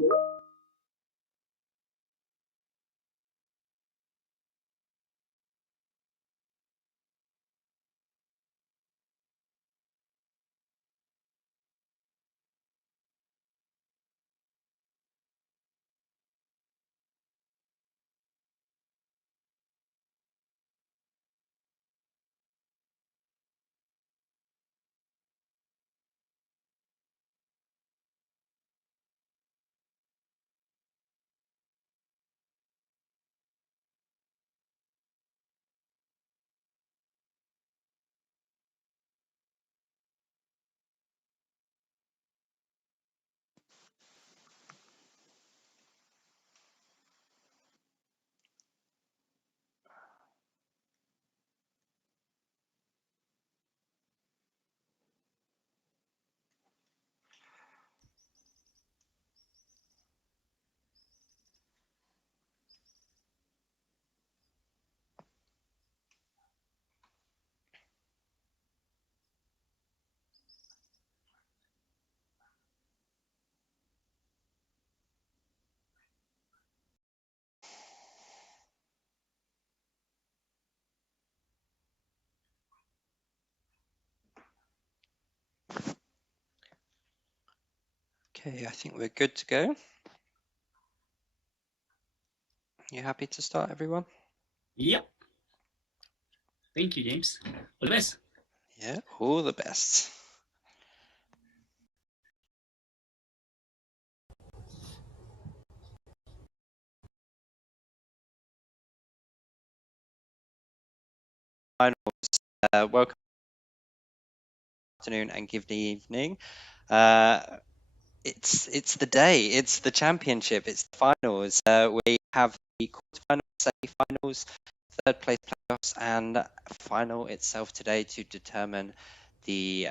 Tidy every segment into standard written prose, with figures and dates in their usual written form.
Okay, I think we're good to go. You happy to start, everyone? Yep. Thank you, James. All the best. Yeah, all the best. Welcome afternoon and good evening. It's the day. It's the championship. It's the finals. We have the quarterfinals, semi-finals, third place playoffs, and final itself today to determine the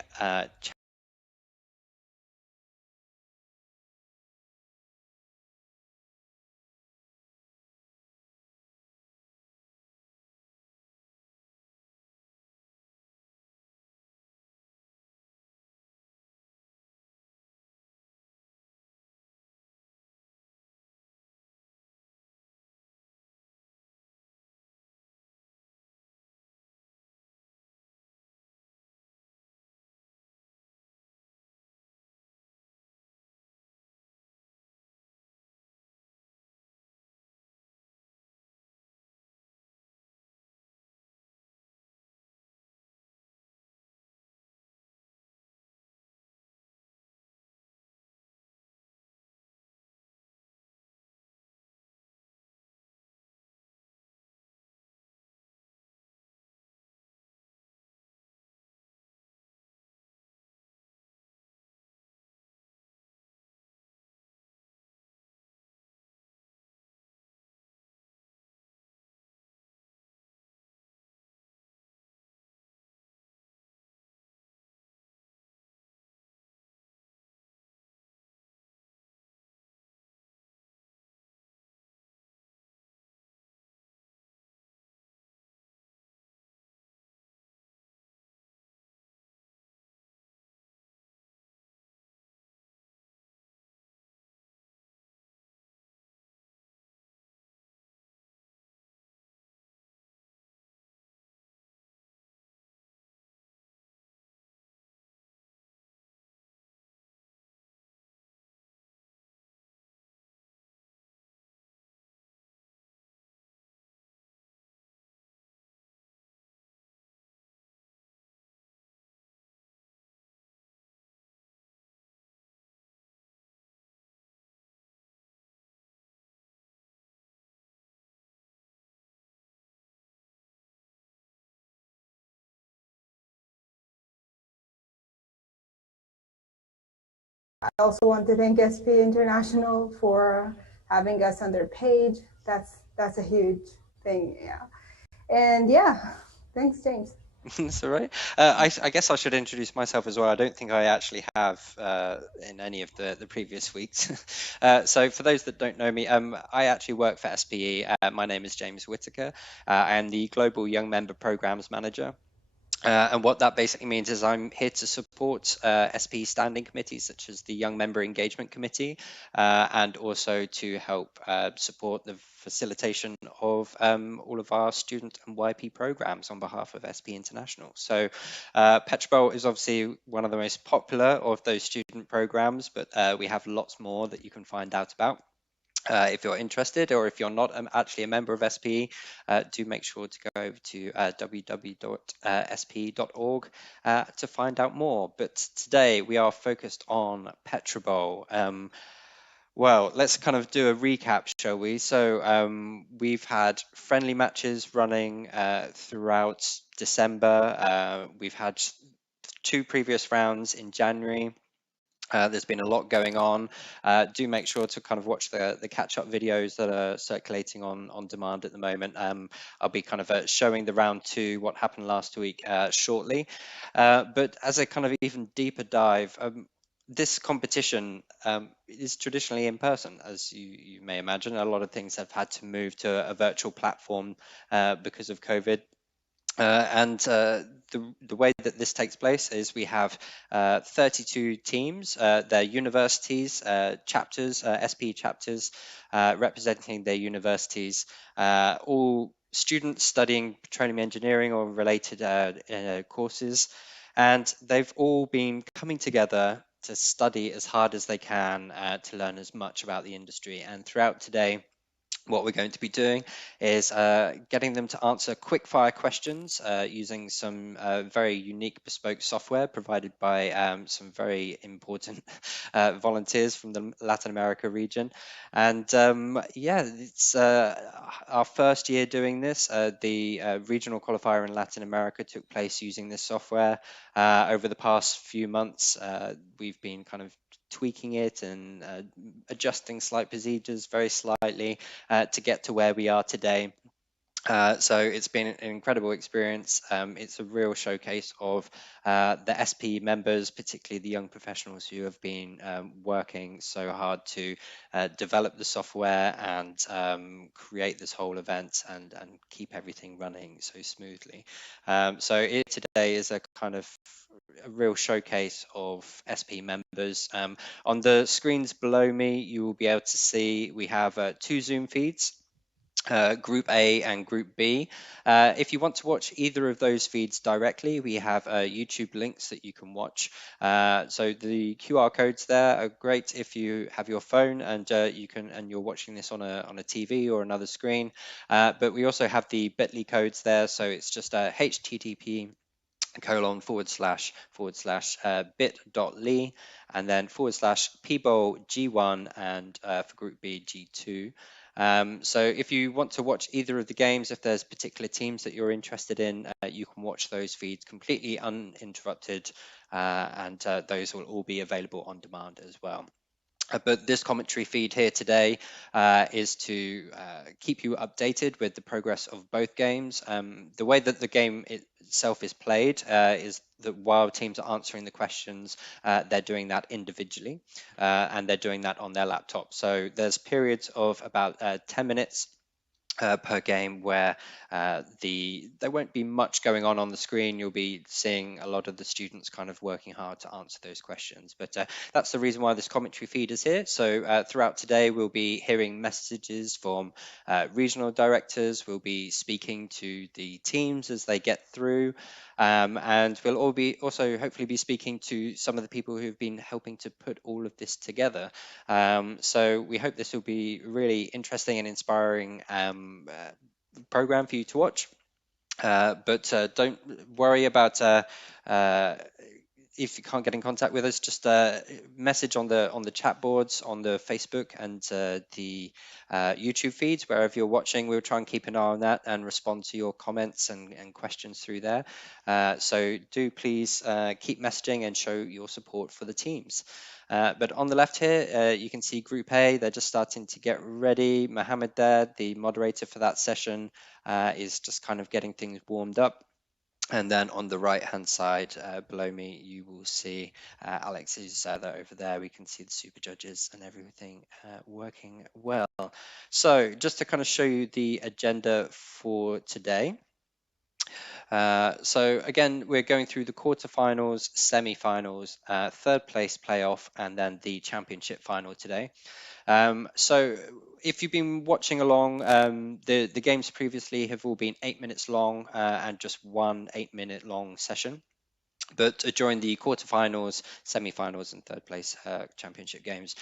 I also want to thank SPE International for having us on their page. That's a huge thing, yeah. And yeah, thanks, James. That's all right. I guess I should introduce myself as well. I don't think I actually have in any of the previous weeks. So for those that don't know me, I actually work for SPE. My name is James Whitaker. I am the Global Young Member Programs Manager. And what that basically means is I'm here to support SPE standing committees such as the Young Member Engagement Committee, and also to help support the facilitation of all of our student and YP programs on behalf of SPE International. So PetroBowl is obviously one of the most popular of those student programs, but we have lots more that you can find out about. If you're interested, or if you're not actually a member of SPE, do make sure to go over to www.spe.org to find out more. But today we are focused on PetroBowl. Well, let's kind of do a recap, shall we? So we've had friendly matches running throughout December. We've had 2 previous rounds in January. There's been a lot going on. Do make sure to kind of watch the catch-up videos that are circulating on demand at the moment. I'll be kind of showing the round 2, what happened last week, shortly. But as a kind of even deeper dive, this competition is traditionally in person, as you may imagine. A lot of things have had to move to a virtual platform because of COVID. The way that this takes place is we have 32 teams, they're universities, chapters, SPE chapters, representing their universities, all students studying petroleum engineering or related courses, and they've all been coming together to study as hard as they can to learn as much about the industry. And throughout today, what we're going to be doing is getting them to answer quick fire questions using some very unique bespoke software provided by some very important volunteers from the Latin America region. And yeah, it's our first year doing this. The regional qualifier in Latin America took place using this software. Over the past few months, we've been kind of tweaking it and adjusting slight procedures very slightly to get to where we are today. So it's been an incredible experience. It's a real showcase of the SPE members, particularly the young professionals who have been working so hard to develop the software and create this whole event and keep everything running so smoothly. So it today is a kind of a real showcase of SPE members. On the screens below me, you will be able to see we have 2 Zoom feeds. Group A and Group B. If you want to watch either of those feeds directly, we have YouTube links that you can watch. So the QR codes there are great if you have your phone and you're watching this on a TV or another screen. But we also have the bit.ly codes there, so it's just HTTP // bit.ly and then / PBOL G1 and for Group B G2. So if you want to watch either of the games, if there's particular teams that you're interested in, you can watch those feeds completely uninterrupted, and those will all be available on demand as well. But this commentary feed here today is to keep you updated with the progress of both games. The way that the game itself is played is that while teams are answering the questions, they're doing that individually, and they're doing that on their laptop. So there's periods of about 10 minutes per game where there won't be much going on the screen. You'll be seeing a lot of the students kind of working hard to answer those questions. But that's the reason why this commentary feed is here. So throughout today, we'll be hearing messages from regional directors. We'll be speaking to the teams as they get through. And we'll all be also hopefully be speaking to some of the people who've been helping to put all of this together. So we hope this will be really interesting and inspiring program for you to watch. But don't worry about if you can't get in contact with us, just message on the chat boards, on the Facebook and the YouTube feeds, wherever you're watching. We'll try and keep an eye on that and respond to your comments and questions through there. So do please keep messaging and show your support for the teams. But on the left here, you can see Group A. They're just starting to get ready. Mohammed there, the moderator for that session, is just kind of getting things warmed up. And then on the right hand side below me, you will see Alex is over there. We can see the super judges and everything working well. So just to kind of show you the agenda for today. So again, we're going through the quarterfinals, semi-finals, third place playoff, and then the championship final today. So if you've been watching along, the games previously have all been 8 minutes long and just one 8-minute long session. But during the quarterfinals, semi-finals, and third place championship games,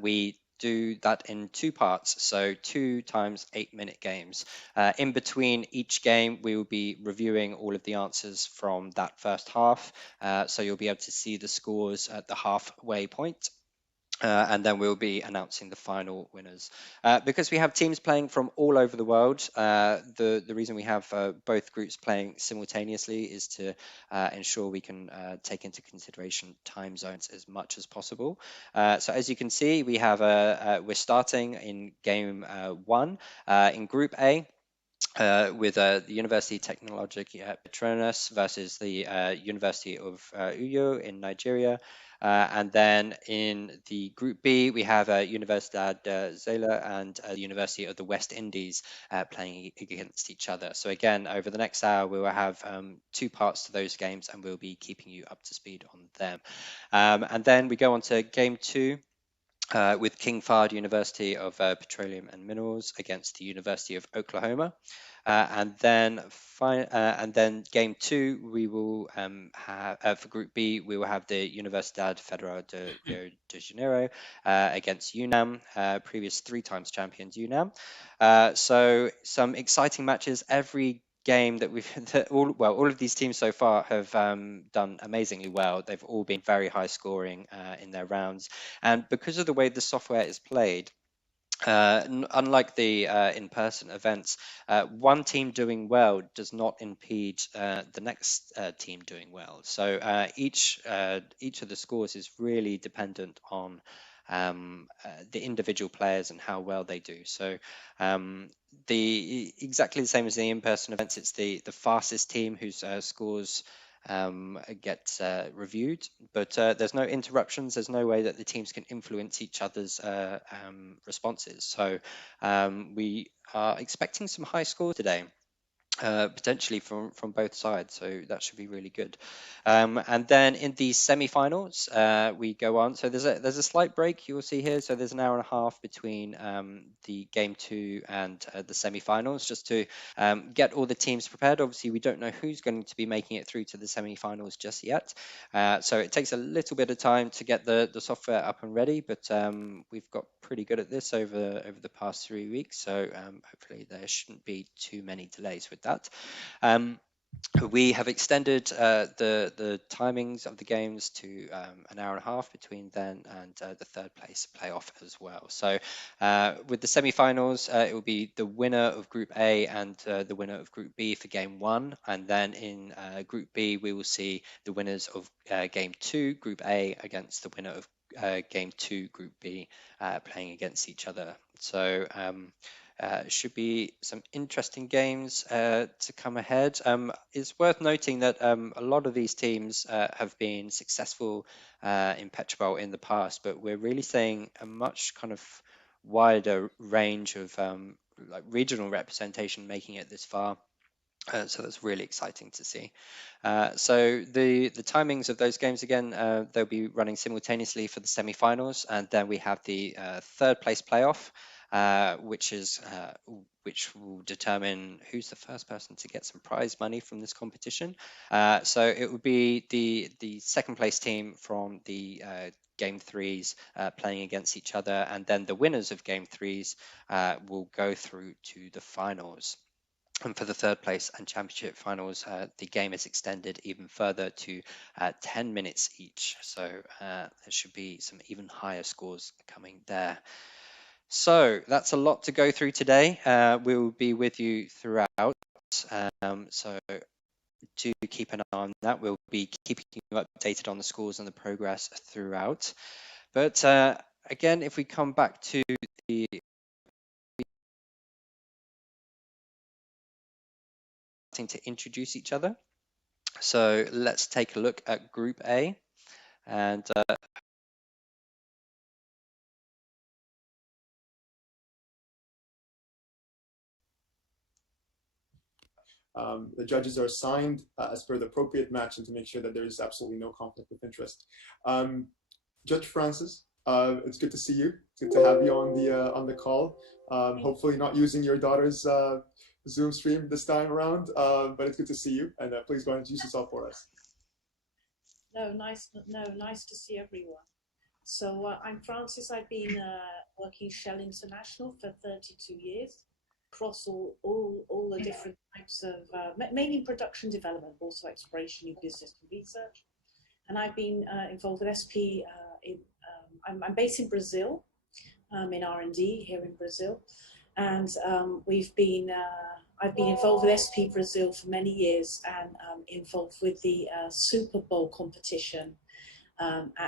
we do that in two parts, so 2 times 8-minute games. In between each game, we will be reviewing all of the answers from that first half, so you'll be able to see the scores at the halfway point. And then we'll be announcing the final winners. Because we have teams playing from all over the world, the reason we have both groups playing simultaneously is to ensure we can take into consideration time zones as much as possible. So as you can see, we have we're starting in game 1 in Group A. With the University Teknologi Petronas versus the University of Uyo in Nigeria. And then in the Group B, we have Universidad Zulia and the University of the West Indies playing against each other. So again, over the next hour, we will have 2 parts to those games, and we'll be keeping you up to speed on them. And then we go on to game 2. With King Fahd University of Petroleum and Minerals against the University of Oklahoma. And then game 2, we will have for Group B, we will have the Universidad Federal de Rio de Janeiro against UNAM, previous 3 times champions UNAM. So some exciting matches. Every game that we've all of these teams so far have done amazingly well. They've all been very high scoring in their rounds, and because of the way the software is played, unlike the in-person events, one team doing well does not impede the next team doing well. So each of the scores is really dependent on the individual players and how well they do. So exactly the same as the in-person events, it's the fastest team whose scores get reviewed, but there's no interruptions. There's no way that the teams can influence each other's responses. So we are expecting some high scores today. Potentially from both sides, so that should be really good. And then in the semi-finals, we go on. So there's a slight break you will see here. So there's an hour and a half between the game 2 and the semi-finals, just to get all the teams prepared. Obviously, we don't know who's going to be making it through to the semi-finals just yet, so it takes a little bit of time to get the software up and ready. But we've got pretty good at this over the past 3 weeks, so hopefully there shouldn't be too many delays with that. We have extended the timings of the games to an hour and a half between then and the third place playoff as well. So with the semi-finals, it will be the winner of Group A and the winner of Group B for game 1, and then in Group B we will see the winners of game 2, Group A, against the winner of game 2, Group B, playing against each other. So should be some interesting games to come ahead. It's worth noting that a lot of these teams have been successful in PetroBowl in the past, but we're really seeing a much kind of wider range of like regional representation making it this far. So that's really exciting to see. So the timings of those games, again, they'll be running simultaneously for the semi-finals, and then we have the third place playoff, which will determine who's the first person to get some prize money from this competition. So it will be the second place team from the game 3s playing against each other, and then the winners of game 3s will go through to the finals. And for the third place and championship finals, the game is extended even further to 10 minutes each. So there should be some even higher scores coming there. So that's a lot to go through today. We will be with you throughout. So do keep an eye on that. We'll be keeping you updated on the scores and the progress throughout. But again, if we come back to the to introduce each other. So let's take a look at Group A, and The judges are assigned as per the appropriate match and to make sure that there is absolutely no conflict of interest. Judge Francis, it's good to see you. It's good to have you on the call. Hopefully not using your daughter's Zoom stream this time around, but it's good to see you. And please go ahead and introduce yourself for us. No, nice to see everyone. So I'm Francis. I've been working Shell International for 32 years, across all the different types of, mainly production development, also exploration, new business and research. And I've been involved with SP. I'm based in Brazil, in R&D here in Brazil, and I've been involved with SP Brazil for many years and involved with the Super Bowl competition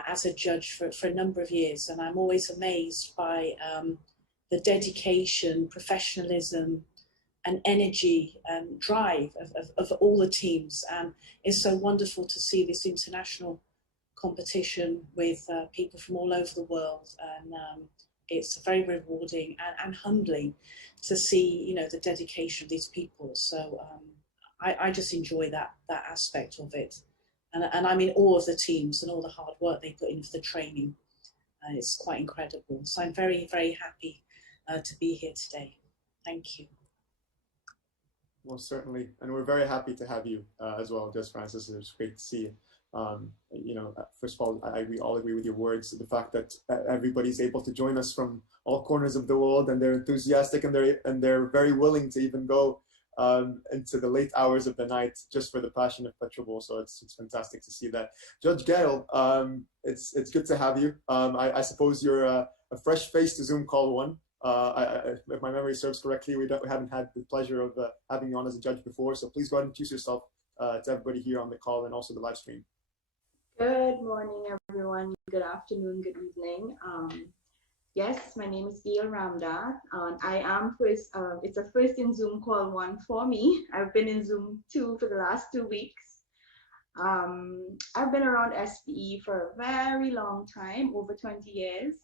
as a judge for a number of years. And I'm always amazed by the dedication, professionalism, and energy and drive of all the teams. And it's so wonderful to see this international competition with people from all over the world. And it's very rewarding and humbling to see, the dedication of these people. So I just enjoy that aspect of it. And I'm in awe of the teams and all the hard work they put in for the training. It's quite incredible. So I'm very, very happy to be here today. Thank you. Well, certainly. And we're very happy to have you as well, Judge Francis. It's great to see you. First of all, we all agree with your words. The fact that everybody's able to join us from all corners of the world, and they're enthusiastic and they're very willing to even go into the late hours of the night just for the passion of PetroBowl. So it's fantastic to see that. Judge Gail, it's good to have you. I suppose you're a fresh face to Zoom call one. If my memory serves correctly, we haven't had the pleasure of having you on as a judge before. So please go ahead and introduce yourself to everybody here on the call and also the live stream. Good morning, everyone. Good afternoon, good evening. Yes, my name is Gail Ramda. I am first, it's a first in Zoom call one for me. I've been in Zoom 2 for the last 2 weeks. I've been around SPE for a very long time, over 20 years.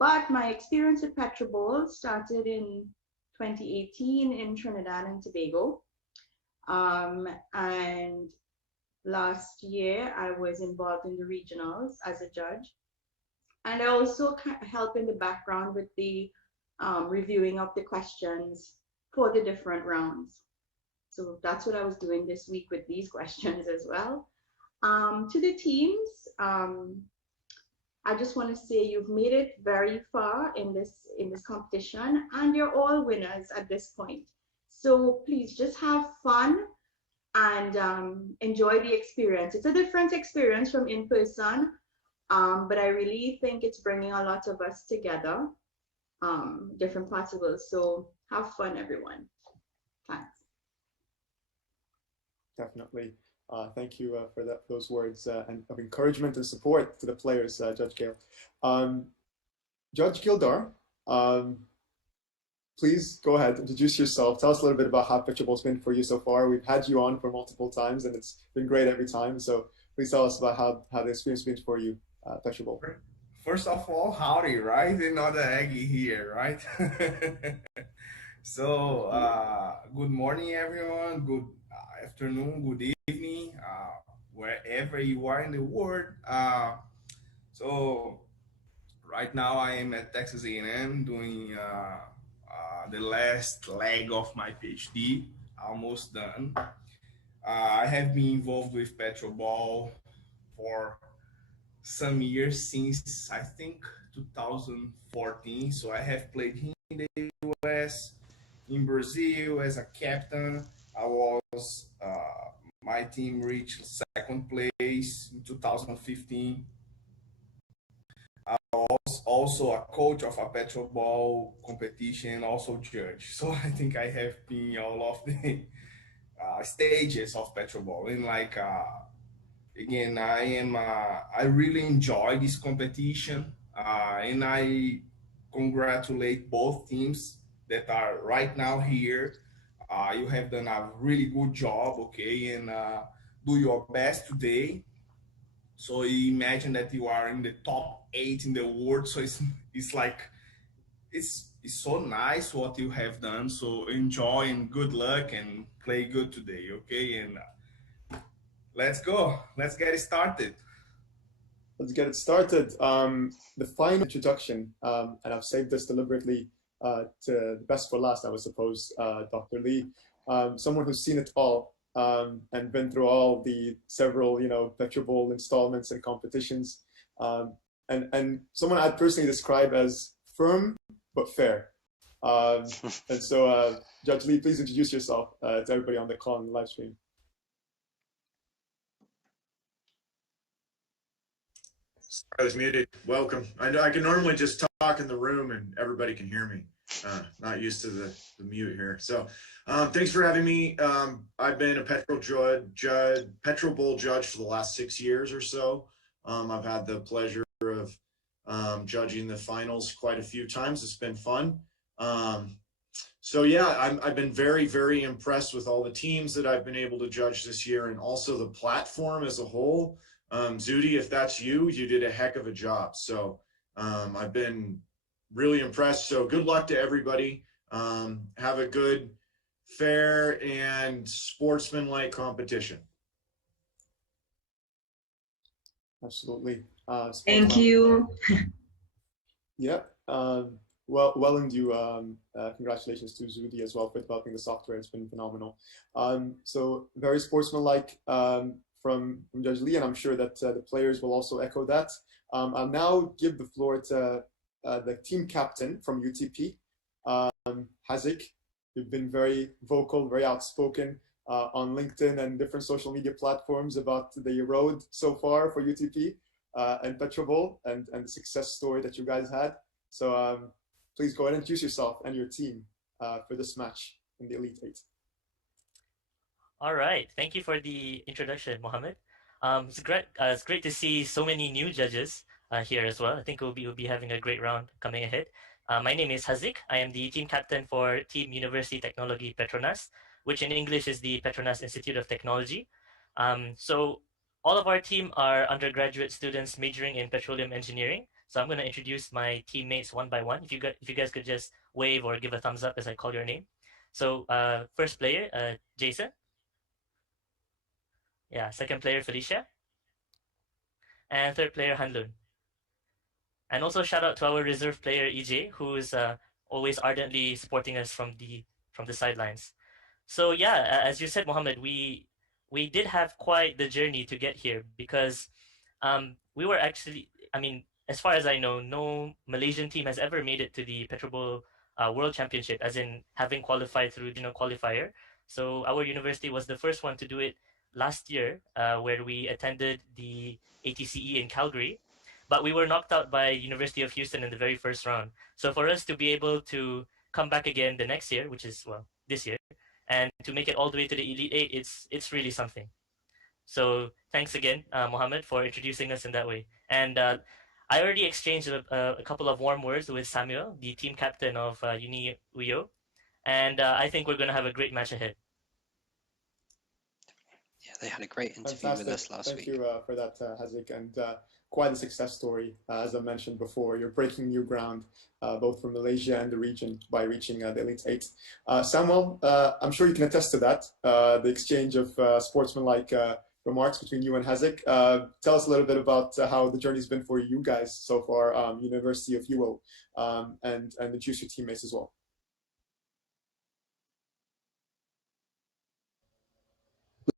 But my experience with PetroBowl started in 2018 in Trinidad and Tobago. And last year, I was involved in the regionals as a judge. And I also help in the background with the reviewing of the questions for the different rounds. So that's what I was doing this week with these questions as well. To the teams, I just want to say you've made it very far in this competition, and you're all winners at this point. So please just have fun and enjoy the experience. It's a different experience from in person, but I really think it's bringing a lot of us together, different parts of us. So have fun, everyone. Thanks. Definitely. Thank you for those words and of encouragement and support to the players, Judge Gail. Judge Gildar, please go ahead, introduce yourself. Tell us a little bit about how PetroBowl's been for you so far. We've had you on for multiple times, and it's been great every time. So please tell us about how the experience has been for you, PetroBowl. First of all, howdy, right? Another Aggie here, right? So, good morning, everyone. Good afternoon, good evening, wherever you are in the world. So, right now I am at Texas A&M doing the last leg of my PhD, almost done. I have been involved with PetroBowl for some years, since I think 2014. So I have played here in the US, in Brazil as a captain. I was, my team reached second place in 2015. I was also a coach of a PetroBowl competition, also judge. So I think I have been all of the stages of PetroBowl. And like, again, I really enjoy this competition, and I congratulate both teams that are right now here. You have done a really good job, okay, and do your best today. So you imagine that you are in the top 8 in the world. So it's like it's it's so nice what you have done. So enjoy and good luck and play good today, okay? And let's go. Let's get it started. Let's get it started. The final introduction, and I've saved this deliberately to the best for last, I would suppose, Dr. Lee, someone who's seen it all and been through all the several, PetroBowl installments and competitions, and someone I'd personally describe as firm but fair. And so, Judge Lee, please introduce yourself to everybody on the call and the live stream. I was muted. Welcome. I can normally just talk in the room and everybody can hear me. Not used to the mute here. So thanks for having me. I've been a PetroBowl judge for the last 6 years or so. I've had the pleasure of judging the finals quite a few times. It's been fun. So yeah, I've been very, very impressed with all the teams that I've been able to judge this year, and also the platform as a whole. Zulia, if that's you did a heck of a job. So I've been really impressed. So good luck to everybody. Have a good, fair, and sportsmanlike competition. Absolutely. Thank you. Yeah. Well, and you, congratulations to Zulia as well for developing the software. It's been phenomenal. So very sportsmanlike from Judge Lee, and I'm sure that the players will also echo that. I'll now give the floor to the team captain from UTP, Hazik. You've been very vocal, very outspoken on LinkedIn and different social media platforms about the road so far for UTP and PetroBowl and the success story that you guys had. So please go ahead and introduce yourself and your team for this match in the Elite Eight. All right, thank you for the introduction, Mohammed. It's great to see so many new judges here as well. I think we'll be having a great round coming ahead. My name is Hazik. I am the team captain for Team Universiti Teknologi Petronas, which in English is the Petronas Institute of Technology. So all of our team are undergraduate students majoring in petroleum engineering. So I'm going to introduce my teammates one by one. If you guys could just wave or give a thumbs up as I call your name. So first player, Jason. Yeah, second player, Felicia. And third player, Hanlun. And also shout out to our reserve player, EJ, who is always ardently supporting us from the sidelines. So yeah, as you said, Mohammed, we did have quite the journey to get here because we were actually, as far as I know, no Malaysian team has ever made it to the PetroBowl World Championship, as in having qualified through qualifier. So our university was the first one to do it last year, where we attended the ATCE in Calgary, but we were knocked out by University of Houston in the very first round. So for us to be able to come back again the next year, which is, well, this year, and to make it all the way to the Elite Eight, it's really something. So thanks again, Mohammed, for introducing us in that way. And I already exchanged a couple of warm words with Samuel, the team captain of Uni Uyo, and I think we're going to have a great match ahead. Yeah, they had a great interview Fantastic. with us last week. Thank you for that, Hazik, and quite a success story. As I mentioned before, you're breaking new ground, both for Malaysia and the region by reaching the Elite Eight. Samuel, I'm sure you can attest to that, the exchange of sportsmanlike remarks between you and Hazik. Tell us a little bit about how the journey's been for you guys so far, University of UO, and introduce your teammates as well.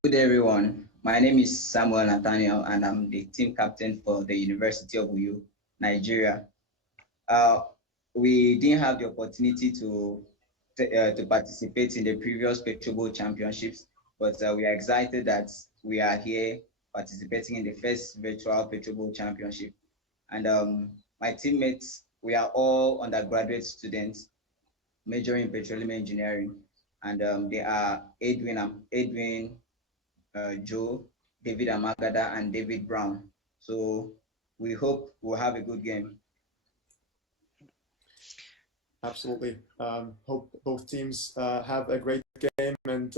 Good day, everyone. My name is Samuel Nathaniel, and I'm the team captain for the University of Uyo, Nigeria. We didn't have the opportunity to participate in the previous PetroBowl championships, but we are excited that we are here participating in the first Virtual PetroBowl Championship. And my teammates, we are all undergraduate students majoring in petroleum engineering, and they are Edwin, Joe, David Amagada, and David Brown. So we hope we'll have a good game. Absolutely. Hope both teams have a great game and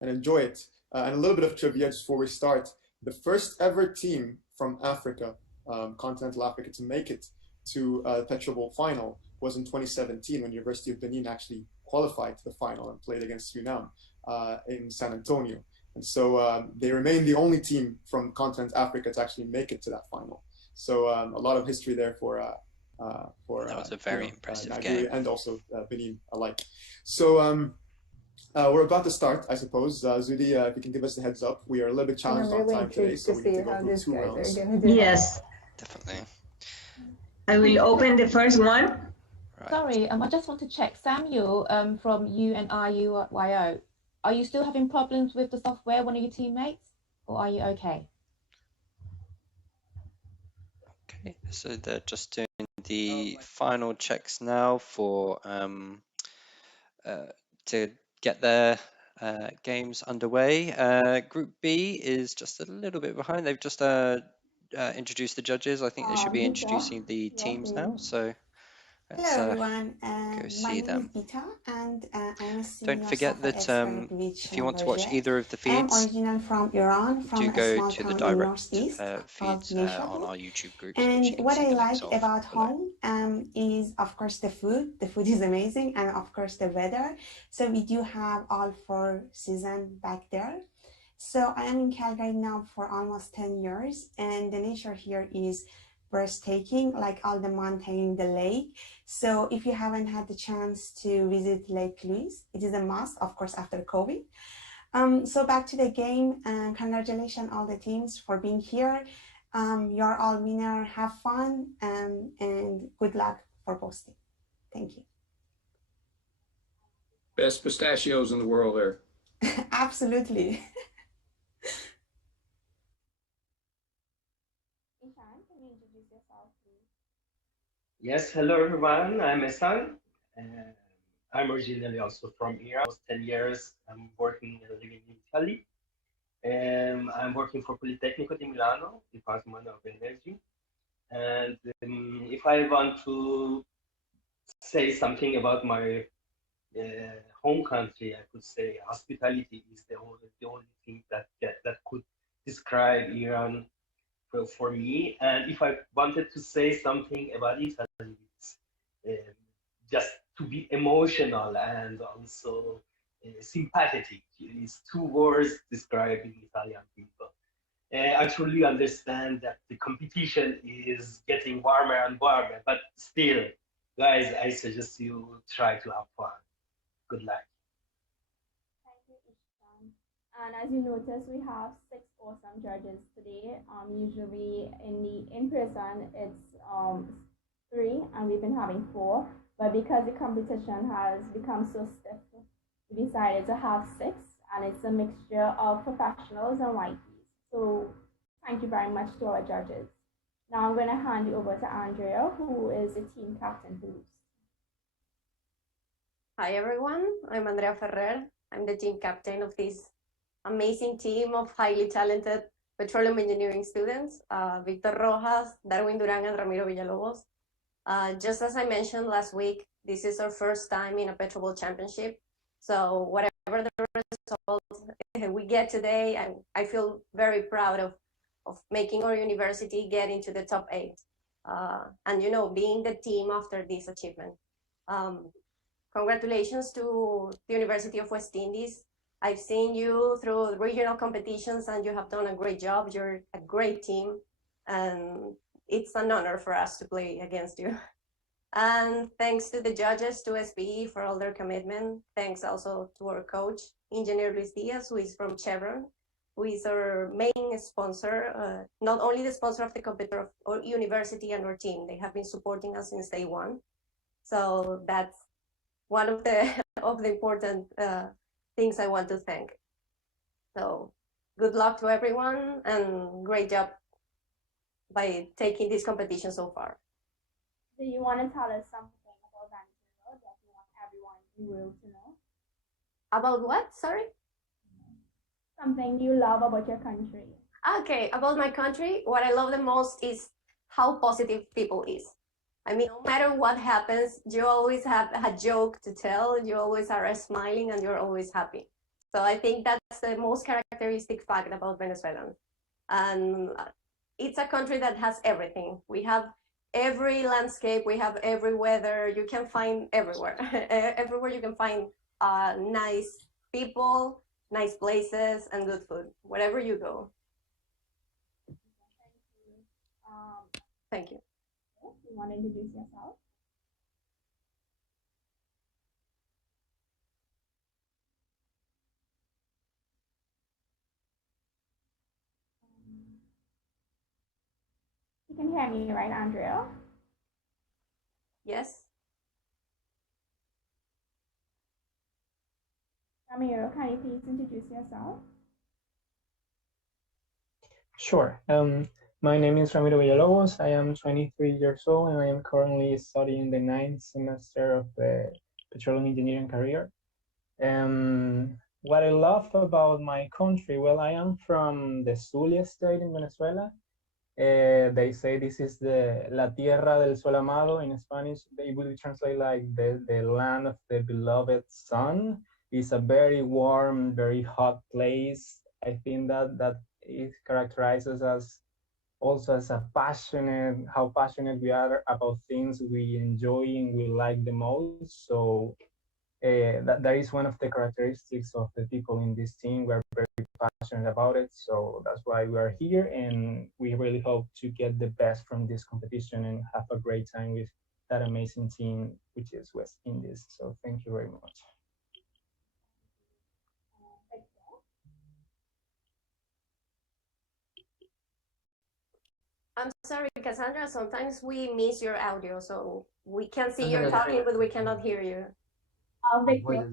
enjoy it. And a little bit of trivia just before we start. The first ever team from Africa, continental Africa, to make it to the PetroBowl final was in 2017 when University of Benin actually qualified to the final and played against UNAM in San Antonio. And so they remain the only team from continent Africa to actually make it to that final. So a lot of history there for that was a very impressive Nigeria game. and also Benin alike. So we're about to start, I suppose. Zudi, if you can give us a heads up, we are a little bit challenged on time today, so we need to go through 2 rounds. Yes. Definitely. I will open the first one. Right. Sorry, I just want to check. Samuel from UNRUYO, are you still having problems with the software, one of your teammates, or are you okay? Okay, so they're just doing the final checks now for to get their games underway. Group B is just a little bit behind. They've just introduced the judges. I think they should be introducing the teams now. So let's Hello everyone, go my see name them. is Bita and I'm a Don't senior forget software that expert with if you want to watch Project. either of the I'm feeds, original from Iran, from do a go small to the town in direct northeast called feeds on Neşet. our YouTube groups, which And you can what see I the links like of about below. home is of course the food. The food is amazing, and of course the weather. So we do have all 4 seasons back there. So I am in Calgary now for almost 10 years, and the nature here is breathtaking, like all the mountain, the lake. So if you haven't had the chance to visit Lake Louise, it is a must, of course, after COVID. So back to the game, and congratulations all the teams for being here. You're all winner, have fun, and good luck for posting. Thank you. Best pistachios in the world there. Absolutely. Yes, hello everyone. I'm Esan. I'm originally also from Iran. I was 10 years. I'm working and living in Italy. I'm working for Politecnico di Milano, Department of Energy. And if I want to say something about my home country, I could say hospitality is the only thing that could describe Iran for me. And if I wanted to say something about Italy, it's just to be emotional and also sympathetic. It's 2 words describing Italian people. I truly understand that the competition is getting warmer and warmer, but still, guys, I suggest you try to have fun. Good luck. Thank you, Ishkan. And as you notice, we have 6 awesome judges today. Usually in person, it's 3, and we've been having 4. But because the competition has become so stiff, we decided to have 6, and it's a mixture of professionals and whiteys. So thank you very much to our judges. Now I'm going to hand you over to Andrea, who is the team captain for Boost. Hi everyone, I'm Andrea Ferrer. I'm the team captain of this amazing team of highly talented petroleum engineering students, Victor Rojas, Darwin Duran, and Ramiro Villalobos. Just as I mentioned last week, this is our first time in a PetroBowl Championship. So whatever the result we get today, I feel very proud of making our university get into the top 8. And you know, being the team after this achievement. Congratulations to the University of West Indies. I've seen you through regional competitions and you have done a great job. You're a great team, and it's an honor for us to play against you. And thanks to the judges, to SPE for all their commitment. Thanks also to our coach, Engineer Luis Diaz, who is from Chevron, who is our main sponsor, not only the sponsor of the competitor of our university and our team. They have been supporting us since day one. So that's one of the important things I want to thank. So good luck to everyone and great job by taking this competition so far. Do you want to tell us something about Venezuela that you want everyone in the world to know? About what? Sorry? Something you love about your country. Okay, about my country, what I love the most is how positive people is. I mean, no matter what happens, you always have a joke to tell, you always are smiling, and you're always happy. So I think that's the most characteristic fact about Venezuelans. And it's a country that has everything. We have every landscape, we have every weather. You can find everywhere. Everywhere you can find nice people, nice places, and good food, wherever you go. Thank you. You want to introduce yourself? You can hear me, right, Andrea? Yes. Ramiro, can you please introduce yourself? Sure. My name is Ramiro Villalobos. I am 23 years old and I am currently studying the 9th semester of the Petroleum engineering career. What I love about my country, well, I am from the Zulia state in Venezuela. They say this is the La Tierra del Sol Amado in Spanish. They would translate like the land of the beloved sun. It's a very warm, very hot place. I think that it characterizes us also as how passionate we are about things we enjoy and we like the most. So that is one of the characteristics of the people in this team. We're very passionate about it, so that's why we are here, and we really hope to get the best from this competition and have a great time with that amazing team, which is West Indies. So thank you very much. I'm sorry, Cassandra, sometimes we miss your audio, so we can see you talking, but we cannot hear you. Victor.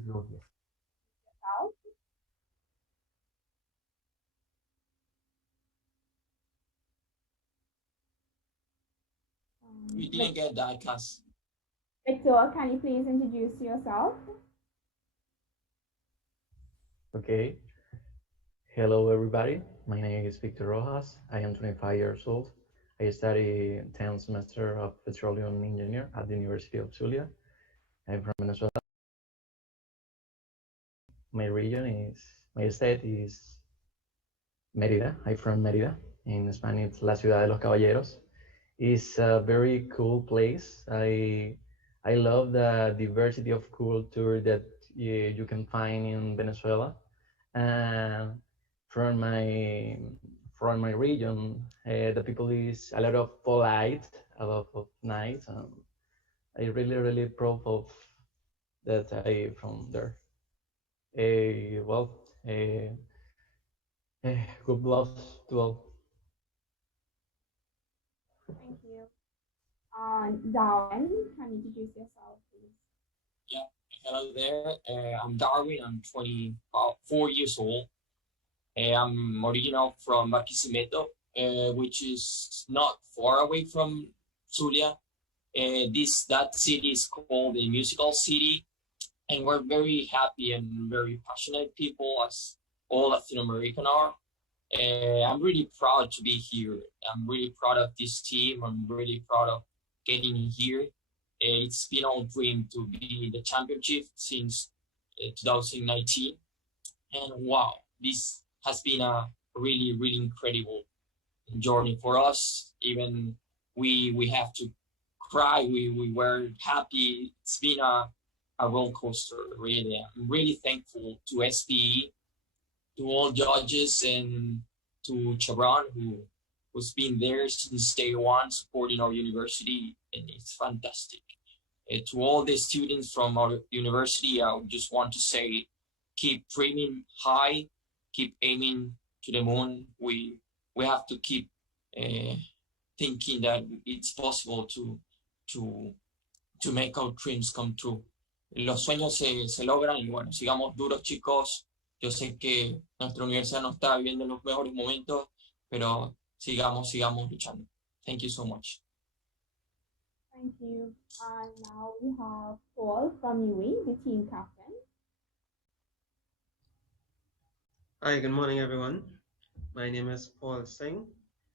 We didn't get that, class. Victor, can you please introduce yourself? Okay. Hello, everybody. My name is Victor Rojas. I am 25 years old. I study 10th semester of Petroleum engineer at the University of Zulia. I'm from Venezuela. My state is Mérida. I'm from Mérida. In Spanish, it's La Ciudad de los Caballeros. It's a very cool place. I love the diversity of culture that you can find in Venezuela. And from my region, the people is a lot of polite, a lot of nice. I really proud of that I from there. Good luck to all. Thank you. Darwin, can you introduce yourself, please? Yeah, hello there. I'm Darwin. I'm 24 years old. I'm original from Barquisimeto, which is not far away from Zulia. That city is called the Musical City, and we're very happy and very passionate people, as all Latin American are. I'm really proud to be here. I'm really proud of this team. I'm really proud of getting here. It's been our dream to be in the championship since 2019, and wow, this has been a really incredible journey for us. Even we have to cry. We were happy. It's been a roller coaster, really. I'm really thankful to SPE, to all judges, and to Chabran, who's been there since day one supporting our university, and it's fantastic. To all the students from our university, I just want to say, keep dreaming high, keep aiming to the moon. We have to keep thinking that it's possible to make our dreams come true. Los sueños se logran, y bueno, sigamos duros, chicos. Yo sé que nuestra universidad no está viviendo los mejores momentos, pero sigamos luchando. Thank you so much. Thank you. And now we have Paul from UAE, the team captain. Hi, good morning, everyone. My name is Paul Singh.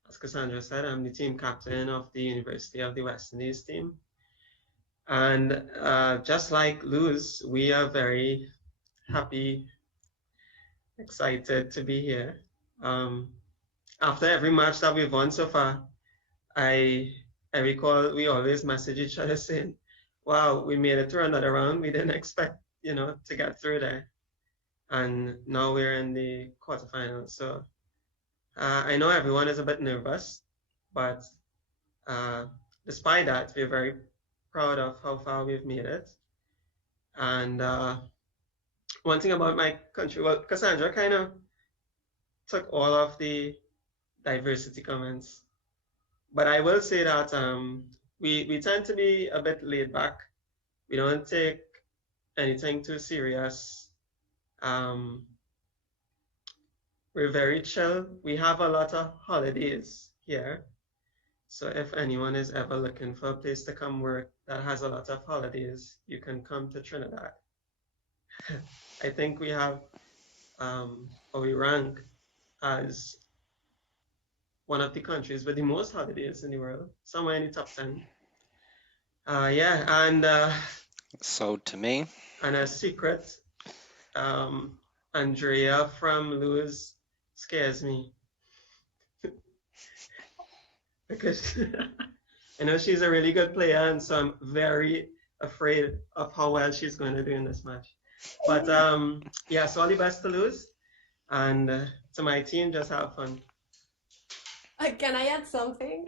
As Cassandra said, I'm the team captain of the University of the West Indies team. And just like Luz, we are very happy, excited to be here. After every match that we've won so far, I I recall we always message each other saying, wow, we made it through another round. We didn't expect, to get through there. And now we're in the quarterfinals. So I know everyone is a bit nervous, but despite that, we're very proud of how far we've made it. And one thing about my country, well, Cassandra kind of took all of the diversity comments, but I will say that we tend to be a bit laid back. We don't take anything too serious. We're very chill. We have a lot of holidays here. So if anyone is ever looking for a place to come work that has a lot of holidays, you can come to Trinidad. I think we have, or we rank as one of the countries with the most holidays in the world, somewhere in the top 10. Yeah, and Sold to me. And a secret, Andrea from Lewis scares me because I know she's a really good player, and so I'm very afraid of how well she's going to do in this match. But yeah, so all the best to Lewis, and to my team, just have fun. Can I add something?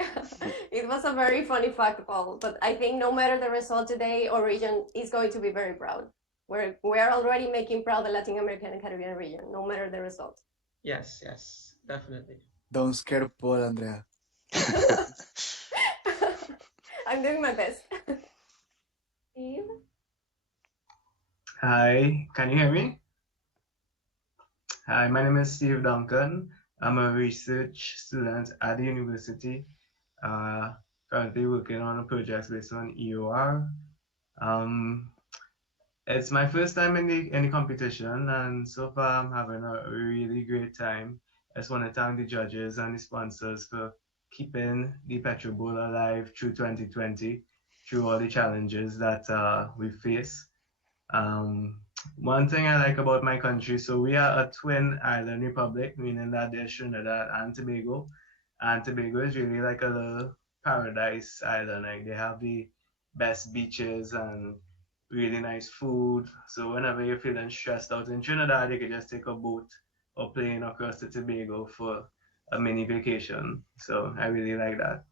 It was a very funny fact, Paul, but I think no matter the result today, our region is going to be very proud. We're already making proud the Latin American and Caribbean region, no matter the result. Yes, yes, definitely. Don't scare Paul, Andrea. I'm doing my best. Steve? Hi, can you hear me? Hi, my name is Steve Duncan. I'm a research student at the University, currently working on a project based on EOR. It's my first time in the competition, and so far I'm having a really great time. I just want to thank the judges and the sponsors for keeping the PetroBowl alive through 2020, through all the challenges that we face. One thing I like about my country, so we are a twin island republic, meaning that there's Trinidad and Tobago. And Tobago is really like a little paradise island. Like they have the best beaches and really nice food. So whenever you're feeling stressed out in Trinidad, you can just take a boat or plane across to Tobago for a mini vacation. So I really like that.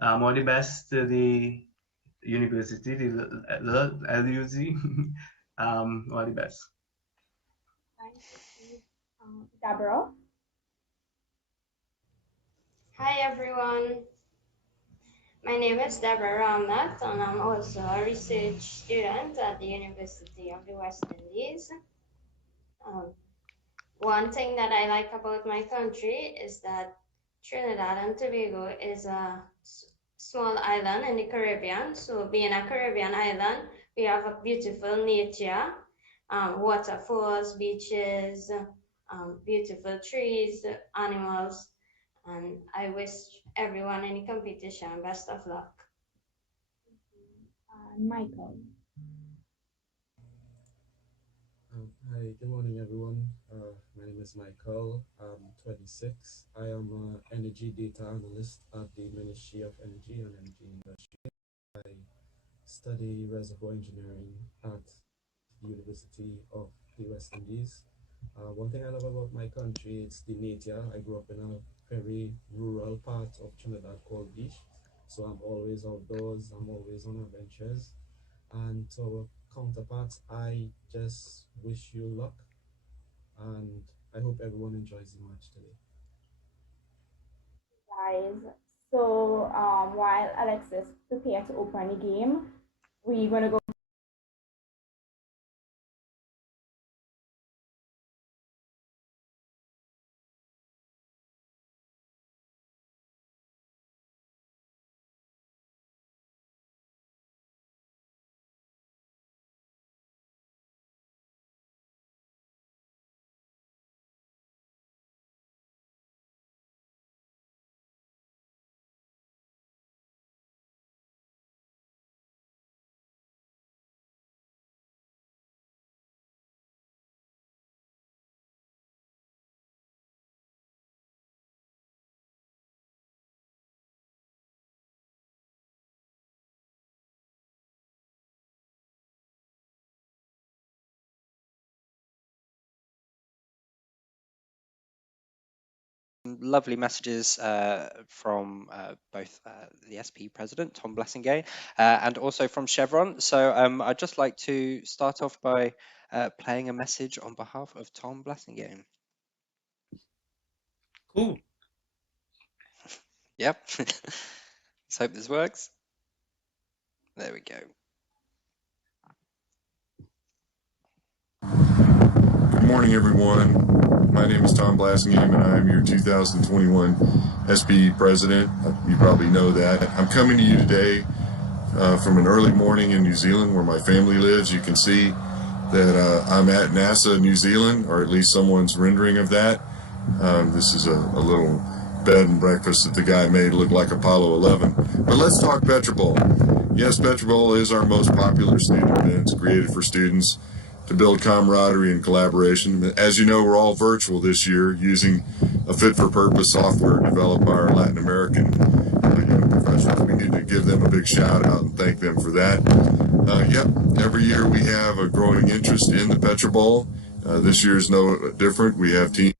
All the best to the University, the LUZ. All the best. Deborah? Hi everyone. My name is Deborah Ramnath, and I'm also a research student at the University of the West Indies. One thing that I like about my country is that Trinidad and Tobago is a small island in the Caribbean. So being a Caribbean island, we have a beautiful nature, waterfalls, beaches, beautiful trees, animals, and I wish everyone in the competition best of luck. Michael. Hi, good morning everyone. My name is Michael. I'm 26. I am an energy data analyst at the Ministry of Energy and Energy Industry. I study reservoir engineering at the University of the West Indies. One thing I love about my country is the nature. I grew up in a very rural part of Trinidad called Beach. So I'm always outdoors, I'm always on adventures. And to our counterparts, I just wish you luck. And I hope everyone enjoys the match today. Guys, so while Alexis prepares to open the game, we're going to go some lovely messages from both the SPE president, Tom Blessingay, and also from Chevron. So I'd just like to start off by playing a message on behalf of Tom Blessingay. Cool. Yep. Let's hope this works. There we go. Good morning, everyone. My name is Tom Blassingham, and I am your 2021 SPE president. You probably know that. I'm coming to you today from an early morning in New Zealand where my family lives. You can see that I'm at NASA New Zealand, or at least someone's rendering of that. This is a little bed and breakfast that the guy made look like Apollo 11. But let's talk PetroBowl. Yes, PetroBowl is our most popular student event. It's created for students to build camaraderie and collaboration. As you know, we're all virtual this year using a fit-for-purpose software developed by our Latin American young professionals. We need to give them a big shout out and thank them for that. Yep, every year we have a growing interest in the PetroBowl. This year is no different. We have teams.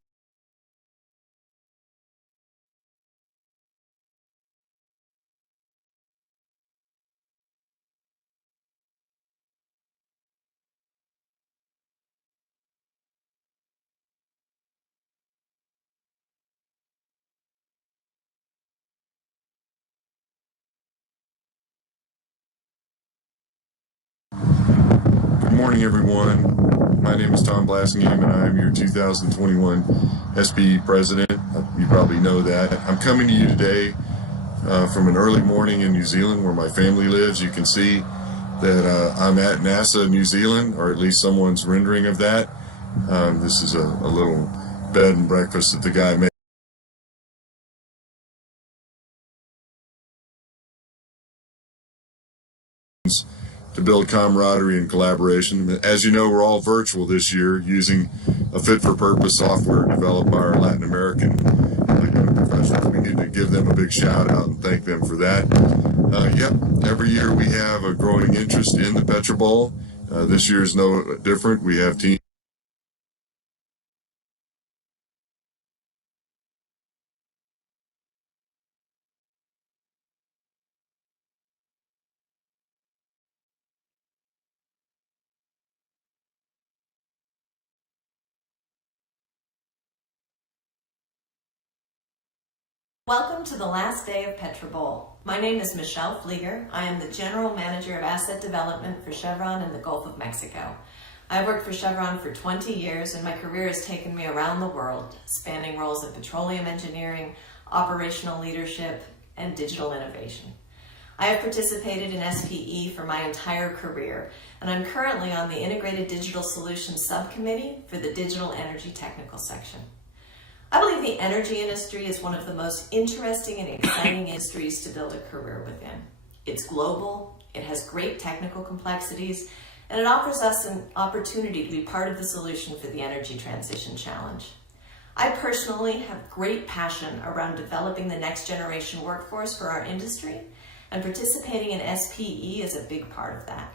Good morning, everyone. My name is Tom Blassingham, and I am your 2021 SPE president. You probably know that. I'm coming to you today from an early morning in New Zealand where my family lives. You can see that I'm at NASA New Zealand, or at least someone's rendering of that. This is a little bed and breakfast that the guy made. To build camaraderie and collaboration. As you know, we're all virtual this year using a fit-for-purpose software developed by our Latin American young professionals. We need to give them a big shout out and thank them for that. Yep, every year we have a growing interest in the PetroBowl. This year is no different. We have teams. Welcome to the last day of PetroBowl. My name is Michelle Flieger. I am the General Manager of Asset Development for Chevron in the Gulf of Mexico. I've worked for Chevron for 20 years and my career has taken me around the world, spanning roles in petroleum engineering, operational leadership, and digital innovation. I have participated in SPE for my entire career, and I'm currently on the Integrated Digital Solutions Subcommittee for the Digital Energy Technical Section. I believe the energy industry is one of the most interesting and exciting industries to build a career within. It's global, it has great technical complexities, and it offers us an opportunity to be part of the solution for the energy transition challenge. I personally have great passion around developing the next generation workforce for our industry, and participating in SPE is a big part of that.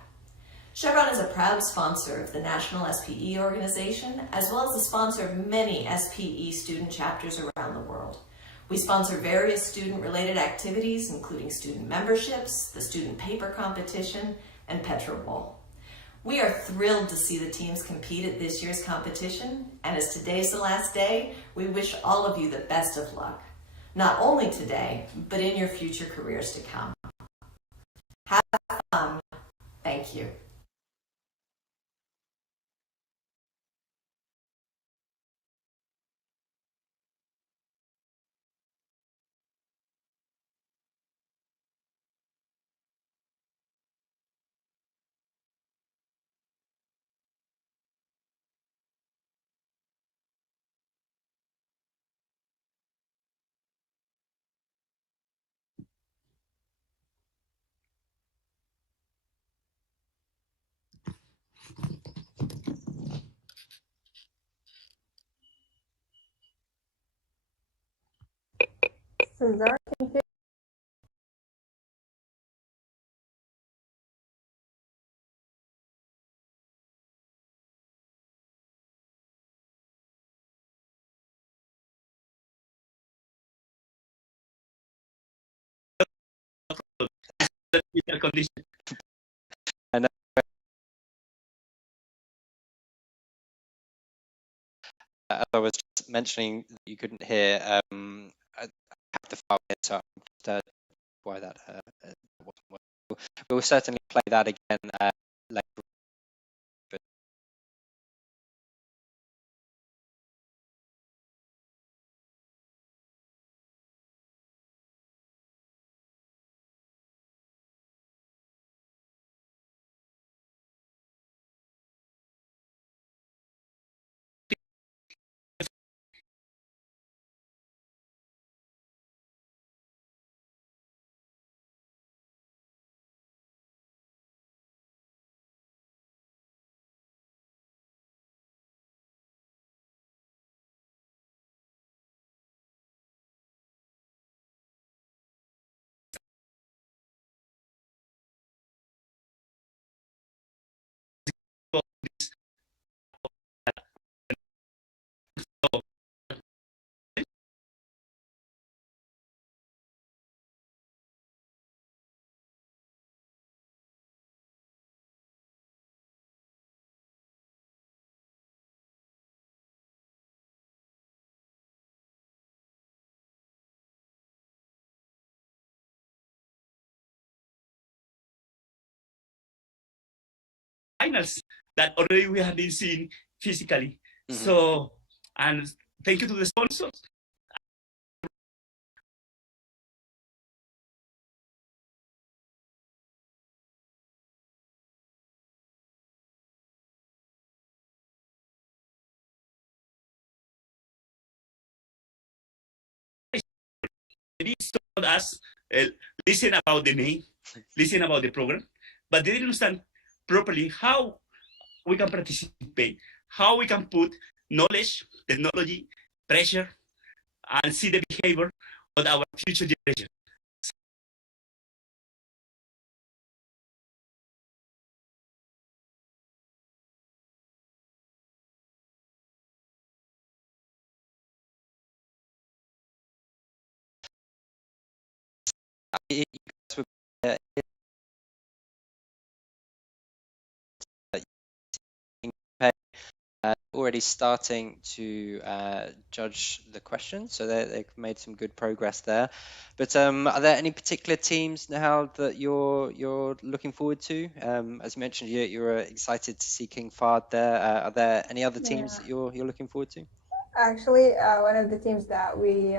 Chevron is a proud sponsor of the National SPE organization, as well as the sponsor of many SPE student chapters around the world. We sponsor various student-related activities, including student memberships, the student paper competition, and PetroBowl. We are thrilled to see the teams compete at this year's competition, and as today's the last day, we wish all of you the best of luck. Not only today, but in your future careers to come. Have fun. Thank you. Cesar, can you hear the condition. And as I was just mentioning, you couldn't hear. I have the file here, so I'm just why that wasn't working. We'll certainly play that again later. Finals that already we have been seeing physically. So, and thank you to the sponsors. They told us, listen about the name, listen about the program, but they didn't understand properly how we can participate, how we can put knowledge, technology, pressure, and see the behavior of our future generation. You guys were already starting to judge the questions, so they've made some good progress there. But are there any particular teams now that you're looking forward to? As you mentioned, you're excited to see King Fahd there. Are there any other teams that you're looking forward to? Actually, one of the teams that we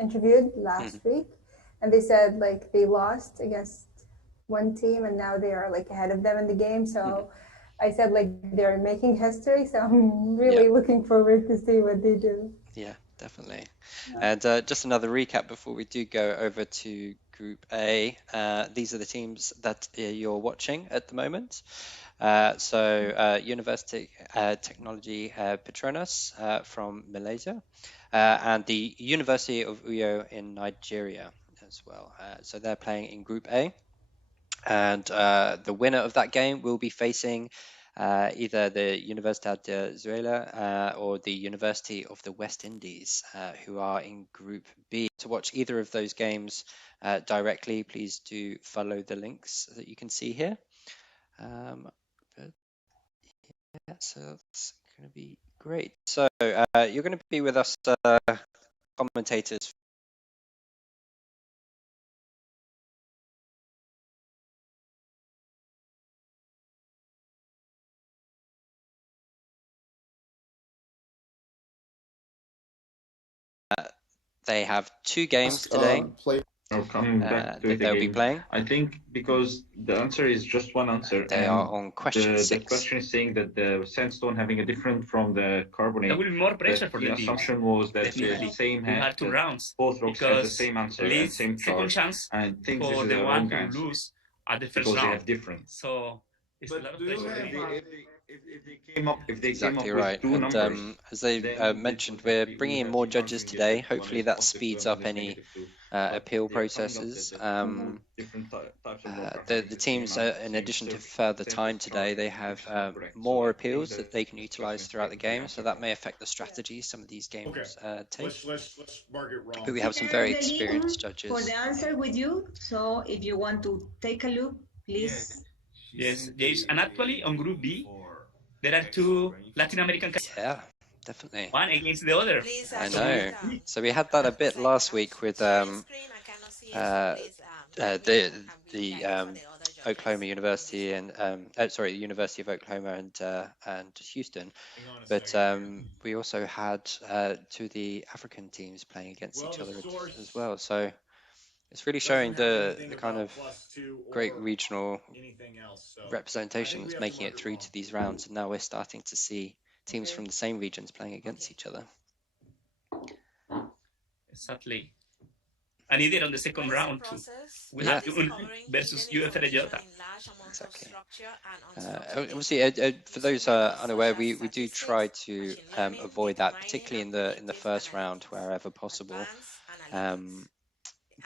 interviewed last week, and they said like they lost against one team and now they are like ahead of them in the game. So I said like they're making history. So I'm really looking forward to see what they do. Yeah, definitely. And just another recap before we do go over to Group A. These are the teams that you're watching at the moment. So University Teknologi Petronas from Malaysia and the University of Uyo in Nigeria as well. So they're playing in Group A. And the winner of that game will be facing either the Universidad de Zulia or the University of the West Indies, who are in Group B. To watch either of those games directly, please do follow the links that you can see here. But yeah, so that's going to be great. So you're going to be with us, commentators. They have two games today. Coming back to that they'll be playing. I think because the answer is just one answer. They are on question 6. The question is saying that the sandstone having a different from the carbonate. There will be more pressure for the assumption was that the same we had 2 rounds. Both rocks have the same answer and same charge. Chance and think for this is the a one wrong who answer lose at the first because round. they have different. So it's a lot of pressure. if they came Exactly up with right. two And numbers, as they then mentioned, we we're would bringing in have more been judges arguing that today. if one Hopefully, is that positive two speeds and one up is any negative two. But appeal they're coming up processes. with two different types of road The configurations, teams, in addition to further time today, they have more appeals that they can utilize throughout the game. So that may affect the strategy some of these games take. Let's mark it wrong. But we have some We very have the link experienced for judges. the answer with you. So if you want to take a look, please. Yes, James. And actually, on Group B, there are two Latin American countries. Yeah, definitely. One against the other. I know. So we had that a bit last week with the Oklahoma University and sorry, the University of Oklahoma and Houston. But we also had two of the African teams playing against each other as well. So it's really showing the kind of great regional representation that's making it through to these rounds. And now we're starting to see teams from the same regions playing against each other. Exactly. And either on the second round too. We had versus UFRJ. Exactly. Obviously, for those unaware, we do try to avoid that, particularly in the first round wherever possible.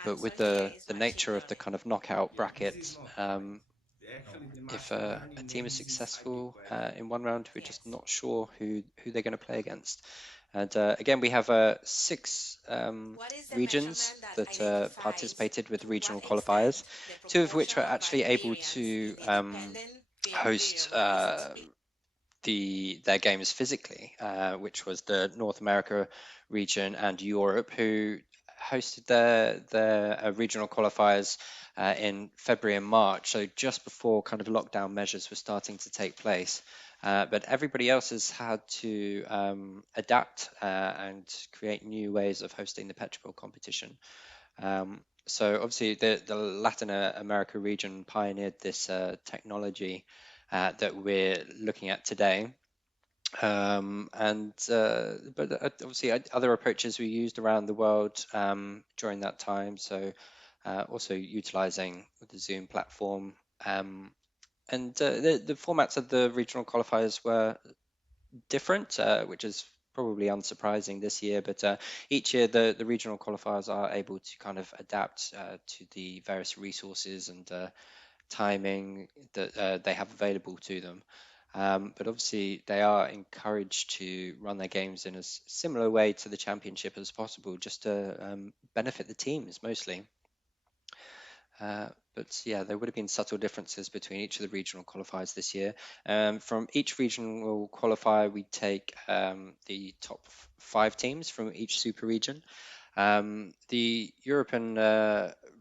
But with the nature of the kind of knockout bracket, if a team is successful in one round, we're just not sure who they're going to play against. And again, we have 6 regions that participated with regional qualifiers, 2 of which were actually able to host their games physically, which was the North America region and Europe, who hosted their regional qualifiers in February and March, so just before kind of lockdown measures were starting to take place. But everybody else has had to adapt and create new ways of hosting the PetroBowl competition. So obviously the Latin America region pioneered this technology that we're looking at today. But obviously other approaches were used around the world during that time. So also utilizing the Zoom platform. And the formats of the regional qualifiers were different, which is probably unsurprising this year. But each year the regional qualifiers are able to kind of adapt to the various resources and timing that they have available to them. But obviously they are encouraged to run their games in a similar way to the championship as possible, just to benefit the teams mostly. But yeah, there would have been subtle differences between each of the regional qualifiers this year. From each regional qualifier, we take the top 5 teams from each super region. The Europe and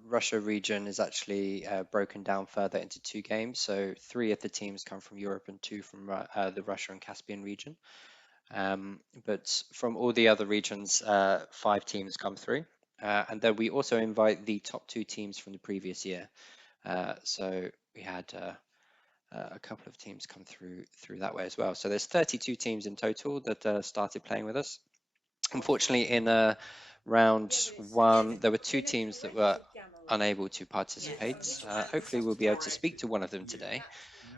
Russia region is actually broken down further into 2 games. So 3 of the teams come from Europe and 2 from the Russia and Caspian region. But from all the other regions, 5 teams come through. And then we also invite the top 2 teams from the previous year. So we had a couple of teams come through that way as well. So there's 32 teams in total that started playing with us. Unfortunately, in round 1, there were 2 teams that were unable to participate. Hopefully, we'll be able to speak to one of them today.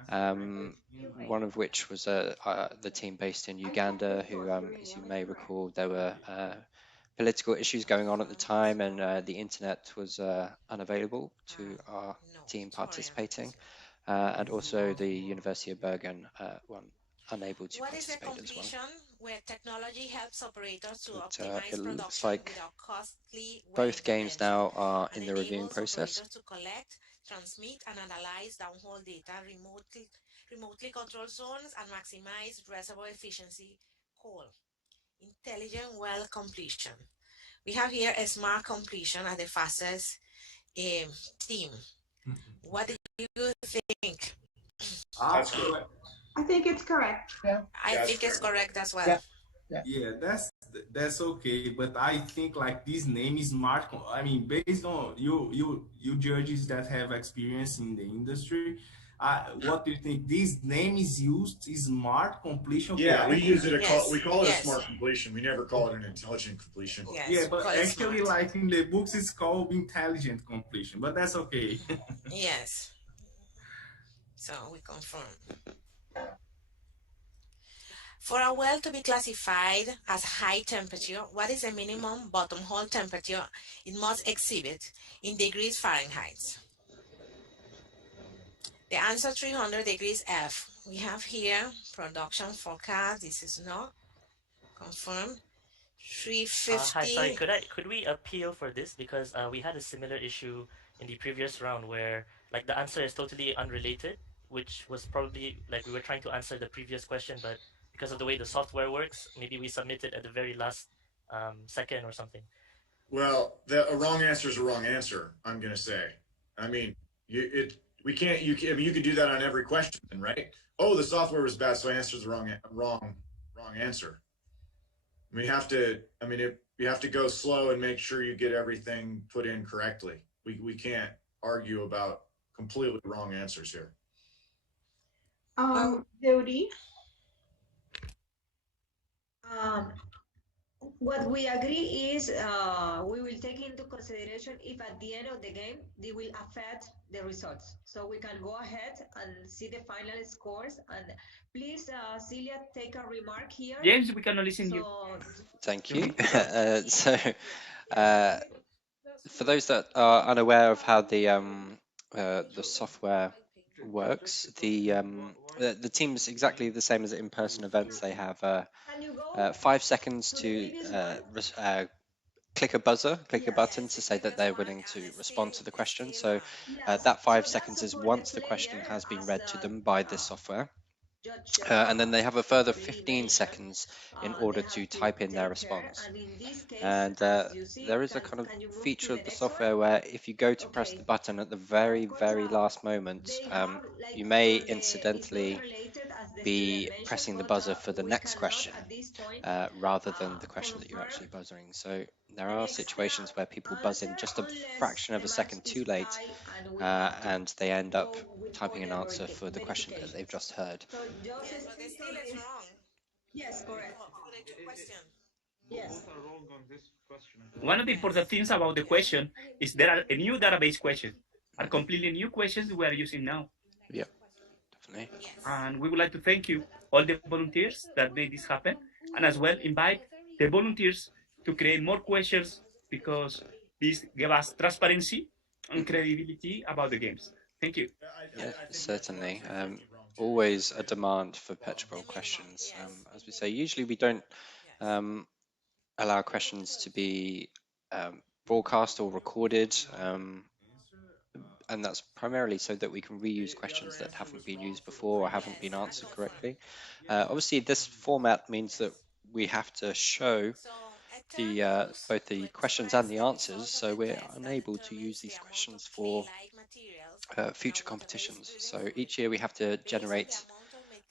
One of which was the team based in Uganda, who, as you may recall, there were political issues going on at the time, and the internet was unavailable to our team participating, and also the University of Bergen one unable to participate as well. Where technology helps operators to It looks like both games now are in the reviewing process. To collect, transmit, and analyze downhole data remotely control zones and maximize reservoir efficiency. Call intelligent well completion. We have here a smart completion as the fastest team. What do you think? That's correct. I think it's correct. Yeah. I think it's correct as well. Yeah, that's okay, but I think like this name is smart. I mean, based on you judges that have experience in the industry, what do you think? This name is used is smart completion. Yeah, we use it. Yes. We call it Yes. a smart completion. We never call it an intelligent completion. Yes, Yeah, but call it actually, smart. like in the books, it's called intelligent completion. But that's okay. Yes. So we confirm. For a well to be classified as high temperature, what is the minimum bottom hole temperature it must exhibit in degrees Fahrenheit? The answer 300 degrees F. We have here production forecast. This is not confirmed. Hi, sorry, 350. could we appeal for this because we had a similar issue in the previous round where like the answer is totally unrelated, which was probably like we were trying to answer the previous question, but because of the way the software works, maybe we submitted at the very last second or something. Well, a wrong answer is a wrong answer, I'm going to say. I mean, we can't, I mean, you could do that on every question, right? Oh, the software was bad, so I answered the wrong answer. We have to, I mean, you have to go slow and make sure you get everything put in correctly. We can't argue about completely wrong answers here. Jody, what we agree is we will take into consideration if at the end of the game they will affect the results. So we can go ahead and see the final scores. And please, Celia, take a remark here. James, we cannot listen you. Thank you. For those that are unaware of how the software works, the team's exactly the same as in-person events. They have 5 seconds to click a button to say that they're willing to respond to the question. So that 5 seconds is once the question has been read to them by this software. And then they have a further 15 seconds in order to type in their response. And there is a kind of feature of the software where if you go to press the button at the very, very last moment, you may incidentally be pressing the buzzer for the next question rather than the question that you're actually buzzering. So there are situations where people buzz in just a fraction of a second too late and they end up typing an answer for the question that they've just heard. Yes, but they still is wrong. Yes, correct. For the two question. Yes. One of the important things about the question is there are a new database questions, are completely new questions we are using now. Yeah, definitely. And we would like to thank you, all the volunteers that made this happen, and as well invite the volunteers to create more questions because this gives us transparency and credibility about the games. Thank you. Yeah, certainly. Always a demand for PetroBowl questions. As we say, usually we don't allow questions to be broadcast or recorded, and that's primarily so that we can reuse questions that haven't been used before or haven't been answered correctly. Obviously, this format means that we have to show both the questions and the answers, so we're unable to use these questions for future competitions. So each year we have to generate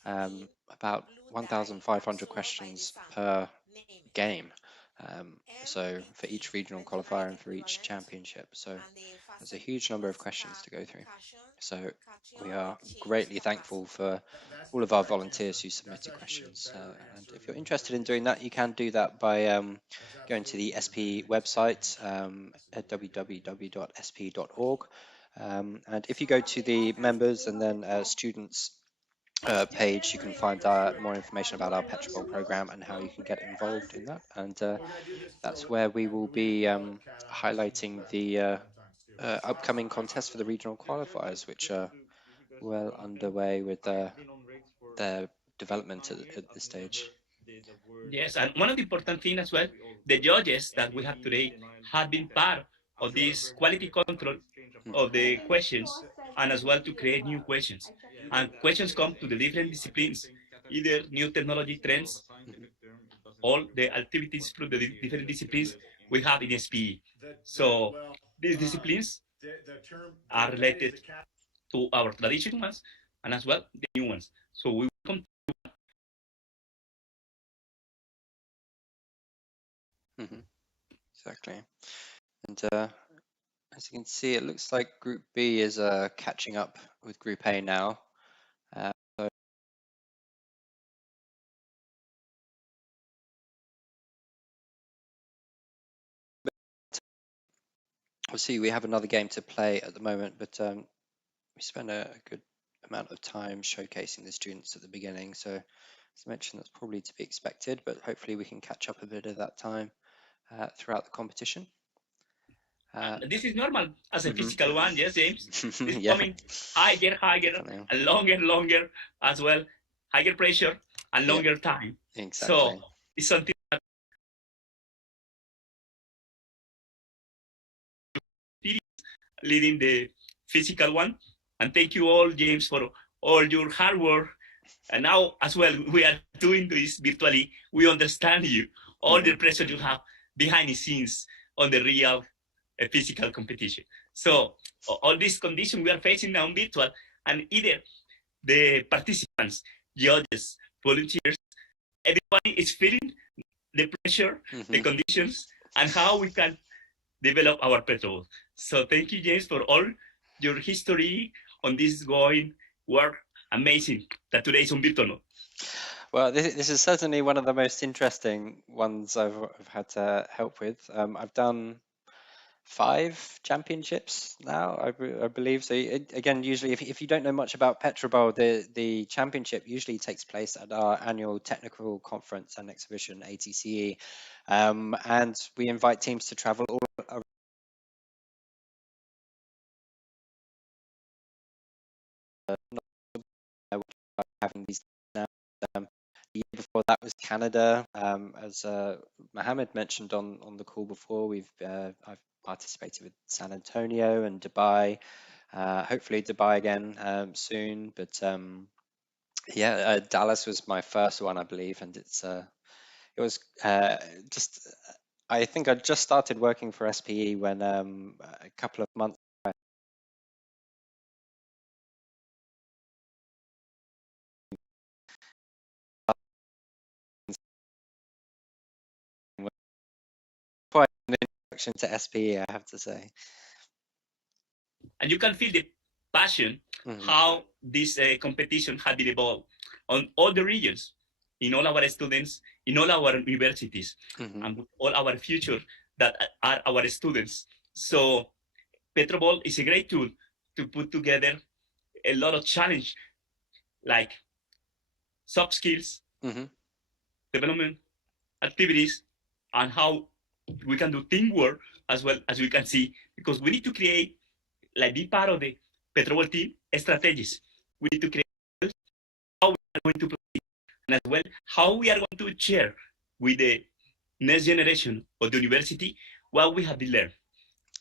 about 1,500 questions per game. So for each regional qualifier and for each championship. So there's a huge number of questions to go through. So we are greatly thankful for all of our volunteers who submitted questions. And if you're interested in doing that, you can do that by going to the SPE website at www.spe.org. And if you go to the members and then students page, you can find more information about our PetroBowl program and how you can get involved in that. And that's where we will be highlighting the upcoming contests for the regional qualifiers, which are well underway with their development at this stage. Yes, and one of the important things as well, the judges that we have today have been part of this quality control of the questions and as well to create new questions. And questions come to the different disciplines, either new technology trends, all the activities through the different disciplines we have in SPE. So these disciplines are related to our traditional ones and as well the new ones. So we welcome. Exactly. And as you can see, it looks like Group B is catching up with Group A now. So obviously we have another game to play at the moment, but we spent a good amount of time showcasing the students at the beginning. So As I mentioned, that's probably to be expected, but hopefully we can catch up a bit of that time throughout the competition. This is normal as a physical one, yes, James. It's Yeah, coming higher, definitely. and longer as well, higher pressure and longer time. Exactly. So it's something that leading the physical one. And thank you all, James, for all your hard work. And now as well, we are doing this virtually. We understand you, all the pressure you have behind the scenes on the real physical competition. So all these conditions we are facing now virtual, and either the participants, judges, volunteers, everybody is feeling the pressure, the conditions, and how we can develop our petrol. So thank you, James, for all your history on this going work. Amazing that today is on virtual. Well, this is certainly one of the most interesting ones I've had to help with. I've done 5 championships now, I believe. So again, usually if you don't know much about PetroBowl, the championship usually takes place at our annual technical conference and exhibition, ATCE, and we invite teams to travel all around. Having these now. The year before that was Canada. As Mohammed mentioned on the call before, I've participated with San Antonio and Dubai. Hopefully Dubai again soon. But yeah, Dallas was my first one, I believe, and it was just. I think I just started working for SPE when a couple of months. Quite an introduction to SPE, I have to say. And you can feel the passion, how this competition has been evolved on all the regions, in all our students, in all our universities, and with all our future that are our students. So PetroBowl is a great tool to put together a lot of challenge, like soft skills, development activities, and how we can do teamwork as well, as we can see, because we need to create, like, be part of the PetroBowl team strategies. We need to create how we are going to play, and as well how we are going to share with the next generation of the university what we have learned.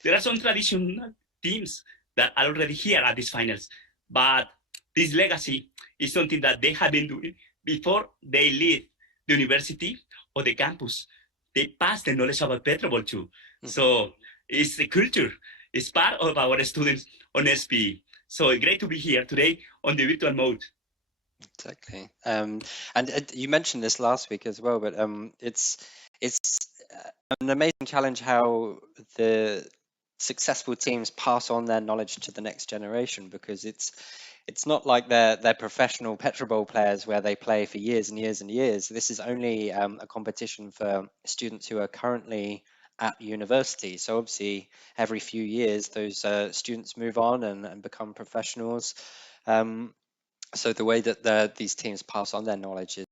There are some traditional teams that are already here at these finals, but this legacy is something that they have been doing before they leave the university or the campus. They pass the knowledge about PetroBowl too. So it's the culture. It's part of our students on SPE. So great to be here today on the virtual mode. Exactly. And you mentioned this last week as well, but it's an amazing challenge how the successful teams pass on their knowledge to the next generation, because it's not like they're professional PetroBowl players where they play for years and years and years. This is only a competition for students who are currently at university. So obviously every few years those students move on and become professionals. So the way that these teams pass on their knowledge is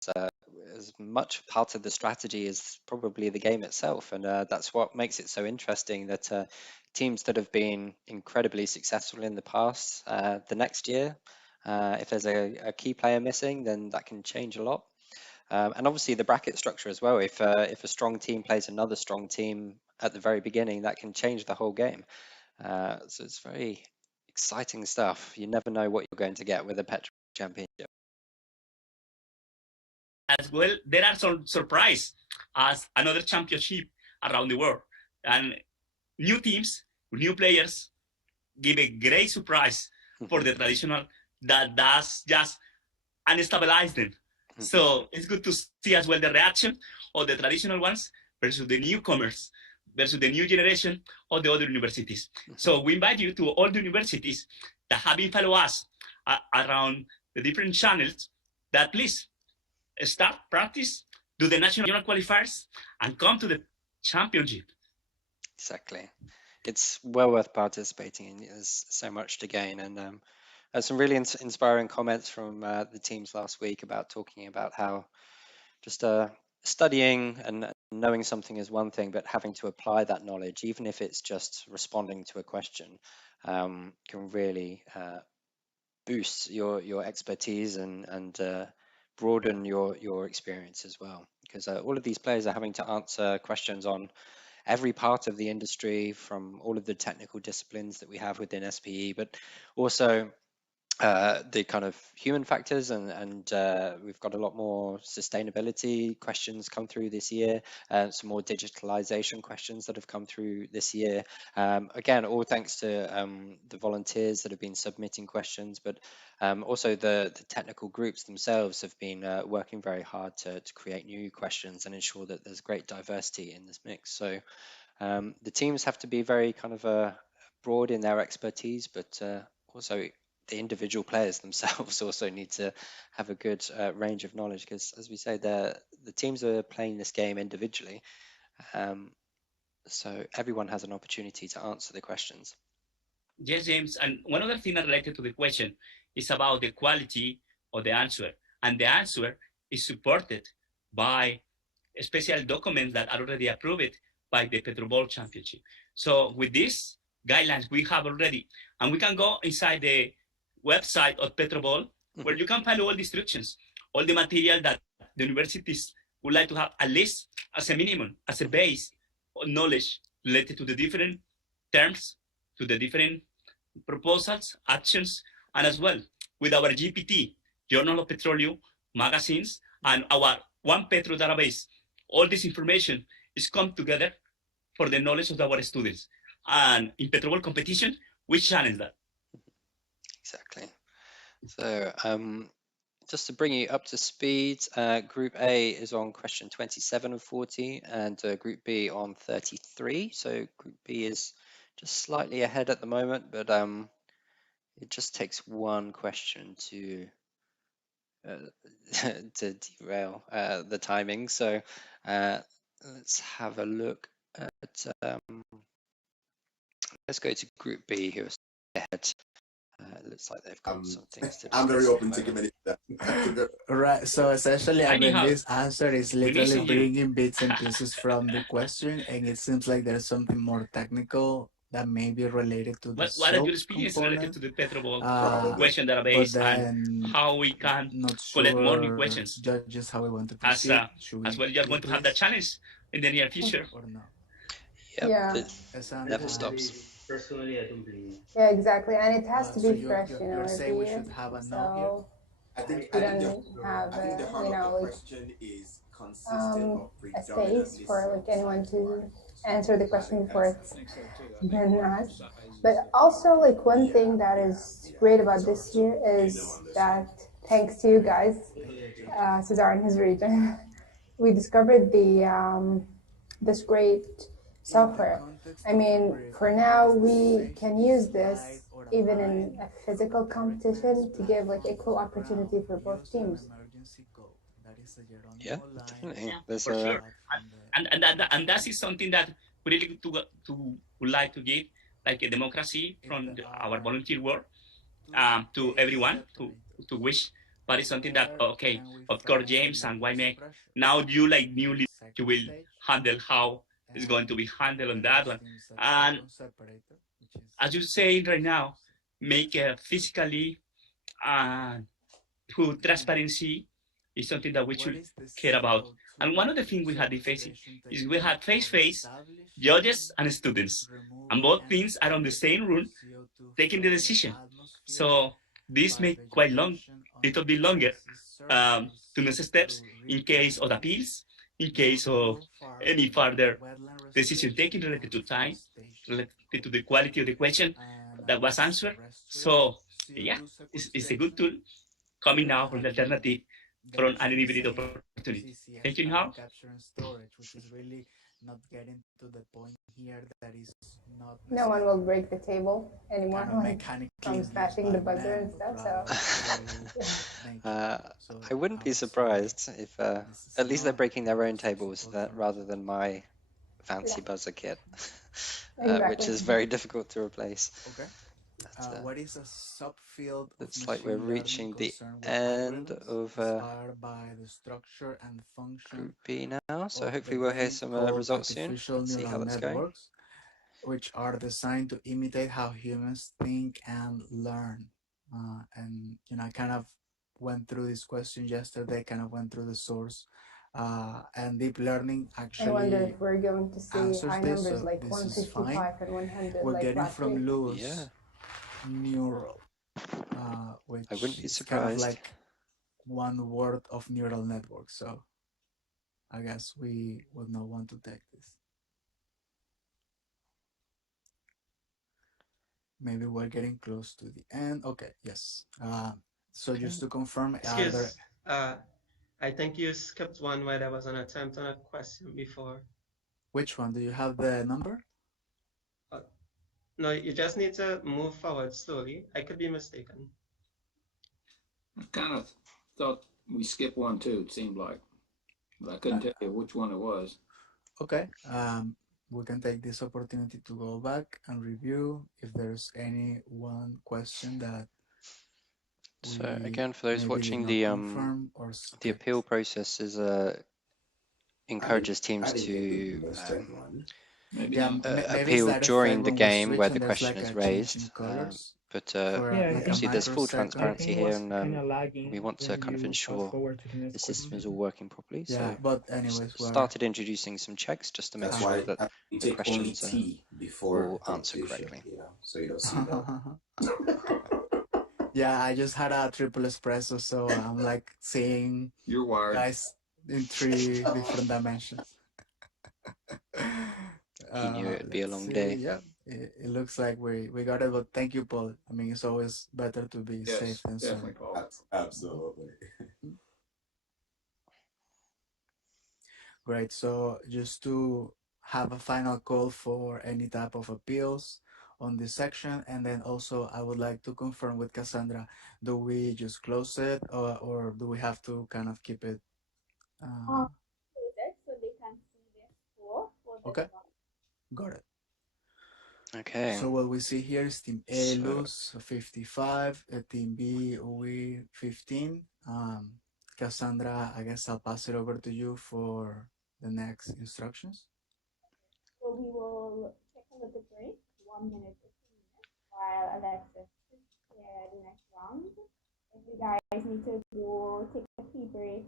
as much part of the strategy as probably the game itself, and that's what makes it so interesting. That teams that have been incredibly successful in the past, the next year, if there's a key player missing, then that can change a lot. And obviously the bracket structure as well. If a strong team plays another strong team at the very beginning, that can change the whole game. So it's very exciting stuff. You never know what you're going to get with a PetroBowl Championship. As well, there are some surprise as another championship around the world, and new teams, new players give a great surprise for the traditional that does just unstabilize them. So it's good to see as well the reaction of the traditional ones versus the newcomers, versus the new generation of the other universities. So we invite you to all the universities that have been follow us around the different channels, that please start practice, do the national qualifiers, and come to the championship. Exactly. It's well worth participating in. There's so much to gain, and Some really inspiring comments from the teams last week about talking about how just studying and knowing something is one thing, but having to apply that knowledge, even if it's just responding to a question, can really boost your expertise and broaden your experience as well. Because all of these players are having to answer questions on every part of the industry, from all of the technical disciplines that we have within SPE, but also the kind of human factors, and we've got a lot more sustainability questions come through this year, some more digitalization questions that have come through this year. Again, all thanks to the volunteers that have been submitting questions, but also the technical groups themselves have been working very hard to create new questions and ensure that there's great diversity in this mix. So the teams have to be very kind of broad in their expertise, but also the individual players themselves also need to have a good range of knowledge, because, as we say, the teams are playing this game individually, so everyone has an opportunity to answer the questions. Yes, James, and one other thing related to the question is about the quality of the answer, and the answer is supported by special documents that are already approved by the PetroBowl Championship. So with these guidelines we have already, and we can go inside the website of PetroBowl, where you can find all the instructions, all the material that the universities would like to have, at least as a minimum, as a base of knowledge related to the different terms, to the different proposals, actions, and as well with our GPT, Journal of Petroleum, magazines, and our One Petro database. All this information is come together for the knowledge of our students. And in PetroBowl competition, we challenge that. Exactly. So just to bring you up to speed, Group A is on question 27 of 40, and Group B on 33. So Group B is just slightly ahead at the moment, but it just takes one question to to derail the timing. So let's have a look at. Let's go to Group B, who is ahead. It looks like they've got some things to discuss. I'm very open to giving it. Right. So essentially, I mean, this answer is literally bringing bits and pieces from the question, and it seems like there's something more technical that may be related to the What are your soap experience component. related to the PetroBowl question database, and how we can collect more new questions? Judges, how we want to As proceed. well, you're going to have that challenge in the near future. Or no? Yeah. It never stops. Personally, I don't believe. Yeah, exactly, and it has to be So fresh, you're every saying we year. should have a no here? So I think we the don't have, like, question is consistent a space for like anyone to answer the question before it's been asked. But also, like, one thing that is great about this year is that thanks to you guys, Cesar and his region, we discovered this great software. I mean, for now, we can use this even in a physical competition to give like equal opportunity for both teams. Yeah, definitely. Yeah, for sure. And that is something that we really would like to give, like a democracy from our volunteer work to everyone to wish. But it's something that, okay, of course, James and YMEC, now you like newly you will handle how it's going to be handled on that one. And as you say right now, make physically through transparency is something that we should care about. And one of the things we had been facing is we had face-to-face judges and students, and both teams are on the same room taking the decision. So this may quite long, little bit longer to next steps in case of appeals, in case of any further decision taking related to time, related to the quality of the question that was answered. So yeah, it's a good tool coming now from the alternative from an individual opportunity. Thank you, Nihal. Capture and storage, which is really not getting to the point here that is not. No one will break the table anymore, Kind of like, mechanically from smashing the buzzer and stuff. So I wouldn't be surprised if at least they're breaking their own tables rather than my fancy buzzer kit, which Exactly. is very difficult to replace. Okay. What is a subfield of Looks like we're machine learning reaching the concerned with end algorithms of inspired by the structure and function Group B now, so of the hopefully we'll hear brain some called results soon. artificial Let's see how neural that's going. networks, which are designed to imitate how humans think and learn. And I kind of went through this question yesterday, kind of went through the source. And deep learning I actually wonder if we're going to see answers high this, numbers so like this is fine. 155 and 100 We're like getting last from week. Lewis Yeah. neural, which I wouldn't be is kind of surprised. like one word of neural network. So I guess we would not want to take this. Maybe we're getting close to the end. Okay, yes. So just to confirm, Excuse, I think you skipped one where there was an attempt on a question before. which one? Do you have the number? No, you just need to move forward slowly. I could be mistaken. I kind of thought we skipped one too, it seemed like. But I couldn't tell you which one it was. Okay. We can take this opportunity to go back and review if there's any one question that So again, for those watching the appeal process is encourages teams to appeal during the game where the question is raised. But obviously there's full transparency here, and we want to kind of ensure the system is all working properly. Yeah, so but anyways, started introducing some checks just to make sure that the questions are all answered correctly. So you don't see that. Yeah, I just had a triple espresso, so I'm like seeing guys in 3 different dimensions. He knew it'd be a long day. Yeah, it looks like we got it, but thank you, Paul. I mean, it's always better to be safe than sorry. Absolutely. Great. So just to have a final call for any type of appeals on this section, and then also I would like to confirm with Cassandra, do we just close it or do we have to kind of keep it? So they can see the score for the Okay, got it. Okay. So what we see here is Team A lose 55, Team B we 15. Cassandra, I guess I'll pass it over to you for the next instructions. So we will take a little break, 1 minute to 2 minutes, while Alexis prepares the next round. If you guys need to go take a tea break,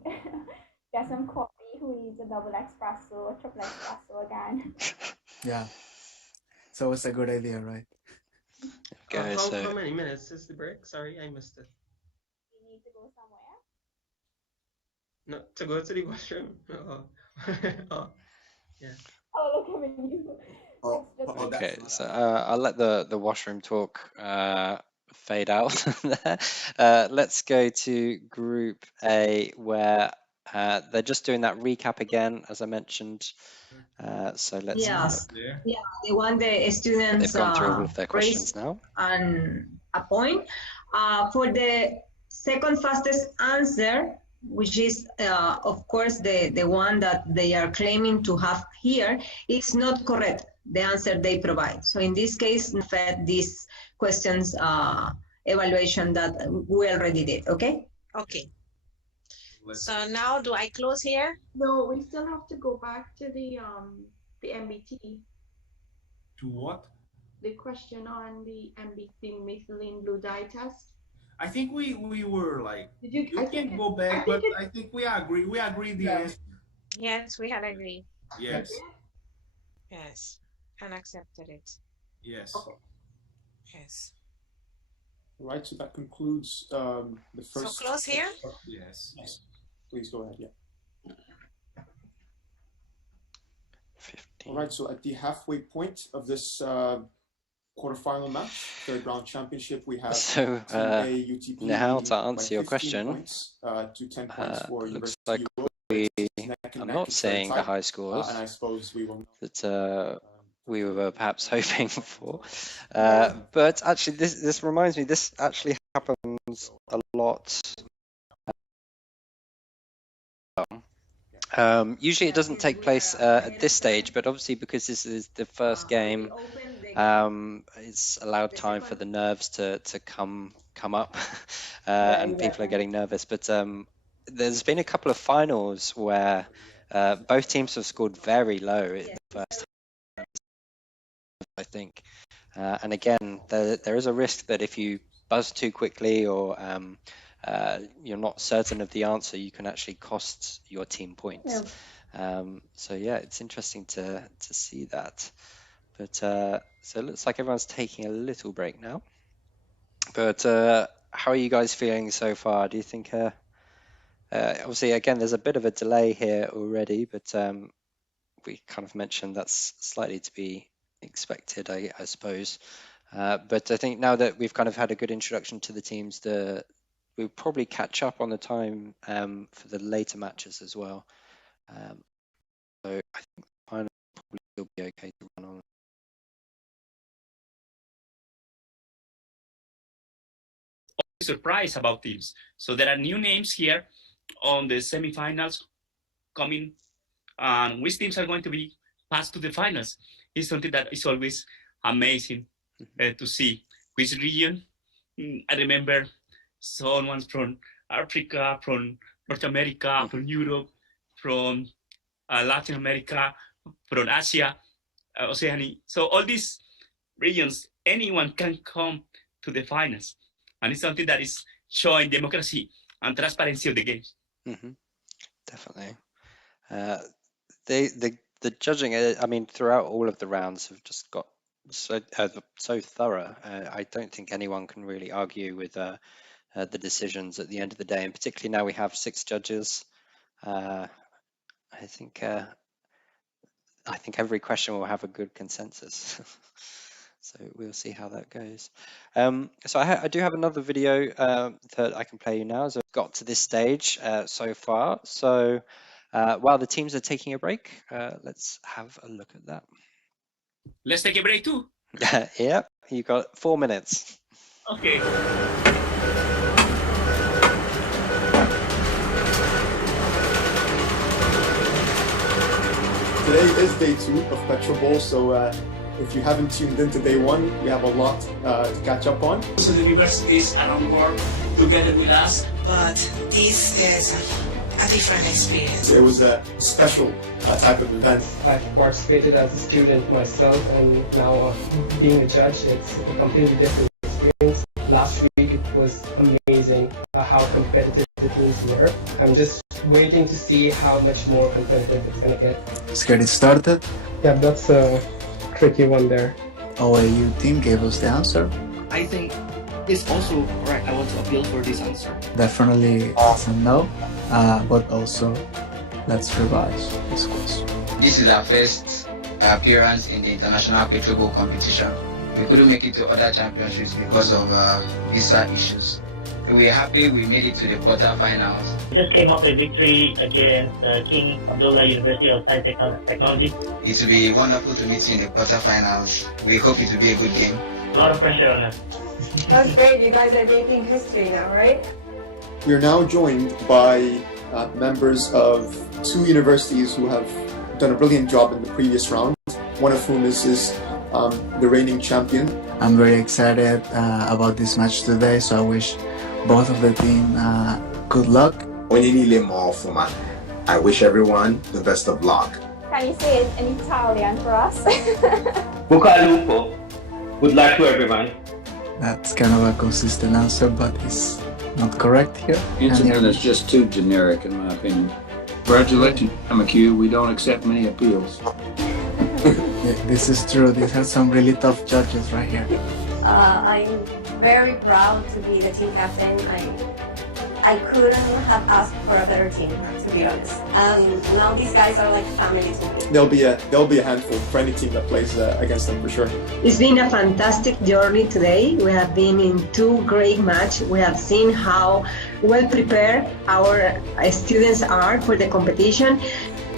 get some coffee, who needs a double espresso, triple espresso again. Yeah. So it's a good idea, right? Okay, how many minutes is the break? Sorry, I missed it. You need to go somewhere? No, to go to the washroom. Oh, yeah. Oh, look at you. Okay, so I'll let the washroom talk fade out there. Let's go to Group A, where they're just doing that recap again, as I mentioned. So let's they want the students they've gone through all of their questions now. And a point for the second fastest answer, which is of course the one that they are claiming to have here, is not correct, the answer they provide. So in this case, Fed these questions evaluation that we already did. Okay. So now do I close here? No, we still have to go back to the MBT. To what? The question on the MBT methylene blue dye test. I think we were like, Did you can go back, but I think we agree. We agreed the answer. Yes, we had agreed. Yes. Yes, and accepted it. Yes. Okay. Yes. Right, so that concludes the first. So close here? Yes. Please go ahead, yeah. 15. All right, so at the halfway point of this quarterfinal match, third round championship, we have So now to answer your question, points, to 10 points for looks University. like I'm not saying the high scores and I suppose we will that we were perhaps hoping for, but actually this reminds me, this actually happens a lot. Usually it doesn't take place at this stage, but obviously because this is the first game It's allowed time for the nerves to come up, and people are getting nervous. But there's been a couple of finals where both teams have scored very low in the first half, I think. And again, there is a risk that if you buzz too quickly or you're not certain of the answer, you can actually cost your team points. So yeah, it's interesting to see that. But so it looks like everyone's taking a little break now. But how are you guys feeling so far? Do you think obviously again there's a bit of a delay here already, but we kind of mentioned that's slightly to be expected, I suppose. But I think now that we've kind of had a good introduction to the teams, we'll probably catch up on the time for the later matches as well. So I think the final probably will be okay to run on. Surprise about teams. So there are new names here on the semifinals coming, and which teams are going to be passed to the finals is something that is always amazing to see. Which region? I remember someone from Africa, from North America, from Europe, from Latin America, from Asia, Oceania. So all these regions, anyone can come to the finals. And it's something that is showing democracy and transparency of the games. Definitely. The judging, I mean, throughout all of the rounds have just got so thorough. I don't think anyone can really argue with the decisions at the end of the day. And particularly now we have 6 judges. I think every question will have a good consensus. So we'll see how that goes. So I do have another video that I can play you now as I've got to this stage so far. So while the teams are taking a break, let's have a look at that. Let's take a break too. Yeah, you got 4 minutes. Okay. Today is day 2 of PetroBowl, so if you haven't tuned into day 1, we have a lot to catch up on. So the universities are on board together with us. But this is a different experience. It was a special type of event. I've participated as a student myself, and now being a judge, it's a completely different experience. Last week it was amazing how competitive the teams were. I'm just waiting to see how much more competitive it's going to get. Let's get it started. Yeah, that's a tricky one there. OAU team gave us the answer. I think it's also correct. I want to appeal for this answer. Definitely it's a no, but also let's revise this question. This is our first appearance in the International PetroBowl competition. We couldn't make it to other championships because of visa issues. We're happy we made it to the quarterfinals. We just came off a victory against King Abdullah University of Teknologi. It will be wonderful to meet you in the quarterfinals. We hope it will be a good game. A lot of pressure on us. That's great. You guys are making history now, right? We are now joined by members of 2 universities who have done a brilliant job in the previous round, one of whom is the reigning champion. I'm very excited about this match today, so I wish both of the team good luck. I wish everyone the best of luck. Can you say it in Italian for us? Buca al lupo. Good luck to everyone. That's kind of a consistent answer, but it's not correct here. Incident is just too generic, in my opinion. Congratulations, McHugh. We don't accept many appeals. Yeah, this is true. These are some really tough judges right here. I'm very proud to be the team captain. I couldn't have asked for a better team, to be honest. And now these guys are like family to me. There'll be a handful for any team that plays against them for sure. It's been a fantastic journey today. We have been in 2 great matches. We have seen how well prepared our students are for the competition.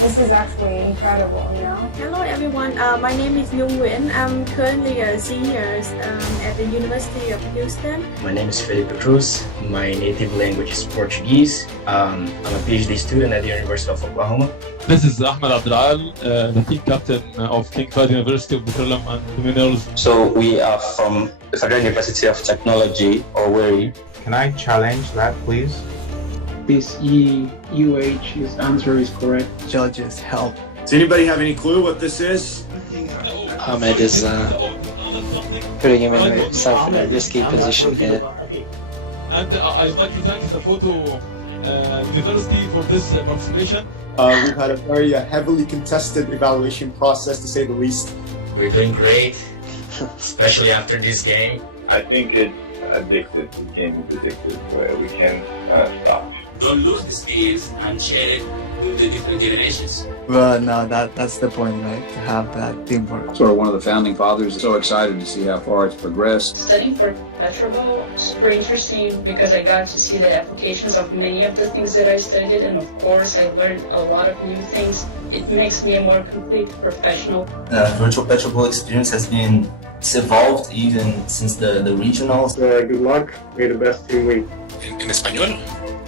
this is actually incredible, you know? Hello everyone, my name is Nhung Nguyen. I'm currently a senior at the University of Houston. My name is Felipe Cruz. My native language is Portuguese. I'm a PhD student at the University of Oklahoma. This is Ahmed Abdelal, the team captain of King Fahd University of Petroleum and Minerals. So we are from the Federal University of Technology, Owerri. Can I challenge that, please? This EUH, his answer is correct. Judges, help. Does anybody have any clue what this is? Ahmed is putting himself in a risky position here. And I'd like to thank the photo university for this participation. We've had a very heavily contested evaluation process, to say the least. We're doing great, especially after this game. I think it's addictive. The game is addictive, where we can't stop. Don't lose the skills and share it with the different generations. Well, no, that's the point, right? To have that teamwork. Sort of one of the founding fathers. So excited to see how far it's progressed. Studying for PetroBowl, super interesting because I got to see the applications of many of the things that I studied, and of course I learned a lot of new things. It makes me a more complete professional. Virtual PetroBowl experience has been, it's evolved even since the regionals. Good luck. May the best team win. ¿En español?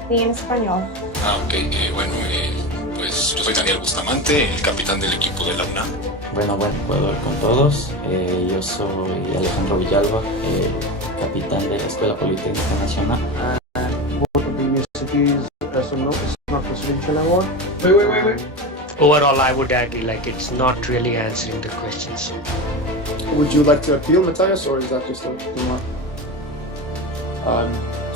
Sí, en español. Ok. Bueno, pues yo soy Daniel Bustamante, el capitán del equipo de la UNAM. Bueno, puedo hablar con todos. Yo soy Alejandro Villalba, capitán de la Escuela Politécnica Nacional. Both of the universities, so no, it's not presidential award. Wait. Overall, I would agree, like it's not really answering the questions. Would you like to appeal, Matthias, or is that just a remark?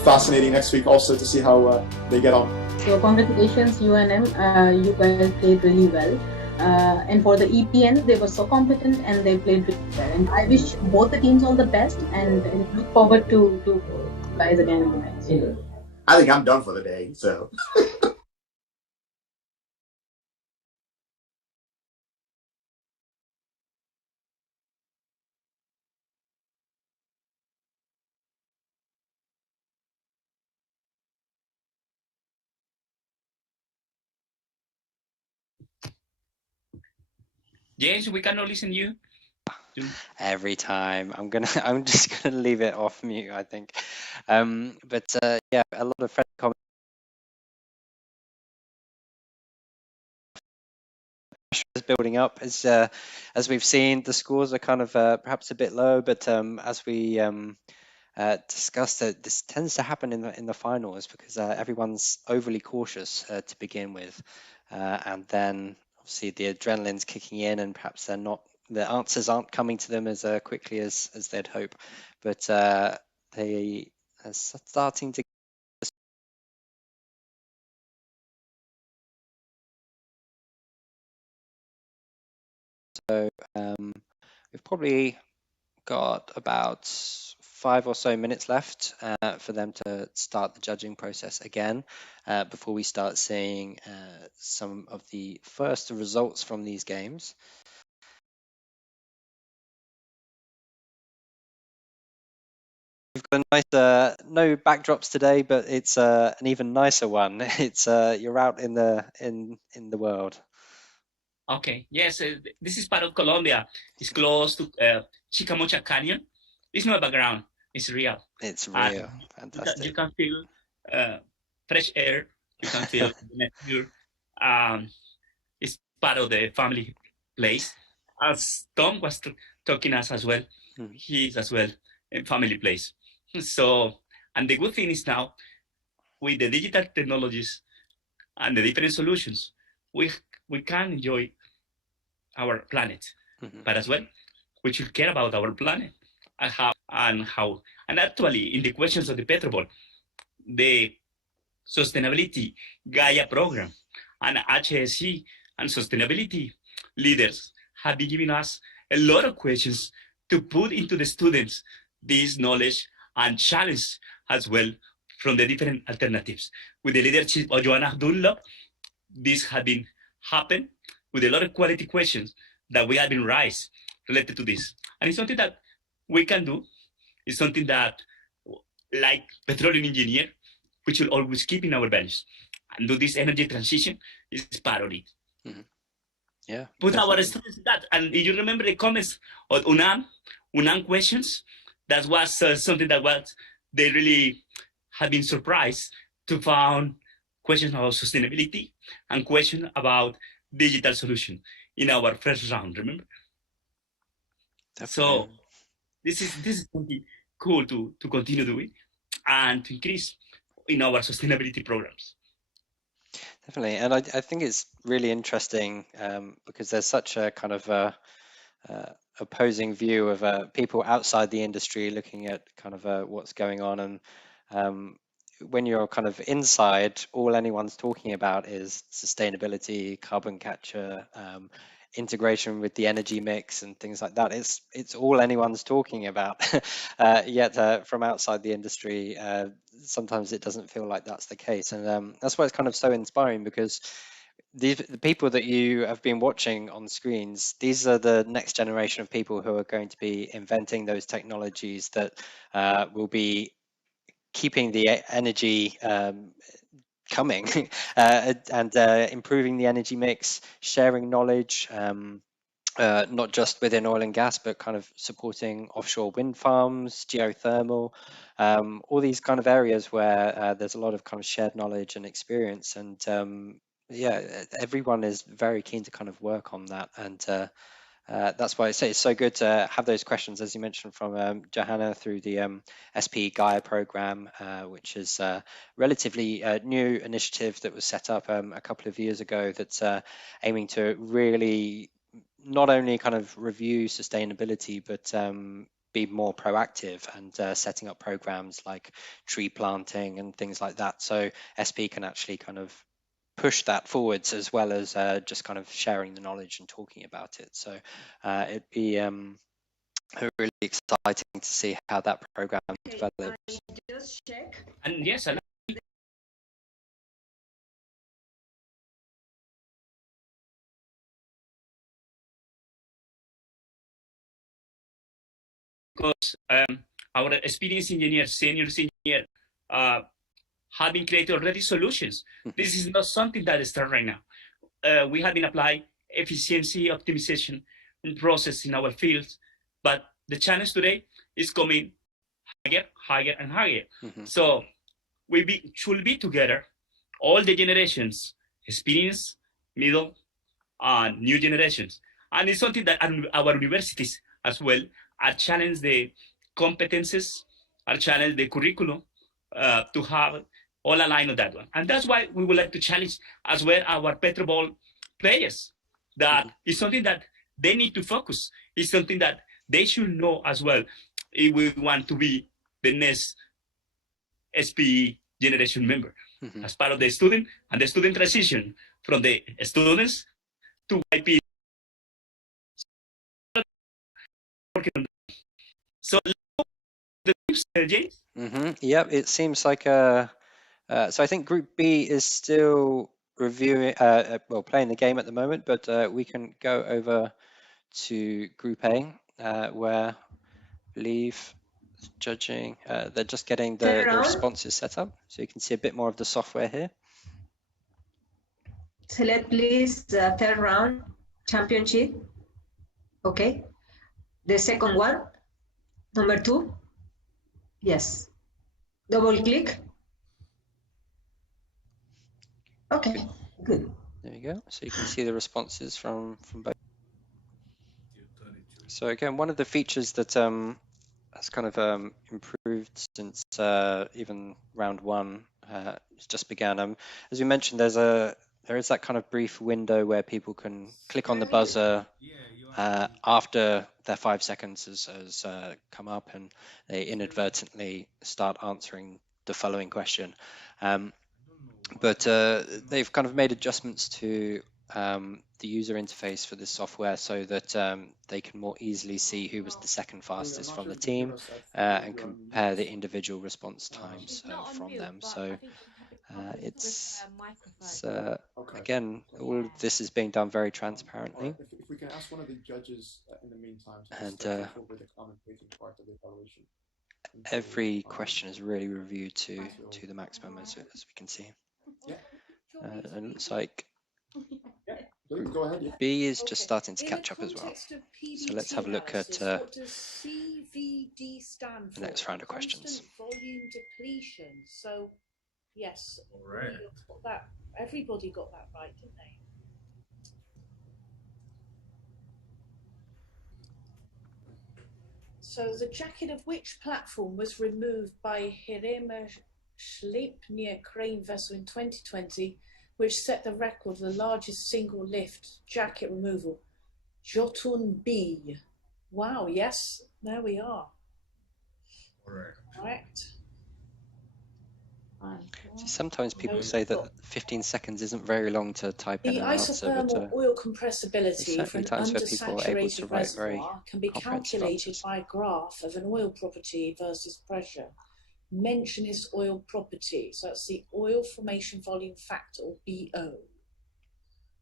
Fascinating next week also to see how they get on. So congratulations UNM, you guys played really well. And for the EPN, they were so competent and they played really well. And I wish both the teams all the best and look forward to guys again. I think I'm done for the day, so. James, we cannot listen to you. Every time I'm just gonna leave it off mute, I think. But yeah, a lot of friendly comments. Is building up as we've seen. The scores are kind of perhaps a bit low, but as we discussed, this tends to happen in the finals because everyone's overly cautious to begin with, and then obviously the adrenaline's kicking in, and perhaps the answers aren't coming to them as quickly as they'd hope. But they are starting to. So we've probably got about 5 or so minutes left for them to start the judging process again before we start seeing some of the first results from these games. We've got a nice, no backdrops today, but it's an even nicer one. It's you're out in the world. Okay, yes, this is part of Colombia. It's close to Chicamocha Canyon. It's not background, it's real. It's real, fantastic. You can feel fresh air, you can feel the nature. It's part of the family place. As Tom was talking us as well, he is as well a family place. So, and the good thing is now, with the digital technologies and the different solutions, we can enjoy our planet, but as well, we should care about our planet and how. And actually, in the questions of the PetroBowl, the sustainability Gaia program and HSE and sustainability leaders have been giving us a lot of questions to put into the students this knowledge and challenge as well from the different alternatives. With the leadership of Joanna Abdullah, this has been happened with a lot of quality questions that we have been raised related to this. And it's something that we can do. It's something that, like petroleum engineer, we should always keep in our values. And do this energy transition is part of it. Yeah. Put Definitely. our students in that. And if you remember the comments of UNAM questions, that was something that they really had been surprised to find questions about sustainability and questions about digital solution in our first round, remember? Definitely. So this is really cool to continue doing and to increase in our sustainability programs. Definitely, and I think it's really interesting because there's such a kind of opposing view of people outside the industry looking at kind of what's going on, and when you're kind of inside, all anyone's talking about is sustainability, carbon capture, integration with the energy mix and things like that. It's all anyone's talking about. Yet from outside the industry, sometimes it doesn't feel like that's the case, and that's why it's kind of so inspiring, because the people that you have been watching on screens, these are the next generation of people who are going to be inventing those technologies that will be keeping the energy coming and improving the energy mix, sharing knowledge, not just within oil and gas, but kind of supporting offshore wind farms, geothermal, all these kind of areas where there's a lot of kind of shared knowledge and experience. And yeah, everyone is very keen to kind of work on that. And that's why I say it's so good to have those questions, as you mentioned, from Johanna through the SPE Gaia program, which is a relatively new initiative that was set up a couple of years ago that's aiming to really not only kind of review sustainability, but be more proactive and setting up programs like tree planting and things like that. So SP can actually kind of push that forwards, as well as just kind of sharing the knowledge and talking about it. So it'd be really exciting to see how that program develops. Just check. And yes, because our experienced engineers, senior engineer, have been creating already solutions. This is not something that is started right now. We have been applying efficiency optimization and process in our fields, but the challenge today is coming higher and higher. So we should be together, all the generations, experience, middle, and new generations. And it's something that our universities as well are challenge the competences, are challenge the curriculum to have all aligned on that one. And that's why we would like to challenge as well our PetroBowl players. That is something that they need to focus. It's something that they should know as well if we want to be the next SPE generation member as part of the student and the student transition from the students to IP. So the tips, James? Yep, it seems like so I think Group B is still reviewing, well, playing the game at the moment, but we can go over to Group A, where I believe judging, they're just getting the responses set up, so you can see a bit more of the software here. Select please the third round championship. Okay. The second one, number 2. Yes. Double click. Okay, good. There you go. So you can see the responses from both. So again, one of the features that has kind of improved since even round 1 has just began. As we mentioned, there is that kind of brief window where people can click on the buzzer after their 5 seconds has come up, and they inadvertently start answering the following question. But they've kind of made adjustments to the user interface for this software so that they can more easily see who was the second fastest from the team and compare the individual response times from them. So it's again, all of this is being done very transparently. If we can ask one of the judges in the meantime to and over the commentating part of the evaluation. Every question is really reviewed to the maximum, as we can see. And it looks like Go ahead. Yeah. B is just starting to catch up as well. So let's have a look at what does CVD stand for? the next round of questions. Constant volume depletion. So, yes, Right. everybody got that right, didn't they? So the jacket of which platform was removed by Hirema Schleipnir crane vessel in 2020, which set the record for the largest single lift jacket removal? Jotun B. Wow, yes, there we are. Correct. See, sometimes people say that 15 seconds isn't very long to type in The an answer, but isothermal oil compressibility there's for an certainly times where people are able to undersaturated write very reservoir can be comprehensive calculated answers. by a graph of an oil property versus pressure. Mention this oil property. So that's the oil formation volume factor, or BO.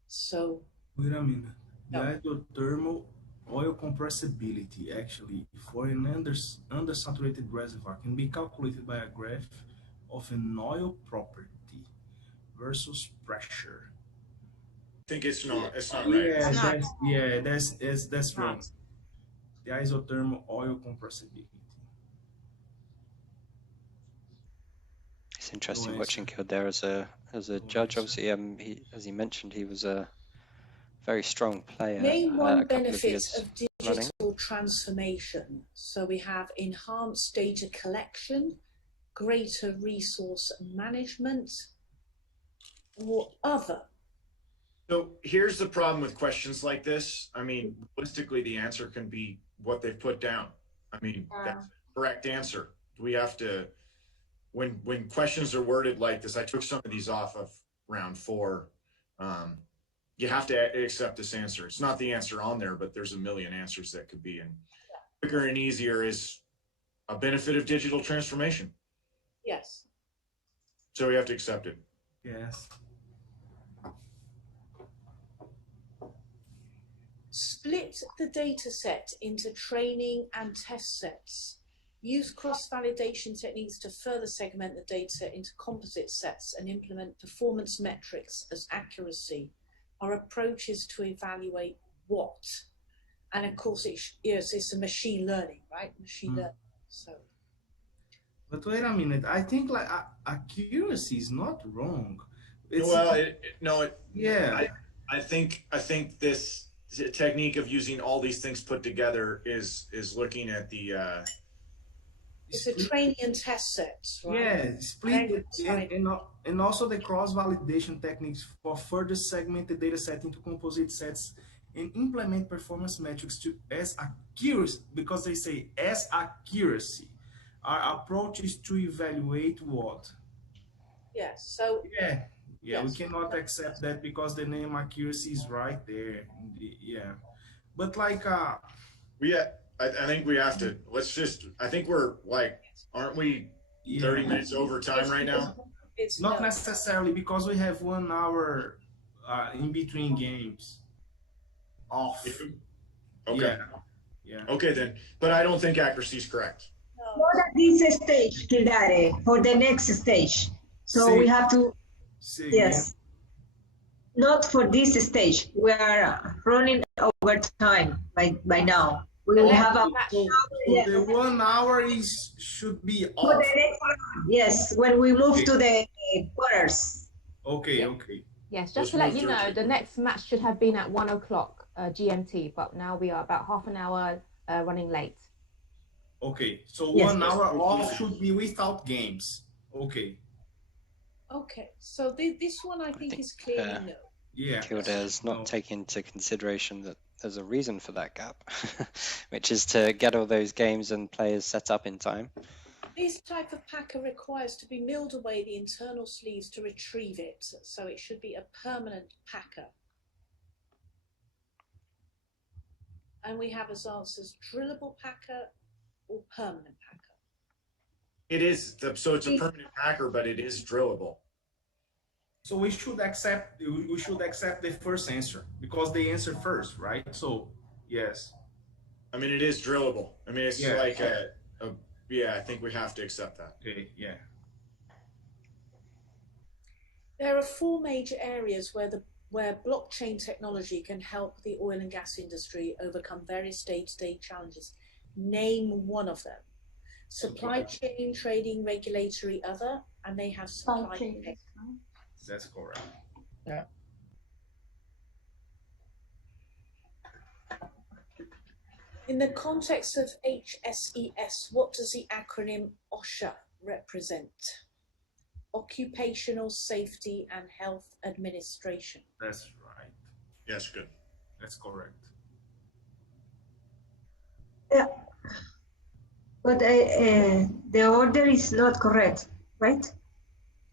So, Wait a minute. The isothermal oil compressibility, actually, for an undersaturated reservoir can be calculated by a graph of an oil property versus pressure. I think it's not right. That's wrong. The isothermal oil compressibility. It's interesting watching Kildare as a judge. Obviously, as he mentioned, he was a very strong player. name one a couple of benefit years of running. digital transformation. So we have enhanced data collection, greater resource management, or other. So here's the problem with questions like this. I mean, realistically, the answer can be what they've put down. I mean, that's the correct answer. We have to, when questions are worded like this, I took some of these off of round 4. You have to accept this answer. It's not the answer on there, but there's a million answers that could be. And quicker and easier is a benefit of digital transformation. Yes. So we have to accept it. Yes. Split the data set into training and test sets. Use cross-validation techniques to further segment the data into composite sets and implement performance metrics as accuracy. Our approach is to evaluate what? And of course, it's a machine learning, right? Machine learning. So. But wait a minute. I think like accuracy is not wrong. I think this technique of using all these things put together is looking at the. It's a training and test sets, right? Yeah, split and also the cross-validation techniques for further segment the data set into composite sets and implement performance metrics to as accuracy, because they say as accuracy. Our approach is to evaluate what? Yes. So. Yeah, we cannot accept that because the name accuracy is right there. But like I think we have to, I think we're like, aren't we 30 minutes over time right now? It's not necessarily, because we have 1 hour in between games off. Okay. Yeah. Okay then, but I don't think accuracy is correct. Not at this stage, Kildare, for the next stage. So we have to, yes. Not for this stage. We are running over time by now. We will have a the 1 hour should be off. For the next one, yes, when we move to the quarters. Okay. Yes, just to let you know, the next match should have been at 1 o'clock GMT, but now we are about half an hour running late. Okay, so 1 hour off should be without games. Okay. Okay, so this one I think is clearly no. Yeah. Kildare's not taking into consideration that there's a reason for that gap, which is to get all those games and players set up in time. This type of packer requires to be milled away the internal sleeves to retrieve it, so it should be a permanent packer. And we have as answers drillable packer or permanent packer. It is, so it's a permanent packer, but it is drillable. So we should accept the first answer because they answer first, right? So yes. I mean, it is drillable. I mean, it's like I think we have to accept that. Okay, yeah. There are 4 major areas where where blockchain technology can help the oil and gas industry overcome various day-to-day challenges. Name one of them. Supply chain, trading, regulatory, other, and they have supply chain. That's correct. Yeah. In the context of HSES, what does the acronym OSHA represent? Occupational Safety and Health Administration. That's right. Yes, good. That's correct. Yeah. But the order is not correct, right?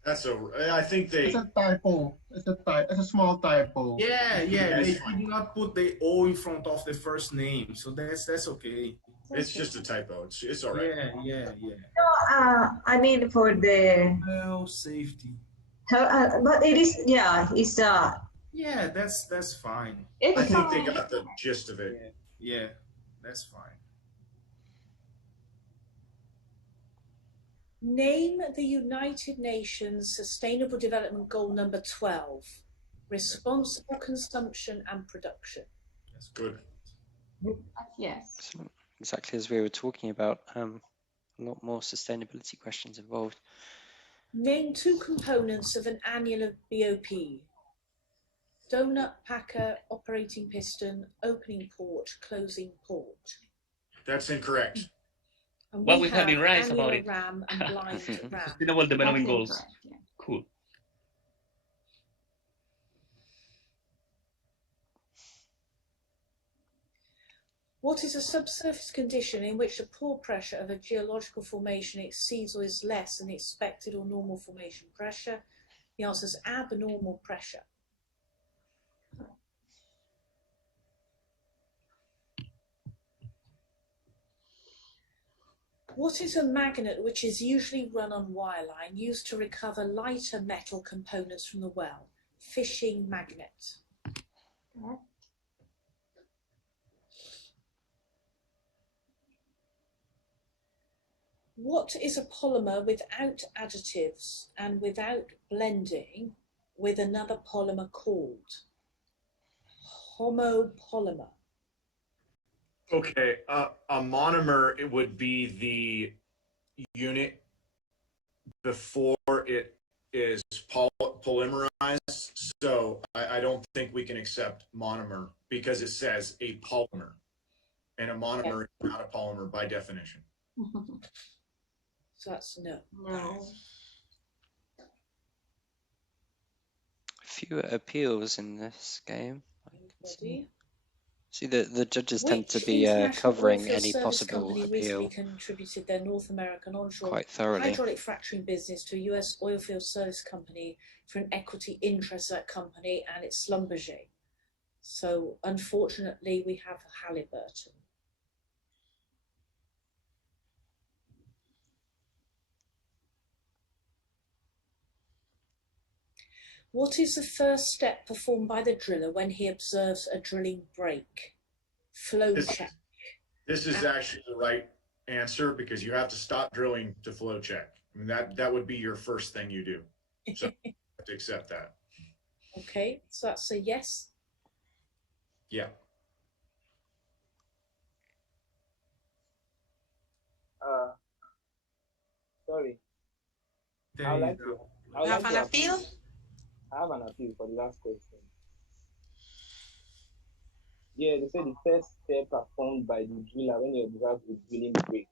I think they. It's a typo. It's a small typo. Yeah. They did not put the O in front of the first name, so that's okay. It's just a typo. It's all right. Yeah. No, I mean for the health safety. But it is, yeah, it's Yeah, that's fine. I think they got the gist of it. Yeah, that's fine. Name the United Nations Sustainable Development Goal number 12, responsible consumption and production. That's good. Yes. Excellent. Exactly as we were talking about, a lot more sustainability questions involved. Name two components of an annular BOP. Donut, packer, operating piston, opening port, closing port. That's incorrect. And Well, we have been right about annular it. RAM and blind RAM. Sustainable Development Goals. Correct, yeah. Cool. What is a subsurface condition in which the pore pressure of a geological formation exceeds or is less than expected or normal formation pressure? The answer is abnormal pressure. What is a magnet which is usually run on wireline used to recover lighter metal components from the well? Fishing magnet. What is a polymer without additives and without blending with another polymer called? Homopolymer. Okay, a monomer, it would be the unit before it is polymerized. So I don't think we can accept monomer because it says a polymer, and a monomer is not a polymer by definition. So that's no. No. A few appeals in this game. Anybody? See, the judges tend to Which be international covering oilfield any service possible company appeal recently contributed their North American onshore quite thoroughly. hydraulic fracturing business to a US oilfield service company for an equity interest in that company and its Schlumberger? So unfortunately, we have Halliburton. What is the first step performed by the driller when he observes a drilling break? Flow check. This is actually the right answer because you have to stop drilling to flow check. I mean, that would be your first thing you do. So you have to accept that. Okay, so that's a yes. Yeah. Sorry. There I would you like go. to. I would You have like an to appeal? I have an appeal for the last question. Yeah, they said the first step performed by the driller when you observe the drilling break.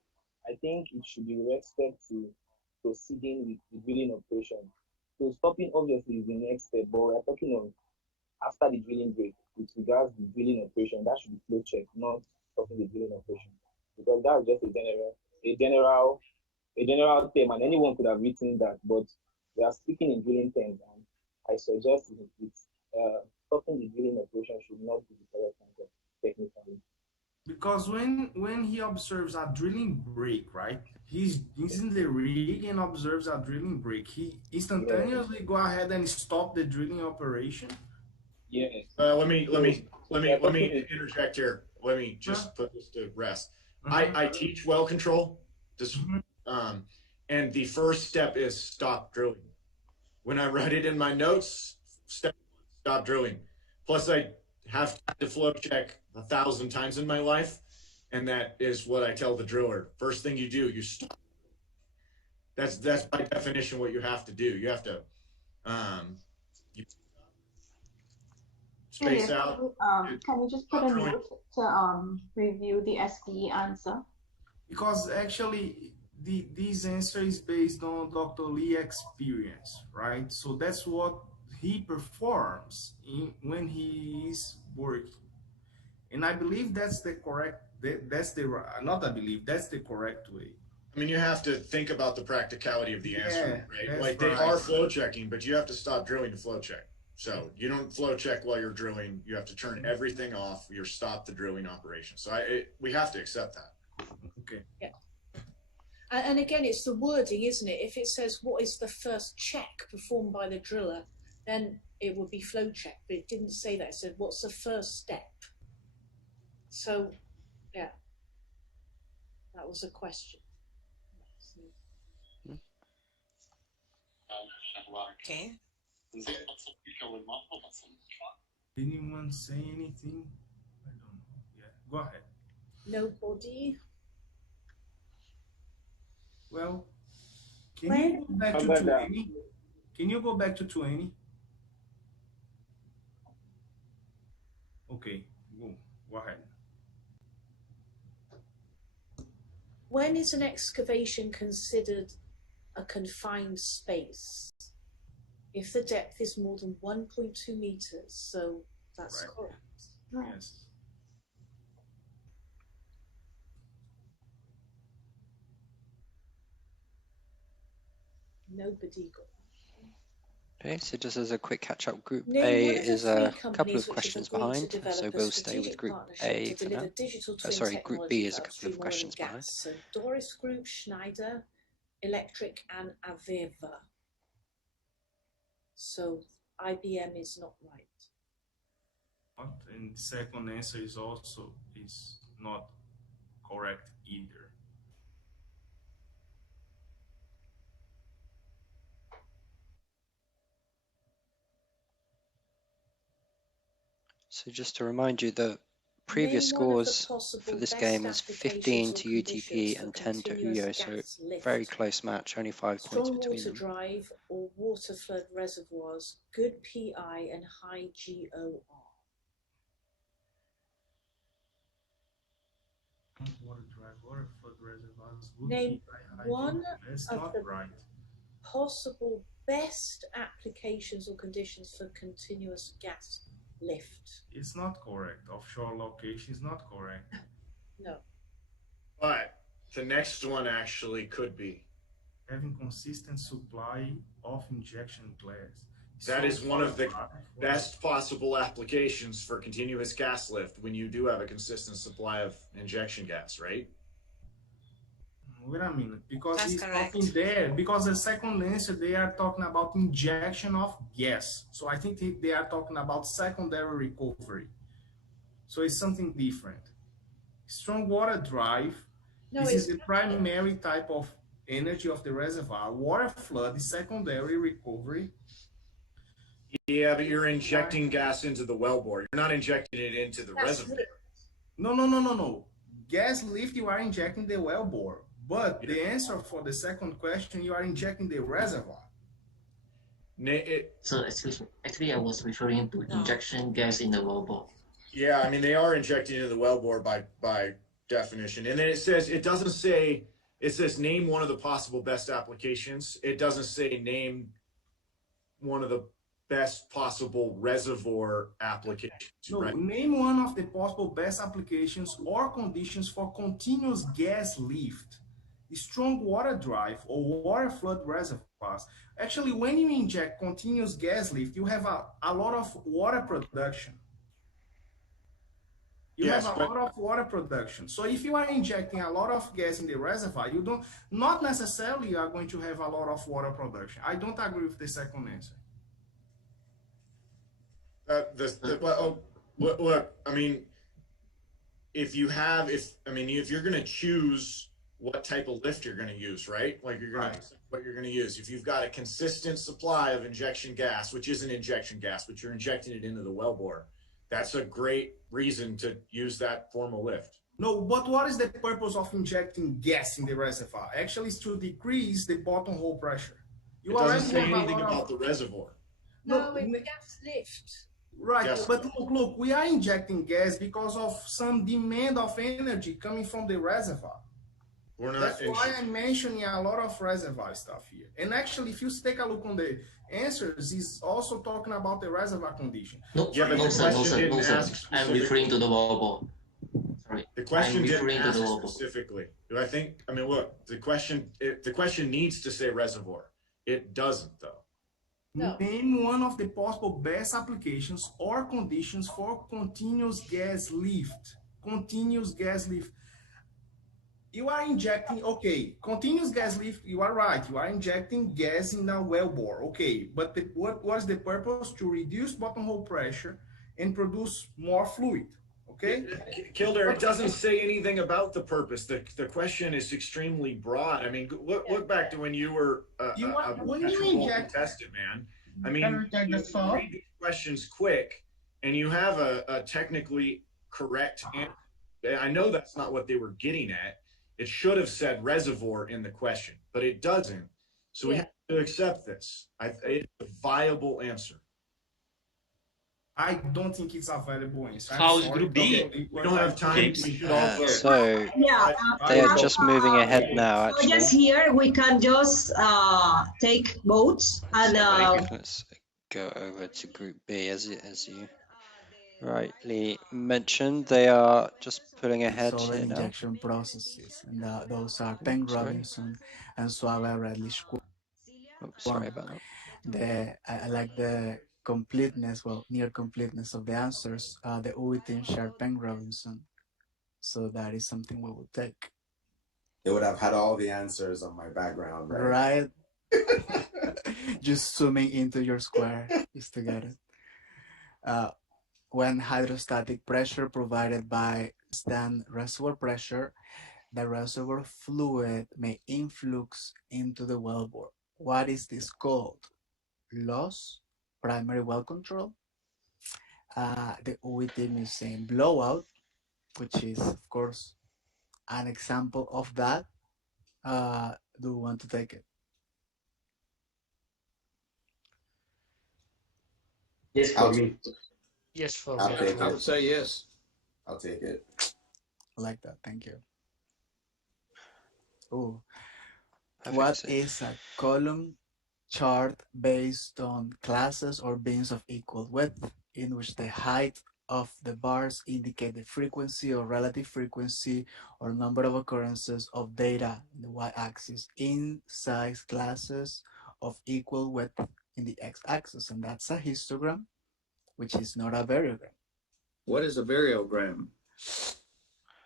I think it should be with respect to proceeding with the drilling operation. So stopping obviously is the next step, but we're talking of after the drilling break with regards to the drilling operation. That should be flow check, not stopping the drilling operation, because that's just a general term, and anyone could have written that. But we are speaking in drilling terms, and I suggest it's stopping the drilling operation should not be the correct answer technically. Because when he observes a drilling break, right? He's in the rig and observes a drilling break. He instantaneously go ahead and stop the drilling operation. Yes. Let me interject here. Let me just put this to rest. I teach well control. This, and the first step is stop drilling. When I write it in my notes, step stop drilling. Plus, I have to flow check 1,000 times in my life, and that is what I tell the driller. First thing you do, you stop. That's by definition what you have to do. You have to space out. Can you just put a note to review the SPE answer? Because actually, this answer is based on Dr. Lee's experience, right? So that's what he performs when he is working. And I believe that's the correct, that's the correct way. I mean, you have to think about the practicality of the answer, right? Like they are flow checking, but you have to stop drilling to flow check. So you don't flow check while you're drilling. You have to turn everything off. You stop the drilling operation. So we have to accept that. Okay. Yeah. And again, it's the wording, isn't it? If it says what is the first check performed by the driller, then it would be flow check. But it didn't say that. It said what's the first step. So, yeah, that was a question. Okay. Anyone say anything? I don't know. Yeah, go ahead. Nobody. Well, can you go back to 20? Can you go back to 20? Okay, go ahead. When is an excavation considered a confined space? If the depth is more than 1.2 meters, so that's correct. Yes. Nobody got. Okay, so just as a quick catch-up, Group A is a couple of questions behind, so we'll stay with Group A for now. Sorry, Group B is a couple of questions behind. So Doris Group, Schneider, Electric, and Aveva. So IBM is not right. And the second answer is not correct either. So just to remind you, the previous scores for this game is 15 to UTP and 10 to UYO, so very close match, only 5 points between Water them. drive or water flood reservoirs, good PI and high GOR. Water drive, water flood reservoirs, good Name PI, one that's of not the right. possible best applications or conditions for continuous gas lift. It's not correct. Offshore location is not correct. No. But the next one actually could be. Having consistent supply of injection gas. That is one of the best possible applications for continuous gas lift when you do have a consistent supply of injection gas, right? Wait a minute, because That's he's correct. talking there, because the second answer, they are talking about injection of gas. So I think they are talking about secondary recovery. So it's something different. Strong water drive, this is the primary type of energy of the reservoir. Water flood is secondary recovery. Yeah, but you're injecting gas into the wellbore. You're not injecting it into the reservoir. No. Gas lift, you are injecting the wellbore. But the answer for the second question, you are injecting the reservoir. So excuse me, actually I was referring to injection gas in the wellbore. Yeah, I mean, they are injecting into the wellbore by definition. And then it says name one of the possible best applications. It doesn't say name one of the best possible reservoir applications. No, right? Name one of the possible best applications or conditions for continuous gas lift, strong water drive, or water flood reservoirs. Actually, when you inject continuous gas lift, you have a lot of water production. You have a lot of water production. So if you are injecting a lot of gas in the reservoir, not necessarily you are going to have a lot of water production. I don't agree with the second answer. Look, I mean, if you're going to choose what type of lift you're going to use, right? Like you're going to what you're going to use. If you've got a consistent supply of injection gas, which isn't injection gas, but you're injecting it into the wellbore, that's a great reason to use that form of lift. No, but what is the purpose of injecting gas in the reservoir? Actually, it's to decrease the bottom hole pressure. It doesn't say anything about the reservoir. No, it's the gas lift. Right, Yes. but look, we are injecting gas because of some demand of energy coming from the reservoir. We're not. That's why I'm mentioning a lot of reservoir stuff here. And actually, if you take a look on the answers, he's also talking about the reservoir condition. No, Yeah, but no, the sir, no, question sir, didn't no, sir. ask I'm referring to the wellbore. Sorry. The question I'm didn't referring to ask the wellbore. specifically. I mean, look, the question needs to say reservoir. It doesn't, though. No. Name one of the possible best applications or conditions for continuous gas lift. Continuous gas lift. You are injecting, okay, continuous gas lift, you are right. You are injecting gas in a wellbore, okay. But what was the purpose? To reduce bottom hole pressure and produce more fluid, okay? Kilder, it doesn't say anything about the purpose. The question is extremely broad. I mean, look back to when you were a PetroBowl contestant, man. I mean, you read these questions quick, and you have a technically correct answer. I know that's not what they were getting at. It should have said reservoir in the question, but it doesn't. So we have to accept this. It's a viable answer. I don't think it's a valuable answer. How's Group B? Okay, we don't have time. We should all vote. So Yeah, they are just moving ahead now, so just actually. here we can just take votes and Let's go over to Group B as you rightly mentioned. They are just pulling ahead So the here now. injection processes, and those are Penn Robinson and Suave Reddish. Oh, sorry about that. I like the completeness, well, near completeness of the answers. The UI team shared Penn Robinson, so that is something we will take. It would have had all the answers on my background, right? Just zooming into your square just to get it. When hydrostatic pressure provided by stand reservoir pressure, the reservoir fluid may influx into the wellbore. What is this called? Loss, primary well control. The UI team is saying blowout, which is, of course, an example of that. Do we want to take it? Yes, for me. Yes, for I'll me. take it. I would say yes. I'll take it. I like that. Thank you. Oh, what is a column chart based on classes or bins of equal width, in which the height of the bars indicate the frequency or relative frequency or number of occurrences of data in the y-axis in size classes of equal width in the x-axis, and that's a histogram, which is not a variogram. What is a variogram?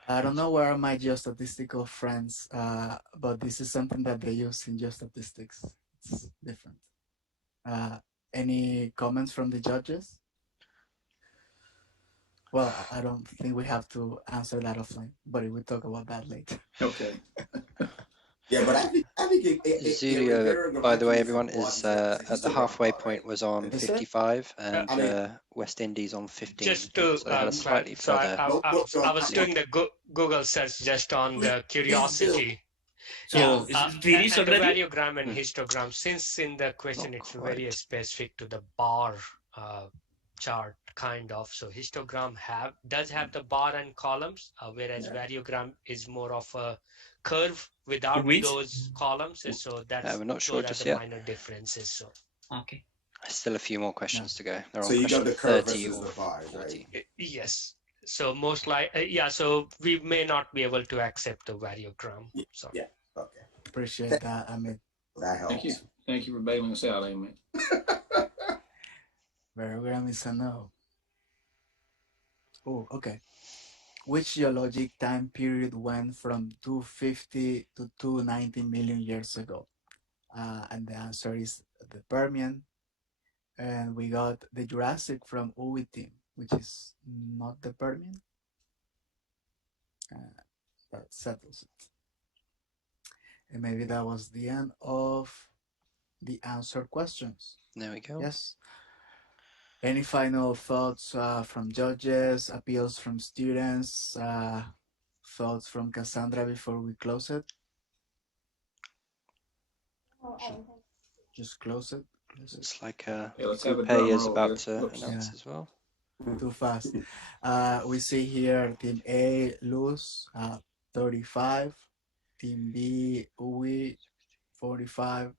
I don't know where are my geostatistical friends, but this is something that they use in geostatistics. It's different. Any comments from the judges? Well, I don't think we have to answer that offline, but we'll talk about that later. Okay. Yeah, but I think Zulia, by the way, everyone, is at the halfway point was on 55 and West Indies on 15. Just to so they had a slightly further. I was doing the Google search just on the curiosity. So finished and the already? variogram and histogram, since in the question it's very specific to the bar chart kind of. So histogram does have the bar and columns, whereas variogram is more of a curve without those columns. So that's we're not sure those are just the yet. minor differences. So okay. Still a few more questions to go. They're So on you got question the curve 30 versus or the bars, 40. right? yes. So most yeah. So we may not be able to accept the variogram. So yeah. Okay. Appreciate that. I mean, that helps. Thank you. Thank you for bailing us out, Amy. variogram is a no. Oh, okay. Which geologic time period went from 250 to 290 million years ago? And the answer is the Permian. And we got the Jurassic from UI team, which is not the Permian. That settles it. And maybe that was the end of the answer questions. There we go. Yes. Any final thoughts from judges, appeals from students, thoughts from Cassandra before we close it? Just close it. It's like let's have a Coupe drum is roll about here. to Oops. announce Yeah. as well. Too fast. We see here Team A, Luz, 35. Team B, Uwe, 45.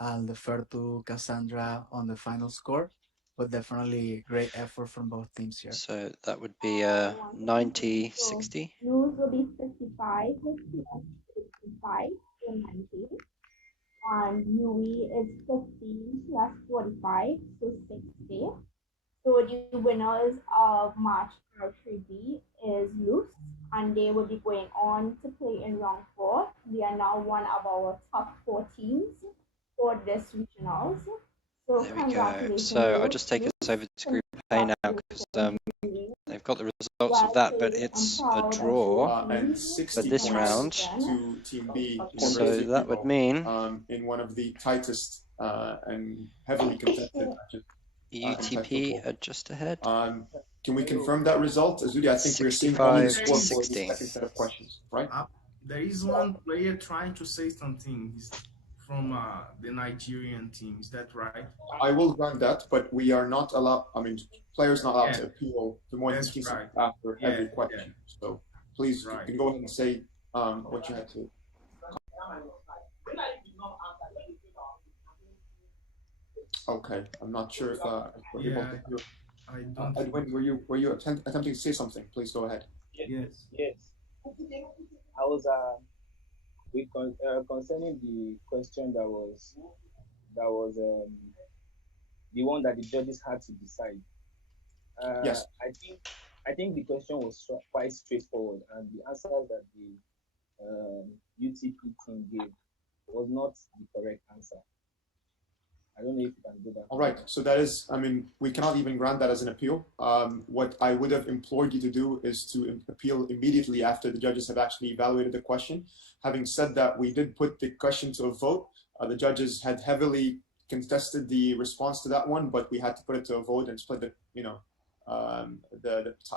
I'll defer to Cassandra on the final score, but definitely great effort from both teams here. So that would be 90-60. Luz will be 55, 65 to 90. And UE is 15 plus 45, so 60. So the winners of match R3B is Luz, and they will be going on to play in round 4. They are now one of our top 4 teams for this regionals. So There we go. congratulations. So I'll Luz. just take us over to Group A now because they've got the results of that, but it's a draw And for 60 this points round. to Team B. So University that would mean in one of the tightest and heavily contested matches. UTP are just ahead. Can we confirm that result? Zulia, I think we're seeing only the score for the 65-60. second set of questions, right? There is one player trying to say something. He's from the Nigerian team. Is that right? I will grant that, but we are not allowed. I mean, players not allowed to appeal to more than 15 seconds after every question. So please, you can go ahead and say what you had to. Okay, I'm not sure if we're able to hear. Edwin, were you attempting to say something? Please go ahead. Yes. Yes. I was concerning the question that was the one that the judges had to decide. Yes. I think the question was quite straightforward, and the answers that the UTP team gave was not the correct answer. I don't know if you can do that. All right. So that is, I mean, we cannot even grant that as an appeal. What I would have implored you to do is to appeal immediately after the judges have actually evaluated the question. Having said that, we did put the question to a vote. The judges had heavily contested the response to that one, but we had to put it to a vote and split the,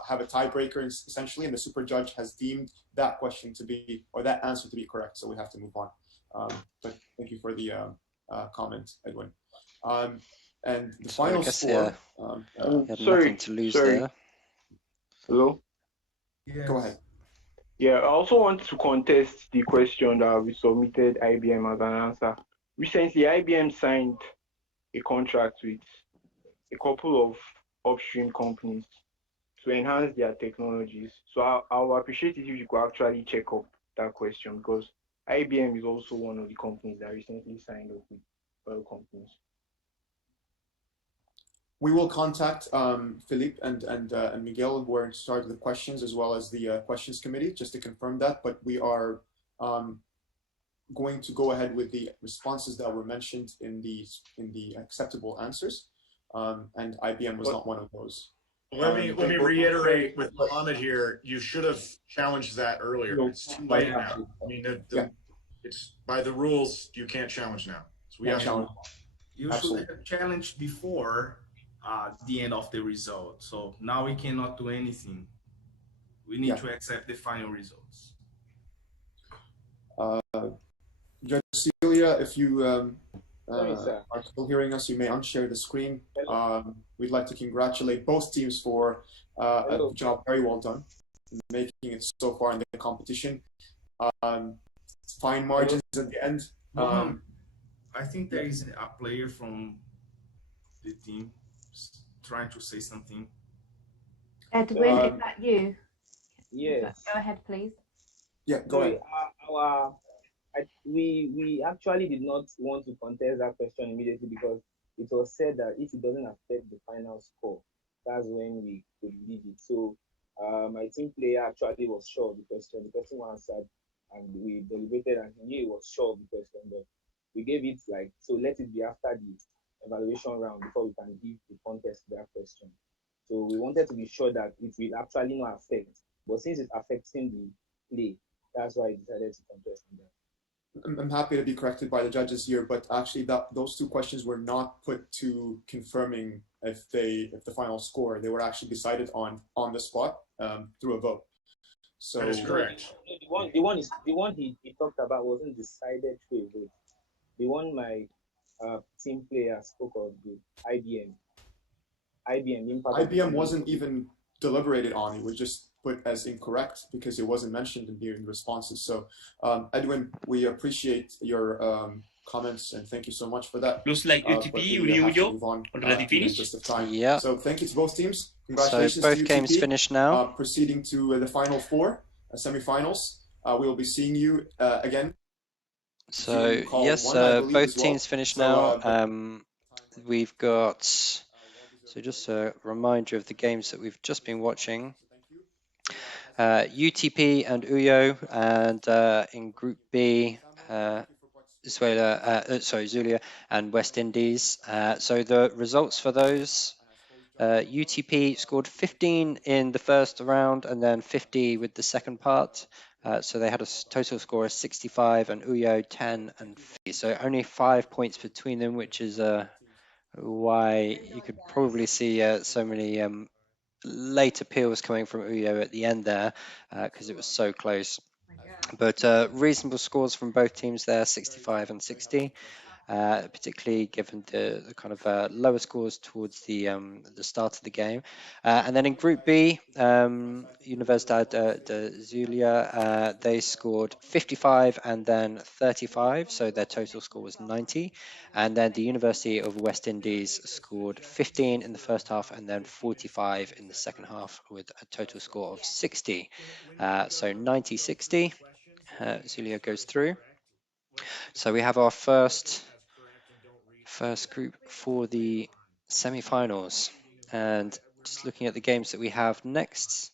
have a tiebreaker essentially, and the super judge has deemed that question to be, or that answer to be correct. So we have to move on. But thank you for the comment, Edwin. And the final score. He had nothing to lose there. Hello? Yes. Go ahead. Yeah, I also want to contest the question that we submitted IBM as an answer. Recently, IBM signed a contract with a couple of upstream companies to enhance their technologies. So I would appreciate it if you could actually check up that question, because IBM is also one of the companies that recently signed up with oil companies. We will contact Philippe and Miguel, who are in charge of the questions, as well as the questions committee, just to confirm that. But we are going to go ahead with the responses that were mentioned in the acceptable answers, and IBM was not one of those. Let me reiterate with Mohammed here. You should have challenged that earlier. It's too late now. I mean, it's by the rules. You can't challenge now. So we have to. You should have challenged before the end of the result. So now we cannot do anything. We need to accept the final results. Judge Celia, if you are still hearing us, you may unshare the screen. We'd like to congratulate both teams for a job very well done, making it so far in the competition. Fine margins at the end. I think there is a player from the team trying to say something. Edwin, is that you? Yes. Go ahead, please. Yeah, go ahead. We actually did not want to contest that question immediately because it was said that if it doesn't affect the final score, that's when we could leave it. So my team player actually was sure of the question. The person answered, and we deliberated, and he knew he was sure of the question, but we gave it so let it be after the evaluation round before we can give the contest to that question. So we wanted to be sure that it will actually not affect, but since it's affecting the play, that's why I decided to contest on that. I'm happy to be corrected by the judges here, but actually those two questions were not put to confirming if the final score. They were actually decided on the spot through a vote. So that is correct. The one he talked about wasn't decided through a vote. The one my team player spoke of, the IBM. IBM wasn't even deliberated on. It was just put as incorrect because it wasn't mentioned in here in the responses. So Edwin, we appreciate your comments and thank you so much for that. Looks like UTP, move on already finished. Just of time. Yeah. So thank you to both teams. Congratulations so both to UTP. Games finished now. Proceeding to the final four, semifinals. We will be seeing you again. So yes, both teams finished now. We've got, so just a reminder of the games that we've just been watching. UTP and UYO, and in Group B, Zulia and West Indies. So the results for those, UTP scored 15 in the first round and then 50 with the second part. So they had a total score of 65, and UYO 10 and 50. So only 5 points between them, which is why you could probably see so many late appeals coming from UYO at the end there, because it was so close. But reasonable scores from both teams there, 65 and 60. Particularly given the kind of lower scores towards the start of the game. And then in Group B, Universidad de Zulia, they scored 55 and then 35, so their total score was 90. And then the University of West Indies scored 15 in the first half and then 45 in the second half with a total score of 60. So 90-60, Zulia goes through. So we have our first group for the semi-finals, and just looking at the games that we have next,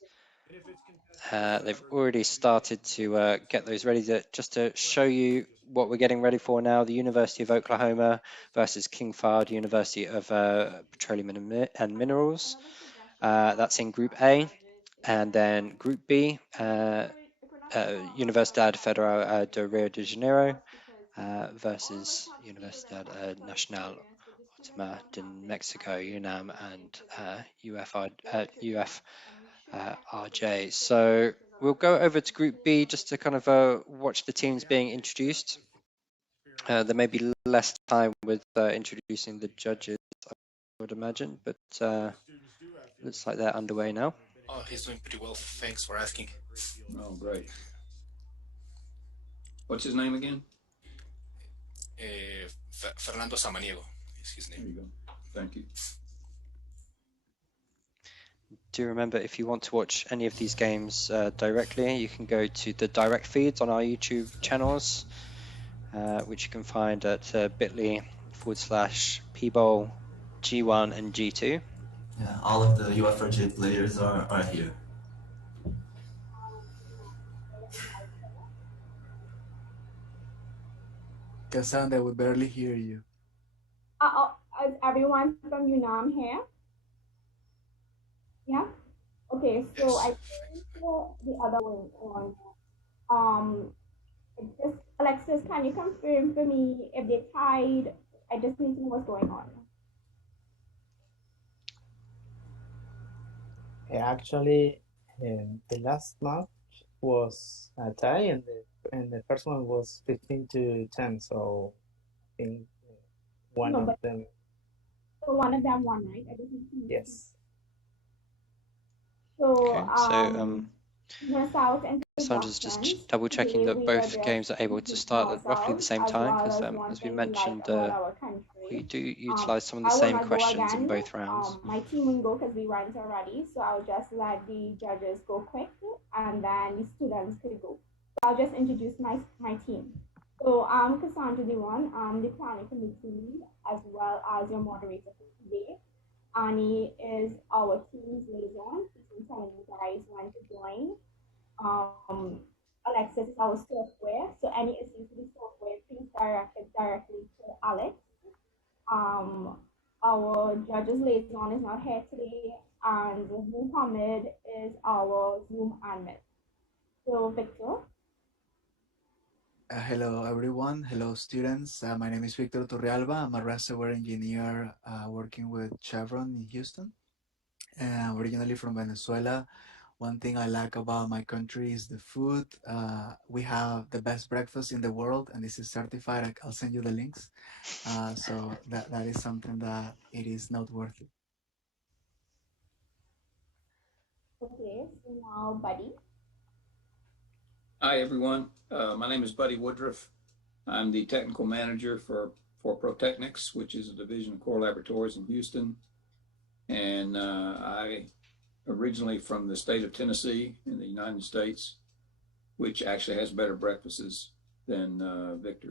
they've already started to get those ready. Just to show you what we're getting ready for now, the University of Oklahoma versus King Fahd, University of Petroleum and Minerals. That's in Group A, and then Group B, Universidad Federal de Rio de Janeiro versus Universidad Nacional Autónoma in Mexico, UNAM, and UFRJ. So we'll go over to Group B just to kind of watch the teams being introduced. There may be less time with introducing the judges, I would imagine, but looks like they're underway now. Oh, he's doing pretty well. Thanks for asking. Oh, great. What's his name again? Fernando Samaniego is his name. There you go. Thank you. Do remember, if you want to watch any of these games directly, you can go to the direct feeds on our YouTube channels, which you can find at bit.ly/PeBowl G1 and G2. Yeah, all of the UFRJ players are here. Cassandra, we barely hear you. Is everyone from UNAM here? Yeah? Okay, so yes. I think the other one on. Alexis, can you confirm for me if they tied? I just need to know what's going on. Actually, the last match was a tie, and the first one was 15-10. So I think one of them. So one of them won, right? I just need to know. Yes. So okay, so I'm just double checking that both games are able to start at roughly the same time, because as we mentioned, we do utilize some of the same questions in both rounds. My team will go because the rounds are ready, so I'll just let the judges go quick, and then the students could go. So I'll just introduce my team. So I'm Cassandra Dewan, I'm the planning committee lead as well as your moderator for today. Annie is our team's liaison. She's been telling you guys when to join. Alexis is our software, so any issues with the software, please direct it directly to Alex. Our judges liaison is not here today, and Muhammad is our Zoom admin. So Victor. Hello, everyone. Hello, students. My name is Victor Turrialba. I'm a reservoir engineer working with Chevron in Houston. I'm originally from Venezuela. One thing I like about my country is the food. We have the best breakfast in the world, and this is certified. I'll send you the links. So that is something that it is noteworthy. Okay, so now Buddy. Hi, everyone. My name is Buddy Woodruff. I'm the technical manager for Protechnics, which is a division of Core Laboratories in Houston. And I originally from the state of Tennessee in the United States, which actually has better breakfasts than Victor.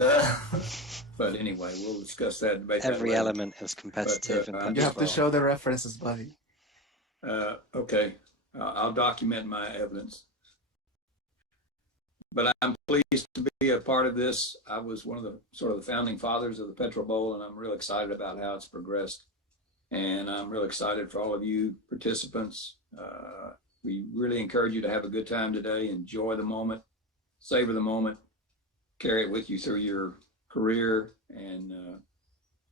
But anyway, we'll discuss that debate. Every element is competitive. And you have to show the references, Buddy. Okay, I'll document my evidence. But I'm pleased to be a part of this. I was one of the sort of the founding fathers of the PetroBowl, and I'm real excited about how it's progressed. And I'm real excited for all of you participants. We really encourage you to have a good time today. Enjoy the moment, savor the moment, carry it with you through your career. And as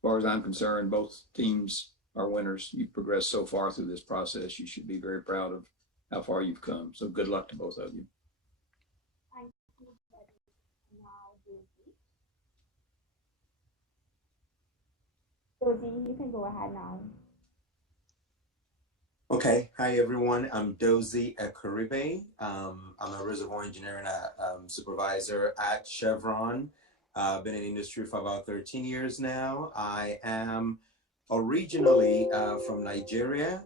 far as I'm concerned, both teams are winners. You've progressed so far through this process. You should be very proud of how far you've come. So good luck to both of you. Dozy, you can go ahead now. Okay, hi everyone. I'm Dozy Ekuribe. I'm a reservoir engineer and a supervisor at Chevron. I've been in the industry for about 13 years now. I am originally from Nigeria,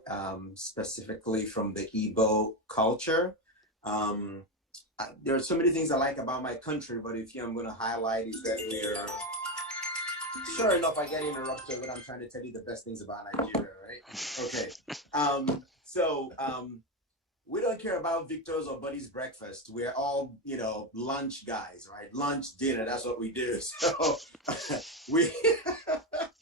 specifically from the Igbo culture. There are so many things I like about my country, but if I'm going to highlight is that we're... Sure enough, I get interrupted when I'm trying to tell you the best things about Nigeria, right? Okay. We don't care about Victor's or Buddy's breakfast. We're all, lunch guys, right? Lunch, dinner, that's what we do. So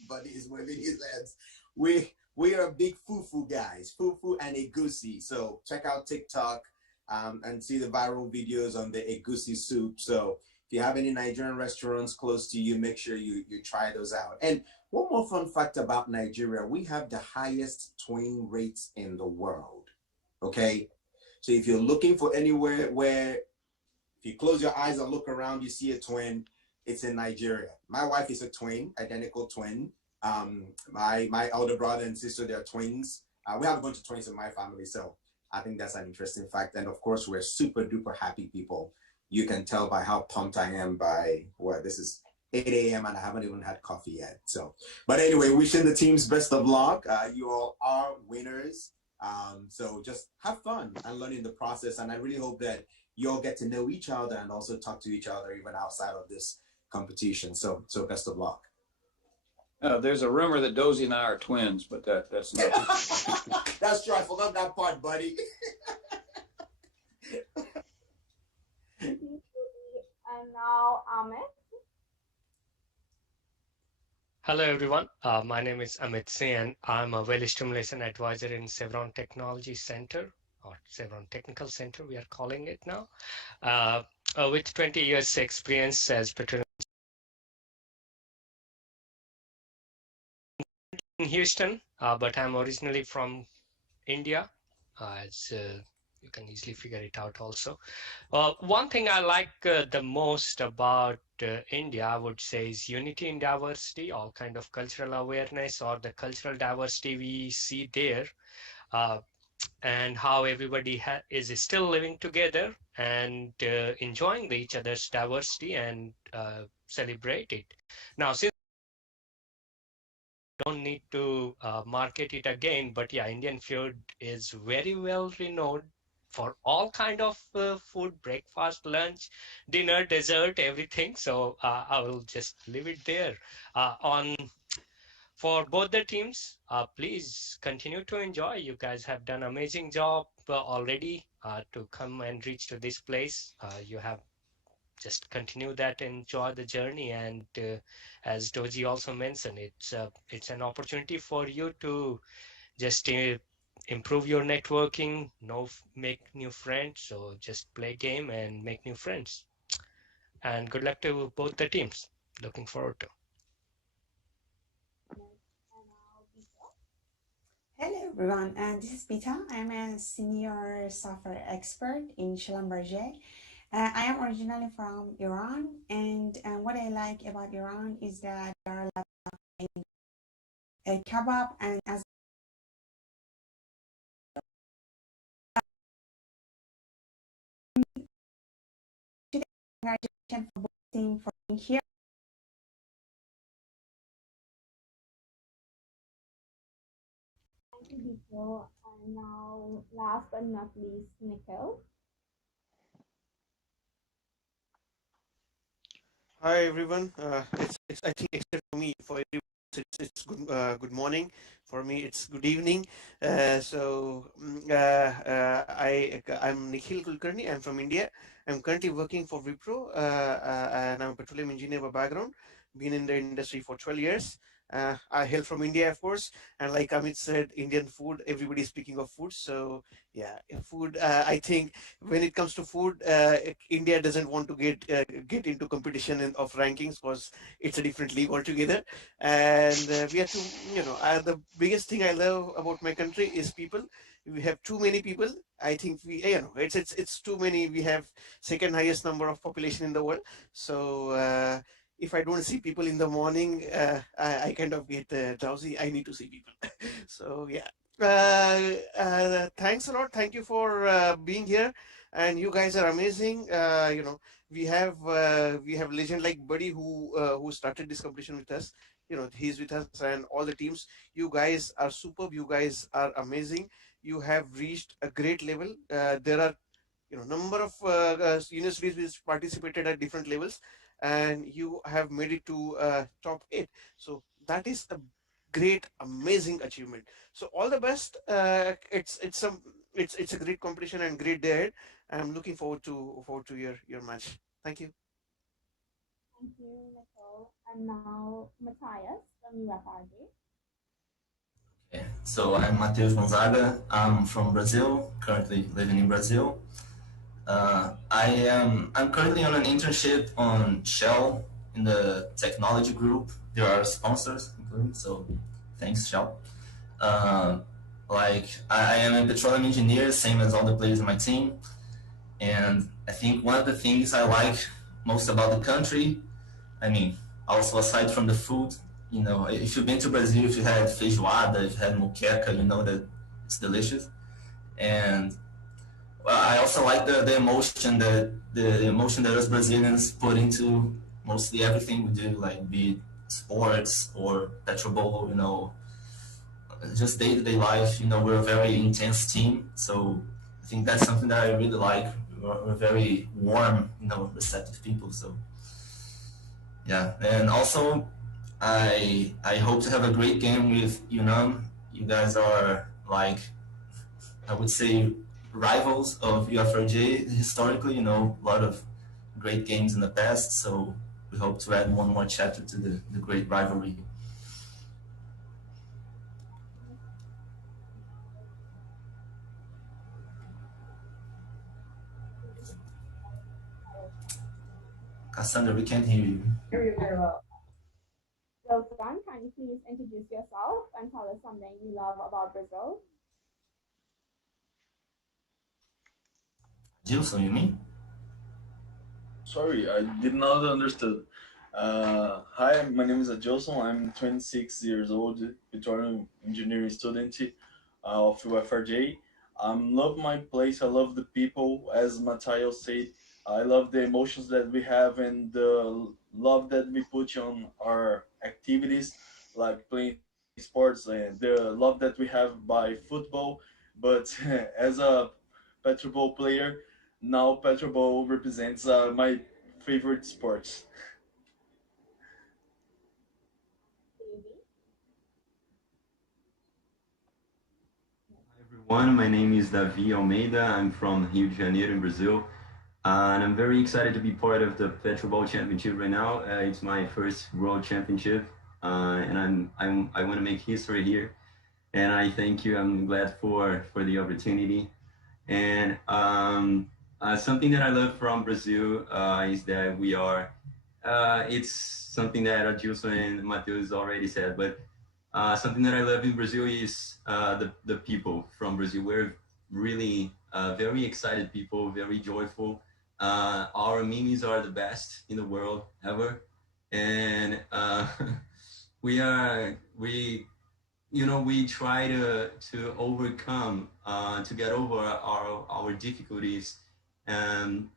Buddy is waving his hands. We are big fufu guys, fufu and egusi. So check out TikTok and see the viral videos on the egusi soup. So if you have any Nigerian restaurants close to you, make sure you try those out. And one more fun fact about Nigeria, we have the highest twin rates in the world, okay? So if you're looking for anywhere where, if you close your eyes and look around, you see a twin, it's in Nigeria. My wife is a twin, identical twin. My elder brother and sister, they're twins. We have a bunch of twins in my family, so I think that's an interesting fact. And of course, we're super duper happy people. You can tell by how pumped I am by, this is 8 a.m. and I haven't even had coffee yet. So, but anyway, wishing the teams best of luck. You all are winners. So just have fun and learn in the process. And I really hope that you all get to know each other and also talk to each other even outside of this competition. So best of luck. There's a rumor that Dozy and I are twins, but that's not. That's true. I forgot that part, buddy. And now Amit. Hello everyone, my name is Amit Singh. I'm a well stimulation advisor in Chevron Technology Center, or Chevron Technical Center we are calling it now, with 20 years experience as Petroleum in Houston, but I'm originally from India, as you can easily figure it out also. One thing I like the most about India, I would say, is unity in diversity, all kind of cultural awareness or the cultural diversity we see there, and how everybody is still living together and enjoying each other's diversity and celebrate it. Now, since don't need to market it again, but yeah, Indian food is very well renowned for all kind of food, breakfast, lunch, dinner, dessert, everything. So I will just leave it there. For both the teams, please continue to enjoy. You guys have done amazing job already to come and reach to this place. You have just continue that, enjoy the journey, and as Doji also mentioned, it's an opportunity for you to just improve your networking, make new friends. So just play game and make new friends. And good luck to both the teams. Looking forward to. Hello everyone, this is Pita. I'm a senior software expert in Schlumberger. I am originally from Iran, and what I like about Iran is that there are a lot of kebab, and as congratulations for both teams for being here. Thank you, Vito. And now, last but not least, Nikhil. Hi everyone. It's I think except for me, for everyone it's good morning. For me, it's good evening. I'm Nikhil Kulkarni. I'm from India. I'm currently working for Wipro, and I'm a petroleum engineer by background. Been in the industry for 12 years. I hail from India, of course, and like Amit said, Indian food. Everybody's speaking of food, so yeah, food. I think when it comes to food, India doesn't want to get into competition of rankings because it's a different league altogether. And we have to, the biggest thing I love about my country is people. We have too many people. I think it's too many. We have second highest number of population in the world. So if I don't see people in the morning, I kind of get drowsy. I need to see people. So yeah. Thanks a lot. Thank you for being here, and you guys are amazing. We have legend like Buddy who started this competition with us. He's with us and all the teams. You guys are superb. You guys are amazing. You have reached a great level. There are number of universities which participated at different levels, and you have made it to top 8. So that is a great, amazing achievement. So all the best. It's a great competition and great day ahead. I'm looking forward to your match. Thank you. Thank you, Nicole. And now, Matthias from Universidade. Okay. So I'm Matheus Gonzaga. I'm from Brazil, currently living in Brazil. I'm currently on an internship on Shell in the Teknologi group. There are sponsors including, so thanks Shell. I am a petroleum engineer, same as all the players in my team. And I think one of the things I like most about the country, also aside from the food, if you've been to Brazil, if you had feijoada, if you had moqueca, you know that it's delicious. And I also like the emotion that us Brazilians put into mostly everything we do, like be it sports or PetroBowl, just day-to-day life. We're a very intense team, so I think that's something that I really like. We're very warm, receptive people. So yeah, and also I hope to have a great game with UNAM. You guys are I would say rivals of UFRJ historically, a lot of great games in the past, so we hope to add one more chapter to the great rivalry. Cassandra, we can't hear you. Very well. Wilson, can you please introduce yourself and tell us something you love about Brazil? Gilson, you mean? Sorry, I did not understand. Hi, my name is Adilson. I'm 26 years old, petroleum engineering student of UFRJ. I love my place. I love the people. As Matthias said, I love the emotions that we have and the love that we put on our activities, like playing sports, and the love that we have by football. But as a PetroBowl player, now PetroBowl represents my favorite sports. Everyone, my name is Davi Almeida. I'm from Rio de Janeiro in Brazil. And I'm very excited to be part of the PetroBowl Championship right now. It's my first World Championship, and I want to make history here. And I thank you. I'm glad for the opportunity. And Something that I love from Brazil is that we are. It's something that Adilson and Matheus already said, but something that I love in Brazil is the people from Brazil. We're really very excited people, very joyful. Our memes are the best in the world ever, and we we try to overcome to get over our difficulties and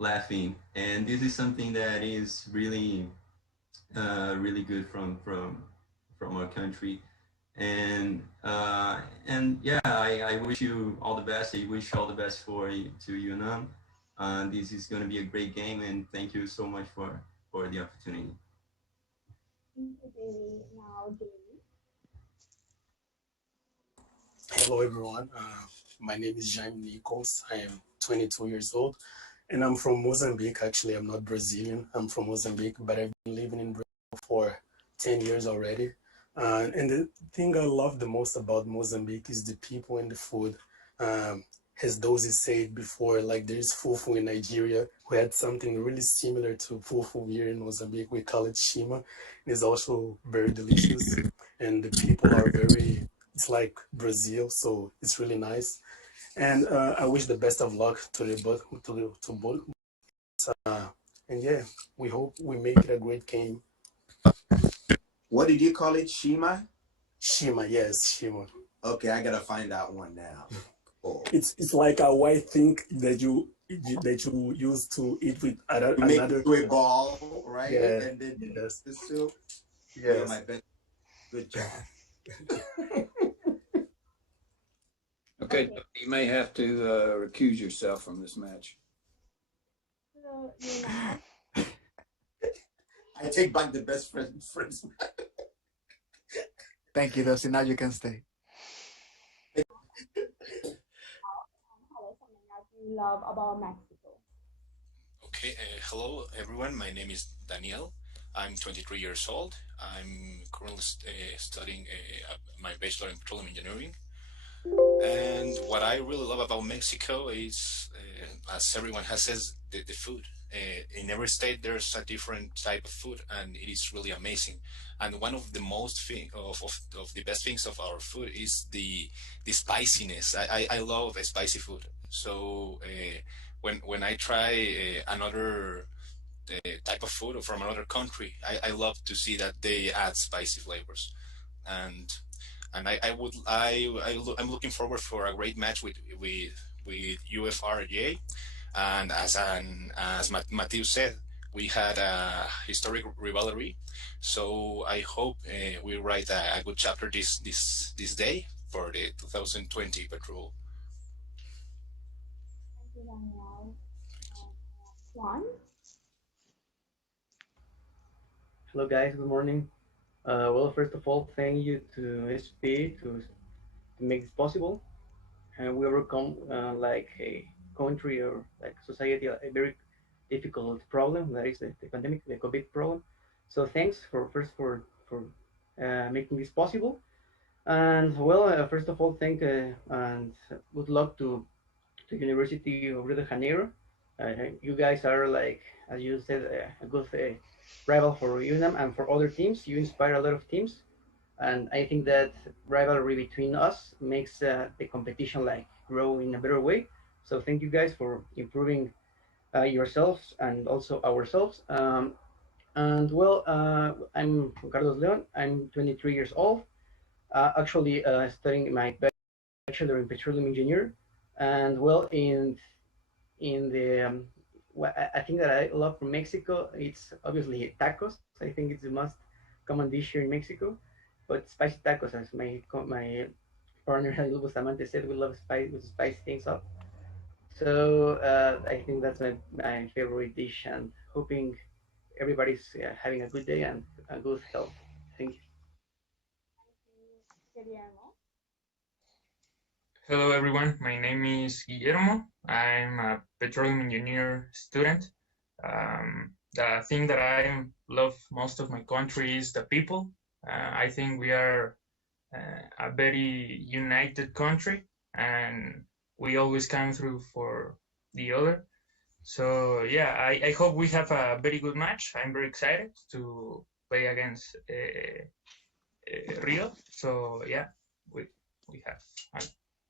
laughing, and this is something that is really really good from our country. And yeah, I wish you all the best. I wish all the best to Yunnan. This is going to be a great game, and thank you so much for the opportunity. Thank you, Jamie. Now, Jamie. Hello, everyone. My name is Jaime Nichols. I am 22 years old, and I'm from Mozambique. Actually, I'm not Brazilian. I'm from Mozambique, but I've been living in Brazil for 10 years already. And the thing I love the most about Mozambique is the people and the food. As Dozy said before, like there's fufu in Nigeria. We had something really similar to fufu here in Mozambique. We call it shima. It's also very delicious, and the people are very, it's like Brazil, so it's really nice. And I wish the best of luck to the both to both. And yeah, we hope we make it a great game. What did you call it? Shima? Shima, yes, Shima. Okay, I gotta find that one now. Oh. It's like a white thing that you use to eat with another to a ball, right? Yeah. And then Yes. the soup. Yes. Yeah, my best. Good job. Okay, you may have to recuse yourself from this match. I take back the best friends. Thank you, Dosi. Now you can stay. Something that you love about Mexico. Okay, hello everyone. My name is Daniel. I'm 23 years old. I'm currently studying my bachelor in petroleum engineering. And what I really love about Mexico is, as everyone has said, the food. In every state, there's a different type of food, and it is really amazing. And one of the most of the best things of our food is the spiciness. I love spicy food. So when I try another type of food from another country, I love to see that they add spicy flavors. And I'm looking forward for a great match with UFRJ. And as Matthew said, we had a historic rivalry. So I hope we write a good chapter this day for the 2020 Petrol. Thank you, Daniel. Juan? Hello guys, good morning. Well, first of all, thank you to SPE to make this possible. And we overcome like a country or like society a very difficult problem, that is the pandemic, the COVID problem. So thanks for making this possible. And well, first of all, thank and good luck to the University of Rio de Janeiro. You guys are like, as you said, a good rival for UNAM and for other teams. You inspire a lot of teams, and I think that rivalry between us makes the competition like grow in a better way. So thank you guys for improving yourselves and also ourselves. And well, I'm Carlos Leon. I'm 23 years old. Actually studying my bachelor in petroleum engineer. And well, in the I think that I love from Mexico, it's obviously tacos. I think it's the most common dish here in Mexico. But spicy tacos, as my partner Adil Bustamante said, we love spice things up. So I think that's my favorite dish, and hoping everybody's having a good day and a good health. Thank you. Hello everyone, my name is Guillermo. I'm a petroleum engineer student. The thing that I love most of my country is the people. I think we are a very united country, and we always come through for the other. So yeah, I hope we have a very good match. I'm very excited to play against Rio. So yeah, we have.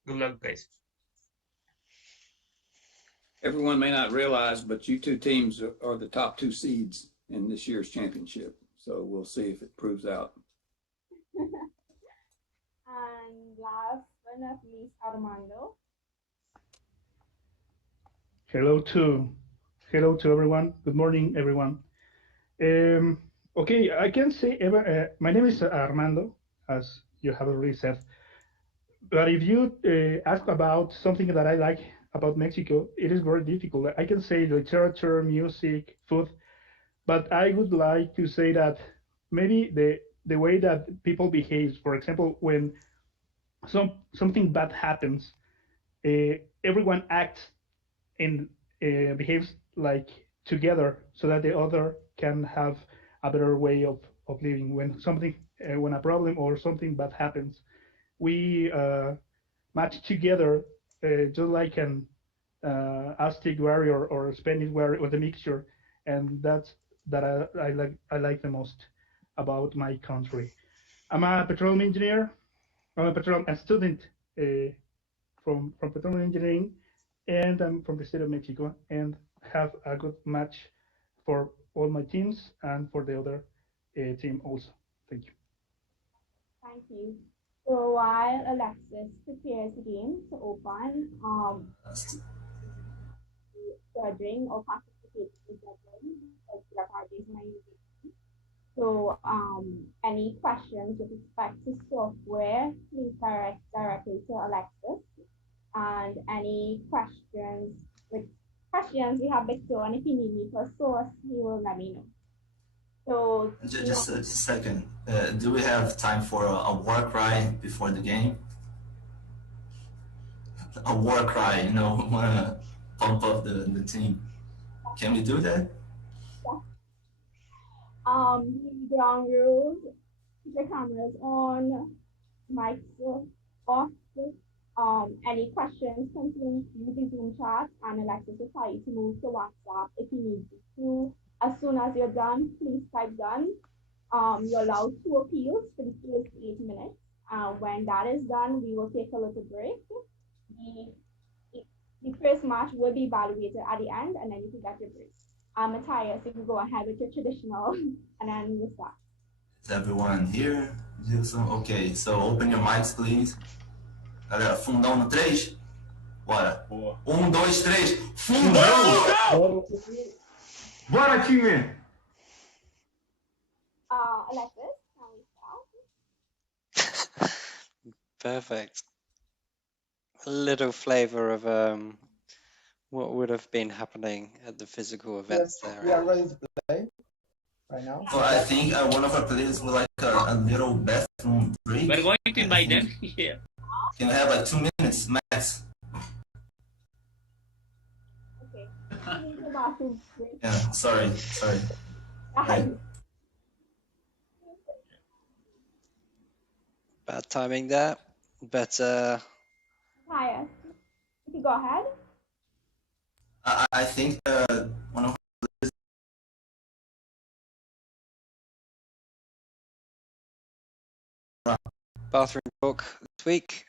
Good luck, guys. Everyone may not realize, but you two teams are the top two seeds in this year's championship. So we'll see if it proves out. And last but not least, Armando. Hello to everyone. Good morning, everyone. Okay, I can say my name is Armando, as you have already said. But if you ask about something that I like about Mexico, it is very difficult. I can say literature, music, food, but I would like to say that maybe the way that people behave. For example, when something bad happens, everyone acts and behaves like together so that the other can have a better way of living. When a problem or something bad happens, we match together just like an Aztec warrior or a Spanish warrior or the mixture, and that's that I like the most about my country. I'm a petroleum engineer. I'm a student from petroleum engineering, and I'm from the state of Mexico, and have a good match for all my teams and for the other team also. Thank you. Thank you. So while Alexis prepares the game to open, judging or participating in judging, that is my invitation. So any questions with respect to software, please direct directly to Alexis. And any questions we have Victor, and if you need me for a source, he will let me know. So just a second. Do we have time for a war cry before the game? A war cry, you know, want to pump up the team. Can we do that? Ground rules, keep the cameras on, mics off. Any questions, continue using Zoom chat, and Alexis will tell you to move to WhatsApp if you need to. As soon as you're done, please type done. You're allowed 2 appeals for the first 8 minutes. When that is done, we will take a little break. The first match will be evaluated at the end, and then you can get your break. Matthias, you can go ahead with your traditional, and then we'll start. Is everyone here? Okay, so open your mics, please. Galera, fundão no 3? Bora. 1, 2, 3. Fundão! Bora, time! Alexis, can we start? Perfect. A little flavor of what would have been happening at the physical events there. We are ready to play right now. So I think one of our players would like a little bathroom break. We're going to invite them. Yeah. Can we have like 2 minutes max? Okay. Yeah, sorry. Right. Bad timing there, but Matthias, you can go ahead. I think one of bathroom talk this week,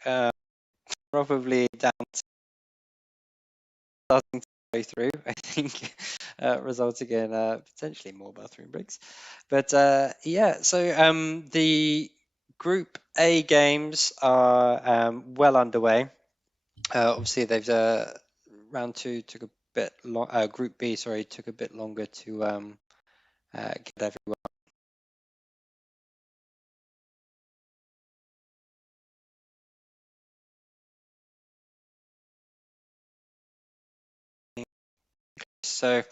probably down to starting to go through, I think, resulting in potentially more bathroom breaks. But yeah, so the Group A games are well underway. Obviously, they've round 2 took a bit long. Group B, sorry, took a bit longer to get everyone. So,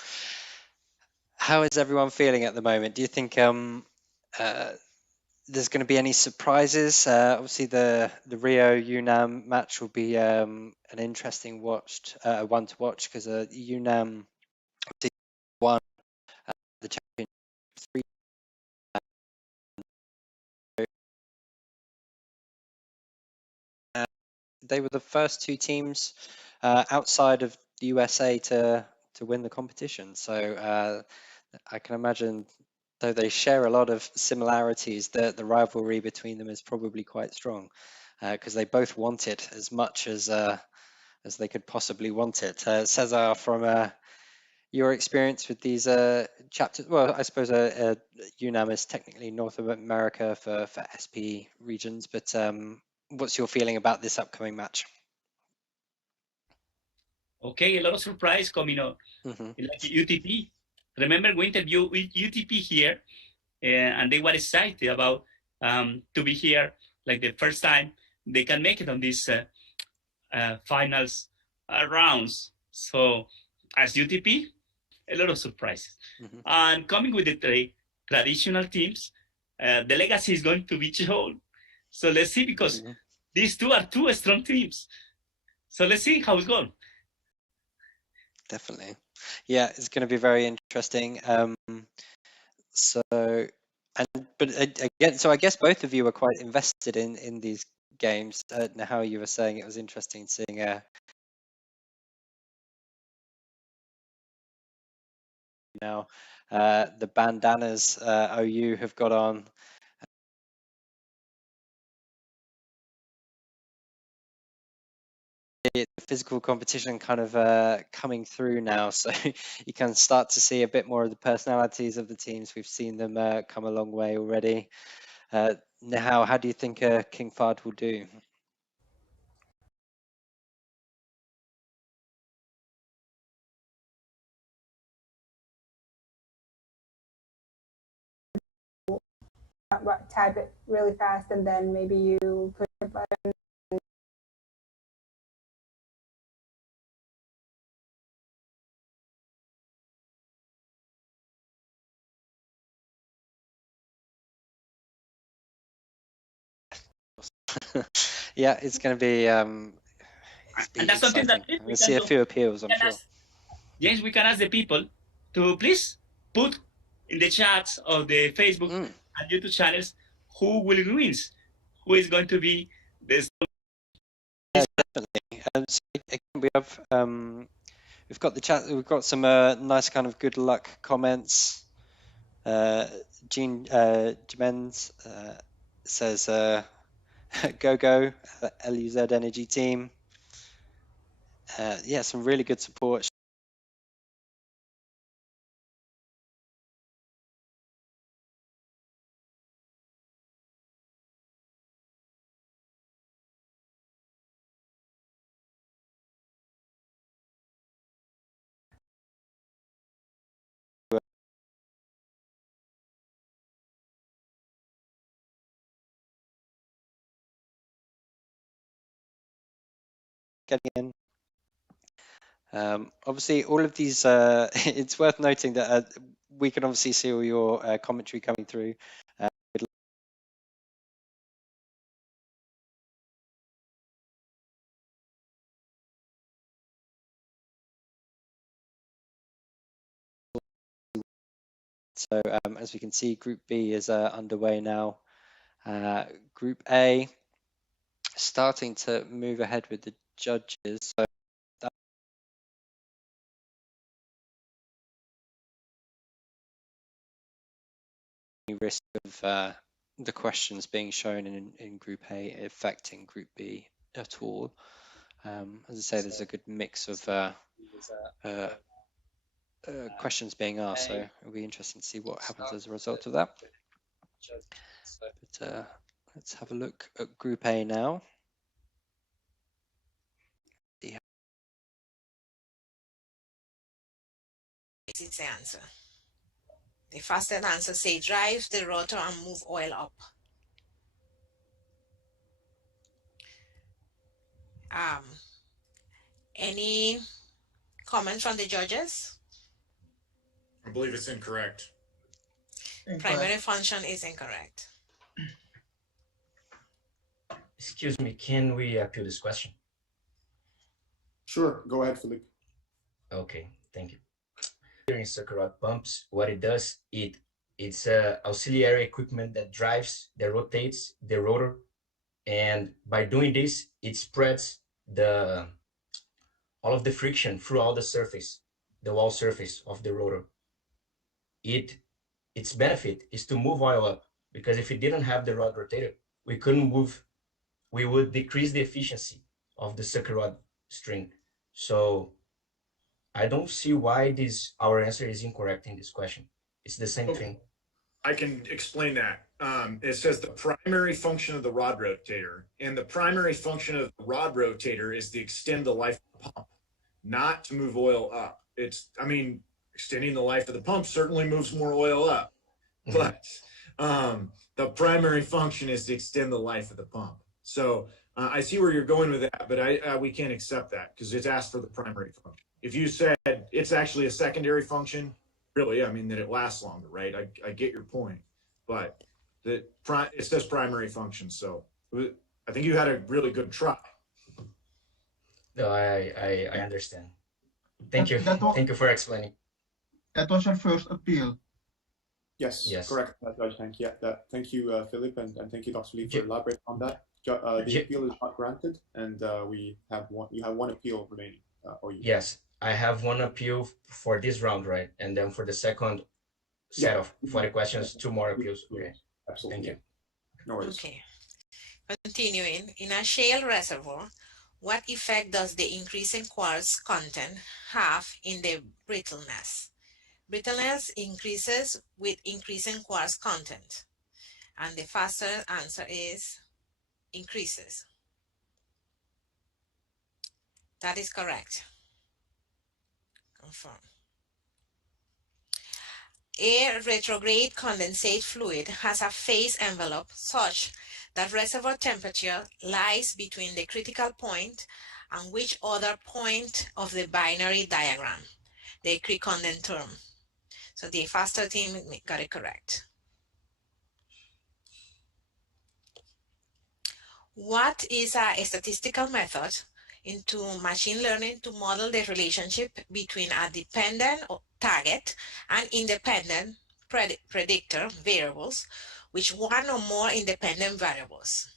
how is everyone feeling at the moment? Do you think there's going to be any surprises? Obviously, the Rio UNAM match will be an interesting one to watch because UNAM won the championship 3. They were the first 2 teams outside of the USA to win the competition. So I can imagine, though they share a lot of similarities, the rivalry between them is probably quite strong because they both want it as much as they could possibly want it. Cesar, from your experience with these chapters, well, I suppose UNAM is technically North America for SPE regions, but what's your feeling about this upcoming match? Okay, a lot of surprise coming up. Like UTP. Remember, we interviewed with UTP here, and they were excited about to be here, like the first time they can make it on these finals rounds. So, as UTP, a lot of surprises. And coming with the traditional teams, the legacy is going to be shown. So let's see, because these two are two strong teams. So let's see how it's going. Definitely. Yeah, it's going to be very interesting. But I guess both of you were quite invested in these games. How you were saying it was interesting seeing now the bandanas OU have got on. The physical competition kind of coming through now, so you can start to see a bit more of the personalities of the teams. We've seen them come a long way already. Now, how do you think King Fahd will do? Type it really fast, and then maybe you push a button. Yeah, it's going to be And that's something that I'm going to see a few appeals, I'm sure. James, we can ask the people to please put in the chats of the Facebook and YouTube channels who will win, who is going to be the. Yeah, definitely. So again, we have we've got the chat. We've got some nice kind of good luck comments. Jean Jemens says go LUZ Energy Team. Yeah, some really good support. Getting in. Obviously, all of these, it's worth noting that we can obviously see all your commentary coming through. So as we can see, Group B is underway now. Group A starting to move ahead with the judges. So risk of the questions being shown in Group A affecting Group B at all. As I say, there's a good mix of questions being asked, so it'll be interesting to see what happens as a result of that. But let's have a look at Group A now. Its answer. The fastest answer say drive the rotor and move oil up. Any comments from the judges? I believe it's incorrect. Primary function is incorrect. Excuse me, can we appeal this question? Sure, go ahead, Philippe. Okay, thank you. During circle rod pumps, what it does, it's auxiliary equipment that drives, that rotates the rotor, and by doing this, it spreads the all of the friction throughout the surface, the wall surface of the rotor. Its benefit is to move oil up, because if it didn't have the rod rotator, we couldn't move, we would decrease the efficiency of the sucker rod string. So I don't see why our answer is incorrect in this question. It's the same thing. I can explain that. It says the primary function of the rod rotator, and the primary function of the rod rotator is to extend the life of the pump, not to move oil up. Extending the life of the pump certainly moves more oil up, but the primary function is to extend the life of the pump. So I see where you're going with that, but we can't accept that because it's asked for the primary function. If you said it's actually a secondary function, really, that it lasts longer, right? I get your point, but it says primary function. So I think you had a really good try. No, I understand. Thank you. Thank you for explaining. That was your first appeal. Yes, correct, Judge. Thank you. Thank you, Philip, and thank you, Dr. Lee, for elaborating on that. The appeal is not granted, and you have one appeal remaining. Yes, I have one appeal for this round, right? And then for the second set of 40 questions, 2 more appeals. Okay. Absolutely. Thank you. No worries. Okay. Continuing, in a shale reservoir, what effect does the increase in quartz content have in the brittleness? Brittleness increases with increasing quartz content, and the faster answer is increases. That is correct. Confirm. A retrograde condensate fluid has a phase envelope such that reservoir temperature lies between the critical point and which other point of the binary diagram, the Criconden term. So the faster team got it correct. What is a statistical method into machine learning to model the relationship between a dependent target and independent predictor variables with one or more independent variables?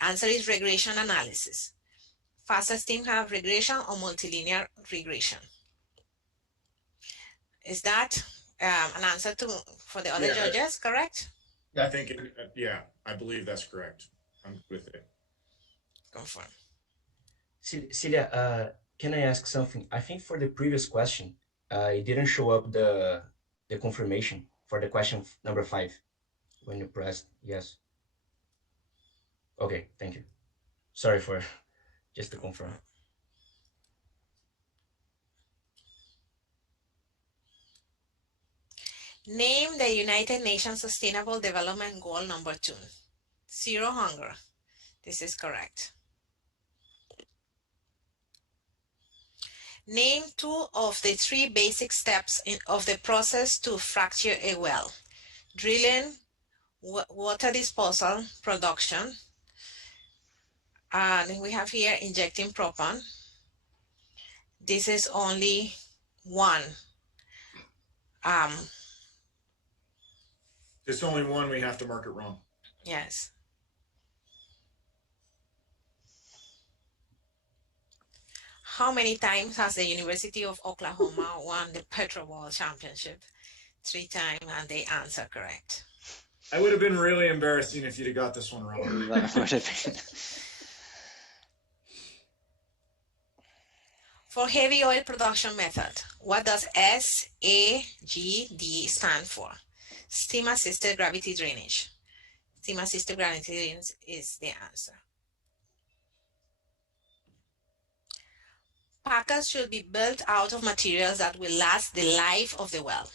Answer is regression analysis. Fastest team have regression or multilinear regression. Is that an answer for the other judges, correct? I think, I believe that's correct. I'm with it. Confirm. Celia, can I ask something? I think for the previous question, it didn't show up the confirmation for the question number 5 when you pressed yes. Okay, thank you. Sorry for just to confirm. Name the United Nations Sustainable Development Goal number 2. Zero hunger. This is correct. Name 2 of the 3 basic steps of the process to fracture a well. Drilling, water disposal, production. And we have here injecting propan. This is only one. It's only one, we have to mark it wrong. Yes. How many times has the University of Oklahoma won the PetroBowl Championship? 3 times, and they answer correct. I would have been really embarrassing if you'd have got this one wrong. That would have been. For heavy oil production method, what does SAGD stand for? Steam assisted gravity drainage. Steam assisted gravity drainage is the answer. Packers should be built out of materials that will last the life of the well.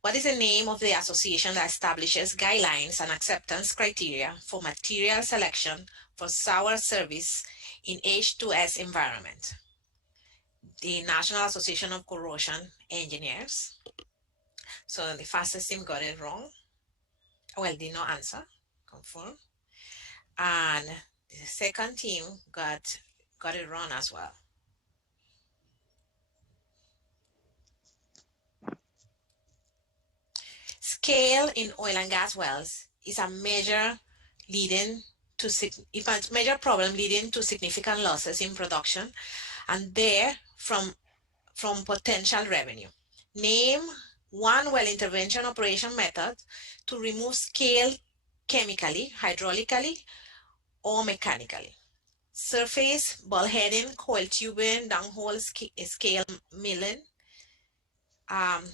What is the name of the association that establishes guidelines and acceptance criteria for material selection for sour service in H2S environment? The National Association of Corrosion Engineers. So the fastest team got it wrong. Well, did not answer. Confirm. And the second team got it wrong as well. Scale in oil and gas wells is a measure leading major problem leading to significant losses in production and there from potential revenue. Name one well intervention operation method to remove scale chemically, hydraulically, or mechanically. Surface, ball heading, coil tubing, downhole scale milling.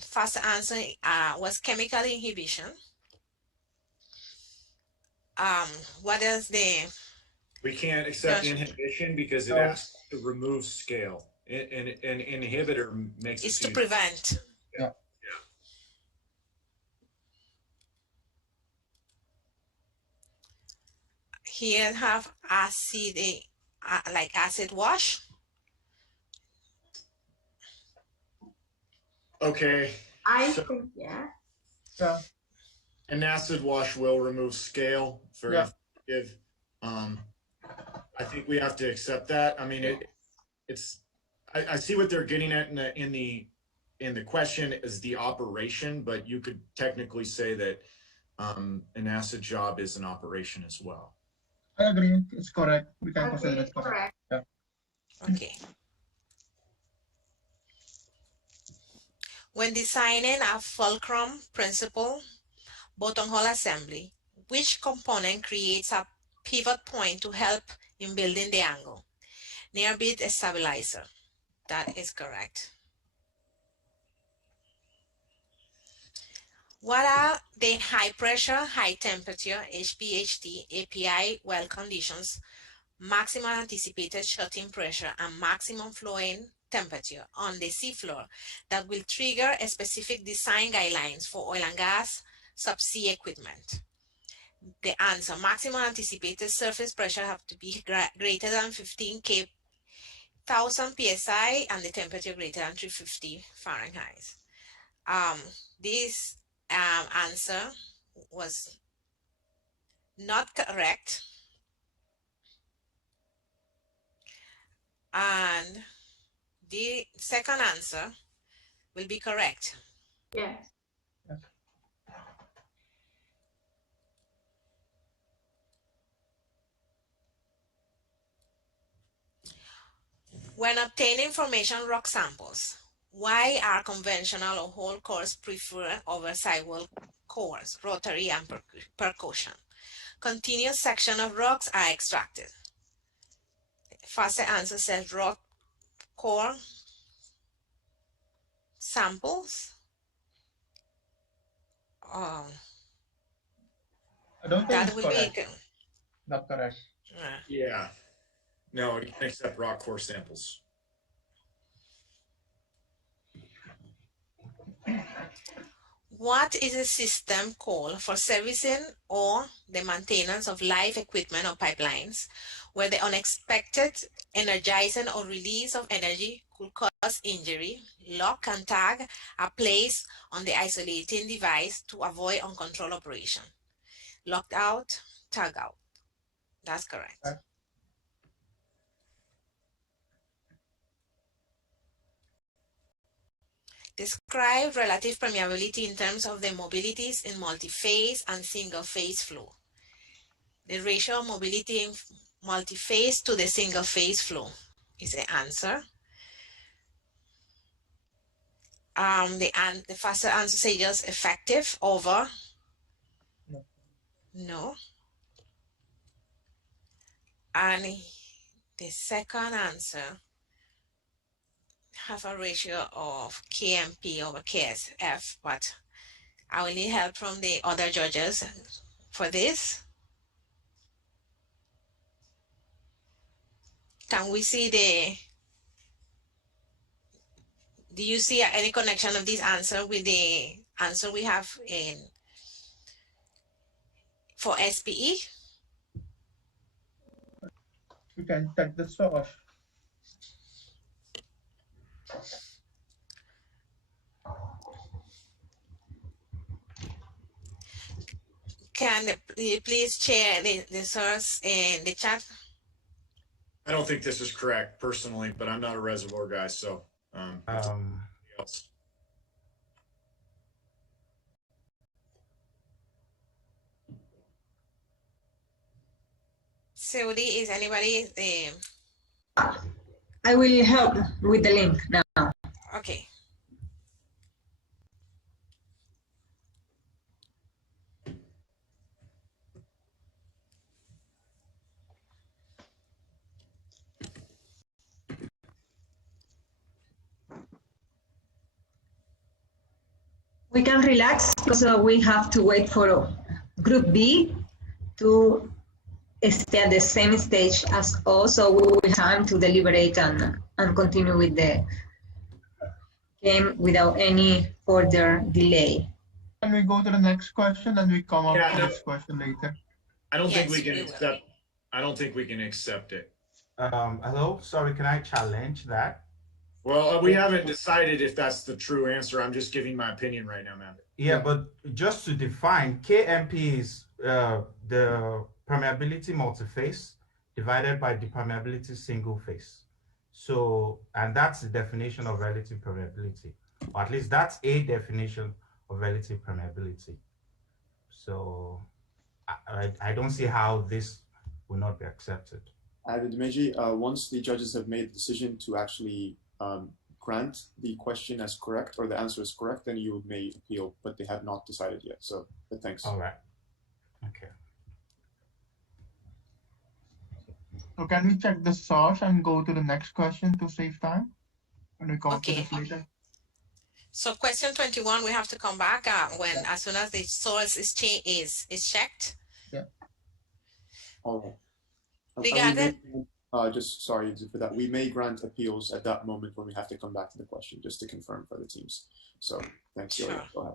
First answer was chemical inhibition. What is the... We can't accept inhibition because it asks to remove scale. An inhibitor makes it's to prevent. Yeah. Here have acid, like acid wash. Okay. I think, yeah. An acid wash will remove scale. Very effective. I think we have to accept that. I mean, I see what they're getting at in the question is the operation, but you could technically say that an acid job is an operation as well. I agree. It's correct. We can consider it correct. Yeah. Okay. When designing a fulcrum principle bottom hole assembly, which component creates a pivot point to help in building the angle? Near bit stabilizer. That is correct. What are the high pressure, high temperature, HPHT, API well conditions, maximum anticipated shut-in pressure, and maximum flowing temperature on the seafloor that will trigger a specific design guidelines for oil and gas subsea equipment? The answer, maximum anticipated surface pressure have to be greater than 15,000 psi and the temperature greater than 350 Fahrenheit. This answer was not correct. And the second answer will be correct. Yes. When obtaining formation rock samples, why are conventional or whole cores preferred over sidewall cores, rotary and percussion? Continuous section of rocks are extracted. First answer says rock core samples. I don't think That will correct. be Not correct. Yeah. No, you can accept rock core samples. What is a system called for servicing or the maintenance of live equipment or pipelines where the unexpected energizing or release of energy could cause injury? Lock and tag are placed on the isolating device to avoid uncontrolled operation. Locked out, tag out. That's correct. Describe relative permeability in terms of the mobilities in multi-phase and single-phase flow. The ratio of mobility in multi-phase to the single-phase flow is the answer. The first answer says just effective over. No. And the second answer have a ratio of KMP over KSF, but I will need help from the other judges for this. Can we see do you see any connection of this answer with the answer we have for SPE? We can check the source. Can you please share the source in the chat? I don't think this is correct personally, but I'm not a reservoir guy, so else. Saudi, is anybody I will help with the link now. okay. We can relax because we have to wait for Group B to stay at the same stage as us, so we will have time to deliberate and continue with the game without any further delay. Can we go to the next question and we come up to this question later? I don't think we can accept. I don't think we can accept it. Hello, sorry, can I challenge that? Well, we haven't decided if that's the true answer. I'm just giving my opinion right now, man. Yeah, but just to define, KMP is the permeability multiphase divided by the permeability single phase. So, and that's the definition of relative permeability, or at least that's a definition of relative permeability. So I don't see how this will not be accepted. Meji, once the judges have made the decision to actually grant the question as correct or the answer is correct, then you may appeal, but they have not decided yet. So, but thanks. All right. Okay. So can we check the source and go to the next question to save time? And we come up to this later. So question 21, we have to come back as soon as the source is checked. Yeah. All right. Regarding just sorry for that. We may grant appeals at that moment when we have to come back to the question, just to confirm for the teams. So thanks, Julia. Go ahead.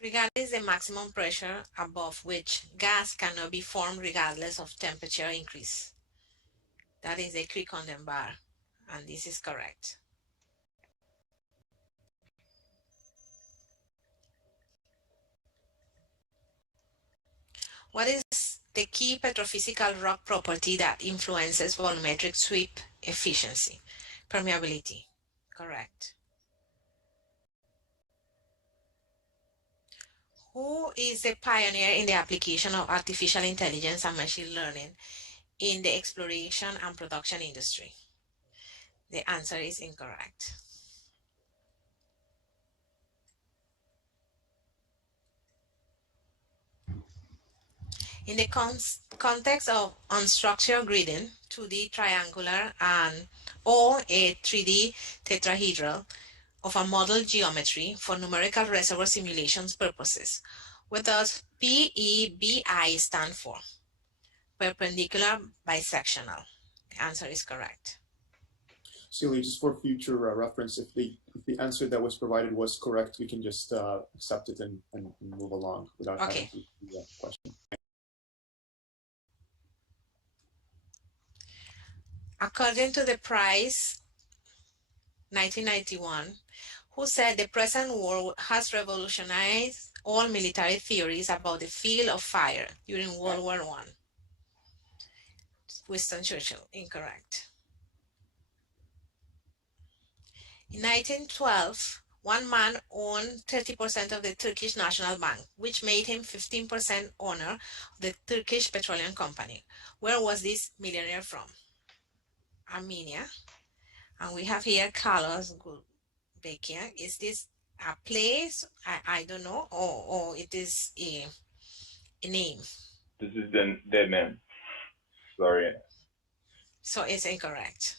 Regarding the maximum pressure above which gas cannot be formed regardless of temperature increase. That is a Crick-Condon bar, and this is correct. What is the key petrophysical rock property that influences volumetric sweep efficiency? Permeability. Correct. Who is the pioneer in the application of artificial intelligence and machine learning in the exploration and production industry? The answer is incorrect. In the context of unstructured gridding, 2D triangular or a 3D tetrahedral of a model geometry for numerical reservoir simulations purposes, what does PEBI stand for? Perpendicular bisectional. The answer is correct. Celia, just for future reference, if the answer that was provided was correct, we can just accept it and move along without having to do that question. According to the Prize 1991, who said the present war has revolutionized all military theories about the field of fire during World War I? Winston Churchill, incorrect. In 1912, one man owned 30% of the Turkish National Bank, which made him 15% owner of the Turkish Petroleum Company. Where was this millionaire from? Armenia. And we have here Carlos Gulbenkian. Is this a place? I don't know, or it is a name? This is the name. Sorry. So it's incorrect.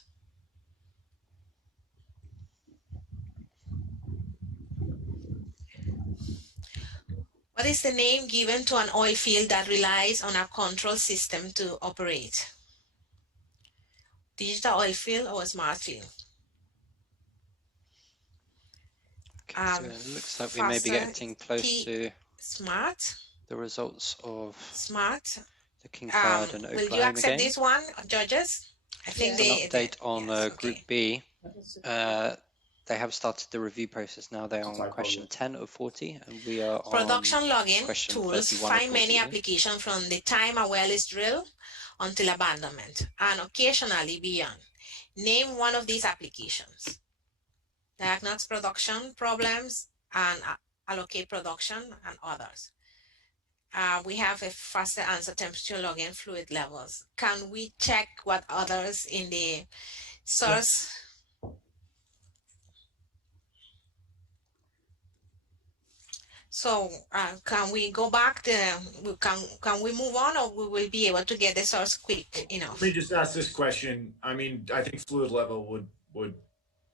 What is the name given to an oil field that relies on a control system to operate? Digital oil field or smart field? Okay, so it looks like we may be getting close to smart. The results of smart. The King Fahd and Will you Oklahoma accept game. this one, judges? I think An update on Group B. They have started the review process now. They are on question 10 of 40, and we are on Production logging question tools 31 find of many 42. applications from the time a well is drilled until abandonment, and occasionally beyond. Name one of these applications. Diagnose production problems and allocate production and others. we have a faster answer, temperature logging, fluid levels. Can we check what others in the source? So can we go back? Can we move on, or we will be able to get the source quick enough? Let me just ask this question. I mean, I think fluid level would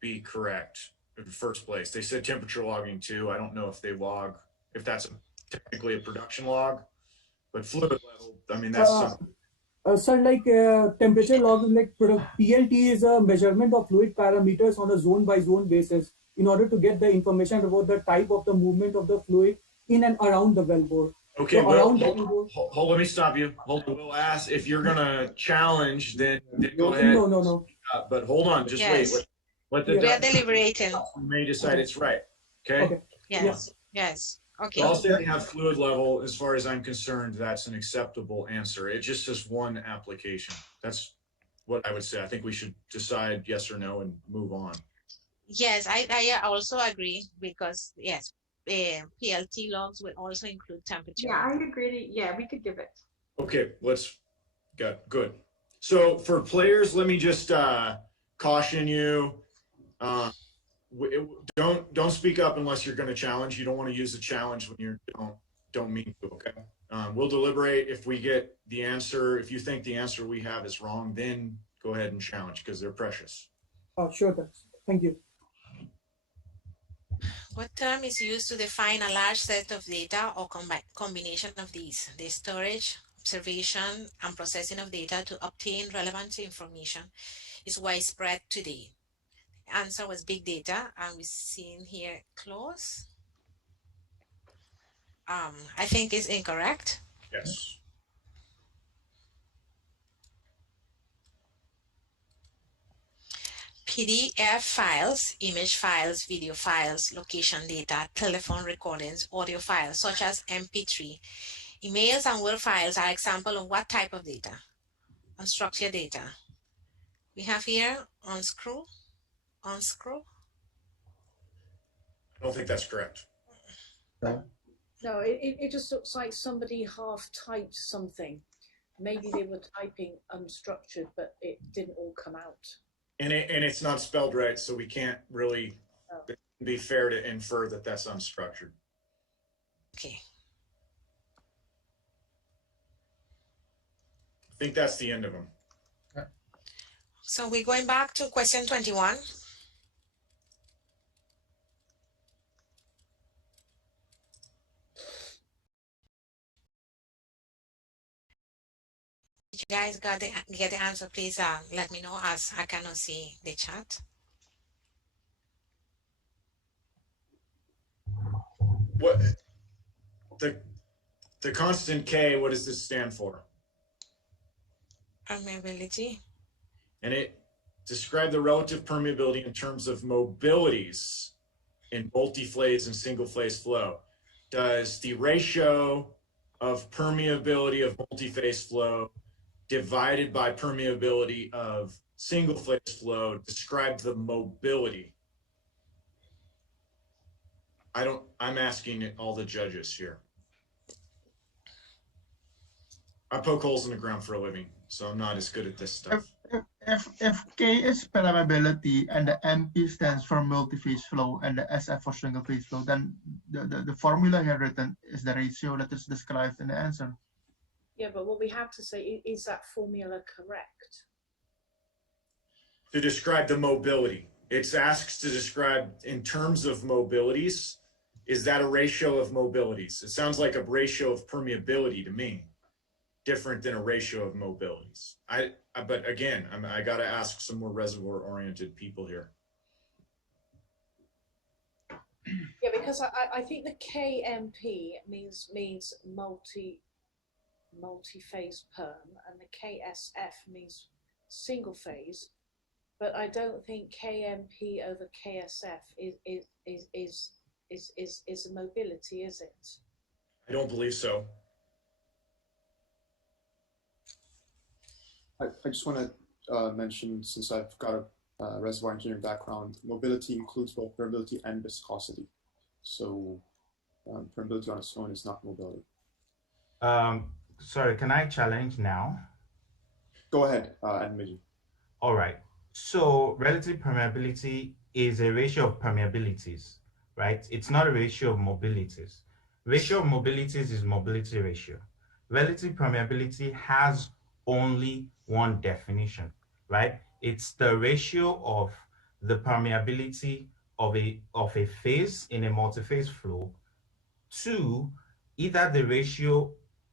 be correct in the first place. They said temperature logging too. I don't know if they log, if that's technically a production log, but fluid level, I mean, that's something. Sir, like temperature log, like PLT is a measurement of fluid parameters on a zone by zone basis in order to get the information about the type of the movement of the fluid in and around the wellbore. Okay, so well, hold, let me stop you. We'll ask if you're gonna challenge, then go ahead. No. But hold on, just yes. wait. Let the we are deliberating. You may decide it's right. Okay. Yes. Yes. Okay. So I'll say they have fluid level. As far as I'm concerned, that's an acceptable answer. It just says one application. That's what I would say. I think we should decide yes or no and move on. Yes, I also agree, because yes, PLT logs will also include temperature. Yeah, I agree. Yeah, we could give it. Okay, good. So for players, let me just caution you. Don't speak up unless you're going to challenge. You don't want to use a challenge when you don't mean to. Okay. We'll deliberate. If we get the answer, if you think the answer we have is wrong, then go ahead and challenge, because they're precious. Oh, sure. Thank you. What term is used to define a large set of data or combination of these? The storage, observation, and processing of data to obtain relevant information is widespread today. The answer was big data, and we've seen here close. I think it's incorrect. Yes. PDF files, image files, video files, location data, telephone recordings, audio files, such as MP3. Emails and Word files are examples of what type of data? Unstructured data. We have here unscrew. I don't think that's correct. No, it just looks like somebody half typed something. Maybe they were typing unstructured, but it didn't all come out. And it's not spelled right, so we can't really be fair to infer that that's unstructured. Okay. I think that's the end of them. So we're going back to question 21. If you guys get the answer, please let me know, as I cannot see the chat. What the constant K, what does this stand for? Permeability. And it described the relative permeability in terms of mobilities in multi-phase and single-phase flow. Does the ratio of permeability of multi-phase flow divided by permeability of single-phase flow describe the mobility? I'm asking all the judges here. I poke holes in the ground for a living, so I'm not as good at this stuff. If K is permeability and the MP stands for multi-phase flow and the SF for single phase flow, then the formula here written is the ratio that is described in the answer. Yeah, but what we have to say is that formula correct? To describe the mobility. It asks to describe in terms of mobilities. Is that a ratio of mobilities? It sounds like a ratio of permeability to me. Different than a ratio of mobilities. But again, I got to ask some more reservoir-oriented people here. Yeah, because I think the KMP means multi-phase perm, and the KSF means single phase. But I don't think KMP over KSF is a mobility, is it? I don't believe so. I just want to mention, since I've got a reservoir engineering background, mobility includes both permeability and viscosity. So permeability on its own is not mobility. Sorry, can I challenge now? Go ahead, Admiji. All right. So relative permeability is a ratio of permeabilities, right? It's not a ratio of mobilities. Ratio of mobilities is mobility ratio. Relative permeability has only one definition, right? It's the ratio of the permeability of a phase in a multi-phase flow to either the ratio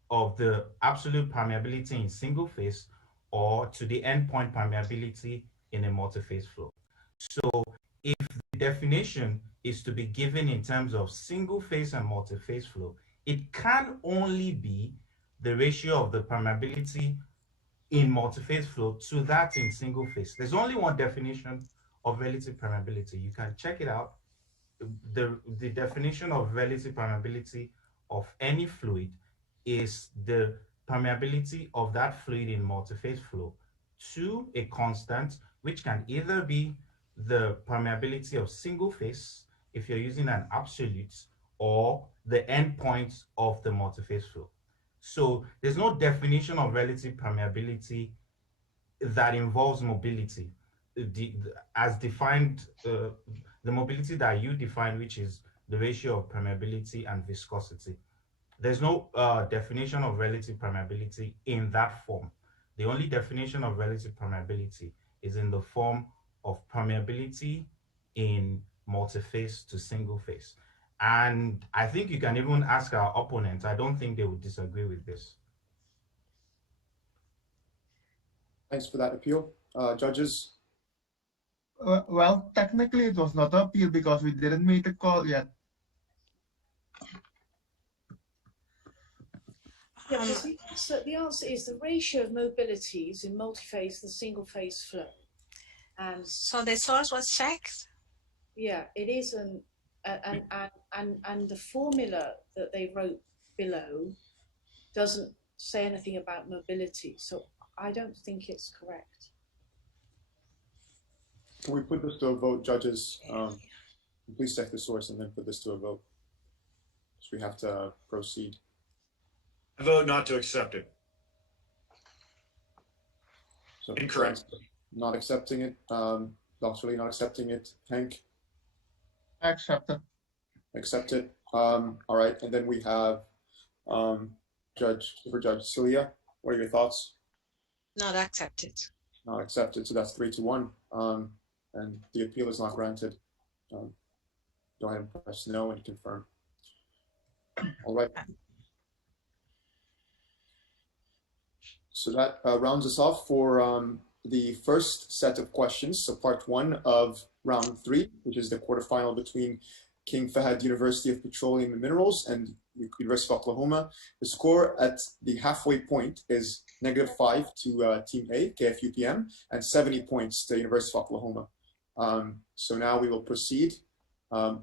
of the absolute permeability in single phase or to the endpoint permeability in a multi-phase flow. So if the definition is to be given in terms of single phase and multi-phase flow, it can only be the ratio of the permeability in multi-phase flow to that in single phase. There's only one definition of relative permeability. You can check it out. The definition of relative permeability of any fluid is the permeability of that fluid in multi-phase flow to a constant, which can either be the permeability of single phase if you're using an absolute, or the endpoint of the multi-phase flow. So there's no definition of relative permeability that involves mobility as defined, the mobility that you define, which is the ratio of permeability and viscosity. There's no definition of relative permeability in that form. The only definition of relative permeability is in the form of permeability in multi-phase to single phase. And I think you can even ask our opponents. I don't think they would disagree with this. Thanks for that appeal. Judges? Well, technically it was not an appeal because we didn't make the call yet. Yeah, the answer is the ratio of mobilities in multi-phase and single-phase flow. And so the source was checked? Yeah, it is, and the formula that they wrote below doesn't say anything about mobility, so I don't think it's correct. Can we put this to a vote, judges? Please check the source and then put this to a vote. So we have to proceed. I vote not to accept it. So incorrect. Not accepting it. Dr. Lee not accepting it. Hank? I accept it. Accept it. All right, and then we have Judge Zulia. What are your thoughts? Not accepted. Not accepted. So that's 3-1. And the appeal is not granted. Go ahead and press no and confirm. All right. So that rounds us off for the first set of questions. So part one of round 3, which is the quarterfinal between King Fahd University of Petroleum and Minerals and University of Oklahoma. The score at the halfway point is -5 to Team A, KFUPM, and 70 points to University of Oklahoma. So now we will proceed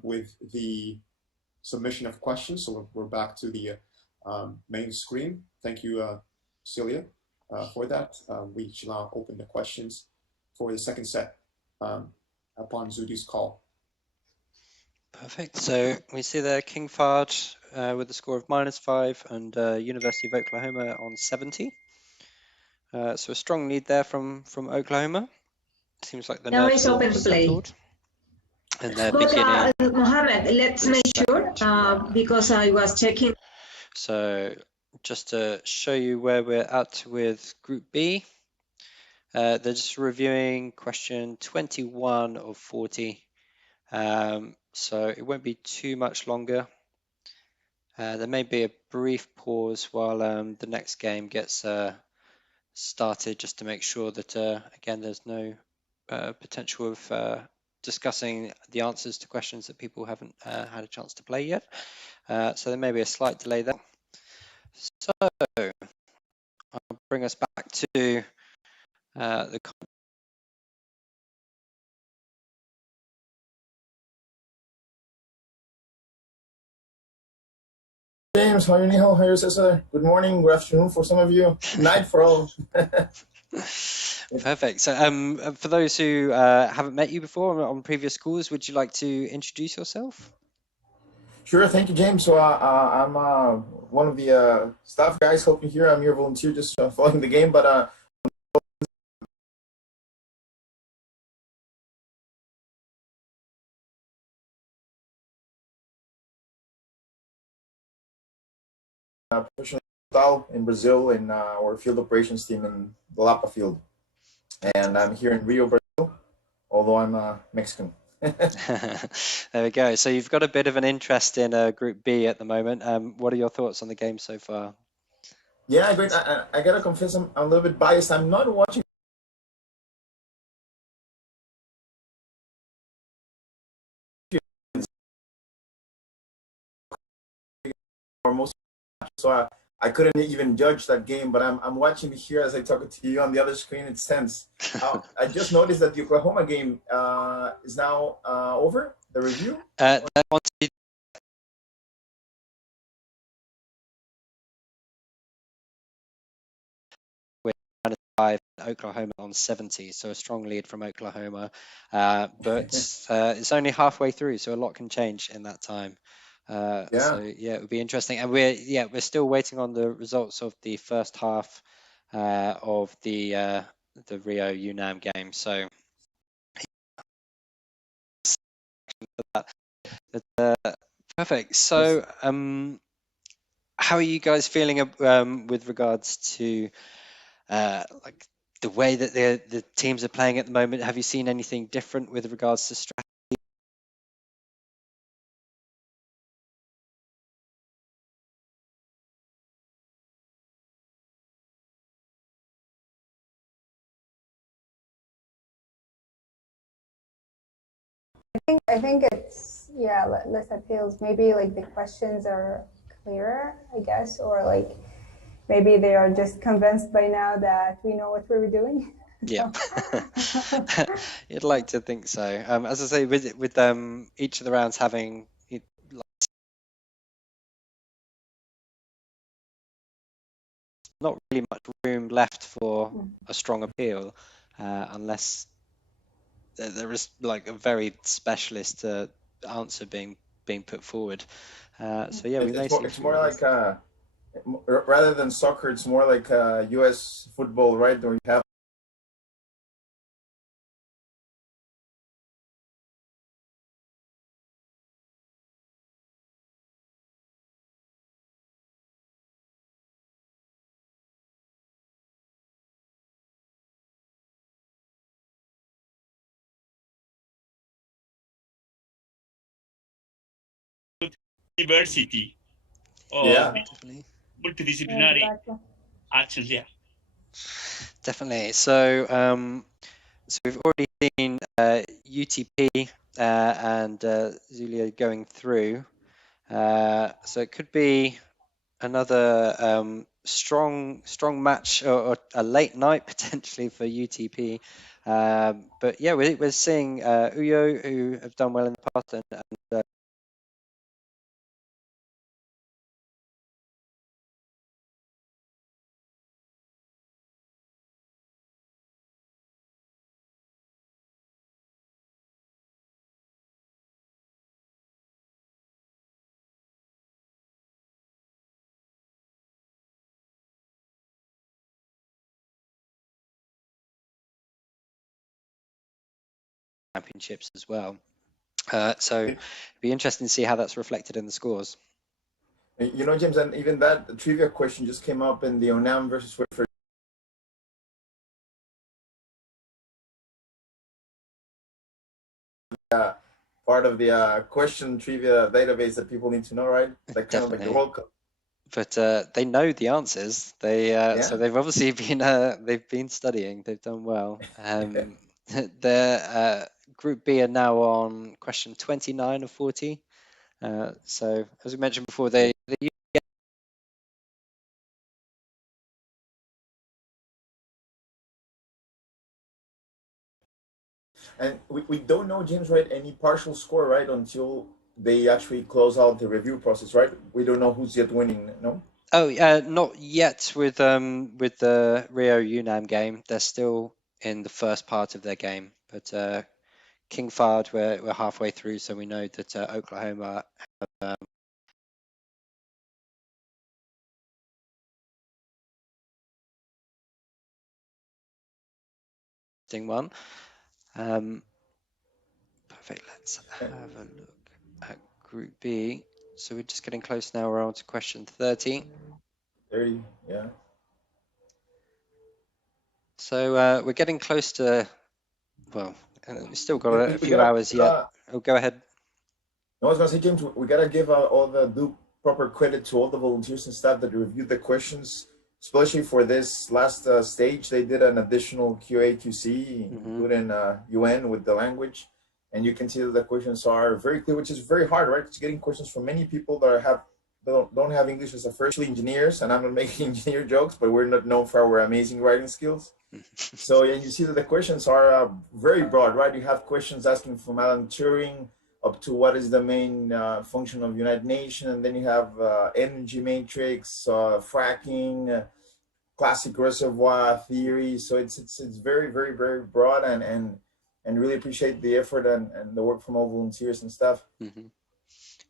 with the submission of questions. So we're back to the main screen. Thank you, Celia, for that. We shall now open the questions for the second set upon Zudi's call. Perfect. So we see there King Fahd with a score of -5 and University of Oklahoma on 70. So a strong lead there from Oklahoma. Seems like the now nerves it's open to play. And they're but beginning. Mohammed, let's make sure because I was checking. So just to show you where we're at with Group B, they're just reviewing question 21 of 40. So it won't be too much longer. There may be a brief pause while the next game gets started, just to make sure that, again, there's no potential of discussing the answers to questions that people haven't had a chance to play yet. So there may be a slight delay there. So I'll bring us back to the James, how are you? Good morning, good afternoon for some of you, night for all. Perfect. So for those who haven't met you before on previous calls, would you like to introduce yourself? Sure, thank you, James. So I'm one of the staff guys helping here. I'm here volunteer, just following the game, but professional in Brazil in our field operations team in the Lapa field, and I'm here in Rio, Brazil, although I'm Mexican. There we go. So you've got a bit of an interest in Group B at the moment. What are your thoughts on the game so far? Yeah, great. I gotta confess, I'm a little bit biased. I'm not watching or most, so I couldn't even judge that game. But I'm watching it here as I talk to you on the other screen. It's tense. I just noticed that the Oklahoma game is now over. The review. With Oklahoma on 70, so a strong lead from Oklahoma, but it's only halfway through, so a lot can change in that time. So yeah, it would be interesting, and we're still waiting on the results of the first half of the Rio UNAM game. So perfect. So how are you guys feeling with regards to like the way that the teams are playing at the moment? Have you seen anything different with regards to strategy? I think it's less appeals. Maybe like the questions are clearer, I guess, or like maybe they are just convinced by now that we know what we're doing. Yeah, you'd like to think so. As I say, with each of the rounds having not really much room left for a strong appeal, unless there is like a very specialist answer being put forward. So yeah, we may see. It's more like rather than soccer, it's more like U.S. football, right? Where you have Diversity or multidisciplinary actions. Yeah, definitely. So so we've already seen UTP and Zulia going through. So it could be another strong match, or a late night potentially for UTP. But yeah, we're seeing Uyo, who have done well in the past, and championships as well. So it'd be interesting to see how that's reflected in the scores. You know, James, and even that trivia question just came up in the UNAM versus Whitford. Part of the question trivia database that people need to know, right? Like kind of like the World Cup. But they know the answers. So they've obviously been studying. They've done well. Their Group B are now on question 29 of 40. So as we mentioned before, they And we don't know, James, right, any partial score, right, until they actually close out the review process, right? We don't know who's yet winning, no? Oh, not yet with the Rio UNAM game. They're still in the first part of their game. But King Fahd, we're halfway through, so we know that Oklahoma have interesting one. Perfect. Let's have a look at Group B. So we're just getting close now. We're on to question 30. 30, yeah. So we're getting close to, well, we've still got a few hours yet. Oh, go ahead. I was going to say, James, we got to give all the due proper credit to all the volunteers and staff that reviewed the questions, especially for this last stage. They did an additional QA, QC, including UN with the language. And you can see that the questions are very clear, which is very hard, right? It's getting questions from many people that don't have English as a first. Engineers, and I'm not making engineer jokes, but we're not known for our amazing writing skills. So and you see that the questions are very broad, right? You have questions asking from Alan Turing up to what is the main function of United Nations, and then you have energy matrix, fracking, classic reservoir theory. So it's very, very, very broad, and really appreciate the effort and the work from all volunteers and staff.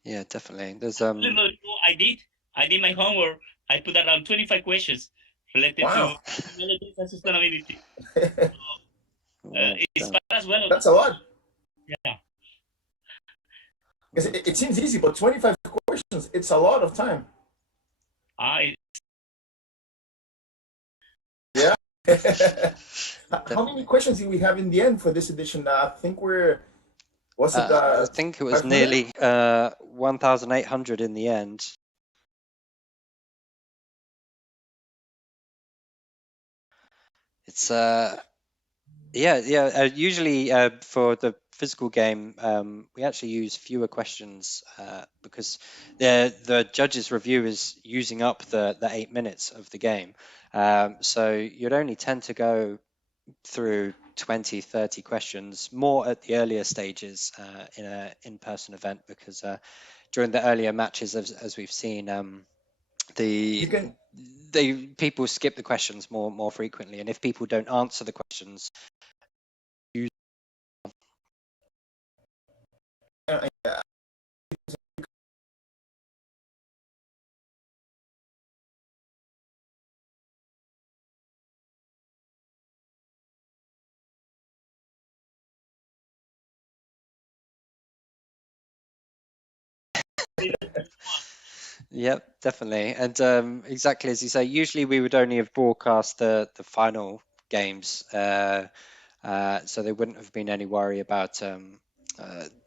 Yeah, definitely. There's I did my homework. I put around 25 questions related to technologies and sustainability. It's fun as well. That's a lot. Yeah. Because it seems easy, but 25 questions, it's a lot of time. Yeah. How many questions did we have in the end for this edition? I think I think it was nearly 1,800 in the end. It's usually for the physical game we actually use fewer questions because the judges review is using up the 8 minutes of the game, so you'd only tend to go through 20-30 questions more at the earlier stages in an in-person event, because during the earlier matches, as we've seen, people skip the questions more frequently, and if people don't answer the questions, Yep, definitely. And exactly as you say, usually we would only have broadcast the final games, so there wouldn't have been any worry about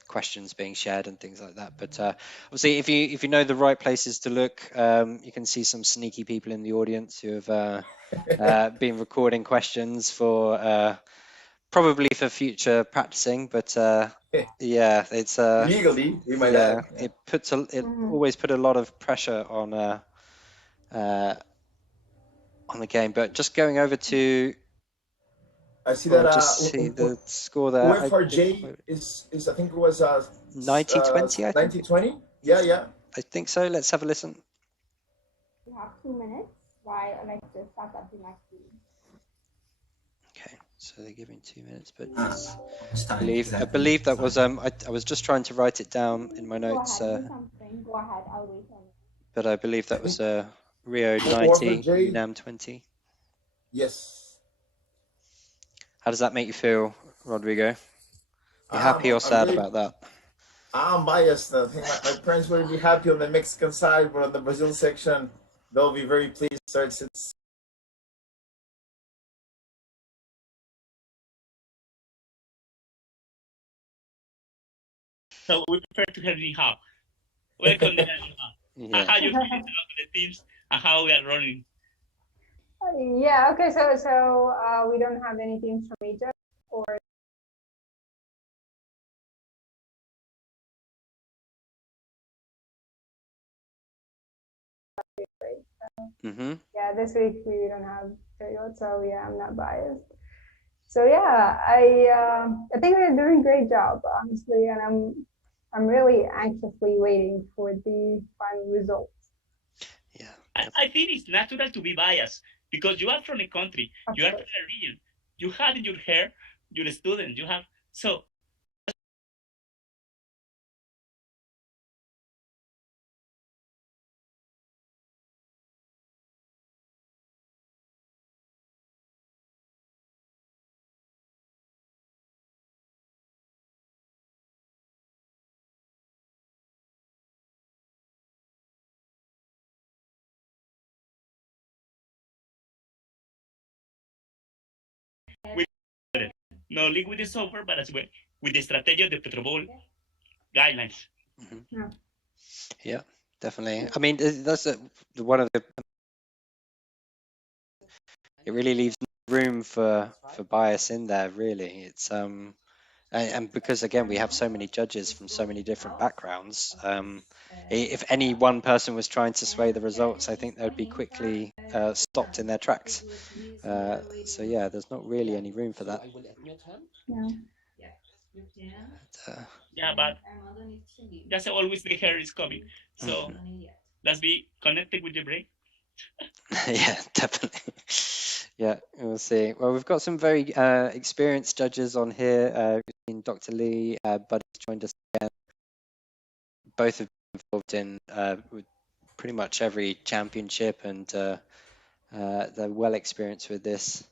questions being shared and things like that. But obviously, if you know the right places to look, you can see some sneaky people in the audience who have been recording questions for probably for future practicing. But yeah, it's legally, we might add. It always put a lot of pressure on the game. But just going over to, I see that see the score there. UFRJ is I think it was 90-20. 90-20. Yeah. I think so. Let's have a listen. We have 2 minutes while Alexa starts up the next game. Okay, so they're giving 2 minutes, but I believe that was I was just trying to write it down in my notes. Go ahead, I'll wait on it. But I believe that was Rio 90, UNAM 20. Yes. How does that make you feel, Rodrigo? You happy or sad about that? I'm biased. I think my parents will be happy on the Mexican side, but on the Brazil section, they'll be very pleased. So it's So we prefer to have Nihao. Welcome to Nihao. How you feel about the teams and how we are running? Yeah, okay, so we don't have any teams from Egypt or yeah, this week we don't have period, so yeah, I'm not biased. So yeah, I think we're doing a great job, honestly, and I'm really anxiously waiting for the final results. Yeah, I think it's natural to be biased because you are from a country, you are from a region, you have in your hair your students, you have so. not only with the software, but as well with the strategy of the PetroBowl guidelines. Yeah. Yeah, definitely. I mean, that's one of the. It really leaves no room for bias in there. Really, it's and because again we have so many judges from so many different backgrounds. If any one person was trying to sway the results, I think they would be quickly stopped in their tracks. So yeah, there's not really any room for that. Yeah. Uh, Yeah, but that's always the hair is coming. So let's be connected with the brain. yeah, definitely. Yeah, we'll see. Well, we've got some very experienced judges on here. We've seen Dr. Lee, Buddy's joined us again. Both have been involved in with pretty much every championship, and they're well experienced with this,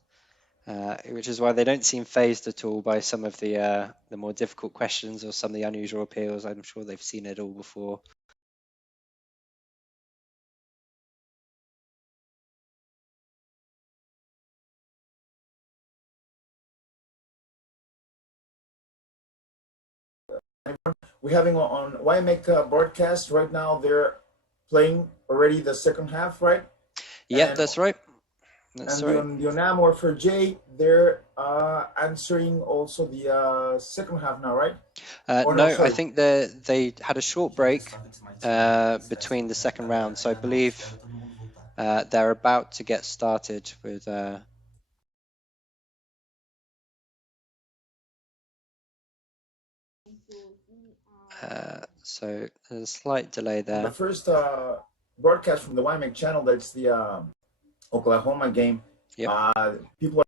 which is why they don't seem phased at all by some of the more difficult questions or some of the unusual appeals. I'm sure they've seen it all before. We're having on YMake broadcast right now. They're playing already the second half, right? Yeah, And, that's right. That's and right. the ONAM or for Jay, they're answering also the second half now, right? No, I think they had a short break between the second round, so I believe they're about to get started with. So there's a slight delay there. The first broadcast from the YMake channel, that's the Oklahoma game. Yep. People are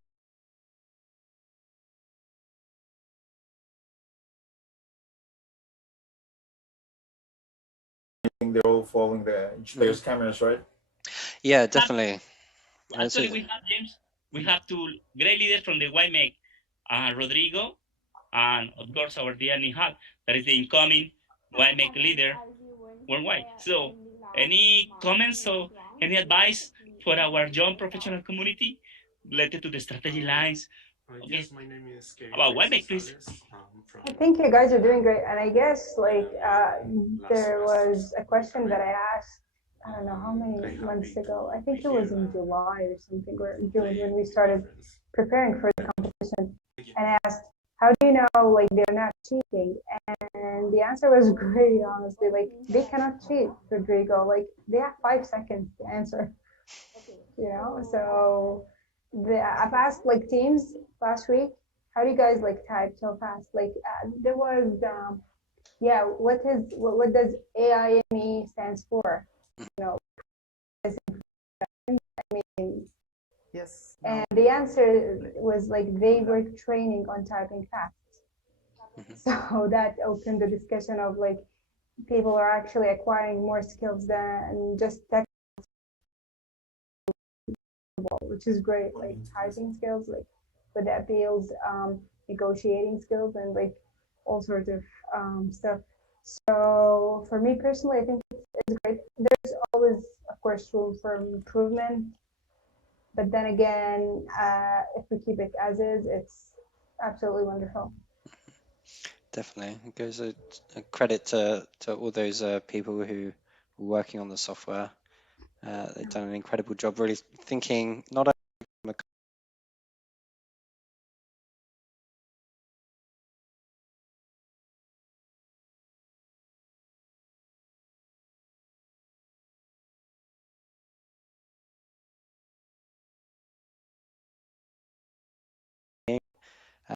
they're all following each player's cameras, right? Yeah, definitely. Actually, we have James. We have two great leaders from the YMake, Rodrigo, and of course our dear Nihal, that is the incoming YMake leader worldwide. So, any comments or any advice for our young professional community related to the strategy lines? Okay. Yes, my name is Kevin. About YMake, please. I think you guys are doing great, and I guess like there was a question that I asked. I don't know how many months ago. I think it was in July or something, or June, when we started preparing for the competition. And I asked, "How do you know like they're not cheating?" And the answer was great, honestly. Like they cannot cheat, Rodrigo. Like they have 5 seconds to answer. You know, so I've asked like teams last week, how do you guys like type so fast? Like there was yeah, what does AIME stands for? You know, I mean, yes. And the answer was like they were training on typing fast. So that opened the discussion of like people are actually acquiring more skills than just technical, which is great. Like typing skills, like with the appeals, negotiating skills, and like all sorts of stuff. So for me personally, I think it's great. There's always, of course, room for improvement. But then again, if we keep it as is, it's absolutely wonderful. Definitely. It goes a credit to all those people who were working on the software. They've done an incredible job really thinking not only from a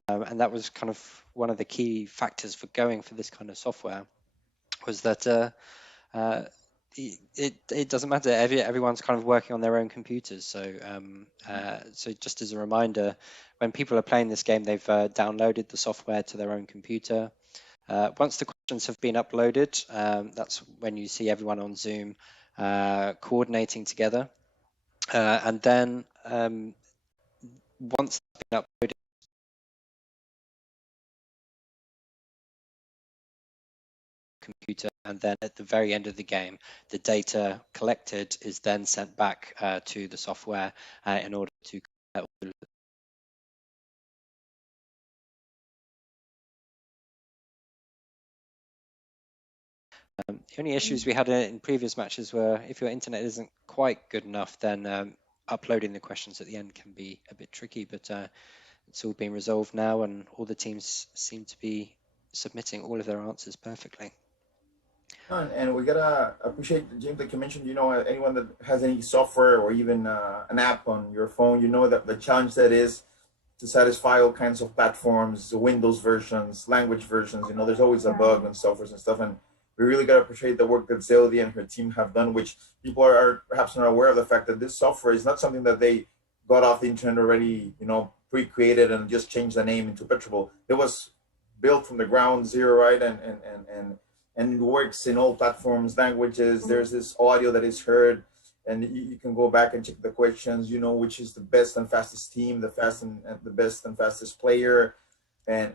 and that was kind of one of the key factors for going for this kind of software was that it doesn't matter. Everyone's kind of working on their own computers. So so just as a reminder, when people are playing this game, they've downloaded the software to their own computer. Once the questions have been uploaded, that's when you see everyone on Zoom coordinating together. And then once it's been uploaded, computer, and then at the very end of the game, the data collected is then sent back to the software in order to The only issues we had in previous matches were if your internet isn't quite good enough, then uploading the questions at the end can be a bit tricky, but it's all been resolved now and all the teams seem to be submitting all of their answers perfectly. And we gotta appreciate, James, like you mentioned, anyone that has any software or even an app on your phone, that the challenge that is to satisfy all kinds of platforms, Windows versions, language versions. There's always a bug on softwares and stuff, and we really gotta appreciate the work that Zeldi and her team have done, which people are perhaps not aware of the fact that this software is not something that they got off the internet already, pre-created and just changed the name into PetroBowl. It was built from the ground zero, right? And it works in all platforms, languages. There's this audio that is heard, and you can go back and check the questions, which is the best and fastest team, the best and fastest player, and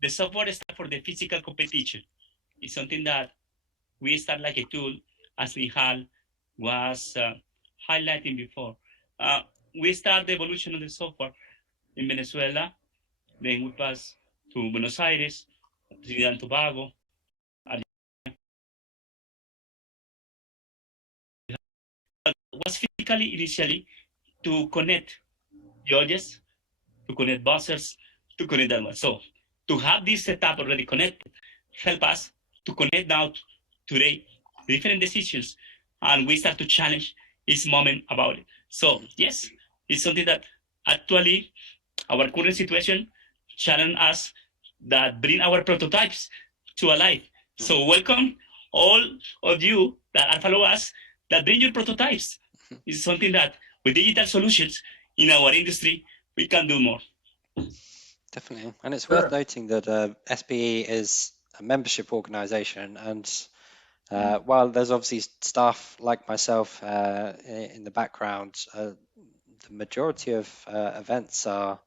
The software stuff for the physical competition is something that we start like a tool, as Nihal was highlighting before. We start the evolution of the software in Venezuela, then we pass to Buenos Aires, Trinidad and Tobago. Was physically initially to connect judges, to connect buzzers, to connect that one. So to have this setup already connected help us to connect now today different decisions, and we start to challenge each moment about it. So yes, it's something that actually our current situation challenge us, that bring our prototypes to alive. So welcome all of you that follow us, that bring your prototypes. It's something that with digital solutions in our industry, we can do more. Definitely. And it's worth noting that SPE is a membership organization, and while there's obviously staff like myself in the background, the majority of events are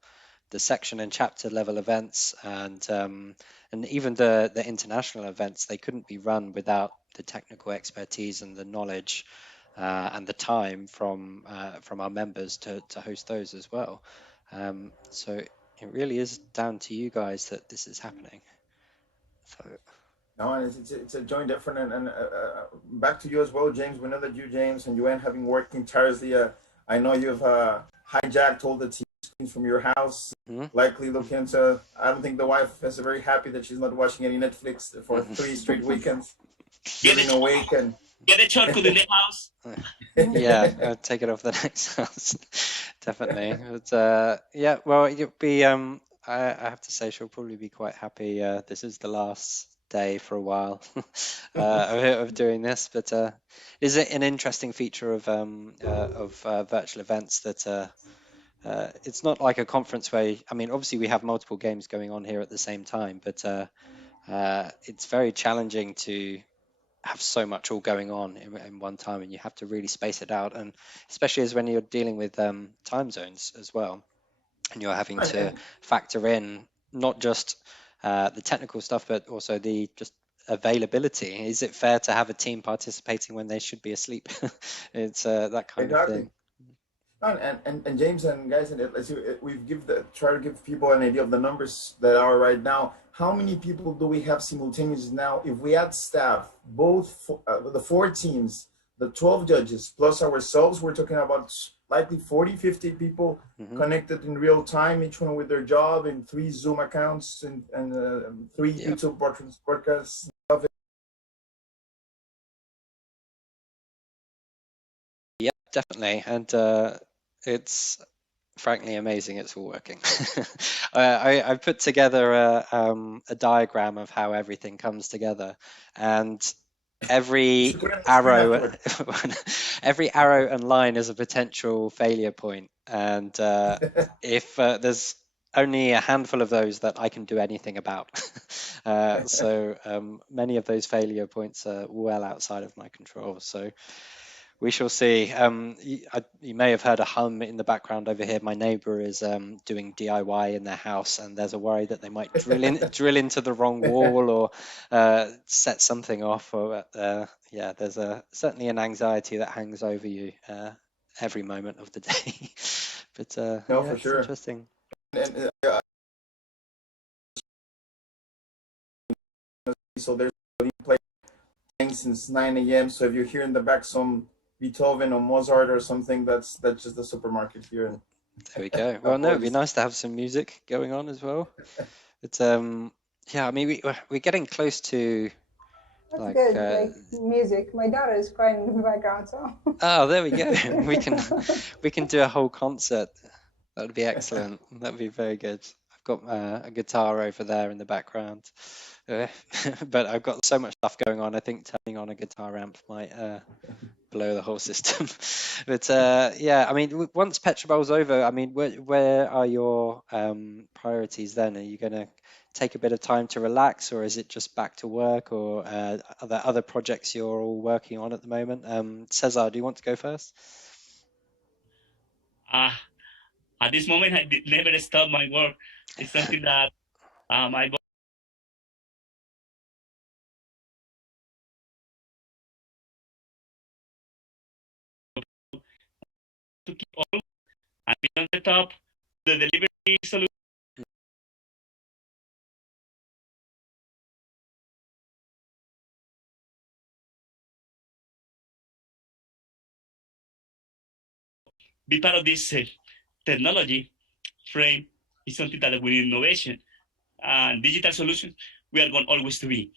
the section and chapter level events, and even the international events. They couldn't be run without the technical expertise and the knowledge and the time from our members to host those as well. So it really is down to you guys that this is happening. So. No, and it's a joint effort, and back to you as well, James. We know that you, James, and UN having working tirelessly. I know you've hijacked all the teams from your house. Likely look into. I don't think the wife is very happy that she's not watching any Netflix for 3 straight weekends. Getting awake and get a chocolate in the house. Yeah, take it off the next house. Definitely. But yeah, well, you'll be. I have to say, she'll probably be quite happy. This is the last day for a while of doing this, but is it an interesting feature of virtual events that it's not like a conference where, I mean, obviously we have multiple games going on here at the same time, but it's very challenging to have so much all going on in one time, and you have to really space it out, and especially as when you're dealing with time zones as well, and you're having to factor in not just the technical stuff, but also the just availability. Is it fair to have a team participating when they should be asleep? It's that kind of thing. And James and guys, we've try to give people an idea of the numbers that are right now. How many people do we have simultaneously now? If we add staff, both the 4 teams, the 12 judges, plus ourselves, we're talking about likely 40, 50 people connected in real time, each one with their job, and 3 Zoom accounts and 3 YouTube broadcasts. Yeah, definitely. And it's frankly amazing it's all working. I put together a diagram of how everything comes together, and every arrow and line is a potential failure point, and if there's only a handful of those that I can do anything about. So many of those failure points are well outside of my control. So We shall see. You may have heard a hum in the background over here. My neighbour is doing DIY in their house, and there's a worry that they might drill into the wrong wall or set something off. Or yeah, there's certainly an anxiety that hangs over you every moment of the day. But No, yeah, for it's sure. interesting. And so there's playing since 9 a.m. So if you hear in the back some Beethoven or Mozart or something, that's just the supermarket here. And there we go. Well, no, it'd be nice to have some music going on as well. It's yeah, I mean we're getting close to That's like good, like music. My daughter is crying in the background, so. oh, there we go. We can do a whole concert. That would be excellent. That would be very good. I've got a guitar over there in the background, but I've got so much stuff going on. I think turning on a guitar amp might blow the whole system. But yeah, I mean, once PetroBowl's over, I mean, where are your priorities then? Are you going to take a bit of time to relax, or is it just back to work, or are there other projects you're all working on at the moment? Cesar, do you want to go first? At this moment, I did never stop my work. It's something that I to keep all and be on the top, the delivery solution. Be part of this technology frame is something that with innovation and digital solutions, we are going always to be.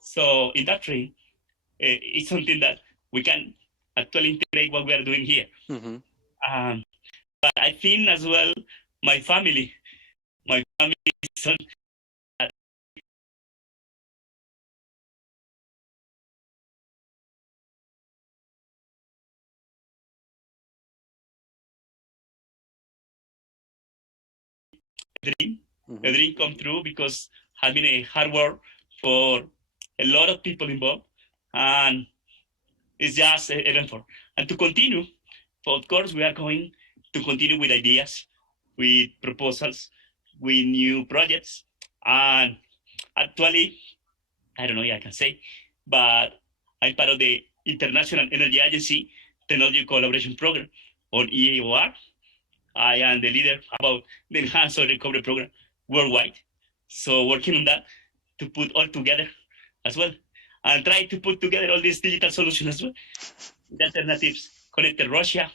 So in that frame, it's something that we can actually integrate what we are doing here. Mm-hmm. But I think as well, my family is something that a dream come true because has been a hard work for a lot of people involved, and it's just eventful. And to continue, of course, we are going to continue with ideas, with proposals, with new projects, and actually, I don't know if I can say, but I'm part of the International Energy Agency Technology Collaboration Program on EAOR. I am the leader about the Enhanced Oil Recovery Program worldwide. So working on that to put all together as well and try to put together all these digital solutions as well. The alternatives connected Russia,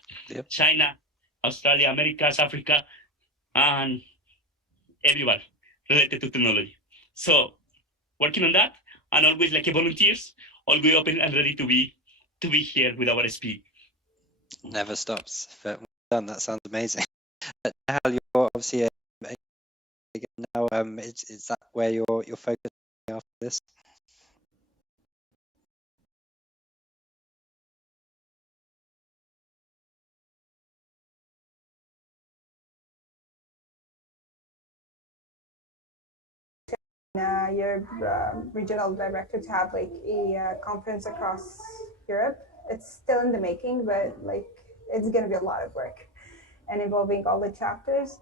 China, Australia, Americas, Africa, and everywhere related to technology. So working on that and always like volunteers, always open and ready to be here with our SPE. Never stops. But well done. That sounds amazing. Hal, you're obviously now. Is that where you're focusing after this? Your regional director to have like a conference across Europe. It's still in the making, but like it's going to be a lot of work and involving all the chapters.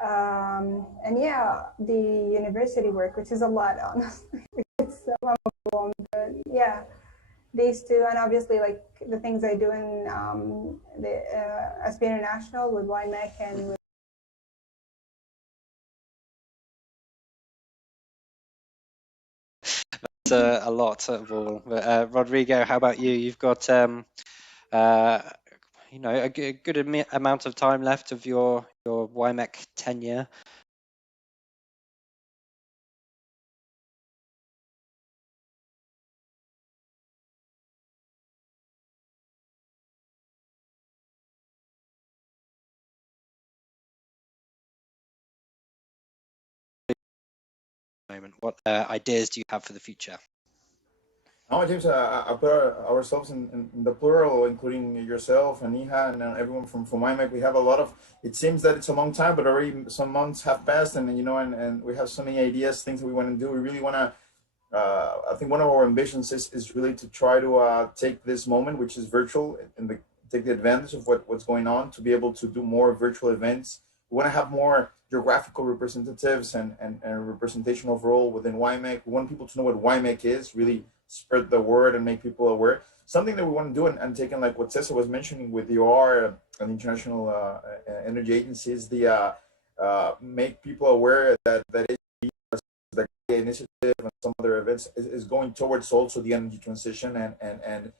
And yeah, the university work, which is a lot, honestly. It's so overwhelmed, but yeah, these two, and obviously like the things I do in the SPE International with YMEC and with a lot of all. But, Rodrigo, how about you? You've got you know, a good amount of time left of your YMEC tenure. What ideas do you have for the future? No, James, I put ourselves in the plural, including yourself and Iha and everyone from IMEC. We have a lot of, it seems that it's a long time, but already some months have passed and, you know, and we have so many ideas, things that we want to do. We really want to I think one of our ambitions is really to try to take this moment, which is virtual, and take the advantage of what's going on to be able to do more virtual events. We want to have more geographical representatives and representation overall within WIMEC. We want people to know what WIMEC is, really spread the word and make people aware. Something that we want to do, and taking like what Cesar was mentioning with the OR and International Energy Agency, is the make people aware that the initiative and some other events is going towards also the energy transition, and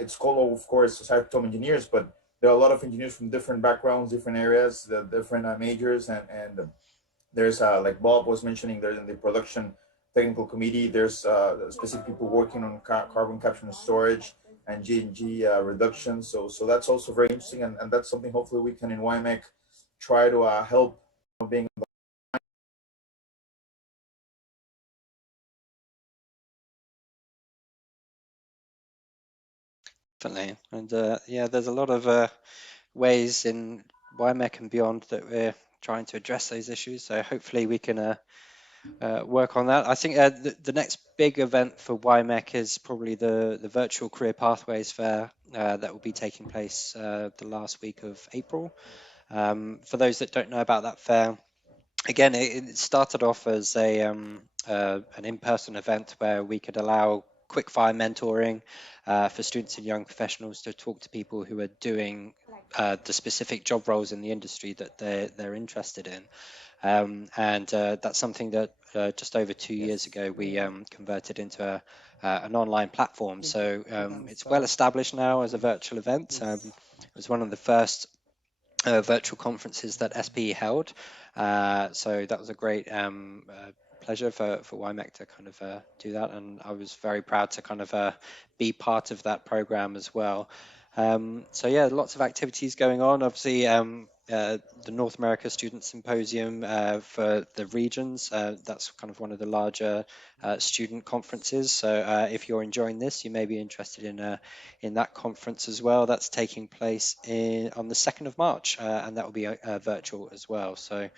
it's called, of course, Society of Petroleum Engineers, but there are a lot of engineers from different backgrounds, different areas, the different majors, and there's like Bob was mentioning, there's in the production technical committee, there's specific people working on carbon capture and storage and G&G reduction. So that's also very interesting, and that's something hopefully we can in WIMEC try to help being. Definitely. And yeah, there's a lot of ways in WIMEC and beyond that we're trying to address those issues. So hopefully we can work on that. I think the next big event for WIMEC is probably the Virtual Career Pathways Fair that will be taking place the last week of April. For those that don't know about that fair, again, it started off as an in-person event where we could allow quick-fire mentoring for students and young professionals to talk to people who are doing the specific job roles in the industry that they're interested in. And that's something that just over 2 years ago we converted into an online platform. So it's well established now as a virtual event. It was one of the first virtual conferences that SPE held. So that was a great pleasure for WIMEC to kind of do that. And I was very proud to kind of be part of that program as well. So yeah, lots of activities going on. Obviously, the North America Student Symposium for the regions, that's kind of one of the larger student conferences. So if you're enjoying this, you may be interested in that conference as well. That's taking place on the 2nd of March, and that will be virtual as well. So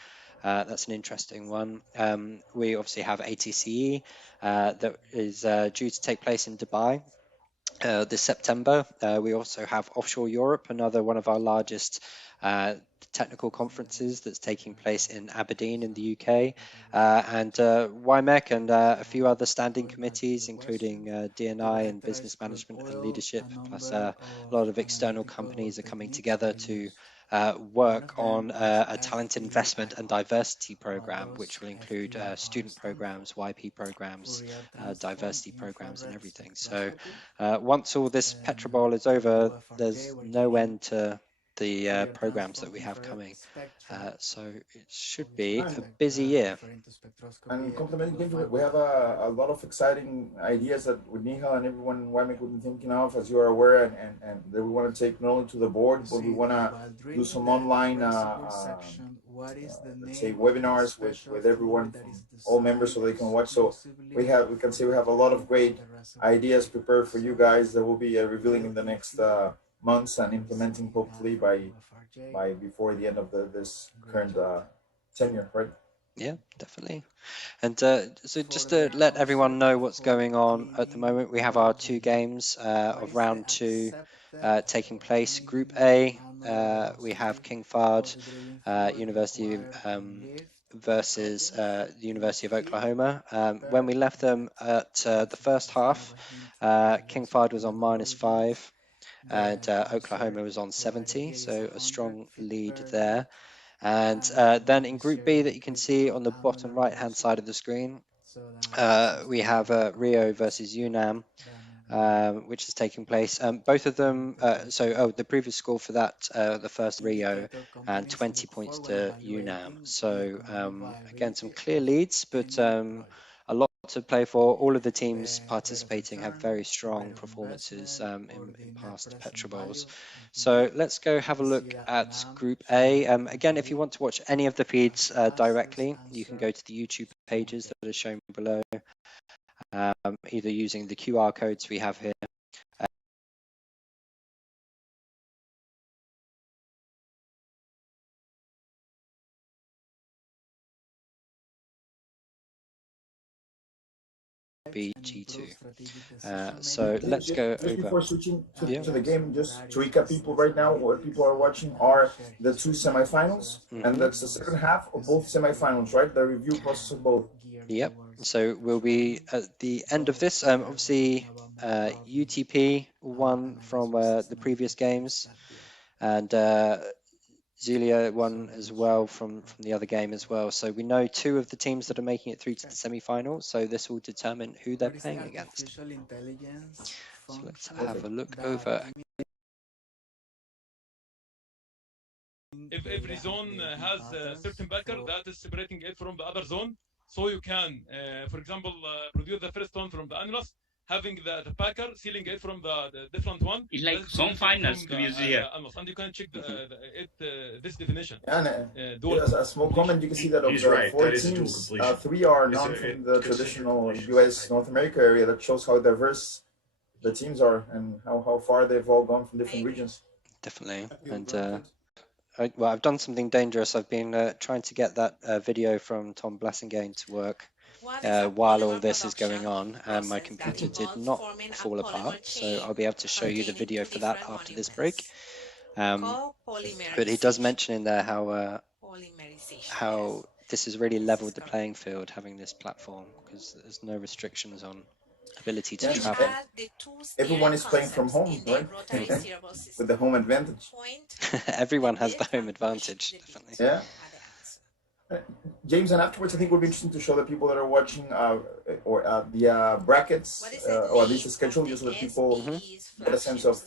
that's an interesting one. We obviously have ATCE that is due to take place in Dubai this September. We also have Offshore Europe, another one of our largest technical conferences that's taking place in Aberdeen in the UK, and WIMEC and a few other standing committees, including D&I and business management and leadership, plus a lot of external companies are coming together to work on a talent investment and diversity program, which will include student programs, YP programs, diversity programs, and everything. So once all this PetroBowl is over, there's no end to the programs that we have coming. So it should be a busy year. And complementing things, we have a lot of exciting ideas that with Nihal and everyone in WIMEC would be thinking of, as you are aware, and that we want to take not only to the board, but we want to do some online, let's say, webinars with everyone, from all members, so they can watch. So we can say we have a lot of great ideas prepared for you guys that we'll be revealing in the next months and implementing hopefully by before the end of this current tenure, right? Yeah, definitely. And so just to let everyone know what's going on at the moment, we have our two games of round two taking place. Group A, we have King Fahd University versus the University of Oklahoma. When we left them at the first half, King Fahd was on -5 and Oklahoma was on 70, so a strong lead there. And then in Group B that you can see on the bottom right hand side of the screen, we have Rio versus UNAM, which is taking place. Both of them, the previous score for that, the first Rio, and 20 points to UNAM. So again, some clear leads, but a lot to play for. All of the teams participating have very strong performances in past PetroBowls. So let's go have a look at Group A. Again, if you want to watch any of the feeds directly, you can go to the YouTube pages that are shown below, either using the QR codes we have here be G2. So let's go just over. before switching to the game, just to recap people right now, what people are watching are the two semifinals, and that's the second half of both semifinals, right? The review process of both. Yep. So we'll be at the end of this. Obviously, UTP won from the previous games, and Zulia won as well from the other game as well. So we know two of the teams that are making it through to the semi-finals. So this will determine who they're playing against. So let's have a look over. If every zone has a certain backer that is separating it from the other zone, so you can, for example, produce the first one from the annulus, having the packer sealing it from the different one. It's like some finals to be here. And you can check this definition. Yeah, and a small comment, you can see that of the 4 teams, 3 are not from the traditional US North America area. That shows how diverse the teams are and how far they've all gone from different regions. Definitely. And well, I've done something dangerous. I've been trying to get that video from Tom Blassingame to work while all this is going on, and my computer did not fall apart. So I'll be able to show you the video for that after this break. But he does mention in there how this has really leveled the playing field, having this platform, because there's no restrictions on ability to travel. Everyone is playing from home, right? With the home advantage. Everyone has the home advantage, definitely. Yeah. James, and afterwards, I think it would be interesting to show the people that are watching the brackets, or at least the schedule, just so that people get a sense of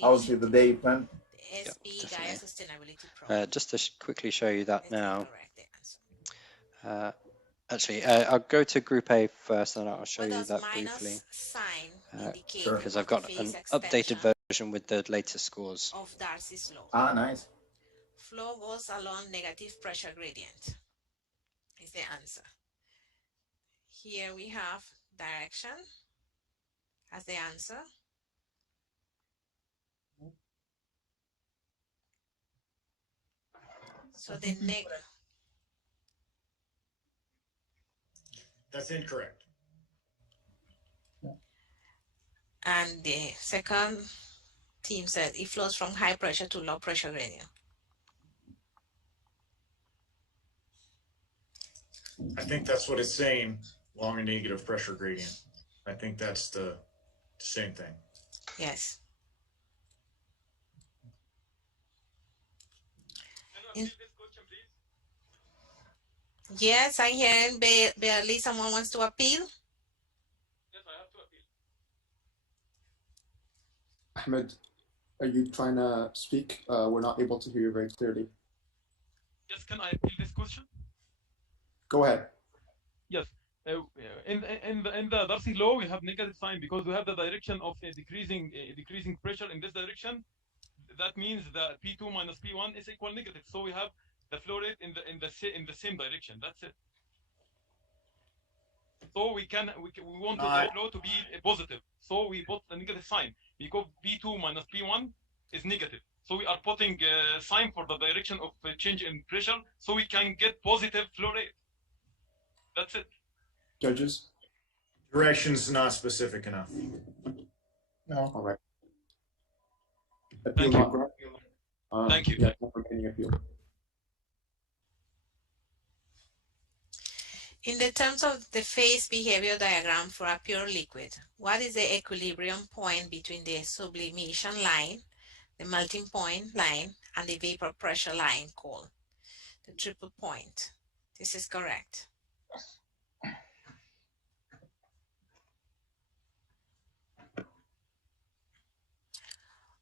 how's the day planned. Yeah, just to quickly show you that now. Actually, I'll go to Group A first, and I'll show you that briefly. Because I've got an updated version with the latest scores. Ah, nice. Flow goes along negative pressure gradient is the answer. Here we have direction as the answer. So the That's incorrect. And the second team said it flows from high pressure to low pressure gradient. I think that's what it's saying, long and negative pressure gradient. I think that's the same thing. Yes. Yes, I'm hearing barely. Someone wants to appeal? Yes, I have to appeal. Ahmed, are you trying to speak? We're not able to hear you very clearly. Yes, can I appeal this question? Go ahead. Yes. In the Darcy law, we have negative sign because we have the direction of a decreasing pressure in this direction. That means that P2 minus P1 is equal negative. So we have the flow rate in the same direction. That's it. So we want the flow to be positive. So we put a negative sign because P2 minus P1 is negative. So we are putting a sign for the direction of a change in pressure, so we can get positive flow rate. That's it. Judges? Direction's not specific enough. No. All right. Thank you. Thank you. Yeah, appeal. In the terms of the phase behavior diagram for a pure liquid, what is the equilibrium point between the sublimation line, the melting point line, and the vapor pressure line called the triple point? This is correct.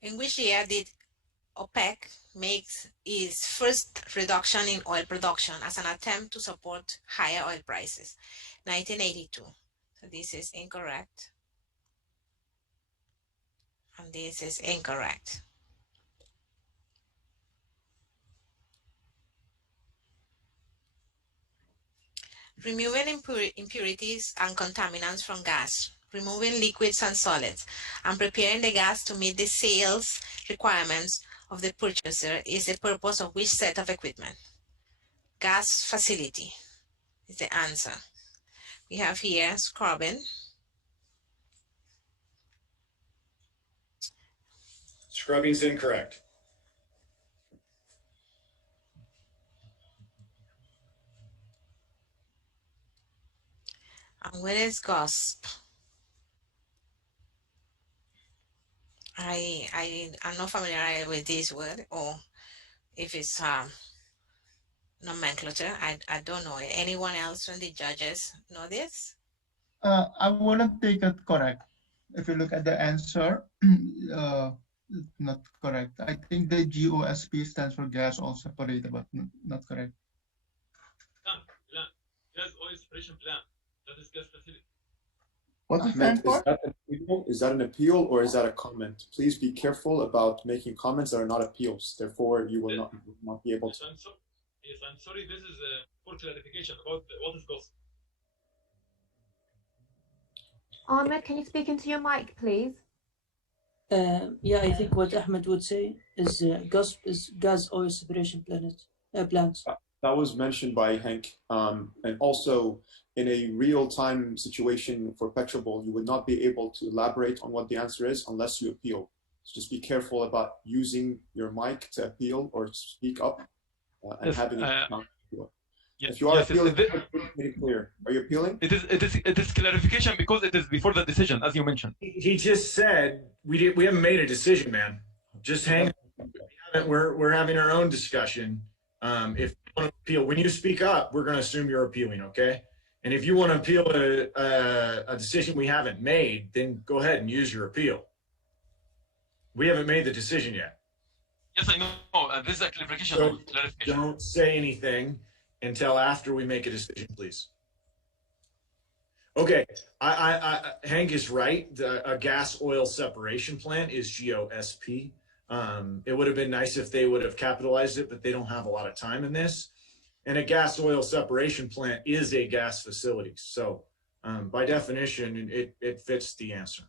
In which year did OPEC makes its first reduction in oil production as an attempt to support higher oil prices? 1982. So this is incorrect. And this is incorrect. Removing impurities and contaminants from gas, removing liquids and solids, and preparing the gas to meet the sales requirements of the purchaser is the purpose of which set of equipment? Gas facility is the answer. We have here scrubbing, Scrubbing's incorrect. And where is GOSP? I'm not familiar with this word, or if it's nomenclature. I don't know. Anyone else from the judges know this? I wouldn't take it correct. If you look at the answer, not correct. I think the GOSP stands for gas oil separator, but not correct. Gas oil separation plant. That is gas facility. What does it stand for? Is that an appeal or is that a comment? Please be careful about making comments that are not appeals. Therefore, you will not be able to. Yes, I'm sorry. This is for clarification about what is GOSP. Ahmed, can you speak into your mic, please? Yeah, I think what Ahmed would say is GOSP is gas oil separation plants. That was mentioned by Henk. And also, in a real-time situation for PetroBowl, you would not be able to elaborate on what the answer is unless you appeal. So just be careful about using your mic to appeal or speak up and having it not appeal. If you are appealing, make it clear. Are you appealing? It is clarification because it is before the decision, as you mentioned. He just said we haven't made a decision, man. Just hang on. We're having our own discussion. If you want to appeal, when you speak up, we're going to assume you're appealing, okay? And if you want to appeal a decision we haven't made, then go ahead and use your appeal. We haven't made the decision yet. Yes, I know. This is a clarification. So don't say anything until after we make a decision, please. Okay, Hank is right. A gas oil separation plant is GOSP. It would have been nice if they would have capitalized it, but they don't have a lot of time in this. And a gas oil separation plant is a gas facility. So by definition, it fits the answer.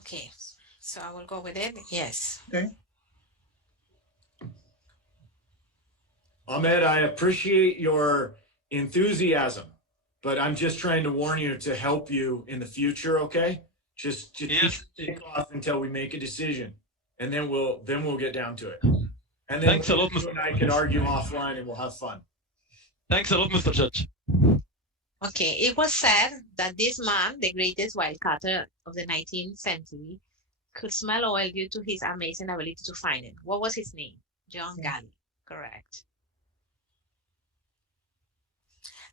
Okay, so I will go with it. Yes. Okay. Ahmed, I appreciate your enthusiasm, but I'm just trying to warn you to help you in the future, okay? Just take off until we make a decision, and then we'll get down to it. And then Thanks a lot, you and I can argue offline, and we'll have fun. Thanks a lot, Mr. Judge. Okay, it was said that this man, the greatest wildcatter of the 19th century, could smell oil due to his amazing ability to find it. What was his name? John Galley. Correct.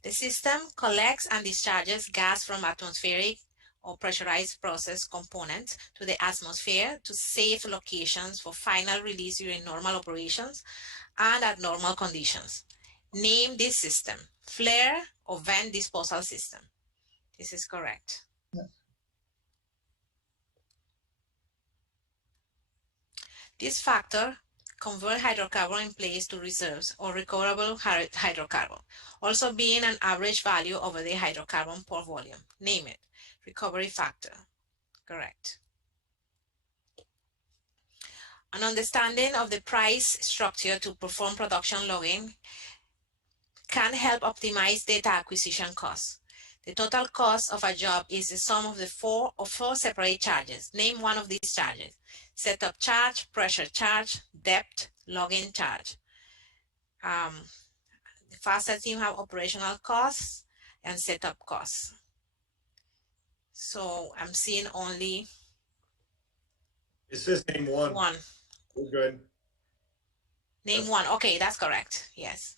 The system collects and discharges gas from atmospheric or pressurized process components to the atmosphere to safe locations for final release during normal operations and at normal conditions. Name this system: flare or vent disposal system. This is correct. Yes. This factor convert hydrocarbon in place to reserves or recoverable hydrocarbon, also being an average value over the hydrocarbon per volume. Name it. Recovery factor. Correct. An understanding of the price structure to perform production logging can help optimize data acquisition costs. The total cost of a job is the sum of the four separate charges. Name one of these charges: setup charge, pressure charge, depth, logging charge. The faster team have operational costs and setup costs. So I'm seeing only. It says name one. One. We're good. Name one. Okay, that's correct. Yes.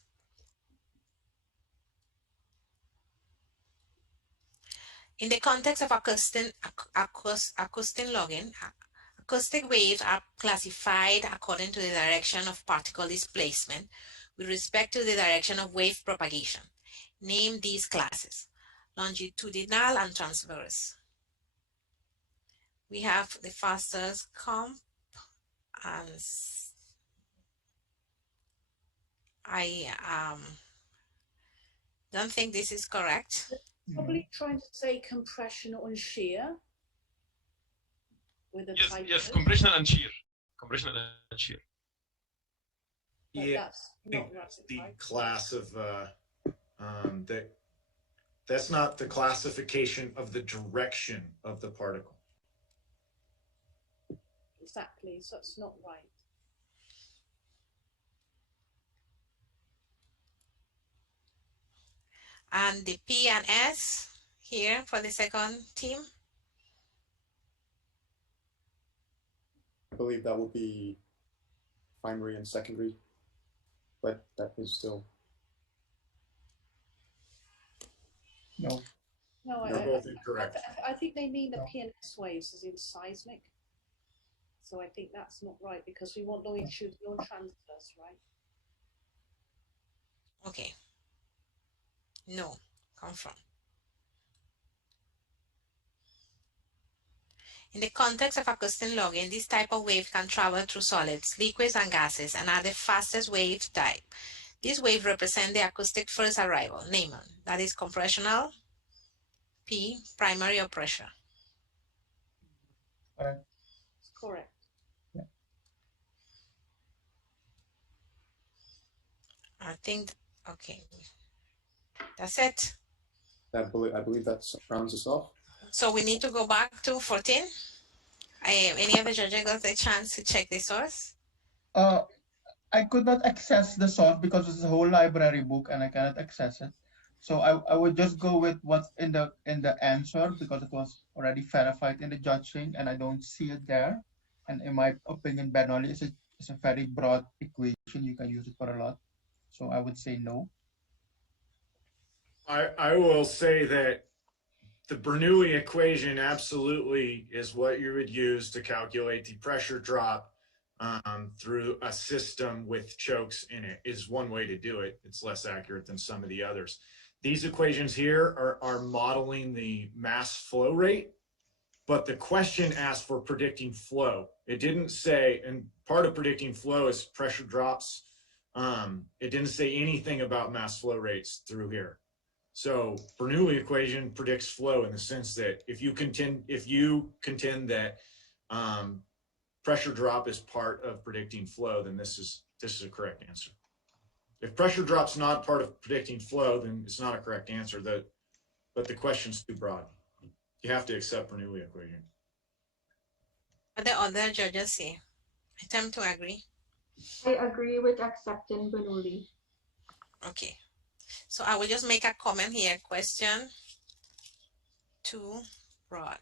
In the context of acoustic logging, acoustic waves are classified according to the direction of particle displacement with respect to the direction of wave propagation. Name these classes: longitudinal and transverse. We have the fastest comp, and I don't think this is correct. Probably trying to say compression or shear. With a Yes, compression and shear. Compression and shear. Yeah, I think that's the class of that's not the classification of the direction of the particle. exactly, so it's not right. And the P and S here for the second team. I believe that will be primary and secondary, but that is still no. No, They're both incorrect. I think they mean the PNS waves as in seismic. So I think that's not right because we want longitudinal transfers, right? Okay. No, come from. In the context of acoustic logging, this type of wave can travel through solids, liquids, and gases, and are the fastest wave type. These waves represent the acoustic first arrival, Neyman, that is compressional, P, primary or pressure. It's correct. Yeah. I think, okay, that's it. I believe that rounds us off. So we need to go back to 14. Any of the judges got the chance to check the source? I could not access the source because it's a whole library book and I cannot access it. So I would just go with what's in the answer because it was already verified in the judging and I don't see it there. And in my opinion, Bernoulli is a very broad equation. You can use it for a lot. So I would say no. I will say that the Bernoulli equation absolutely is what you would use to calculate the pressure drop through a system with chokes in it is one way to do it. It's less accurate than some of the others. These equations here are modeling the mass flow rate, but the question asked for predicting flow. It didn't say, and part of predicting flow is pressure drops. It didn't say anything about mass flow rates through here. So Bernoulli equation predicts flow in the sense that if you contend that pressure drop is part of predicting flow, then this is a correct answer. If pressure drop's not part of predicting flow, then it's not a correct answer. But the question's too broad. You have to accept Bernoulli equation. What the other judges say? I tend to agree. I agree with accepting Bernoulli. Okay. So I will just make a comment here. Question too broad.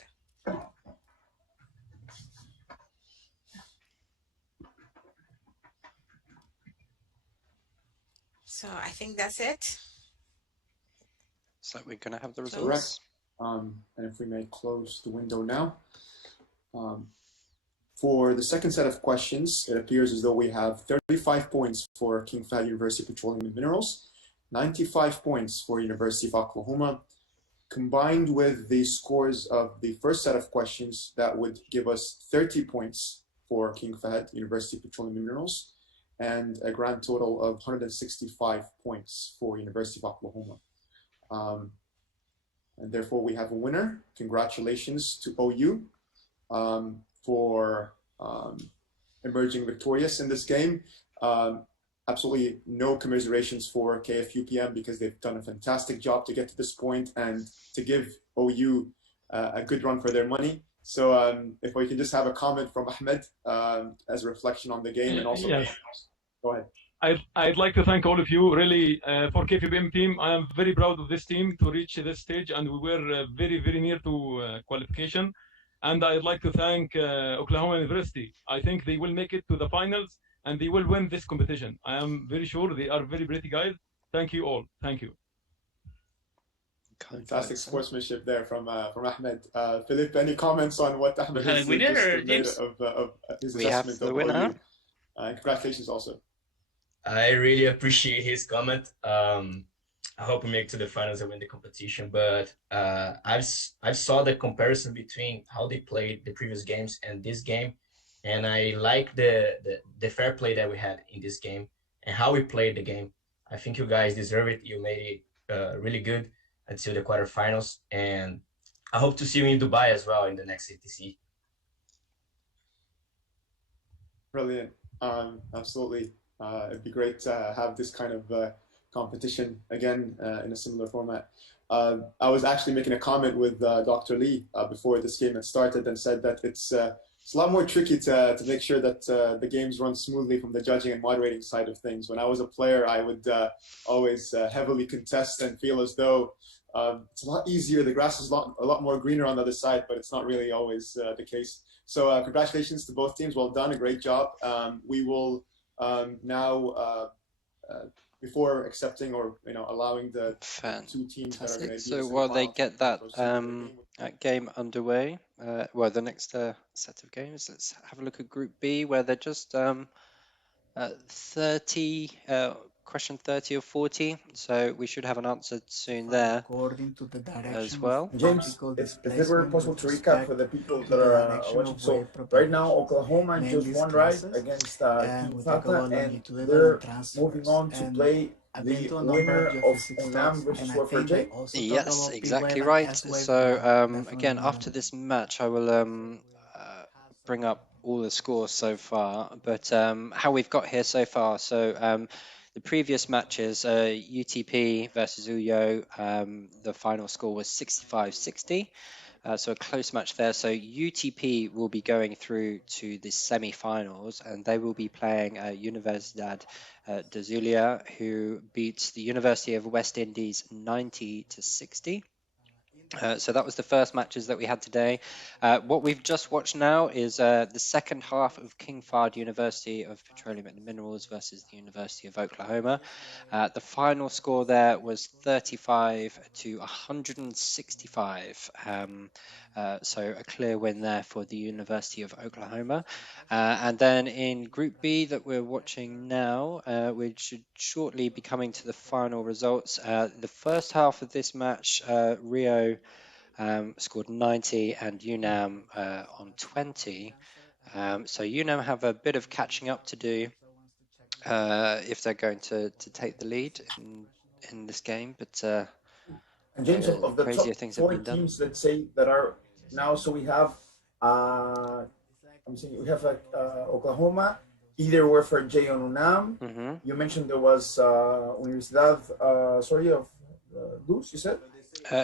So I think that's it. So we're going to have the results. Correct. And if we may close the window now. For the second set of questions, it appears as though we have 35 points for King Fahd University Petroleum and Minerals, 95 points for University of Oklahoma. Combined with the scores of the first set of questions, that would give us 30 points for King Fahd University Petroleum and Minerals, and a grand total of 165 points for University of Oklahoma. And therefore we have a winner. Congratulations to OU for emerging victorious in this game. Absolutely no commiserations for KFUPM because they've done a fantastic job to get to this point and to give OU a good run for their money. So if we can just have a comment from Ahmed as a reflection on the game and also. Yes. Go ahead. I'd like to thank all of you really for KFUPM team. I am very proud of this team to reach this stage, and we were very, very near to qualification. And I'd like to thank Oklahoma University. I think they will make it to the finals and they will win this competition. I am very sure they are very pretty guys. Thank you all. Thank you. Fantastic sportsmanship there from Ahmed. Philip, any comments on what Ahmed has made of his we assessment have the of winner. Congratulations also. I really appreciate his comment. I hope we make to the finals and win the competition. But I've saw the comparison between how they played the previous games and this game, and I like the fair play that we had in this game and how we played the game. I think you guys deserve it. You made it really good until the quarterfinals, and I hope to see you in Dubai as well in the next CTC. Brilliant. Absolutely. It'd be great to have this kind of competition again in a similar format. I was actually making a comment with Dr. Lee before this game had started and said that it's it's a lot more tricky to make sure that the games run smoothly from the judging and moderating side of things. When I was a player, I would always heavily contest and feel as though it's a lot easier. The grass is a lot more greener on the other side, but it's not really always the case. So congratulations to both teams. Well done. A great job. We will now, before accepting or allowing the two teams that are going to do So while they get that game underway, well, the next set of games, let's have a look at Group B, where they're just 30, question 30 or 40. So we should have an answer soon there as well. James, if it were possible to recap for the people that are watching. So right now, Oklahoma just won right against Team Fata, and they're moving on to play the winner of UNAM versus J. Yes, exactly right. So again, after this match, I will bring up all the scores so far, but how we've got here so far. So the previous matches, UTP versus Uyo, the final score was 65-60. So a close match there. So UTP will be going through to the semi-finals, and they will be playing Universidad de Zulia, who beats the University of West Indies 90-60. So that was the first matches that we had today. What we've just watched now is the second half of King Fahd University of Petroleum and Minerals versus the University of Oklahoma. The final score there was 35-165. So a clear win there for the University of Oklahoma. And then in Group B that we're watching now, we should shortly be coming to the final results. The first half of this match, Rio scored 90 and UNAM on 20. So UNAM have a bit of catching up to do if they're going to take the lead in this game. But And James, of the crazier top things have four been done. teams, let's say, that are now, so we have, I'm saying we have Oklahoma, either were for J on UNAM. You mentioned there was Universidad, of Luz, you said?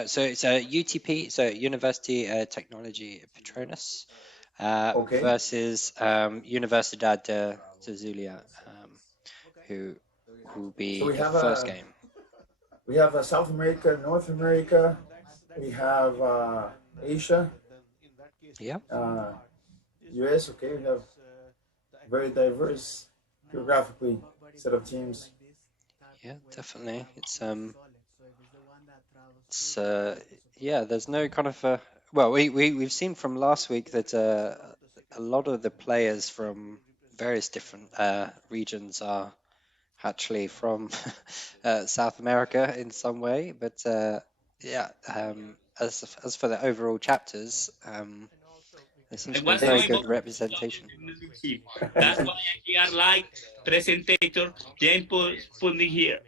So it's a UTP, so University Teknologi Petronas, versus Universidad de Zulia, who will be So we the have first game. We have South America, North America, we have Asia, yeah, US. Okay, we have very diverse geographically set of teams. Yeah, definitely. Yeah, there's no kind of well, we've seen from last week that a lot of the players from various different regions are actually from South America in some way, but yeah, as for the overall chapters, there seems to be very good representation. That's why I here like presentator James put me here.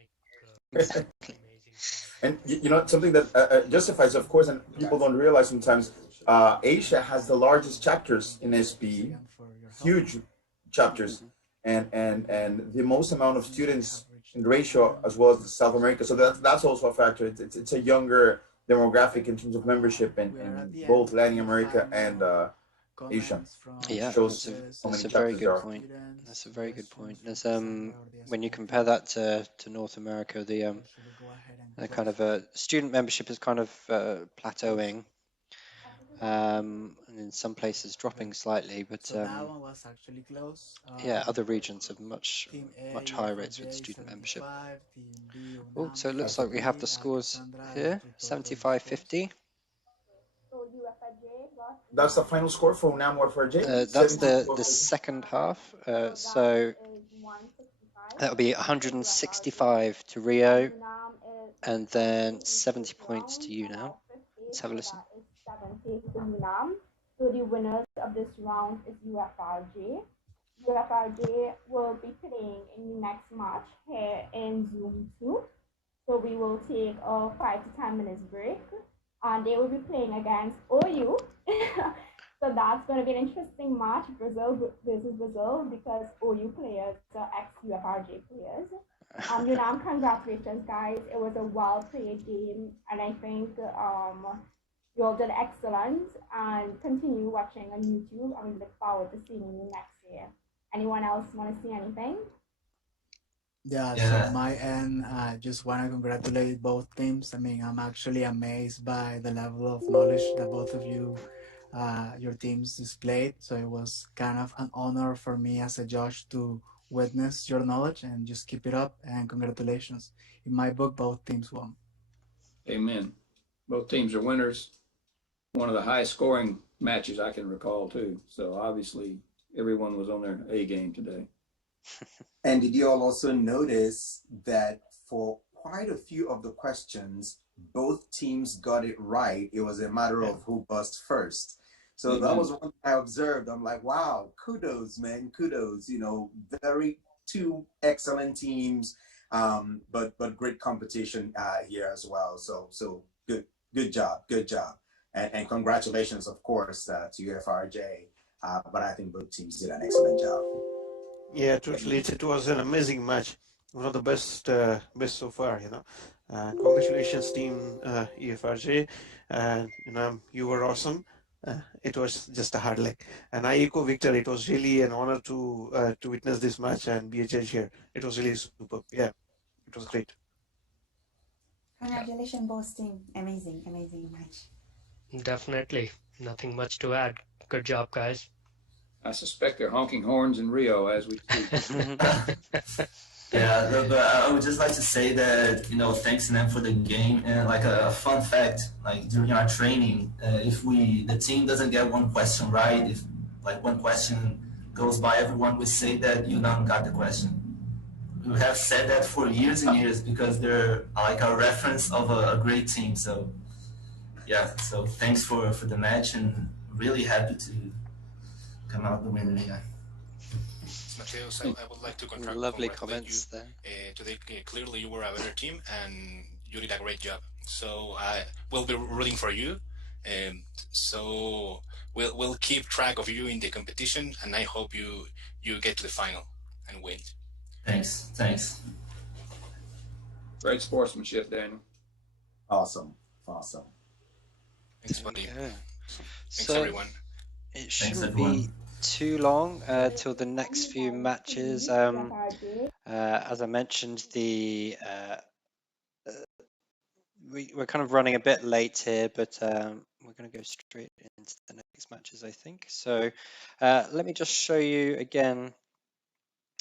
And something that justifies, of course, and people don't realize sometimes, Asia has the largest chapters in SPE, huge chapters, and the most amount of students in ratio as well as South America. So that's also a factor. It's a younger demographic in terms of membership in both Latin America and Asia. Yeah, shows that's a very good point. That's a very good point. There's when you compare that to North America, the kind of student membership is kind of plateauing, and in some places dropping slightly, but yeah, other regions have much higher rates with student membership. Oh, so it looks like we have the scores here, 75-50. That's the final score for UNAM or for J? That's the second half. So that'll be 165 to Rio, and then 70 points to UNAM. Let's have a listen. 70 to UNAM. So the winners of this round is UFRJ. UFRJ will be playing in the next match here in Zoom 2. So we will take a 5 to 10 minutes break, and they will be playing against OU. So that's going to be an interesting match, Brazil versus Brazil, because OU players are ex-UFRJ players. Congratulations, guys. It was a well-played game, and I think You all did excellent and continue watching on YouTube. I mean, look forward to seeing you next year. Anyone else want to see anything? Yeah, so my end, I just want to congratulate both teams. I mean, I'm actually amazed by the level of knowledge that both of you, your teams displayed. So it was kind of an honor for me as a judge to witness your knowledge and just keep it up. And congratulations. In my book, both teams won. Amen. Both teams are winners. One of the highest scoring matches I can recall too. So obviously everyone was on their A game today. And did you all also notice that for quite a few of the questions, both teams got it right? It was a matter of who buzzed first. So that was one I observed. I'm like, wow, kudos, man, kudos. You know, two excellent teams, but great competition here as well. So good job. And congratulations, of course, to UFRJ. But I think both teams did an excellent job. Yeah, totally. It was an amazing match. One of the best so far, you know. Congratulations, team EFRJ. You were awesome. It was just a hard leg. And I echo Victor. It was really an honor to witness this match and be a judge here. It was really superb. Yeah, it was great. Congratulations, both team. Amazing match. Definitely. Nothing much to add. Good job, guys. I suspect they're honking horns in Rio as we speak. Yeah, but I would just like to say that, you know, thanks to them for the game. And like a fun fact, like during our training, if the team doesn't get one question right, if like one question goes by, everyone would say that Yunnan got the question. We have said that for years and years because they're like a reference of a great team. So yeah, so thanks for the match and really happy to come out the winner. Yeah. Mateus, I would like to lovely comments you. There. Today, clearly you were a better team and you did a great job. So I will be rooting for you. So we'll keep track of you in the competition, and I hope you get to the final and win. Thanks. Great sportsmanship, Daniel. Awesome. Thanks, buddy. Yeah. Thanks, everyone. It shouldn't be too long till the next few matches. As I mentioned, we're kind of running a bit late here, but we're going to go straight into the next matches, I think. So let me just show you again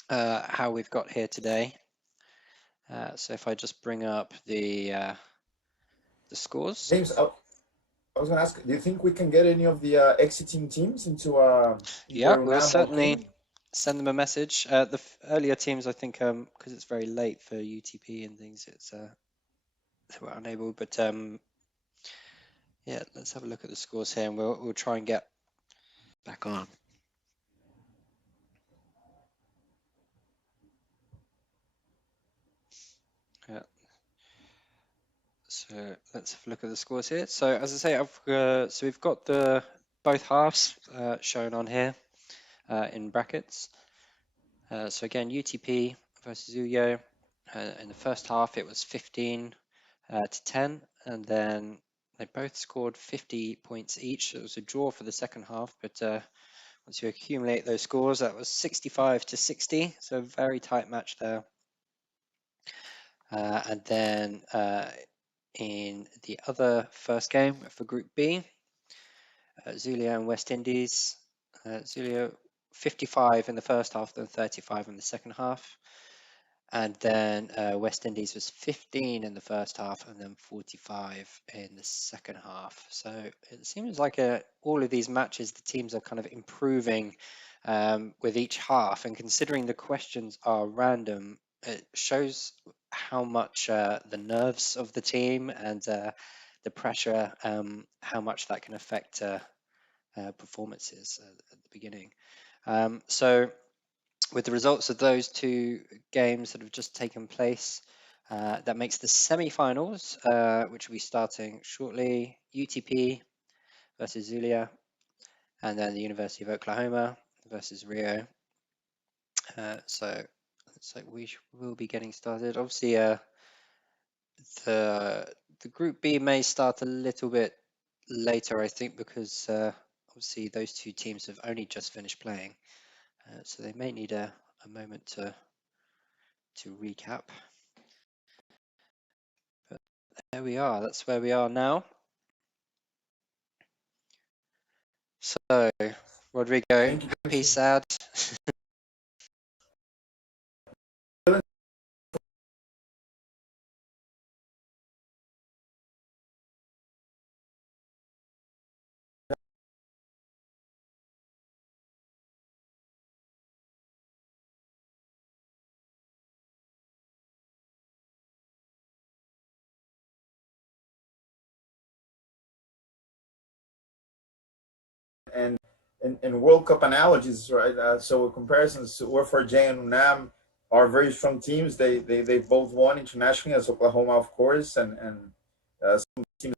how we've got here today. So if I just bring up the scores. James, I was going to ask, do you think we can get any of the exiting teams into Yeah, we'll certainly send them a message. The earlier teams, I think, because it's very late for UTP and things, it's they were unable. But yeah, let's have a look at the scores here, and we'll try and get back on. Yeah. So let's have a look at the scores here. So as I say, so we've got both halves shown on here in brackets. So again, UTP versus Zulia. In the first half, it was 15 to 10, and then they both scored 50 points each. It was a draw for the second half, but once you accumulate those scores, that was 65 to 60. So a very tight match there. And then in the other first game for Group B, Zulia and West Indies. Zulia 55 in the first half, then 35 in the second half. And then West Indies was 15 in the first half and then 45 in the second half. So it seems like all of these matches, the teams are kind of improving with each half. And considering the questions are random, it shows how much the nerves of the team and the pressure, how much that can affect performances at the beginning. So with the results of those two games that have just taken place, that makes the semi-finals, which will be starting shortly, UTP versus Zulia, and then the University of Oklahoma versus Rio. So looks like we will be getting started. Obviously, the Group B may start a little bit later, I think, because obviously those two teams have only just finished playing, so they may need a moment to recap. But there we are. That's where we are now. So, Rodrigo, happy, sad? And World Cup analogies, right? So comparisons to UFRJ and UNAM are very strong teams. They both won internationally, as Oklahoma, of course, and some teams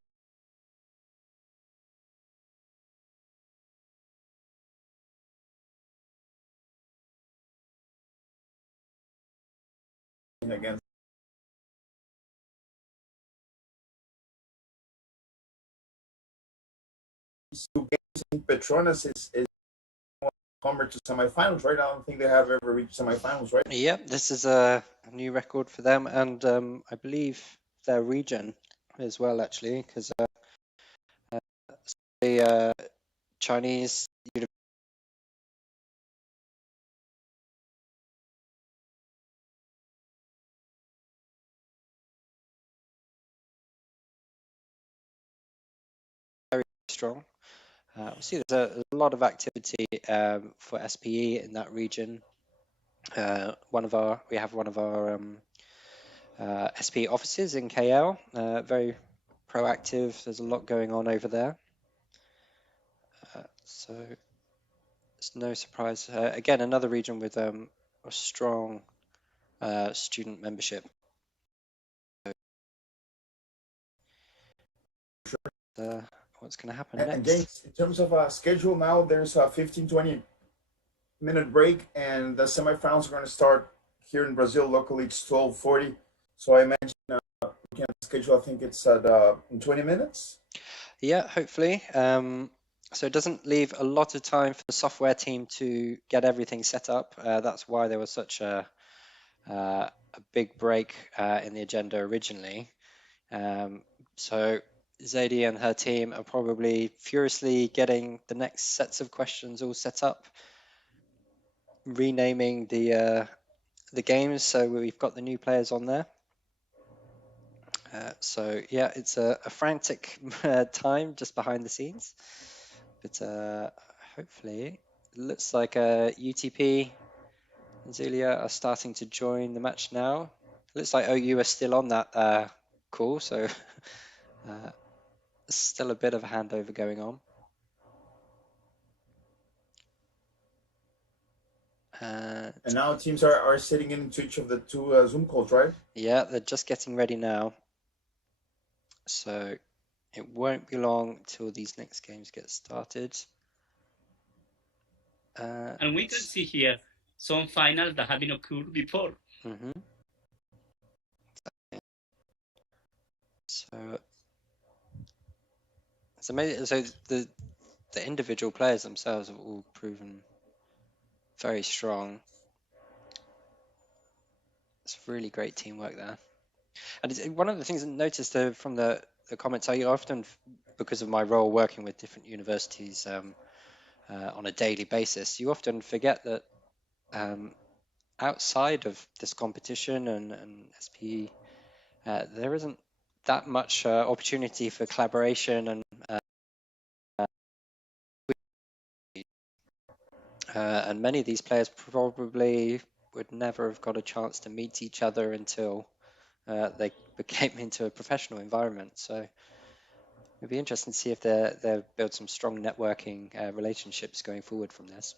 against. Two games in Petronas is Homer to semifinals, right? I don't think they have ever reached semifinals, right? Yep, this is a new record for them, and I believe their region as well, actually, because the Chinese very strong. We see there's a lot of activity for SPE in that region. We have one of our SPE offices in KL. Very proactive. There's a lot going on over there. So it's no surprise. Again, another region with a strong student membership. What's going to happen next? And James, in terms of schedule now, there's a 15-20-minute break, and the semifinals are going to start here in Brazil. Locally, it's 12:40. So I mentioned we can schedule. I think it's at in 20 minutes. Yeah, hopefully. So it doesn't leave a lot of time for the software team to get everything set up. That's why there was such a big break in the agenda originally. So Zadie and her team are probably furiously getting the next sets of questions all set up, renaming the games so we've got the new players on there. So yeah, it's a frantic time just behind the scenes, but hopefully it looks like UTP and Zulia are starting to join the match now. It looks like OU are still on that call, so still a bit of a handover going on. And now teams are sitting into each of the two Zoom calls, right? Yeah, they're just getting ready now. So it won't be long till these next games get started. And we can see here some finals that have been occurred before. Mm-hmm. So it's amazing. So the individual players themselves have all proven very strong. It's really great teamwork there. And one of the things I noticed from the comments, I often, because of my role working with different universities on a daily basis, you often forget that outside of this competition and SPE, there isn't that much opportunity for collaboration and many of these players probably would never have got a chance to meet each other until they came into a professional environment. So it'd be interesting to see if they build some strong networking relationships going forward from this.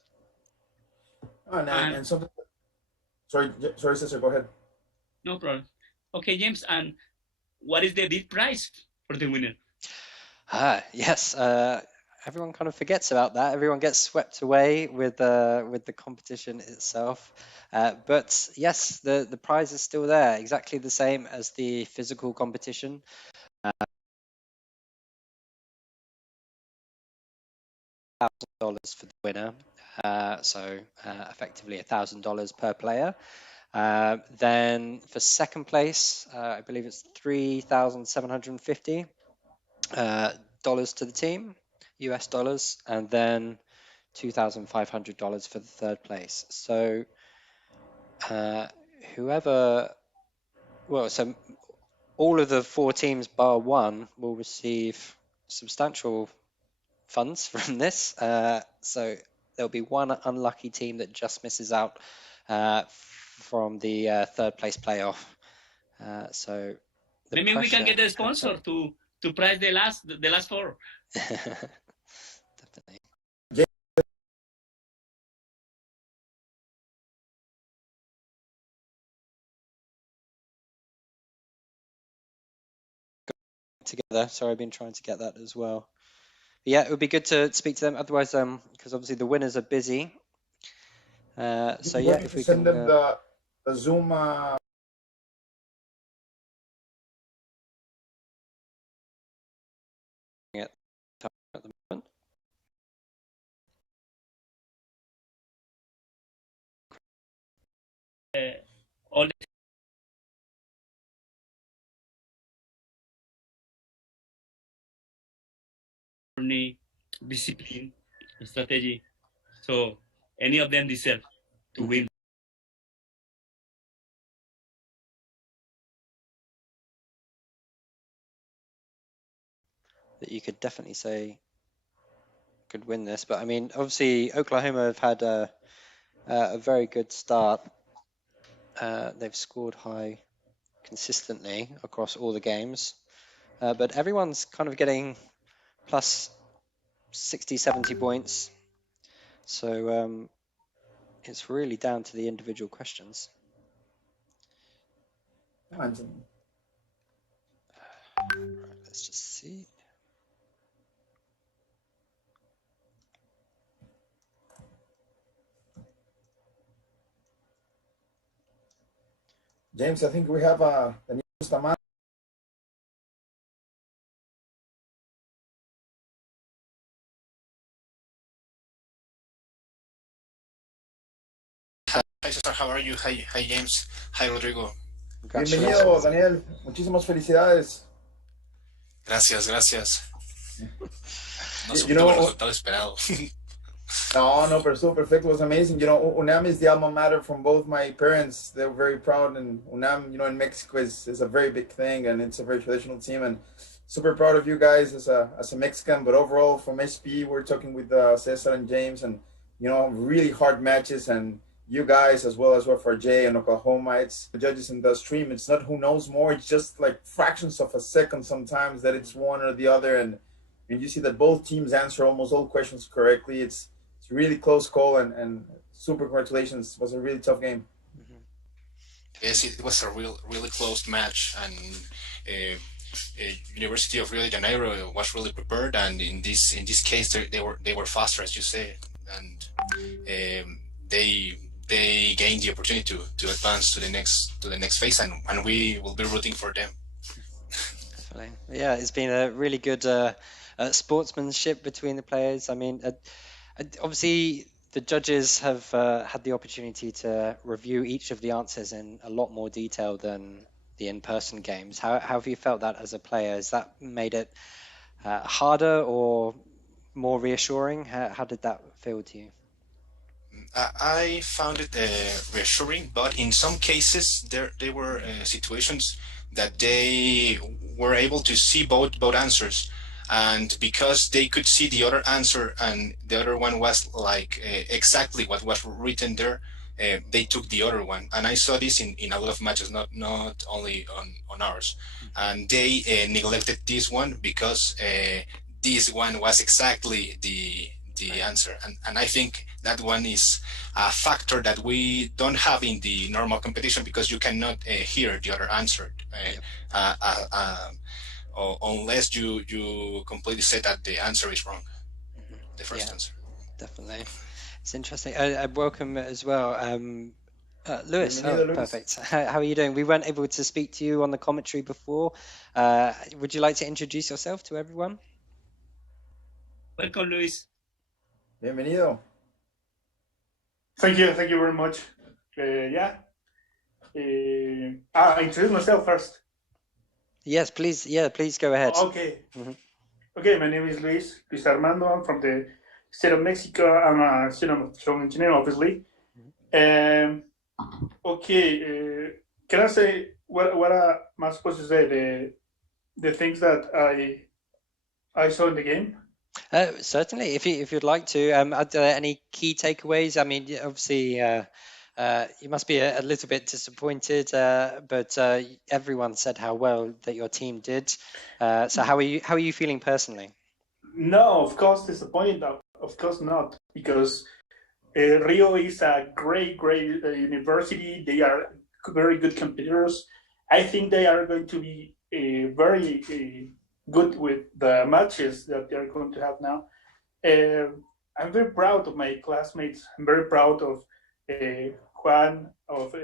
And something. Sorry, sister, go ahead. No problem. Okay, James, and what is the big prize for the winner? Yes. Everyone kind of forgets about that. Everyone gets swept away with the competition itself. But yes, the prize is still there, exactly the same as the physical competition. for the winner. So effectively $1,000 per player. Then for second place, I believe it's $3,750 to the team, US dollars, and then $2,500 for the third place. So so all of the 4 teams bar one will receive substantial funds from this. So there'll be one unlucky team that just misses out from the third place playoff. So maybe we can get a sponsor to prize the last 4. Definitely. Together. Sorry, I've been trying to get that as well. But yeah, it would be good to speak to them. Otherwise, because obviously the winners are busy. So yeah, if we send can them the Zoom. At the moment. All the discipline, strategy. So any of them deserve to win. That you could definitely say could win this, but I mean, obviously Oklahoma have had a very good start. They've scored high consistently across all the games, but everyone's kind of getting plus 60, 70 points. So it's really down to the individual questions. Right, let's just see. James, I think we have the new Bustamante. Hi, Cesar. How are you? Hi, James. Hi, Rodrigo. Bienvenido, Daniel. Muchísimas felicidades. Gracias. No se You obtuvo know, el resultado esperado. No, pero estuvo perfect. It was amazing. You know, UNAM is the alma mater from both my parents. They're very proud, and UNAM, you know, in Mexico is a very big thing, and it's a very traditional team. And super proud of you guys as a Mexican. But overall, from SPE, we're talking with Cesar and James, and you know, really hard matches. And you guys, as well for Jay and Oklahoma, it's the judges in the stream. It's not who knows more. It's just like fractions of a second sometimes that it's one or the other, and you see that both teams answer almost all questions correctly. It's really close call, and super congratulations. It was a really tough game. Yes, it was a really close match, and University of Rio de Janeiro was really prepared, and in this case they were faster, as you say, and they gained the opportunity to advance to the next phase, and we will be rooting for them. Definitely, yeah. It's been a really good sportsmanship between the players. I mean, obviously the judges have had the opportunity to review each of the answers in a lot more detail than the in-person games. How have you felt that as a player? Has that made it harder or more reassuring? How did that feel to you? I found it reassuring, but in some cases there were situations that they were able to see both answers, and because they could see the other answer and the other one was like exactly what was written there, they took the other one. And I saw this in a lot of matches, not only on ours, and they neglected this one because this one was exactly the answer, and I think that one is a factor that we don't have in the normal competition, because you cannot hear the other answer unless you completely say that the answer is wrong, the first answer. Definitely, it's interesting. I welcome as well. Lewis, Lewis. Perfect. How are you doing? We weren't able to speak to you on the commentary before. Would you like to introduce yourself to everyone? Welcome, Luis. Bienvenido. Thank you very much. I introduce myself first. Yes, please. Yeah, please go ahead. Okay. Okay, my name is Luis Armando. I'm from the state of Mexico. I'm a student of engineering, obviously. Can I say what am I supposed to say? The things that I saw in the game. Certainly, if you'd like to. Are there any key takeaways? I mean, obviously, you must be a little bit disappointed, but everyone said how well that your team did. So how are you feeling personally? No, of course disappointed. Of course not, because Rio is a great university. They are very good competitors. I think they are going to be very good with the matches that they are going to have now. I'm very proud of my classmates. I'm very proud of Juan, of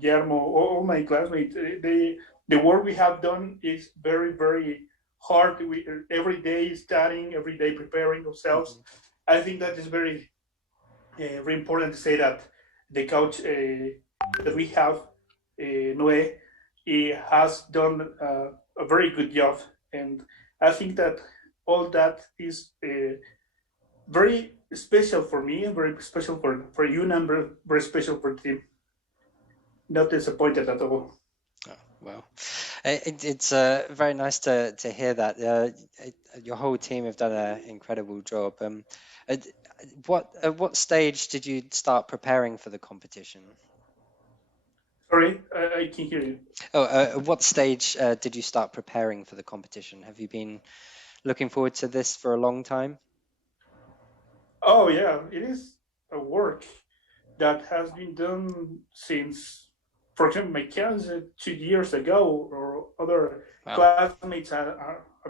Guillermo, all my classmates. The work we have done is very hard. We every day studying, every day preparing ourselves. I think that is very important to say that the coach that we have, Noé, he has done a very good job, and I think that all that is very special for me, and very special for you, and very special for the team. Not disappointed at all. Well, it's very nice to hear that. Your whole team have done an incredible job. At what stage did you start preparing for the competition? Sorry, I can't hear you. At what stage did you start preparing for the competition? Have you been looking forward to this for a long time? Oh yeah, it is a work that has been done since, for example, my class 2 years ago, or other classmates have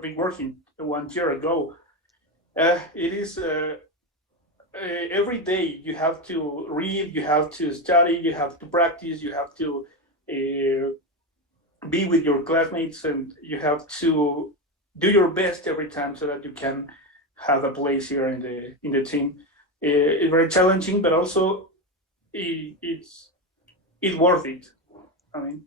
been working 1 year ago. It is every day you have to read, you have to study, you have to practice, you have to be with your classmates, and you have to do your best every time so that you can have a place here in the team. It's very challenging, but also it's worth it. I mean,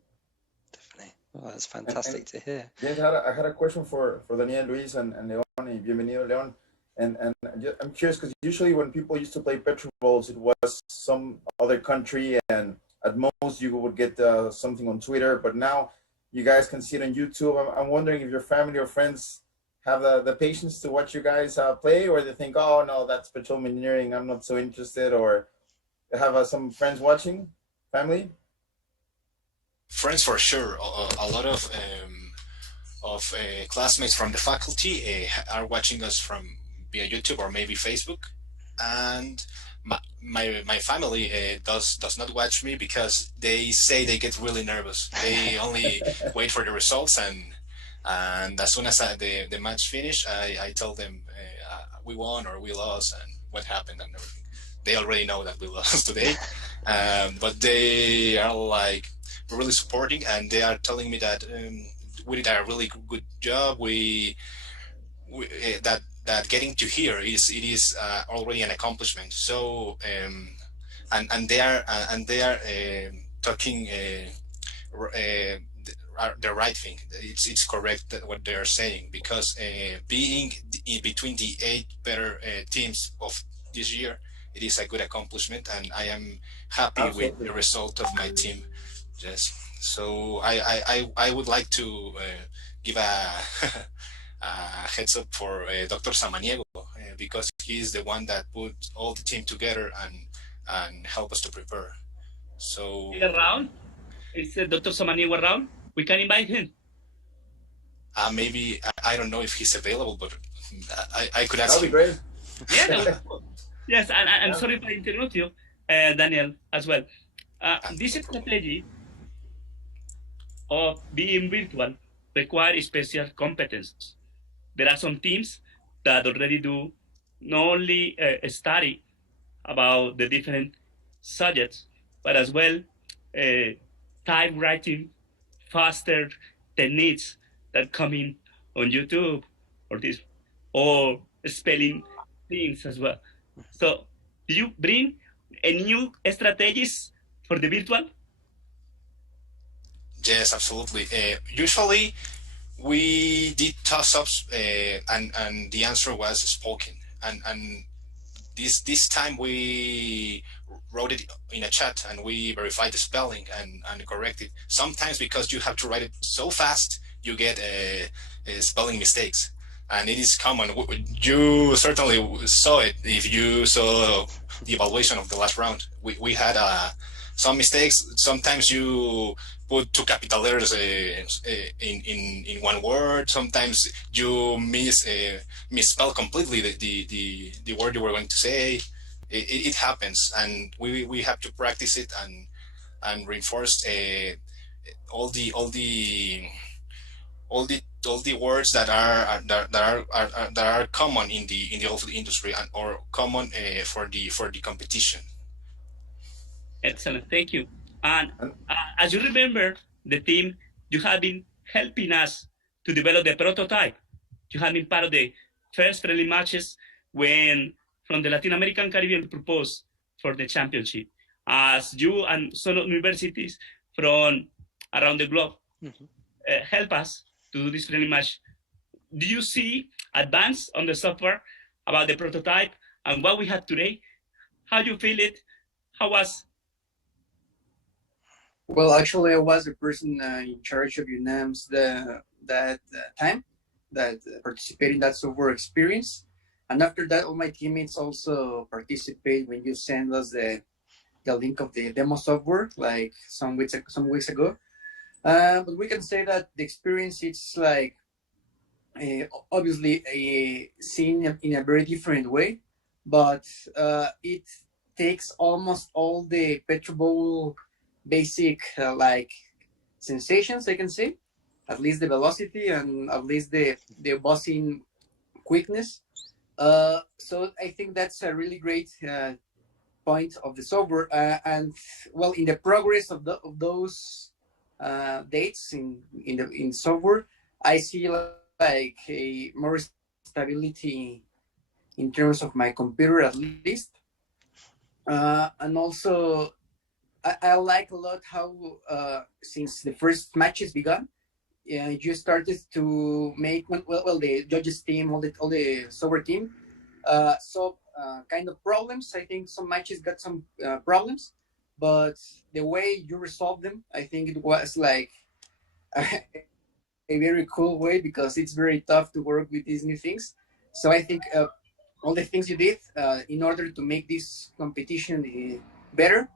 definitely. Well, that's fantastic to hear. Yes, I had a question for Daniel, Luis, and Leon. Bienvenido, Leon. And I'm curious because usually when people used to play PetroBowls, it was some other country, and at most you would get something on Twitter. But now you guys can see it on YouTube. I'm wondering if your family or friends have the patience to watch you guys play, or they think, oh no, that's petroleum engineering, I'm not so interested, or have some friends watching, family? Friends for sure. A lot of classmates from the faculty are watching us from via YouTube or maybe Facebook, and my family does not watch me because they say they get really nervous. They only wait for the results, and as soon as the match finish, I tell them we won or we lost and what happened and everything. They already know that we lost today, but they are like really supporting, and they are telling me that we did a really good job. That getting to here is already an accomplishment. So and they are talking the right thing. It's correct what they are saying, because being between the 8 better teams of this year, it is a good accomplishment, and I am happy with the result of my team. Yes. So I would like to give a heads up for Dr. Samaniego, because he's the one that put all the team together and help us to prepare. So around, is Dr. Samaniego around? We can invite him. Maybe I don't know if he's available, but I could ask. That'd be great. Yeah. Yes, and I'm sorry if I interrupt you, Daniel, as well. This strategy of being virtual requires special competence. There are some teams that already do not only study about the different subjects, but as well typewriting, faster techniques that come in on YouTube, or spelling things as well. So, do you bring a new strategies for the virtual? Yes, absolutely. Usually, we did toss-ups, and the answer was spoken. And this time we wrote it in a chat, and we verified the spelling and corrected. Sometimes because you have to write it so fast, you get spelling mistakes, and it is common. You certainly saw it if you saw the evaluation of the last round. We had some mistakes. Sometimes you put two capital letters in one word. Sometimes you misspell completely the word you were going to say. It happens, and we have to practice it and reinforce all the words that are common in the oil industry or common for the competition. Excellent, thank you. And as you remember, the team, you have been helping us to develop the prototype. You have been part of the first friendly matches when from the Latin American Caribbean proposed for the championship. As you and some universities from around the globe help us to do this friendly match, do you see advance on the software about the prototype and what we have today? How you feel it? How was? Well, actually, I was the person in charge of UNAM's that time that participated in that software experience. And after that, all my teammates also participate when you send us the link of the demo software, like some weeks ago. But we can say that the experience is like obviously seen in a very different way, but it takes almost all the PetroBowl basic like sensations, I can say, at least the velocity and at least the buzzing quickness. So I think that's a really great point of the software. And well, in the progress of those dates in software, I see like a more stability in terms of my computer at least, and also I like a lot how since the first matches began, you started to make the judges team, all the software team, so kind of problems. I think some matches got some problems, but the way you resolved them, I think it was like a very cool way, because it's very tough to work with these new things. So I think all the things you did in order to make this competition better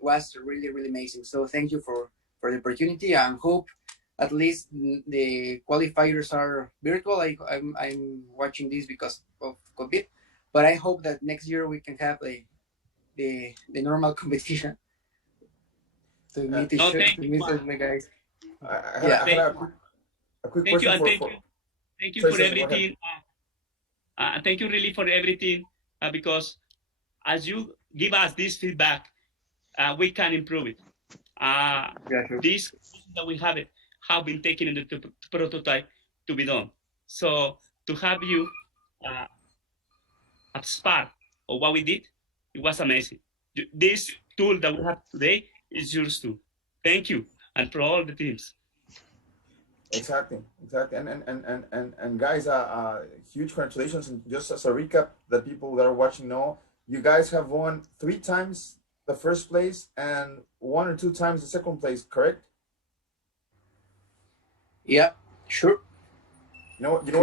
was really, really amazing. So thank you for the opportunity, and hope at least the qualifiers are virtual. I'm watching this because of COVID, but I hope that next year we can have the normal competition to meet the guys. I had a quick question Thank you for everything. Thank you really for everything, because as you give us this feedback, we can improve it. This that we have been taken in the prototype to be done. So to have you as part of what we did, it was amazing. This tool that we have today is yours too. Thank you, and for all the teams. Exactly. And guys, huge congratulations. And just as a recap, the people that are watching know, you guys have won 3 times the first place and 1 or 2 times the second place, correct? Yeah, sure. You know what you do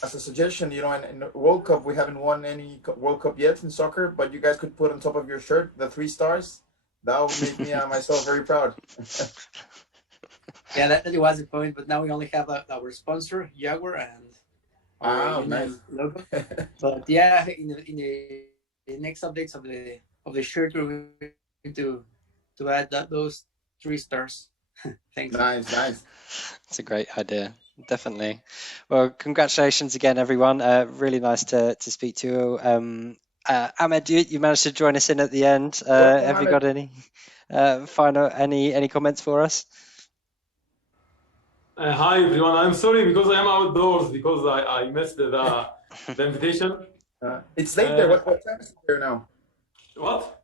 as a suggestion, in World Cup, we haven't won any World Cup yet in soccer, but you guys could put on top of your shirt the 3 stars. That would make me myself very proud. Yeah, that was the point, but now we only have our sponsor, Jaguar, and our nice logo. But yeah, in the next updates of the shirt, we're going to add those 3 stars. Thanks. Nice. It's a great idea, definitely. Well, congratulations again, everyone. Really nice to speak to you. Ahmed, you managed to join us in at the end. Have you got any final comments for us? Hi everyone. I'm sorry because I am outdoors because I missed the invitation. It's late there. What time is it there now? What?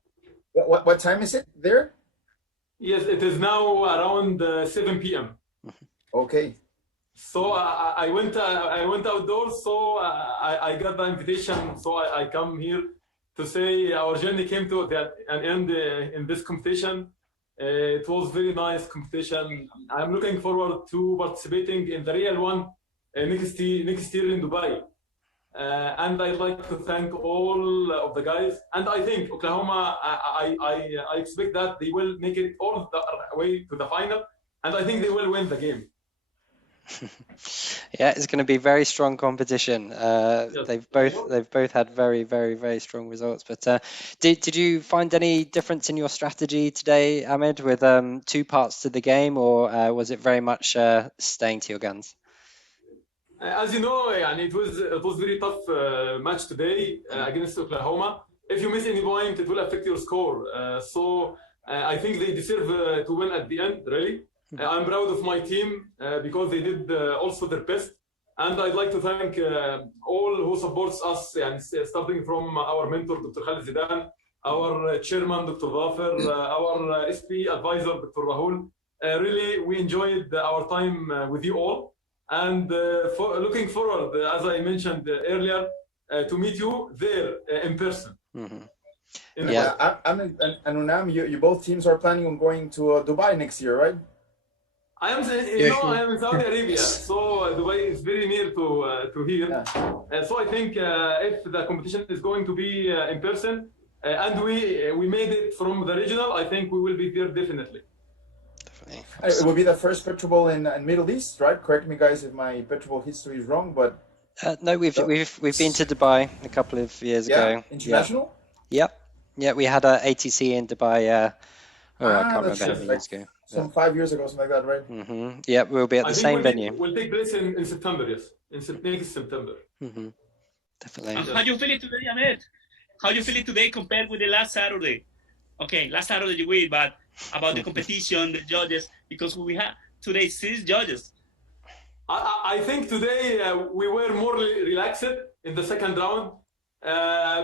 What time is it there? Yes, it is now around 7 p.m. Okay. So I went outdoors. So I got the invitation. So I come here to say our journey came to an end in this competition. It was very nice competition. I'm looking forward to participating in the real one next year in Dubai. And I'd like to thank all of the guys. And I think Oklahoma, I expect that they will make it all the way to the final. And I think they will win the game. Yeah, it's going to be very strong competition. They've both had very strong results. But did you find any difference in your strategy today, Ahmed, with two parts to the game, or was it very much staying to your guns? As you know, it was very tough match today against Oklahoma. If you miss any point, it will affect your score. So I think they deserve to win at the end, really. I'm proud of my team because they did also their best. And I'd like to thank all who supports us, starting from our mentor, Dr. Khalid Zidan, our chairman, Dr. Dhafer, our SPE advisor, Dr. Rahul. Really, we enjoyed our time with you all. And looking forward, as I mentioned earlier, to meet you there in person. Mm-hmm. Yeah, and Unam, you both teams are planning on going to Dubai next year, right? I am in Saudi Arabia, so Dubai is very near to here. Yeah. So I think if the competition is going to be in person, and we made it from the regional, I think we will be there definitely. It will be the first PetroBowl in Middle East, right? Correct me, guys, if my PetroBowl history is wrong, but no, we've been to Dubai a couple of years ago. International. Yeah, we had a ATC in Dubai. I can't remember how many years ago. Some 5 years ago, something like that, right? Mm-hmm. Yeah, we'll be at the same venue. Will take place in September, yes, next September. Mm-hmm. Definitely. How do you feel it today, Ahmed? How do you feel it today compared with the last Saturday? Okay, last Saturday you win, but about the competition, the judges, because we have today 6 judges. I think today we were more relaxed in the second round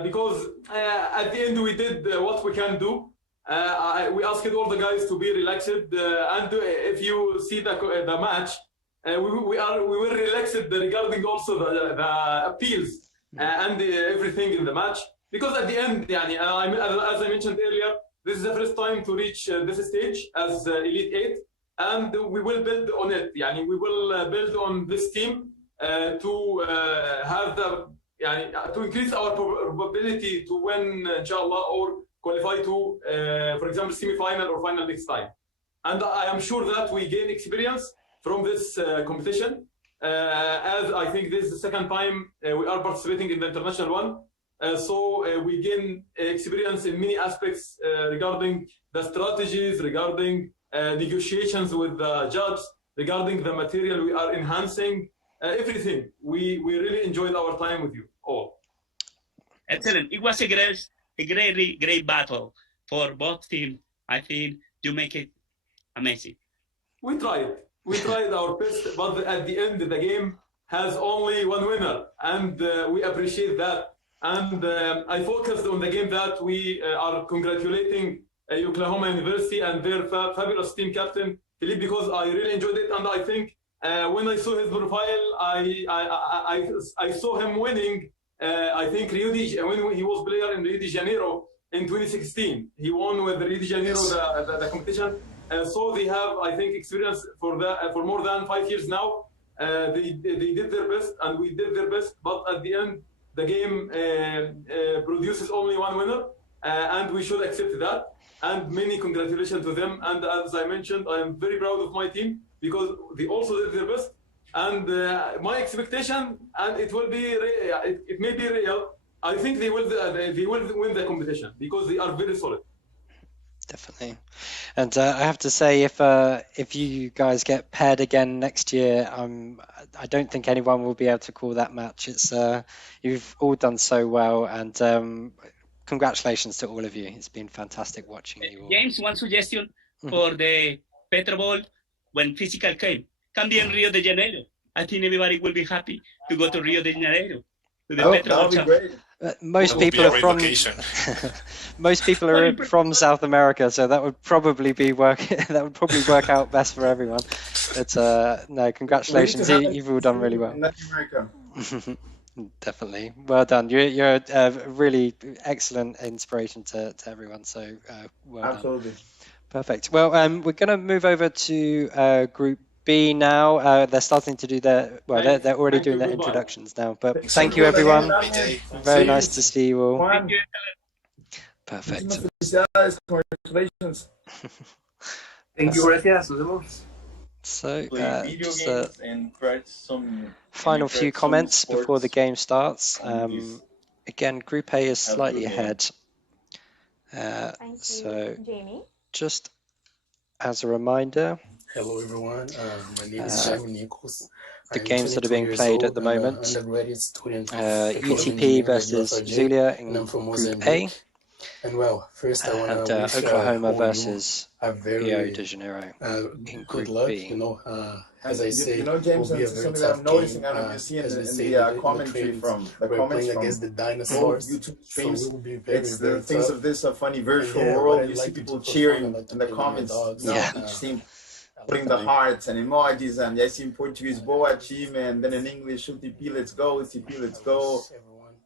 because at the end we did what we can do. We asked all the guys to be relaxed, and if you see the match, we were relaxed regarding also the appeals and everything in the match, because at the end, as I mentioned earlier, this is the first time to reach this stage as Elite 8, and we will build on it. We will build on this team to have to increase our probability to win, inshallah, or qualify to, for example, semi-final or final next time. And I am sure that we gain experience from this competition, as I think this is the second time we are participating in the international one. So we gain experience in many aspects regarding the strategies, regarding negotiations with the judge, regarding the material we are enhancing, everything. We really enjoyed our time with you all. Excellent. It was a great battle for both teams. I think you make it amazing. We tried our best, but at the end, the game has only one winner, and we appreciate that. And I focused on the game that we are congratulating Oklahoma University and their fabulous team captain, Philippe, because I really enjoyed it. And I think when I saw his profile, I saw him winning. I think when he was player in Rio de Janeiro in 2016, he won with Rio de Janeiro the competition. So they have, I think, experience for more than 5 years now. They did their best, and we did their best. But at the end, the game produces only one winner, and we should accept that. And many congratulations to them. And as I mentioned, I am very proud of my team because they also did their best. And my expectation, and it will be, it may be real. I think they will win the competition because they are very solid. Definitely. And I have to say, if you guys get paired again next year, I don't think anyone will be able to call that match. It's you've all done so well, and congratulations to all of you. It's been fantastic watching you all. James, one suggestion for the PetroBowl when physical came. can be in Rio de Janeiro. I think everybody will be happy to go to Rio de Janeiro. To the Oh, PetroBowl that would be Championship. great. Most That would be people a are great from location. most people are from South America, so that would probably be that would probably work out best for everyone. But no, We need to congratulations, have that you've all done really well. in Latin America. Definitely, well done. You're a really excellent inspiration to everyone. So well Absolutely. done. Perfect. Well, we're going to move over to Group B now. They're starting to do their they're already doing their introductions now. But thank you, everyone. Very nice to see you all. Juan, Perfect. felicidades, congratulations. Thank you, gracias. Nos vemos. So Video just games and try some final few comments before the game starts. on this. Again, Group A is Have a slightly good game. ahead. Thank So you, Jamie. just as a reminder, Hello everyone, my name is Jamie Nichols. the I'm games that are 22 being years played old at the and an moment, undergraduate student of petroleum UTP engineering at versus Universidade, Zulia and in I'm from Group Mozambique. A, And well, first I want and to wish Oklahoma all you versus a Rio very de Janeiro in good Group luck. B. You know, as And I say, you know, it James, will be a and very something that tough I'm noticing, game. I don't know if you see As we in say the in the commentary trains, from the we're comments playing from against the both dinosaurs, YouTube so streams. it will be very, It's very the things tough. of this funny And virtual yeah, what world. I You see like to people do for fun, I cheering like to in the play with my comments. dogs. You know, Yeah. each team putting the hearts and emojis, and I see in Portuguese "Boa time," and then in English "UTP, let's go, UTP, let's go."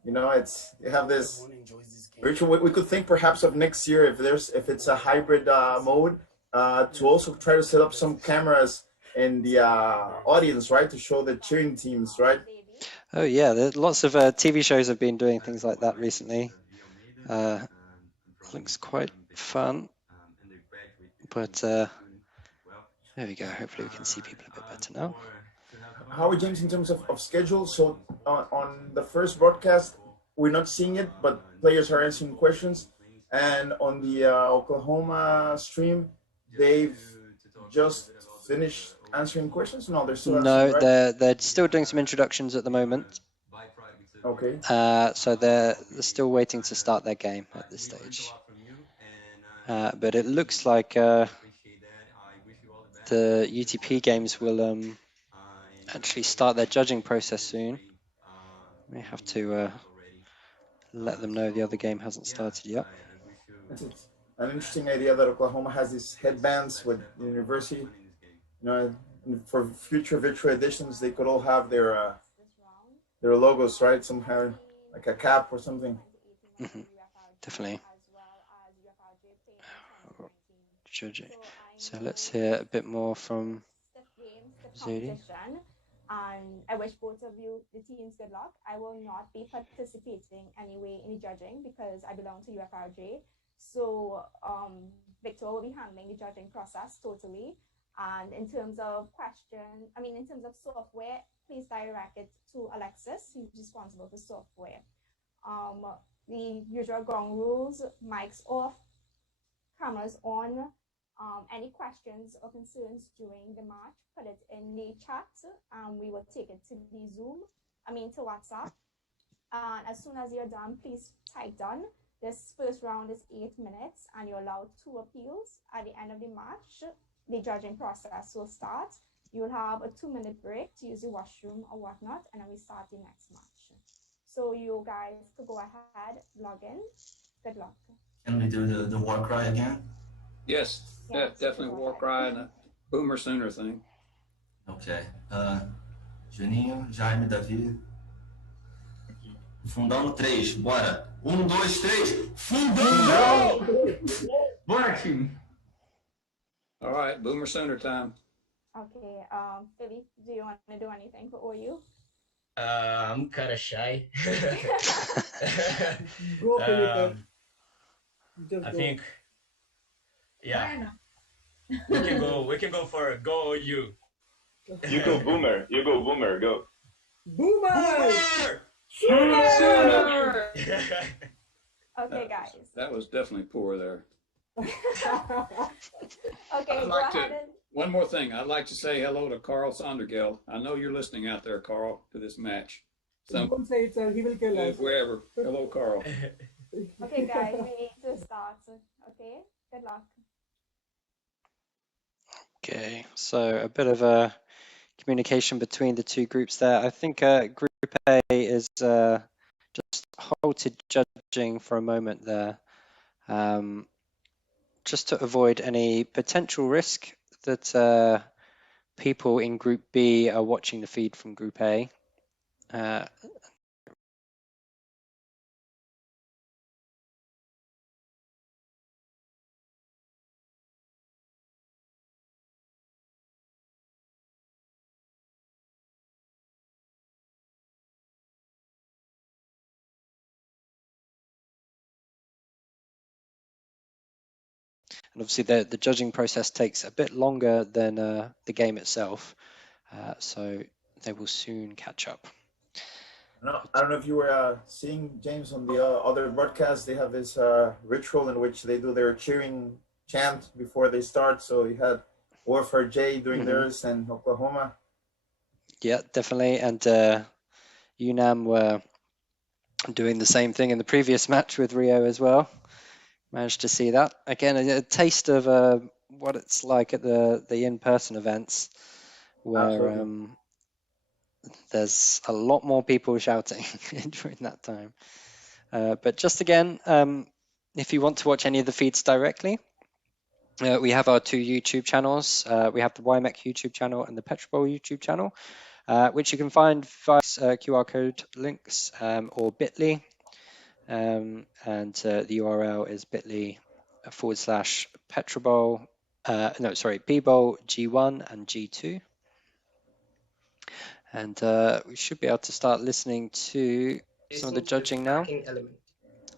You know, you have this virtual. We could think perhaps of next year if it's a hybrid mode to also try to set up some cameras in the audience, right, to show the cheering teams, right? Oh yeah, lots of TV shows have been doing things like that recently. Looks quite fun. But there we go. Hopefully we can see people a bit better now. How are James in terms of schedule? So on the first broadcast, we're not seeing it, but players are answering questions. And on the Oklahoma stream, they've just finished answering questions. No, they're still answering, No, right? they're still doing some introductions at the moment. Okay. So they're still waiting to start their game at this stage. But it looks like the UTP games will actually start their judging process soon. We have to let them know the other game hasn't started yet. It's an interesting idea that Oklahoma has these headbands with the university. You know, for future virtual editions, they could all have their logos, right? Somehow, like a cap or something. Definitely. Judging. So let's hear a bit more from Zulia. And I wish both of you, the teams, good luck. I will not be participating anyway in the judging because I belong to UFRJ. So Victor will be handling the judging process totally. And in terms of in terms of software, please direct it to Alexis, who's responsible for software. The usual ground rules: mics off, cameras on. Any questions or concerns during the match, put it in the chat, and we will take it to the to WhatsApp. And as soon as you're done, please type done. This first round is 8 minutes, and you're allowed 2 appeals. At the end of the match, the judging process will start. You'll have a 2-minute break to use the washroom or whatnot, and then we start the next match. So you guys could go ahead, log in. Good luck. Can we do the war cry again? Yes, definitely war cry and a boomer sooner thing. Ok. Juninho, Jaime, Davi. Fundão no 3, bora. 1, 2, 3. Fundão! Bora, time. All right, boomer sooner time. Okay, Philly, do you want to do anything for OU? I'm kind of shy. Go, Felipe. I think, yeah. We can go for go OU. You go boomer. You go boomer. Go. Boomer! Sooner! Okay, guys. That was definitely poor there. Okay, I'd go like ahead to, and one more thing. I'd like to say hello to Carl Sondergeld. I know you're listening out there, Carl, to this match. Don't say it, sir. He will kill us. Wherever. Hello, Carl. Okay, guys, we need to start. Okay, good luck. Okay, so a bit of a communication between the two groups there. I think Group A is just halted judging for a moment there, just to avoid any potential risk that people in Group B are watching the feed from Group A. And obviously the judging process takes a bit longer than the game itself, so they will soon catch up. No, I don't know if you were seeing, James, on the other broadcast, they have this ritual in which they do their cheering chant before they start. So you had Warfare J doing theirs and Oklahoma. Yeah, definitely. And UNAM were doing the same thing in the previous match with Rio as well. Managed to see that. Again, a taste of what it's like at the in-person events, where there's a lot more people shouting during that time. But just again, if you want to watch any of the feeds directly, we have our two YouTube channels. We have the YMEC YouTube channel and the PetroBowl YouTube channel, which you can find via QR code links or bit.ly. And the URL is bit.ly/PetroBowl, PBowl G1 and G2. And we should be able to start listening to some of the judging now element.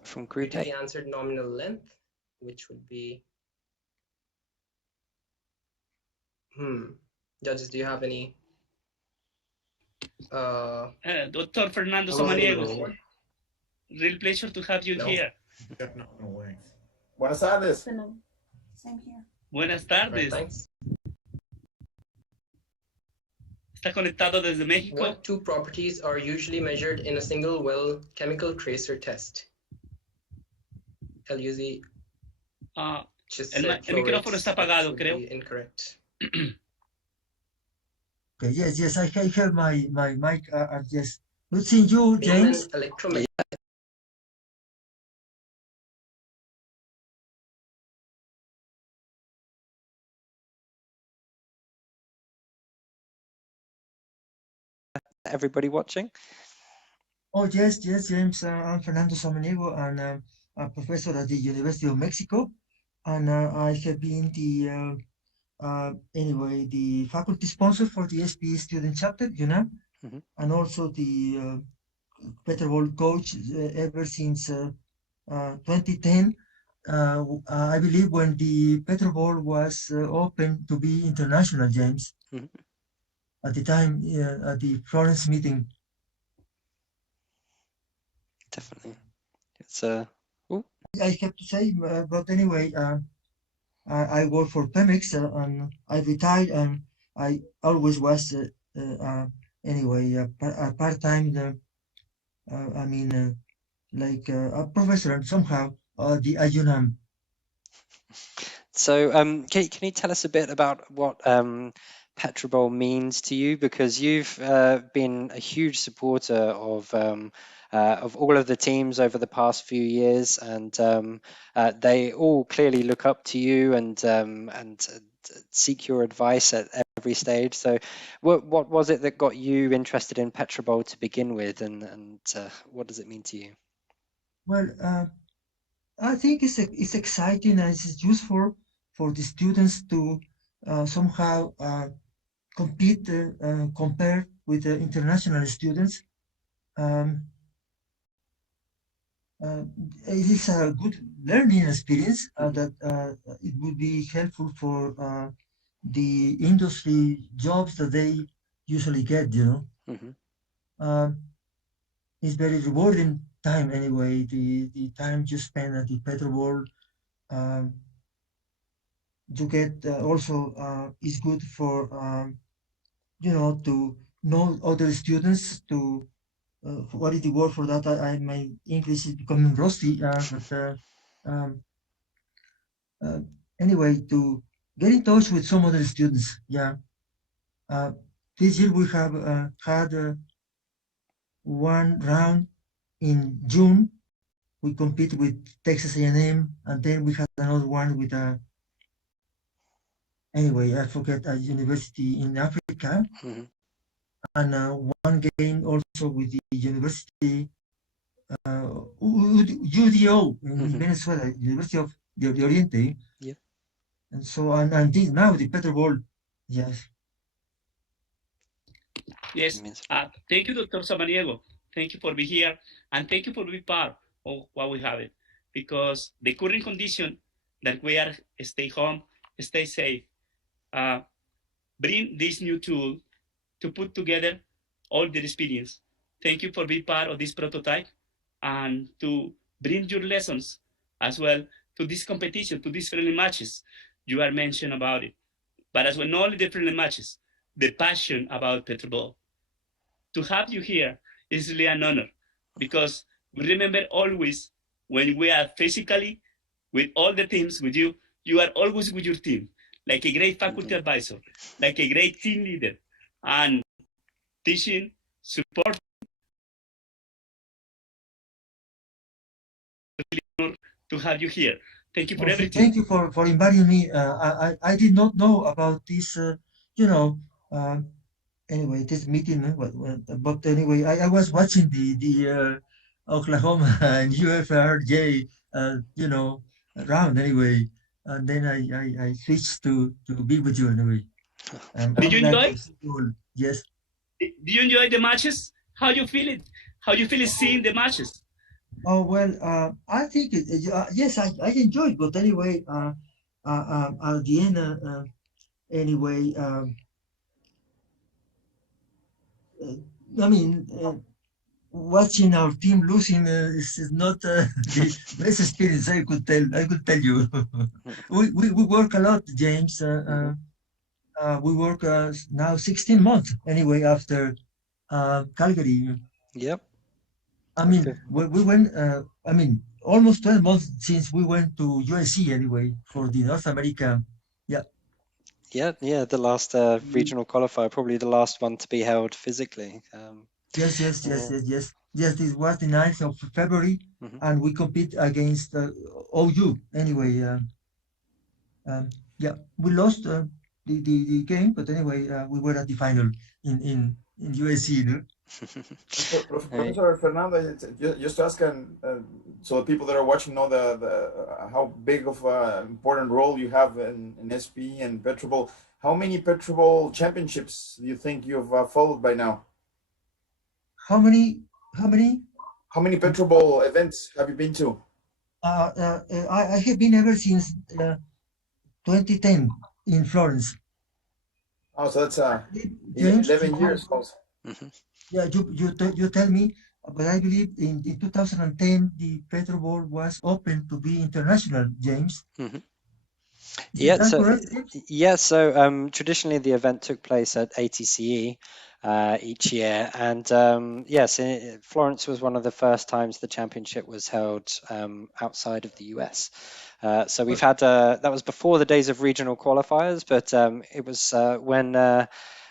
from Group A. We answered nominal length, which would be... Judges, do you have any? Dr. Fernando Samaniego, real pleasure to have you here. Buenas tardes. Same here. Buenas tardes. Thanks. Está conectado desde México. What two properties are usually measured in a single well chemical tracer test? LUZ. El micrófono está apagado, creo. Incorrect. Okay, yes, I have my mic. Yes, good seeing you, James. Everybody watching? Oh yes, James. I'm Fernando Samaniego, and I'm a professor at the University of Mexico, and I have been the the faculty sponsor for the SPE student chapter, and also the PetroBowl coach ever since 2010. I believe when the PetroBowl was open to be international, James. At the time, at the Florence meeting. Definitely. It's I have to say, but anyway, I work for Pemex, and I retired, and I always was a part-time. Like a professor, and somehow the UNAM. So, can you tell us a bit about what PetroBowl means to you? Because you've been a huge supporter of all of the teams over the past few years, and they all clearly look up to you and seek your advice at every stage. So, what was it that got you interested in PetroBowl to begin with, and what does it mean to you? Well, I think it's exciting and it's useful for the students to somehow compete, compare with the international students. It is a good learning experience that it would be helpful for the industry jobs that they usually get, It's very rewarding time anyway, the time you spend at the PetroBowl. You get also is good for to know other students. To what is the word for that? My English is becoming rusty. Anyway, to get in touch with some other students. Yeah. this year we have had one round in June. We compete with Texas A&M, and then we had another one with anyway, I forget, a university in Africa, and one game also with the University UDO in Venezuela, University of the Oriente. Yeah. And so on, and this, now the PetroBowl, yes. Yes. Thank you, Dr. Samaniego. Thank you for being here, and thank you for being part of what we have it. Because the current condition that we are stay home, stay safe, bring this new tool to put together all the experience. Thank you for being part of this prototype and to bring your lessons as well to this competition, to these friendly matches. You are mentioned about it, but as well, not only the friendly matches, the passion about PetroBowl. To have you here is really an honor because we remember always when we are physically with all the teams with you, you are always with your team, like a great faculty advisor, like a great team leader, and teaching, support. To have you here. Thank you for everything. Thank you for inviting me. I did not know about this, anyway, this meeting, but anyway, I was watching the Oklahoma and UFRJ, round anyway, and then I switched to be with you anyway. Did you enjoy? Yes. Do you enjoy the matches? How you feel it? How you feel it seeing the matches? Oh well, I think yes, I enjoyed, but anyway, at the end, anyway, I mean, watching our team losing is not the best experience. I could tell you. we work a lot, James. We work now 16 months anyway after Calgary. Yep. I mean, we went. I mean, almost 12 months since we went to USC anyway for the North America. Yeah. Yeah. The last regional qualifier, probably the last one to be held physically. Yes. This was the 9th of February, and we compete against OU anyway. Yeah, we lost the game, but anyway, we were at the final in USC. No? Professor Fernando, just asking, so the people that are watching know the how big of an important role you have in SPE and PetroBowl. How many PetroBowl championships do you think you've followed by now? How many PetroBowl events have you been to? I have been ever since 2010 in Florence. Oh, so that's 11 years close. Yeah, you tell me, but I believe in 2010 the PetroBowl was open to be international, James. Yeah, so traditionally the event took place at ATCE each year, and yes, Florence was one of the first times the championship was held outside of the US. So we've had that was before the days of regional qualifiers, but it was when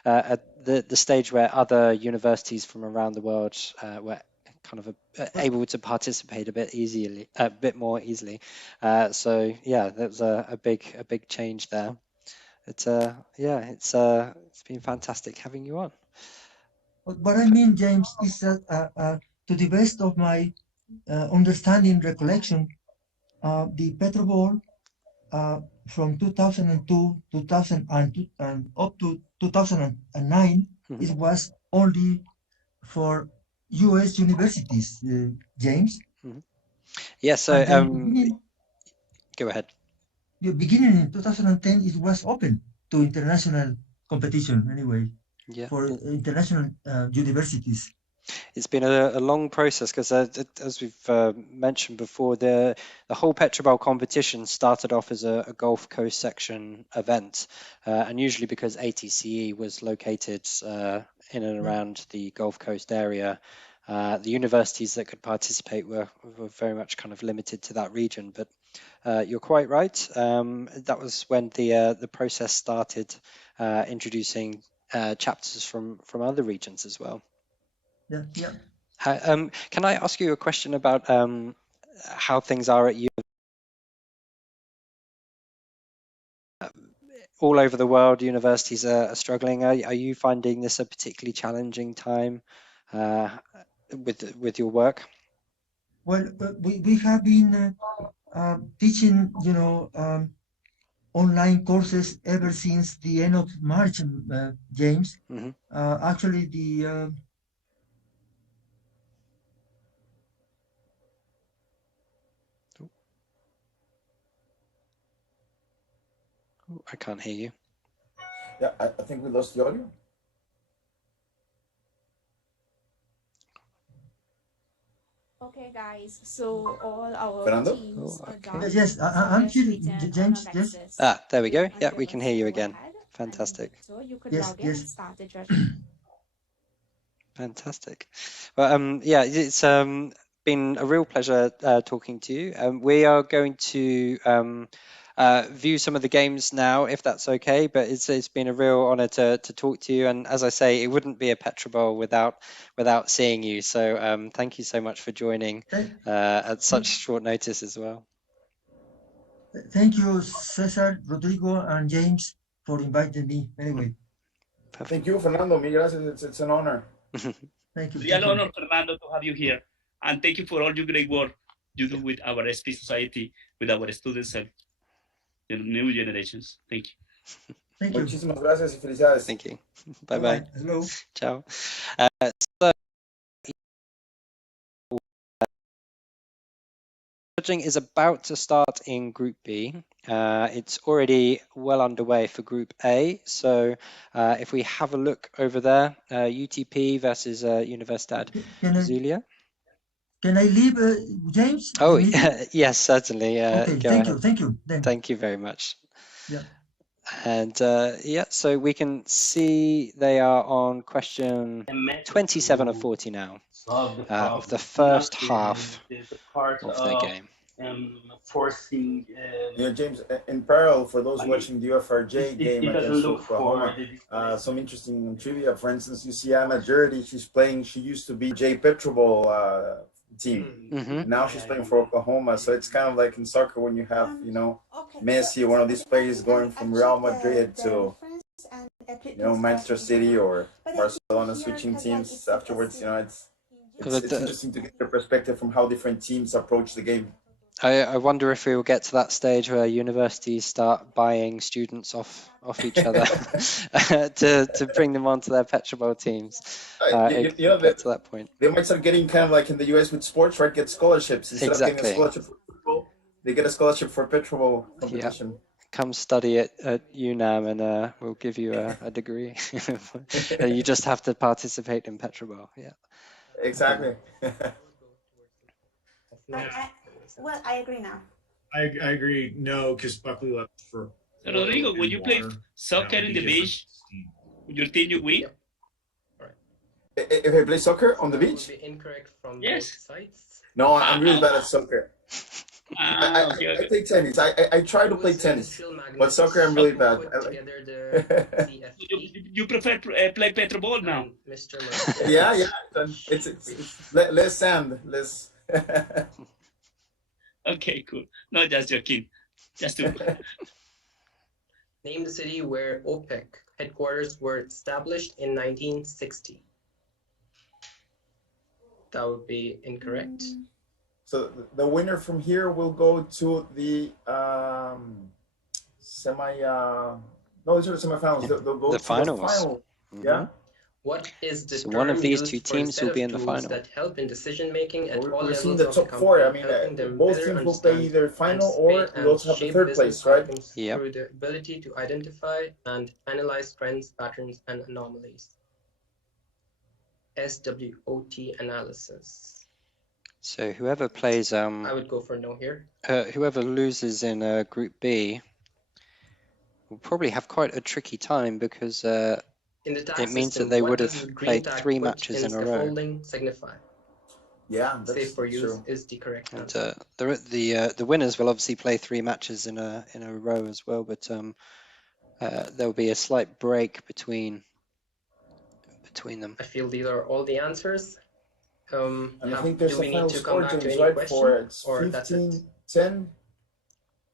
at the stage where other universities from around the world were kind of able to participate a bit more easily. So yeah, that was a big change there. It's been fantastic having you on. What I mean, James, is that to the best of my understanding, recollection, the PetroBowl from 2002, 2002, and up to 2009, it was only for U.S. universities, James. Yeah, so go ahead. The beginning in 2010, it was open to international competition anyway, for international universities. It's been a long process because, as we've mentioned before, the whole PetroBowl competition started off as a Gulf Coast section event, and usually because ATCE was located in and around the Gulf Coast area, the universities that could participate were very much kind of limited to that region. But you're quite right. That was when the process started introducing chapters from other regions as well. Yeah, yeah. Can I ask you a question about how things are at all over the world? Universities are struggling. Are you finding this a particularly challenging time with your work? Well, we have been teaching, online courses ever since the end of March, James. Mm-hmm. Actually, the I can't hear you. Yeah, I think we lost the audio. Okay, guys. So all our Fernando? teams are okay. done. yes, I'm here, James. Yes, There we go. And Yeah, give we can us hear you go again. ahead. Fantastic. So you could yes, log in and yes. start the judging. Fantastic. Well, yeah, it's been a real pleasure talking to you. We are going to view some of the games now, if that's okay. But it's been a real honor to talk to you. And as I say, it wouldn't be a PetroBowl without seeing you. So thank you so much for joining at such short notice as well. Thank you, Cesar, Rodrigo, and James for inviting me. Anyway, Perfect. Thank you, Fernando. Mil gracias. It's an honor. thank you. Real honor, Fernando, to have you here. And thank you for all your great work you do with our SP Society, with our students and the new generations. Thank you. Thank you. Muchísimas gracias y felicidades. Thank you. Bye-bye. Hello. Ciao. So judging is about to start in Group B. It's already well underway for Group A. So if we have a look over there, UTP versus Universidad Zulia. Can I leave, James? Oh, yes, certainly. Okay, go thank ahead. you. Thank you. Then. Thank you very much. Yeah. And yeah, so we can see they are on question 27 of 40 now of the first half of their game. Forcing. Yeah, James, in parallel, for those watching the UFRJ game against Oklahoma, some interesting trivia. For instance, you see Anna Jurdy, she used to be PetroBowl team. Mm-hmm. Now she's playing for Oklahoma. So it's kind of like in soccer when you have, Messi, one of these players going from Real Madrid to, Manchester City or Barcelona, switching teams afterwards. It's interesting to get the perspective from how different teams approach the game. I wonder if we will get to that stage where universities start buying students off each other to bring them onto their PetroBowl teams. Get to that point. They might start getting kind of like in the US with sports, right? Get scholarships instead of getting a scholarship for football. They get a scholarship for PetroBowl competition. Yeah. Come study at UNAM and we'll give you a degree. And you just have to participate in PetroBowl. Yeah. Exactly. Well, I agree now. I agree. No, because Buckley left for. Rodrigo, when you play soccer in the beach, your team you win. If I play soccer on the beach? Would be incorrect from yes. both sides. No, I'm really bad at soccer. I play tennis. I try to play tennis, but soccer I'm really bad. You prefer play PetroBowl now? Mr. Yeah. It's less sand, less. Okay, cool. No, just joking. Just to name the city where OPEC headquarters were established in 1960. That would be incorrect. So the winner from here will go to the semifinals. They'll go to finals. the final. Mm-hmm. Yeah. What is the so one of these two teams will be in the final. That help in decision making at all We're levels seeing the of top the four. I company, mean, both teams will play either final or we also have the third place, right? Yeah. Through the ability to identify and analyze trends, patterns, and anomalies. SWOT analysis. So whoever plays, I would go for no here. Whoever loses in Group B will probably have quite a tricky time because it means that they would have played 3 matches in a row. Signify? Yeah, that's safe for use true. is the correct and answer. the winners will obviously play 3 matches in a row as well, but there'll be a slight break between between them. I feel these are all the answers. And I think there's do a we need final to score, come back to James, any right? question, For it's or that's it? 15-10.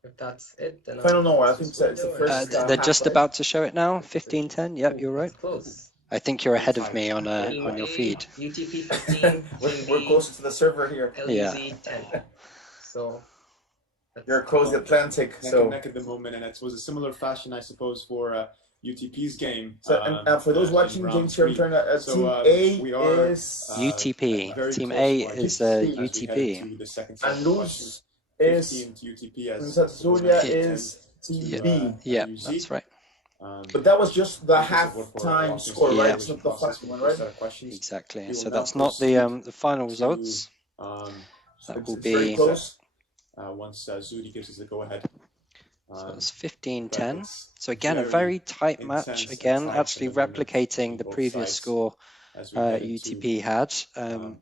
If that's it, then Final I'll no, I close think this it's the window first and They're half, just right? about to show it now. 15-10. Yep, you're right. it's close. I think you're ahead of me on Team your A, feed. UTP 15, we're Team B, closer to the server here. Yeah. LUZ 10. So You're across the Atlantic, Neck so and neck at the moment, and it was a similar fashion, I suppose, for UTP's game. So, and for those in watching, round James, here I'm three. trying to. So, Team A we are is UTP. very Team close A to is as we head UTP. into the second set and of questions. Luz is 15 to UTP as Zulia Yeah. is Team B. Yeah, LUZ. that's right. But that was just the Because of what halftime we're score, Yeah. right? It's not the final one, right? set of questions. Exactly. We will So now that's not proceed the final to, results. That will It's very be close. once Zulia gives us the go-ahead. so it's But 15-10. it's So again, a very tight match. intense Again, and tight actually at the moment replicating between the both previous sides score as we head into UTP had the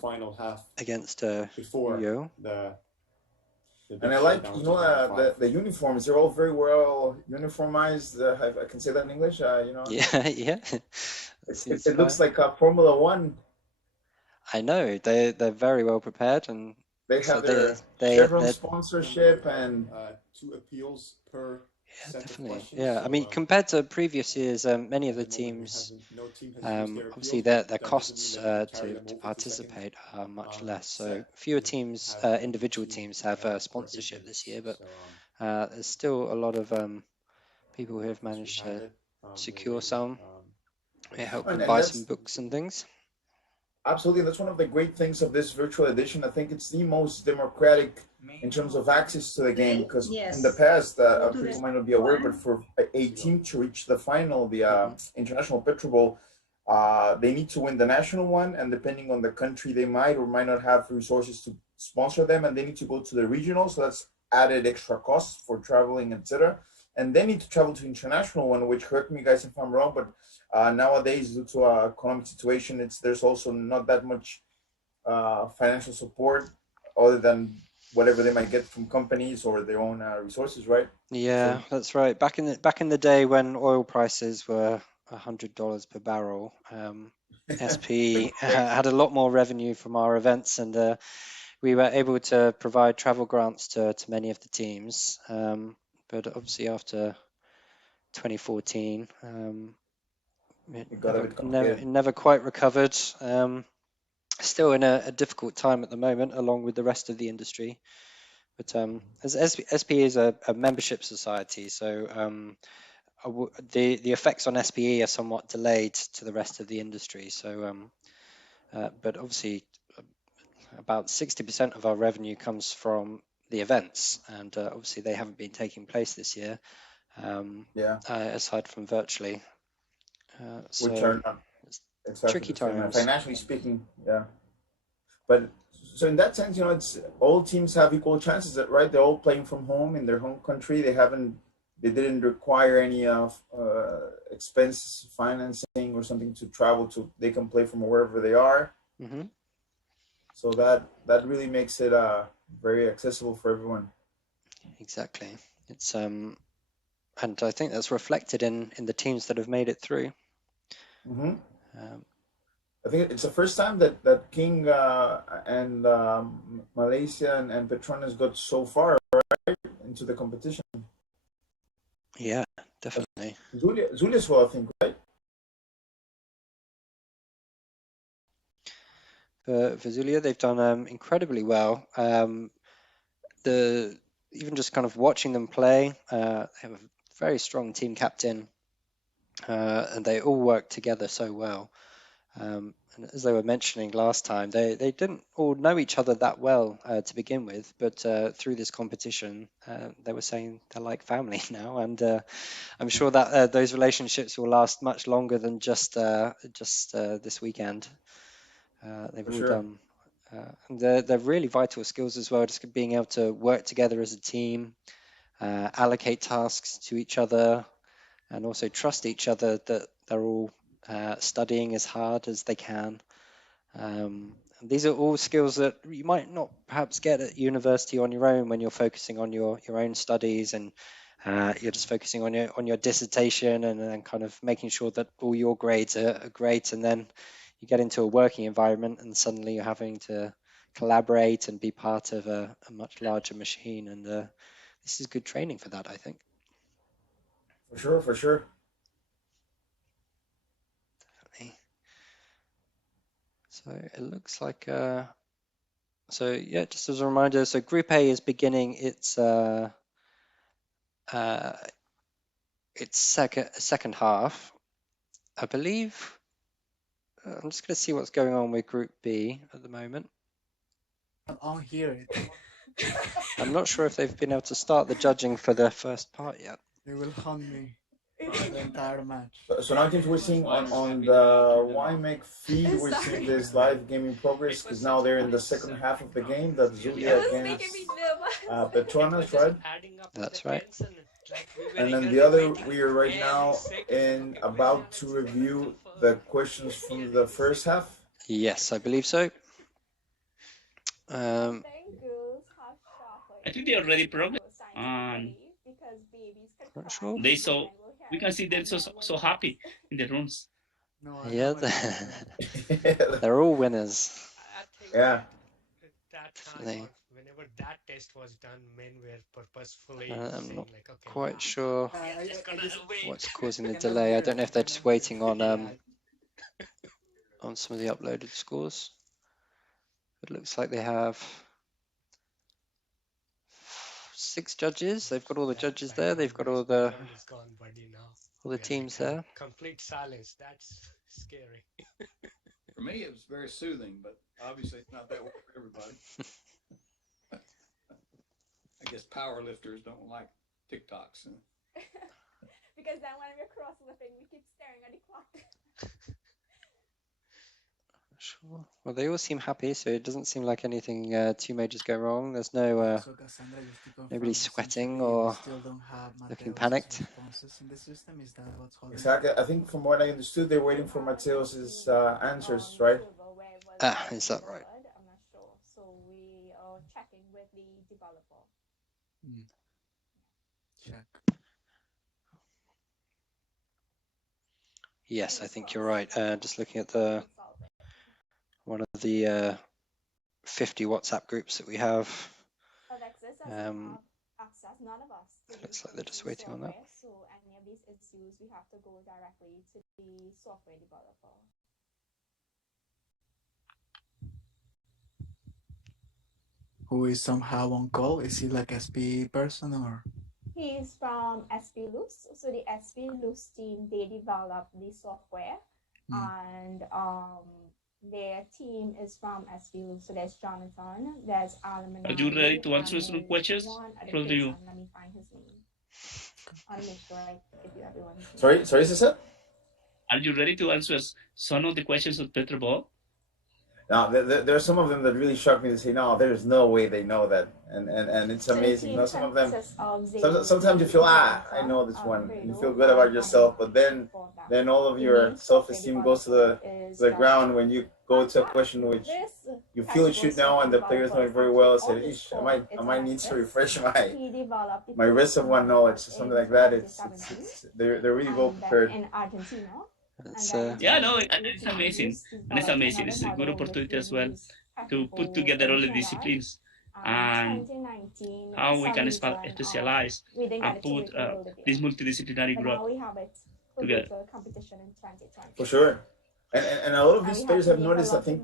final half against before Rio. the And I like, you know, the uniforms. They're all very well uniformized. I can say that in English. You know. Yeah, yeah. It looks like Formula One. I know they're very well prepared, and they so have their Chevron sponsorship and 2 appeals per set of definitely. questions. Yeah, So, I mean, compared to previous years, many of the teams, no team has used their obviously appeals, their but that doesn't costs mean that we can carry to them over to second, participate are much less. So set. fewer We teams, have only individual 2 teams have per sponsorship this year, but So, there's still a lot of people who have we managed have to it, secure already, some. It helped and them buy that's some books and things. absolutely, that's one of the great things of this virtual edition. I think it's the most democratic in terms of access to the game, because in the past, people might not be aware, but for a team to reach the final, the International PetroBowl, they need to win the national one, and depending on the country, they might or might not have resources to sponsor them, and they need to go to the regional, so that's added extra costs for traveling, etc. And they need to travel to international one, which, correct me guys if I'm wrong, but nowadays, due to our economic situation, there's also not that much financial support other than whatever they might get from companies or their own resources, right? Yeah, So, that's right. Back in the day when oil prices were $100 per barrel, SPE had a lot more revenue from our events, and we were able to provide travel grants to many of the teams. But obviously after 2014, it got a bit complicated. never quite recovered. Still in a difficult time at the moment, along with the rest of the industry. But as SPE is a membership society, so the effects on SPE are somewhat delayed to the rest of the industry. So, but obviously, about 60% of our revenue comes from the events, and obviously they haven't been taking place this year. Aside from virtually, which so are not exactly tricky the same, times. financially speaking. Yeah, but so in that sense, you know, it's all teams have equal chances, right? They're all playing from home in their home country. They didn't require any expense financing or something to travel to. They can play from wherever they are. Mm-hmm. So that really makes it very accessible for everyone. Exactly. It's and I think that's reflected in the teams that have made it through. Mm-hmm. I think it's the first time that King and Malaysia and Petronas got so far, right, into the competition. Yeah, definitely. Zulia as well, I think, right? For Zulia, they've done incredibly well. Even just kind of watching them play, they have a very strong team captain, and they all work together so well. And as they were mentioning last time, they didn't all know each other that well to begin with, but through this competition, they were saying they're like family now, and I'm sure that those relationships will last much longer than just this weekend. They've all done. And they're really vital skills as well, just being able to work together as a team, allocate tasks to each other, and also trust each other that they're all studying as hard as they can. These are all skills that you might not perhaps get at university on your own when you're focusing on your own studies and You're just focusing on your dissertation and kind of making sure that all your grades are great, and then you get into a working environment and suddenly you're having to collaborate and be part of a much larger machine, and this is good training for that, I think. For sure, for sure. Definitely. So it looks like so yeah, just as a reminder, so Group A is beginning its second half, I believe. I'm just going to see what's going on with Group B at the moment. On here. I'm not sure if they've been able to start the judging for the first part yet. They will hunt me for the entire match. So now things we're seeing on the YMEC feed, we're seeing this live gaming progress because now they're in the second half of the game. That's Zulia against Petronas, right? That's right. And then the other, we are right now about to review the questions from the first half. Yes, I believe so. I think they already progressed. Not sure. We can see them so happy in the rooms. Yeah, they're all winners. Yeah. Definitely. Whenever that test was done, men were purposefully I'm not like, okay, quite sure what's causing the delay. I don't know if they're just waiting on some of the uploaded scores. It looks like they have 6 judges. They've got all the judges there. They've got all the teams there. Complete silence. That's scary. For me, it was very soothing, but obviously it's not that way for everybody. I guess power lifters don't like TikToks. Because then when we're cross lifting, we keep staring at the clock. Sure. Well, they all seem happy, so it doesn't seem like anything too major is going wrong. There's no nobody sweating or looking panicked. Exactly. I think from what I understood, they're waiting for Mateos's answers, right? Is that right? I'm not sure. So we are checking with the developer. Check. Yes, I think you're right. Just looking at one of the 50 WhatsApp groups that we have. Looks like they're just waiting on that. So any of these issues, we have to go directly to the software developer. Who is somehow on call? Is he like SPE person or? He's from SP Luz. So the SP Luz team, they develop the software, and their team is from SP Luz. So there's Jonathan, there's Alan. Are you ready to answer some questions? From you. Let me find his name. I'll make sure I give you everyone's Sorry, name. Cesar? Are you ready to answer some of the questions of PetroBowl? Now, there are some of them that really shock me to say, no, there's no way they know that. And it's amazing. You know, some of them, sometimes you feel, I know this one. And you feel good about yourself, but then all of your self-esteem goes to the ground when you go to a question which you feel you should know and the players know it very well. Say, I might need to refresh my rest of one knowledge or something like that. They're really well prepared. In Argentina. Yeah, no, it's amazing. And it's amazing. It's a good opportunity as well to put together all the disciplines and how we can specialize and put this multidisciplinary group together. For sure. And a lot of these players have noticed, I think,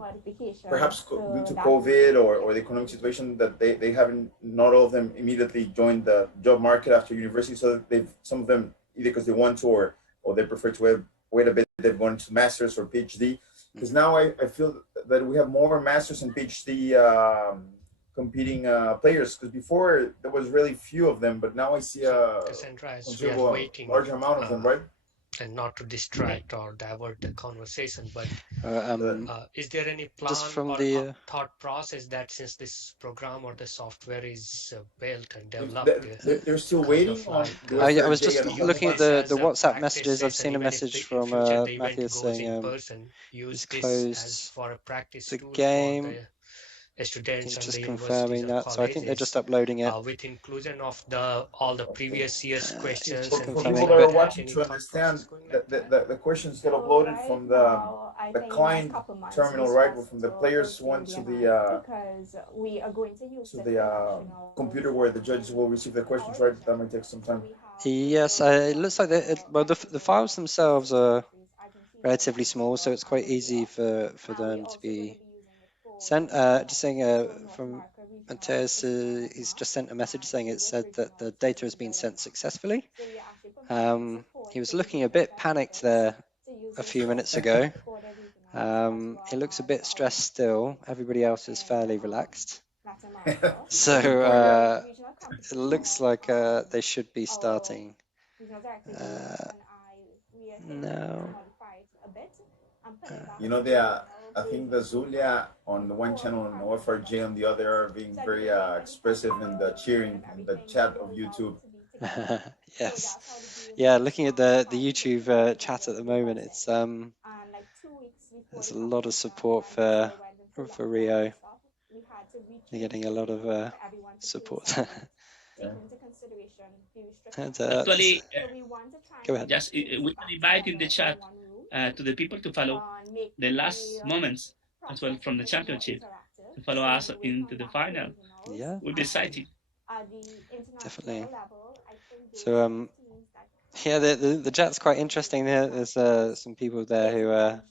perhaps due to COVID or the economic situation, that they haven't, not all of them immediately joined the job market after university. So some of them, either because they want to or they prefer to wait a bit, they've gone to master's or PhD. Because now I feel that we have more master's and PhD competing players. Because before there was really few of them, but now I see a large amount of them, right? And not to distract or divert the conversation, but is there any plan or thought process that since this program or the software is built and developed, they're still waiting on? I was just looking at the WhatsApp messages. I've seen a message from Matthias saying he's closed the game. students He's and just the confirming universities and that. So I think they're just colleges uploading it. with inclusion of all the previous year's questions just and For things people confirming, that like are but that. watching Any to thought understand process going that like that? the questions get uploaded from the client terminal, right? From the players went to the computer where the judges will receive the questions, right? That might take some time. yes, it looks like well, the files themselves are relatively small, so it's quite easy for them to be sent. Just saying from Mateus, he's just sent a message saying it said that the data has been sent successfully. He was looking a bit panicked there a few minutes ago. He looks a bit stressed still. Everybody else is fairly relaxed. So it looks like they should be starting now. You know, I think the Zulia on the one channel and OFRJ on the other are being very expressive in the cheering in the chat of YouTube. Yes, yeah. Looking at the YouTube chat at the moment, it's there's a lot of support for Rio. They're getting a lot of support. And, Actually, go ahead. just we can invite in the chat to the people to follow the last moments as well from the championship to follow us into the final. Yeah, Will be exciting. Definitely. So yeah, the chat's quite interesting. There's some people there who are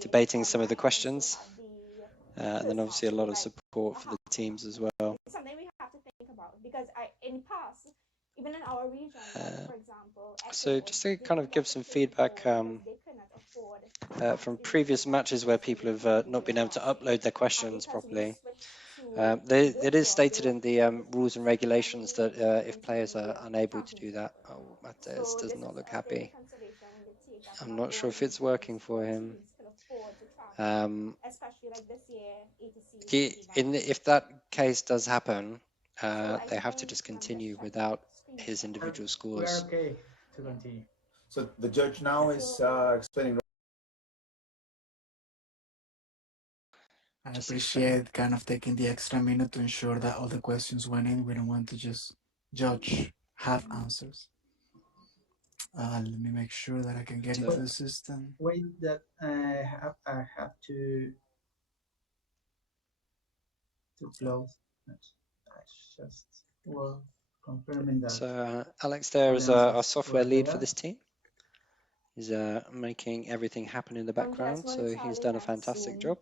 debating some of the questions, and then obviously a lot of support for the teams as well. Something we have to think about because in the past, even in our region, for example, so just to kind of give some feedback from previous matches where people have not been able to upload their questions properly. It is stated in the rules and regulations that if players are unable to do that, Mateus does not look happy. I'm not sure if it's working for him. If that case does happen, they have to just continue without his individual scores. We're okay to continue. So the judge now is explaining. I appreciate kind of taking the extra minute to ensure that all the questions went in. We don't want to just judge half answers. Let me make sure that I can get into the system. Wait, that I have to close. Just confirming that. So Alex there is our software lead for this team. He's making everything happen in the background, so he's done a fantastic job.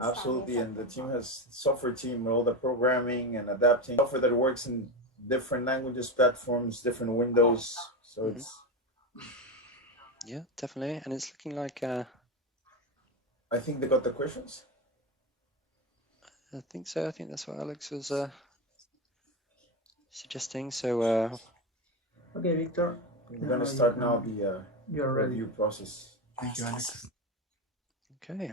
Absolutely, and the team has software team with all the programming and adapting software that works in different languages, platforms, different windows. So it's definitely, and it's looking like I think they got the questions. I think so. I think that's what Alex was suggesting. So okay, Victor. We're going to start now the review process. Thank you, Alex. Okay.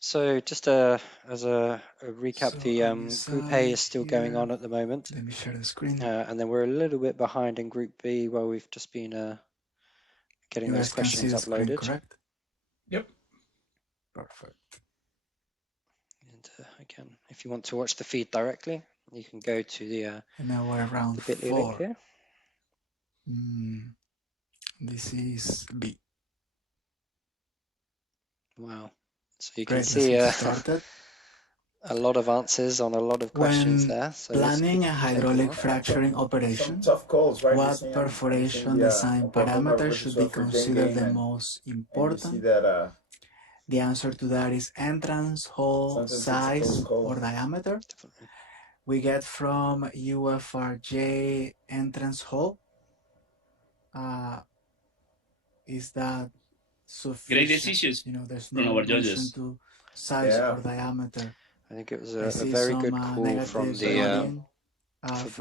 So just as a recap, So the Group A is still going on at the moment. Let me share the screen. And then we're a little bit behind in Group B, where we've just been getting those questions uploaded. Correct? Yep. Perfect. And again, if you want to watch the feed directly, you can go to the and now we're around the bit.ly link here. This is B. Wow. So you can see a lot of answers on a lot of questions there. So planning a hydraulic fracturing operation, tough calls, right? what perforation design parameter should be considered the most important? The answer to that is entrance hole size or diameter. We get from UFRJ entrance hole. Is that sufficient? Great decisions there's from no our reason judges. to size or diameter. I think it was a very good call from the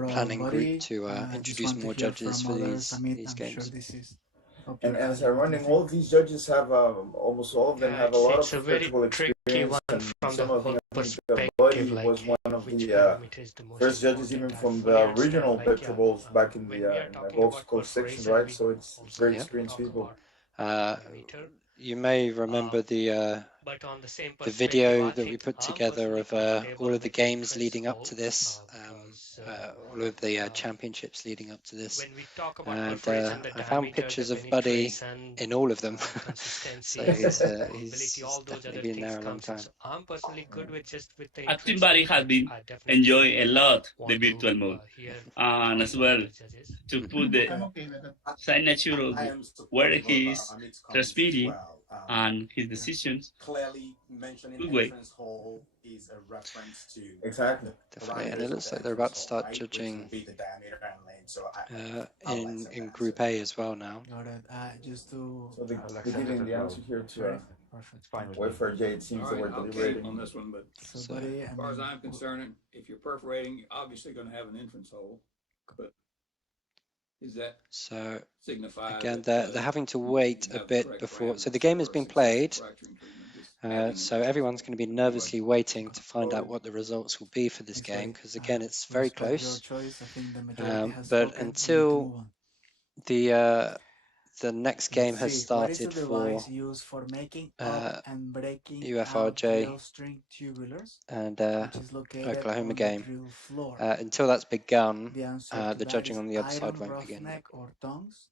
planning group to introduce more judges for these games. And as I'm running, all of these judges have almost all of them have a lot of professional experience. And some of them, Buddy was one of the first judges, even from the original PetroBowls back in the Gulf Coast section, right? So it's very experienced people. You may remember the But on the same the perspective, video I that we think put I'm together personally of comfortable all of the with games entrance leading up poll to this, because all of the championships leading up to this, when we talk about and perforation, the I found diameter, the pictures of Buddy penetration, in all of them. consistency, So the he's permeability, all those definitely other been things there a long comes in. time. So I'm personally good with just with the I think intrinsic, Barry has but been I enjoying a definitely lot the want to virtual mode, hear and as thoughts well from the judges. to put the I'm okay with it. signature of I am where supportive he of is Amit's comments as transmitting well. and his decisions. Clearly mentioning Good way. entrance hole is a reference to exactly Definitely, and it looks like they're about to start judging the diameter and length. So in Group A as well now. Got it. Just to so they're giving the answer here to perfect. wait for Jay. It seems All that right, we're I'll deliberating on this one, but So, buddy, as far as I'm concerned, if you're perforating, you're obviously going to have an entrance hole. But is that So signify again, that, they're having to wait a have the bit correct before. So parameters the game has for been successful played. fracturing treatment? Just adding an So entrance everyone's hole. going to be nervously waiting to find out what the results will be for this game, because again, it's very respect your close. choice. I think the majority has But spoken. We need to until move on. the next game has See, what is the started for device used for making up and breaking out UFRJ drill string tubulars, and which is located Oklahoma on the game, drill floor? until that's begun, The answer to the that judging is on the other side iron, won't begin yet. roughneck, or tongs.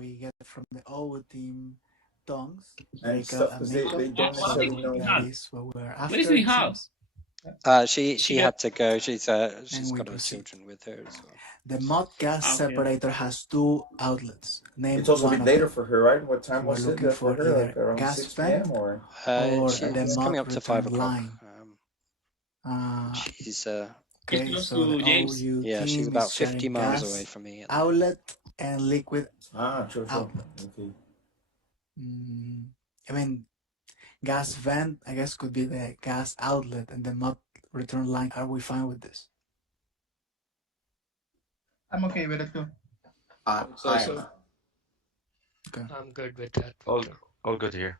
We get from the O team tongs. and stuff because they don't necessarily know. That is what we're after. What is the house? She had to go. She's And got we her proceed. children with her as well. The mud gas separator has two outlets. Name It's also a one bit of later them. for her, right? What time We're was looking it for her? Like either around gas 6 vent p.m. or the It's mud coming up to 5 return o'clock. line. She's Okay, close so to the James. OU yeah, she's team about is 50 sharing miles gas away from me. outlet and liquid true. outlet. Okay. I mean, gas vent, I guess, could be the gas outlet and the mud return line. Are we fine with this? I'm okay with it too. So. Okay. I'm good with that. All good here.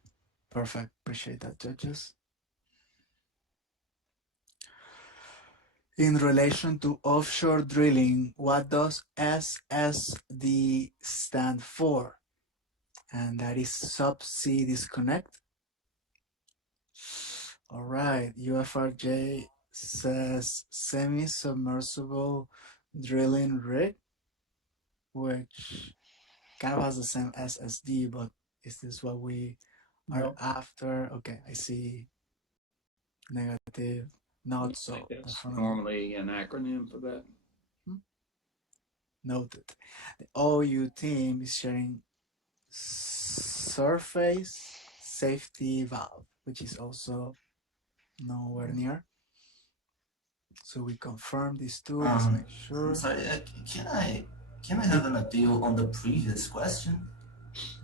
Perfect. Appreciate that, judges. In relation to offshore drilling, what does SSD stand for? And that is subsea disconnect. All right, UFRJ says semi-submersible drilling rig, which kind of has the same SSD, but is this what we are after? Okay, I see negative, not so. That's normally an acronym for that. Noted. The OU team is sharing surface safety valve, which is also nowhere near. So we confirm these two. Let's make sure. I'm sorry, can I have an appeal on the previous question?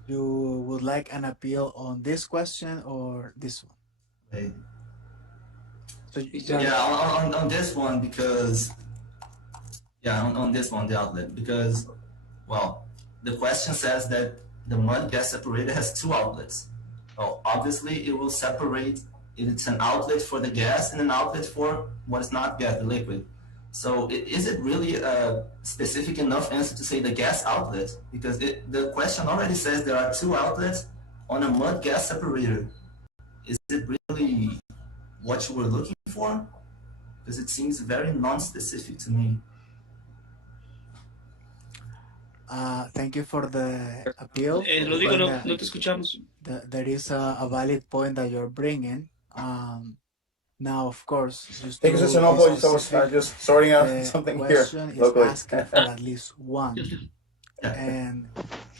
You would like an appeal on this question or this one? Wait. So on this one, because on this one, the outlet, because well, the question says that the mud gas separator has two outlets. Well, obviously it will separate. It's an outlet for the gas and an outlet for what is not gas, the liquid. So is it really a specific enough answer to say the gas outlet? Because the question already says there are two outlets on a mud gas separator. Is it really what you were looking for? Because it seems very non-specific to me. Thank you for the appeal. Rodrigo, no te escuchamos. There is a valid point that you're bringing. Now, of course, just thank you, Session. Apologies, I was just sorting out something here locally. Asking for at least one, and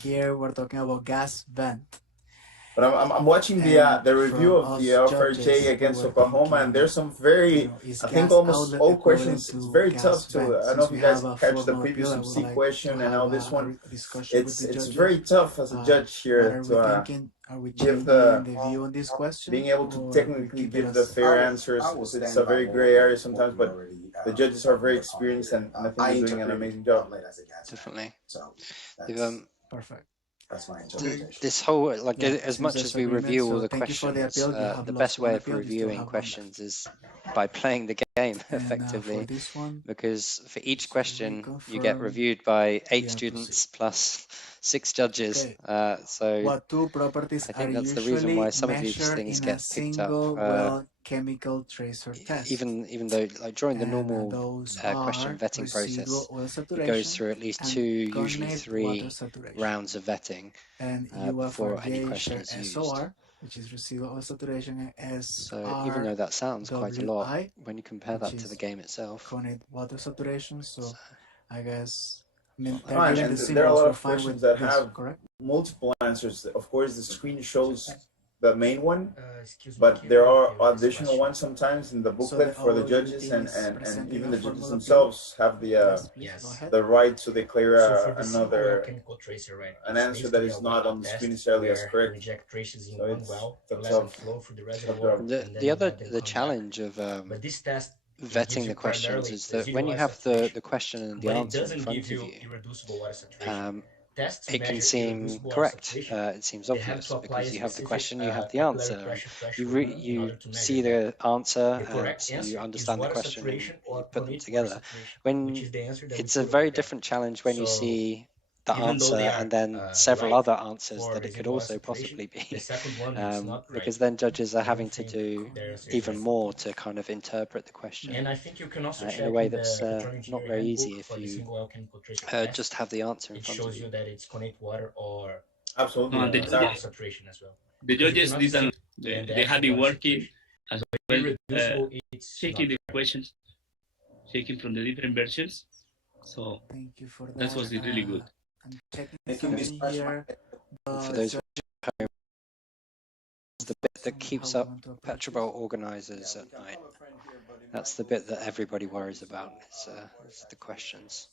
here we're talking about gas vent. But I'm watching the review of the FRJ against Oklahoma, and there's some very, I think almost all questions, it's very tough to, I don't know if you guys catch the previous C question and now this one, it's very tough as a judge here to give the view on this question, being able to technically give the fair answers. It's a very gray area sometimes, but the judges are very experienced and I think they're doing an amazing job. Definitely. Perfect. That's my interpretation. This whole, as much as we review all the questions, the best way of reviewing questions is by playing the game effectively, because for each question you get reviewed by 8 students plus 6 judges. Okay. So What two properties I are think that's the reason why usually some of these measured things in get a picked up. single well chemical tracer test? Even though, like during the And normal those question are vetting residual process, oil it goes saturation through at least 2, and usually coordinate water 3 saturation. rounds of vetting And before any UFRJ question share is used. SOR, which is residual oil saturation, and So even though that sounds quite a lot, SRWI, when you compare that to the game itself, coordinate water saturation. So I guess, I mean, Oh, they're given and the there are a symbols. lot We're of fine questions with that this, have correct? multiple answers. Of course, the screen shows the main one, Excuse me, but can there you are repeat this additional question? ones sometimes in the So booklet the for the OOU judges, team is and presenting even a the judges formula P. themselves have the Yes, please, go Yes. ahead. the right to declare So for the single well another chemical tracer, right, an it's answer that basically is a not wet on the test screen necessarily as where you correct. inject traces in So one it's well a to let them tough flow through the tough reservoir, job. and then you let them the come challenge back. of But this test, it gives vetting you the questions primarily is that when residual you oil have saturation, the question and the but it answer in doesn't front give of you you, irreducible water saturation. Tests to it can measure seem irreducible water correct. saturation, It seems they have obvious to apply because a you have the specific question, you have the capillary answer, and pressure threshold in you order to measure see the that. answer The and correct you answer is understand the water question and saturation you or put them coordinate water together. saturation, which When is the answer that we it's a put very over there. different challenge when you So see the even though answer they are and then several right other answers for that it could residual also saturation, possibly the be, second one is not right. because then judges are I don't having to think do their answer is even right. more to kind of interpret the question And I think you can also in a check way in that's the Petroleum not Engineering very Handbook easy if for the you single well chemical tracer test. just have the answer in It front of shows you. you that it's coordinate water or Absolutely. water saturation as well. The Because you judges cannot did skip they have been water working saturation. as Irreducible, it's checking not the questions, checking from the different versions. So Thank you for that. that was really good. I'm checking Making me something scratch my here. head. For those watching at home, it's the bit that keeps how we up want to approach this. PetroBowl organisers at night. That's the bit that everybody worries about. It's the questions.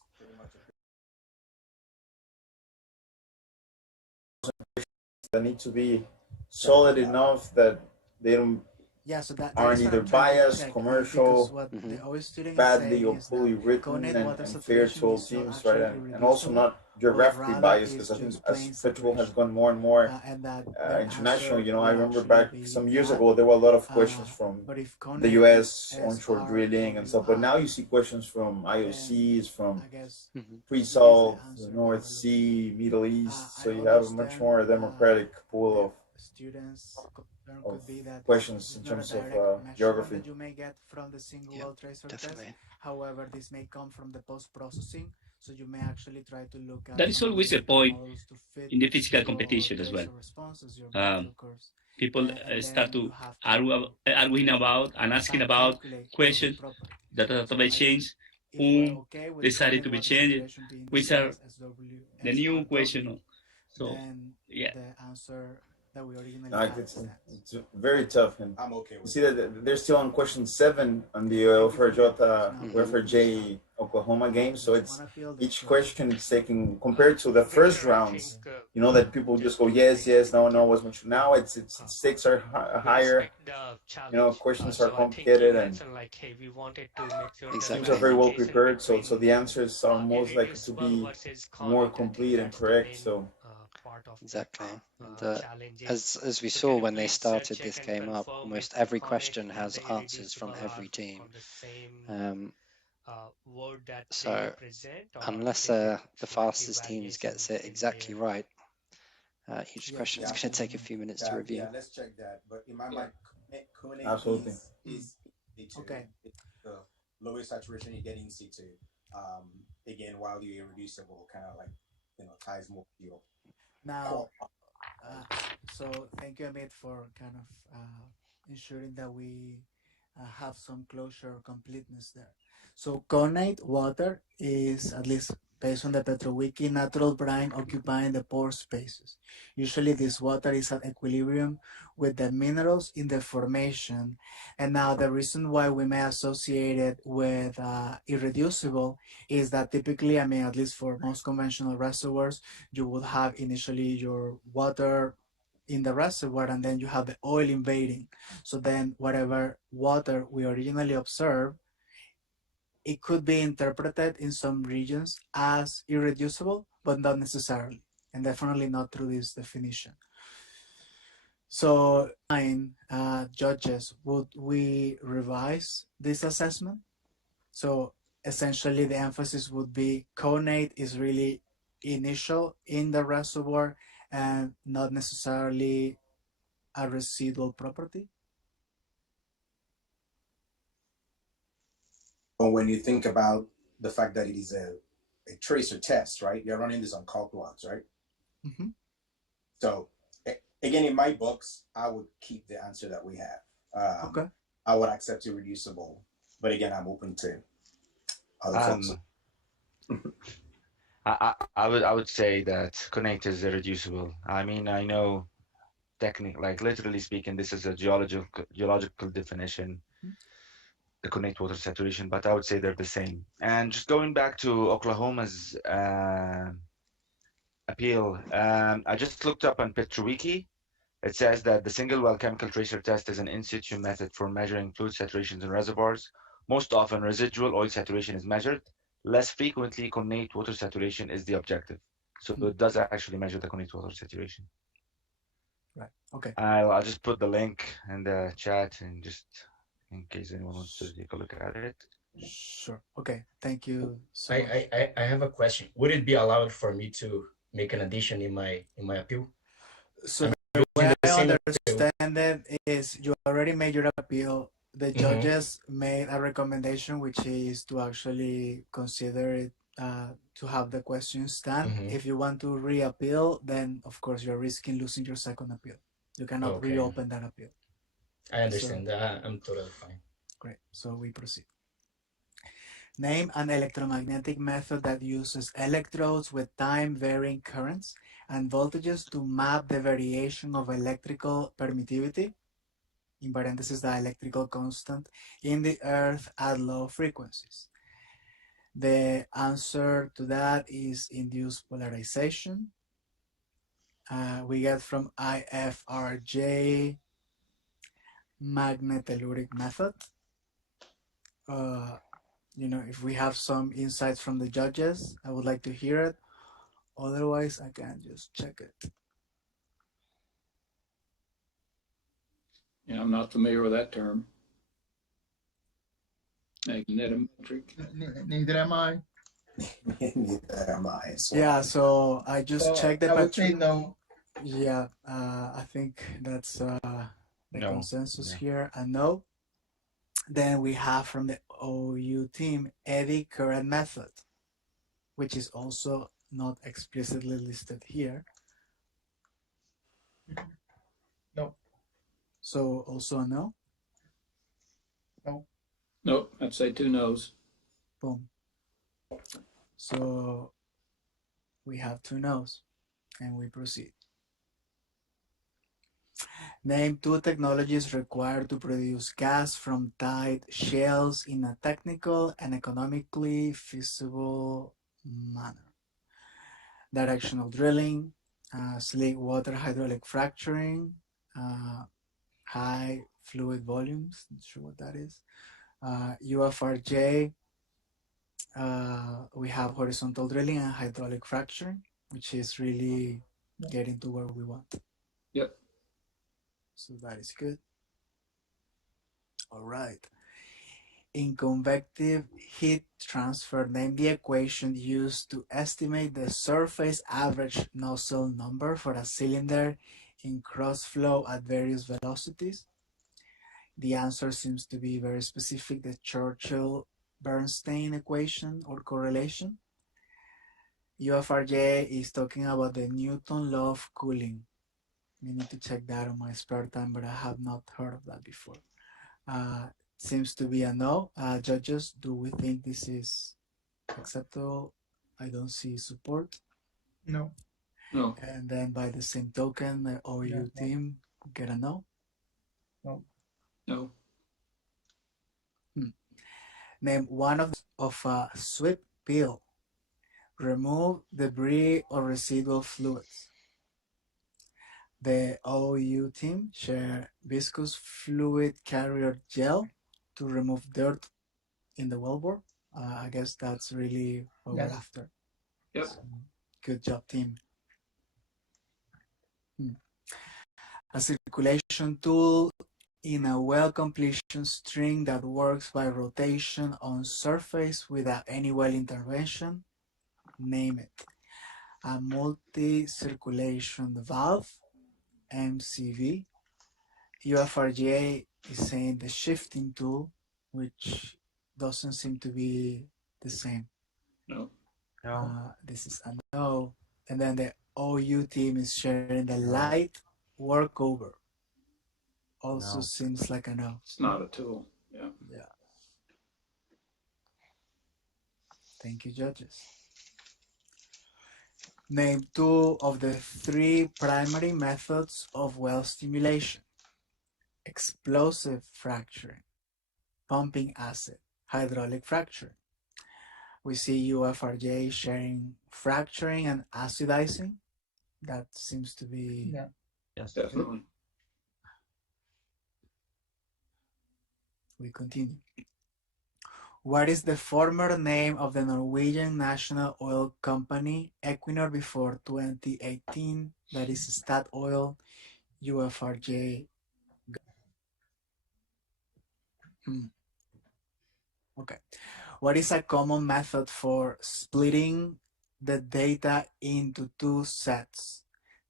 That need to be solid enough that they don't Yeah, so that aren't is what either I'm trying to biased, check. Because commercial, what the OU student is badly saying or is poorly that written, coordinate and water fair saturation to all is not teams, right? actually And also irreducible, not but geographically rather biased, is because I think just as plain Petrol has saturation. gone more and more And that their international, answer you know, I would remember actually back be some years that. ago, there were a lot of questions from But if the coordinate US is onshore drilling and stuff, but now you see questions from IOCs, from I guess pre-salt, the North Sea, Middle East, so you have a much more democratic pool students' concern of could be that questions it's in not a terms of direct measurement geography. that you may get from the single well tracer test. However, this may come from the post-processing, so you may actually try to look at That is some always a analytical point models to fit in the physical your competition as well. tracer responses, your vector curves. People And start then to you have arguing about and asking about calculate questions those properties. that are to be changed, If we're whom okay with decided to be water changed, saturation being which the are same as SW, the new SRW, question. So then yeah, the answer that we originally Like had it's very tough, and I'm okay. You see that they're still on question 7 on the UFRJ Oklahoma game. So it's each question is taking compared to the first rounds. You know that people just go yes, yes, no, no, was much. Now it's stakes are higher. You know, questions are complicated and teams are very well prepared. So the answers are most likely to be more complete and correct. So. Exactly. And as we saw when they started this game up, almost every question has answers from every team. So unless the fastest teams gets it exactly right, each question is going to take a few minutes to review. Yeah, let's check that. But in my mind, Absolutely. is okay. It's the lowest saturation you get in C2. Again, while you're irreducible, kind of like ties more to your now. So thank you, Amit, for kind of ensuring that we have some closure or completeness there. So coordinate water is, at least based on the PetroWiki, natural brine occupying the pore spaces. Usually this water is at equilibrium with the minerals in the formation. And now the reason why we may associate it with irreducible is that typically, I mean, at least for most conventional reservoirs, you would have initially your water in the reservoir and then you have the oil invading. So then whatever water we originally observed, it could be interpreted in some regions as irreducible, but not necessarily, and definitely not through this definition. So, judges, would we revise this assessment? So essentially the emphasis would be coordinate is really initial in the reservoir and not necessarily a residual property? But when you think about the fact that it is a tracer test, right? You're running this on cold logs, right? Mm-hmm. So again, in my books, I would keep the answer that we have. Okay. I would accept irreducible, but again, I'm open to other folks. I would say that connect is irreducible. I mean, I know technique, like literally speaking, this is a geological definition, the connect water saturation, but I would say they're the same. And just going back to Oklahoma's appeal, I just looked up on PetroWiki. It says that the single well chemical tracer test is an in situ method for measuring fluid saturations in reservoirs. Most often, residual oil saturation is measured. Less frequently, connate water saturation is the objective. So it does actually measure the connate water saturation. Right. Okay. I'll just put the link in the chat and just in case anyone wants to take a look at it. Sure. Okay. Thank you so much. I have a question. Would it be allowed for me to make an addition in my appeal? So the way I understand it is you already made your appeal. The judges made a recommendation, which is to actually consider it to have the question stand. If you want to reappeal, then of course you're risking losing your second appeal. You cannot reopen that appeal. I understand. I'm totally fine. Great. So we proceed. Name an electromagnetic method that uses electrodes with time-varying currents and voltages to map the variation of electrical permittivity, in parentheses, the electrical constant, in the Earth at low frequencies. The answer to that is induced polarization. We get from IFRJ magnetelluric method. You know, if we have some insights from the judges, I would like to hear it. Otherwise, I can just check it. Yeah, I'm not familiar with that term. Magnetometric. Neither am I. Neither am I. Yeah, so I just checked the. I would say no. Yeah, I think that's the consensus here. A no. Then we have from the OU team eddy current method, which is also not explicitly listed here. No. So also a no? No. Nope, I'd say two no's. Boom. So we have two no's and we proceed. Name two technologies required to produce gas from tight shales in a technical and economically feasible manner. Directional drilling, slick water hydraulic fracturing, high fluid volumes, not sure what that is. UFRJ, we have horizontal drilling and hydraulic fracturing, which is really getting to where we want. Yep. So that is good. All right. In convective heat transfer, name the equation used to estimate the surface average nozzle number for a cylinder in cross flow at various velocities. The answer seems to be very specific, the Churchill-Bernstein equation or correlation. UFRJ is talking about the Newton law of cooling. We need to check that on my spare time, but I have not heard of that before. Seems to be a no. Judges, do we think this is acceptable? I don't see support. No. No. And then by the same token, the OU team get a no. No. No. Name one of a sweep peel. Remove debris or residual fluids. The OU team share viscous fluid carrier gel to remove dirt in the wellbore. I guess that's really what we're after. Yep. So, good job, team. A circulation tool in a well completion string that works by rotation on surface without any well intervention. Name it. a multi-circulation valve, MCV. UFRGA is saying the shifting tool, which doesn't seem to be the same. No. This is a no. And then the OU team is sharing the light workover. Also seems like a no. It's not a tool. Yeah. Yeah. Thank you, judges. Name 2 of the 3 primary methods of well stimulation: explosive fracturing, pumping acid, hydraulic fracturing. We see UFRJ sharing fracturing and acidizing. That seems to be... Yeah. Yes, definitely. We continue. What is the former name of the Norwegian national oil company, Equinor, before 2018? That is Statoil, UFRJ. Okay. What is a common method for splitting the data into 2 sets,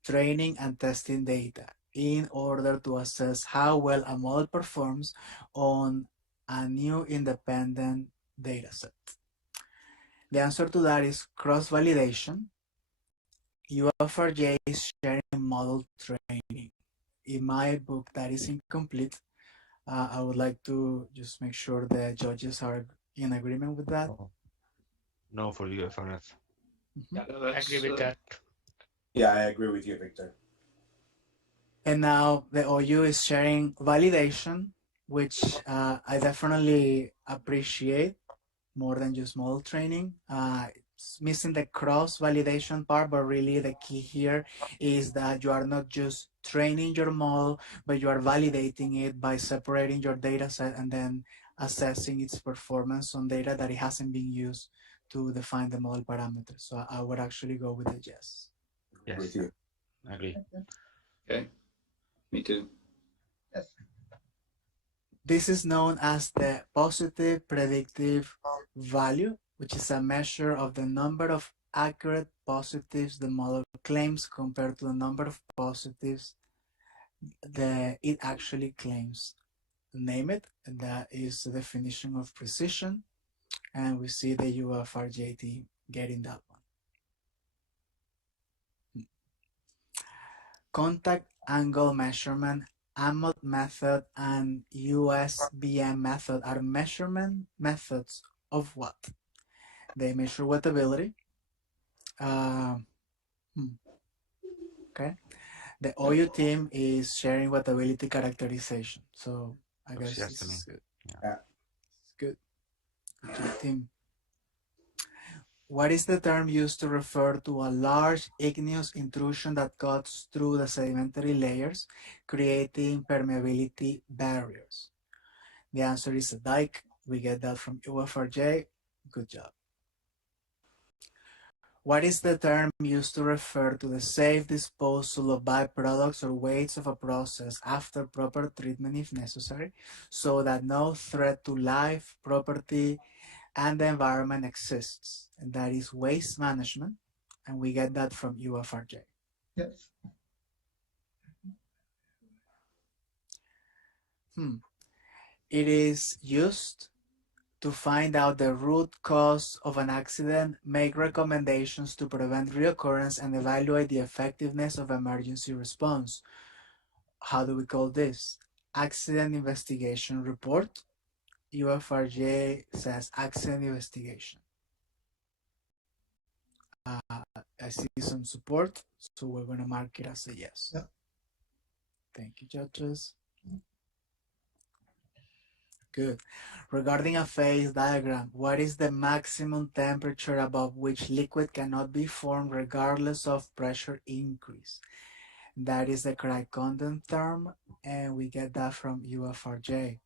training and testing data, in order to assess how well a model performs on a new independent data set? The answer to that is cross-validation. UFRJ is sharing model training. In my book, that is incomplete. I would like to just make sure the judges are in agreement with that. No for UFRF. Yeah, I agree with that. Yeah, I agree with you, Victor. And now the OU is sharing validation, which I definitely appreciate more than just model training. It's missing the cross-validation part, but really the key here is that you are not just training your model, but you are validating it by separating your data set and then assessing its performance on data that it hasn't been used to define the model parameters. So I would actually go with a yes. Yes, with you. I agree. Okay, me too. Yes. This is known as the positive predictive value, which is a measure of the number of accurate positives the model claims compared to the number of positives that it actually claims. Name it, and that is the definition of precision. And we see the UFRJT getting that one. Contact angle measurement, AMOT method, and USBM method are measurement methods of what? They measure wettability. Okay. The OU team is sharing wettability characterization. So I guess Yes, this to me. is good. Yeah. It's good. Good job, team. What is the term used to refer to a large igneous intrusion that cuts through the sedimentary layers, creating permeability barriers? The answer is a dike. We get that from UFRJ. Good job. What is the term used to refer to the safe disposal of byproducts or wastes of a process after proper treatment if necessary, so that no threat to life, property, and the environment exists? And that is waste management. And we get that from UFRJ. Yes. It is used to find out the root cause of an accident, make recommendations to prevent reoccurrence, and evaluate the effectiveness of emergency response. How do we call this? Accident investigation report. UFRJ says accident investigation. I see some support, so we're going to mark it as a yes. Yeah. Thank you, judges. Good. Regarding a phase diagram, what is the maximum temperature above which liquid cannot be formed regardless of pressure increase? That is the Craig-Condon term, and we get that from UFRJ.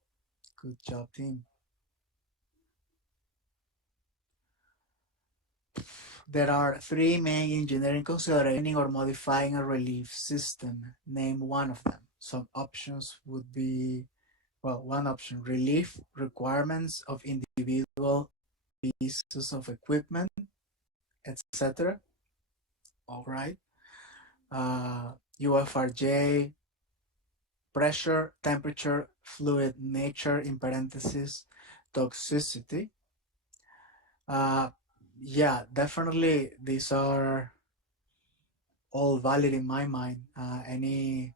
Good job, team. There are 3 main engineering considerations or modifying a relief system. Name one of them. Some options would be, well, one option, relief requirements of individual pieces of equipment, etc. All right. UFRJ, pressure, temperature, fluid nature, in parentheses, toxicity. Yeah, definitely these are all valid in my mind. Any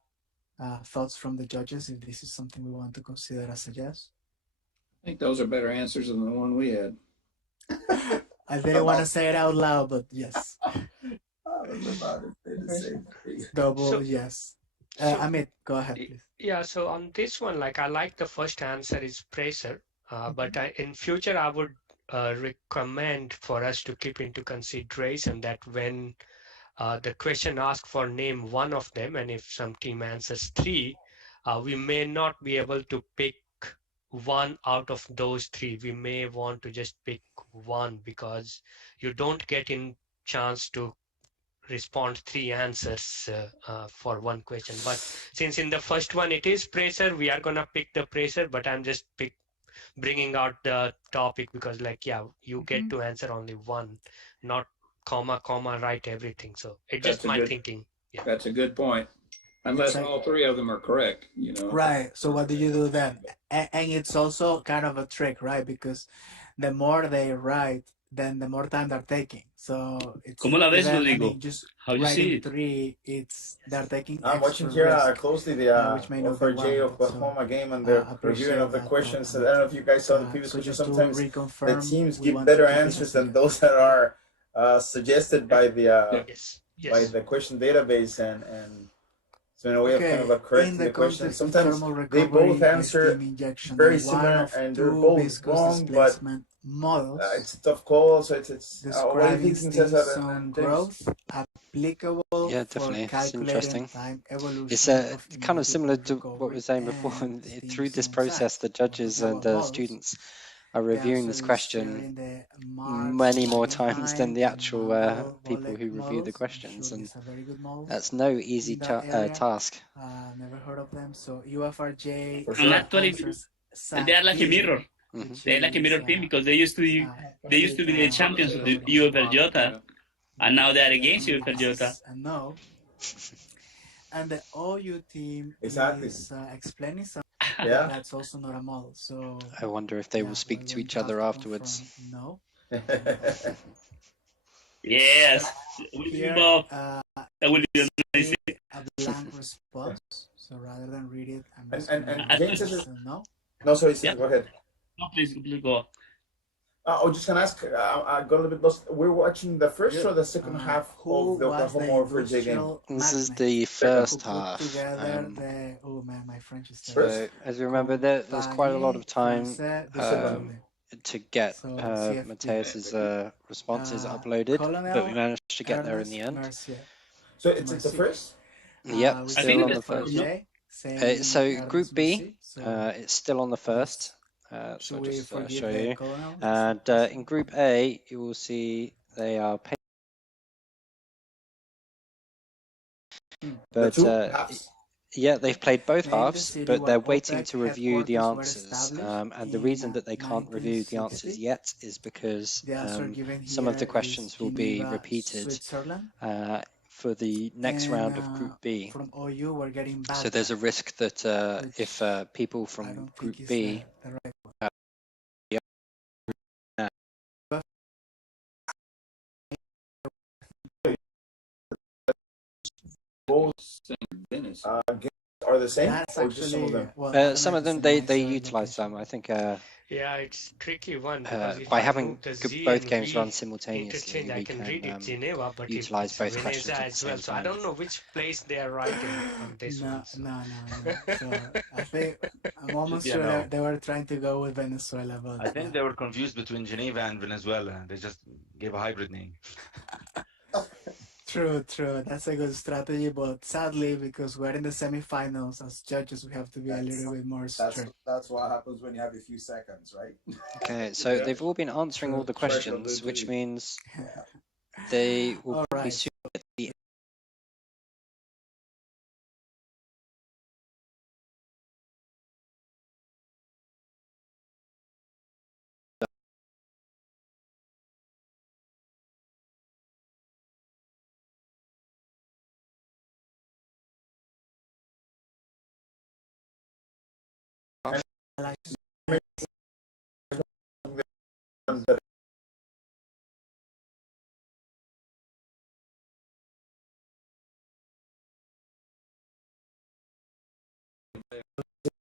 thoughts from the judges if this is something we want to consider as a yes? I think those are better answers than the one we had. I didn't want to say it out loud, but yes. I was about to say the same thing. Double yes. Amit, go ahead, please. Yeah, so on this one, like I like the first answer is pressure, but in future I would recommend for us to keep into consideration that when the question asks for name one of them, and if some team answers three, we may not be able to pick one out of those three. We may want to just pick one because you don't get in chance to respond three answers for one question. But since in the first one it is pressure, we are gonna pick the pressure, but I'm just bringing out the topic because like, yeah, you get to answer only one, not comma, write everything. So it's just my thinking. Yeah. That's a good point. Unless all three of them are correct, you know. Right. So what do you do then? And it's also kind of a trick, right? Because the more they write, then the more time they're taking. So it's ¿Cómo la ves, even, Rodrigo? just How you see writing it? three, they're taking I'm watching extra here risk, closely the which may not be OFRJ warranted. Oklahoma game and the reviewing of the questions. I don't know if you guys saw the previous So questions. just to Sometimes the reconfirm, teams we give want better to keep it answers as a than those that are suggested by the by the question database, and so in a way of kind of correcting the question. Sometimes they both answer very similar and they're both wrong, but it's a tough call. So it's what do you think says that? Growth applicable Yeah, definitely. It's interesting. It's kind of similar to what we were saying before. Through this process, the judges and the students are reviewing this question many more times than the actual people who review the questions, and that's no easy task. Never heard of them. So UFRJ And actually, they are like a mirror. They're like a mirror team because they used to be the champions of the UFRJ, and now they are against UFRJ. No. And the OU team is explaining something that's also not a model. So I wonder if they will speak to each other afterwards. No. Yes. Here, that will be amazing. A blank response. So rather than read it, I'm just and James says no. No, sorry, go ahead. No, please go. I was just gonna ask. I got a little bit lost. We're watching the first or the second half of the Oklahoma OFRJ game. This is the first half. My French is so, as you remember, there's quite a lot of time to get Mateus's responses uploaded, but we managed to get there in the end. So it's the first? Yep, still on the first. So Group B, it's still on the first. So I'll just show you. And in Group A, you will see they are paid. But yeah, they've played both halves, but they're waiting to review the answers. And the reason that they can't review the answers yet is because some of the questions will be repeated for the next round of Group B. So there's a risk that if people from Group B both are the same, or just some of them? Some of them they utilize them. I think. Yeah, it's tricky one. By having both games run simultaneously, we can utilize both questions at the same time. So I don't know which place they are writing on this one. So. No. So I think I'm almost sure they were trying to go with Venezuela, but I think they were confused between Geneva and Venezuela. They just gave a hybrid name. True. That's a good strategy, but sadly, because we're in the semifinals, as judges, we have to be a little bit more strict. That's what happens when you have a few seconds, right? Okay, so they've all been answering all the questions, which means they will probably soon get the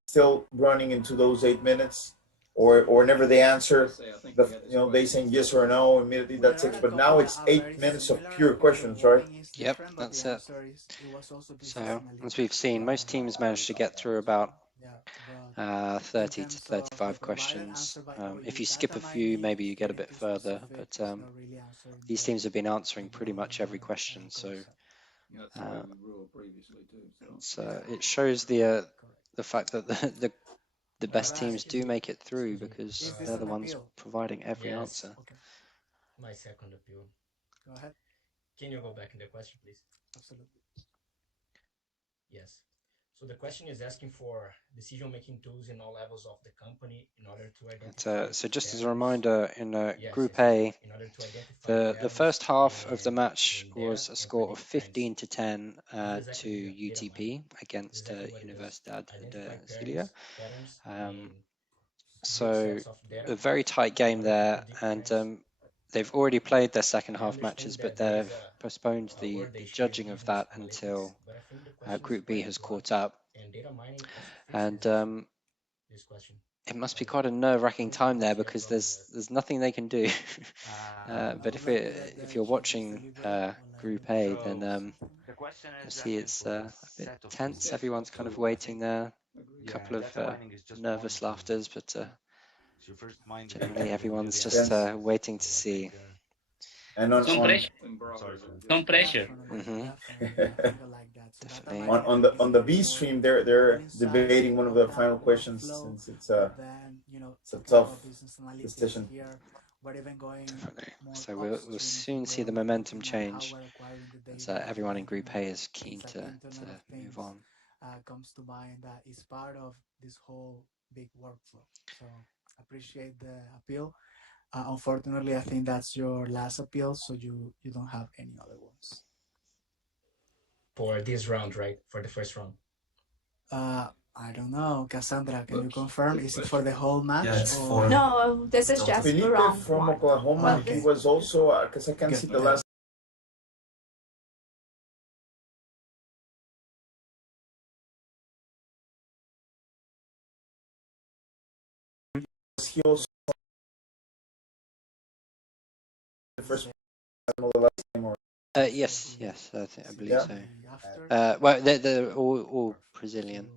Still running into those 8 minutes, or whenever they answer, they saying yes or no immediately. That's it. But now it's 8 minutes of pure questions, right? Yep, that's it. So as we've seen, most teams manage to get through about 30 to 35 questions. If you skip a few, maybe you get a bit further, but these teams have been answering pretty much every question, so it shows the fact that the best teams do make it through because they're the ones providing every answer. My second appeal. Go ahead. Can you go back in the question, please? Absolutely. Yes. So the question is asking for decision-making tools in all levels of the company in order to identify. So just as a reminder, in Group A, the first half of the match was a score of 15 to 10 to UTP against Universidad de Zulia. So a very tight game there, and they've already played their second half matches, but they've postponed the judging of that until Group B has caught up. And it must be quite a nerve-wracking time there because there's nothing they can do. But if you're watching Group A, then you see it's a bit tense. Everyone's kind of waiting there. A couple of nervous laughters, but generally everyone's just waiting to see. And on pressure. Some pressure. Definitely. On the B stream, they're debating one of the final questions since it's a tough decision. Definitely. So we'll soon see the momentum change as everyone in Group A is keen to move on. Comes to mind that is part of this whole big workflow. So appreciate the appeal. Unfortunately, I think that's your last appeal, so you don't have any other ones. For this round, right? For the first round. I don't know. Cassandra, can you confirm? Is it for the whole match? Yeah, it's for... No, this is just Felipe round from one. Oklahoma, he was also, because I can see the last. He also the first time or the last time, or Yes, I believe so. Well, they're all Brazilian.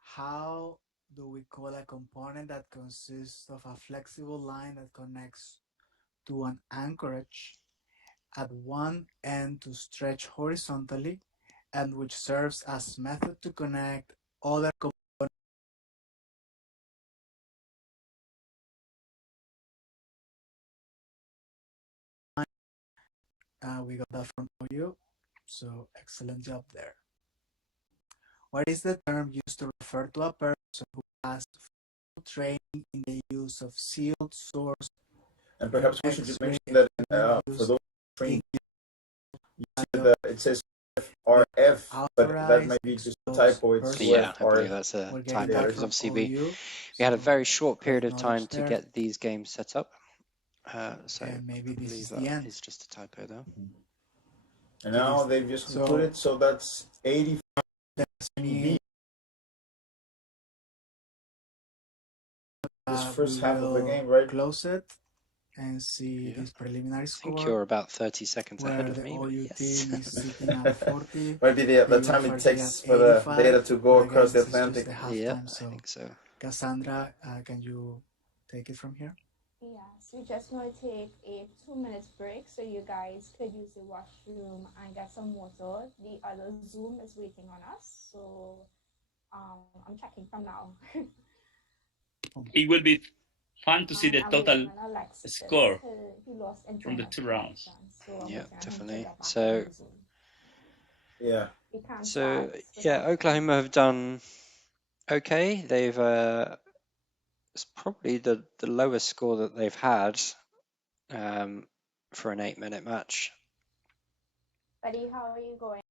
How do we call a component that consists of a flexible line that connects to an anchorage at one end to stretch horizontally and which serves as method to connect other components? We got that from you, so excellent job there. What is the term used to refer to a person who has full training in the use of sealed source? And perhaps we should just mention that for those training, it says FRF, but that might be just a typo. It's I believe that's a typo because obviously we had a very short period of time to get these games set up. So maybe I believe that is just a typo though. And now they've just concluded, so that's 85 B. This first half of the game, right? Close it and see this preliminary score. I think you're about 30 seconds ahead of me. Yes. Might be the time it takes for the data to go across the Atlantic. Yeah, I think so. Cassandra, can you take it from here? Yes, we're just going to take a 2-minute break so you guys could use the washroom and get some water. The other Zoom is waiting on us, so I'm checking from now. It will be fun to see the total score from the 2 rounds. Yeah, definitely. So Oklahoma have done okay. They've it's probably the lowest score that they've had for an 8-minute match. Buddy, how are you going?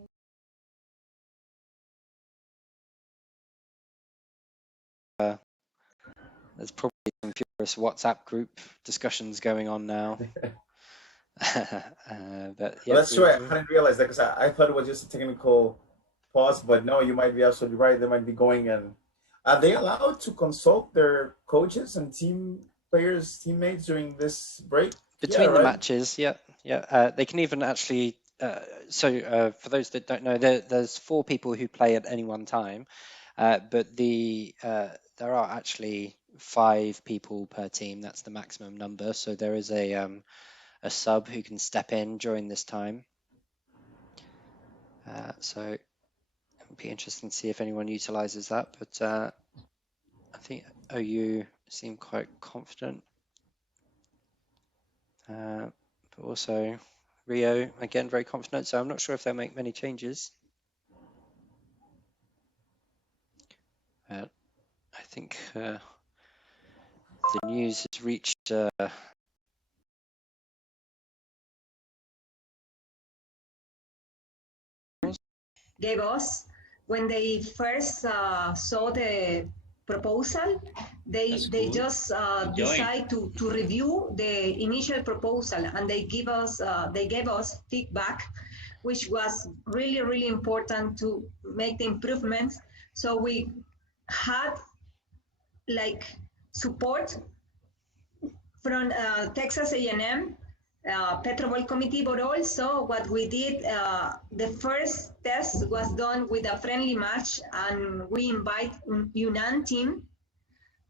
there's probably some furious WhatsApp group discussions going on now. But yeah, well, that's true. I hadn't realized that because I thought it was just a technical pause, but no, you might be absolutely right. They might be going, and are they allowed to consult their coaches and teammates during this break? Between the matches, yeah. They can even actually. For those that don't know, there's 4 people who play at any one time, but there are actually 5 people per team. That's the maximum number. So there is a sub who can step in during this time. So it would be interesting to see if anyone utilizes that. But I think OU seem quite confident. But also Rio, again, very confident. So I'm not sure if they'll make many changes. I think the news has reached gave us when they first saw the proposal. They just decide to review the initial proposal, and they gave us feedback, which was really important to make the improvements. So we had like support from Texas A&M PetroBowl committee, but also what we did, the first test was done with a friendly match, and we invite UNAM team,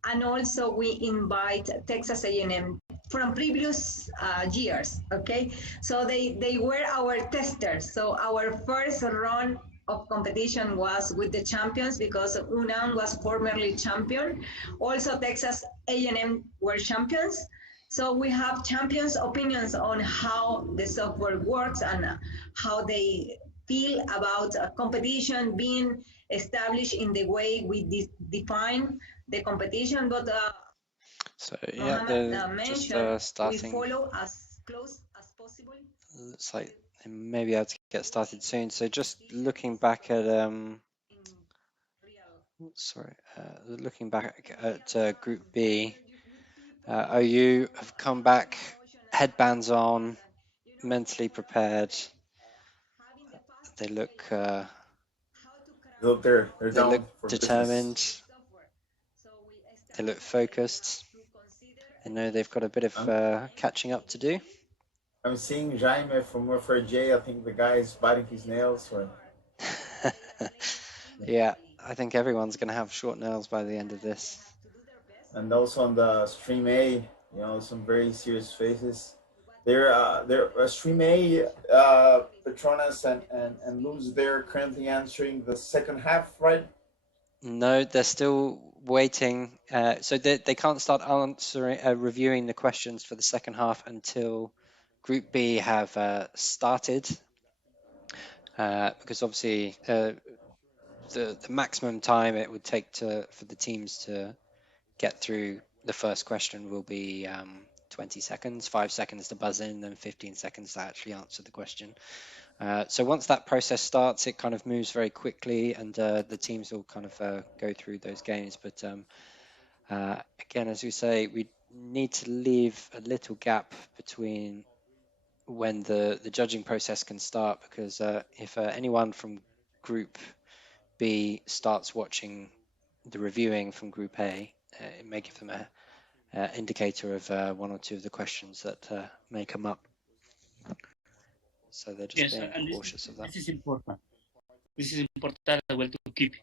and also we invite Texas A&M from previous years, okay? So they were our testers. So our first run of competition was with the champions because UNAM was formerly champion. Also Texas A&M were champions. So we have champions' opinions on how the software works and how they feel about competition being established in the way we define the competition. But so yeah, they're just starting. We follow as close as possible. Looks like they may be able to get started soon. So just looking back at looking back at Group B. OU have come back, headbands on, mentally prepared. They look determined. They look focused. I know they've got a bit of catching up to do. I'm seeing Jaime from FRJ. I think the guy is biting his nails. Yeah, I think everyone's going to have short nails by the end of this. And also on the Stream A, some very serious faces. They're Stream A, Petronas and Luz, they're currently answering the second half, right? No, they're still waiting. So they can't start reviewing the questions for the second half until Group B have started. Because obviously the maximum time it would take for the teams to get through the first question will be 20 seconds, 5 seconds to buzz in, then 15 seconds to actually answer the question. So once that process starts, it kind of moves very quickly, and the teams will kind of go through those games. But again, as we say, we need to leave a little gap between when the judging process can start, because if anyone from Group B starts watching the reviewing from Group A, it may give them a indicator of 1 or 2 of the questions that may come up. So they're just being cautious of that. This is important. This is important as well to keep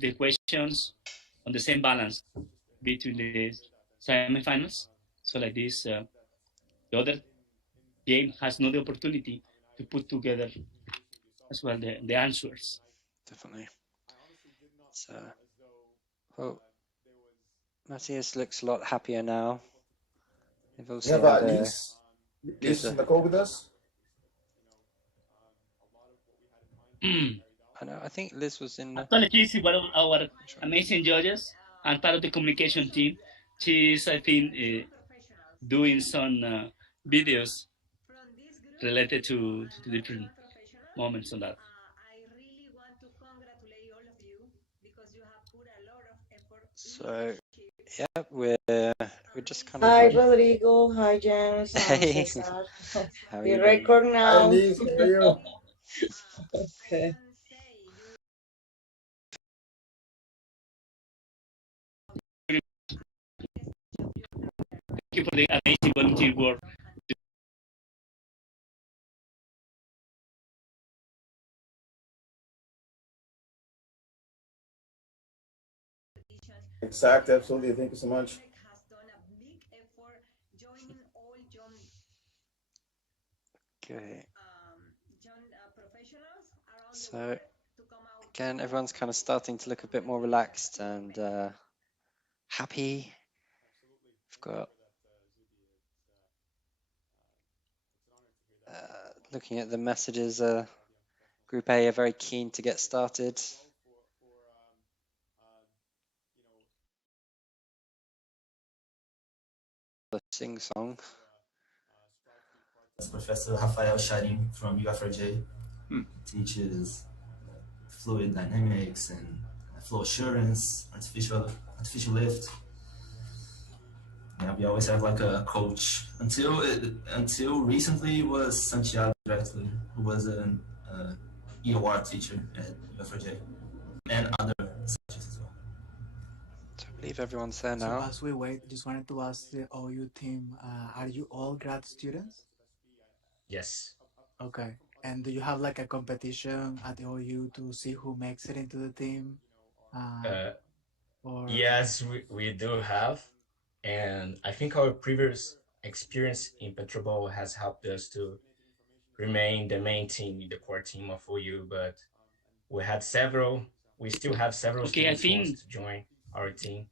the questions on the same balance between the semifinals. So like this, the other game has no opportunity to put together as well the answers. Definitely. So, well, Matthias looks a lot happier now. They've also had Liz in the call with us. I know. I think Liz was in. Actually, she's one of our amazing judges and part of the communication team. She's, I think, doing some videos related to different moments on that. I really want to congratulate all of you because you have put a lot of effort So, yeah, we're just kind of Hi, ready. Rodrigo. Hi, James. Hey, Cesar. how are We you doing? record Hi, now. Liz. How are you? Okay. Thank you for the amazing volunteer work. Exactly, absolutely. Thank you so much. Okay. So, again, everyone's kind of starting to look a bit more relaxed and happy. We've got looking at the messages. Group A are very keen to get started. The sing song. That's Professor Rafael Charim from UFRJ. Teaches fluid dynamics and flow assurance, artificial lift. Yeah, we always have like a coach. Until recently, it was Santiago directly, who was an EOR teacher at UFRJ, and other subjects as well. So I believe everyone's there So now. as we wait, just wanted to ask the OU team, are you all grad students? Yes. Okay. And do you have like a competition at the OU to see who makes it into the team? Or Yes, we do have. And I think our previous experience in PetroBowl has helped us to remain the main team, the core team of OU, but we still have several students who wants to join our team.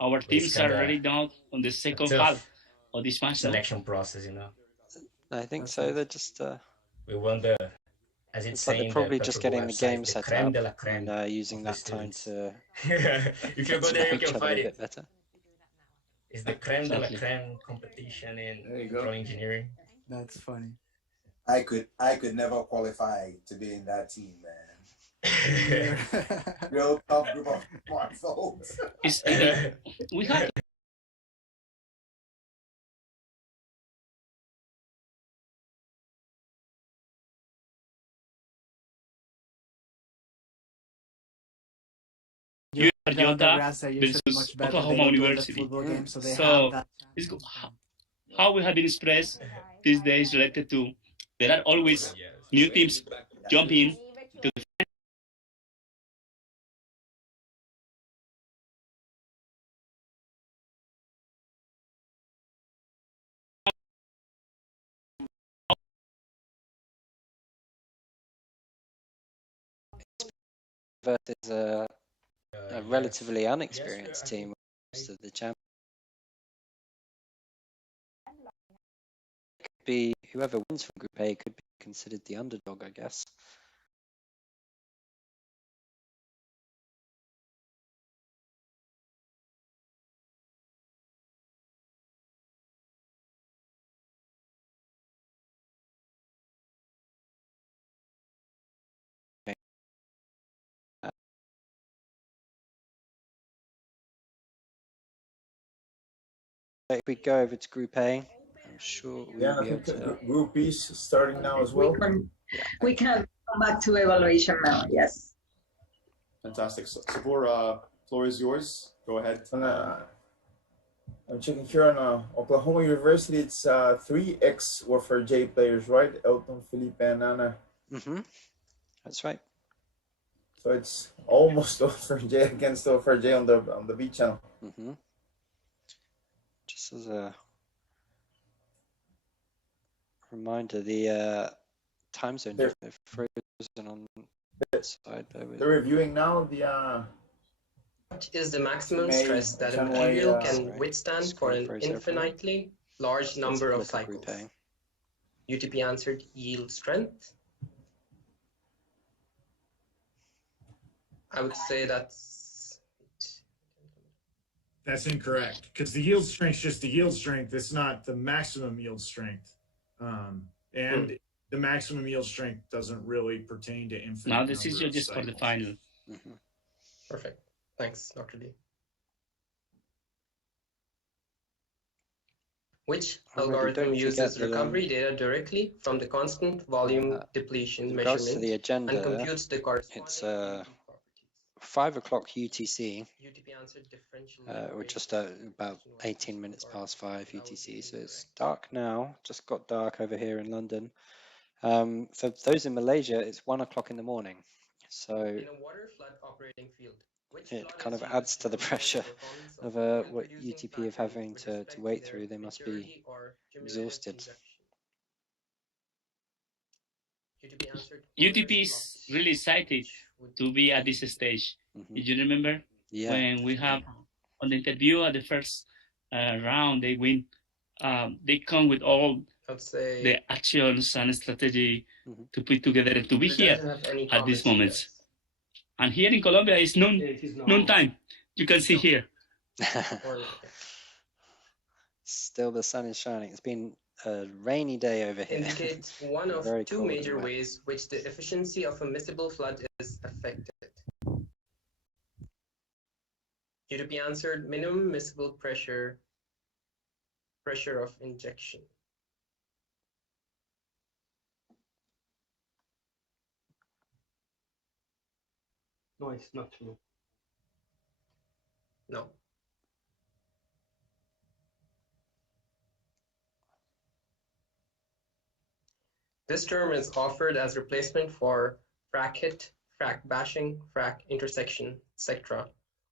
Our teams are already down on the second half of this match. Selection process, you know. I think so. They're just we won the, as it's saying, they're probably the just PetroBowl getting the website, game the set creme up de la creme and using of the that time students. to If you get go to there, know you each can other find a it. bit better. It's the creme de la creme competition in petroleum engineering. That's funny. I could never qualify to be in that team, man. Real tough group of smart folks. We have versus Oklahoma University. So it's how we have been expressed these days related to there are always new teams jumping to the versus a relatively unexperienced team to the champ. Could be whoever wins from Group A could be considered the underdog, I guess. If we go over to Group A, I'm sure we'll be able to. Group B starting now as well. We can come back to evaluation now. Yes. Fantastic. Sabor, floor is yours. Go ahead. I'm checking here on Oklahoma University. It's 3 ex-UFRJ players, right? Elton, Felipe, and Anna. That's right. So it's almost UFRJ against UFRJ on the B channel. Just as a reminder, the time zone difference frozen on that side. They're reviewing now the. What is the maximum stress that a material can withstand for an infinitely large number of cycles? UTP answered yield strength. I would say that's incorrect, because the yield strength is just the yield strength. It's not the maximum yield strength. And the maximum yield strength doesn't really pertain to infinite. Now this is just for the final. Perfect. Thanks, Dr. D. Which Remember, algorithm don't uses forget that, recovery data directly from the constant volume depletion with regards to measurement the and agenda, computes the corresponding it's UTP properties? 5 o'clock UTC. UTP answered differential We're just about 18 minutes past 5 UTC, so it's dark now. Just got dark over here in London. For those in Malaysia, it's 1 o'clock in the morning. So In a water flood operating field, which it flood kind is of used adds to to the control pressure the performance of oil what producing UTP of factories having with to respect wait their through. They must be maturity or cumulative exhausted. injection? UTP answered UTP is really excited to be at this stage. If you remember, when we have on the interview at the first round, they win. They come with all the actions and strategy to put together and to be here at this moment. And here in Colombia, it's noon time. You can see here. Still, the sun is shining. It's been a rainy day over here. Indicate one of Very two cold and major wet. ways which the efficiency of a miscible flood is affected. UTP answered minimum miscible pressure of injection. No, it's not true. No. This term is offered as replacement for frac hit, frac bashing, frac intersection, etc.,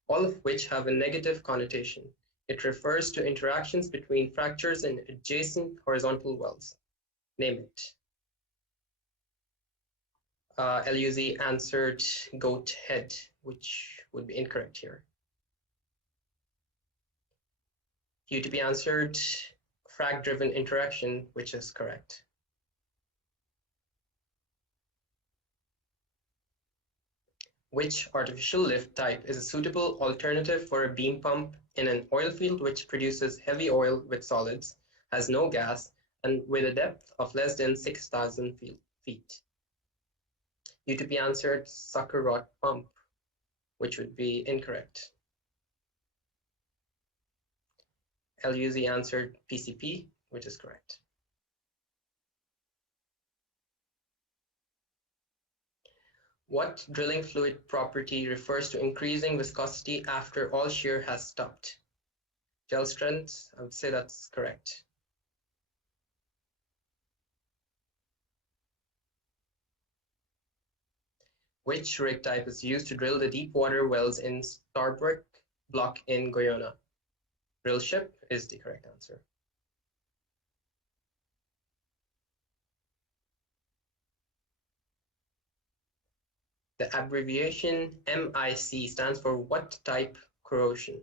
all of which have a negative connotation. It refers to interactions between fractures in adjacent horizontal wells. Name it. LUZ answered goat head, which would be incorrect here. UTP answered frag-driven interaction, which is correct. Which artificial lift type is a suitable alternative for a beam pump in an oil field which produces heavy oil with solids, has no gas, and with a depth of less than 6,000 feet? UTP answered sucker rod pump, which would be incorrect. LUZ answered PCP, which is correct. What drilling fluid property refers to increasing viscosity after all shear has stopped? Gel strength, I would say that's correct. Which rig type is used to drill the deep water wells in Starbreak block in Guyana? Drill ship is the correct answer. The abbreviation MIC stands for what type corrosion?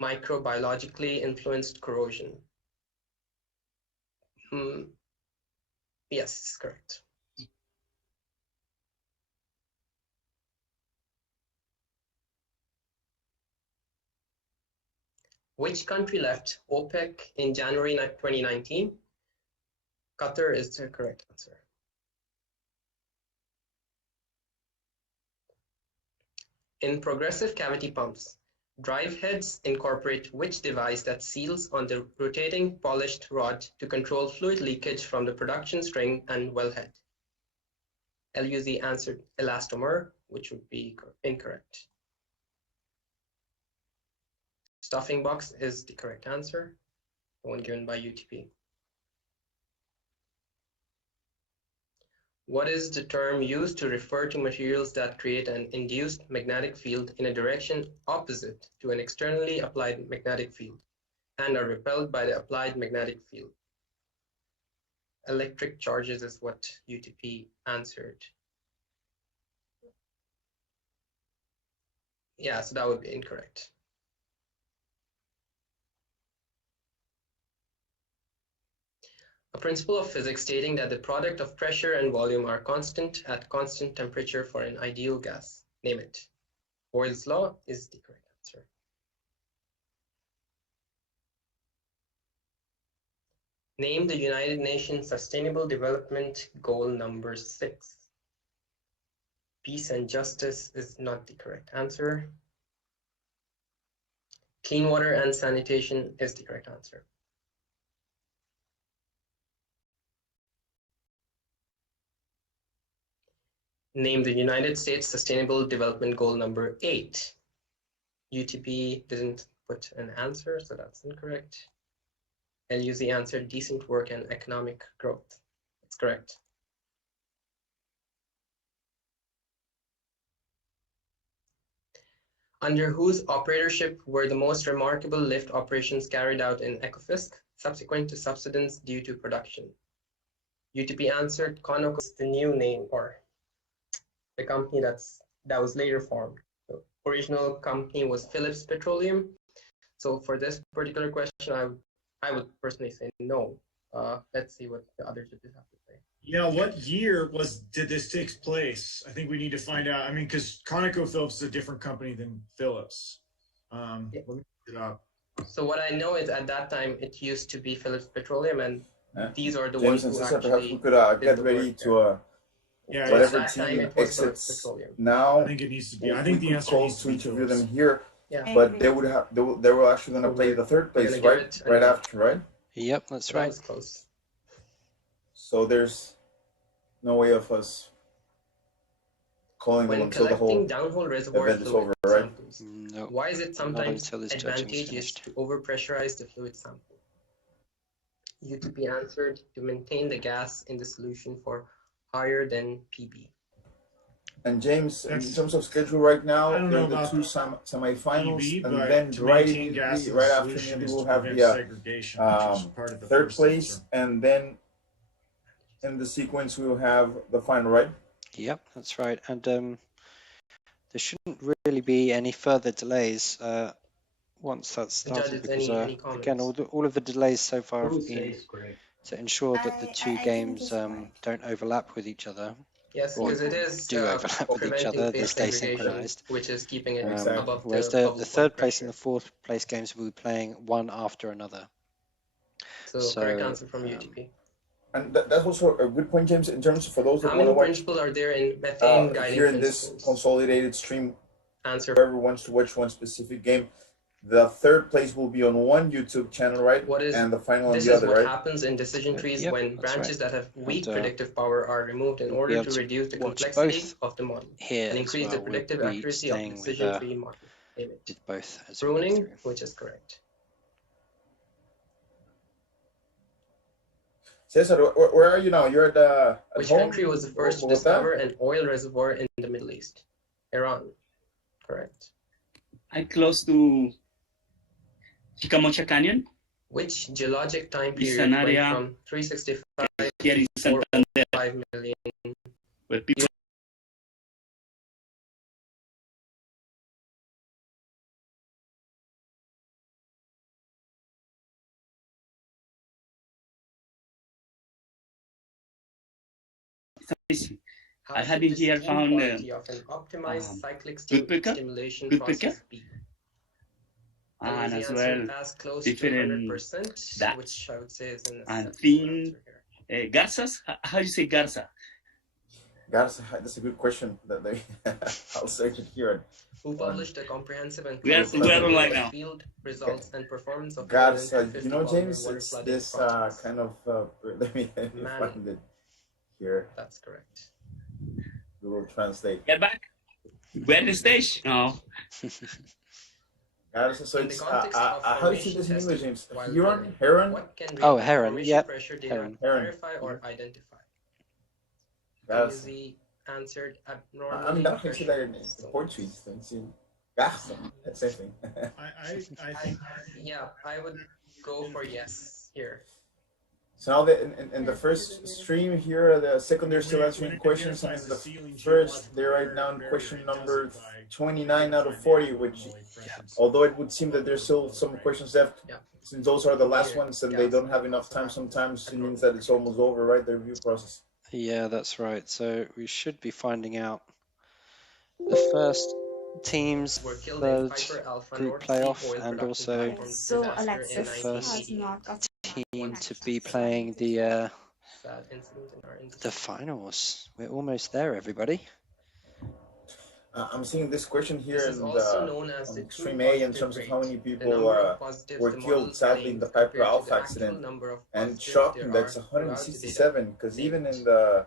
Microbiologically influenced corrosion. Yes, correct. Which country left OPEC in January 2019? Qatar is the correct answer. In progressive cavity pumps, drive heads incorporate which device that seals on the rotating polished rod to control fluid leakage from the production string and wellhead? LUZ answered elastomer, which would be incorrect. Stuffing box is the correct answer, the one given by UTP. What is the term used to refer to materials that create an induced magnetic field in a direction opposite to an externally applied magnetic field and are repelled by the applied magnetic field? Electric charges is what UTP answered. Yeah, so that would be incorrect. A principle of physics stating that the product of pressure and volume are constant at constant temperature for an ideal gas. Name it. Boyle's law is the correct answer. Name the United Nations Sustainable Development Goal number 6. Peace and justice is not the correct answer. Clean water and sanitation is the correct answer. Name the United States Sustainable Development Goal number 8. UTP didn't put an answer, so that's incorrect. LUZ answered decent work and economic growth. That's correct. Under whose operatorship were the most remarkable lift operations carried out in Ecofisk, subsequent to subsidence due to production? UTP answered Conoco is the new name, or the company that was later formed. The original company was Phillips Petroleum. So for this particular question, I would personally say no. Let's see what the other judges have to say. Yeah, what year did this take place? I think we need to find out. I mean, because ConocoPhillips is a different company than Phillips. Let me look it up. So what I know is at that time it used to be Phillips Petroleum, and these are the James ones who perhaps actually we could get ready to whatever team exits now. I think it needs to be. I think the answer needs to interview them here. Yeah. But they were actually going to play the third place, right? Right after, right? Yep, that's right. That was close. So there's no way of us calling them until the whole downhole reservoir event is over, right? No. Why is it sometimes advantageous to overpressurize the fluid sample? UTP answered to maintain the gas in the solution for higher than PB. And James, in terms of schedule right now, there are the two semifinals, and then right after maybe we'll have the third place, and then in the sequence we will have the final, right? Yep, that's right. And there shouldn't really be any further delays once that's started, because again, all of the delays so far have been to ensure that the two games don't overlap with each other. Yes, because it is do overlap with each other. They stay synchronized, which is keeping it above whereas the third place and the fourth place games will be playing one after another. So correct answer from UTP. And that's also a good point, James, in terms of for those that want to watch. How many principles are there in methane guiding here in this consolidated stream? Answer. Whoever wants to watch one specific game, the third place will be on one YouTube channel, right? And the final on the other, right? This is what happens in decision trees when branches that have weak predictive power are removed in order to reduce the complexity of the model and increase the predictive accuracy of the decision tree model image. Pruning, which is correct. Cesar, where are you now? You're at Which home? country was the first to discover an oil reservoir in the Middle East? Iran. Correct. I'm close to Chicamocha Canyon. Which geologic time period went from 365 here in to 5 million? Where people I had in here found good picker, and as well different dats and thin garzas. How do you say garza? Garza, that's a good question. I'll search it here. Who published a comprehensive and we are online now. Field results and performance of Garza, you know, James, it's this kind of. Let me find it here. That's correct. Google Translate. Get back. We're at the stage now. Garza, so it's how do you say this in English, James? Heron? Oh, heron. Yep. Heron. Verify or identify. Easy answered abnormally. I'm not going to say that in Portuguese. Garza. That's the thing. Yeah, I would go for yes here. So now in the first stream here, the second they're still answering questions, and in the first they're right now in question number 29 out of 40, which although it would seem that there's still some questions left, since those are the last ones and they don't have enough time sometimes, it means that it's almost over, right, the review process. Yeah, that's right. So we should be finding out the first team's third group playoff and also the first team to be playing the finals. We're almost there, everybody. I'm seeing this question here This is also known as the on true stream A in positive terms of rate. how many The people number of positives were the killed model sadly in the claims Piper compared to Alpha the actual accident, number of and positives shocking there that's are throughout the data. 167 because even in the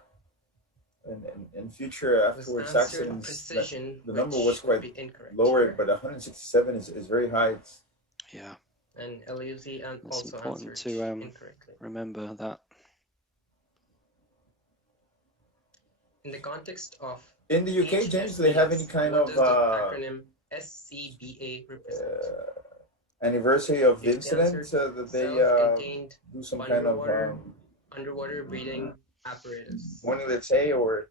in future This afterwards answered accidents precision, the number which was would quite be incorrect lower, here. but 167 is very high. Yeah. And LUZ It's also important answered to incorrectly. remember that. In the context of In the UK, James, do they have any kind what of does the acronym SCBA represent? anniversary of the If the incident answer that they self-contained do some kind of underwater breathing apparatus. morning, let's say, or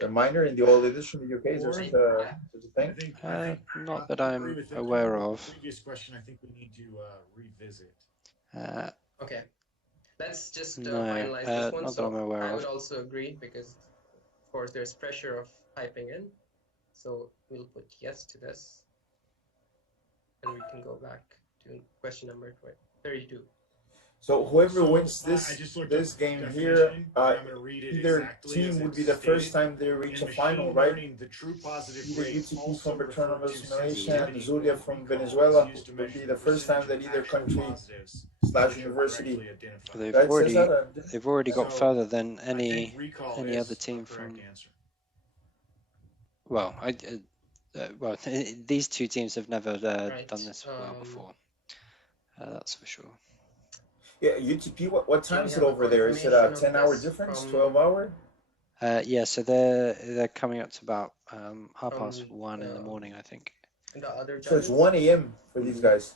reminder in the oil industry in the UK? Is there such a thing? Not that I'm aware of. The previous question, I think we need to revisit. Okay, let's just No, finalize this one. not that I'm So aware I of. would also agree because, of course, there's pressure of typing in. So we'll put yes to this, and we can go back to question number 32. So whoever wins this game here, either team would be the first time they reach a final, right? Either UTP from Petronas, Malaysia, and Zulia from Venezuela would be the first time that either country / university. They've already got further than any other team from. Well, well, these two teams have never done this well before. That's for sure. Yeah, UTP. What time is it over there? Is it a 10-hour difference? 12-hour? Yeah, so they're coming up to about 1:30 in the morning, I think. So it's 1 a.m. for these guys.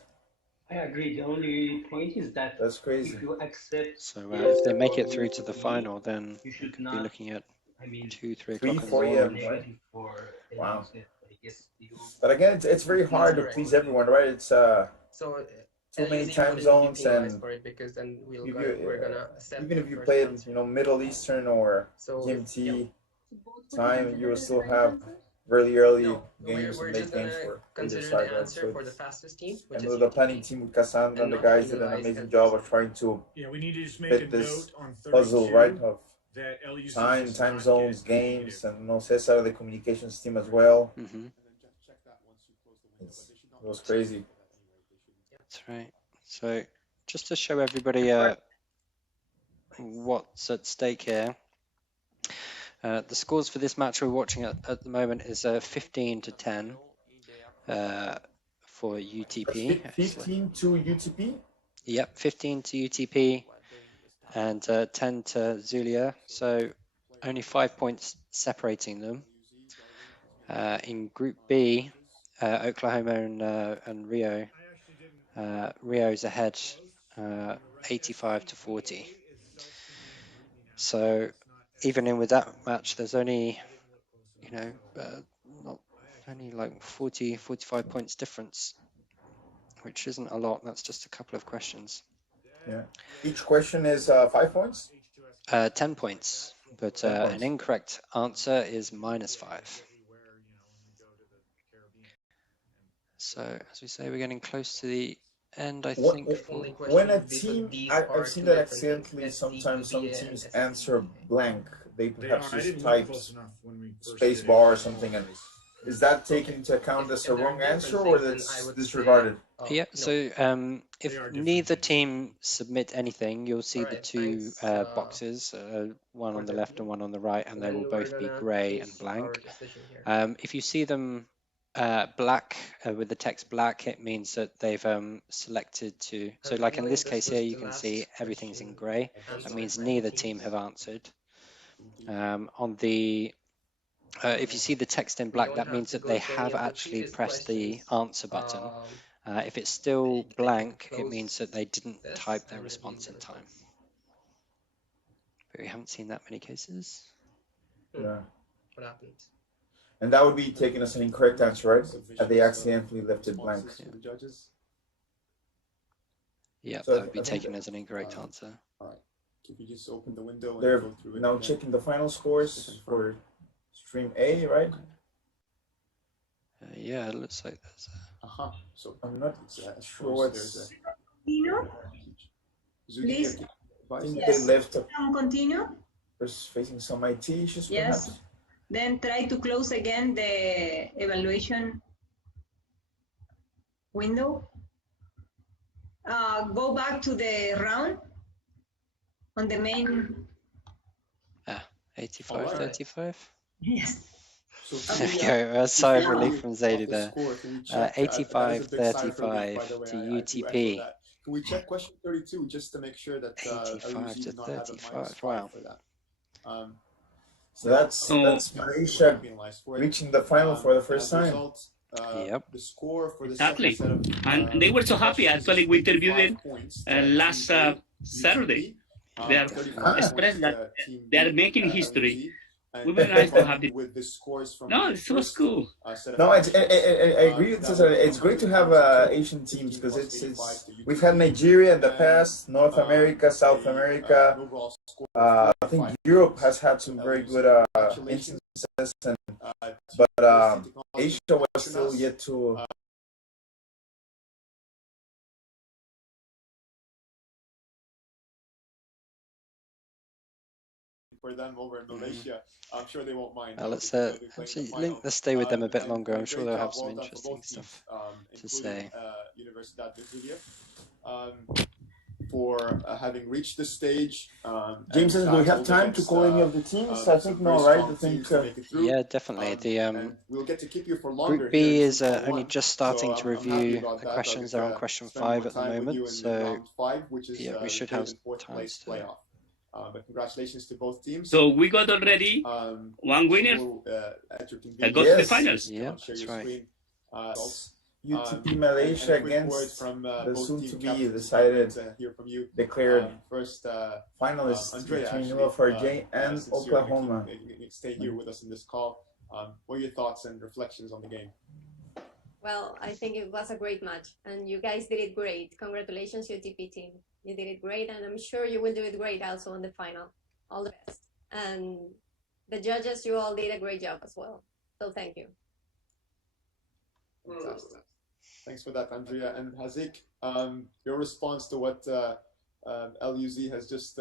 I agree. The only point is that that's crazy. If you accept, so if they make it through to the final, then you should be looking at 2, 3 3, o'clock 4 in the morning. right? Wow. But again, it's very hard to please everyone, right? It's so too many time zones, and for it because then we're gonna accept even if you play it, Middle Eastern or GMT time, you will still have really early games and late games for either side, right? So for the fastest team, I know the planning team with Cassandra and the guys did an amazing job of trying to we need to just make fit this puzzle, right? Of time zones, games, and Cesar, the communications team as well. It was crazy. That's right. So just to show everybody what's at stake here, the scores for this match we're watching at the moment is 15-10 for UTP. 15 to UTP? Yep, 15 to UTP and 10 to Zulia. So only 5 points separating them. In Group B, Oklahoma and Rio. Rio's ahead 85-40. So even in with that match, there's only not only like 40-45 points difference, which isn't a lot. That's just a couple of questions. Yeah. Each question is 5 points? 10 points, but an incorrect answer is -5. So as we say, we're getting close to the end, I think. When a team, I've seen that accidentally, sometimes some teams answer blank. They perhaps just type space bar or something. And is that taken into account as a wrong answer, or that's disregarded? Yeah, so if neither team submit anything, you'll see the two boxes, one on the left and one on the right, and they will both be grey and blank. If you see them black with the text black, it means that they've selected to, so like in this case here, you can see everything's in grey. That means neither team have answered. On the if you see the text in black, that means that they have actually pressed the answer button. If it's still blank, it means that they didn't type their response in time. But we haven't seen that many cases. Yeah. What happened? And that would be taken as an incorrect answer, right? If they accidentally left it blank. Yeah, so that would be taken as an incorrect answer. All right. If you just open the window and they're go through it. Now checking the final scores for stream A, right? Yeah, it looks like there's So I'm not sure what's... Continue? Please. I think they left Continue? There's facing some IT issues, perhaps? Then try to close again the evaluation window. Go back to the round on the main. 85-35. Yes. So There we go. A sigh of relief from Zadie there. 85-35 to UTP. Can we check question 32 just to make sure that 85-35. Wow. For that? So that's Malaysia reaching the final for the first time. Yep. The score for the Exactly. second set of, And they were so happy. Actually, we interviewed them last Saturday. They are expressed that they are making history. We were nice to have with the scores from no, it was cool. No, I agree with Cesar. It's great to have Asian teams because we've had Nigeria in the past, North America, South America. I think Europe has had some very good instances, but Asia was still yet to. For them over in Malaysia, I'm sure they won't mind. Let's let's stay with them a bit longer. I'm sure they'll have some interesting stuff to say. Universidade Zulia, for having reached this stage. James, do we have time to call any of the teams? I think no, right? I think yeah, definitely. The we'll get to keep you for longer. Group B is only just starting to review the questions. They're on question 5 at the moment, so yeah, we should have time to. But congratulations to both teams. So we got already one winner that got to the finals. Yeah, that's right. UTP Malaysia against the soon-to-be decided, declared first finalists between Universidad and Oklahoma. Stay here with us in this call. What are your thoughts and reflections on the game? Well, I think it was a great match, and you guys did it great. Congratulations, UTP team. You did it great, and I'm sure you will do it great also in the final. All the best. And the judges, you all did a great job as well. So thank you. Fantastic. Thanks for that, Andrea. And Hazik, your response to what LUZ has just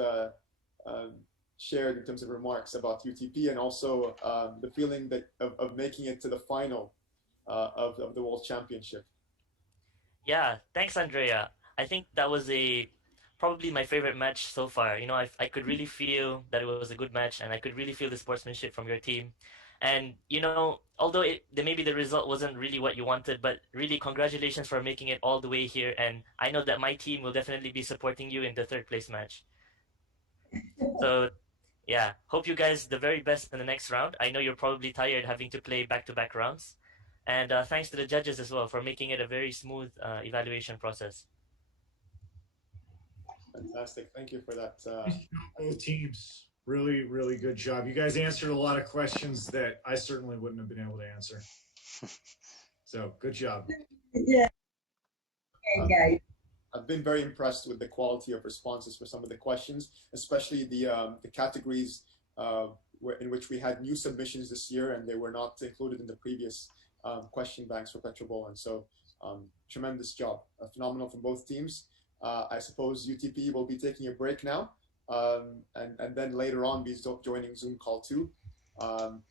shared in terms of remarks about UTP, and also the feeling that of making it to the final of the World Championship. Yeah, thanks, Andrea. I think that was probably my favorite match so far. You know, I could really feel that it was a good match, and I could really feel the sportsmanship from your team. And, you know, although maybe the result wasn't really what you wanted, but really congratulations for making it all the way here. And I know that my team will definitely be supporting you in the 3rd place match. So, yeah, hope you guys the very best in the next round. I know you're probably tired having to play back-to-back rounds. And thanks to the judges as well for making it a very smooth evaluation process. Fantastic. Thank you for that. Both teams. Really, really good job. You guys answered a lot of questions that I certainly wouldn't have been able to answer. So good job. Yeah. Okay, guys. I've been very impressed with the quality of responses for some of the questions, especially the categories in which we had new submissions this year, and they were not included in the previous question banks for PetroBowl. And so tremendous job, phenomenal from both teams. I suppose UTP will be taking a break now, and then later on be joining Zoom call 2.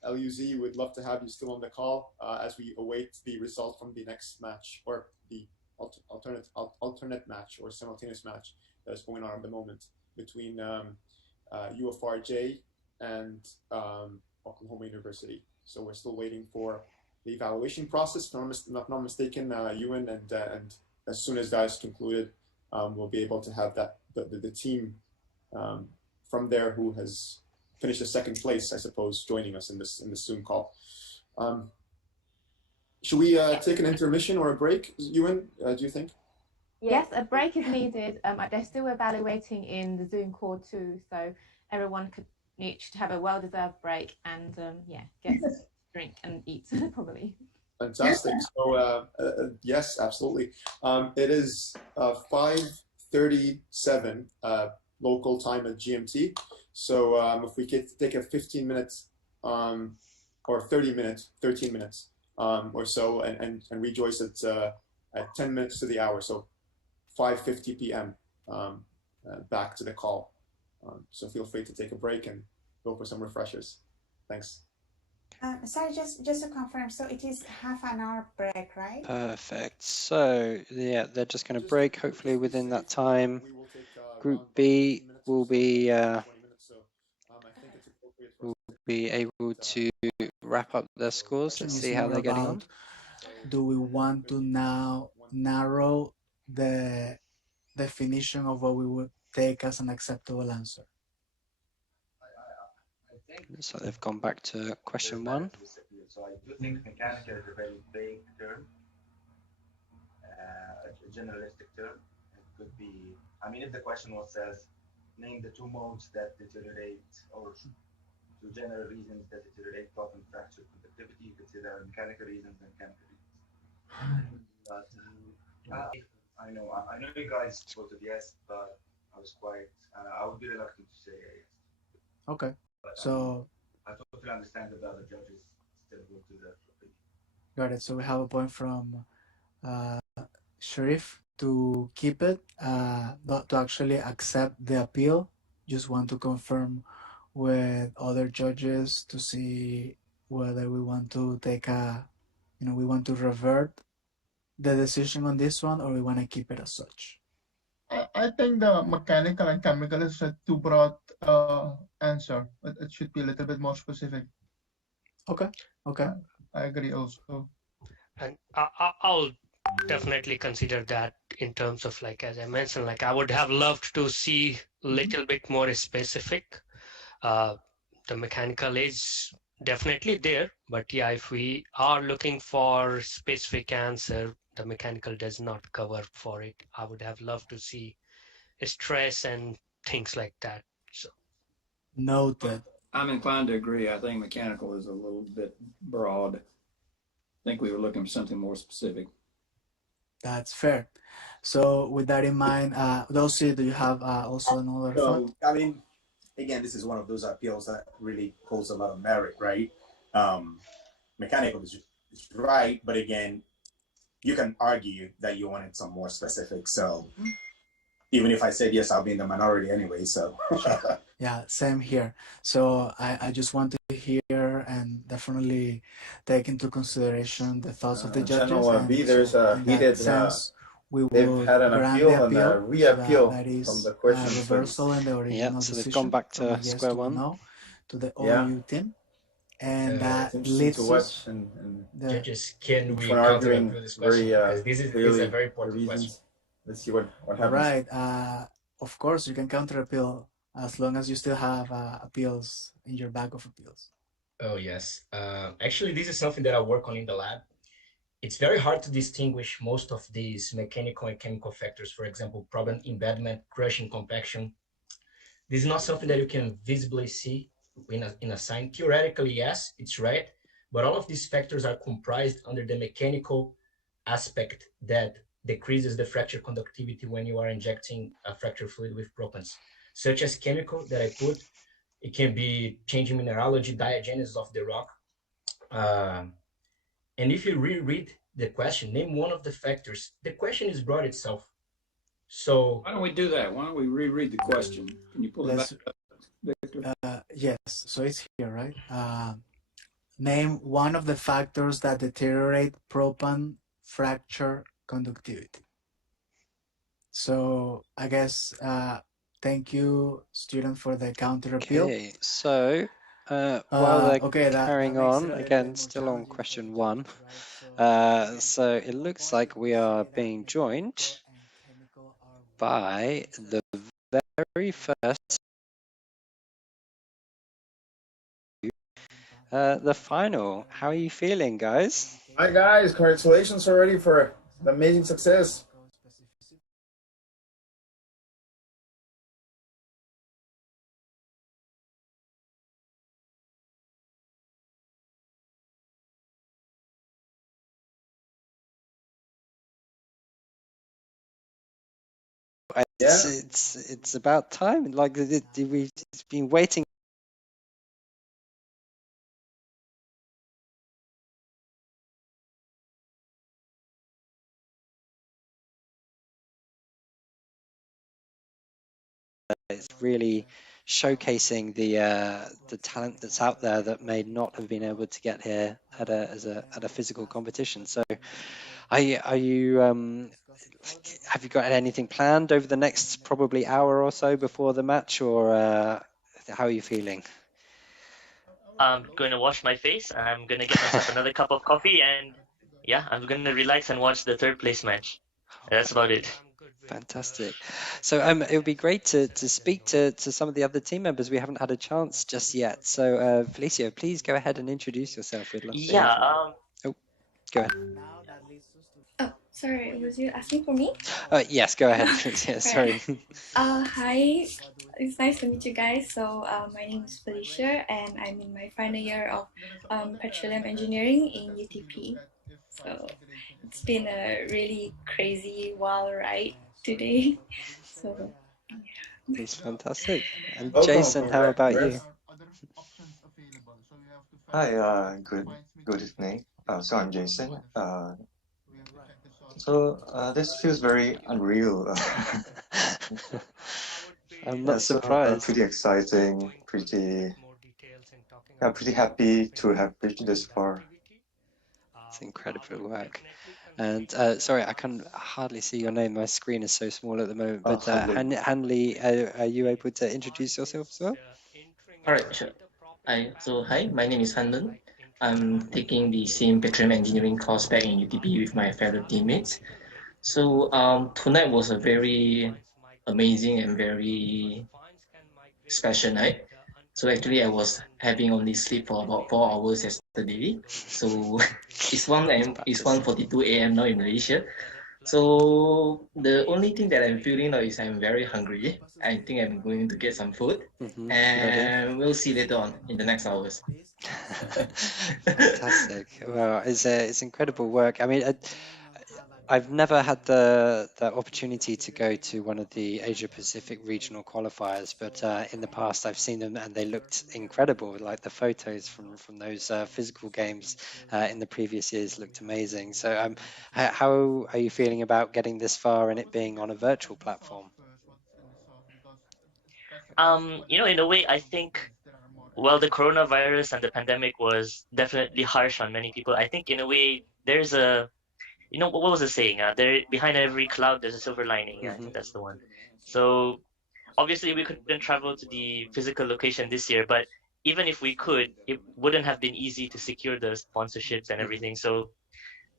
LUZ would love to have you still on the call as we await the result from the next match, or the alternate match or simultaneous match that is going on at the moment between UFRJ and Oklahoma University. So we're still waiting for the evaluation process. If I'm not mistaken, Ewan, and as soon as that is concluded, we'll be able to have the team from there who has finished the 2nd place, I suppose, joining us in this Zoom call. Should we take an intermission or a break, Ewan? Do you think? Yes, a break is needed. They're still evaluating in the Zoom call too, so everyone should have a well-deserved break and get a drink and eat probably. Fantastic. So yes, absolutely. It is 5:37 local time at GMT. So if we could take a 15 minutes or 13 minutes or so, and rejoice at 10 minutes to the hour. So 5:50 p.m. Back to the call. So feel free to take a break and go for some refreshers. Thanks. Sorry, just to confirm, so it is half an hour break, right? Perfect. So yeah, they're just going to break. Hopefully within that time, Group B will be able to wrap up their scores. Let's see how they're getting on. Do we want to now narrow the definition of what we would take as an acceptable answer? So they've gone back to question one. So I do think mechanical is a very vague term, a generalistic term. It could be, I mean, if the question was says, name the two modes that deteriorate or two general reasons that deteriorate proppant fracture conductivity, you could say there are mechanical reasons and chemical reasons. But I know you guys voted yes, but I was quite, I would be reluctant to say yes. Okay. But, So I totally understand that the other judges still go to that opinion. got it. So we have a point from Sharif to keep it, not to actually accept the appeal. Just want to confirm with other judges to see whether we want to take we want to revert the decision on this one, or we want to keep it as such. I think the mechanical and chemical is a too broad answer. It should be a little bit more specific. Okay. I agree also. And I'll definitely consider that in terms of, like, as I mentioned, like I would have loved to see a little bit more specific. The mechanical is definitely there, but yeah, if we are looking for specific answer, the mechanical does not cover for it. I would have loved to see stress and things like that. So noted. I'm inclined to agree. I think mechanical is a little bit broad. I think we were looking for something more specific. That's fair. So with that in mind, Dulcie, do you have also another thought? I mean, again, this is one of those appeals that really holds a lot of merit, right? Mechanical is right, but again, you can argue that you wanted some more specific. So even if I said yes, I'll be in the minority anyway. So yeah, same here. So I just want to hear and definitely take into consideration the thoughts of the judges. Channel B, there's a heated. They've had an appeal and a re-appeal from the question. Reversal in the original yeah, so they've decision gone back to yes square one. No to the OU team, and that leads us. Judges, can we counter appeal this question? Because this is a very important question. Let's see what happens. All right. Of course, you can counter appeal as long as you still have appeals in your bag of appeals. Oh, yes. Actually, this is something that I work on in the lab. It's very hard to distinguish most of these mechanical and chemical factors, for example, proppant embedment, crushing, compaction. This is not something that you can visibly see in a sign. Theoretically, yes, it's right, but all of these factors are comprised under the mechanical aspect that decreases the fracture conductivity when you are injecting a fracture fluid with proppants, such as chemical that I put. It can be changing mineralogy, diagenesis of the rock. And if you reread the question, name one of the factors, the question is broad itself. So why don't we do that? Why don't we reread the question? Can you pull it back up, Victor? Yes, so it's here, right? Name one of the factors that deteriorate proppant fracture conductivity. So I guess thank you, student, for the counter appeal. Okay, so while they're carrying on, again, still on question one. So it looks like we are being joined by the very first, the final. How are you feeling, guys? Hi, guys. Congratulations already for the amazing success. It's about time. Like we've been waiting. It's really showcasing the talent that's out there that may not have been able to get here at a physical competition. So, are you have you got anything planned over the next probably hour or so before the match, or how are you feeling? I'm going to wash my face. I'm going to get myself another cup of coffee, and yeah, I'm going to relax and watch the third place match. That's about it. Fantastic. So it would be great to speak to some of the other team members. We haven't had a chance just yet. So Felicio, please go ahead and introduce yourself. We'd love to hear from you. Go ahead. Oh, sorry, was you asking for me? Yes, go ahead. Yeah, sorry. Hi, it's nice to meet you guys. So my name is Felicia, and I'm in my final year of Petroleum Engineering in UTP. So it's been a really crazy, wild ride today. So yeah. It's fantastic. And Jason, how about you? Hi, good evening. So I'm Jason. This feels very unreal. I'm not surprised. Pretty exciting, pretty happy to have reached this far. It's incredible work. And sorry, I can hardly see your name. My screen is so small at the moment. But Hanley, are you able to introduce yourself as well? All right, sure. Hi, my name is Hanlon. I'm taking the same petroleum engineering course back in UTP with my fellow teammates. So tonight was a very amazing and very special night. So actually, I was having only sleep for about 4 hours yesterday. So it's 1:42 a.m. now in Malaysia. So the only thing that I'm feeling now is I'm very hungry. I think I'm going to get some food, and we'll see later on in the next hours. Fantastic. Well, it's incredible work. I mean, I've never had the opportunity to go to one of the Asia Pacific regional qualifiers, but in the past I've seen them and they looked incredible. Like the photos from those physical games in the previous years looked amazing. So how are you feeling about getting this far and it being on a virtual platform? In a way, I think, well, the coronavirus and the pandemic was definitely harsh on many people. I think in a way there's what was the saying? There behind every cloud there's a silver lining. I think that's the one. So obviously we couldn't travel to the physical location this year, but even if we could, it wouldn't have been easy to secure the sponsorships and everything. So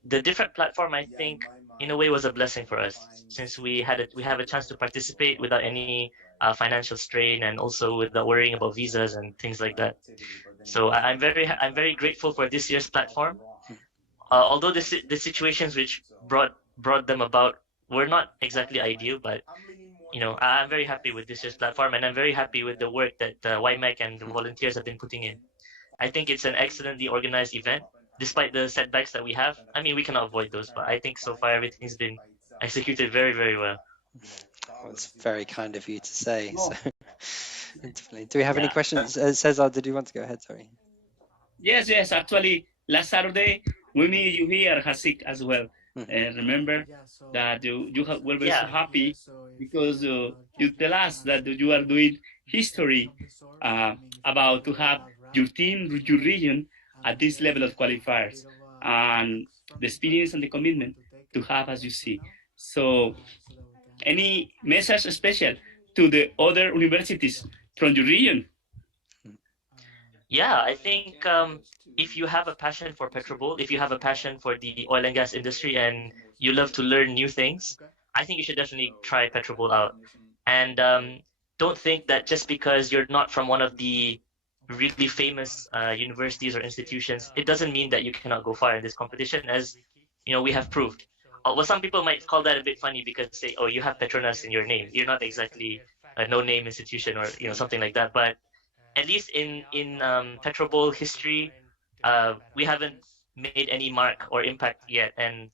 the different platform, I think, in a way, was a blessing for us, since we have a chance to participate without any financial strain and also without worrying about visas and things like that. So I'm very grateful for this year's platform. Although the situations which brought them about were not exactly ideal, but I'm very happy with this year's platform, and I'm very happy with the work that YMAC and the volunteers have been putting in. I think it's an excellently organized event, despite the setbacks that we have. I mean, we cannot avoid those, but I think so far everything's been executed very, very well. Well, it's very kind of you to say. So, do we have any questions? Cesar, did you want to go ahead? Sorry. Yes. Actually, last Saturday we meet you here, Hasik, as well. Remember that you were very happy because you tell us that you are doing history about to have your team, your region at this level of qualifiers, and the experience and the commitment to have, as you see. So, any message special to the other universities from your region? Yeah, I think if you have a passion for PetroBowl, if you have a passion for the oil and gas industry, and you love to learn new things, I think you should definitely try PetroBowl out. And don't think that just because you're not from one of the really famous universities or institutions, it doesn't mean that you cannot go far in this competition, as we have proved. Well, some people might call that a bit funny because say, oh, you have Petronas in your name. You're not exactly a no-name institution or something like that. But at least in PetroBowl history, we haven't made any mark or impact yet. And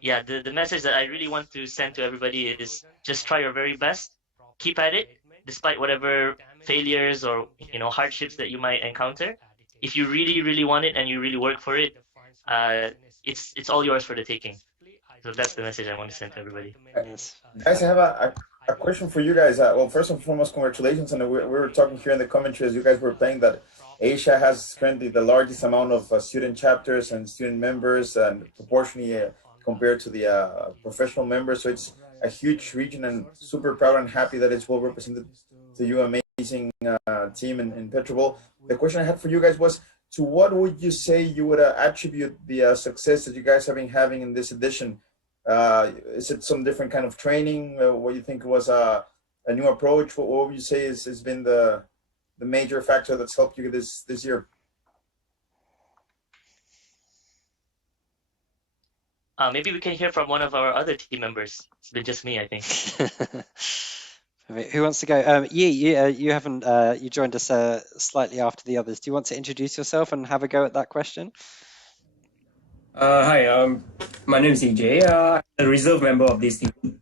yeah, the message that I really want to send to everybody is just try your very best, keep at it, despite whatever failures or hardships that you might encounter. If you really, really want it and you really work for it, it's all yours for the taking. So that's the message I want to send to everybody. Guys, I have a question for you guys. Well, first and foremost, congratulations. And we were talking here in the commentary as you guys were playing that Asia has currently the largest amount of student chapters and student members, and proportionally compared to the professional members. So it's a huge region, and super proud and happy that it's well represented to you. Amazing team in PetroBowl. The question I had for you guys was, to what would you say you would attribute the success that you guys have been having in this edition? Is it some different kind of training? What you think was a new approach? What would you say has been the major factor that's helped you this year? Maybe we can hear from one of our other team members. It's been just me, I think. Who wants to go? You haven't. You joined us slightly after the others. Do you want to introduce yourself and have a go at that question? Hi, my name is EJ. I'm a reserve member of this team.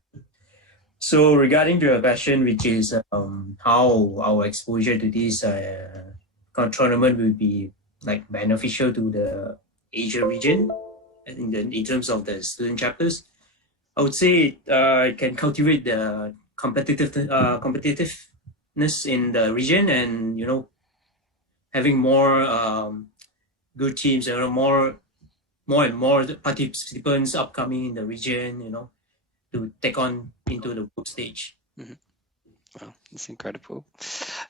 So regarding to your question, which is how our exposure to this tournament will be like beneficial to the Asia region in terms of the student chapters, I would say it can cultivate the competitiveness in the region, and having more good teams, more and more participants upcoming in the region, to take on into the world stage. Mm-hmm. Well, it's incredible.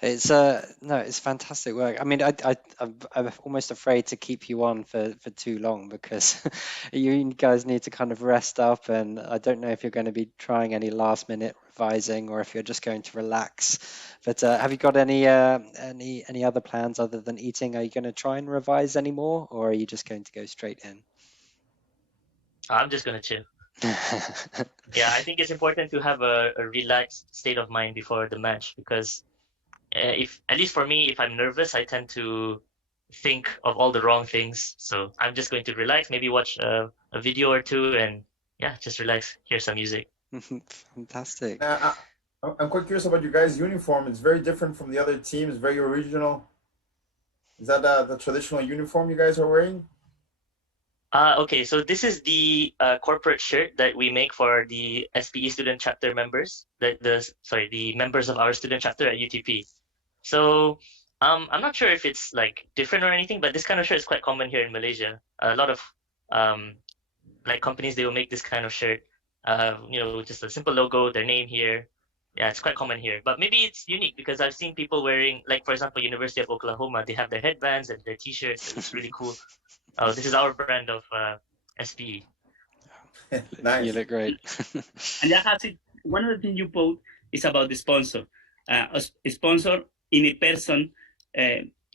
It's no, it's fantastic work. I mean, I'm almost afraid to keep you on for too long, because you guys need to kind of rest up, and I don't know if you're going to be trying any last minute revising or if you're just going to relax. But have you got any other plans other than eating? Are you going to try and revise any more, or are you just going to go straight in? I'm just gonna chill. Yeah, I think it's important to have a relaxed state of mind before the match, because if, at least for me, if I'm nervous, I tend to think of all the wrong things. So I'm just going to relax, maybe watch a video or two, and yeah, just relax, hear some music. Fantastic. I'm quite curious about you guys' uniform. It's very different from the other teams, very original. Is that the traditional uniform you guys are wearing? Okay, so this is the corporate shirt that we make for the SPE student chapter members, the members of our student chapter at UTP. So I'm not sure if it's like different or anything, but this kind of shirt is quite common here in Malaysia. A lot of like companies, they will make this kind of shirt, just a simple logo, their name here. Yeah, it's quite common here, but maybe it's unique because I've seen people wearing, like, for example, University of Oklahoma, they have their headbands and their t-shirts. It's really cool. Oh, this is our brand of SPE. Nice. You look great. And one of the things you put is about the sponsor. A sponsor in a person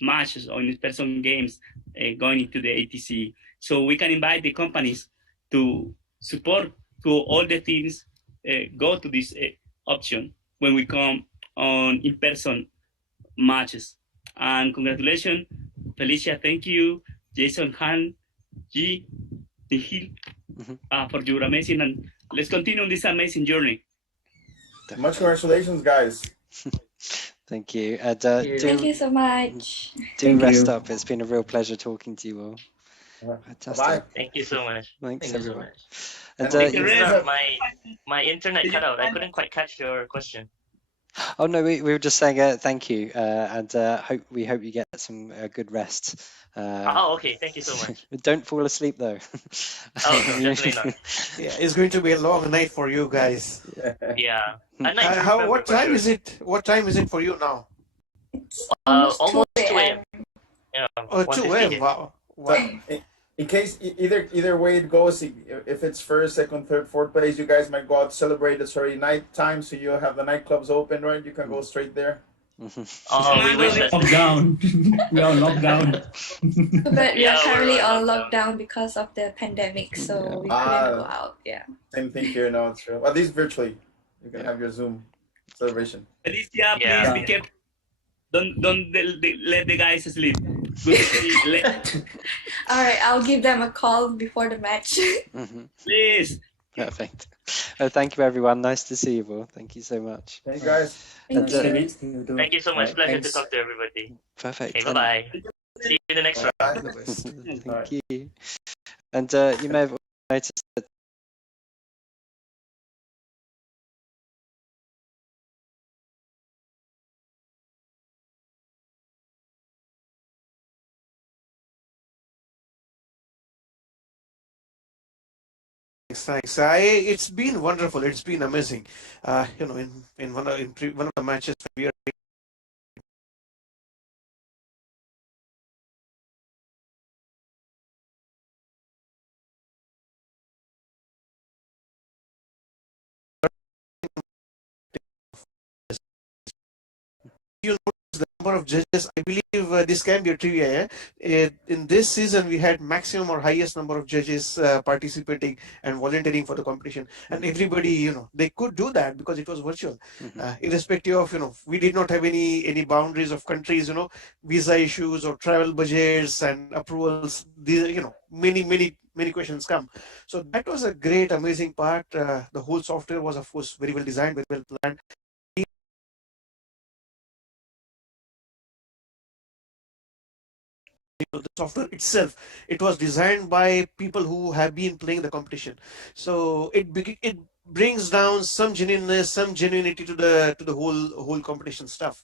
matches or in a person games going into the ATC. So we can invite the companies to support to all the teams go to this option when we come on in-person matches. And congratulations, Felicia. Thank you. Jason, Han, G, Nihil, for your amazing, and let's continue on this amazing journey. Much congratulations, guys. Thank you. Thank you so much. Rest up. It's been a real pleasure talking to you all. Fantastic. Bye. Thank you so much. Thanks, everyone. And my internet cut out. I couldn't quite catch your question. Oh no, we were just saying thank you, and we hope you get some good rest. Okay, thank you so much. Don't fall asleep though. Oh, no, definitely not. Yeah, it's going to be a long night for you guys. Yeah. What time is it? What time is it for you now? Almost 2 a.m. Yeah, oh, 2 a.m. Wow. In case either way it goes, if it's first, second, third, fourth place, you guys might go out to celebrate. It's already night time, so you'll have the nightclubs open, right? You can go straight there. Oh, we wish that. Lockdown. We are on lockdown. But we are currently on lockdown because of the pandemic, so we couldn't go out. Yeah. Same thing here. No, it's true. At least virtually, you can have your Zoom celebration. Alicia, please be careful. Don't let the guys sleep. All right, I'll give them a call before the match. Please. Perfect. Thank you, everyone. Nice to see you all. Thank you so much. Thank you, guys. Thank you so much. Pleasure to talk to everybody. Perfect. Okay, bye-bye. See you in the next round. Thank you. And you may have noticed that Thanks. It's been wonderful. It's been amazing. In one of the matches we are you'll notice the number of judges. I believe this can be a trivia. In this season, we had maximum or highest number of judges participating and volunteering for the competition, and everybody, they could do that because it was virtual. Irrespective of, we did not have any boundaries of countries, visa issues or travel budgets and approvals. These, many questions come. So that was a great, amazing part. The whole software was, of course, very well designed, very well planned. The software itself, it was designed by people who have been playing the competition, so it brings down some genuineness, some genuinity to the whole competition stuff,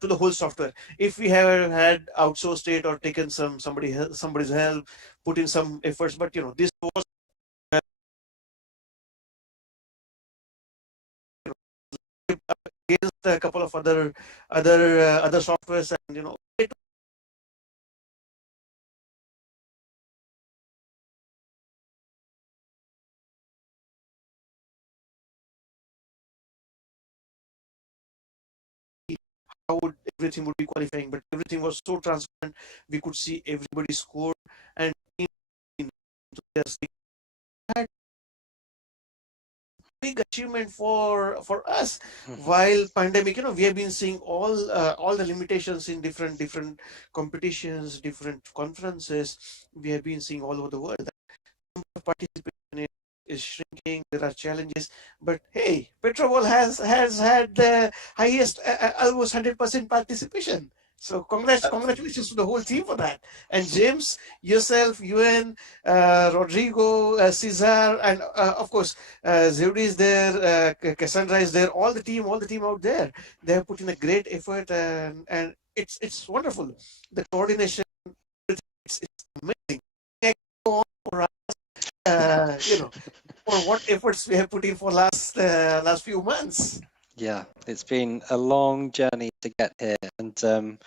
to the whole software. If we have had outsourced it or taken somebody's help, put in some efforts, but this was against a couple of other softwares, and how everything would be qualifying, but everything was so transparent. We could see everybody's score, and had big achievement for us. While pandemic, we have been seeing all the limitations in different competitions, different conferences. We have been seeing all over the world that participation is shrinking. There are challenges, but hey, PetroBowl has had the highest, almost 100% participation. So congratulations to the whole team for that. And James, yourself, UN, Rodrigo, Cesar, and of course Zewdi is there, Cassandra is there. All the team out there. They have put in a great effort, and it's wonderful. The coordination, it's amazing. For what efforts we have put in for last few months. Yeah, it's been a long journey to get here, and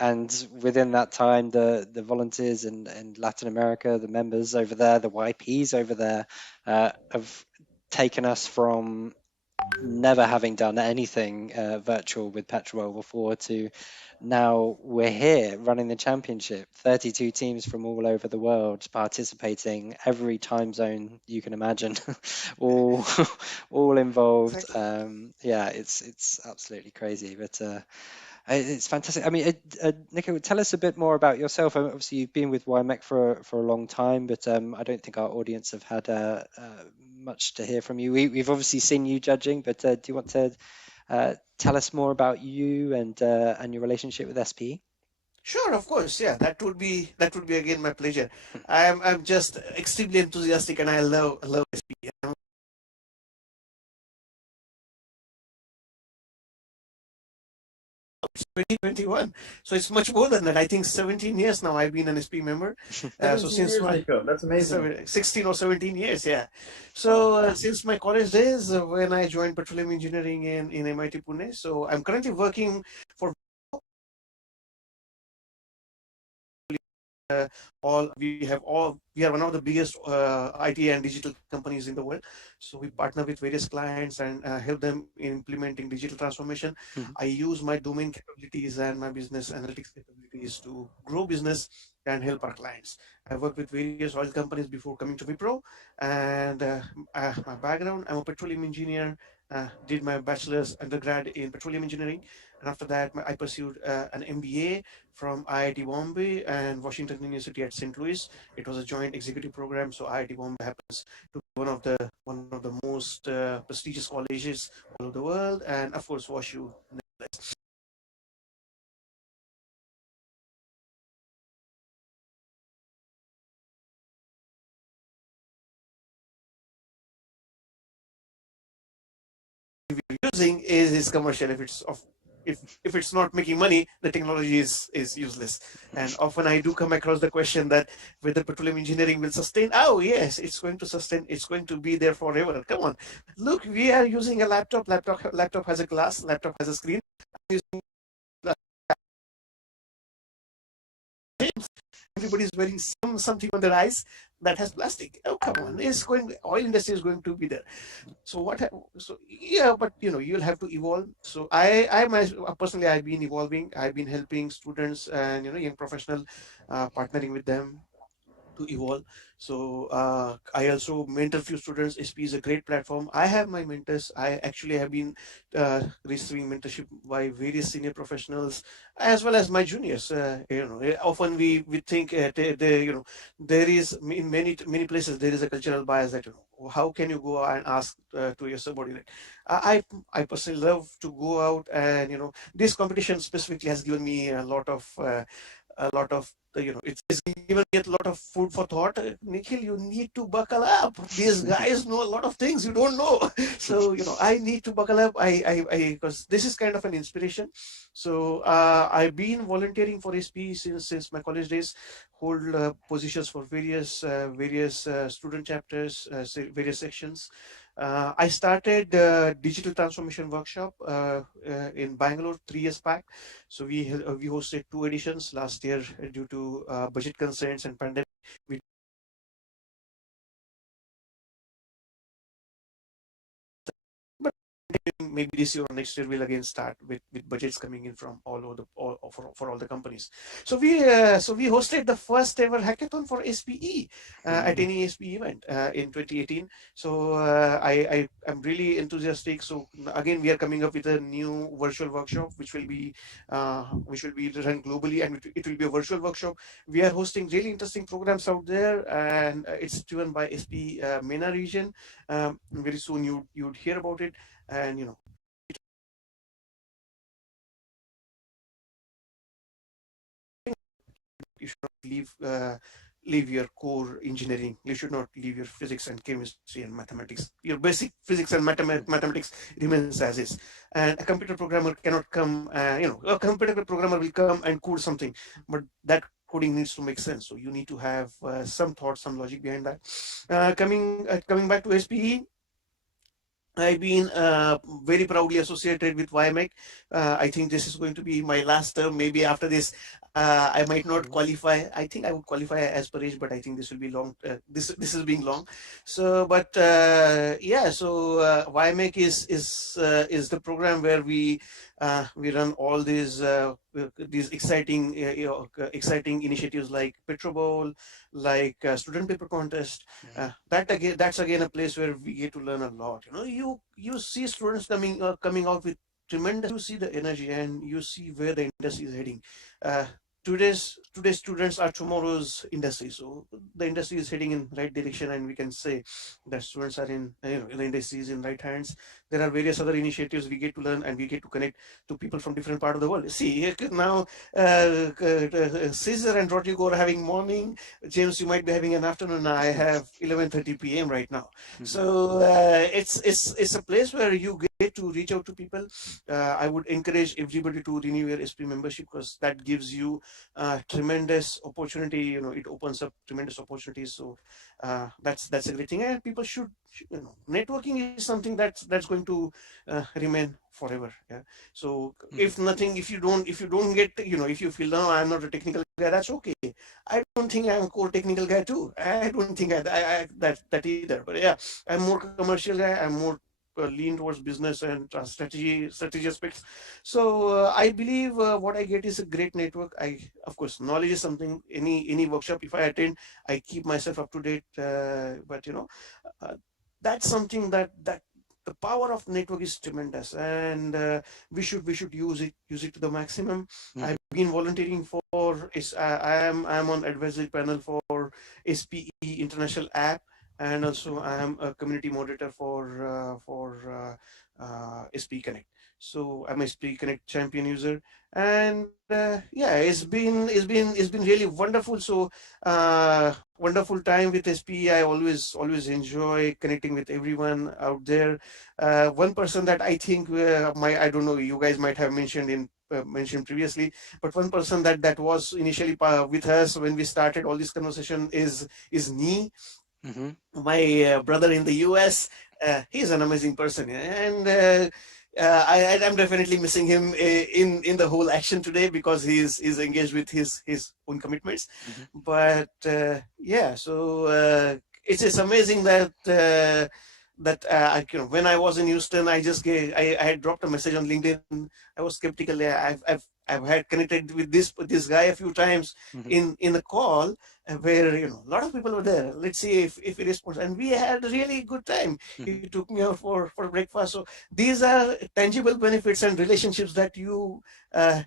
and within that time, the volunteers in Latin America, the members over there, the YPs over there, have taken us from never having done anything virtual with PetroBowl before to now we're here running the championship. 32 teams from all over the world participating, every time zone you can imagine, all involved. Yeah, it's absolutely crazy, but it's fantastic. I mean, Nico, tell us a bit more about yourself. Obviously, you've been with YMEC for a long time, but I don't think our audience have had much to hear from you. We've obviously seen you judging, but do you want to tell us more about you and your relationship with SPE? Sure, of course. Yeah, that would be again my pleasure. I'm just extremely enthusiastic, and I love SPE. 2021, so it's much more than that. I think 17 years now I've been an SP member. So since that's amazing. 16 or 17 years, yeah. So since my college days, when I joined petroleum engineering in MIT Pune, so I'm currently working for we are one of the biggest IT and digital companies in the world. So we partner with various clients and help them in implementing digital transformation. I use my domain capabilities and my business analytics capabilities to grow business and help our clients. I worked with various oil companies before coming to Wipro, and my background, I'm a petroleum engineer. Did my bachelor's undergrad in petroleum engineering, and after that I pursued an MBA from IIT Bombay and Washington University at St. Louis. It was a joint executive program, so IIT Bombay happens to be one of the most prestigious colleges all over the world, and of course WashU. using is commercial. If it's not making money, the technology is useless. And often I do come across the question that whether petroleum engineering will sustain. Oh yes, it's going to sustain. It's going to be there forever. Come on, look, we are using a laptop. Laptop has a glass. Laptop has a screen. I'm using everybody's wearing something on their eyes that has plastic. Oh come on, oil industry is going to be there. So yeah, but you'll have to evolve. So personally, I've been evolving. I've been helping students and young professional, partnering with them to evolve. So I also mentor few students. SPE is a great platform. I have my mentors. I actually have been receiving mentorship by various senior professionals as well as my juniors. Often we think there is in many places there is a cultural bias that how can you go and ask to your subordinate. I personally love to go out, and this competition specifically has given me a lot of it's given me a lot of food for thought. Nikhil, you need to buckle up. These guys know a lot of things you don't know. So I need to buckle up. I because this is kind of an inspiration. So I've been volunteering for SPE since my college days. Hold positions for various student chapters, various sections. I started digital transformation workshop in Bangalore 3 years back. So we hosted 2 editions last year due to budget constraints and pandemic. We maybe this year or next year we'll again start with budgets coming in from all over for all the companies. So we hosted the first ever hackathon for SPE at any SPE event in 2018. So I'm really enthusiastic. So again, we are coming up with a new virtual workshop which will be run globally, and it will be a virtual workshop. We are hosting really interesting programs out there, and it's driven by SPE MENA region. Very soon you'd hear about it. And you should not leave your core engineering. You should not leave your physics and chemistry and mathematics. Your basic physics and mathematics remains as is. And a computer programmer cannot come. A computer programmer will come and code something, but that coding needs to make sense. So you need to have some thought, some logic behind that. Coming back to SPE. I've been very proudly associated with YMEC. I think this is going to be my last term. Maybe after this, I might not qualify. I think I would qualify as per age, but I think this will be long. This is being long. So, but yeah. So YMEC is the program where we run all these exciting initiatives like PetroBowl, like student paper contest. That's again a place where we get to learn a lot. You see students coming out with tremendous. You see the energy, and you see where the industry is heading. Today's students are tomorrow's industry. So the industry is heading in right direction, and we can say that students are in the industry is in right hands. There are various other initiatives we get to learn, and we get to connect to people from different part of the world. See now, Caesar and Rodrigo are having morning. James, you might be having an afternoon. I have 11:30 p.m. right now. So it's a place where you get to reach out to people. I would encourage everybody to renew your SPE membership, because that gives you tremendous opportunity. It opens up tremendous opportunities. So that's a great thing, and people should networking is something that's going to remain forever. Yeah. So if nothing, if you don't get, if you feel no, I'm not a technical guy, that's okay. I don't think I'm a core technical guy too. I don't think I that either. But yeah, I'm more commercial guy. I'm more lean towards business and strategy aspects. So I believe what I get is a great network. Of course, knowledge is something. Any workshop if I attend, I keep myself up to date. But that's something that the power of network is tremendous, and we should use it to the maximum. I've been volunteering for I'm on advisory panel for SPE International app, and also I am a community moderator for SPE Connect. So I'm a SPE Connect champion user, and yeah, it's been really wonderful. So wonderful time with SPE. I always enjoy connecting with everyone out there. One person that I think I don't know, you guys might have mentioned previously, but one person that was initially with us when we started all this conversation is Nee, my brother in the US. He's an amazing person, and I'm definitely missing him in the whole action today because he's engaged with his own commitments. But yeah, so it's amazing that when I was in Houston, I had dropped a message on LinkedIn. I was skeptical. I've had connected with this guy a few times in a call where a lot of people were there. Let's see if he responds, and we had a really good time. He took me out for breakfast. So these are tangible benefits and relationships that you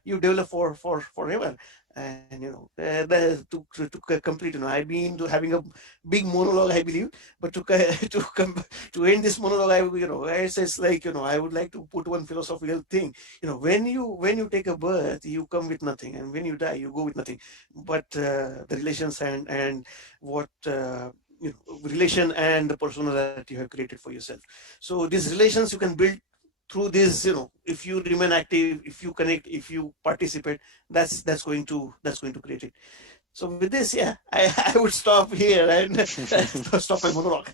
develop for forever. And to complete, I've been having a big monologue, I believe, but to end this monologue, it's like I would like to put one philosophical thing. When you take a birth, you come with nothing, and when you die, you go with nothing. But the relations and what relation and the persona that you have created for yourself. So these relations you can build through this, if you remain active, if you connect, if you participate, that's going to create it. So with this, yeah, I would stop here and stop my monologue.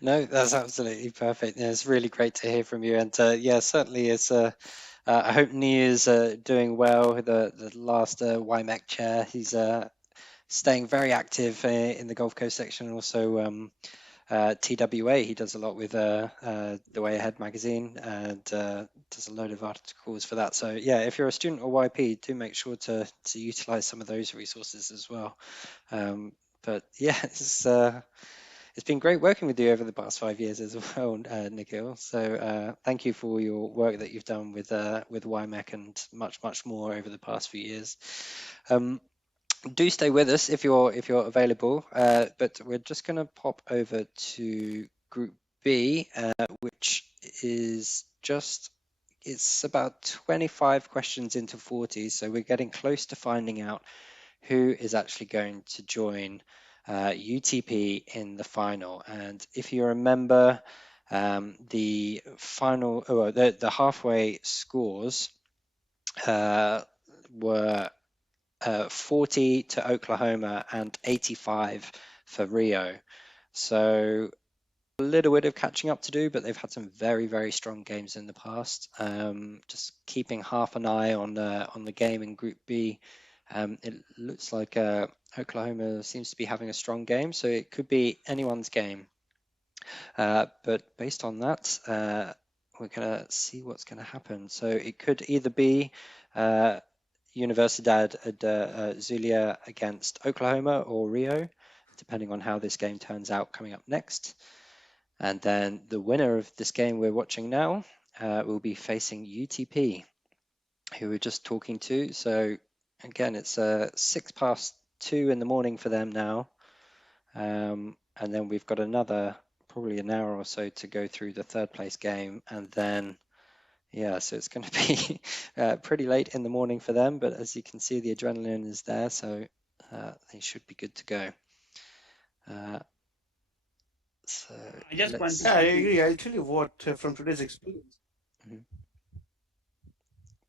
No, that's absolutely perfect. Yeah, it's really great to hear from you, and yeah, certainly it's. I hope Nee is doing well. The last YMAC chair, he's staying very active in the Gulf Coast section, and also TWA. He does a lot with the Way Ahead magazine and does a load of articles for that. So yeah, if you're a student or YP, do make sure to utilize some of those resources as well. But yeah, it's been great working with you over the past 5 years as well, Nikhil. So thank you for all your work that you've done with YMAC and much more over the past few years. Do stay with us if you're available, but we're just going to pop over to Group B, which is it's about 25 questions into 40, so we're getting close to finding out who is actually going to join UTP in the final. And if you remember, the final, the halfway scores were 40 to Oklahoma and 85 for Rio. So a little bit of catching up to do, but they've had some very strong games in the past. Just keeping half an eye on the game in Group B. It looks like Oklahoma seems to be having a strong game, so it could be anyone's game. But based on that, we're gonna see what's gonna happen. So it could either be Universidad Zulia against Oklahoma or Rio, depending on how this game turns out coming up next. And then the winner of this game we're watching now will be facing UTP, who we're just talking to. So again, it's 2:06 in the morning for them now. And then we've got another, probably an hour or so to go through the third place game. And then, yeah, so it's going to be pretty late in the morning for them. But as you can see, the adrenaline is there. So they should be good to go. So I just want to I agree. I'll tell you what from today's experience.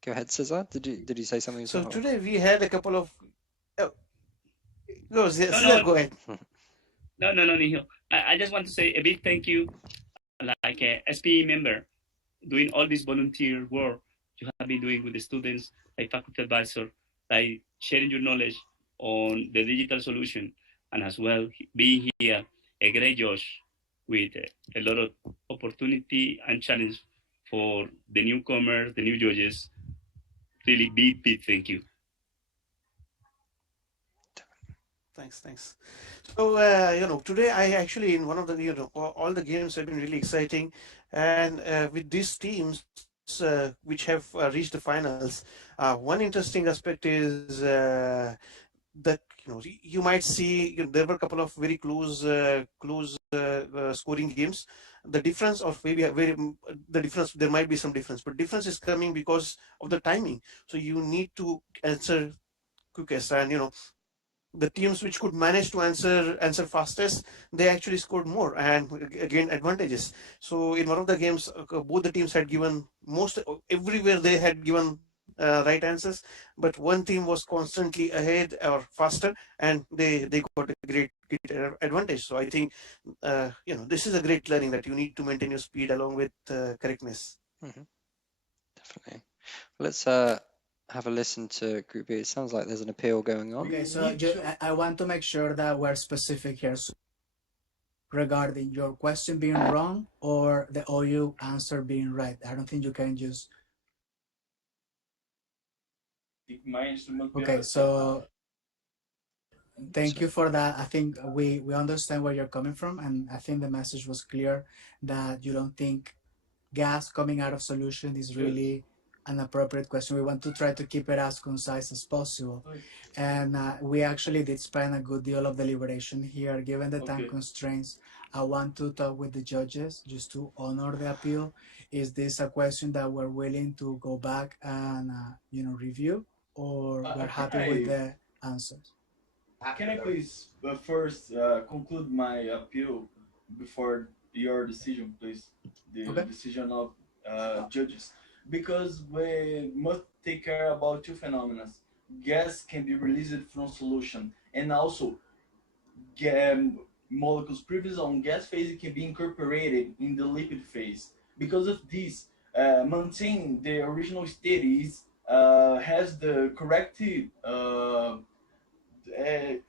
Go ahead, Cesar. Did you say something? So today we had a couple of. Go ahead. No, Nihil. I just want to say a big thank you, like a SPE member, doing all this volunteer work you have been doing with the students, like faculty advisor, like sharing your knowledge on the digital solution, and as well being here, a great Josh, with a lot of opportunity and challenge for the newcomers, the new judges. Really big thank you. Thanks. So today I actually in one of the all the games have been really exciting, and with these teams which have reached the finals, one interesting aspect is that you might see there were a couple of very close scoring games. The difference, or maybe the difference, there might be some difference, but difference is coming because of the timing. So you need to answer quickest, and the teams which could manage to answer fastest, they actually scored more and gained advantages. So in one of the games, both the teams had given everywhere they had given right answers, but one team was constantly ahead or faster, and they got a great advantage. So I think this is a great learning, that you need to maintain your speed along with correctness. Definitely. Let's have a listen to Group B. It sounds like there's an appeal going on. Okay, so I want to make sure that we're specific here. So regarding your question being wrong or the OU answer being right. I don't think you can just... Okay, so thank you for that. I think we understand where you're coming from, and I think the message was clear that you don't think gas coming out of solution is really an appropriate question. We want to try to keep it as concise as possible. And we actually did spend a good deal of deliberation here. Given the time constraints, I want to talk with the judges just to honor the appeal. Is this a question that we're willing to go back and review, or we're happy with the answers? Can I please first conclude my appeal before your decision, please? The decision of judges. Because we must take care about two phenomena. Gas can be released from solution, and also molecules previously on gas phase can be incorporated in the liquid phase. Because of this, maintaining the original state has the correct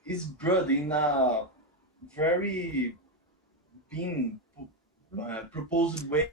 is brought in a very being proposed way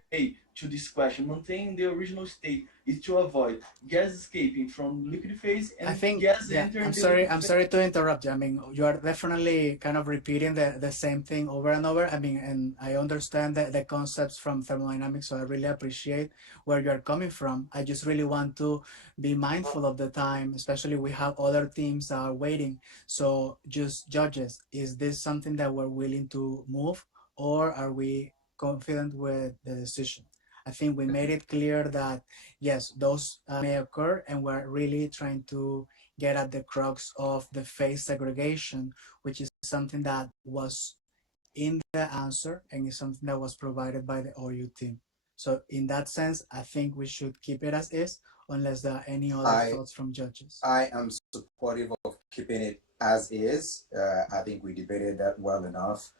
to this question. Maintaining the original state is to avoid gas escaping from liquid phase and gas entering. I'm sorry to interrupt you. I mean, you are definitely kind of repeating the same thing over and over. I mean, and I understand the concepts from thermodynamics, so I really appreciate where you are coming from. I just really want to be mindful of the time, especially we have other teams that are waiting. So just judges, is this something that we're willing to move, or are we confident with the decision? I think we made it clear that yes, those may occur, and we're really trying to get at the crux of the phase segregation, which is something that was in the answer and is something that was provided by the OU team. So in that sense, I think we should keep it as is, unless there are any other thoughts from judges. I am supportive of keeping it as is. I think we debated that well enough.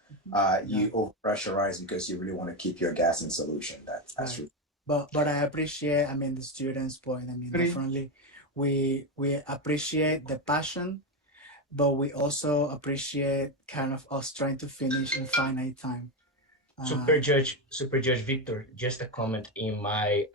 You over pressurize because you really want to keep your gas in solution. That's true. But I appreciate, I mean, the students' point. I mean, definitely we appreciate the passion, but we also appreciate kind of us trying to finish in finite time. Super Judge Victor, just a comment in my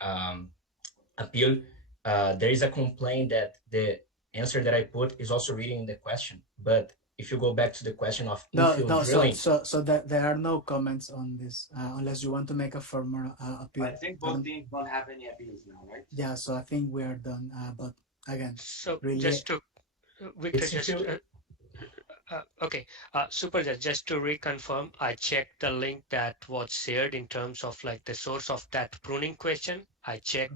appeal. There is a complaint that the answer that I put is also reading the question, but if you go back to the question of drilling, so that there are no comments on this unless you want to make a formal appeal. I think both teams don't have any appeals now, right? Yeah, so I think we are done. But again, so really, just to Victor, okay, Super Judge, just to reconfirm, I checked the link that was shared in terms of like the source of that pruning question. I checked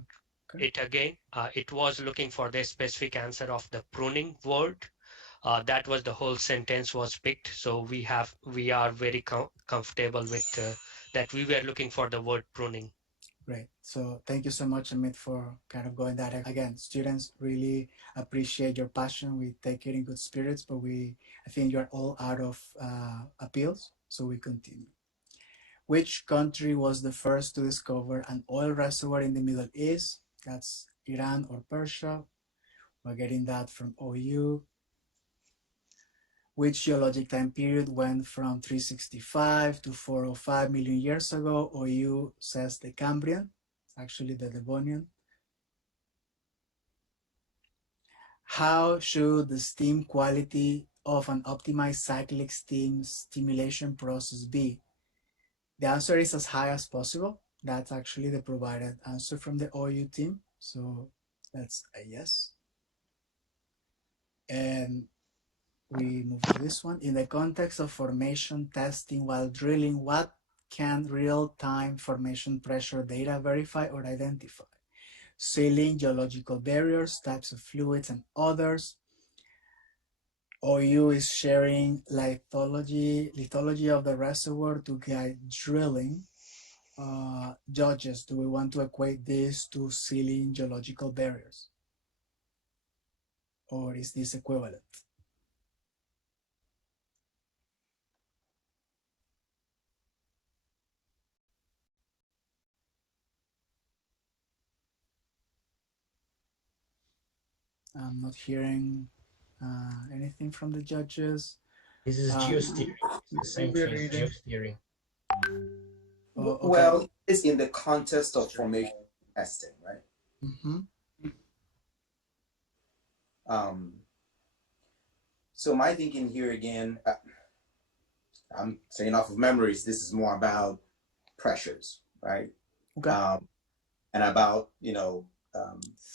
it again. It was looking for the specific answer of the pruning word. That was the whole sentence was picked. So we are very comfortable with that. We were looking for the word pruning. Great. So thank you so much, Amit, for kind of going that. Again, students really appreciate your passion. We take it in good spirits, but I think you're all out of appeals. So we continue. Which country was the first to discover an oil reservoir in the Middle East? That's Iran or Persia. We're getting that from OU. Which geologic time period went from 365 to 405 million years ago? OU says the Cambrian, actually the Devonian. How should the steam quality of an optimized cyclic steam stimulation process be? The answer is as high as possible. That's actually the provided answer from the OU team. So that's a yes. And we move to this one. In the context of formation testing while drilling, what can real-time formation pressure data verify or identify? Sealing, geological barriers, types of fluids, and others. OU is sharing lithology of the reservoir to guide drilling. Judges, do we want to equate this to sealing geological barriers? Or is this equivalent? I'm not hearing anything from the judges. This is geosteering. The same thing as geosteering. Oh, okay. Well, it's in the context of formation testing, right? Mm-hmm. So my thinking here again, I'm saying off of memories, this is more about pressures, right? Okay. And about,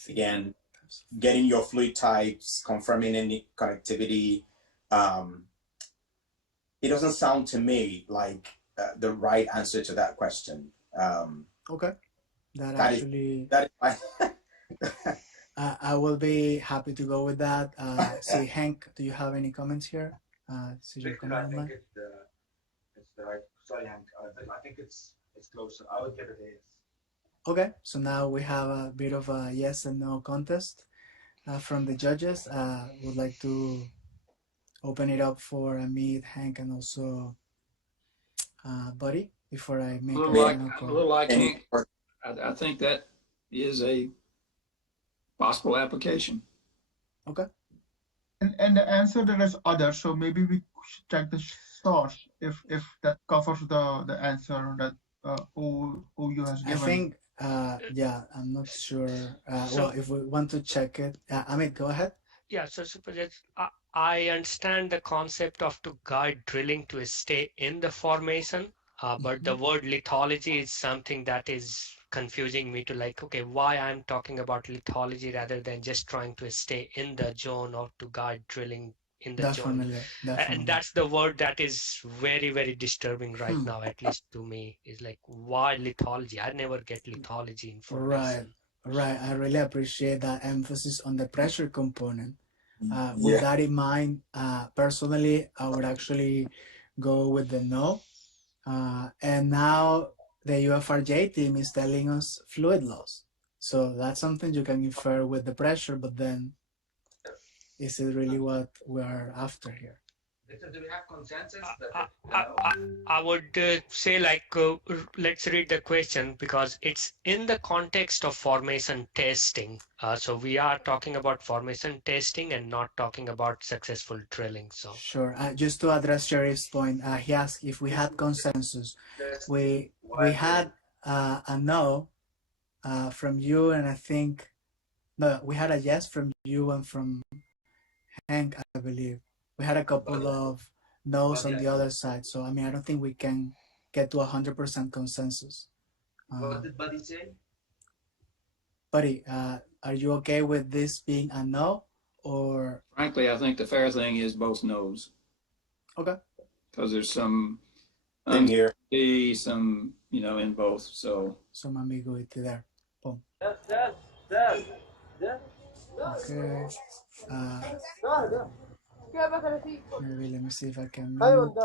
again, getting your fluid types, confirming any connectivity. It doesn't sound to me like the right answer to that question. Okay. That is actually, my I will be happy to go with that. See, Hank, do you have any comments here? This is your comment on mine. It's the right. Sorry, Hank. I think it's close. I would give it a yes. Okay, so now we have a bit of a yes and no contest from the judges. Would like to open it up for Amit, Hank, and also Buddy before I make a final call. A little like Hank. I think that is a possible application. Okay. And the answer there is other, so maybe we should check the source if that covers the answer that OU has given. I think yeah, I'm not sure. Well, if we want to check it, Amit, go ahead. Yeah, so I understand the concept of to guide drilling to stay in the formation, but the word lithology is something that is confusing me to like, okay, why I'm talking about lithology rather than just trying to stay in the zone or to guide drilling in the zone. Definitely. And that's the word that is very, very disturbing right now, at least to me, is like, why lithology? I never get lithology information. Right. I really appreciate that emphasis on the pressure component. With that in mind, personally, I would actually go with the no. And now the UFRJ team is telling us fluid loss. So that's something you can infer with the pressure, but then is it really what we're after here? Do we have consensus? I would say like, let's read the question because it's in the context of formation testing. So we are talking about formation testing and not talking about successful drilling. So sure. Just to address Sheriff's point, he asked if we had consensus. We had a no from you, and I think no, we had a yes from you and from Hank, I believe. We had a couple of no's on the other side. So, I mean, I don't think we can get to 100% consensus. What did Buddy say? Buddy, are you okay with this being a no or? Frankly, I think the fair thing is both no's. Okay. Because there's some in here, some, in both. So some ambiguity there. Boom. Okay. Maybe let me see if I can mute.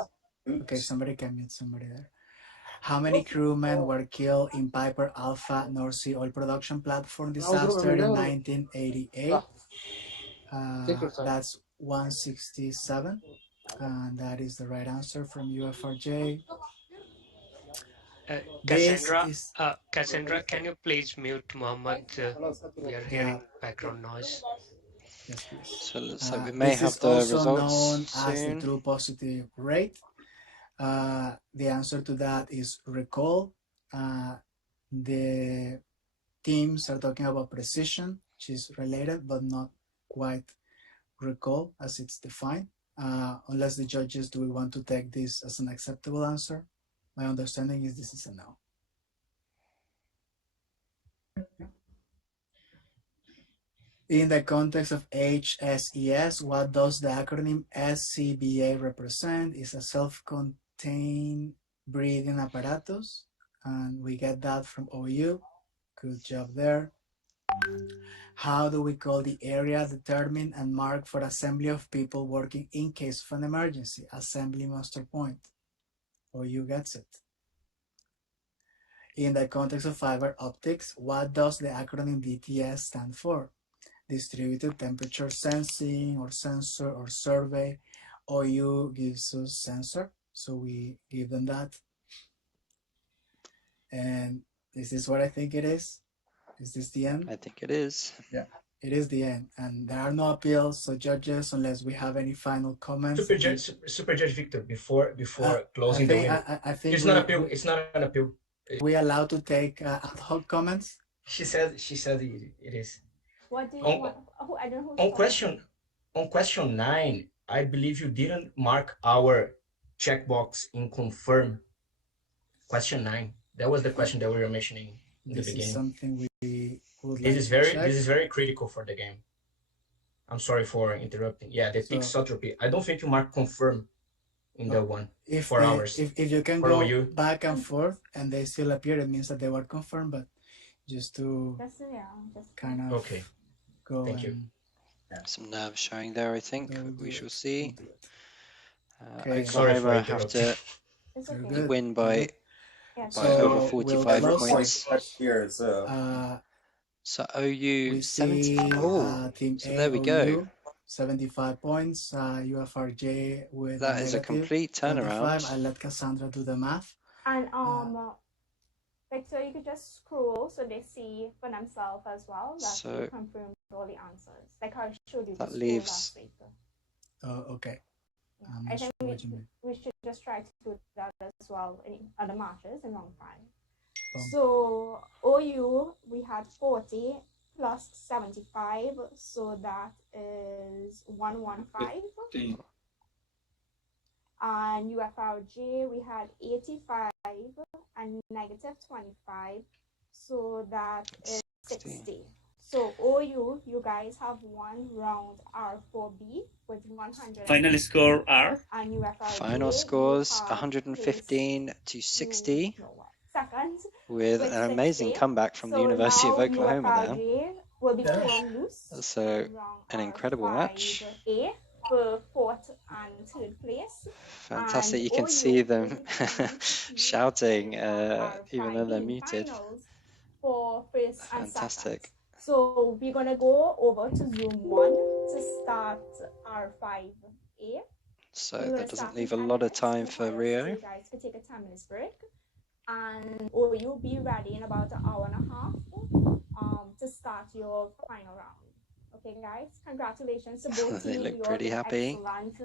Okay, somebody can mute somebody there. How many crewmen were killed in Piper Alpha North Sea oil production platform disaster in 1988? That's 167. And that is the right answer from UFRJ. Cassandra, can you please mute Muhammad? We are hearing background noise. Yes, please. So it looks like we may have the results soon. This is also known soon. as the true positive rate. The answer to that is recall. The teams are talking about precision, which is related, but not quite recall as it's defined. Unless the judges, do we want to take this as an acceptable answer? My understanding is this is a no. In the context of HSES, what does the acronym SCBA represent? It's a self-contained breathing apparatus, and we get that from OU. Good job there. How do we call the area determined and marked for assembly of people working in case of an emergency? Assembly muster point. OU gets it. In the context of fiber optics, what does the acronym DTS stand for? Distributed temperature sensing or sensor or survey. OU gives us sensor, so we give them that. And this is what I think it is. Is this the end? I think it is. Yeah, it is the end. And there are no appeals, so judges, unless we have any final comments. Super Judge Victor, before closing the window. I think it's not appeal. It's not an appeal. We allowed to take ad hoc comments? She said it is. What do you want? Oh, I don't know. On question 9, I believe you didn't mark our checkbox in confirm. Question 9. That was the question that we were mentioning in the beginning. This is something we would like This is very critical for the game. I'm sorry for interrupting. Yeah, the thixotropy. I don't think you mark confirm in that one. If hours. If you can go back and forth and they still appear, it means that they were confirmed. But just to kind of go. Thank you. Some nerves showing there, I think. We shall see. Sorry Oklahoma have to win by over 45 points. So OU 75. Oh, so there we go. 75 points. UFRJ with that is a complete turnaround. I'll let Cassandra do the math. And Victor, you could just scroll so they see for themselves as well that you confirmed all the answers. Like I showed you. That leaves. Okay. I think we should just try to do that as well in other matches in round 5. So OU we had 40 plus 75, so that is 115. And UFRJ we had 85 and negative 25, so that is 60. So OU, you guys have won round R4B with 100. Final score R. And UFRJ, final scores 115 to 60. Second, with an amazing 60. Comeback from the University of Oklahoma there. Will be loose. So an incredible match. For 4th and 3rd place. Fantastic. And you can see them shouting even though they're muted. For 1st and 2nd. Fantastic. So we're going to go over to Zoom 1 to start R5A. So that doesn't leave a lot of time for Rio. You guys could take a 10-minute break. And you'll be ready in about an hour and a half to start your final round. Okay, guys, congratulations to both they teams. look pretty happy. Excellent.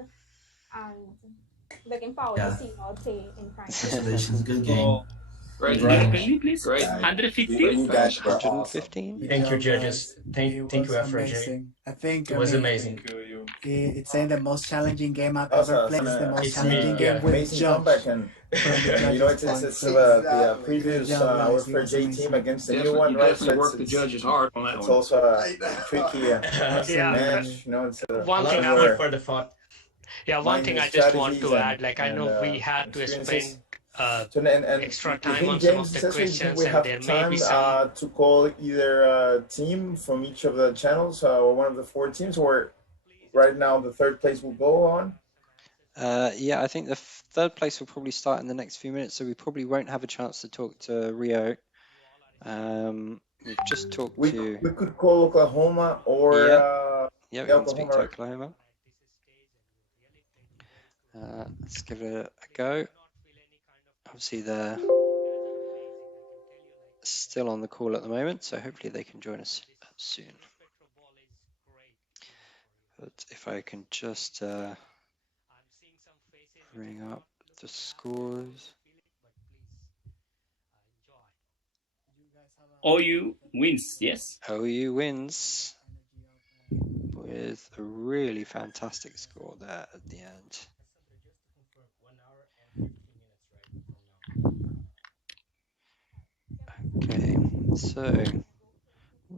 And looking forward to seeing you all play in France. Congratulations, good game. Great. Can you please? Great. 115? 115. Thank you, judges. Thank you, FRJ. I think it was amazing. It's saying the most challenging game I've ever played. It's the most challenging game with comeback, and you know it's still the previous our FRJ team against the new one, right? So work the judges hard on that one. It's also a tricky match. You know, it's one thing I would for the thought. Yeah, one thing I just want to add, like I know we had to spend extra time on some of the questions, and there may be some to call either a team from each of the channels or one of the 4 teams, or right now the 3rd place will go on. Yeah, I think the 3rd place will probably start in the next few minutes, so we probably won't have a chance to talk to Rio. We've just talked to. We could call Oklahoma or. Yeah, we can speak to Oklahoma. Let's give it a go. Obviously, they're still on the call at the moment, so hopefully they can join us soon. But if I can just bring up the scores. OU wins, yes? OU wins with a really fantastic score there at the end. Okay, so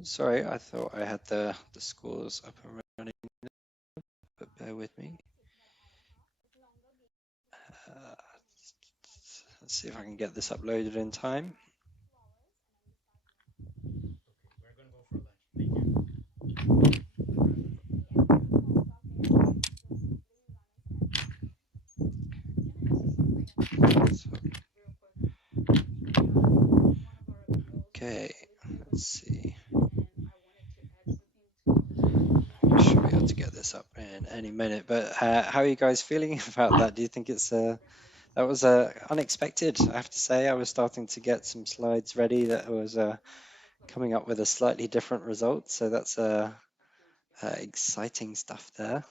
Sorry, I thought I had the scores up and running, but bear with me. Let's see if I can get this uploaded in time. Okay, let's see. Should be able to get this up in any minute. But how are you guys feeling about that? Do you think it's that was unexpected? I have to say, I was starting to get some slides ready that was coming up with a slightly different result. So that's exciting stuff there.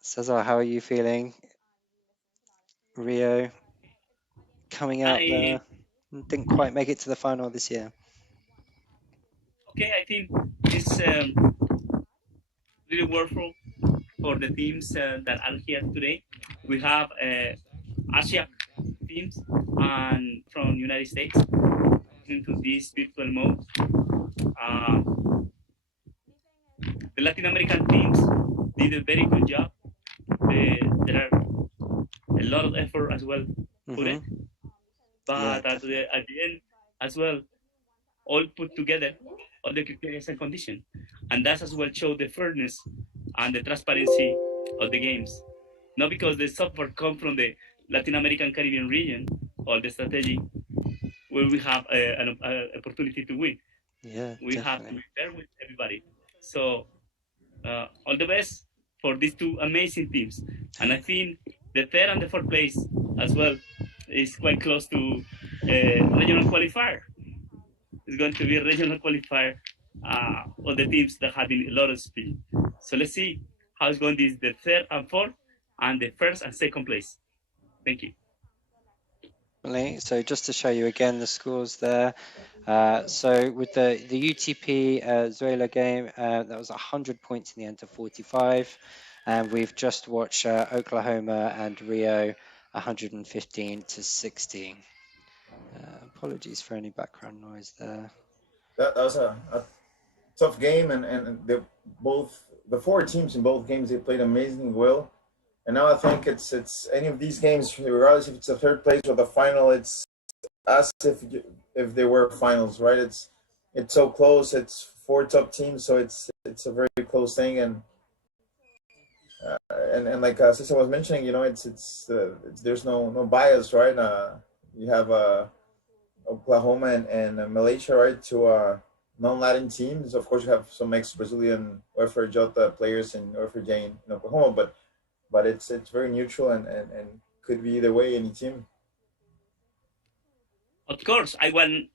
Cesar, how are you feeling? Rio coming out there, didn't quite make it to the final this year. Okay, I think it's really worthwhile for the teams that are here today. We have Asia teams and from United States into this virtual mode. The Latin American teams did a very good job. There are a lot of effort as well put it, but at the end as well, all put together all the criteria and conditions, and that as well show the fairness and the transparency of the games. Not because the software come from the Latin American Caribbean region or the strategy where we have an opportunity to win. Yeah, we definitely. have to be fair with everybody. So all the best for these two amazing teams. And I think the third and the fourth place as well is quite close to regional qualifier. It's going to be a regional qualifier of the teams that have been a lot of speed. So let's see how it's going this the third and fourth and the first and second place. Thank you. So just to show you again the scores there. So with the UTP Zulia game, that was 100 points in the end to 45. And we've just watched Oklahoma and Rio 115 to 16. Apologies for any background noise there. That was a tough game, and the four teams in both games, they played amazingly well. And now I think it's any of these games, regardless if it's a third place or the final, it's as if they were finals, right? It's so close. It's four top teams, so it's a very close thing. And like Cesar was mentioning, you know, it's there's no bias, right? You have Oklahoma and Malaysia, right? Two non-Latin teams. Of course, you have some ex-Brazilian UFRJ players in UFRJ in Oklahoma, but it's very neutral and could be either way, any team. Of course, I want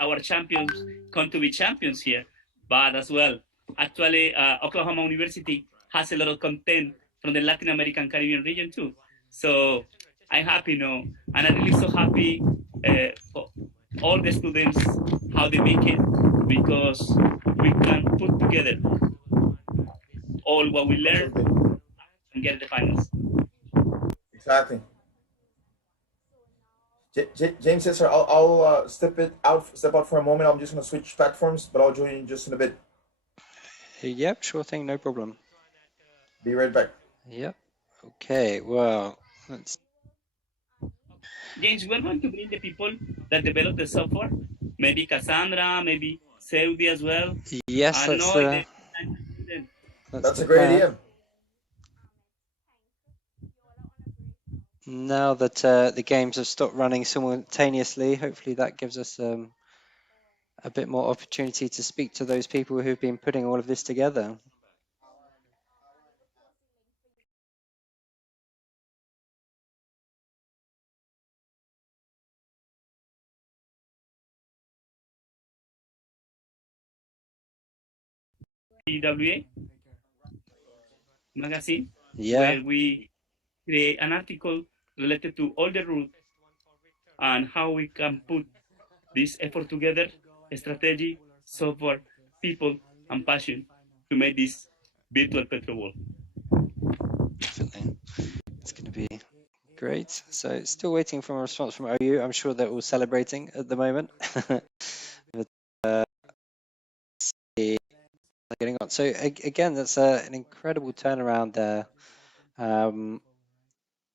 our champions come to be champions here, but as well, actually, Oklahoma University has a lot of content from the Latin American Caribbean region too. So I'm happy now, and I'm really so happy for all the students how they make it, because we can put together all what we learn and get the finals. Exactly. James says, sir, I'll step out for a moment. I'm just going to switch platforms, but I'll join you just in a bit. Yep, sure thing, no problem. Be right back. Yep. Okay, well, let's... James, we're going to bring the people that develop the software. Maybe Cassandra, maybe Saudi as well. Yes, that's a great idea. Now that the games have stopped running simultaneously, hopefully that gives us a bit more opportunity to speak to those people who've been putting all of this together. PWA magazine, yeah, where we create an article related to all the routes and how we can put this effort together, strategy, software, people, and passion to make this virtual PetroBowl. Definitely. It's going to be great. So still waiting for a response from OU. I'm sure they're all celebrating at the moment. But the getting on. So again, that's an incredible turnaround there.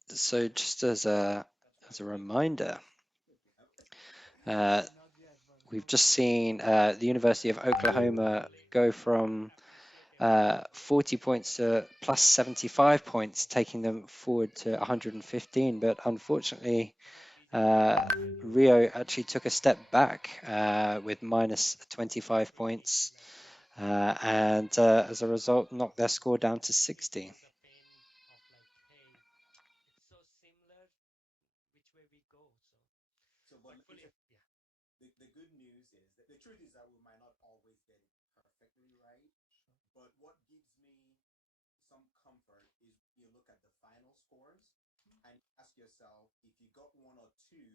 So just as a reminder, we've just seen the University of Oklahoma go from 40 points to plus 75 points, taking them forward to 115. But unfortunately, Rio actually took a step back with minus 25 points, and as a result, knocked their score down to 60. The good news is that the truth is that we might not always get it perfectly right, but what gives me some comfort is you look at the final scores and ask yourself, if you got one or two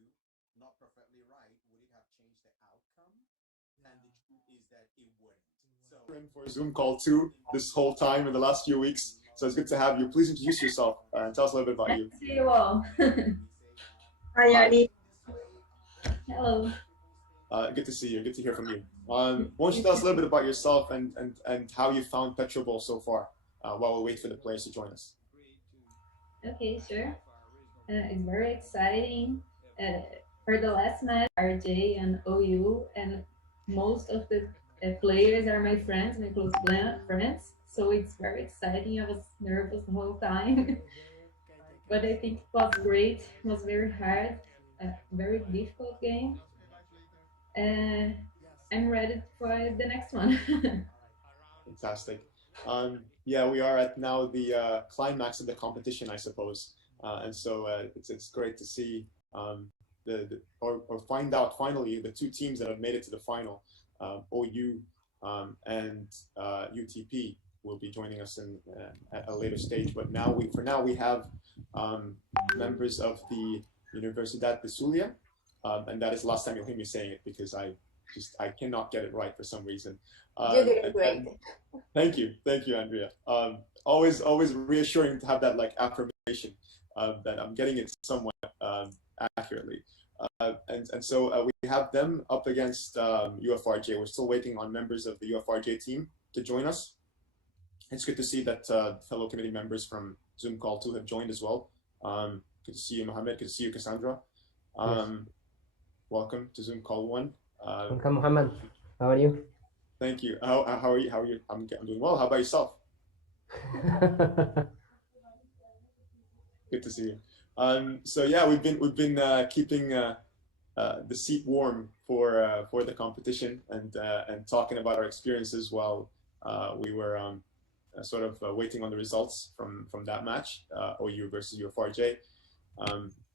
not perfectly right, would it have changed the outcome? And the truth is that it wouldn't. So for Zoom call too this whole time in the last few weeks. So it's good to have you. Please introduce yourself and tell us a little bit about you. See you all. Hi, Yanni. Hello. Good to see you. Good to hear from you. Why don't you tell us a little bit about yourself and how you found PetroBowl so far while we wait for the players to join us. Okay, sure. It's very exciting. For the last match, RJ and OU, and most of the players are my friends, my close friends. So it's very exciting. I was nervous the whole time. But I think it was great. It was very hard, a very difficult game. I'm ready for the next one. Fantastic. Yeah, we are at now the climax of the competition, I suppose, and so it's great to see or find out finally the two teams that have made it to the final. OU and UTP will be joining us at a later stage, but now we have members of the Universidad de Zulia, and that is the last time you'll hear me saying it because I cannot get it right for some reason. You did great. Thank you, Andrea. Always reassuring to have that like affirmation that I'm getting it somewhat accurately. And so we have them up against UFRJ. We're still waiting on members of the UFRJ team to join us. It's good to see that fellow committee members from Zoom Call 2 have joined as well. Good to see you, Mohammed. Good to see you, Cassandra. Yes. Welcome to Zoom Call 1. Welcome, Mohammed. How are you? Thank you. How are you? How are you? I'm doing well. How about yourself? Good to see you. So yeah, we've been keeping the seat warm for the competition and talking about our experiences while we were sort of waiting on the results from that match, OU versus UFRJ.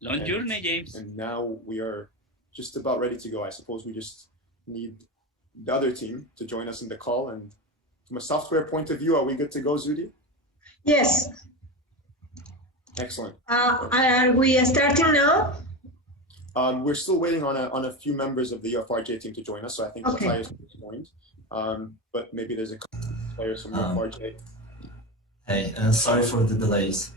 Long journey, James. And now we are just about ready to go. I suppose we just need the other team to join us in the call. And from a software point of view, are we good to go, Zudi? Yes. Excellent. Are we starting now? We're still waiting on a few members of the UFRJ team to join us, so I think Okay. Matthias joined. But maybe there's a couple of players from UFRJ. Hey, sorry for the delays.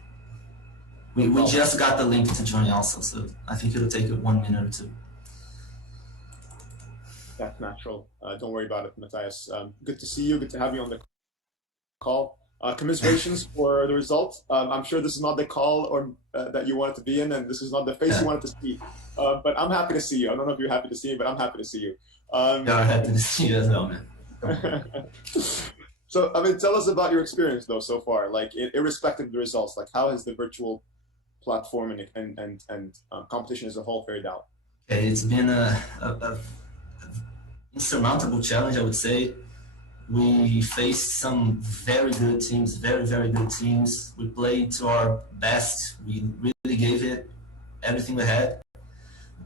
We just got the link to join also, so I think it'll take 1 minute or two. That's natural. Don't worry about it, Matthias. Good to see you. Good to have you on the call. Commiserations for the result. I'm sure this is not the call or that you wanted to be in, and this is not the face you wanted to see. But I'm happy to see you. I don't know if you're happy to see me, but I'm happy to see you. Yeah, I'm happy to see you as well, man. So, I mean, tell us about your experience though so far. Like, irrespective of the results, like how has the virtual platform and competition as a whole fared out? Okay, it's been a insurmountable challenge, I would say. We faced some very good teams, very, very good teams. We played to our best. We really gave it everything we had.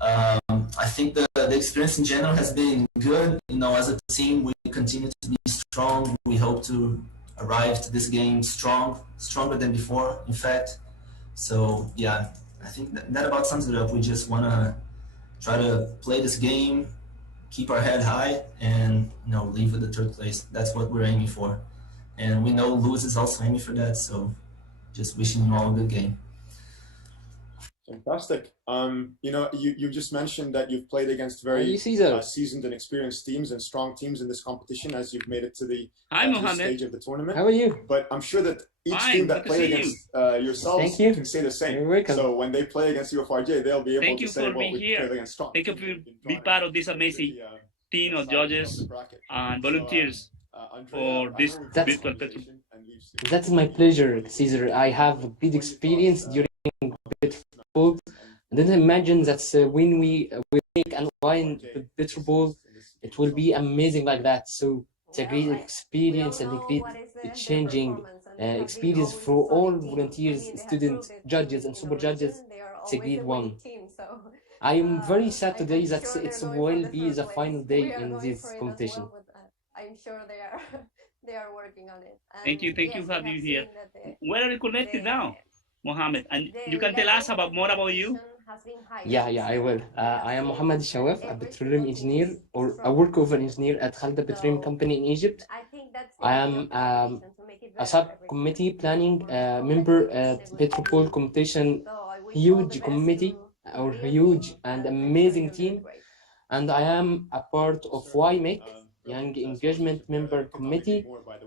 I think the experience in general has been good. You know, as a team, we continue to be strong. We hope to arrive to this game stronger than before, in fact. So, yeah, I think that about sums it up. We just want to try to play this game, keep our head high, and leave with the third place. That's what we're aiming for, and we know Luz is also aiming for that. So, just wishing you all a good game. Fantastic. You know, you just mentioned that you've played against very seasoned and experienced teams and strong teams in this competition as you've made it to the this stage of the tournament. How are you? But I'm sure that each team that played against yourselves can say the same. So when they play against UFRJ, they'll be able to say, well, we played against strong. Thank you for being part of this amazing team of judges and volunteers for this virtual Petro. That's my pleasure, Caesar. I have a big experience during PetroBowl. And then imagine that when we make and win the PetroBowl, it will be amazing like that. So it's a great experience and a great changing experience for all volunteers, students, judges, and super judges. It's a great one. I am very sad today that it will be the final day in this competition. I'm sure they are working on it. And thank you for having you here. Where are you connected now, Mohammed? And you can tell us more about you? Yeah, I will. I am Mohammed Shawaf, a petroleum engineer or a workover engineer at Khalda Petroleum Company in Egypt. I am a subcommittee planning member at PetroBowl competition, huge committee or huge and amazing team. And I am a part of YMEC, Young Engagement Member Committee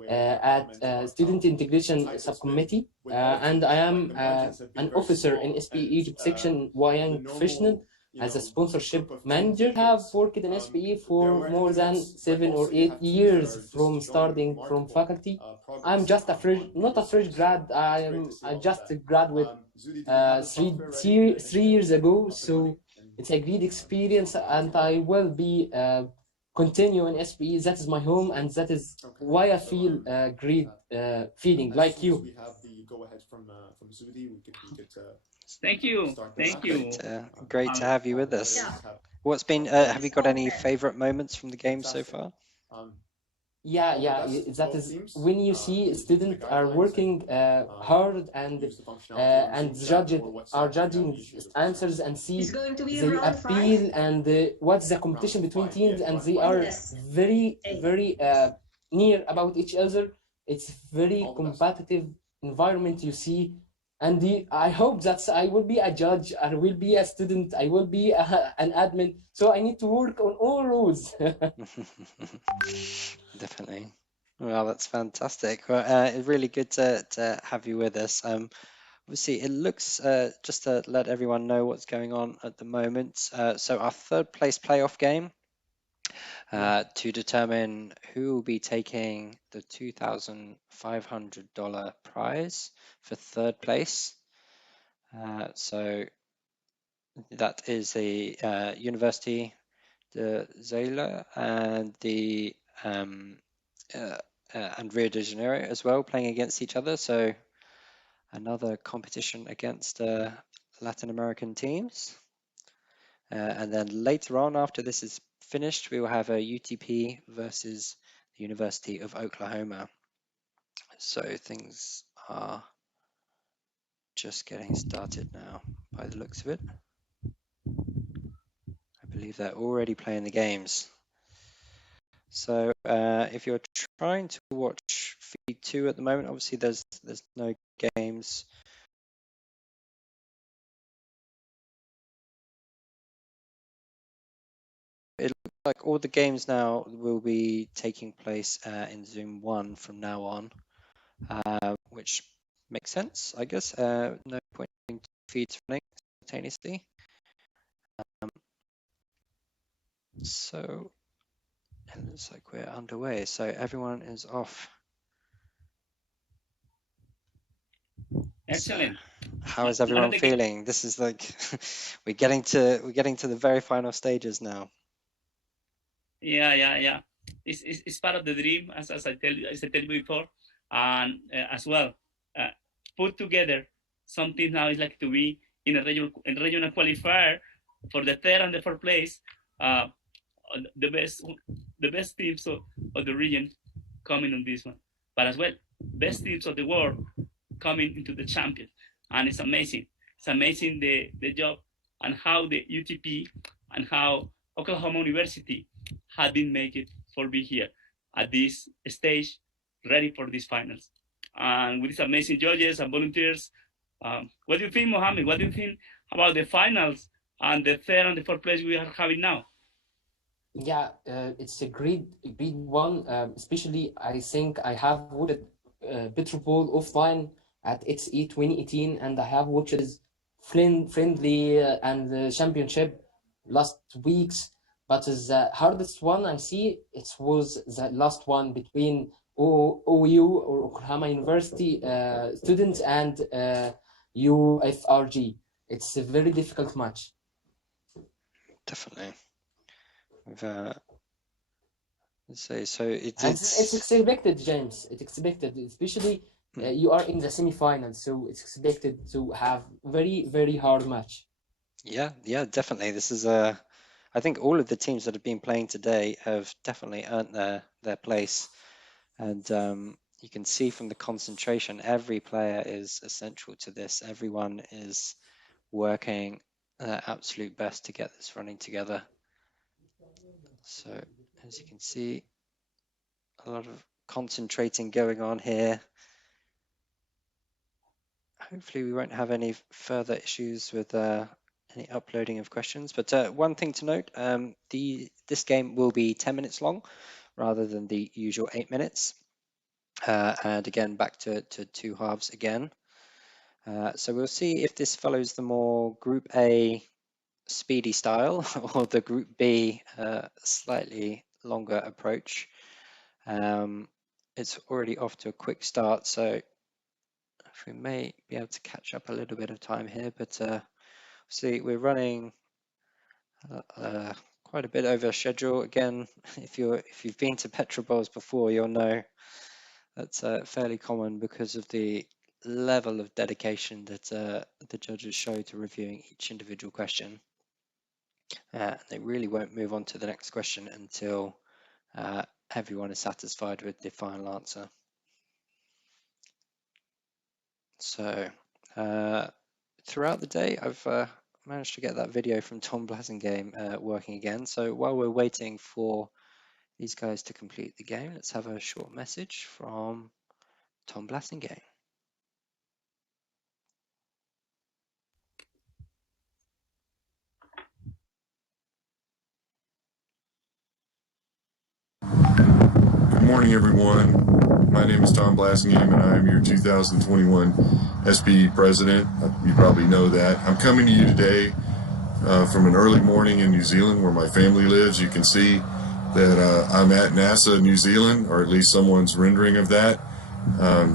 at Student Integration Subcommittee, and I am an officer in SPE Egypt section Young Professional as a sponsorship manager. I have worked in SPE for more than 7 or 8 years from starting from faculty. I'm just not a fresh grad. I just graduated 3 years ago, so it's a great experience, and I will be continue in SPE. That is my home, and that is why I feel great feeling like you. We have the go ahead from Zulia. We could thank you. Great to have you with us. Yeah. What's been? Have you got any favorite moments from the game so far? Yeah. That is when you see students are working hard and judges are judging answers and see the appeal and what's the competition between teams, and they are very near about each other. It's very competitive environment you see. And I hope that I will be a judge, I will be a student, I will be an admin. So I need to work on all roles. Definitely. Well, that's fantastic. Well, it's really good to have you with us. Obviously, it looks, just to let everyone know what's going on at the moment. So our third place playoff game to determine who will be taking the $2,500 prize for third place. So that is the University, the Zulia, and the and Rio de Janeiro as well, playing against each other. So another competition against Latin American teams. And then later on, after this is finished, we will have a UTP versus the University of Oklahoma. So things are just getting started now by the looks of it. I believe they're already playing the games. So if you're trying to watch feed 2 at the moment, obviously there's no games. It looks like all the games now will be taking place in Zoom 1 from now on, which makes sense, I guess. No point in feeds running simultaneously. So it looks like we're underway. So everyone is off. Excellent. So how is everyone feeling? This is like we're getting to the very final stages now. Yeah. It's part of the dream, as I tell you before, and as well, put together something now is like to be in a regional qualifier for the third and the fourth place. The best teams of the region coming on this one, but as well, best teams of the world coming into the champion, and it's amazing. It's amazing the job and how the UTP and how Oklahoma University had been making for be here at this stage, ready for these finals, and with these amazing judges and volunteers. What do you think, Mohammed? What do you think about the finals and the third and the fourth place we are having now? Yeah, it's a great one. Especially, I think I have watched PetroBowl offline at SE 2018, and I have watched friendly and the championship last weeks. But the hardest one I see it was the last one between OU or Oklahoma University students and UFRG. It's a very difficult match. Definitely. So it's expected, James. It's expected, especially you are in the semi-final, so it's expected to have very hard match. Yeah, definitely. This is I think all of the teams that have been playing today have definitely earned their place, and you can see from the concentration, every player is essential to this. Everyone is working their absolute best to get this running together. So as you can see, a lot of concentrating going on here. Hopefully we won't have any further issues with any uploading of questions, but one thing to note, this game will be 10 minutes long rather than the usual 8 minutes, and again back to 2 halves again. So we'll see if this follows the more Group A speedy style or the Group B slightly longer approach. It's already off to a quick start, so we may be able to catch up a little bit of time here, but see, we're running quite a bit over schedule. Again, if you've been to PetroBowls before, you'll know that's fairly common because of the level of dedication that the judges show to reviewing each individual question. They really won't move on to the next question until everyone is satisfied with the final answer. So throughout the day, I've managed to get that video from Tom Blasingame working again. So while we're waiting for these guys to complete the game, let's have a short message from Tom Blasingame. Good morning, everyone. My name is Tom Blasingame, and I am your 2021 SPE president. You probably know that. I'm coming to you today from an early morning in New Zealand where my family lives. You can see that I'm at NASA, New Zealand, or at least someone's rendering of that.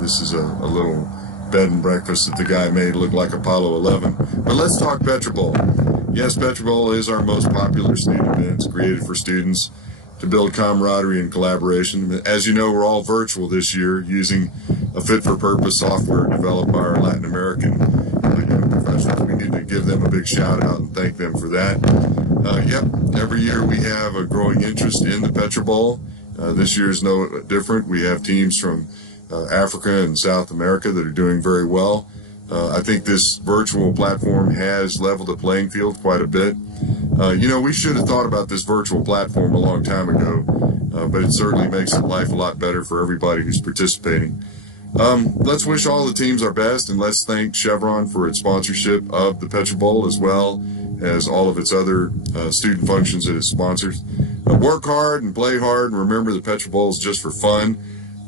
This is a little bed and breakfast that the guy made look like Apollo 11. But let's talk PetroBowl. Yes, PetroBowl is our most popular student event. It's created for students to build camaraderie and collaboration. As you know, we're all virtual this year using a fit-for-purpose software developed by our Latin American young professionals. We need to give them a big shout out and thank them for that. Yep, every year we have a growing interest in the PetroBowl. This year is no different. We have teams from Africa and South America that are doing very well. I think this virtual platform has leveled the playing field quite a bit. You know, we should have thought about this virtual platform a long time ago, but it certainly makes life a lot better for everybody who's participating. Let's wish all the teams our best, and let's thank Chevron for its sponsorship of the PetroBowl as well as all of its other student functions that it sponsors. Work hard and play hard, and remember the PetroBowl is just for fun.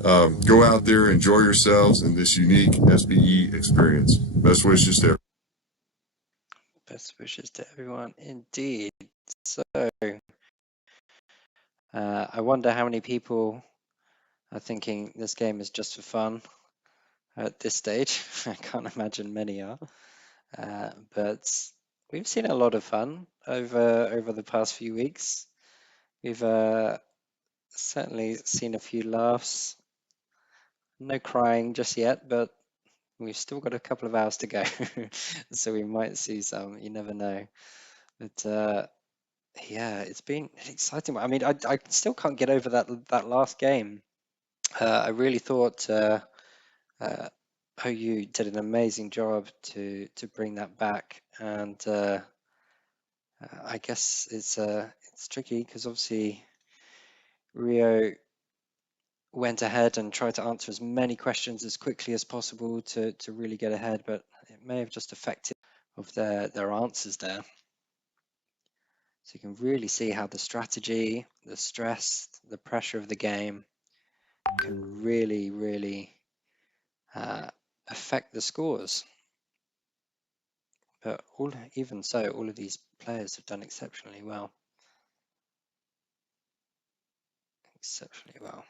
Go out there, enjoy yourselves in this unique SPE experience. Best wishes to everyone. Best wishes to everyone indeed. So I wonder how many people are thinking this game is just for fun at this stage. I can't imagine many are, but we've seen a lot of fun over the past few weeks. We've certainly seen a few laughs. No crying just yet, but we've still got a couple of hours to go, so we might see some. You never know. But yeah, it's been an exciting one. I mean, I still can't get over that last game. I really thought OU did an amazing job to bring that back, and I guess it's tricky because obviously Rio went ahead and tried to answer as many questions as quickly as possible to really get ahead, but it may have just affected of their answers there. So you can really see how the strategy, the stress, the pressure of the game can really, really affect the scores. But even so, all of these players have done exceptionally well. Exceptionally well.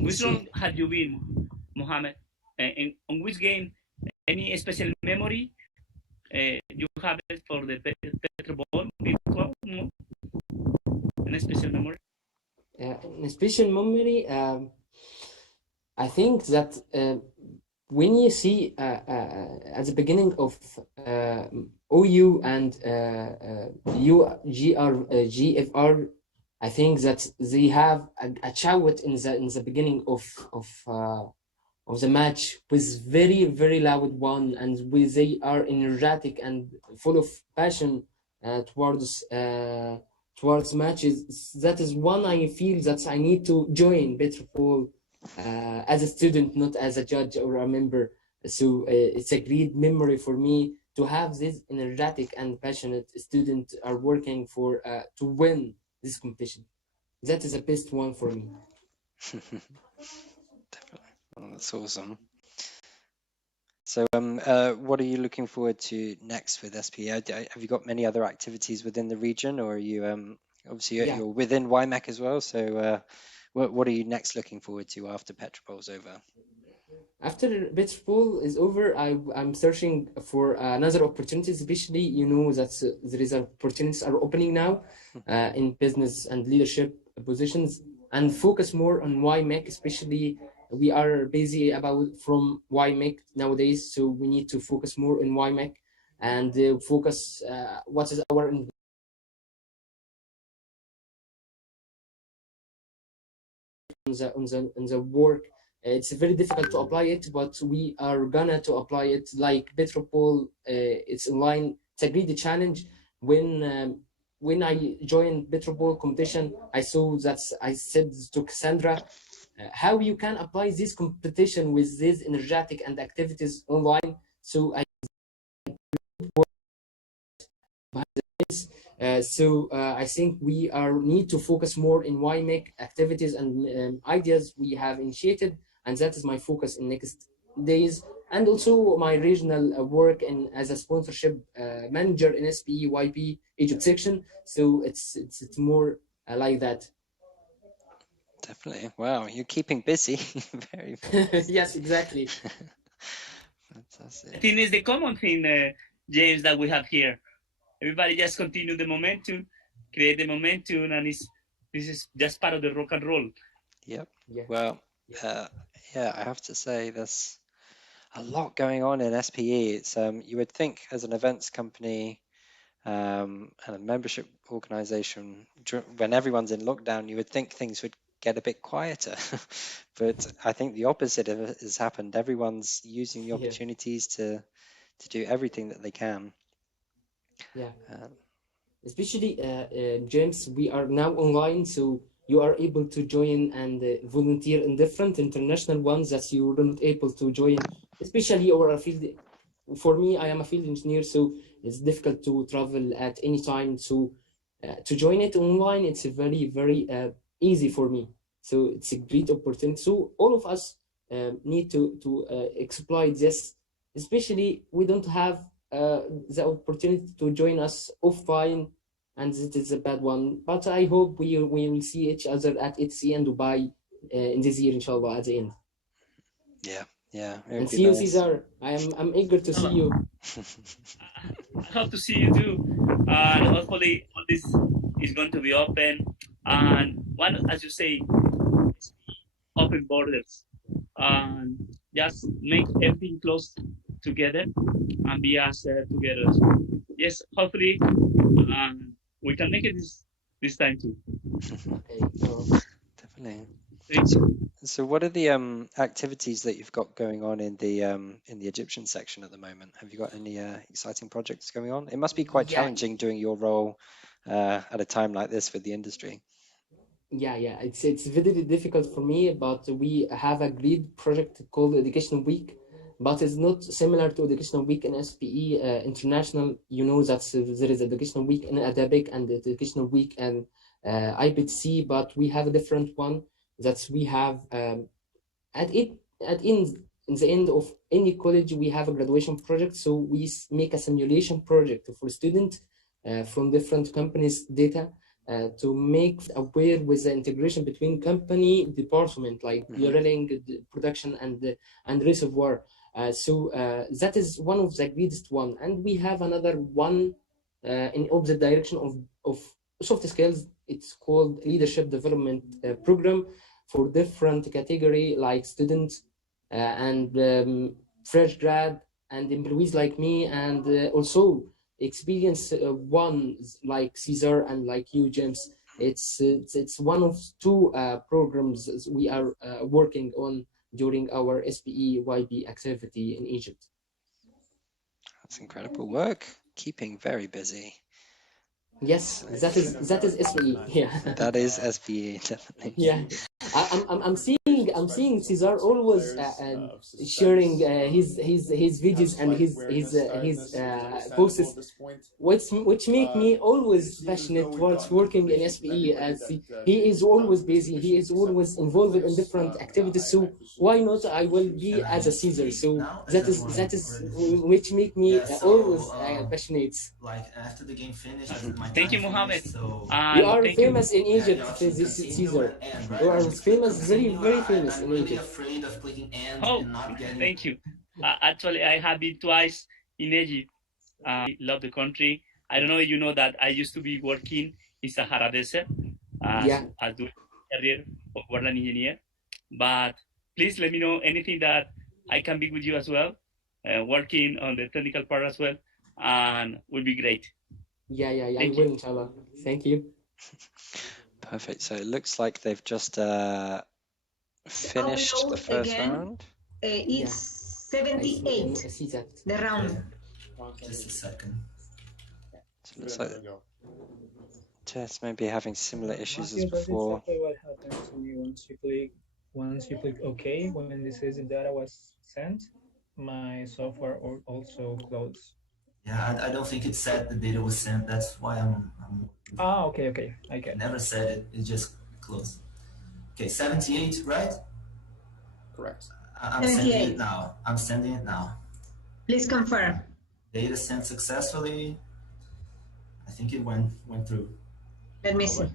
Which role have you been, Mohammed? On which game? Any special memory you have it for the PetroBowl club? No? Any special memory? A special memory. I think that when you see at the beginning of OU and GFR, I think that they have a shout in the beginning of the match with very loud one, and they are energetic and full of passion towards matches. That is one I feel that I need to join PetroBowl as a student, not as a judge or a member. So it's a great memory for me to have this energetic and passionate student are working for to win this competition. That is the best one for me. Definitely. Oh, that's awesome. So what are you looking forward to next with SPE? Have you got many other activities within the region, or are you obviously you're within YMEC as well, so what are you next looking forward to after PetroBowl's over? After PetroBowl is over, I'm searching for another opportunity, especially that there is opportunities are opening now in business and leadership positions, and focus more on YMEC. Especially we are busy from YMEC nowadays, so we need to focus more on YMEC and focus what is our on the work. It's very difficult to apply it, but we are gonna to apply it like PetroBowl. It's online. It's a great challenge. When I joined PetroBowl competition, I saw that I said to Cassandra, how you can apply this competition with these energetic and activities online. So I I think we need to focus more in YMEC activities and ideas we have initiated, and that is my focus in next days. And also my regional work as a sponsorship manager in SPE YP Egypt section. So it's more like that. Definitely. Wow, you're keeping busy. Very busy. Yes, exactly. Fantastic. I think it's the common thing, James, that we have here. Everybody just continue the momentum, create the momentum, and this is just part of the rock and roll. Yep. Yeah. Well, yeah, I have to say there's a lot going on in SPE. It's you would think as an events company and a membership organization, when everyone's in lockdown, you would think things would get a bit quieter. But I think the opposite has happened. Everyone's using the opportunities to do everything that they can. Yeah. Especially James, we are now online, so you are able to join and volunteer in different international ones that you were not able to join, especially our field. For me, I am a field engineer, so it's difficult to travel at any time. So to join it online, it's very easy for me. So it's a great opportunity. So all of us need to exploit this. Especially we don't have the opportunity to join us offline, and it is a bad one. But I hope we will see each other at ETC and Dubai in this year, inshallah, at the end. Yeah. And see you, Cesar. I'm eager to see you. I hope to see you too. And hopefully all this is going to be open. And one, as you say, open borders. And just make everything close together and be as together. Yes, hopefully we can make it this time too. Definitely. So what are the activities that you've got going on in the Egyptian section at the moment? Have you got any exciting projects going on? It must be quite challenging doing your role at a time like this with the industry. yeah, it's very difficult for me, but we have agreed project called Education Week, but it's not similar to Education Week in SPE International. You know that there is Education Week in Adabic and Education Week and IPTC, but we have a different one that we have at it at in the end of any college we have a graduation project, so we make a simulation project for students from different companies data to make aware with the integration between company department like drilling, production and reservoir. So that is one of the greatest one, and we have another one in opposite direction of soft skills. It's called leadership development program for different category like students and fresh grad and employees like me, and also experience ones like Caesar and like you, James. It's one of two programs we are working on during our SPE YB activity in Egypt. That's incredible work. Keeping very busy. Yes, that is SPE. Yeah. That is SPE, definitely. Yeah, I'm seeing Cesar always sharing his videos and his posts, which make me always passionate towards working in SPE. As he is always busy, he is always involved in different activities. So why not? I will be as a Caesar. So that is which make me always passionate. Like after the game finished, thank you, Mohammed. You are famous in Egypt, Caesar. You are famous, very famous in Egypt. Afraid of clicking end Oh, and not getting. thank you. Actually, I have been twice in Egypt. I love the country. I don't know if you know that I used to be working in Sahara Desert as doing career of wetland engineer. But please let me know anything that I can be with you as well, working on the technical part as well, and will be great. Yeah, I will, inshallah. Thank you. Perfect. So it looks like they've just finished the first round. It's 78. I see that. The round. Just a second. So it looks like just maybe having similar issues as That's before. exactly what happened to me once you click OK when the decisive data was sent. My software also closed. Yeah, I don't think it said the data was sent. That's why I'm okay. I get it. Never said it. It just closed. Okay, 78, right? Correct. I'm sending it now. I'm sending it now. Please confirm. Data sent successfully. I think it went through. Let me see.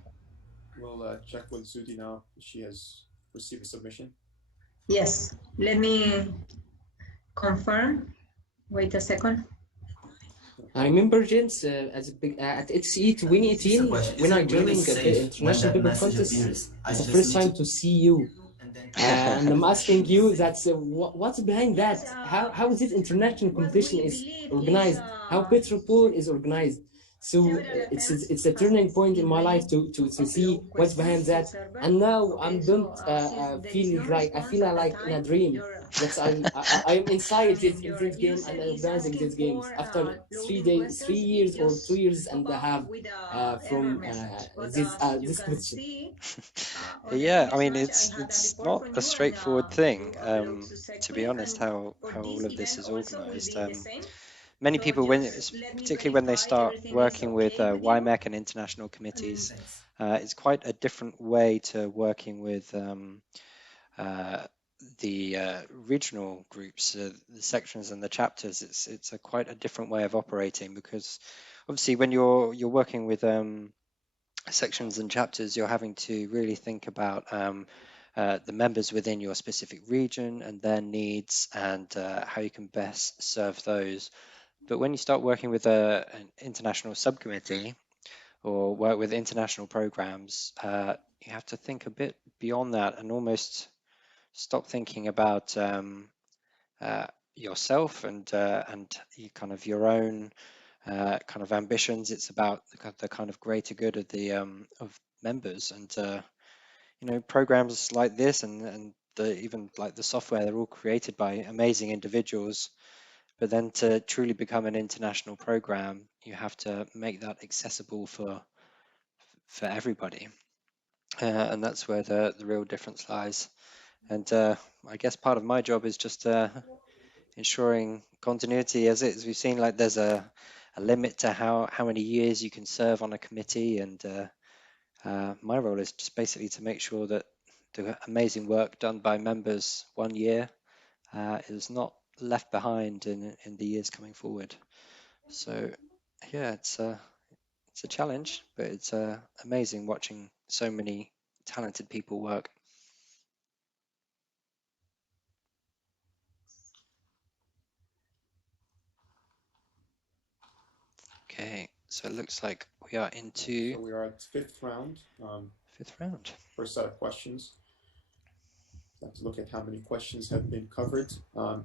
We'll check with Zuti now if she has received a submission. Yes. Let me confirm. Wait a second. I remember, James, at SE 2018 when I joined the International Paper Contest. It's the first time to see you. And I'm asking you that's what's behind that? How is this international competition is organized? How Petropool is organized? So it's a turning point in my life to see what's behind that. And now I don't feel like I feel like in a dream. That's I'm inside this game and organizing these games after 3 years or 2 years and a half from this question. Yeah, I mean it's not a straightforward thing, to be honest, how all of this is organized. Many people, particularly when they start working with YMEC and international committees, it's quite a different way to working with the regional groups, the sections and the chapters. It's quite a different way of operating, because obviously when you're working with sections and chapters, you're having to really think about the members within your specific region and their needs and how you can best serve those. But when you start working with an international subcommittee or work with international programs, you have to think a bit beyond that and almost stop thinking about yourself and kind of your own kind of ambitions. It's about the kind of greater good of the of members, and programs like this and even like the software, they're all created by amazing individuals. But then to truly become an international program, you have to make that accessible for everybody. and that's where the real difference lies. And I guess part of my job is just ensuring continuity, as we've seen, like there's a limit to how many years you can serve on a committee, and my role is just basically to make sure that the amazing work done by members 1 year is not left behind in the years coming forward. So yeah, it's a challenge, but it's amazing watching so many talented people work. Okay, so it looks like we are into. So we are at fifth round. Fifth round. First set of questions. Let's look at how many questions have been covered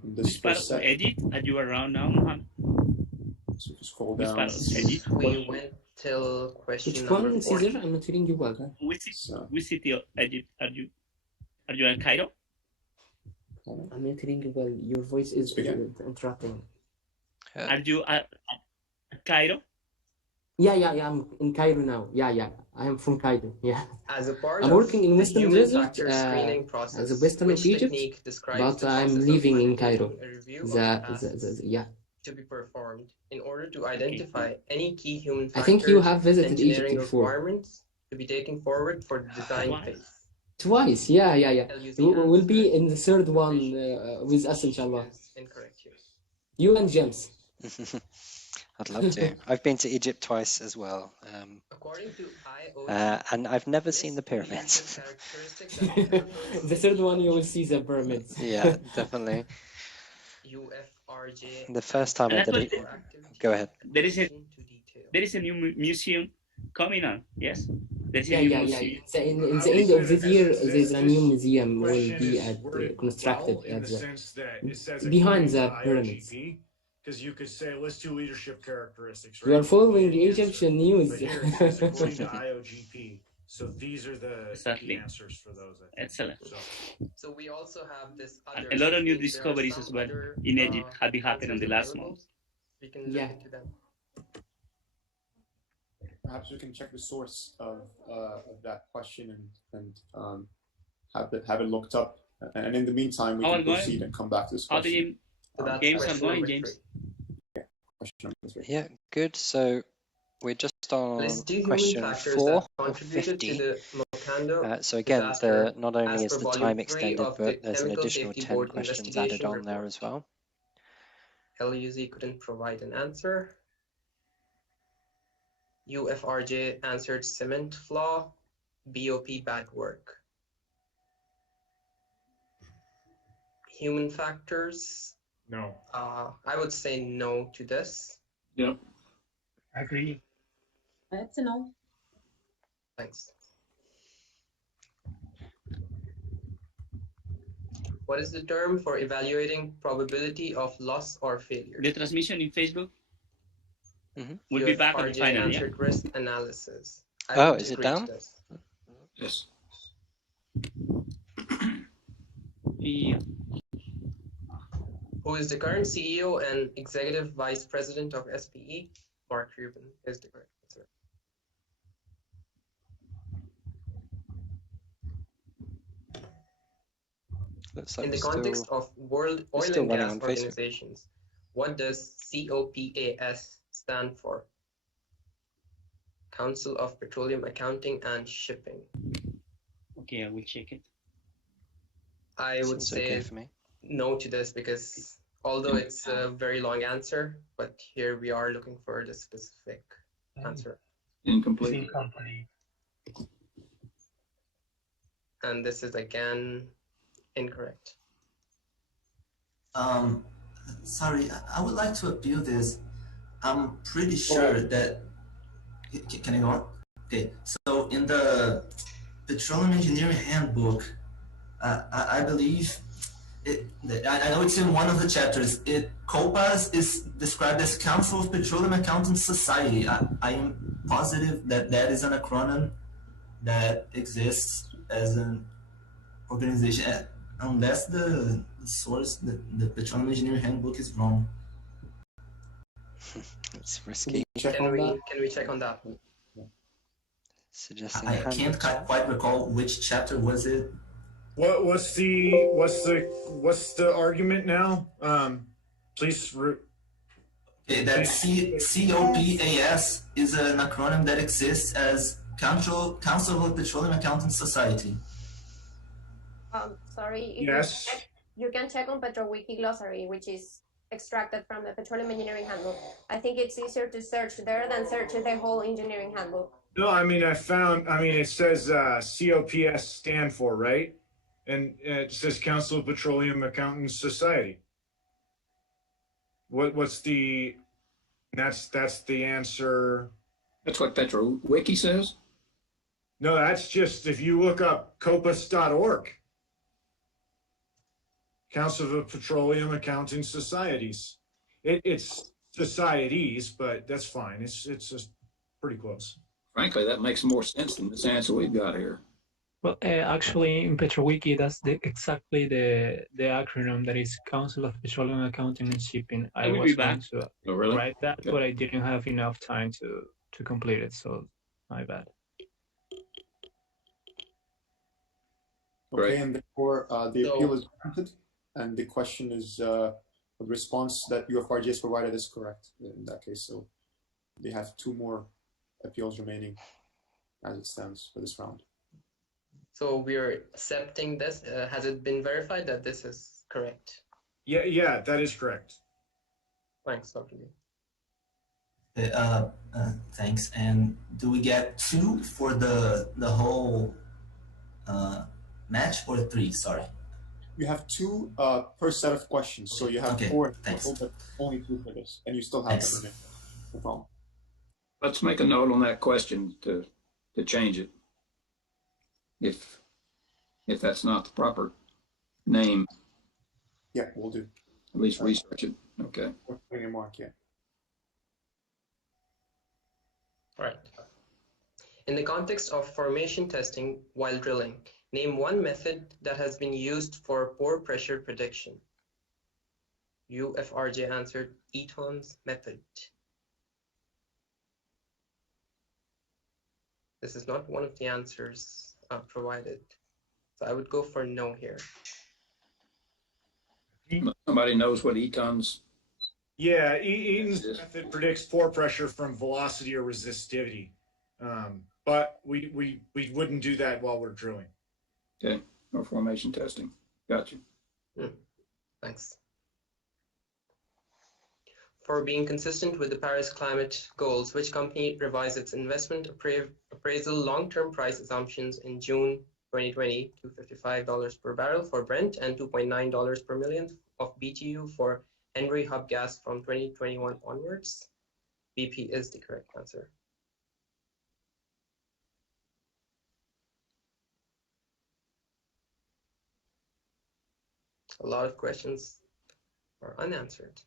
in this first set. Edit, are you around now, Mohammed? So just scroll down. We went till question Which number one, 4. Caesar? I'm not hearing you well. Which city of Egypt are you? Are you in Cairo? I'm not hearing you well. Your voice is interrupting. Are you at Cairo? Yeah. I'm in Cairo now. Yeah. I am from Cairo. Yeah. As a part I'm working in Western Desert as a Western of Egypt, but I'm living in Cairo. Yeah. To be performed in order to identify any key human factors. I think you have visited Egypt before. Requirements to be taken forward for the design phase. Twice, yeah. We'll be in the third one with us, inshallah. Incorrect. You and James. I'd love to. I've been to Egypt twice as well. According to and I've never seen the pyramids. The third one you will see the pyramids. Yeah, definitely. The first time I did it. Go ahead. There is a new museum coming on. Yes. Yeah. In the end of this year, there's a new museum will be constructed behind the pyramids. Because you could say, let's do leadership characteristics. Right? You are following the Egyptian news. According to IOGP. So these are the answers for those. Excellent. So we also have this other. A lot of new discoveries as well in Egypt have been happening in the last month. We can look into them. Perhaps we can check the source of that question and have it looked up. And in the meantime, we can proceed and come back to this question. Games are going, James. Yeah, good. So we're just on question 4 of 50. So again, not only is the time extended, but there's an additional 10 questions added on there as well. LUZ couldn't provide an answer. UFRJ answered cement flaw. BOP bad work. Human factors. No. I would say no to this. Yep. I agree. That's a no. Thanks. What is the term for evaluating probability of loss or failure? The transmission in Facebook will be back on the final. Answered risk analysis. Oh, is it down? Yes. Yeah. Who is the current CEO and Executive Vice President of SPE? Mark Rubin is the correct answer. Looks like in the context of World Oil and Gas Organizations, what does COPAS stand for? Council of Petroleum Accounting and Shipping. Okay, I will check it. I would say no to this because although it's a very long answer, but here we are looking for the specific answer. Incomplete. And this is again incorrect. Sorry, I would like to appeal this. I'm pretty sure that. Can I go on? Okay, so in the Petroleum Engineering Handbook, I believe. I know it's in one of the chapters. COPAS is described as Council of Petroleum Accounting Society. I am positive that that is an acronym that exists as an organization, unless the source, the Petroleum Engineering Handbook is wrong. It's risky. Can we check on that? Suggesting I hand can't in chat. quite recall which chapter was it. What's the argument now? Please. Okay, that COPAS is an acronym that exists as Council of Petroleum Accounting Society. Sorry. Yes. You can check on PetroWiki glossary, which is extracted from the Petroleum Engineering Handbook. I think it's easier to search there than search the whole engineering handbook. No, it says COPS stand for, right? And it says Council of Petroleum Accountants Society. What's the, that's the answer. That's what PetroWiki says? No, that's just, if you look up copus.org. Council of Petroleum Accounting Societies. It's societies, but that's fine. It's just pretty close. Frankly, that makes more sense than this answer we've got here. Well, actually, in PetroWiki, that's exactly the acronym that is Council of Petroleum Accounting and Shipping. I was going to write that, but I didn't have enough time to complete it, so my bad. Okay, and therefore the appeal is granted, and the question is the response that UFRJ has provided is correct in that case. So they have 2 more appeals remaining as it stands for this round. So we're accepting this. Has it been verified that this is correct? Yeah, that is correct. Thanks, Dr. Lee. Thanks. And do we get 2 for the whole match, or 3? Sorry. You have 2 per set of questions, so you have 4 total, but only 2 for this, and you still have them remaining. No problem. Let's make a note on that question to change it, if that's not the proper name. Yeah, we'll do. At least research it. Okay. We're putting a mark, yeah. Right. In the context of formation testing while drilling, name one method that has been used for pore pressure prediction. UFRJ answered Eaton's method. This is not one of the answers provided. So I would go for no here. Somebody knows what Eaton's? Yeah, Eaton's method predicts pore pressure from velocity or resistivity. But we wouldn't do that while we're drilling. Okay, no formation testing. Gotcha. Thanks. For being consistent with the Paris climate goals, which company revised its investment appraisal long-term price assumptions in June 2020 to $55 per barrel for Brent and $2.9 per million of BTU for Henry Hub gas from 2021 onwards? BP is the correct answer. A lot of questions are unanswered.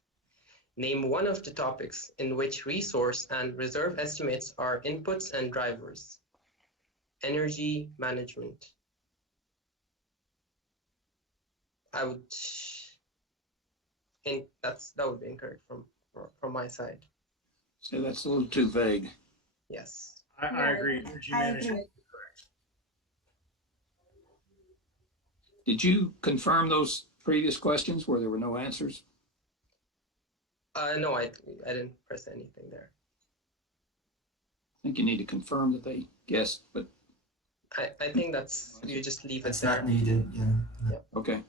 Name one of the topics in which resource and reserve estimates are inputs and drivers. Energy management. I would think that would be incorrect from my side. So that's a little too vague. Yes. I agree. Energy management. Did you confirm those previous questions where there were no answers? No, I didn't press anything there. I think you need to confirm that they guessed, but I think you just leave it It's there. not needed, yeah. Okay.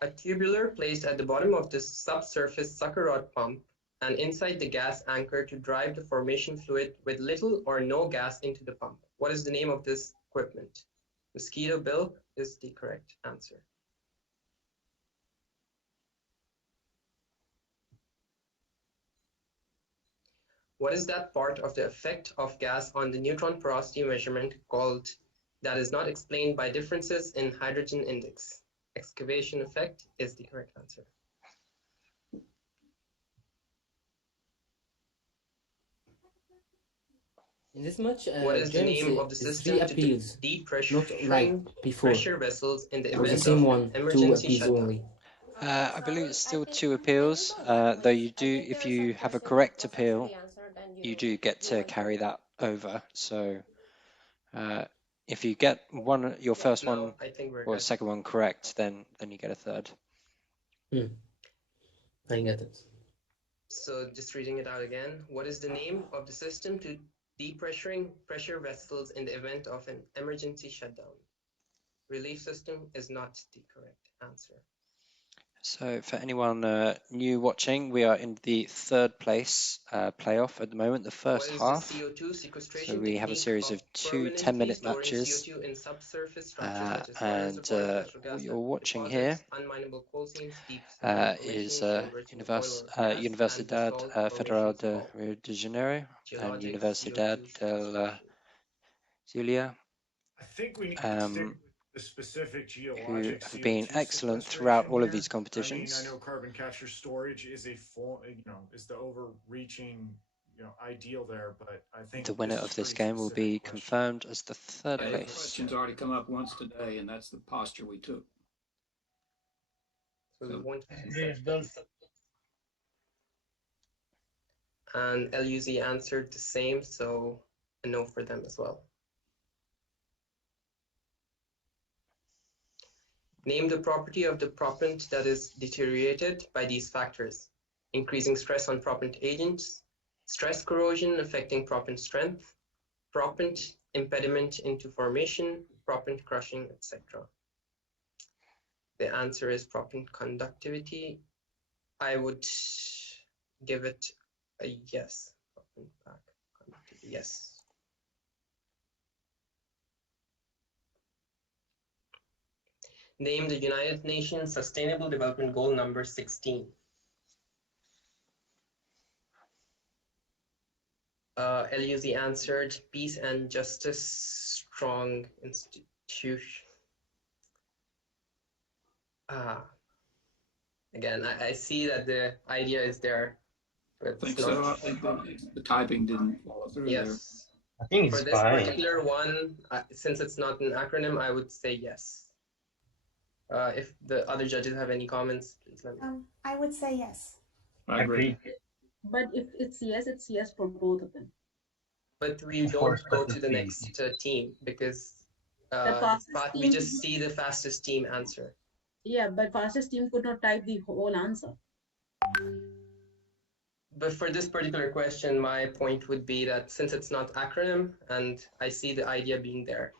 A tubular placed at the bottom of the subsurface sucker rod pump and inside the gas anchor to drive the formation fluid with little or no gas into the pump. What is the name of this equipment? Mosquito bilk is the correct answer. What is that part of the effect of gas on the neutron porosity measurement called that is not explained by differences in hydrogen index? Excavation effect is the correct answer. In this much, what is the name of the system to depressure pressure vessels in the event of emergency shutdown? I believe it's still 2 appeals, though you do, if you have a correct appeal, you do get to carry that over. So if you get your first one or second one correct, then you get a third. I get it. So just reading it out again. What is the name of the system to depressuring pressure vessels in the event of an emergency shutdown? Relief system is not the correct answer. So for anyone new watching, we are in the third place playoff at the moment, the first half. So we have a series of two 10-minute matches. And what you're watching here is Universidad Federal de Rio de Janeiro and Universidad de Zulia. I think we need to stick with the specific geologic who have been CO2 excellent throughout all of here. these competitions. I know carbon capture storage is is the overreaching, ideal there, but I think the winner of this game will be confirmed as the third place. The question's already come up once today, and that's the posture we took. And LUZ answered the same, so a no for them as well. Name the property of the proppant that is deteriorated by these factors: increasing stress on proppant agents, stress corrosion affecting proppant strength, proppant impediment into formation, proppant crushing, etc. The answer is proppant conductivity. I would give it a yes. Proppant back conductivity, yes. Name the United Nations Sustainable Development Goal number 16. LUZ answered peace and justice, strong institution. Again, I see that the idea is there, but I think so. I think the typing didn't follow through there. I think it's for this particular one, since it's not an acronym, I would say yes. If the other judges have any comments, please let me know. I would say yes. I agree. But if it's yes for both of them. But we don't go to the next team because we just see the fastest team answer. Yeah, but fastest team could not type the whole answer. But for this particular question, my point would be that since it's not acronym and I see the idea being there,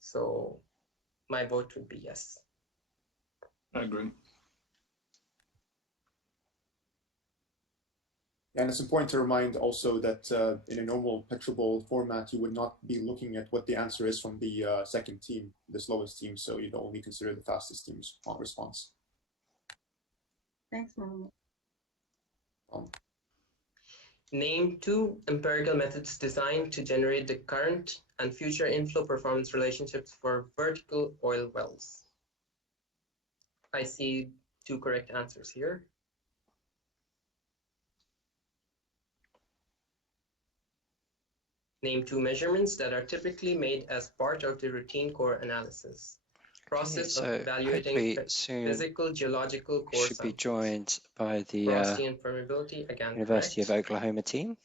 so my vote would be yes. I agree. And it's important to remind also that in a normal PetroBowl format, you would not be looking at what the answer is from the second team, the slowest team, so you'd only consider the fastest team's response. Thanks, Mohammed. Name 2 empirical methods designed to generate the current and future inflow performance relationships for vertical oil wells. I see 2 correct answers here. Name 2 measurements that are typically made as part of the routine core analysis. Process of evaluating physical geological core should be joined by the porosity and permeability, again, University correct. of Oklahoma team.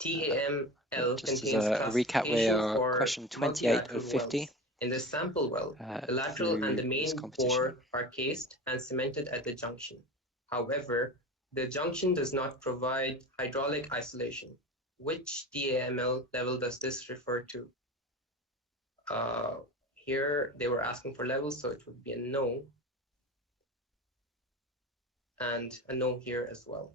TAML just contains as a recap, we are for question 28 of 50. Wells. In the sample well, the lateral and the main bore are cased and cemented at the junction. However, the junction does not provide hydraulic isolation. Which TAML level does this refer to? Here they were asking for levels, so it would be a no. And a no here as well.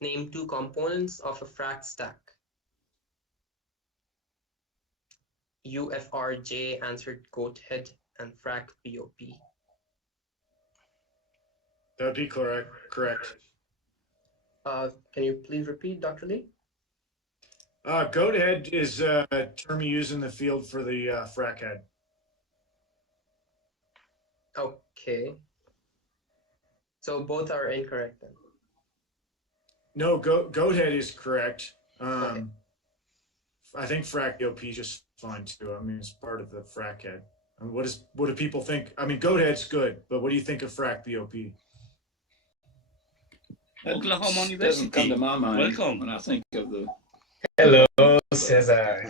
Name 2 components of a frac stack. UFRJ answered goat head and frac BOP. That would be correct. Can you please repeat, Dr. Lee? Goat head is a term you use in the field for the frac head. Okay. So both are incorrect then? No, goat head is correct. Okay. I think frac BOP is just fine too. I mean, it's part of the frac head. I mean, what do people think? I mean, Goathead's good, but what do you think of Frac BOP? Oklahoma University. Doesn't come to my mind Welcome. when I think of the. Hello, Cesar.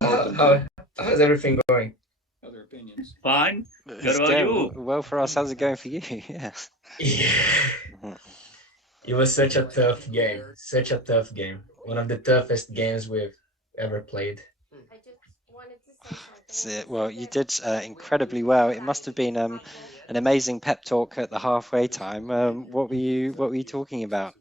How's everything going? Other opinions. Fine. It's going well for us. How's it going for you? Yeah. It was such a tough game. Such a tough game. One of the toughest games we've ever played. I just wanted to say That's it. Well, you did incredibly well. It must have been an amazing pep talk at the halfway time. What were you talking about?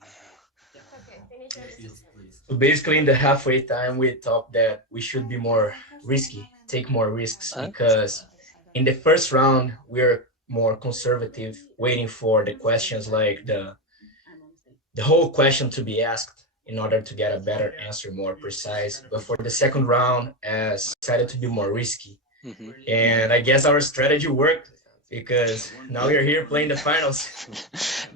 So basically, in the halfway time, we thought that we should be more risky, take more risks, because in the first round, we're more conservative, waiting for the questions like the whole question to be asked in order to get a better answer, more precise. But for the second round, decided to be more risky. And I guess our strategy worked, because now we're here playing the finals.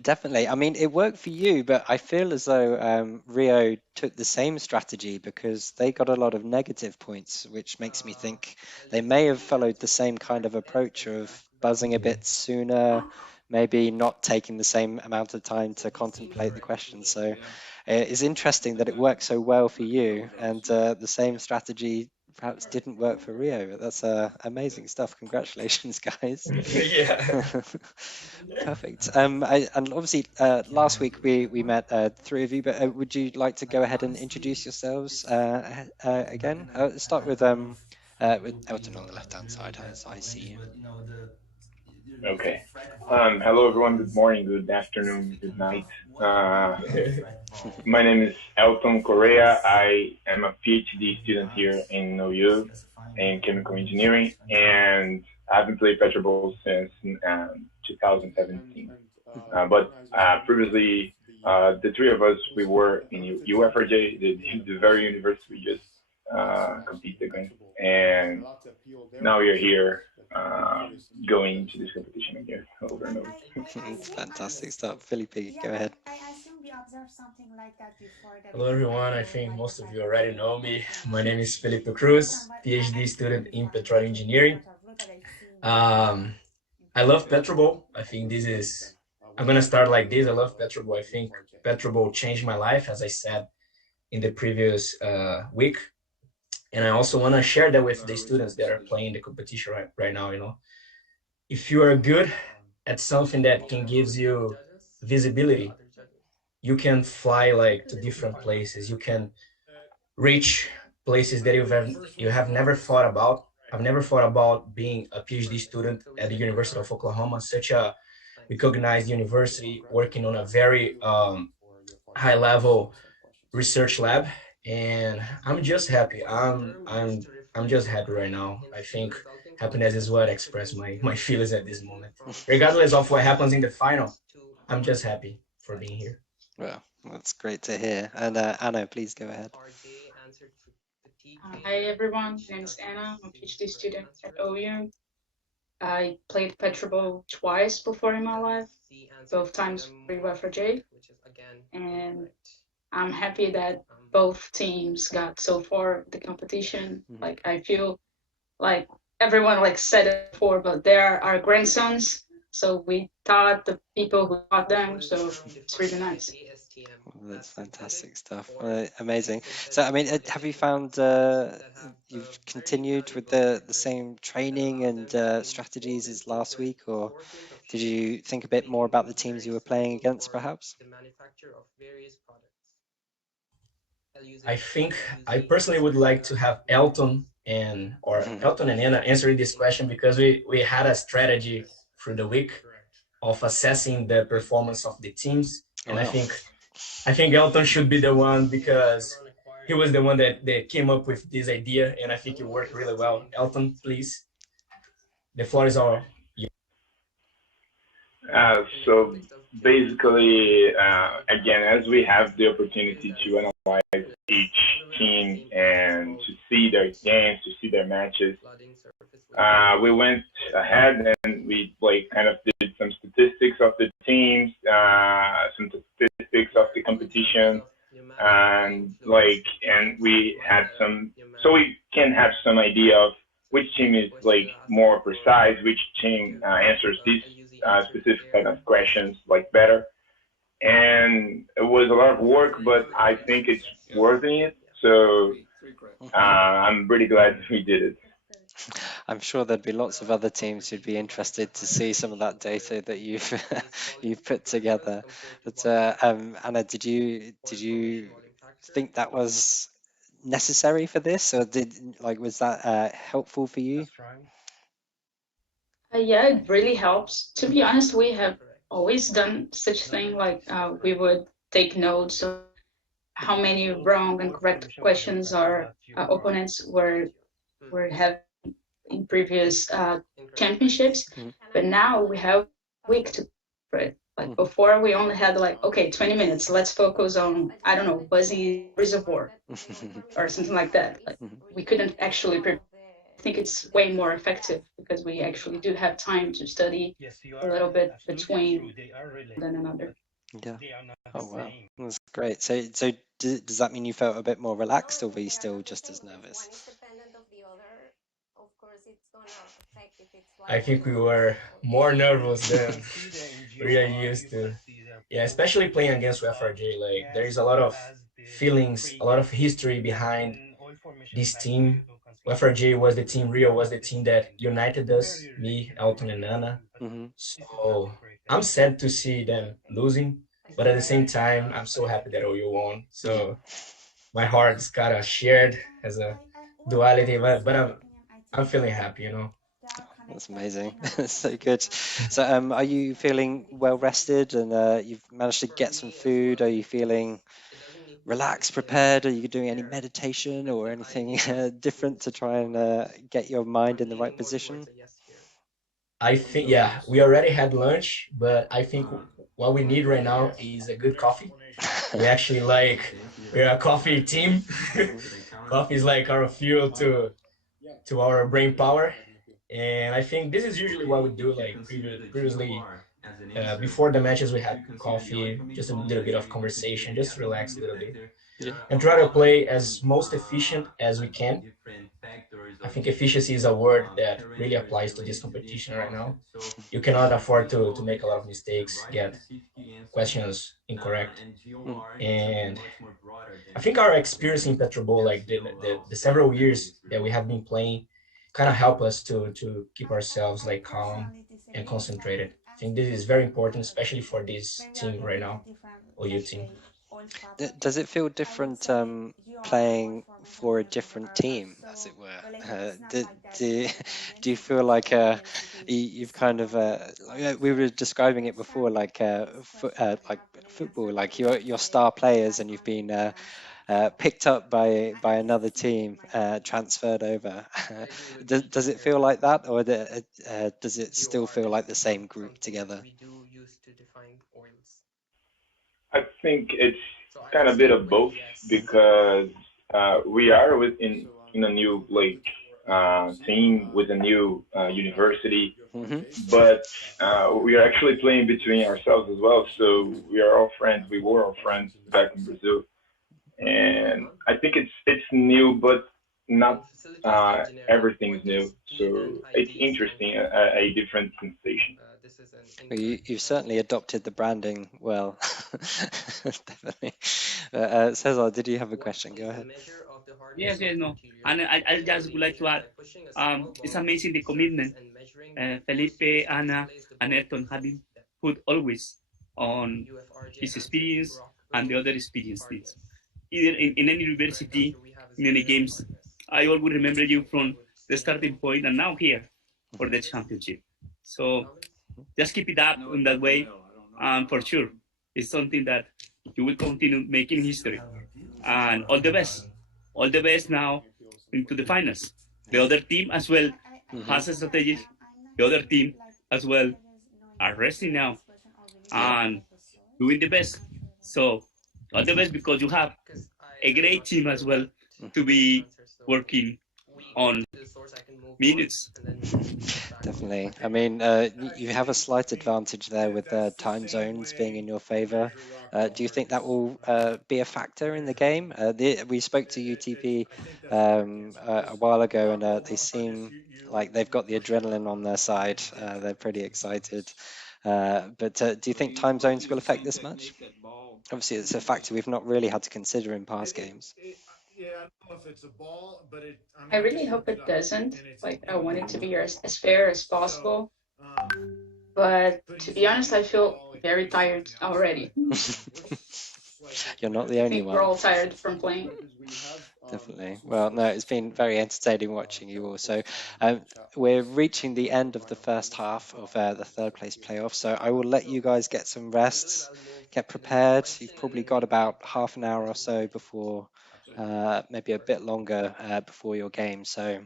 Definitely. I mean, it worked for you, but I feel as though Rio took the same strategy, because they got a lot of negative points, which makes me think they may have followed the same kind of approach of buzzing a bit sooner, maybe not taking the same amount of time to contemplate the question. So it's interesting that it worked so well for you, and the same strategy perhaps didn't work for Rio. That's amazing stuff. Congratulations, guys. Yeah. Perfect. And obviously last week we met three of you, but would you like to go ahead and introduce yourselves again? Start with Elton on the left hand side, as I see you. Okay. Hello, everyone. Good morning, good afternoon, good night. My name is Elton Correa. I am a PhD student here in OU in chemical engineering, and I haven't played PetroBowl since 2017. But previously, the three of us, we were in UFRJ, the very university we just competed against, and now we are here going to this competition again over and over. It's fantastic stuff. Felipe, go ahead. Hello, everyone. I think most of you already know me. My name is Felipe Cruz, PhD student in petroleum engineering. I love PetroBowl. I think I'm going to start like this. I love PetroBowl. I think PetroBowl changed my life, as I said in the previous week. And I also want to share that with the students that are playing the competition right now. If you are good at something that can gives you visibility, you can fly like to different places. You can reach places that you have never thought about. I've never thought about being a PhD student at the University of Oklahoma, such a recognized university, working on a very high level research lab. And I'm just happy. I'm just happy right now. I think happiness is what I express my feelings at this moment. Regardless of what happens in the final, I'm just happy for being here. Well, that's great to hear. And Anna, please go ahead. Hi everyone, my name is Anna. I'm a PhD student at OU. I played PetroBowl twice before in my life, both times for UFRJ, and I'm happy that both teams got so far the competition. Like I feel like everyone like said it before, but they're our grandsons, so we taught the people who taught them, so it's really nice. That's fantastic stuff. Amazing. So, I mean, have you found you've continued with the same training and strategies as last week, or did you think a bit more about the teams you were playing against, perhaps? I think I personally would like to have Elton and Anna answering this question, because we had a strategy through the week of assessing the performance of the teams, and I think Elton should be the one, because he was the one that came up with this idea, and I think it worked really well. Elton, please, the floor is all yours. So basically, again, as we have the opportunity to analyze each team and to see their games, to see their matches, we went ahead and we kind of did some statistics of the teams, some statistics of the competition, and we had so we can have some idea of which team is like more precise, which team answers these specific kind of questions like better. And it was a lot of work, but I think it's worthy it. So I'm really glad we did it. I'm sure there'd be lots of other teams who'd be interested to see some of that data that you've you've put together. But Anna, did you think that was necessary for this, or was that helpful for you? Yeah, it really helps. To be honest, we have always done such thing. Like we would take notes of how many wrong and correct questions our opponents were having in previous championships. But now we have a week to prepare. Like before, we only had like, okay, 20 minutes. Let's focus on, I don't know, Buzzy Reservoir or something like that. Like, we couldn't actually prepare. I think it's way more effective because we actually do have time to study a little bit between one another. Yeah. Oh wow, that's great. So does that mean you felt a bit more relaxed, or were you still just as nervous? I think we were more nervous than we are used to. Yeah, especially playing against FRJ. Like there is a lot of feelings, a lot of history behind this team. FRJ was the team, Rio was the team that united us, me, Elton, and Anna. So I'm sad to see them losing, but at the same time, I'm so happy that OU won. So my heart's kind of shared as a duality, but I'm feeling happy, you know. That's amazing. So good. So are you feeling well rested, and you've managed to get some food? Are you feeling relaxed, prepared? Are you doing any meditation or anything different to try and get your mind in the right position? I think, yeah, we already had lunch, but I think what we need right now is a good coffee. We actually we're a coffee team. Coffee is like our fuel to our brain power. And I think this is usually what we do, like previously, before the matches, we had coffee, just a little bit of conversation, just relax a little bit. Yeah. And try to play as most efficient as we can. I think efficiency is a word that really applies to this competition right now. You cannot afford to make a lot of mistakes, get questions incorrect. And I think our experience in PetroBowl, like the several years that we have been playing, kind of help us to keep ourselves like calm and concentrated. I think this is very important, especially for this team right now, OU team. Does it feel different playing for a different team, as it were? Do you feel like you've kind of we were describing it before, like football, like your star players, and you've been picked up by another team, transferred over. Does it feel like that, or does it still feel like the same group together? I think it's kind of a bit of both because we are in a new team with a new university, but we are actually playing between ourselves as well. So we are all friends. We were all friends back in Brazil, and I think it's new, but not everything is new. So it's interesting, a different sensation. Well, you've certainly adopted the branding well. Definitely. Cesar, did you have a question? Go ahead. Yes, no. And I just would like to add, it's amazing the commitment Felipe, Anna, and Ayrton have been put always on his experience and the other experiences. Either in any university, in any games, I always remember you from the starting point and now here for the championship. So just keep it up in that way, and for sure, it's something that you will continue making history. And all the best now into the finals. The other team as well has a strategy. The other team as well are resting now and doing the best. So all the best, because you have a great team as well to be working on minutes. Definitely. I mean, you have a slight advantage there with the time zones being in your favor. Do you think that will be a factor in the game? We spoke to UTP a while ago, and they seem like they've got the adrenaline on their side. They're pretty excited. But do you think time zones will affect this much? Obviously, it's a factor we've not really had to consider in past games. Yeah, I don't know if it's a ball, but I really hope it doesn't. Like, I want it to be as fair as possible. But to be honest, I feel very tired already. You're not the only one. We're all tired from playing. Definitely. Well, no, it's been very entertaining watching you all. So we're reaching the end of the first half of the third place playoff. So I will let you guys get some rest, get prepared. You've probably got about half an hour or so before, maybe a bit longer before your game. So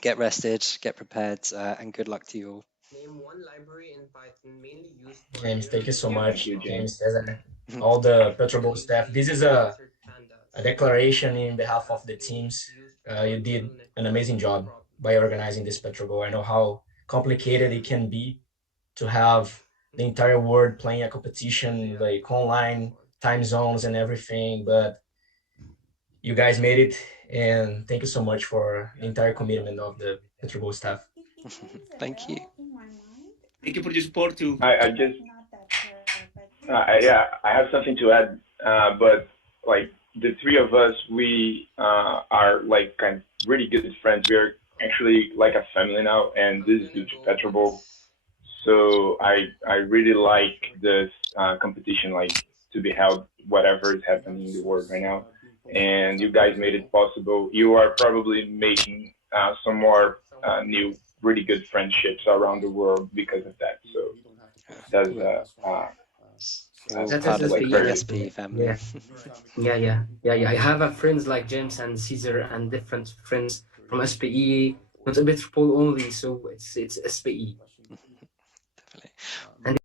get rested, get prepared, and good luck to you all. Name one library in Python mainly used for James, thank you so much. you, James, Cesar, all the PetroBowl staff. This is a declaration in behalf of the teams. You did an amazing job by organizing this PetroBowl. I know how complicated it can be to have the entire world playing a competition, like online, time zones and everything, but you guys made it, and thank you so much for the entire commitment of the PetroBowl staff. Thank you. Thank you for your support too. I just, yeah, I have something to add, but like the three of us, we are like kind of really good friends. We're actually like a family now, and this is due to PetroBowl. So I really like this competition, like to be held, whatever is happening in the world right now. And you guys made it possible. You are probably making some more new, really good friendships around the world because of that. So that's part of the great SPE family. Yeah. I have friends like James and Caesar and different friends from SPE, not a Petrobowl only. So it's SPE. And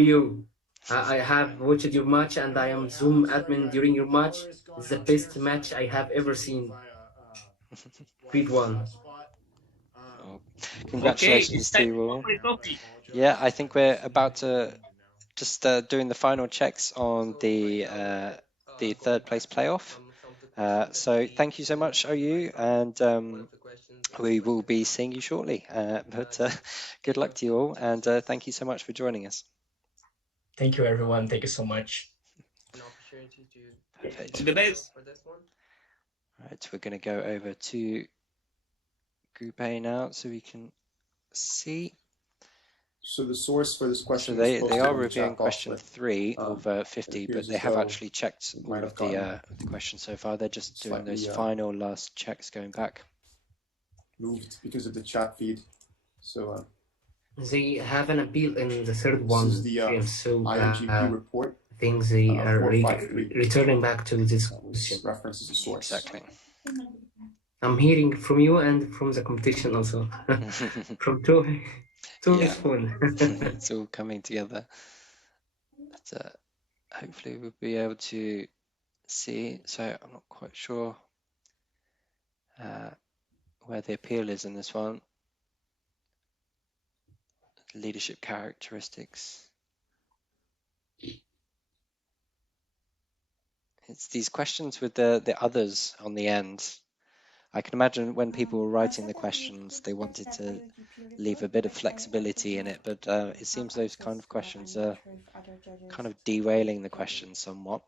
you. I have watched your match, and I am Zoom admin during your match. It's the best match I have ever seen. Great one. Oh, congratulations to you all. Yeah, I think we're about to just doing the final checks on the third place playoff. So thank you so much, OU, and we will be seeing you shortly. But good luck to you all, and thank you so much for joining us. Thank you, everyone. Thank you so much. An opportunity to Perfect. The best for this one. Right, we're going to go over to Group A now, so we can see. So the source for this question. So they are reviewing question 3 over 50, but they have actually checked all of the questions so far. They're just doing those final last checks going back. Moved because of the chat feed. So they have an appeal in the third one. This is the IMGP report. I think they are returning back to this question. References the source. Exactly. I'm hearing from you and from the competition also. From two is fun. It's all coming together. But, hopefully we'll be able to see. So I'm not quite sure where the appeal is in this one. Leadership characteristics. It's these questions with the others on the end. I can imagine when people were writing the questions, they wanted to leave a bit of flexibility in it, but it seems those kind of questions are kind of derailing the question somewhat.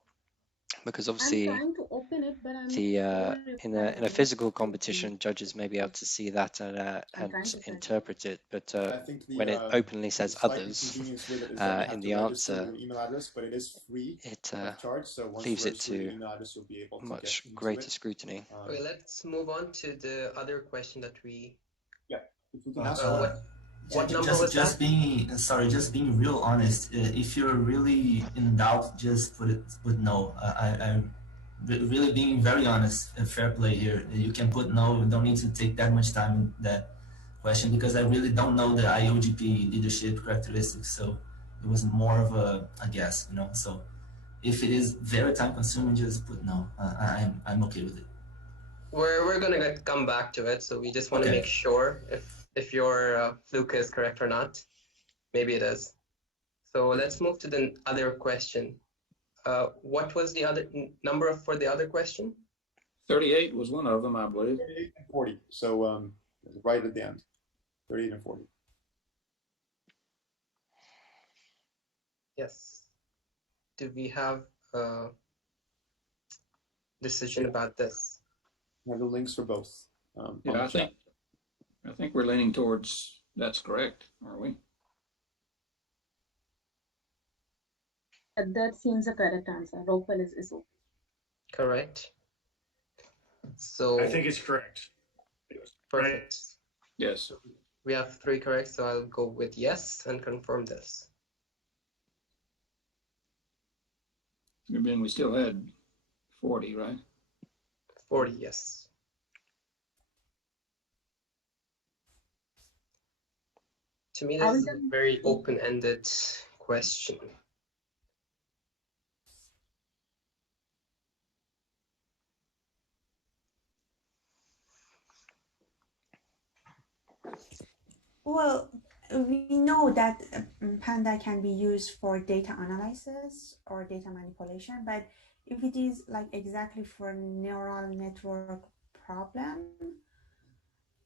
Because obviously, in a physical competition, judges may be able to see that and interpret it. But when it openly says others in the answer, it leaves it to much greater scrutiny. Okay, let's move on to the other question that we. What number was that? Just being real honest. If you're really in doubt, just put no. I really being very honest and fair play here. You can put no. You don't need to take that much time in that question because I really don't know the IOGP leadership characteristics. So it was more of a guess, you know. So if it is very time consuming, just put no. I'm okay with it. we're gonna come back to it, so we just want to make sure if your fluke is correct or not. Maybe it is. So let's move to the other question. What was the other number for the other question? 38 was one of them, I believe. 38 and 40. So right at the end, 38 and 40. Yes. Do we have a decision about this? I have the links for both. Yeah, I think we're leaning towards that's correct, are we? That seems a correct answer. Rockwell is okay. Correct. So I think it's correct. Perfect. Yes. We have 3 correct, so I'll go with yes and confirm this. We still had 40, right? 40, yes. To me, this is a very open-ended question. Well, we know that Panda can be used for data analysis or data manipulation, but if it is like exactly for neural network problem,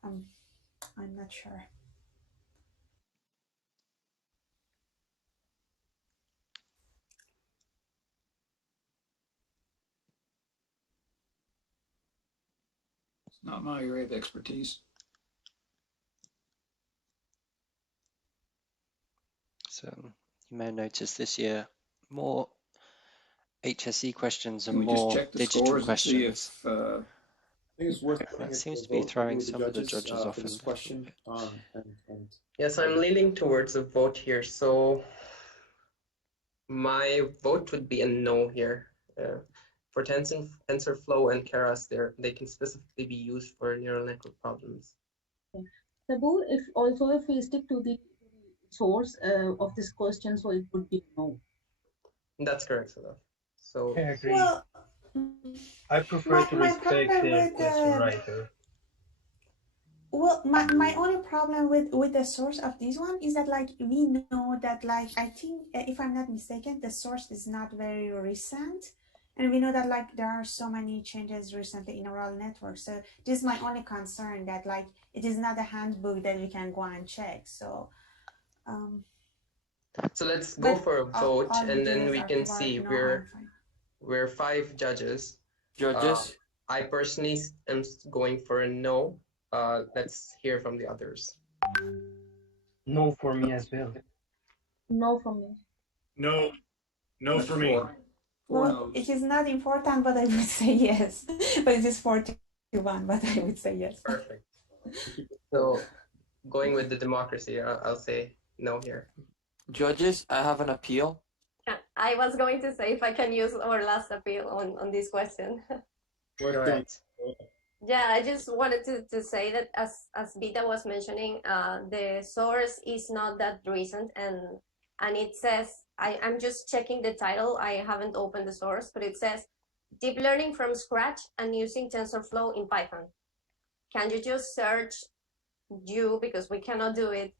I'm not sure. It's not my area of expertise. So you may notice this year more HSE questions and Can we just more check the digital scores questions. and see if I think it's worth That seems to be throwing some of the judges off. For this question. Yes, I'm leaning towards a vote here. So my vote would be a no here. For TensorFlow and Keras, they can specifically be used for neural network problems. Sabu, if we stick to the source of this question, so it would be no. That's correct, Sadaf. So I agree. Well, I prefer to respect the question writer. Well, my only problem with the source of this one is that like we know that like I think if I'm not mistaken, the source is not very recent, and we know that like there are so many changes recently in neural networks. So this is my only concern, that like it is not a handbook that we can go and check. So so let's go for a vote, and then we can see we're 5 judges. I personally am going for a no. Let's hear from the others. No for me as well. No for me. No for me. Well, it is not important, but I would say yes. But it is 4-1, but I would say yes. Perfect. So going with the democracy, I'll say no here. Judges, I have an appeal. I was going to say if I can use our last appeal on this question. Right. Yeah, I just wanted to say that as Vita was mentioning, the source is not that recent, and it says, I'm just checking the title, I haven't opened the source, but it says deep learning from scratch and using TensorFlow in Python. Can you just search because we cannot do it,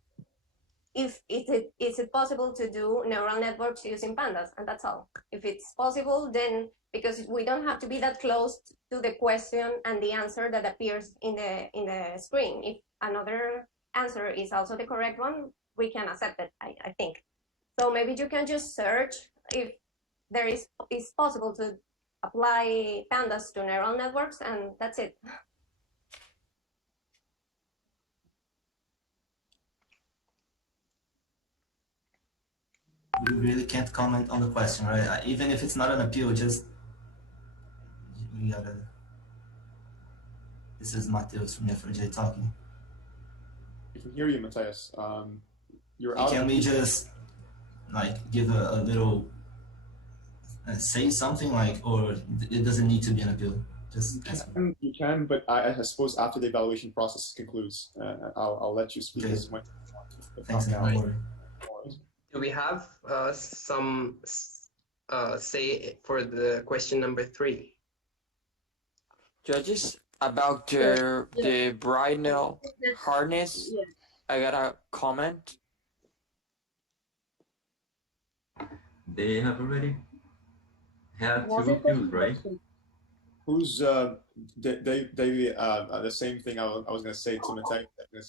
is it possible to do neural networks using pandas? And that's all. If it's possible, then because we don't have to be that close to the question and the answer that appears in the screen. If another answer is also the correct one, we can accept it, I think. So maybe you can just search if there is possible to apply pandas to neural networks, and that's it. We really can't comment on the question, right? Even if it's not an appeal, just we gotta. This is Mateus from FRJ talking. I can hear you, Matthias. You're out. Can we just like give a little say something like, or it doesn't need to be an appeal? Just you can, but I suppose after the evaluation process concludes, I'll let you speak as much. Thanks, Do we have some say for the question number 3? Judges, About the bridle harness, I got a comment. They have already had two appeals, right? Who's the same thing I was going to say to Matei.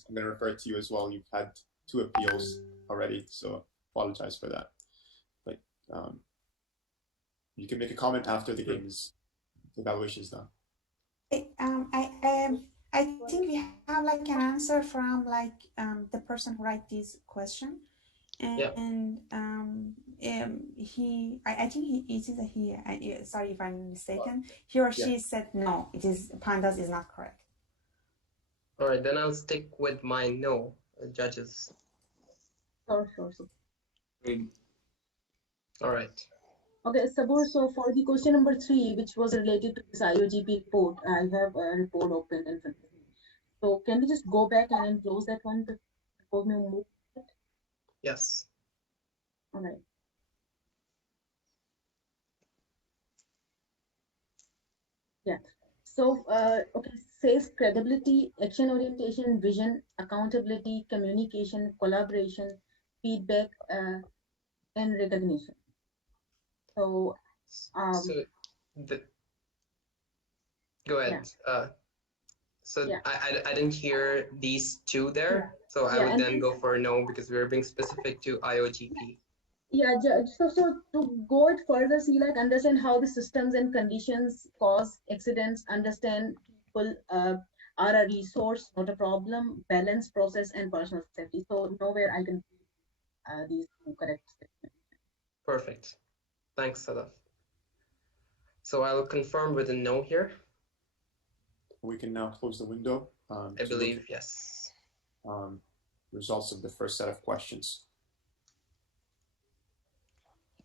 I'm going to refer to you as well. You've had 2 appeals already, so apologize for that. But you can make a comment after the game's evaluation is done. I think we have like an answer from like the person who write this question, and I think it is a he. Sorry if I'm mistaken. He or she said no. It is pandas is not correct. All right, then I'll stick with my no, judges. Sure. All right. Okay, Sabur, so for the question number 3, which was related to this IOGP report, I have a report open in front of me. So can we just go back and close that one before we move? Yes. All right. Yeah. So, okay, says credibility, action orientation, vision, accountability, communication, collaboration, feedback, and recognition. So, go ahead. Yeah. I didn't hear these 2 there, so I would then go for no because we were being specific to IOGP. Yeah, so to go it further, see, like, understand how the systems and conditions cause accidents, understand people are a resource, not a problem, balance, process, and personal safety. So nowhere I can these 2 correct statements. Perfect. Thanks, Sadaf. So I will confirm with a no here. We can now close the window. I believe, yes. Results of the first set of questions.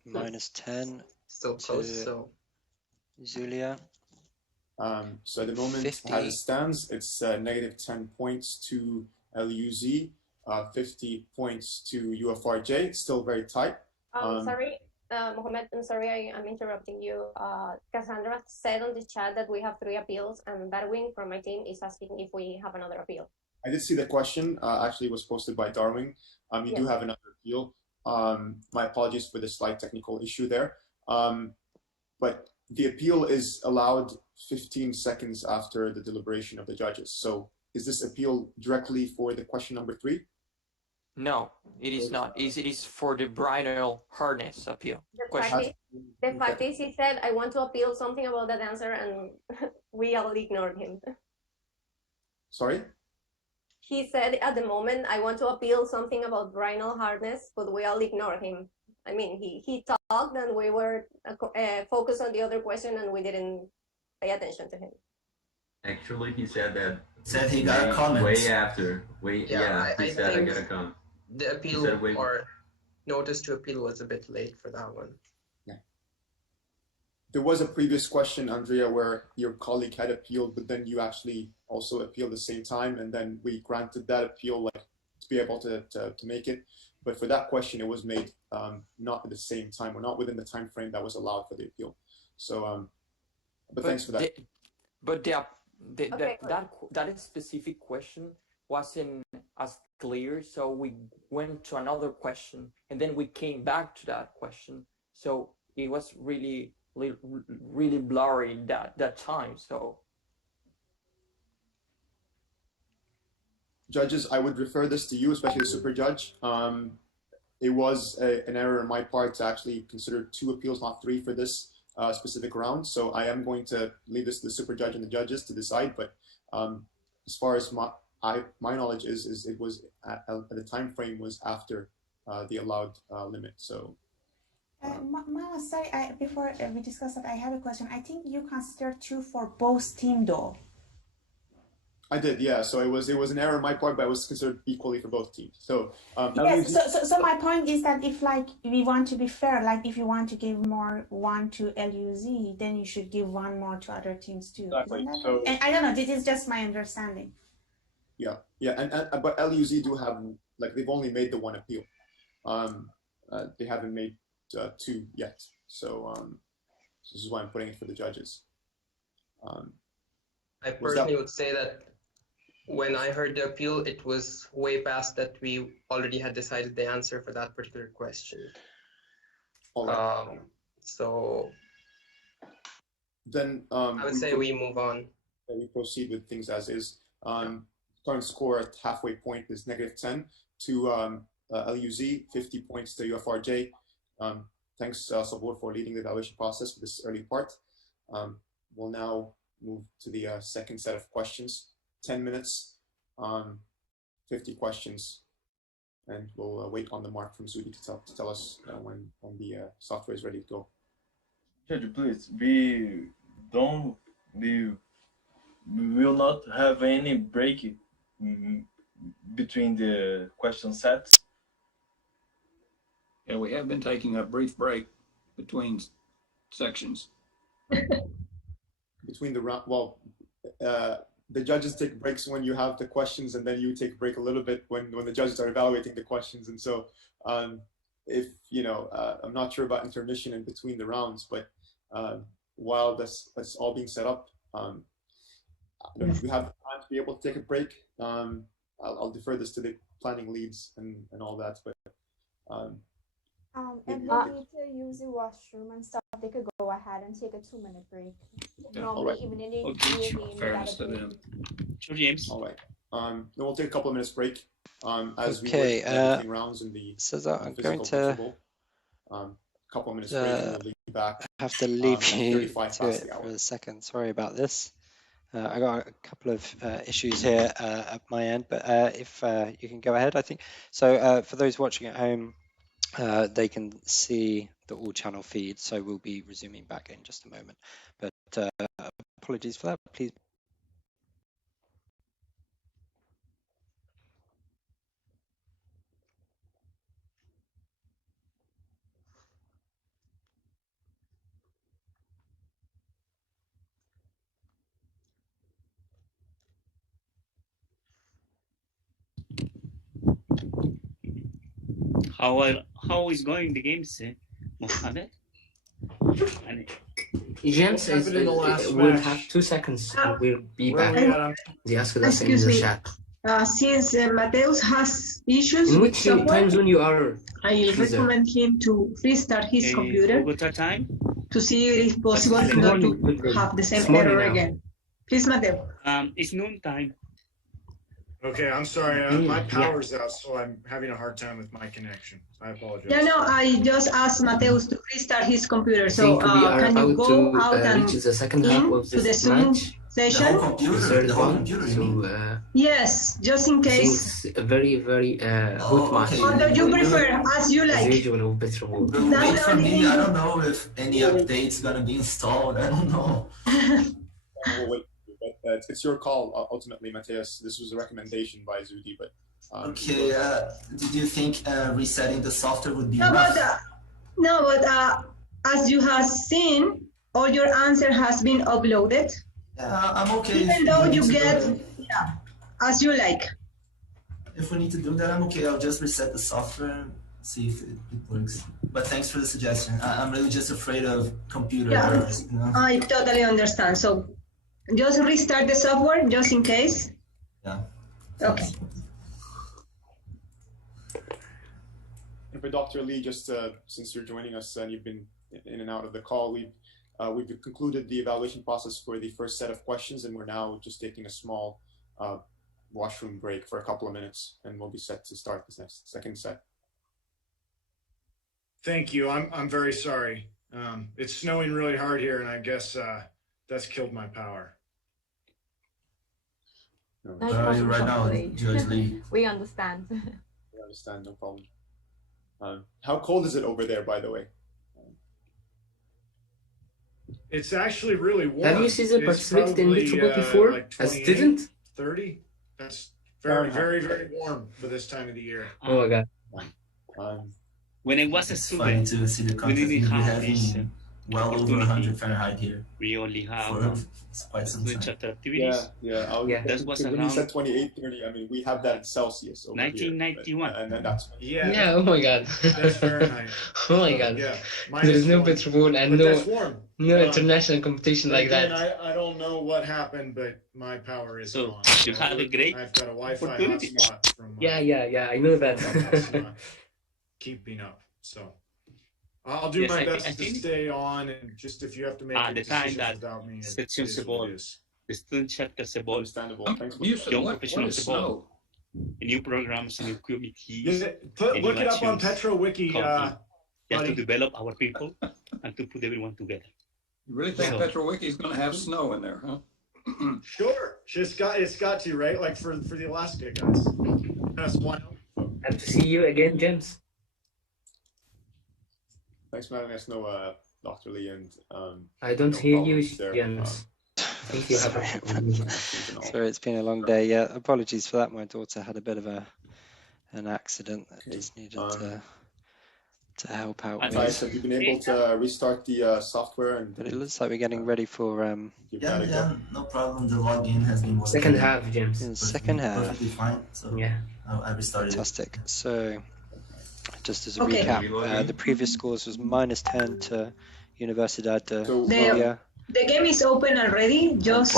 -10. Still close, so. Zulia. So at the moment, 50. as it stands, it's -10 points to LUZ, 50 points to UFRJ. It's still very tight. Sorry, Mohammed, I'm sorry I'm interrupting you. Cassandra said on the chat that we have 3 appeals, and Darwin from my team is asking if we have another appeal. I did see the question. Actually, it was posted by Darwin. You do have another appeal. My apologies for the slight technical issue there. But the appeal is allowed 15 seconds after the deliberation of the judges. So is this appeal directly for the question number 3? No, it is not. It is for the bridle harness appeal. The fact is, he said, I want to appeal something about that answer, and we all ignored him. Sorry? He said at the moment, I want to appeal something about bridle harness, but we all ignored him. I mean, he talked and we were focused on the other question and we didn't pay attention to him. Actually, he said that. Said he got a comment. Way after. He said I got a comment. The appeal or notice to appeal was a bit late for that one. Yeah. There was a previous question, Andrea, where your colleague had appealed, but then you actually also appealed at the same time, and then we granted that appeal, like, to be able to make it. But for that question, it was made not at the same time, or not within the time frame that was allowed for the appeal. So, but thanks for that. That specific question wasn't as clear, so we went to another question, and then we came back to that question. So it was really blurry that time. So, judges, I would refer this to you, especially the super judge. It was an error on my part to actually consider 2 appeals, not 3, for this specific round. So I am going to leave this to the super judge and the judges to decide. But as far as my knowledge is it was at the time frame was after the allowed limit. So. Mama, sorry, before we discuss that, I have a question. I think you considered 2 for both team though. I did, yeah. So it was an error on my part, but it was considered equally for both teams. So yes. So my point is that if, like, we want to be fair, like if you want to give one to LUZ, then you should give 1 more to other teams too. Exactly. So, and I don't know. This is just my understanding. Yeah, but LUZ do have, like, they've only made the 1 appeal. They haven't made 2 yet. So this is why I'm putting it for the judges. I personally would say that when I heard the appeal, it was way past that we already had decided the answer for that particular question. So then I would say we move on. We proceed with things as is. Current score at halfway point is -10 to LUZ, 50 points to UFRJ. Thanks, Sabor, for leading the evaluation process for this early part. We'll now move to the second set of questions. 10 minutes, 50 questions, and we'll wait on the mark from Zulia to tell us when the software is ready to go. Judge, please, we will not have any break between the question sets. Yeah, we have been taking a brief break between sections. Between the round, well, the judges take breaks when you have the questions, and then you take a break a little bit when the judges are evaluating the questions. And so, if you know, I'm not sure about intermission in between the rounds, but while that's all being set up, we have the time to be able to take a break. I'll defer this to the planning leads and all that, but. If they need to use the washroom and stuff, they could go ahead and take a 2-minute break. Normally, even in the fairness to them. Sure, James. All right. Then we'll take a couple of minutes break as we Okay, work between rounds in the so that I'm going to physical. Couple of minutes break, and we'll be back. I have to leave you 35 to past it the hour. for a second. Sorry about this. I got a couple of issues here at my end, but if you can go ahead, I think. So for those watching at home, they can see the all-channel feed, so we'll be resuming back in just a moment. But apologies for that. Please. How is going the games, Mohammed? James says we'll have 2 seconds and we'll be back. They asked us in the chat. Since Mateus has issues In with which software, time zone you are? I recommend him to restart his computer Bogota time? to see if it is possible not to have the same error again. Please, Mateo. It's noon time. Okay, I'm sorry. My power's out, so I'm having a hard time with my connection. I apologize. Yeah, no, I just asked Mateus to restart his computer. So can you go out and reach the second half of to the this Zoom match. session? The whole computer. So, Yes, just in I think case. it's a very good match. Or do you prefer, as you As like? usual, PetroBowl. Wait for me. I don't know if any update's gonna be installed. I don't know. We'll wait. But it's your call ultimately, Mateus. This was a recommendation by Zudi, but Okay. Did you think resetting the software would be No, enough? but as you have seen, all your answer has been uploaded. Yeah, I'm okay. Even though you get, as you like. If we need to do that, I'm okay. I'll just reset the software, see if it works. But thanks for the suggestion. I'm really just afraid of computer errors. You know? I totally understand. So just restart the software just in case. Yeah. Okay. And for Dr. Lee, just since you're joining us and you've been in and out of the call, we've concluded the evaluation process for the first set of questions, and we're now just taking a small washroom break for a couple of minutes, and we'll be set to start this next second set. Thank you. I'm very sorry. It's snowing really hard here, and I guess that's killed my power. Where are you right now, Judge Lee? We understand. We understand, no problem. How cold is it over there, by the way? It's actually really warm. Have you seen participated in PetroBowl before? Like As student? 30? That's very, very, very warm for this time of the year. Oh my god. When it was a It's funny to see the contest we have well over 100 Fahrenheit here. We only have For quite some student time. chapter activities. That was when you said 28, 30, I mean, we have that in Celsius over 1991. here. And that's Yeah, oh my god. That's Fahrenheit. Oh my god. Yeah, There is no -1. PetroBowl and But no that's warm. international competition But like again, that. I don't know what happened, but my power is So gone. you had a great I've got a Wi-Fi opportunity. hotspot from Yeah, I know that. it's not keeping up. So I'll do Yes, my I best to think stay on, and just if you have to make at a the time decision that without me, section it is what Sebol, it is. the student chapter Sebol, understandable. Thanks for young what professional is Sebol, snow? new programs, new committees, Yeah, look it up on Petro Wiki, just to buddy. develop our people and to put everyone together. You really think So- PetroWiki is going to have snow in there, huh? Sure, it's got to, right? Like for the Alaska guys. That's one. Have to see you again, James. Thanks for letting us know, Dr. Lee, and I don't hear you, problems there. James. I think you have Sorry, it's been a long day. Yeah, apologies for that. My daughter had a bit of an accident that just needed to help out with. Guys, have you been able to restart the software? But it looks like we're getting ready for Yeah, no problem. The login has been working. Second half, James. in the second half. Perfectly fine. So Yeah. I restarted. Fantastic. So, just as a Okay. recap, the previous scores was -10 to Universidad de Zulia, The game is open already. Just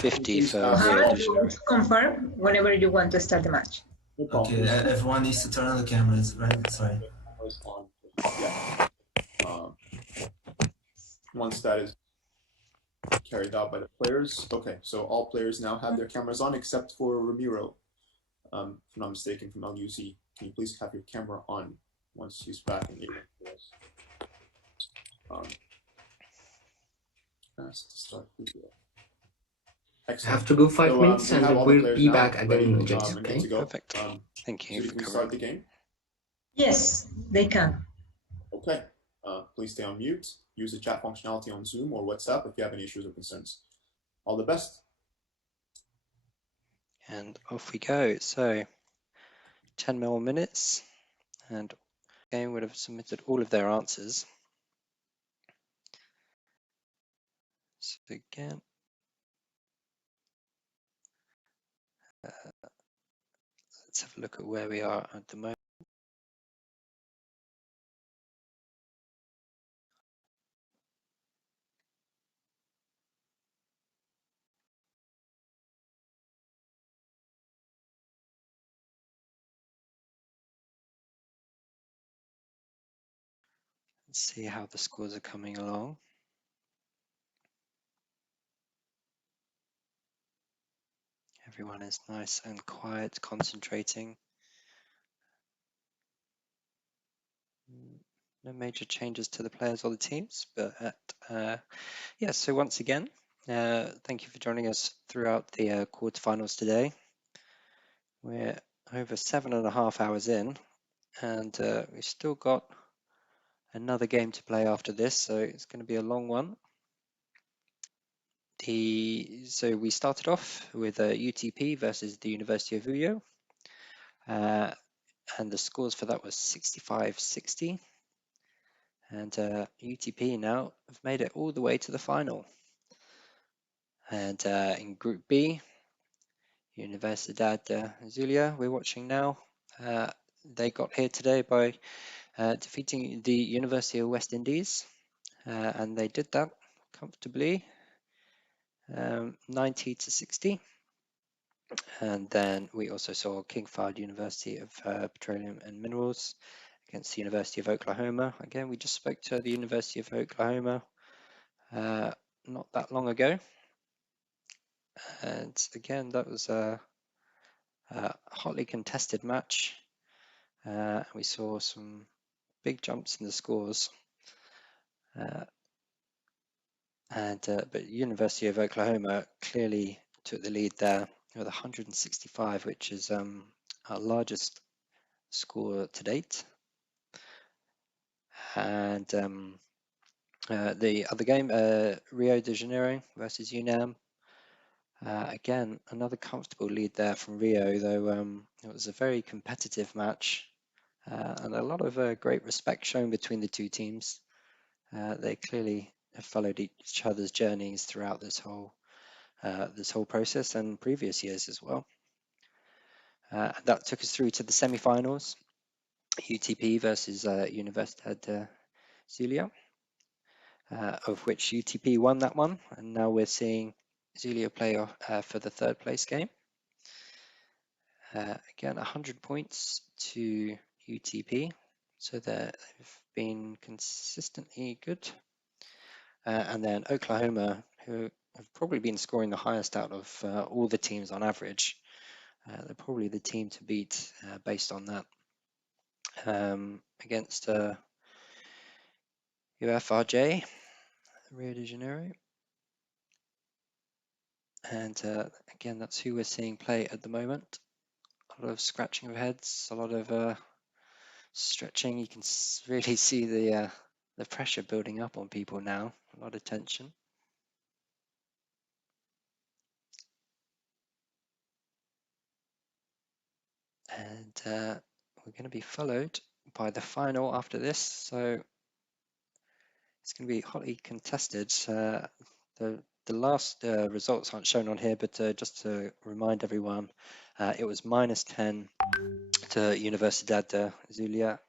50 for Rio Mohammed, de Janeiro. just confirm whenever you want to start the match. Okay, everyone needs to turn on the cameras, right? Sorry. Once that is carried out by the players. Okay, so all players now have their cameras on except for Ramiro. If I'm not mistaken, from LUZ. Can you please have your camera on once he's back in able to start video. Excellent. Have to go 5 minutes we and have all the we'll players be now back ready, again, James, and okay? good to go. Perfect. Thank you So for can we covering. start the game? Yes, they can. Okay. Please stay on mute. Use the chat functionality on Zoom or WhatsApp if you have any issues or concerns. All the best. And off we go. So 10 more minutes, and the game would have submitted all of their answers. So again, let's have a look at where we are at the moment. Let's see how the scores are coming along. Everyone is nice and quiet, concentrating. No major changes to the players or the teams, but yeah, so once again, thank you for joining us throughout the quarterfinals today. We're over 7.5 hours in, and we've still got another game to play after this, so it's going to be a long one. So we started off with UTP versus the University of Zulia, and the scores for that was 65-60. And UTP now have made it all the way to the final. And in Group B, Universidad Zulia, we're watching now. They got here today by defeating the University of West Indies, and they did that comfortably, 90-60. And then we also saw King Fahd University of Petroleum and Minerals against the University of Oklahoma. Again, we just spoke to the University of Oklahoma not that long ago. And again, that was a hotly contested match. We saw some big jumps in the scores. But University of Oklahoma clearly took the lead there with 165, which is our largest score to date. And the other game, Rio de Janeiro versus UNAM. Again, another comfortable lead there from Rio, though it was a very competitive match and a lot of great respect shown between the two teams. They clearly have followed each other's journeys throughout this whole process and previous years as well. That took us through to the semi-finals, UTP versus Universidad Zulia, of which UTP won that one, and now we're seeing Zulia play for the third place game. Again, 100 points to UTP, so they've been consistently good. And then Oklahoma, who have probably been scoring the highest out of all the teams on average. They're probably the team to beat based on that. Against UFRJ, Rio de Janeiro. And again, that's who we're seeing play at the moment. A lot of scratching of heads, a lot of stretching. You can really see the pressure building up on people now. A lot of tension. And we're going to be followed by the final after this, so it's going to be hotly contested. The last results aren't shown on here, but just to remind everyone, it was -10 to Universidad de Zulia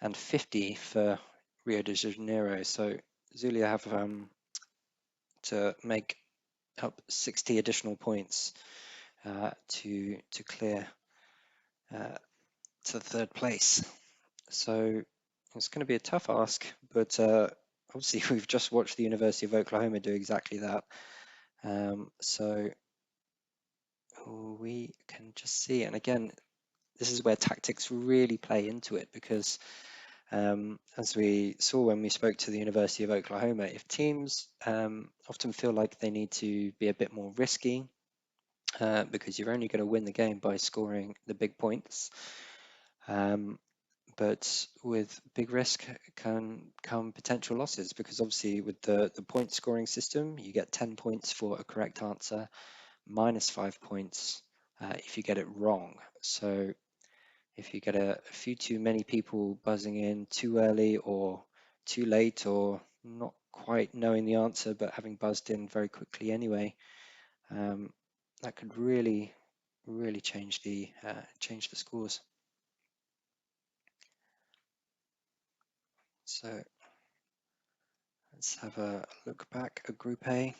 and 50 for Rio de Janeiro. So Zulia have to make up 60 additional points to clear to third place. So it's going to be a tough ask, but obviously we've just watched the University of Oklahoma do exactly that. So we can just see, and again, this is where tactics really play into it, because as we saw when we spoke to the University of Oklahoma, if teams often feel like they need to be a bit more risky, because you're only going to win the game by scoring the big points. But with big risk can come potential losses, because obviously with the point scoring system, you get 10 points for a correct answer, -5 points if you get it wrong. So if you get a few too many people buzzing in too early or too late, or not quite knowing the answer but having buzzed in very quickly anyway, that could really change the scores. So let's have a look back at Group A.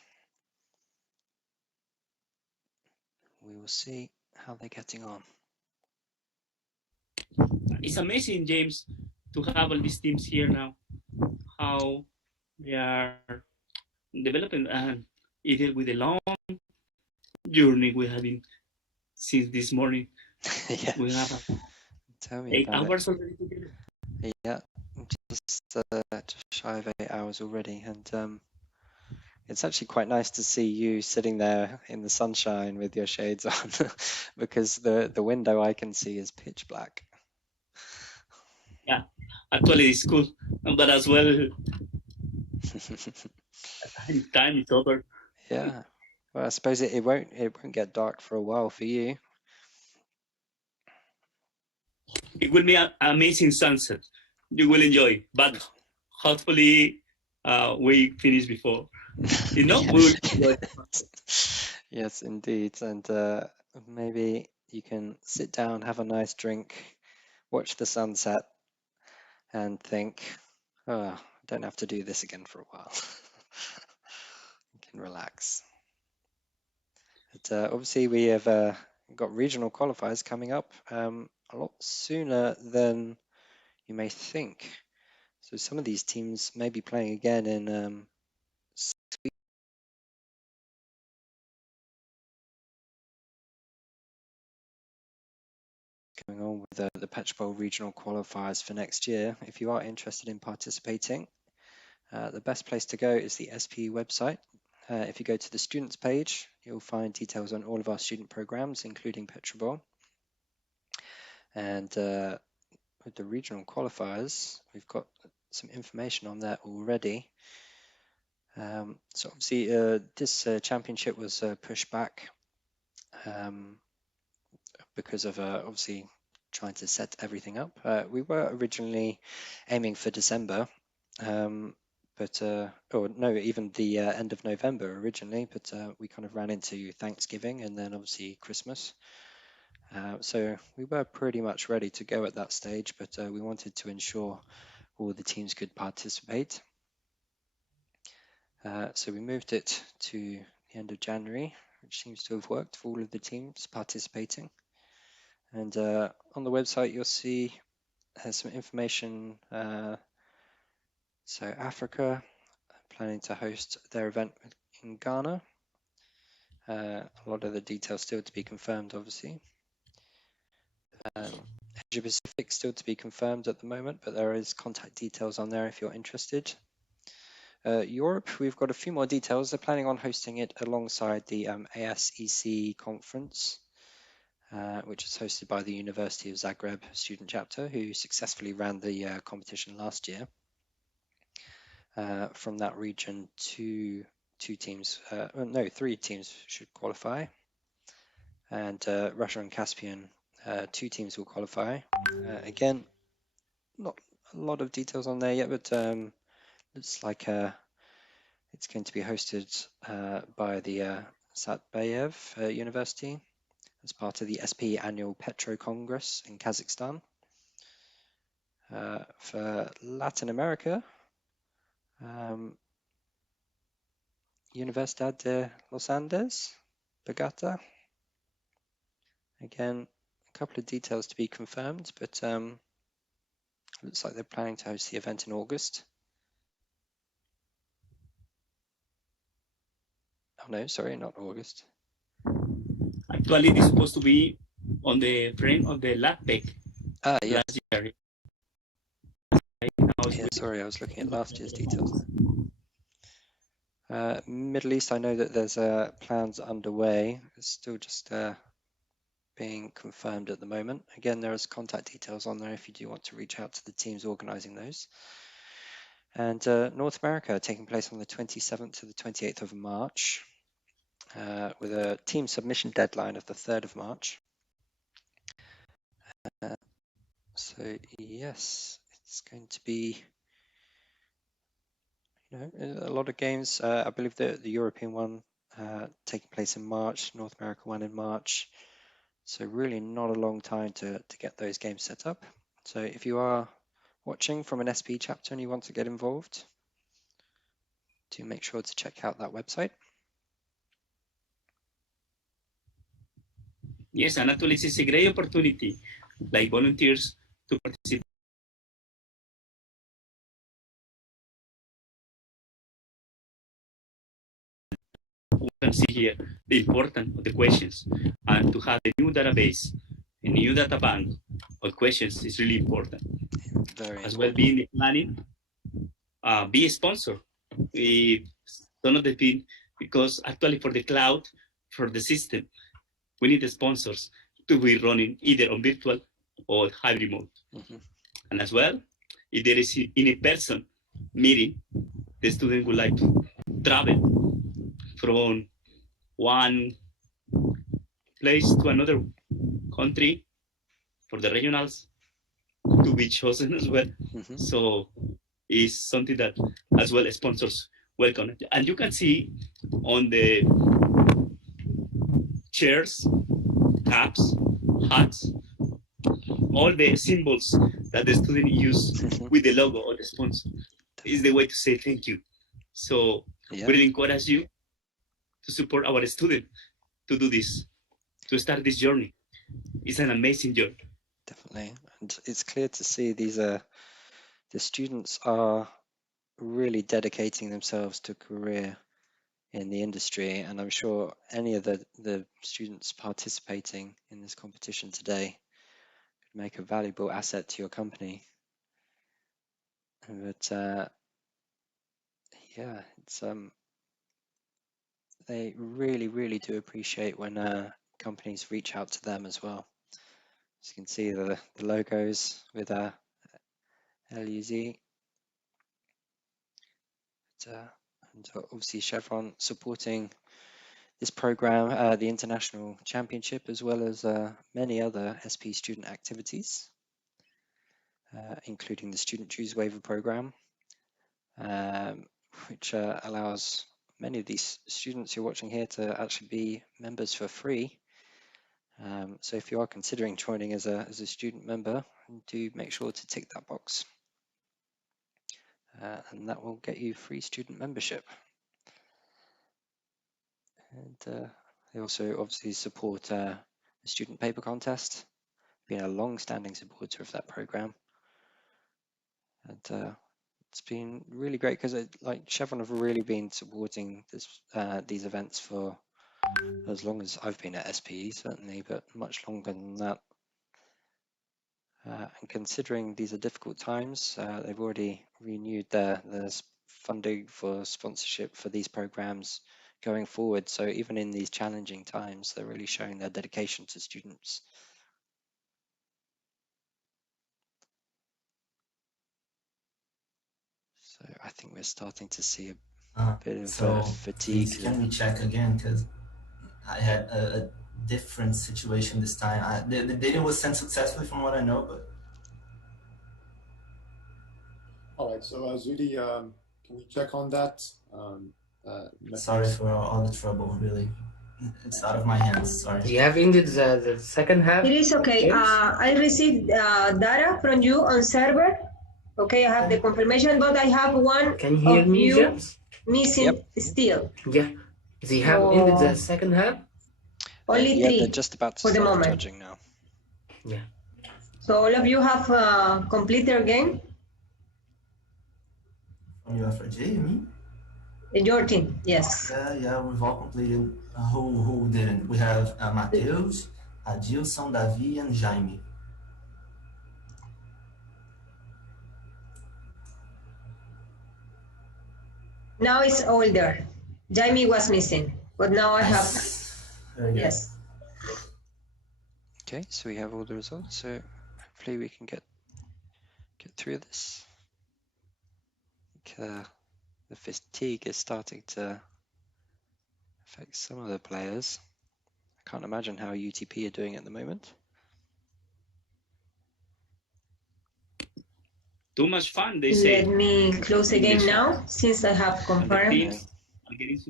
We will see how they're getting on. It's amazing, James, to have all these teams here now, how they are developing, and either with a long journey we have been since this morning. Yeah. We have Tell me 8 about hours it. already together. Yeah, just shy of 8 hours already, and it's actually quite nice to see you sitting there in the sunshine with your shades on, because the window I can see is pitch black. Yeah, actually it's cool, but as well, time is over. Yeah, well, I suppose it won't get dark for a while for you. It will be an amazing sunset. You will enjoy, but hopefully we finish before. You know, we will enjoy. Yes, indeed, and maybe you can sit down, have a nice drink, watch the sunset, and think, oh, I don't have to do this again for a while. You can relax. But obviously we have got regional qualifiers coming up a lot sooner than you may think. So some of these teams may be playing again in 6 weeks. Going on with the PetroBowl regional qualifiers for next year. If you are interested in participating, the best place to go is the SPE website. If you go to the students page, you'll find details on all of our student programs, including PetroBowl. And with the regional qualifiers, we've got some information on that already. So obviously this championship was pushed back because of obviously trying to set everything up. We were originally aiming for December, but or no, even the end of November originally, but we kind of ran into Thanksgiving and then obviously Christmas. So we were pretty much ready to go at that stage, but we wanted to ensure all the teams could participate. So we moved it to the end of January, which seems to have worked for all of the teams participating. And on the website, you'll see some information. So Africa planning to host their event in Ghana. A lot of the details still to be confirmed, obviously. Asia Pacific still to be confirmed at the moment, but there is contact details on there if you're interested. Europe, we've got a few more details. They're planning on hosting it alongside the ASEC conference, which is hosted by the University of Zagreb student chapter, who successfully ran the competition last year. From that region, three teams should qualify, and Russia and Caspian, 2 teams will qualify. Again, not a lot of details on there yet, but looks like it's going to be hosted by the Satbayev University as part of the SPE Annual Petro Congress in Kazakhstan. For Latin America, Universidad de Los Andes, Bogota. Again, a couple of details to be confirmed, but looks like they're planning to host the event in August. Oh no, sorry, not August. Actually, this is supposed to be on the frame of the LATPEC yes. last year. Yeah, sorry, I was looking at last year's details. Middle East, I know that there's plans underway. It's still just being confirmed at the moment. Again, there is contact details on there if you do want to reach out to the teams organizing those. And North America taking place on the 27th to the 28th of March with a team submission deadline of the 3rd of March. So yes, it's going to be a lot of games. I believe the European one taking place in March, North America one in March. So really not a long time to get those games set up. So if you are watching from an SPE chapter and you want to get involved, do make sure to check out that website. Yes, and actually it's a great opportunity, like volunteers, to participate. We can see here the importance of the questions, and to have a new database, a new data bank of questions is really important. As well, being the planning, be a sponsor. Some of the thing, because actually for the cloud, for the system, we need the sponsors to be running either on virtual or hybrid mode. And as well, if there is in a person meeting, the student would like to travel from one place to another country for the regionals to be chosen as well. So it's something that as well sponsors welcome. And you can see on the chairs, caps, hats, all the symbols that the student use with the logo or the sponsor is the way to say thank you. So we really encourage you to support our student to do this, to start this journey. It's an amazing journey. Definitely, and it's clear to see the students are really dedicating themselves to a career in the industry, and I'm sure any of the students participating in this competition today could make a valuable asset to your company. But yeah, it's they really do appreciate when companies reach out to them as well. As you can see the logos with LUZ, and obviously Chevron supporting this program, the International Championship, as well as many other SPE student activities, including the Student Dues Waiver Program, which allows many of these students who are watching here to actually be members for free. So if you are considering joining as a student member, do make sure to tick that box, and that will get you free student membership. And they also obviously support the student paper contest, being a long-standing supporter of that program. And it's been really great because like Chevron have really been supporting these events for as long as I've been at SPE, certainly, but much longer than that. And considering these are difficult times, they've already renewed their funding for sponsorship for these programs going forward. So even in these challenging times, they're really showing their dedication to students. So I think we're starting to see a bit of fatigue. Please, can we check again? Because I had a different situation this time. The data was sent successfully from what I know, but... All right, so Zudi, can we check on that? Sorry for all the trouble, really. It's out of my hands, sorry. You have ended the second half? It is okay. I received data from you on server. Okay, I have the confirmation, but I have one Can you hear me, James? missing still. Yeah. They have ended the second half? Only yeah, 3 they're just about to for the start moment. judging now. Yeah. So all of you have completed their game? From UFRJ, you mean? Your team, yes. Yeah, we've all completed. Who didn't? We have Mateus, Adilson, Davi, and Jaime. Now it's all there. Jaime was missing, but now I have. Yes. Okay, so we have all the results. So hopefully we can get through this. The fatigue is starting to affect some of the players. I can't imagine how UTP are doing at the moment. Too much fun, they say. Let me close the game now, since I have confirmed.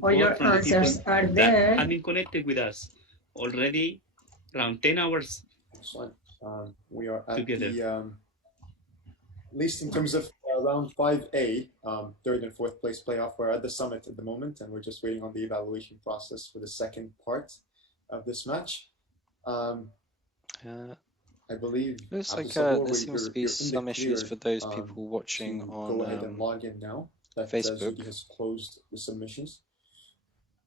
All your answers are there. That have been connected with us already around 10 hours. Excellent. We are at together. the, at least in terms of round 5A, third and fourth place playoff, we're at the summit at the moment, and we're just waiting on the evaluation process for the second part of this match. I believe looks like there seems to be some issues for those people watching on go ahead and log in now. That Facebook. Zulia has closed the submissions.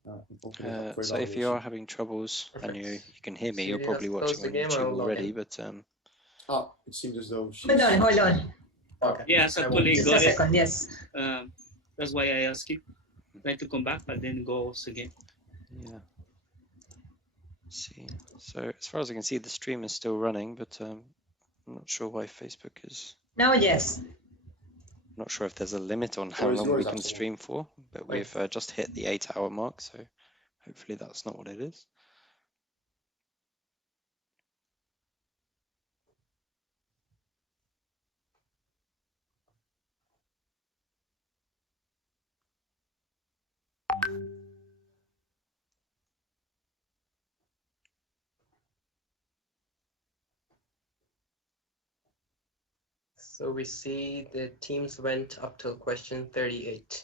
So if you are having troubles and you can hear me, you're probably watching on YouTube already, but it seems as though she's... Hold on. Okay. Yes, actually Just got a it. second, yes. That's why I asked you. Try to come back, but then goes again. Yeah. See, so as far as I can see, the stream is still running, but I'm not sure why Facebook is. Now, yes. I'm not sure if there's a limit on how long we can stream for, but we've just hit the 8-hour mark, so hopefully that's not what it is. So we see the teams went up till question 38.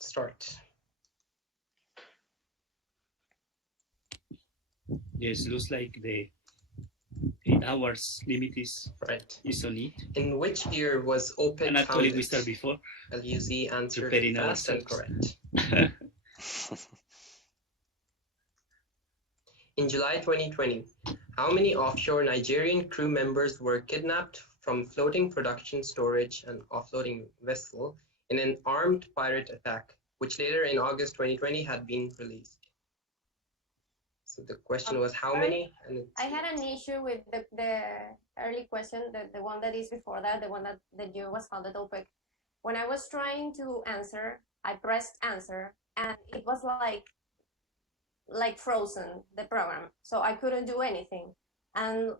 Start. Yes, looks like the 8 hours limit is on it. In which year was OPEC And actually founded? we start before. LUZ answered Preparing fast and ourselves. correct. In July 2020, how many offshore Nigerian crew members were kidnapped from floating production storage and offloading vessel in an armed pirate attack, which later in August 2020 had been released? So the question was how many? And I had an issue with the early question, the one that is before that, the one that the year was founded OPEC. When I was trying to answer, I pressed answer, and it was like frozen, the program, so I couldn't do anything. And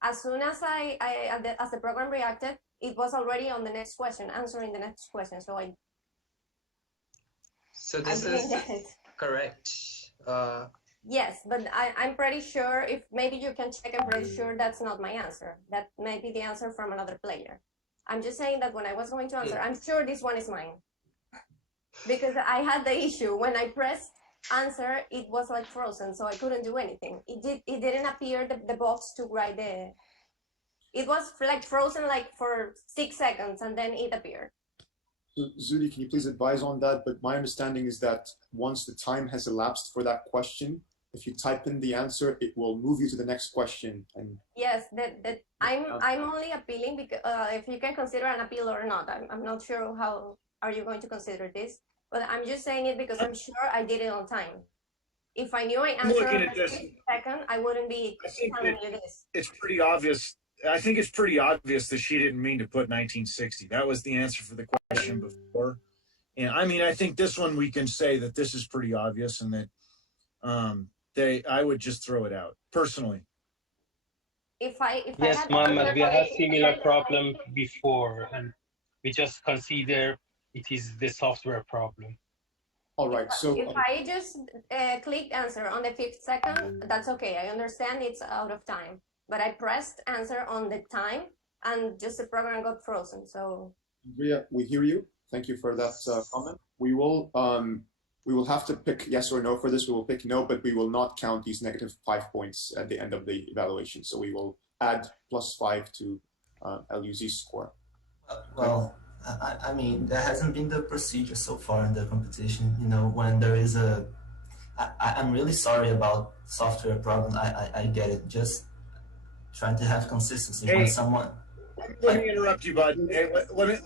as soon as as the program reacted, it was already on the next question, answering the next question. So this didn't is get it. correct. Yes, but I'm pretty sure, if maybe you can check, I'm pretty sure that's not my answer. That might be the answer from another player. I'm just saying that when I was going to answer, I'm sure this one is mine. Because I had the issue when I pressed answer, it was like frozen, so I couldn't do anything. It didn't appear the box to write it was like frozen like for 6 seconds and then it appeared. So, Zuli, can you please advise on that? But my understanding is that once the time has elapsed for that question, if you type in the answer, it will move you to the next question. And yes, I'm only appealing because if you can consider an appeal or not, I'm not sure how are you going to consider this, but I'm just saying it because I'm sure I did it on time. If I knew I answered in a second, I wouldn't be telling you this. It's pretty obvious. I think it's pretty obvious that she didn't mean to put 1960. That was the answer for the question before. And I mean, I think this one we can say that this is pretty obvious and that I would just throw it out personally. Yes, Mohammed, we had similar problem before, and we just consider it is the software problem. All right, so if I just clicked answer on the 5th second, that's okay. I understand it's out of time, but I pressed answer on the time, and just the program got frozen. So Andrea, we hear you. Thank you for that comment. We will have to pick yes or no for this. We will pick no, but we will not count these -5 points at the end of the evaluation. So we will add +5 to LUZ's score. Well, I mean, that hasn't been the procedure so far in the competition. You know, when there is I'm really sorry about software problem. I get it. Just trying to have consistency when someone. Let me interrupt you, bud. Hey,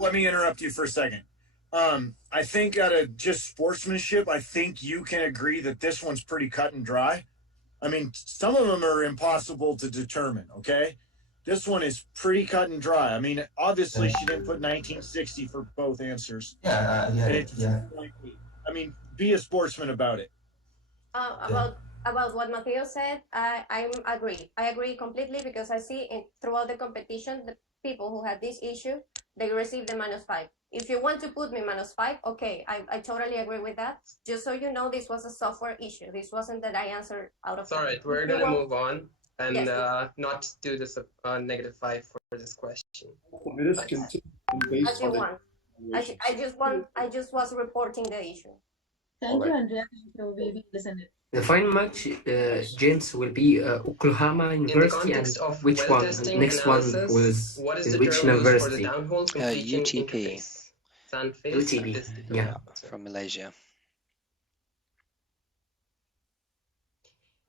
let me interrupt you for a second. I think out of just sportsmanship, I think you can agree that this one's pretty cut and dry. I mean, some of them are impossible to determine, okay? This one is pretty cut and dry. I mean, obviously she didn't put 1960 for both answers. Yeah, yeah. I mean, be a sportsman about it. About what Mateo said, I agree. I agree completely because I see throughout the competition, the people who had this issue, they received the -5. If you want to put me -5, okay, I totally agree with that. Just so you know, this was a software issue. This wasn't that I answered out of It's all right. We're going to move on and yes, not do this -5 for this question. Let us continue based as you on the want. I just was reporting the issue. Thank you, Andrea. Thank you. We listened. The final match, James, will be Oklahoma University, and which one? And next one is which university? UTP. UTP, yeah. From Malaysia.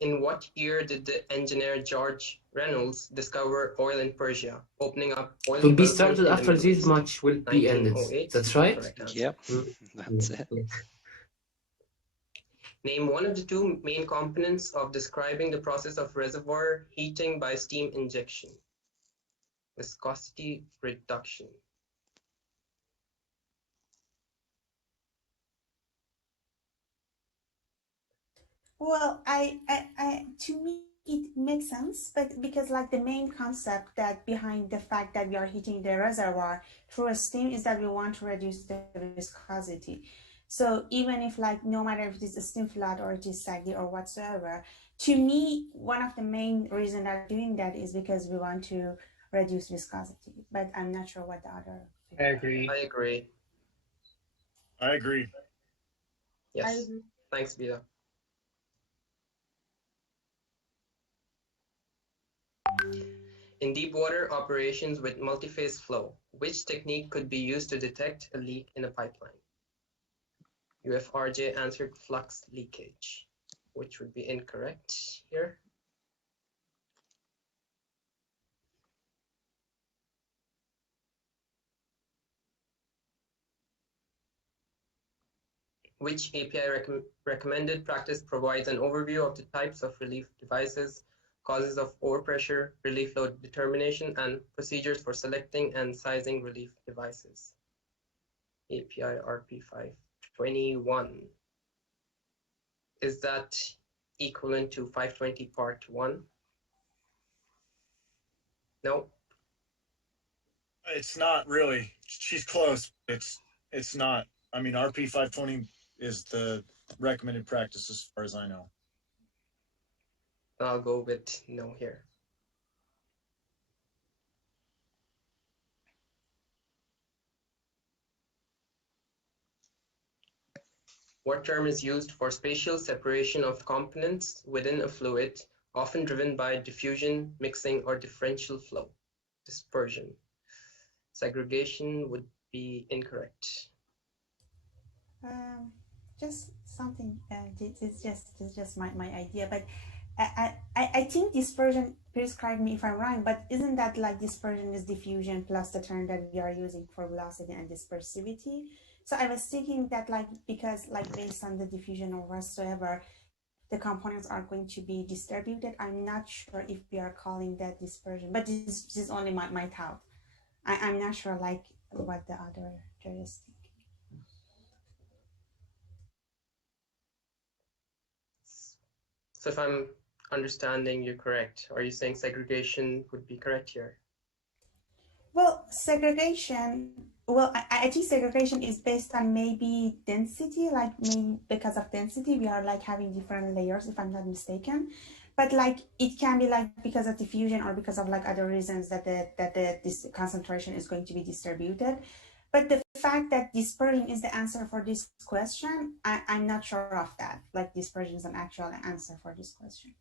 In what year did the engineer George Reynolds discover oil in Persia, opening up oil? Will be started after this match will be ended. That's right? Yep, that's it. Name one of the 2 main components of describing the process of reservoir heating by steam injection. Viscosity reduction. Well, to me, it makes sense, but because like the main concept that behind the fact that we are heating the reservoir through a steam is that we want to reduce the viscosity. So even if like, no matter if it is a steam flood or it is saggy or whatsoever, to me, one of the main reasons that doing that is because we want to reduce viscosity, but I'm not sure what the other. I agree. Yes, I agree. Thanks, Vida. In deep water operations with multi-phase flow, which technique could be used to detect a leak in a pipeline? UFRJ answered flux leakage, which would be incorrect here. Which API recommended practice provides an overview of the types of relief devices, causes of overpressure, relief load determination, and procedures for selecting and sizing relief devices? API RP521. Is that equivalent to 520 part 1? No. It's not really. She's close. It's not. I mean, RP 520 is the recommended practice as far as I know. I'll go with no here. What term is used for spatial separation of components within a fluid, often driven by diffusion, mixing, or differential flow? Dispersion. Segregation would be incorrect. Just something. It's just my idea, but I think dispersion. Please correct me if I'm wrong, but isn't that like dispersion is diffusion plus the term that we are using for velocity and dispersivity? So I was thinking that like because like based on the diffusion or whatsoever, the components are going to be distributed. I'm not sure if we are calling that dispersion, but this is only my thought. I'm not sure like what the other judges think. So if I'm understanding you correct, are you saying segregation would be correct here? Well, segregation, well, I think segregation is based on maybe density, like maybe because of density, we are like having different layers, if I'm not mistaken. But like it can be like because of diffusion or because of like other reasons that this concentration is going to be distributed. But the fact that dispersion is the answer for this question, I'm not sure of that. Like dispersion is an actual answer for this question.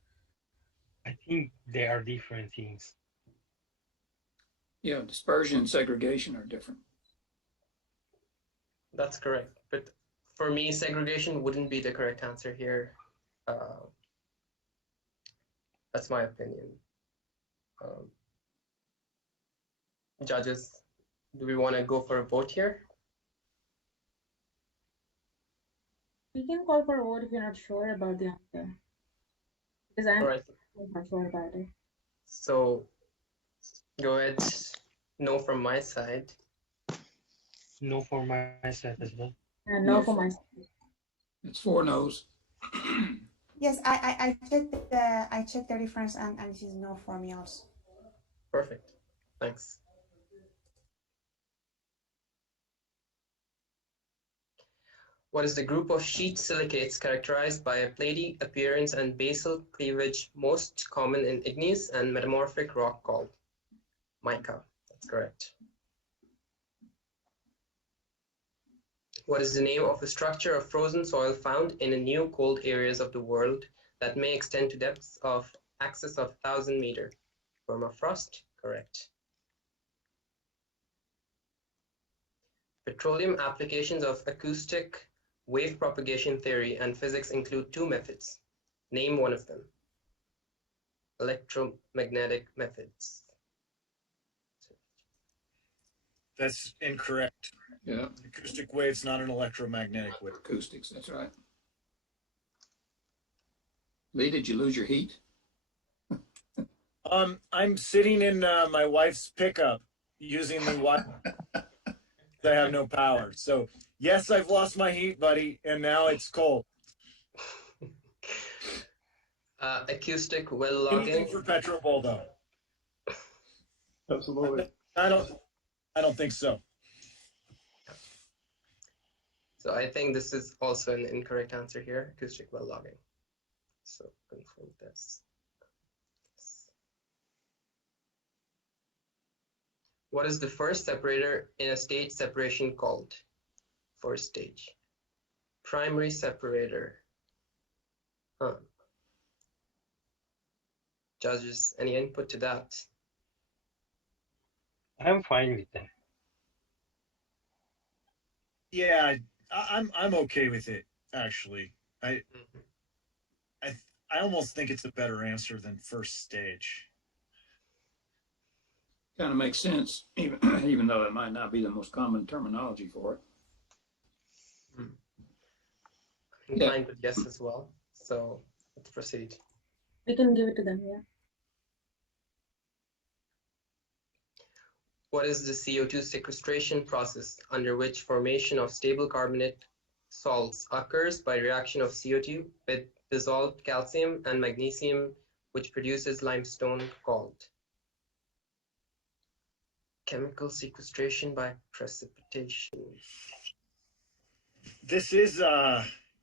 I think they are different things. Yeah, dispersion and segregation are different. That's correct. But for me, segregation wouldn't be the correct answer here. That's my opinion. Judges, do we want to go for a vote here? We can call for a vote if you're not sure about the answer. Because I'm not sure about it. So go ahead. No from my side. No for my side as well. And no for my side. It's 4 no's. Yes, I checked the reference and this is no for me also. Perfect. Thanks. What is the group of sheet silicates characterized by a platy appearance and basal cleavage most common in igneous and metamorphic rock called? Mica. That's correct. What is the name of a structure of frozen soil found in a new cold areas of the world that may extend to depths of excess of 1,000 meters? Permafrost. Correct. Petroleum applications of acoustic wave propagation theory and physics include 2 methods. Name one of them. Electromagnetic methods. That's incorrect. Yeah. Acoustic wave's not an electromagnetic wave. Acoustics, that's right. Lee, did you lose your heat? I'm sitting in my wife's pickup using the Wi-Fi. I have no power. So yes, I've lost my heat, buddy, and now it's cold. Acoustic well logging. Anything for PetroBowl though. Absolutely. I don't think so. So I think this is also an incorrect answer here, acoustic well logging. So confirm this. What is the first separator in a stage separation called? First stage. Primary separator. Judges, any input to that? I'm fine with that. Yeah, I'm okay with it actually. I almost think it's a better answer than first stage. Kind of makes sense, even though it might not be the most common terminology for it. I'm inclined with yes as well. So let's proceed. We can give it to them, yeah. What is the CO2 sequestration process under which formation of stable carbonate salts occurs by reaction of CO2 with dissolved calcium and magnesium, which produces limestone called? Chemical sequestration by precipitation. This is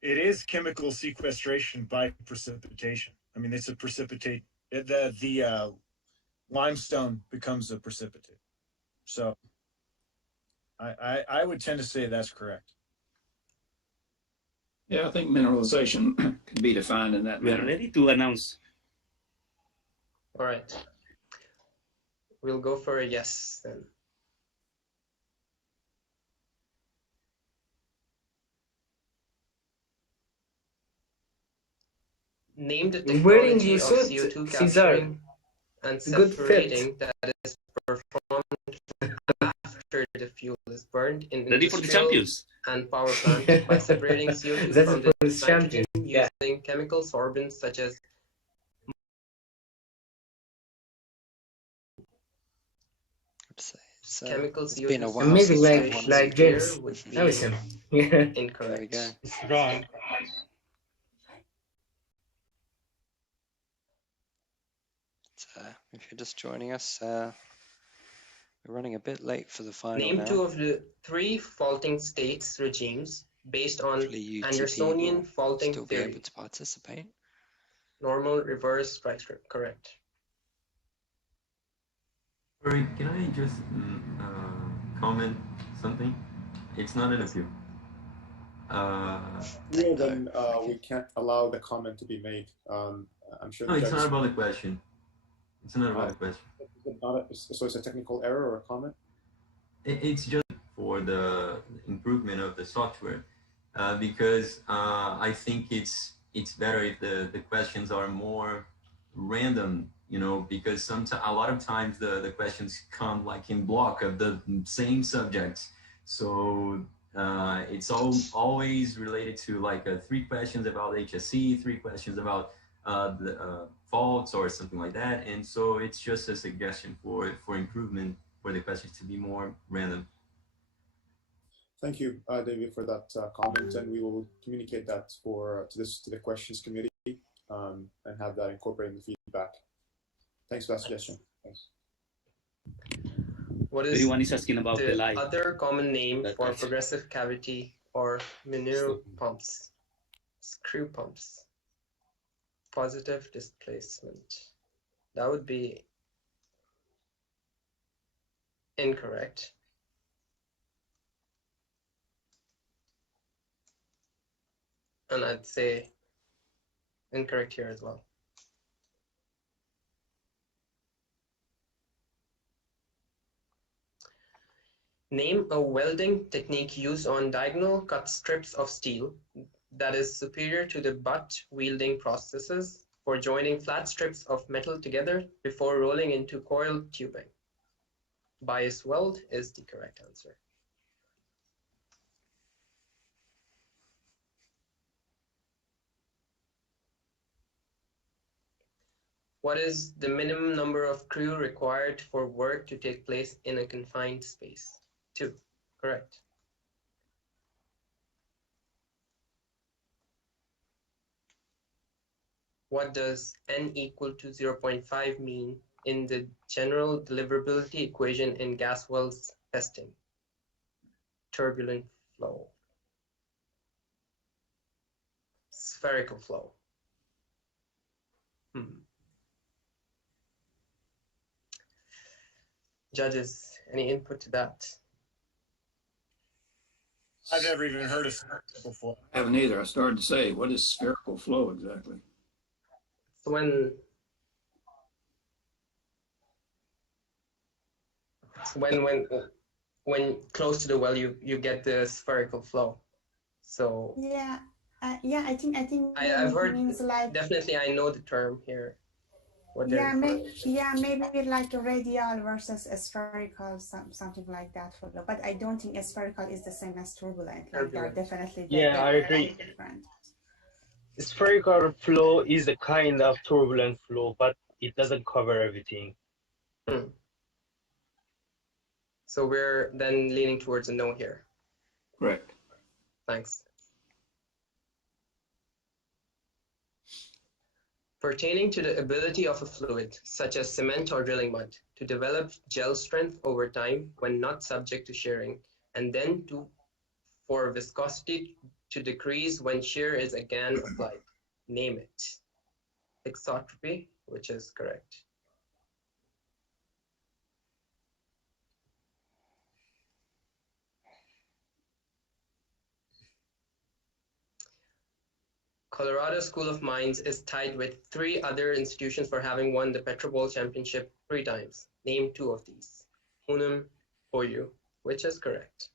it is chemical sequestration by precipitation. I mean, it's a precipitate. The limestone becomes a precipitate. So I would tend to say that's correct. Yeah, I think mineralization could be defined in that We are manner. ready to announce. All right. We'll go for a yes then. Name the Wearing technology your of suit, CO2 Cesar. capturing and Good fit. separating that is performed after the fuel is burned in Ready for the industrial champions. and power plant by separating CO2 That's from for the the champion. nitrogen Yeah. using chemical sorbents such as chemical It's been a CO2 while Amazing, since like I've won like James. would be That was him. Yeah. incorrect. There we go. It's wrong. If you're just joining us, we're running a bit late for the final Name now. two of the three faulting states regimes based on UTP Andersonian will faulting still be theory. able to participate. Normal, reverse, strike strip. Correct. Sorry, can I just comment something? It's not an appeal. Then we can't allow the comment to be made. I'm sure. No, it's not about the question. It's not about the question. So it's a technical error or a comment? It's just for the improvement of the software, because I think it's better if the questions are more random, you know, because a lot of times the questions come like in block of the same subjects. So it's always related to like 3 questions about HSE, 3 questions about the faults or something like that. And so it's just a suggestion for improvement for the questions to be more random. Thank you, David, for that comment, and we will communicate that to the questions committee and have that incorporated in the feedback. Thanks for that suggestion. Thanks. What is Everyone is asking about the light. other common name for progressive cavity or manure pumps? Screw pumps. Positive displacement. That would be incorrect. And I'd say incorrect here as well. Name a welding technique used on diagonal cut strips of steel that is superior to the butt wielding processes for joining flat strips of metal together before rolling into coiled tubing. Bias weld is the correct answer. What is the minimum number of crew required for work to take place in a confined space? 2. Correct. What does n equal to 0.5 mean in the general deliverability equation in gas wells testing? Turbulent flow. Spherical flow. Judges, any input to that? I've never even heard of spherical flow. I haven't either. I started to say, what is spherical flow exactly? So when close to the well, you get the spherical flow. So yeah, I think I've heard means like definitely I know the term here. Maybe like a radial versus a spherical, something like that. But I don't think a spherical is the same as turbulent. Like they're definitely I agree. different. Spherical flow is a kind of turbulent flow, but it doesn't cover everything. So we're then leaning towards a no here. Correct. Thanks. pertaining to the ability of a fluid, such as cement or drilling mud, to develop gel strength over time when not subject to shearing, and then for viscosity to decrease when shear is again applied. Name it. Exotropy, which is correct. Colorado School of Mines is tied with 3 other institutions for having won the PetroBowl Championship 3 times. Name 2 of these. Unum, OU, which is correct.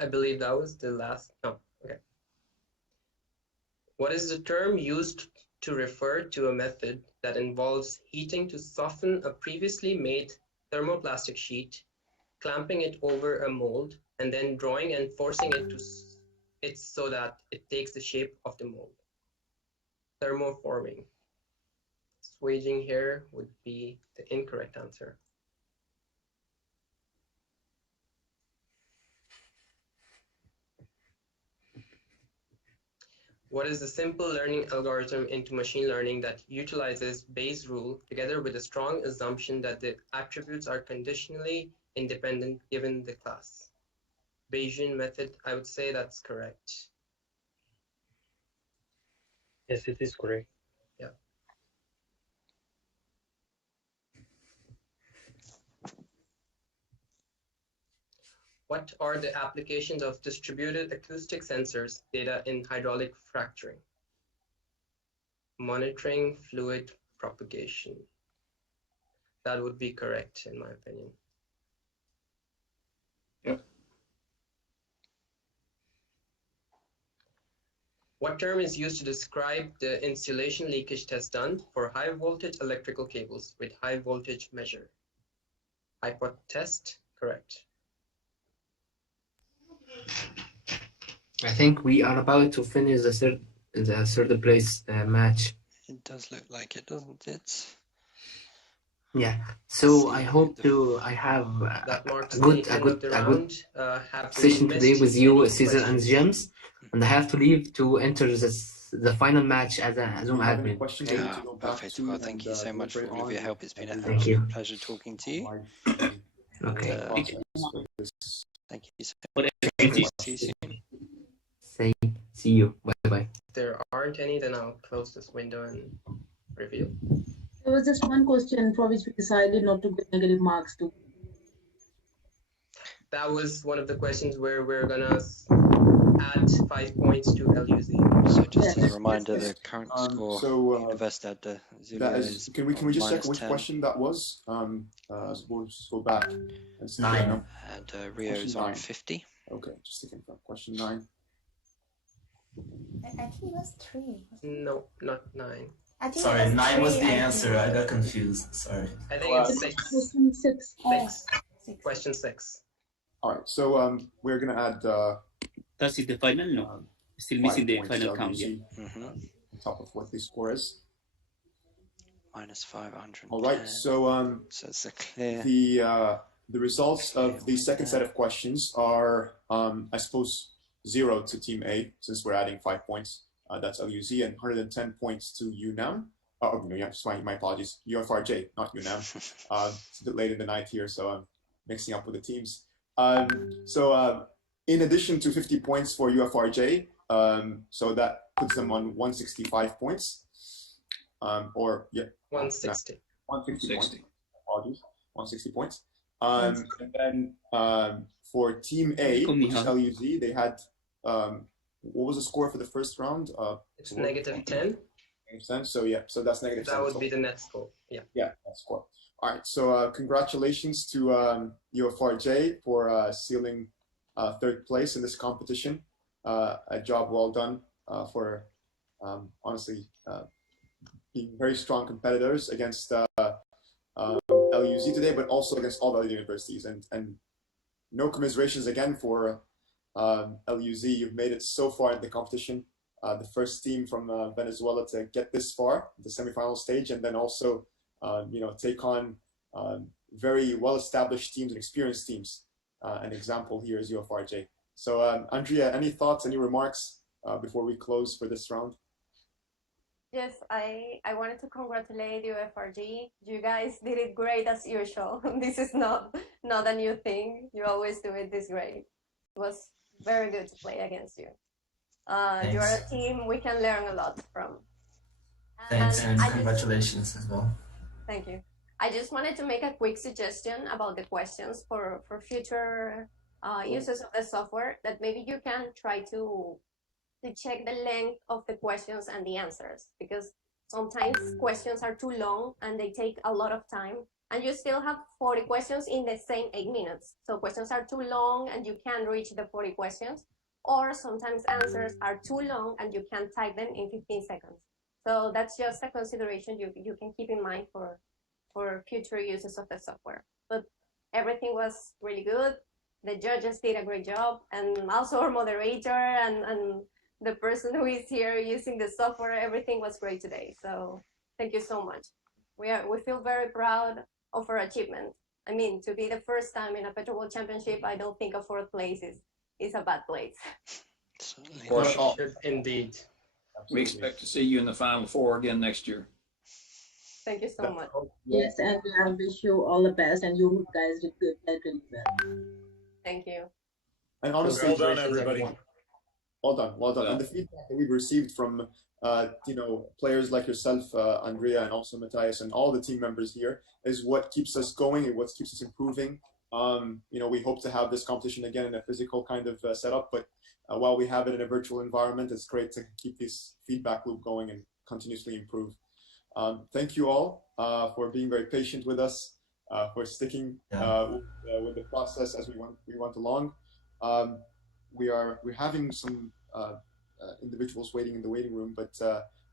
I believe that was the last. No, okay. What is the term used to refer to a method that involves heating to soften a previously made thermoplastic sheet, clamping it over a mold, and then drawing and forcing it so that it takes the shape of the mold? Thermoforming. Swaging here would be the incorrect answer. What is the simple learning algorithm into machine learning that utilizes Bayes' rule together with a strong assumption that the attributes are conditionally independent given the class? Bayesian method, I would say that's correct. Yes, it is correct. Yeah. What are the applications of distributed acoustic sensors data in hydraulic fracturing? Monitoring fluid propagation. That would be correct in my opinion. Yep. What term is used to describe the insulation leakage test done for high voltage electrical cables with high voltage measure? HIPOT test, correct. I think we are about to finish the third place match. It does look like it, doesn't it? Yeah. So I hope I have a good session today with you, Caesar and James, and I have to leave to enter the final match as a Zoom admin. Perfect. Well, thank you so much for all of your help. It's been an Thank you. absolute pleasure talking to you. Okay. Thank you so much. See you soon. See you. Bye bye. If there aren't any, then I'll close this window and reveal. There was just one question for which we decided not to give negative marks to. That was one of the questions where we're gonna add 5 points to LUZ. So just as a reminder, the current score Universidade Zulia is can we just check which 10. question that was? We'll just go back and see. 9. And Rio is on 50. Okay, just to confirm. Question 9. I think it was 3. No, not 9. Sorry, 9 was the answer. I got confused. Sorry. I think it's 6. Question 6. 6. Question 6. All right, so we're gonna add. That's it, the final? No, still missing the final count. Yeah. On top of what the score is. Minus 500. All right, so so it's a clear. The results of the second set of questions are, I suppose, 0 to Team A, since we're adding 5 points. That's LUZ, and 110 points to UNAM. Oh, no, yeah, just my apologies. UFRJ, not UNAM. It's a bit late in the night here, so I'm mixing up with the teams. In addition to 50 points for UFRJ, so that puts them on 165 points. 160. 160 points. Apologies, 160 points. And then for Team A, which is LUZ, they had, what was the score for the first round? It's negative 10. So yeah, so that's negative 10. That would be the net score. Yeah. Yeah, net score. All right, so congratulations to UFRJ for sealing third place in this competition. A job well done for honestly being very strong competitors against LUZ today, but also against all the other universities. And no commiserations again for LUZ. You've made it so far in the competition. The first team from Venezuela to get this far, the semifinal stage, and then also take on very well-established teams and experienced teams. An example here is UFRJ. So Andrea, any thoughts, any remarks before we close for this round? Yes, I wanted to congratulate you, FRG. You guys did it great as usual. This is not a new thing. You always do it this great. It was very good to play against you. You are a team we can learn a lot from. Thanks, and congratulations as well. Thank you. I just wanted to make a quick suggestion about the questions for future users of the software, that maybe you can try to check the length of the questions and the answers, because sometimes questions are too long and they take a lot of time, and you still have 40 questions in the same 8 minutes. So questions are too long and you can't reach the 40 questions, or sometimes answers are too long and you can't type them in 15 seconds. So that's just a consideration you can keep in mind for future uses of the software. But everything was really good. The judges did a great job, and also our moderator and the person who is here using the software, everything was great today. So thank you so much. We feel very proud of our achievement. I mean, to be the first time in a PetroBowl Championship, I don't think a 4th place is a bad place. For sure, indeed. We expect to see you in the Final Four again next year. Thank you so much. Yes, and I wish you all the best, and you guys did good, really well. Thank you. And honestly, well done, everybody. Well done, well done. And the feedback that we've received from players like yourself, Andrea, and also Matthias, and all the team members here is what keeps us going and what keeps us improving. We hope to have this competition again in a physical kind of setup, but while we have it in a virtual environment, it's great to keep this feedback loop going and continuously improve. Thank you all for being very patient with us, for sticking with the process as we went along. We're having some individuals waiting in the waiting room, but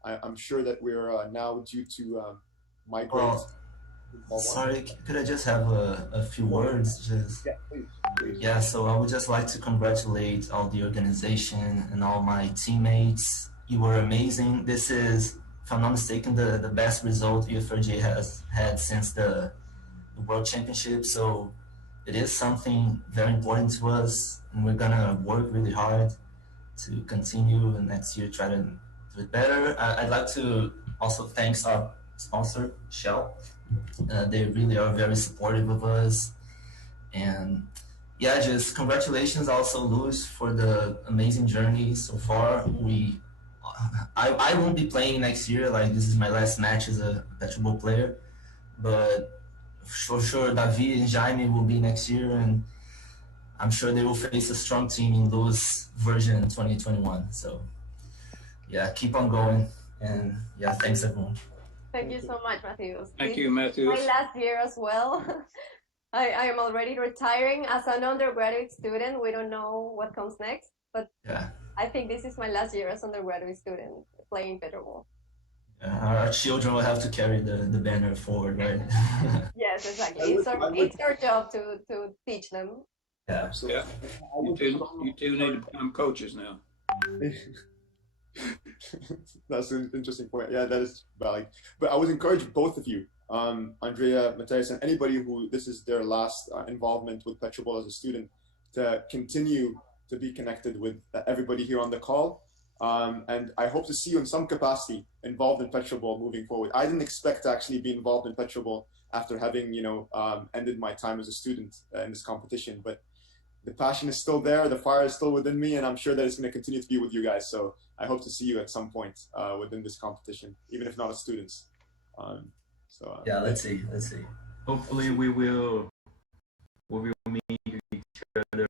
I'm sure that we're now due to migrate. Sorry, could I just have a few words? Yeah, please. Yeah, so I would just like to congratulate all the organization and all my teammates. You were amazing. This is, if I'm not mistaken, the best result UFRJ has had since the World Championship. So it is something very important to us, and we're gonna work really hard to continue and next year try to do it better. I'd like to also thank our sponsor, Shell. They really are very supportive of us. And yeah, just congratulations also, Luis, for the amazing journey so far. I won't be playing next year, like this is my last match as a PetroBowl player, but for sure David and Jaime will be next year, and I'm sure they will face a strong team in Luis version 2021. So yeah, keep on going, and yeah, thanks everyone. Thank you so much, Matthews. Thank you, Matthews. My last year as well. I am already retiring as an undergraduate student. We don't know what comes next, but yeah, I think this is my last year as undergraduate student playing PetroBowl. Our children will have to carry the banner forward, right? Yes, exactly. It's our job to teach them. Yeah, absolutely. Yeah. You two need to become coaches now. That's an interesting point. Yeah, that is valid. But I would encourage both of you, Andrea, Matthias, and anybody who this is their last involvement with PetroBowl as a student, to continue to be connected with everybody here on the call. And I hope to see you in some capacity involved in PetroBowl moving forward. I didn't expect to actually be involved in PetroBowl after having, ended my time as a student in this competition. But the passion is still there, the fire is still within me, and I'm sure that it's going to continue to be with you guys. So I hope to see you at some point within this competition, even if not as students. Yeah, let's see. Hopefully we will meet each other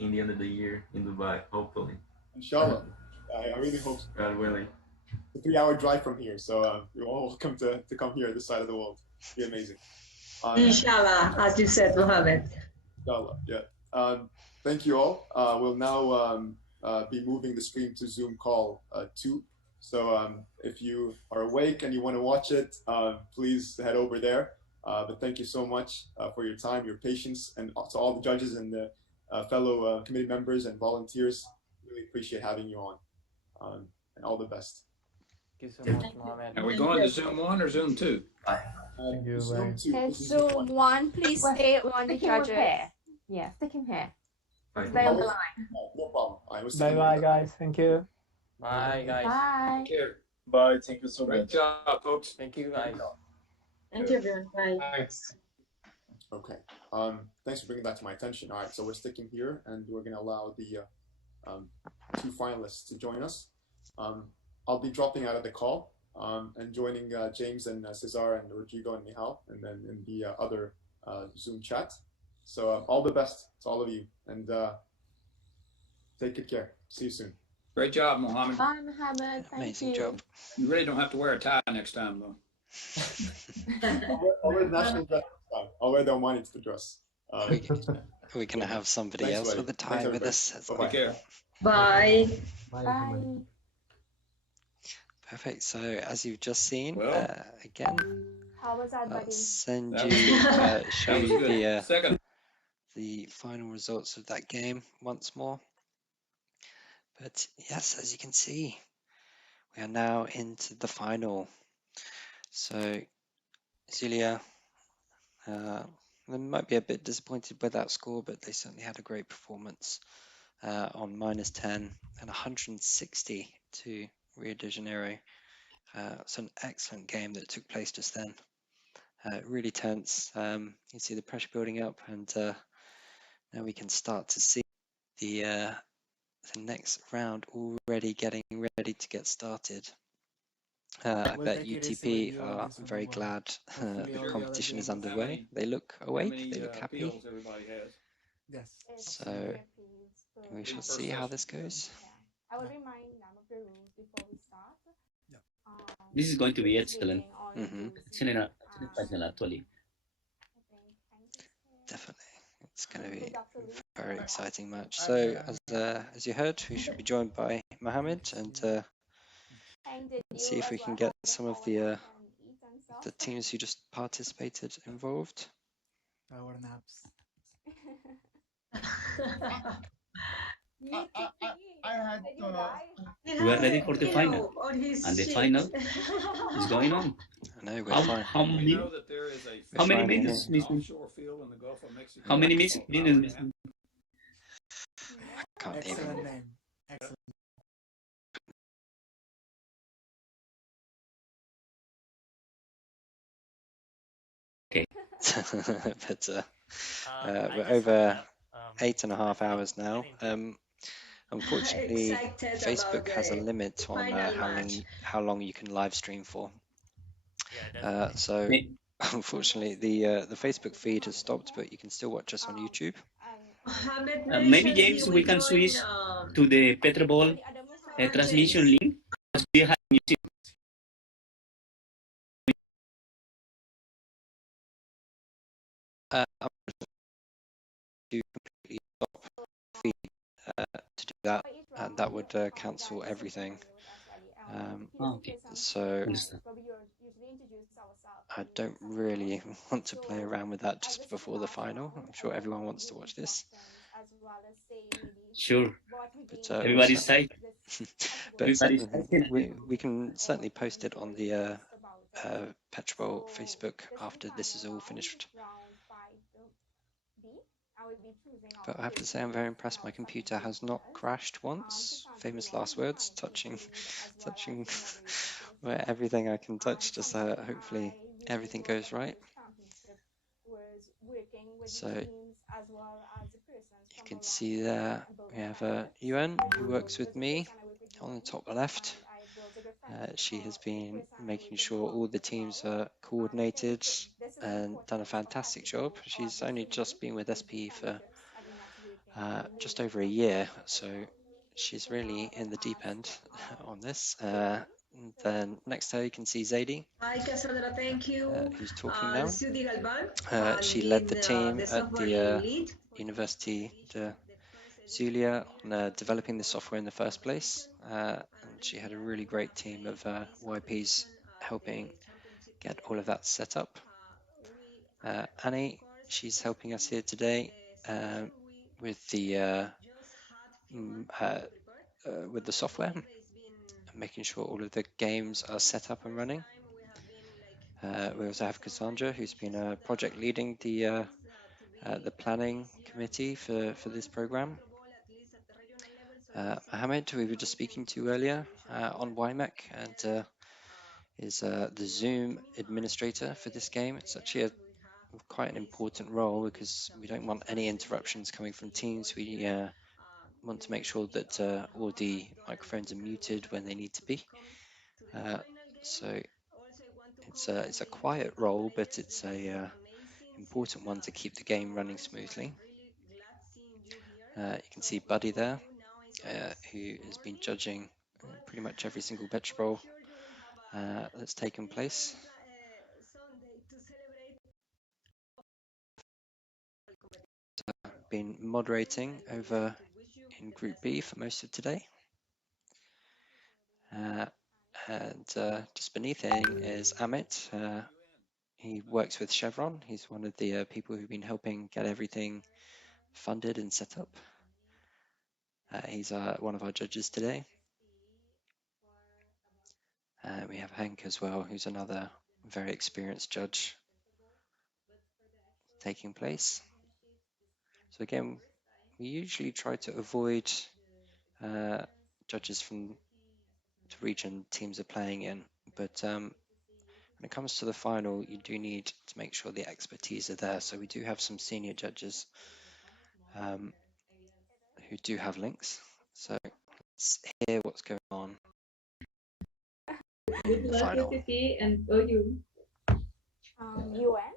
in the end of the year in Dubai. Hopefully. Inshallah. I really hope so. God willing. It's a 3-hour drive from here, so you're all welcome to come here, this side of the world. It'd be amazing. Inshallah, as you said, Mohammed. Inshallah, yeah. Thank you all. We'll now be moving the stream to Zoom call 2. So if you are awake and you want to watch it, please head over there. But thank you so much for your time, your patience, and to all the judges and the fellow committee members and volunteers. Really appreciate having you on. And all the best. Thank you so much, Mohammed. Are we going to Zoom 1 or Zoom 2? Thank you. Zoom 2. Zoom 1, please stay on the judges. Yeah, stick him here. Right. Stay on the line. No problem. Bye bye, guys. Thank you. Bye, guys. Bye. Take care. Bye. Thank you so Great much. job, folks. Thank you, guys. Thank you, everyone. Bye. Thanks. Okay. Thanks for bringing that to my attention. All right, so we're sticking here, and we're going to allow the two finalists to join us. I'll be dropping out of the call and joining James and Cesar and Rodrigo and Mihal, and then in the other Zoom chat. So all the best to all of you, and take good care. See you soon. Great job, Mohammed. Bye, Mohammed. Thank Amazing you. job. You really don't have to wear a tie next time, though. I'll wear the national dress next time. I'll wear the Omani to the dress. We're going to have somebody Thanks, else buddy. with a Thanks, tie with everybody. us as well. Bye-bye. Take care. Bye. Bye. Perfect. So as you've just seen, Well. again, How was that, I'll buddy? send That you, was- show that was you good. Second. the final results of that game once more. But yes, as you can see, we are now into the final. So Zulia, they might be a bit disappointed with that score, but they certainly had a great performance on -10 and 160 to Rio de Janeiro. It's an excellent game that took place just then. Really tense. You see the pressure building up, and now we can start to see the next round already getting ready to get started. I bet UTP are very glad the competition is underway. They look awake, they look happy. Appeals everybody has. It's So appeals, so we shall First see how session. this goes. I will remind them of the rules before we start. This is going to be excellent. Mhm. Excellent, actually. Definitely, it's going to be a very exciting match. So as you heard, we should be joined by Mohammed, and let's see if we can get some of the teams who just participated involved. Power naps. I had We are ready for the final, on his and the sheet. final is going on. I know we're How, fine. how You many? know that there is a How many finally minutes? here. offshore field in the Gulf of Mexico. How many called minutes? Power Nap. Can't Excellent even. name. Excellent. Okay. But we're over 8.5 hours now. Unfortunately, Excited Facebook about has a the limit on final how long you can live stream for. Yeah, So May- unfortunately, the Facebook feed has stopped, but you can still watch us on YouTube. Mohammed maybe mentioned he James, will we can join switch to the PetroBowl transmission James. link. As we have music. I'm to completely stop the feed to do that, and that would cancel everything. Okay. So Understand. I don't really want to play around with that just before the final. I'm sure everyone wants to watch this. Sure. But Everybody's safe. but Everybody's certainly, we can certainly post it on the PetroBowl Facebook after this is all finished. But I have to say I'm very impressed. My computer has not crashed once. Famous last words. Touching where everything I can touch. Just hopefully everything goes right. So you can see there we have Yuan who works with me on the top left. She has been making sure all the teams are coordinated and done a fantastic job. She's only just been with SPE for just over a year, so she's really in the deep end on this. Then next to her you can see Zadie, Hi, Cassandra, thank you. who's talking now. Sudi Galban, She led the being team the at software the lead. University Zulia on developing the software in the first place, and she had a really great team of YPs helping get all of that set up. Annie, she's helping us here today with the software, making sure all of the games are set up and running. We also have Cassandra, who's been project leading the planning committee for this program. Mohammed, we were just speaking to earlier on YMEC, and is the Zoom administrator for this game. It's actually quite an important role because we don't want any interruptions coming from Teams. We want to make sure that all the microphones are muted when they need to be. So it's a quiet role, but it's a important one to keep the game running smoothly. You can see Buddy there, who has been judging pretty much every single PetroBowl that's taken place. Been moderating over in Group B for most of today. And just beneath him is Amit. He works with Chevron. He's one of the people who've been helping get everything funded and set up. He's one of our judges today. We have Hank as well, who's another very experienced judge taking place. So again, we usually try to avoid judges from the region teams are playing in, but when it comes to the final, you do need to make sure the expertise are there. So we do have some senior judges who do have links. So let's hear what's going on. Good luck, Final. UTP and OU. UN?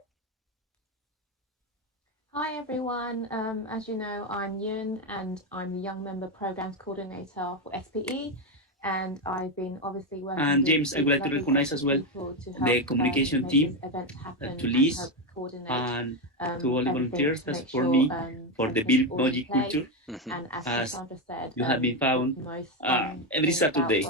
Hi everyone, as you know, I'm Yun and I'm the Young Member Programs Coordinator for SPE, and I've been obviously working And with James, I would like to recognize as well the communication team, to Liz, and to all the volunteers that support me for the Build Logic culture. And As Sandra said, you have been found every Saturday,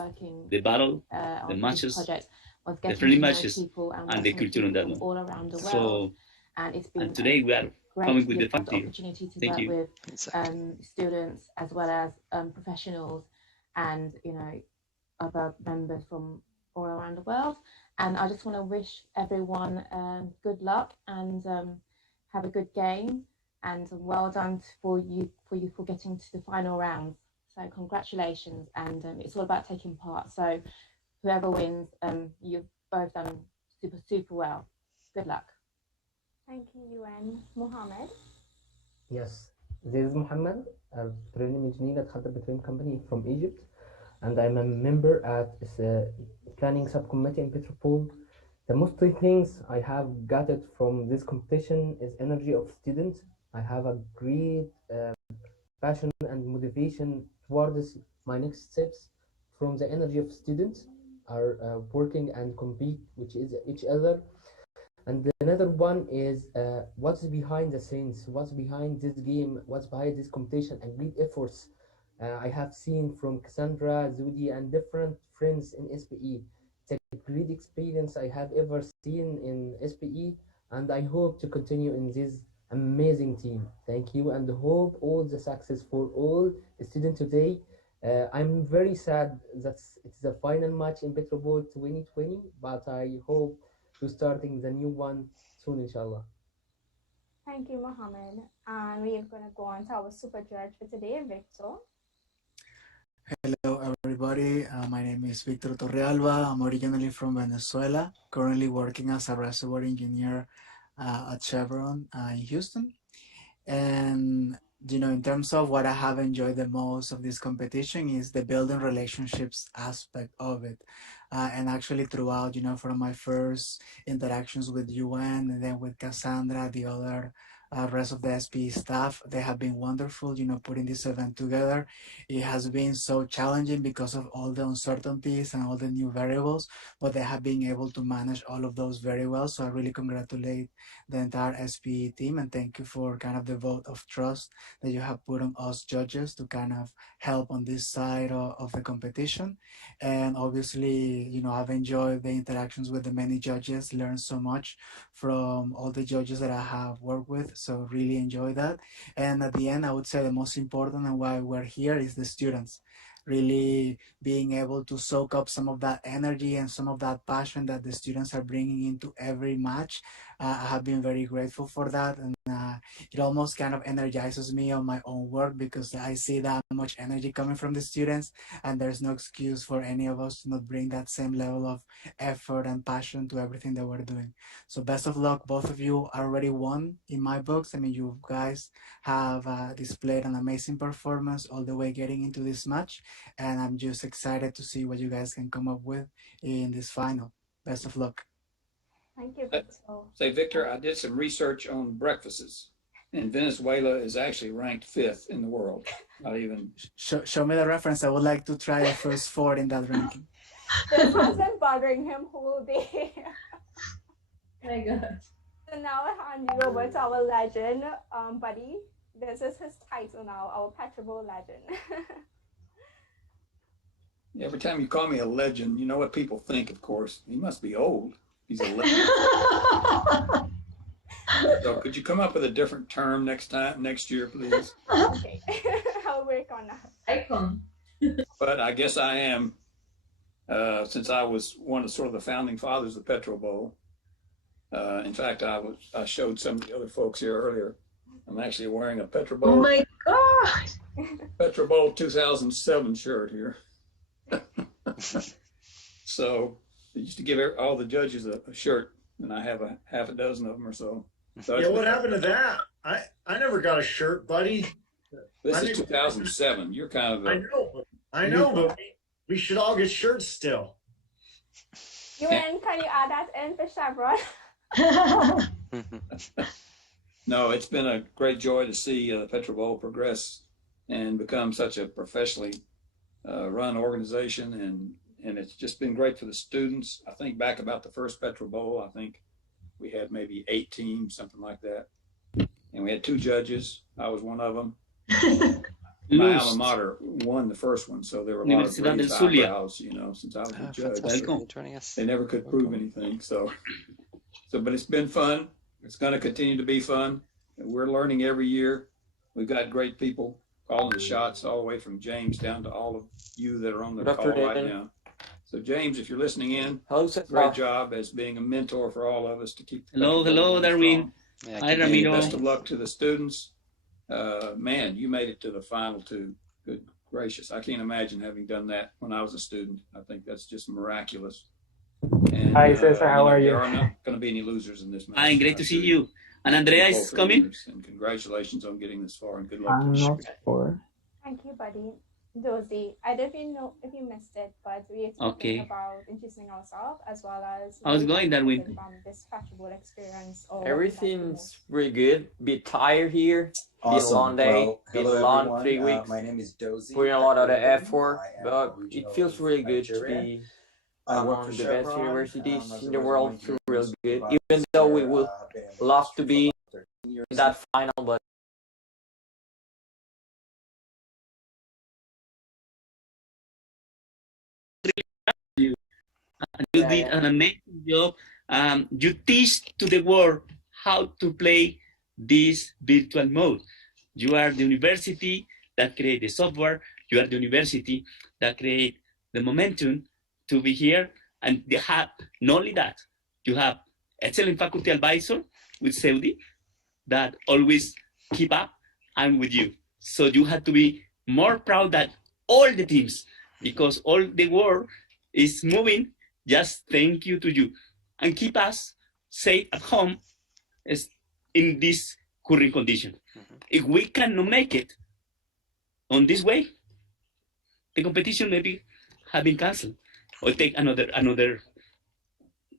the battle, the matches, the friendly matches, and the culture on that one. all around the world. So, and it's been today we are coming with the fun team. opportunity to Thank work you. with students as well as professionals and other members from all around the world. And I just want to wish everyone good luck and have a good game, and well done for you for getting to the final rounds. So congratulations, and it's all about taking part. So whoever wins, you've both done super well. Good luck. Thank you, UN. Mohammed? Yes, this is Muhammad, a petroleum engineer at Fahd Petroleum Company from Egypt, and I'm a member at the planning subcommittee in PetroPool. The most things I have gathered from this competition is energy of students. I have a great passion and motivation towards my next steps from the energy of students are working and compete with each other. And another one is what's behind the scenes, what's behind this game, what's behind this competition, and great efforts I have seen from Cassandra, Zulia, and different friends in SPE. It's a great experience I have ever seen in SPE, and I hope to continue in this amazing team. Thank you, and hope all the success for all students today. I'm very sad that it's the final match in PetroBowl 2020, but I hope to starting the new one soon, inshallah. Thank you, Mohammed. And we are going to go on to our super judge for today, Victor. Hello, everybody. My name is Victor Torrealba. I'm originally from Venezuela, currently working as a reservoir engineer at Chevron in Houston. And in terms of what I have enjoyed the most of this competition is the building relationships aspect of it. And actually throughout, from my first interactions with UN and then with Cassandra, the other rest of the SPE staff, they have been wonderful, putting this event together. It has been so challenging because of all the uncertainties and all the new variables, but they have been able to manage all of those very well. So I really congratulate the entire SPE team, and thank you for kind of the vote of trust that you have put on us judges to kind of help on this side of the competition. And obviously, I've enjoyed the interactions with the many judges, learned so much from all the judges that I have worked with. So really enjoy that. And at the end, I would say the most important and why we're here is the students. Really being able to soak up some of that energy and some of that passion that the students are bringing into every match I have been very grateful for that, and it almost kind of energizes me on my own work because I see that much energy coming from the students, and there's no excuse for any of us to not bring that same level of effort and passion to everything that we're doing. So best of luck. Both of you already won in my books. I mean, you guys have displayed an amazing performance all the way getting into this match, and I'm just excited to see what you guys can come up with in this final. Best of luck. Thank you, Victor. Say, Victor, I did some research on breakfasts, and Venezuela is actually ranked 5th in the world. Not even. Show me the reference. I would like to try the first 4 in that ranking. This has been bothering him whole day. My God. So now I hand you over to our legend, buddy. This is his title now, our PetroBowl legend. Every time you call me a legend, you know what people think, of course. He must be old. He's a legend. So could you come up with a different term next year, please? Okay, I'll work on that. Icon. But I guess I am, since I was one of sort of the founding fathers of PetroBowl. In fact, I showed some of the other folks here earlier. I'm actually wearing a PetroBowl. Oh my God! PetroBowl 2007 shirt here. So they used to give all the judges a shirt, and I have a half a dozen of them or so. Yeah, what happened to that? I never got a shirt, buddy. This is 2007. You're kind of I know, but we should all get shirts still. Can you add that in for Chevron? No, it's been a great joy to see PetroBowl progress and become such a professionally run organization, and it's just been great for the students. I think back about the first PetroBowl, I think we had maybe 8 teams, something like that, and we had 2 judges. I was one of them. My alma mater won the first one, so there were a lot of raised eyebrows, you know, since I was a judge. Welcome. Joining us. They never could prove anything, so but it's been fun. It's going to continue to be fun. We're learning every year. We've got great people calling the shots, all the way from James down to all of you that are on the call right now. So James, if you're listening in, great job as being a mentor for all of us to keep. Hello, Darwin. Hi, Ramiro. Best of luck to the students. Man, you made it to the final 2. Good gracious. I can't imagine having done that when I was a student. I think that's just miraculous. And, Hi, Cesar. How are you? There are not going to be any losers in this match. Hi, great to see you. And Andrea is coming. And congratulations on getting this far, and good luck. I'm not sure. Thank you, buddy. Dozy, I don't even know if you missed it, but we are talking about introducing ourselves as well as how's it going, Darwin? This PetroBowl experience. Everything's really good. Bit tired here. Awesome. Been a long day. Well, been hello, a long everyone. 3 weeks. My name is Dozy. Putting a lot of the I effort, but it feels really good to be among the best universities in the world. Feel real good, even though we would love to be in that final, but you did an amazing job. You teach to the world how to play this virtual mode. You are the university that create the software. You are the university that create the momentum to be here. And they have not only that, you have excellent faculty advisor with Saudi that always keep up and with you. So you have to be more proud than all the teams, because all the world is moving. Just thank you to you, and keep us safe at home in this current condition. If we cannot make it on this way, the competition maybe have been cancelled or take another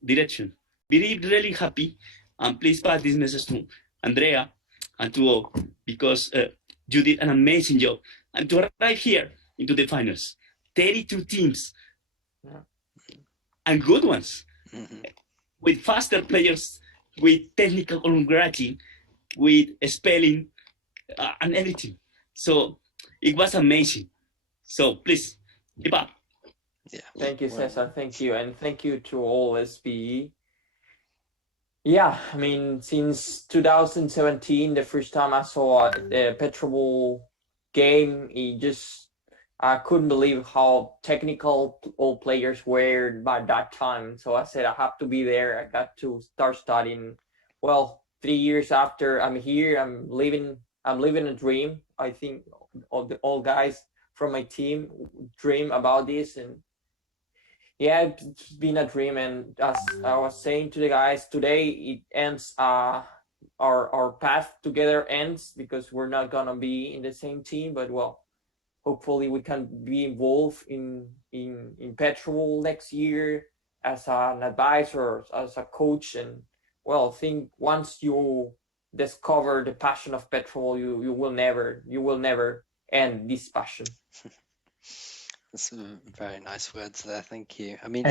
direction. Be really happy, and please pass this message to Andrea and to all, because you did an amazing job. And to arrive here into the finals, 32 teams, and good ones, with faster players, with technical undergraduate, with spelling, and everything. So it was amazing. So please, keep up. Yeah. Thank you, Cesar. Thank you. And thank you to all SPE. Yeah, I mean, since 2017, the first time I saw the PetroBowl game, I couldn't believe how technical all players were by that time. So I said, I have to be there. I got to start studying well, 3 years after I'm here, I'm living a dream. I think all guys from my team dream about this, and yeah, it's been a dream. And as I was saying to the guys today, it ends. Our path together ends because we're not gonna be in the same team. But well, hopefully we can be involved in PetroBowl next year as an advisor, as a coach. And well, I think once you discover the passion of PetroBowl, you will never end this passion. That's very nice words there. Thank you. I mean,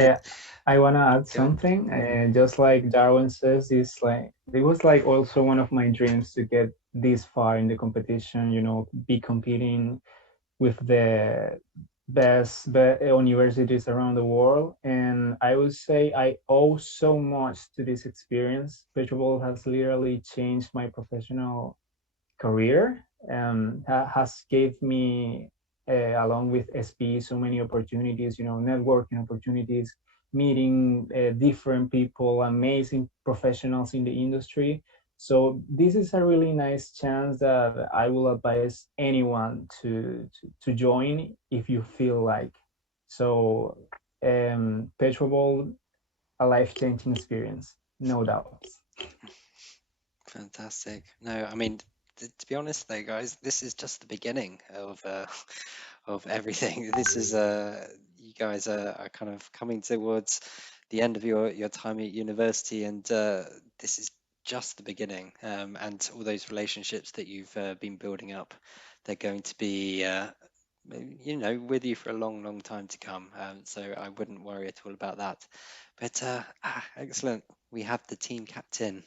I want to add something. Just like Darwin says, it was like also one of my dreams to get this far in the competition, you know, be competing with the best universities around the world. And I would say I owe so much to this experience. PetroBowl has literally changed my professional career and has gave me along with SPE so many opportunities, you know, networking opportunities, meeting different people, amazing professionals in the industry. So this is a really nice chance that I will advise anyone to join if you feel like. So PetroBowl, a life-changing experience, no doubt. Fantastic. No, I mean, to be honest though, guys, this is just the beginning of everything. This is you guys are kind of coming towards the end of your time at university, and this is just the beginning. And all those relationships that you've been building up, they're going to be you know, with you for a long time to come. So I wouldn't worry at all about that. But excellent. We have the team captain.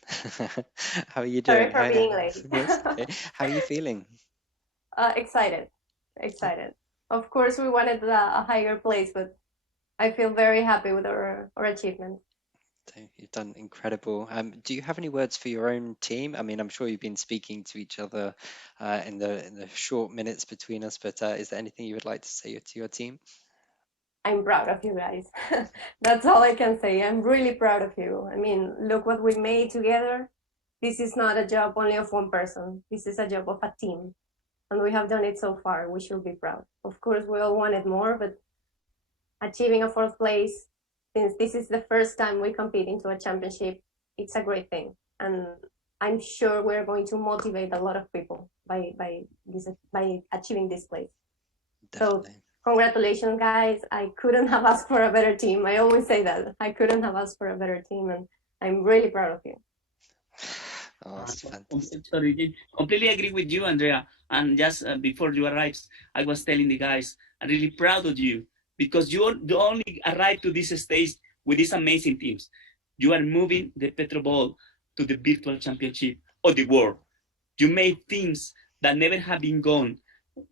How are you doing? Sorry for being late. Yes, okay. How are you feeling? Excited. Of course, we wanted a higher place, but I feel very happy with our achievement. So you've done incredible. Do you have any words for your own team? I mean, I'm sure you've been speaking to each other in the short minutes between us, but is there anything you would like to say to your team? I'm proud of you guys. That's all I can say. I'm really proud of you. I mean, look what we made together. This is not a job only of one person. This is a job of a team. And we have done it so far. We should be proud. Of course, we all wanted more, but achieving a 4th place, since this is the first time we compete into a championship, it's a great thing. And I'm sure we're going to motivate a lot of people by achieving this place. Definitely. So congratulations, guys. I couldn't have asked for a better team. I always say that. I couldn't have asked for a better team, and I'm really proud of you. Oh, that's fantastic. Sorry, completely agree with you, Andrea. And just before you arrived, I was telling the guys, I'm really proud of you because you only arrived to this stage with these amazing teams. You are moving the PetroBowl to the Virtual Championship of the world. You made teams that never have been gone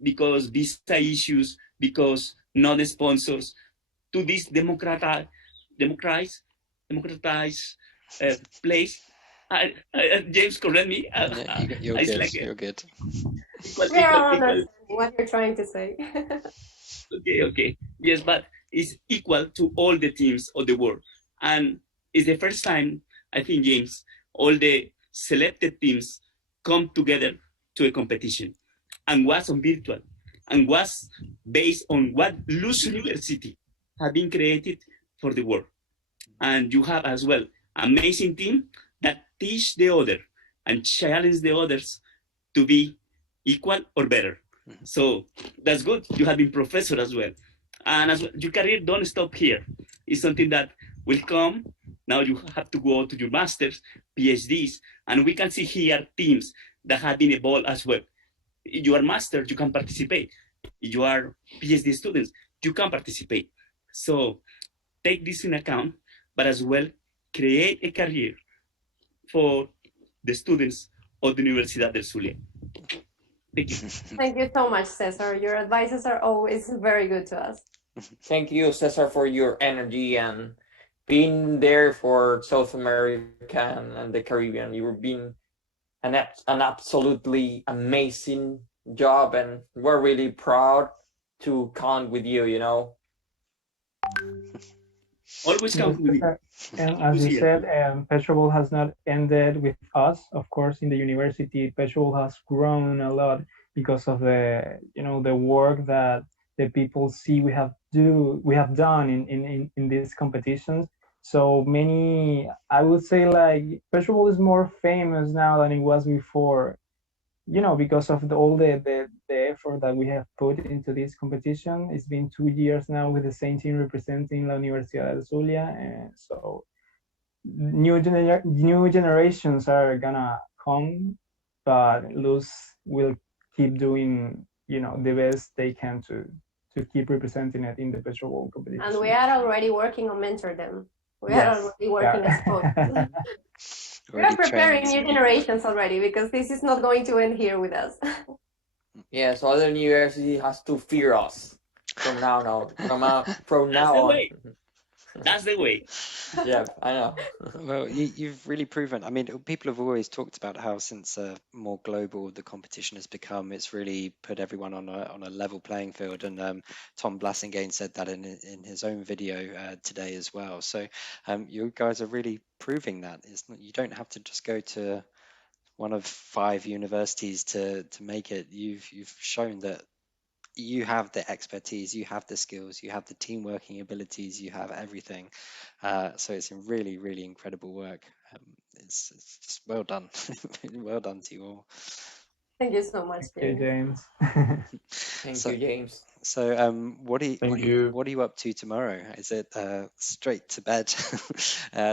because visa issues, because not sponsors, to this democratized place. James, correct me. You're good. Like you're good. We are understanding what you're trying to say. Okay. Yes, but it's equal to all the teams of the world. And it's the first time, I think, James, all the selected teams come together to a competition and was on virtual and was based on what Luz University have been created for the world. And you have as well amazing team that teach the other and challenge the others to be equal or better. So that's good. You have been professor as well. And as well, your career don't stop here. It's something that will come. Now you have to go to your masters, PhDs, and we can see here teams that have been evolved as well. If you are master, you can participate. If you are PhD students, you can participate. So take this in account, but as well create a career for the students of the Universidad de Zulia. Thank you. Thank you so much, Cesar. Your advices are always very good to us. Thank you, Cesar, for your energy and being there for South America and the Caribbean. You've been an absolutely amazing job, and we're really proud to count with you, you know. Always come with me. And as you said, PetroBowl has not ended with us. Of course, in the university, PetroBowl has grown a lot because of the the work that the people see we have done in these competitions. So many, I would say, like PetroBowl is more famous now than it was before. Because of all the effort that we have put into this competition. It's been 2 years now with the same team representing La Universidad de Zulia, and so new generations are gonna come, but Luz will keep doing the best they can to keep representing it in the PetroBowl competition. And we are already working on mentor them. We are already working as coaches. We are preparing new generations already, because this is not going to end here with us. Yeah, so other university has to fear us from now on. From now on. That's the way. Yeah, I know. Well, you've really proven. I mean, people have always talked about how since more global the competition has become, it's really put everyone on a level playing field. And Tom Blassingame said that in his own video today as well. So you guys are really proving that. You don't have to just go to one of 5 universities to make it. You've shown that you have the expertise, you have the skills, you have the team working abilities, you have everything. So it's a really, really incredible work. It's just well done. Well done to you all. Thank you so much, James. Thank you, James. So what are you up to tomorrow? Is it straight to bed,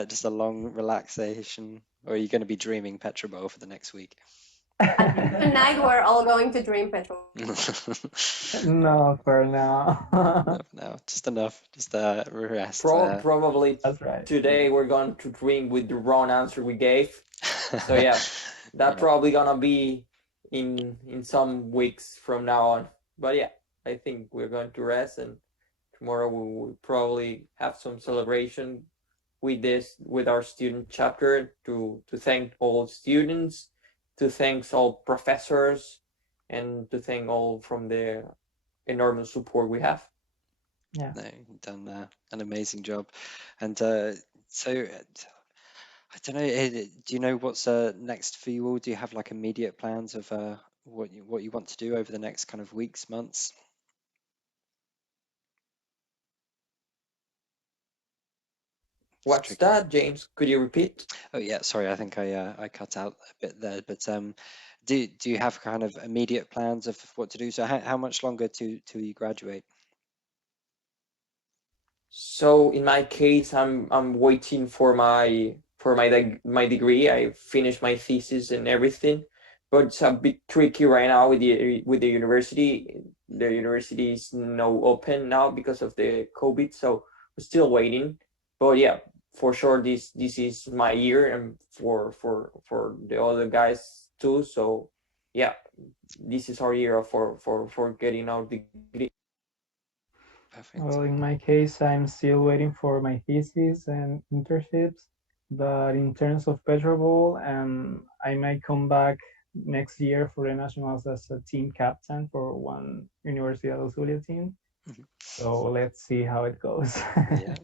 just a long relaxation, or are you going to be dreaming PetroBowl for the next week? Tonight we're all going to dream petrol. No, for now. No, just enough. Just rest. Probably That's right. Today we're going to dream with the wrong answer we gave. So yeah, that's probably gonna be in some weeks from now on. But yeah, I think we're going to rest, and tomorrow we will probably have some celebration with our student chapter to thank all students, to thank all professors, and to thank all from the enormous support we have. Yeah, no, you've done an amazing job. And so I don't know, do you know what's next for you all? Do you have like immediate plans of what you want to do over the next kind of weeks, months? What's that, James? Could you repeat? Oh yeah, sorry, I think I cut out a bit there. But do you have kind of immediate plans of what to do? So how much longer till you graduate? So in my case, I'm waiting for my degree. I finished my thesis and everything, but it's a bit tricky right now with the university. The university is not open now because of the COVID, so we're still waiting. But yeah, for sure this is my year, and for the other guys too. So yeah, this is our year for getting our degree. Perfect. Well, in my case, I'm still waiting for my thesis and internships. But in terms of PetroBowl, I might come back next year for the Nationals as a team captain for one Universidad Zulia team. So let's see how it goes. Yeah.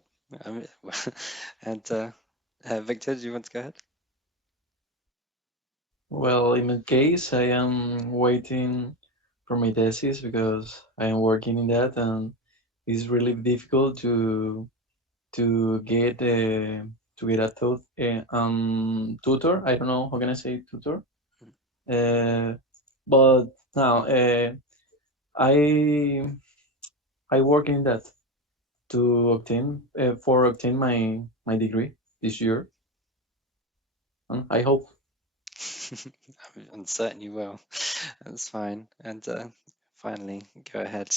And Victor, do you want to go ahead? Well, in my case, I am waiting for my thesis because I am working in that, and it's really difficult to get a tutor. I don't know how can I say tutor. But now I work in that to obtain my degree this year. I hope. I'm certain you will. That's fine. And finally, go ahead.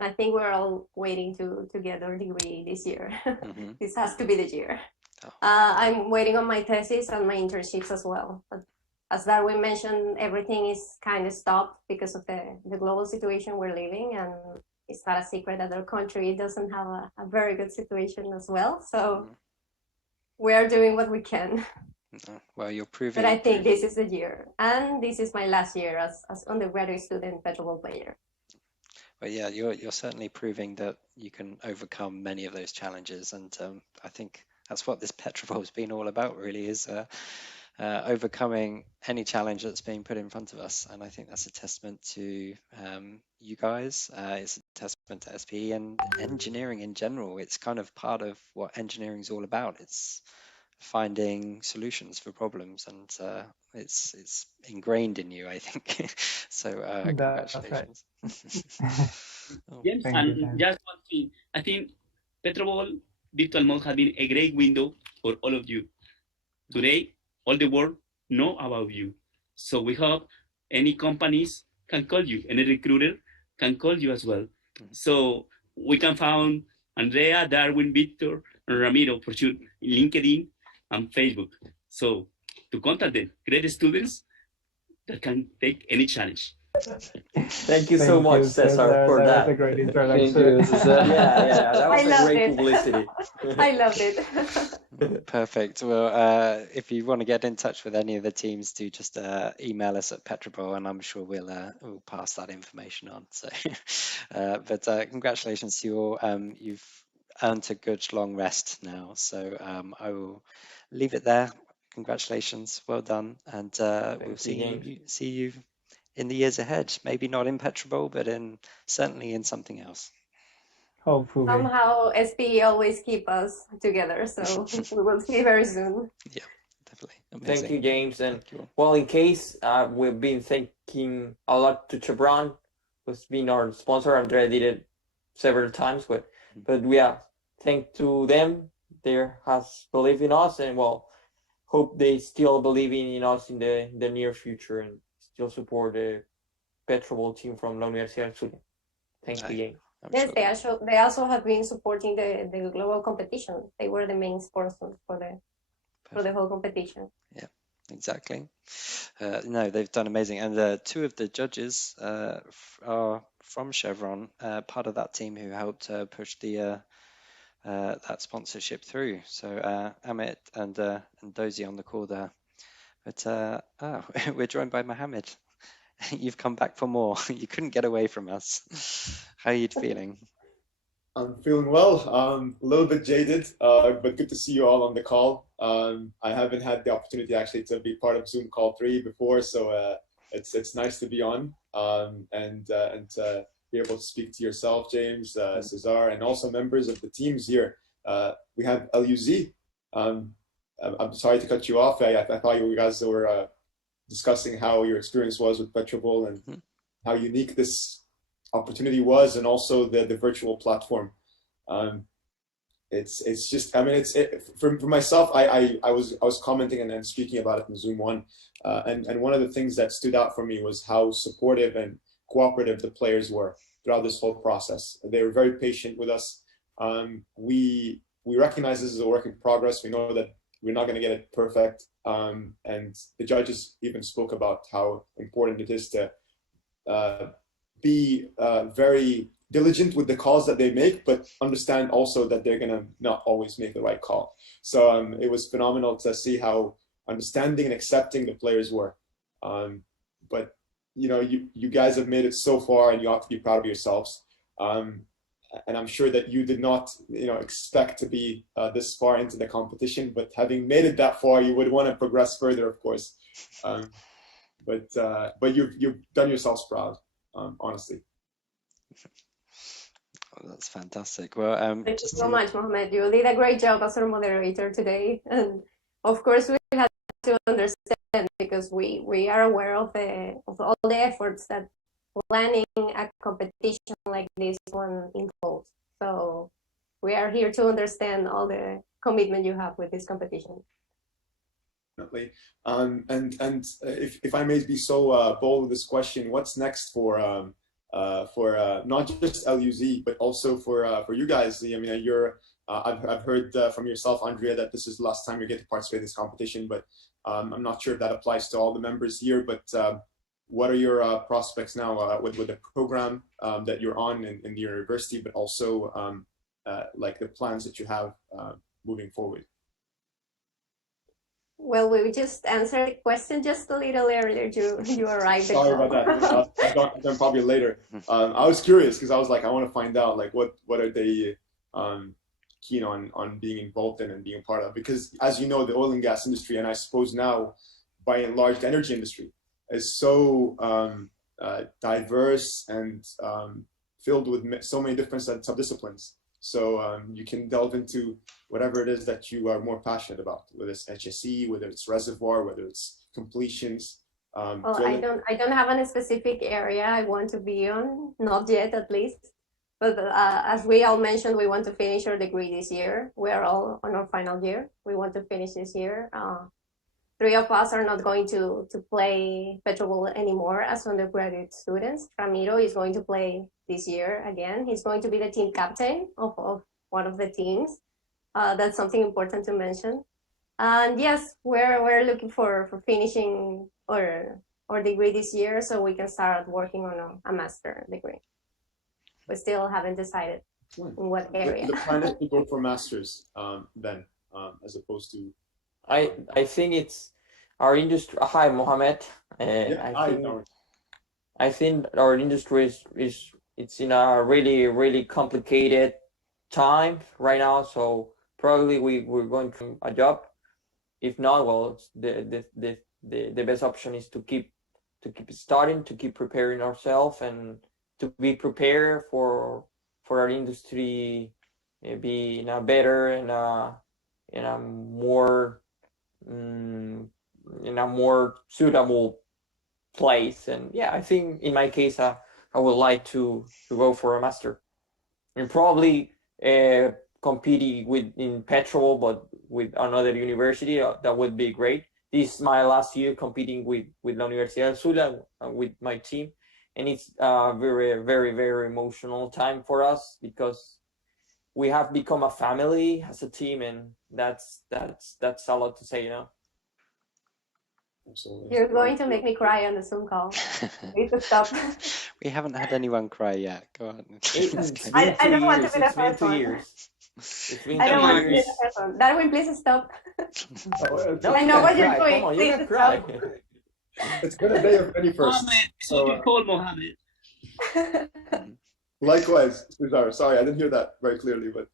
I think we're all waiting to get our degree this year. This has to be the year. I'm waiting on my thesis and my internships as well. But as Darwin mentioned, everything is kind of stopped because of the global situation we're living, and it's not a secret that our country doesn't have a very good situation as well. So we are doing what we can. Well, you're proving. But I think this is the year, and this is my last year as undergraduate student PetroBowl player. Well, yeah, you're certainly proving that you can overcome many of those challenges, and I think that's what this PetroBowl has been all about, really, is overcoming any challenge that's being put in front of us. And I think that's a testament to you guys. It's a testament to SPE and engineering in general. It's kind of part of what engineering is all about. It's finding solutions for problems, and it's ingrained in you, I think. So That's right. congratulations. Oh, Yes, Thank you, and James. just one thing, I think PetroBowl Virtual Mode has been a great window for all of you. Today, all the world know about you. So we hope any companies can call you, any recruiter can call you as well. So we can find Andrea, Darwin, Victor, and Ramiro for sure in LinkedIn and Facebook. So to contact them, great students that can take any challenge. Thank you so much, Cesar, for that that. was a great Thank introduction. you, Cesar. Yeah, that was I a loved great it. publicity. I loved it. perfect. Well, if you want to get in touch with any of the teams, do just email us at PetroBowl, and I'm sure we'll pass that information on. So, but congratulations to you all. You've earned a good long rest now, so I will leave it there. Congratulations, well done, and we'll Thank you, see James. you in the years ahead. Maybe not in PetroBowl, but certainly in something else. Hopefully. Somehow SPE always keep us together, so we will see very soon. Yeah, definitely. Amazing. Thank you, James. And Thank you all. well, in case we've been thanking a lot to Chevron, who's been our sponsor. Andrea did it several times, but yeah, thank to them. They has believed in us, and well, hope they still believe in us in the near future and still support the PetroBowl team from La Universidad Zulia. Thank you, James. Yes, they also have been supporting the global competition. They were the main sponsors for the whole competition. Yeah, exactly. No, they've done amazing, and two of the judges are from Chevron, part of that team who helped push the that sponsorship through. So Amit and Dozy on the call there. But we're joined by Mohammed. You've come back for more. You couldn't get away from us. How are you feeling? I'm feeling well. A little bit jaded, but good to see you all on the call. I haven't had the opportunity actually to be part of Zoom call 3 before, so it's nice to be on and to be able to speak to yourself, James, Cesar, and also members of the teams here. We have LUZ. I'm sorry to cut you off. I thought you guys were discussing how your experience was with PetroBowl and how unique this opportunity was, and also the virtual platform. It's just, I mean, for myself, I was commenting and then speaking about it in Zoom 1, and one of the things that stood out for me was how supportive and cooperative the players were throughout this whole process. They were very patient with us. We recognize this is a work in progress. We know that we're not going to get it perfect, and the judges even spoke about how important it is to be very diligent with the calls that they make, but understand also that they're going to not always make the right call. So it was phenomenal to see how understanding and accepting the players were. But you know, you guys have made it so far, and you have to be proud of yourselves. And I'm sure that you did not, expect to be this far into the competition, but having made it that far, you would want to progress further, of course. But you've done yourselves proud, honestly. Oh, that's fantastic. Well, thank you so much, Mohammed. You did a great job as our moderator today, and of course we had to understand, because we are aware of all the efforts that planning a competition like this one involves. So we are here to understand all the commitment you have with this competition. Definitely. And if I may be so bold with this question, what's next for not just LUZ, but also for you guys? I mean, I've heard from yourself, Andrea, that this is the last time you get to participate in this competition, but I'm not sure if that applies to all the members here, but what are your prospects now with the program that you're on in the university, but also like the plans that you have moving forward? Well, we just answered the question just a little earlier. You arrived. Sorry about that. I'll done probably later. I was curious because I was like, I want to find out like what are they keen on being involved in and being a part of, because as you know, the oil and gas industry, and I suppose now by and large the energy industry, is so diverse and filled with so many different subdisciplines. So you can delve into whatever it is that you are more passionate about, whether it's HSE, whether it's reservoir, whether it's completions. Well, I don't have any specific area I want to be on, not yet at least. But as we all mentioned, we want to finish our degree this year. We are all on our final year. We want to finish this year. 3 of us are not going to play PetroBowl anymore as undergraduate students. Ramiro is going to play this year again. He's going to be the team captain of one of the teams. That's something important to mention. And yes, we're looking for finishing our degree this year so we can start working on a master degree. We still haven't decided in what area. The plan is to go for masters then, as opposed to. I think it's our industry. Hi, Mohammed. I think our industry is it's in a really complicated time right now. So probably we're going to a job. If not, well, the best option is to keep starting, to keep preparing ourselves, and to be prepared for our industry, be in a better and in a more suitable place. And yeah, I think in my case, I would like to go for a master, and probably competing in PetroBowl, but with another university. That would be great. This is my last year competing with the Universidad Zulia with my team, and it's a very emotional time for us because we have become a family as a team, and that's a lot to say, you know. Absolutely. You're going to make me cry on the Zoom call. Please stop. We haven't had anyone cry yet. Go on. I don't want to be the first one. I don't want to be the first one. Darwin, please stop. I know what you're doing. Please stop. It's been a day of many firsts. Mohammed, it's what you call Mohammed. Likewise, Cesar. Sorry, I didn't hear that very clearly, but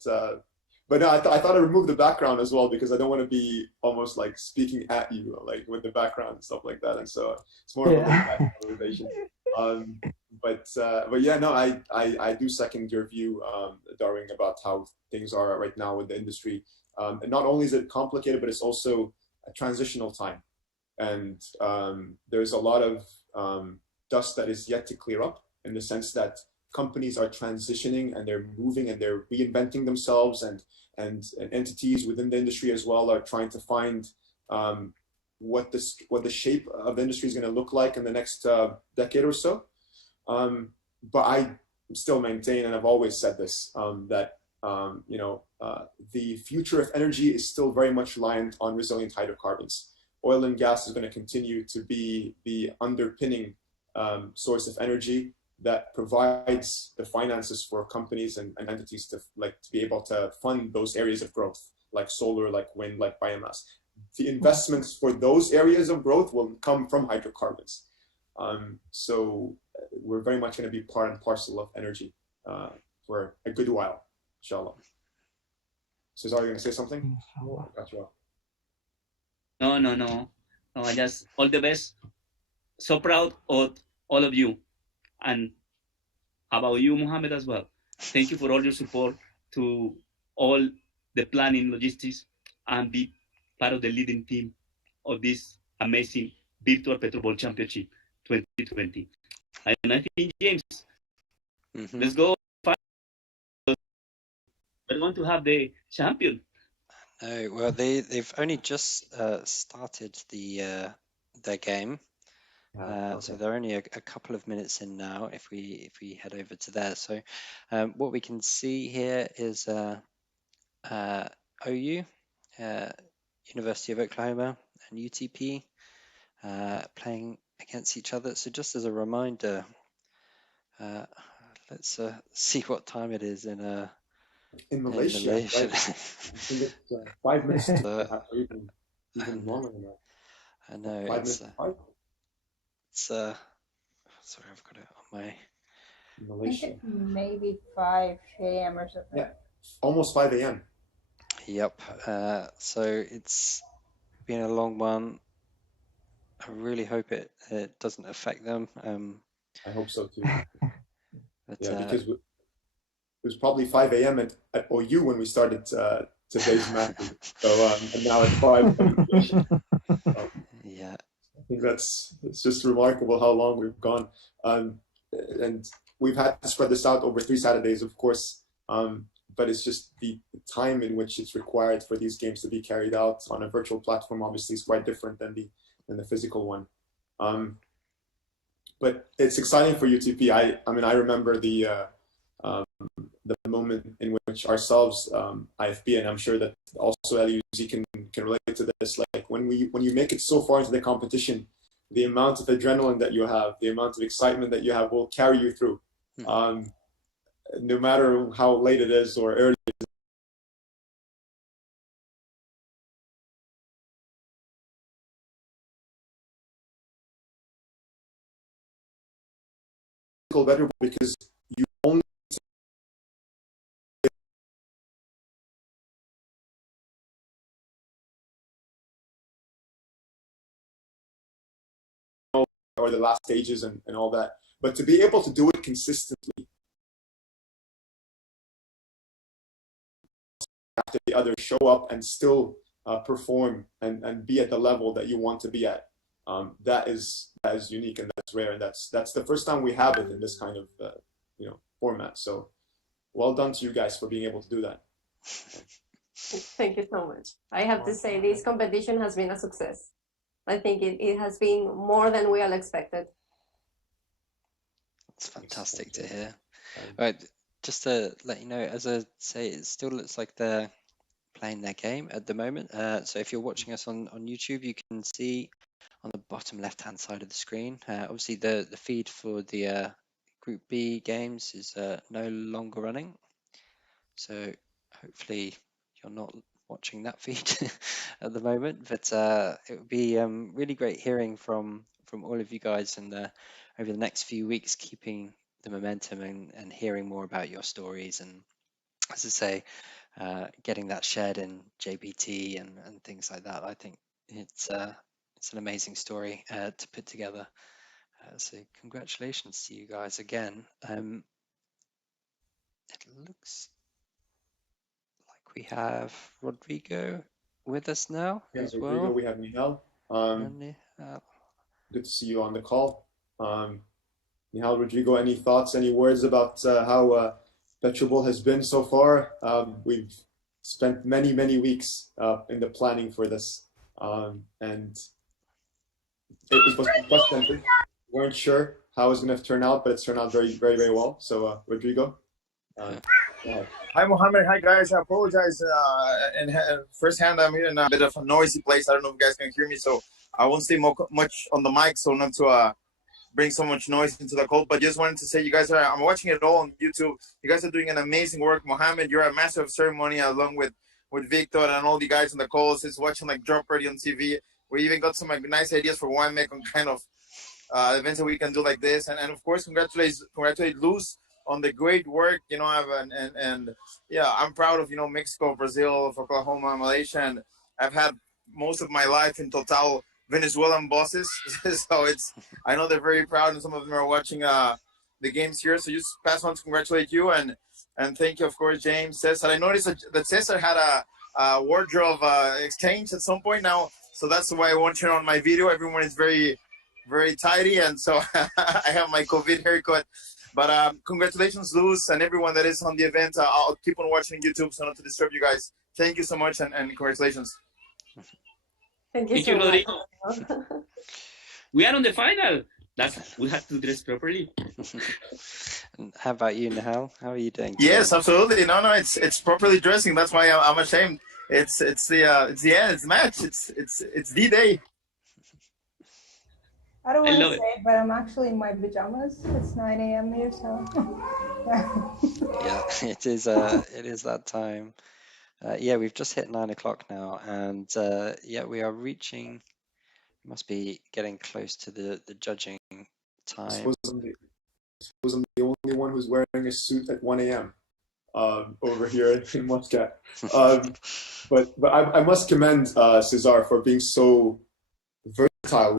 no, I thought I removed the background as well because I don't want to be almost like speaking at you, like with the background and stuff like that. And so it's more of a conversation. But yeah, no, I do second your view, Darwin, about how things are right now with the industry. And not only is it complicated, but it's also a transitional time. And there's a lot of dust that is yet to clear up, in the sense that companies are transitioning and they're moving and they're reinventing themselves, and entities within the industry as well are trying to find what the shape of the industry is going to look like in the next decade or so. But I still maintain, and I've always said this, that the future of energy is still very much reliant on resilient hydrocarbons. Oil and gas is going to continue to be the underpinning source of energy that provides the finances for companies and entities to be able to fund those areas of growth, like solar, like wind, like biomass. The investments for those areas of growth will come from hydrocarbons. So we're very much going to be part and parcel of energy for a good while, inshallah. Cesar, are you going to say something? Got you off. No. I just all the best. So proud of all of you. And about you, Mohammed, as well. Thank you for all your support to all the planning, logistics, and be part of the leading team of this amazing Virtual PetroBowl Championship 2020. And I think, James, let's go. We're going to have the champion. No, well, they've only just started their game. So they're only a couple of minutes in now. If we head over to there, so what we can see here is OU, University of Oklahoma, and UTP playing against each other. So just as a reminder, let's see what time it is in Malaysia. Right? I think it's 5 minutes after evening. even longer than that. I know 5 minutes. Sorry, I've got it on my Malaysia. Maybe 5 a.m. or something. Yeah, almost 5 a.m. Yep. So it's been a long one. I really hope it doesn't affect them. I hope so too. But, yeah, because it was probably 5 a.m. at OU when we started today's match. So and now it's 5. Yeah. I think it's just remarkable how long we've gone, and we've had to spread this out over 3 Saturdays, of course. But it's just the time in which it's required for these games to be carried out on a virtual platform. Obviously, is quite different than the physical one. But it's exciting for UTP. I mean, I remember the moment in which ourselves, IFB, and I'm sure that also LUZ can relate to this. Like when you make it so far into the competition, the amount of adrenaline that you have, the amount of excitement that you have, will carry you through, no matter how late it is or early. Better because you only or the last stages and all that, but to be able to do it consistently after the others show up and still perform and be at the level that you want to be at, that is unique and that's rare, and that's the first time we have it in this kind of format. So well done to you guys for being able to do that. Thank you so much. I have to say this competition has been a success. I think it has been more than we all expected. It's fantastic to hear. All right, just to let you know, as I say, it still looks like they're playing their game at the moment. So if you're watching us on YouTube, you can see on the bottom left-hand side of the screen, obviously the feed for the Group B games is no longer running. So hopefully you're not watching that feed at the moment, but it would be really great hearing from all of you guys and over the next few weeks, keeping the momentum and hearing more about your stories, and as I say, getting that shared in JBT and things like that. I think it's an amazing story to put together. So congratulations to you guys again. It looks like we have Rodrigo with us now as Rodrigo, well. we have Nihal. Good to see you on the call. Nihal, Rodrigo, any thoughts, any words about how PetroBowl has been so far? We've spent many weeks in the planning for this, and it was unprecedented. We weren't sure how it was going to turn out, but it's turned out very well. So, Rodrigo. Hi, Mohammed. Hi, guys. I apologize. In firsthand, I'm in a bit of a noisy place. I don't know if you guys can hear me, so I won't stay much on the mic, so not to bring so much noise into the call. But just wanted to say, you guys I'm watching it all on YouTube. You guys are doing an amazing work. Mohammed, you're a master of ceremony, along with Victor and all the guys on the calls. It's watching like Drop Ready on TV. We even got some like nice ideas for Winemac on kind of events that we can do like this. And of course, congratulate Luz on the great work, and yeah, I'm proud of, Mexico, Brazil, Oklahoma, Malaysia, and I've had most of my life in Total Venezuelan bosses. So I know they're very proud, and some of them are watching the games here. So just pass on to congratulate you, and thank you, of course, James, Cesar. I noticed that Cesar had a wardrobe exchange at some point now, so that's why I want you on my video. Everyone is very, very tidy, and so I have my COVID haircut. But congratulations, Luz, and everyone that is on the event. I'll keep on watching YouTube so not to disturb you guys. Thank you so much, and congratulations. Thank you so much. Rodrigo. We are on the final. We have to dress properly. How about you, Nihal? How are you doing today? Yes, absolutely. No, it's properly dressing. That's why I'm ashamed. It's the end. It's match. It's the day. I don't want to say it, but I'm actually in my pajamas. It's 9 a.m. here, so yeah, it is that time. Yeah, we've just hit 9 o'clock now, and yeah, we are reaching. Must be getting close to the judging I time. suppose I'm the only one who's wearing a suit at 1 a.m. Over here in Muscat. But I must commend Cesar for being so versatile.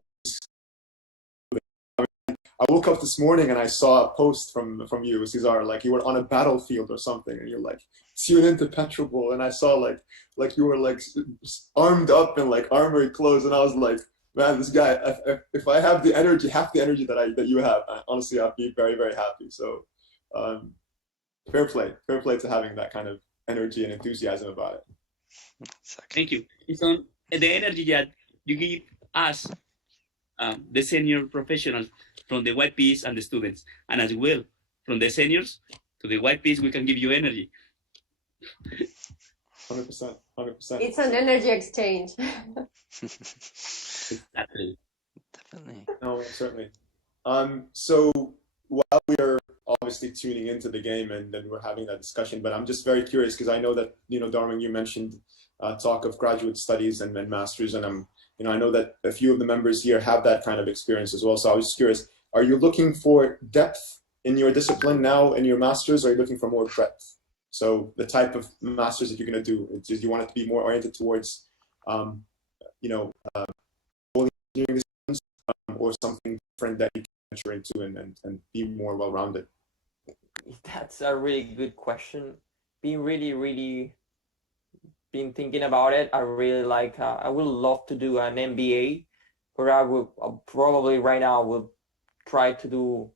I woke up this morning and I saw a post from you, Cesar, like you were on a battlefield or something, and you're like, tune into PetroBowl, and I saw like you were like armed up in like armored clothes, and I was like, man, this guy, if I have the energy, half the energy that you have, honestly, I'd be very, very happy. So, fair play to having that kind of energy and enthusiasm about it. Thank you. It's on the energy that you give us, the senior professionals from the YPs and the students, and as well from the seniors to the YPs, we can give you energy. 100%. It's an energy exchange. Definitely. No, certainly. So while we are obviously tuning into the game and we're having that discussion, but I'm just very curious because I know that, Darwin, you mentioned talk of graduate studies and masters, and I know that a few of the members here have that kind of experience as well. So I was just curious, are you looking for depth in your discipline now in your masters, or are you looking for more breadth? So the type of masters that you're going to do, do you want it to be more oriented towards, engineering disciplines, or something different that you can venture into and be more well-rounded? That's a really good question. Been thinking about it. I really like. I would love to do an MBA, but I will probably right now will try to do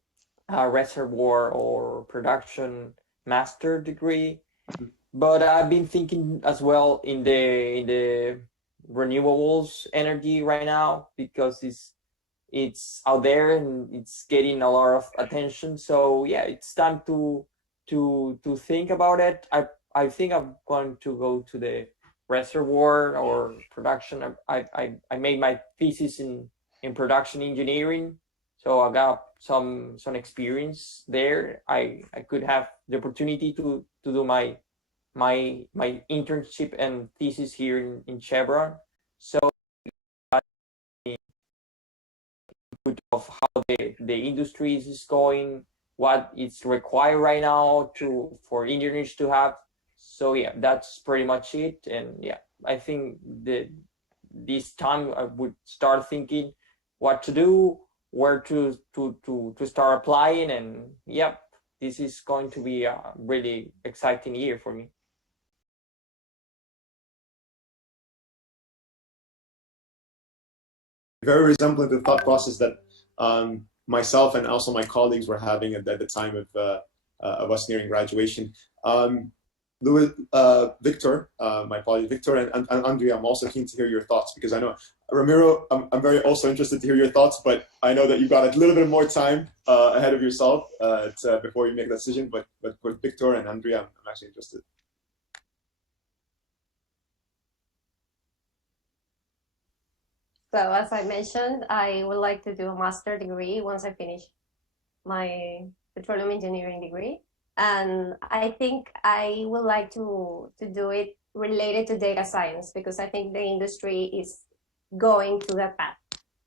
a reservoir or production master degree. But I've been thinking as well in the renewables energy right now, because it's out there and it's getting a lot of attention. So yeah, it's time to think about it. I think I'm going to go to the reservoir or production. I made my thesis in production engineering, so I got some experience there. I could have the opportunity to do my internship and thesis here in Chevron. So of how the industry is going, what is required right now for engineers to have. So yeah, that's pretty much it. And yeah, I think this time I would start thinking what to do, where to start applying, and yep, this is going to be a really exciting year for me. Very resemblant to the thought process that myself and also my colleagues were having at the time of us nearing graduation. Victor, my apologies, Victor and Andrea, I'm also keen to hear your thoughts, because I know, Ramiro, I'm very also interested to hear your thoughts, but I know that you've got a little bit more time ahead of yourself before you make that decision, but with Victor and Andrea, I'm actually interested. So as I mentioned, I would like to do a master degree once I finish my petroleum engineering degree. And I think I would like to do it related to data science, because I think the industry is going to that path.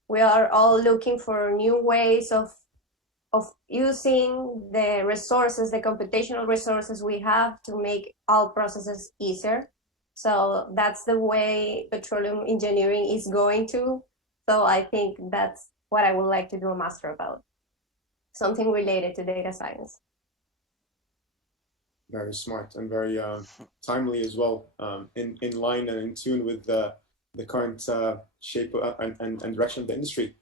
We are all looking for new ways of using the resources, the computational resources we have, to make all processes easier. So that's the way petroleum engineering is going to. So I think that's what I would like to do a master about, something related to data science. Very smart and very timely as well, in line and in tune with the current shape and direction of the industry.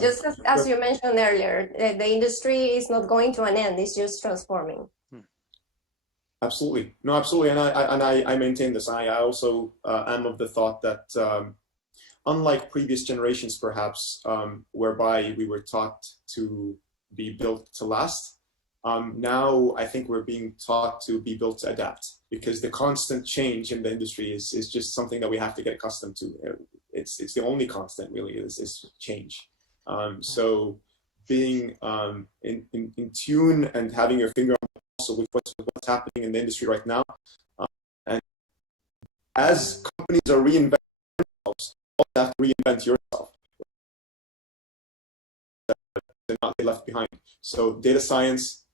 Just as you mentioned earlier, the industry is not going to an end; it's just transforming. Absolutely, no, absolutely, and I maintain this. I also am of the thought that unlike previous generations, perhaps, whereby we were taught to be built to last. Now, I think we're being taught to be built to adapt, because the constant change in the industry is just something that we have to get accustomed to. It's the only constant, really, is change. So being in tune and having your finger on the pulse with what's happening in the industry right now, and as companies are reinventing themselves, you also have to reinvent yourself. They're not left behind. So data science,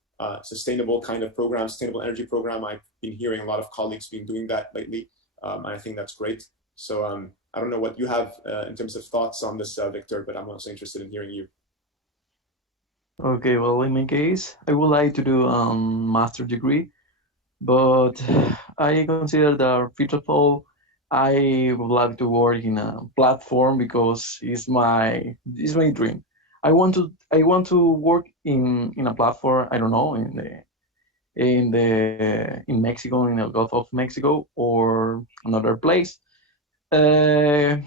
sustainable kind of program, sustainable energy program. I've been hearing a lot of colleagues been doing that lately, and I think that's great. So I don't know what you have in terms of thoughts on this, Victor, but I'm also interested in hearing you. Okay, well, in my case, I would like to do a master degree, but I consider that first of all, I would like to work in a platform because it's my dream. I want to work in a platform. I don't know, in Mexico, in the Gulf of Mexico, or another place. I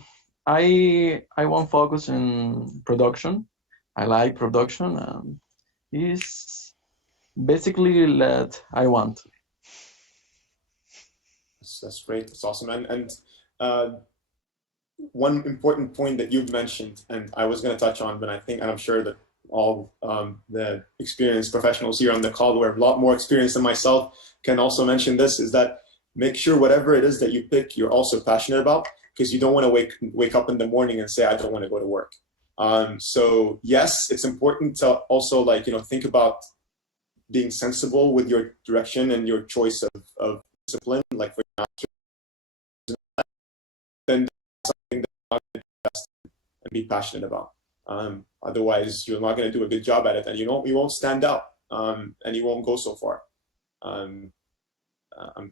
want focus in production. I like production, and it's basically that I want. That's great. That's awesome. And one important point that you've mentioned, and I was going to touch on, but I think, and I'm sure that all the experienced professionals here on the call who are a lot more experienced than myself can also mention this, is that make sure whatever it is that you pick, you're also passionate about, because you don't want to wake up in the morning and say, I don't want to go to work. So yes, it's important to also, like, think about being sensible with your direction and your choice of discipline, like for example, then something that you're not going to invest in and be passionate about. Otherwise, you're not going to do a good job at it, and you won't stand out, and you won't go so far. I'm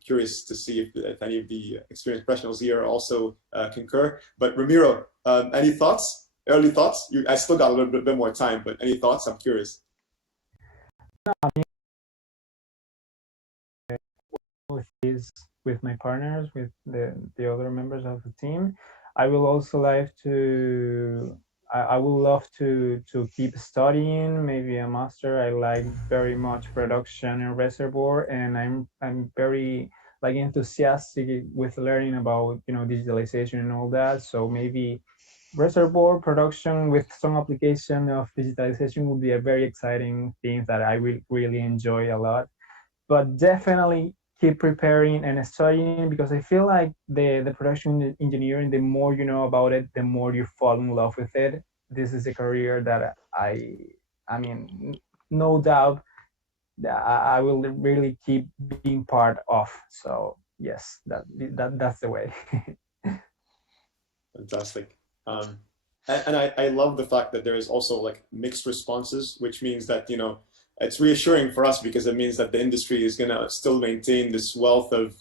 curious to see if any of the experienced professionals here also concur. But Ramiro, any thoughts? Early thoughts? I still got a little bit more time, but any thoughts? I'm curious. With my partners, with the other members of the team, I will also like to. I would love to keep studying, maybe a master. I like very much production and reservoir, and I'm very like enthusiastic with learning about digitalization and all that. So maybe reservoir production with some application of digitalization would be a very exciting thing that I will really enjoy a lot. But definitely keep preparing and studying, because I feel like the production engineering, the more you know about it, the more you fall in love with it. This is a career that I mean, no doubt that I will really keep being part of. So yes, that's the way. Fantastic. And I love the fact that there is also like mixed responses, which means that, it's reassuring for us, because it means that the industry is going to still maintain this wealth of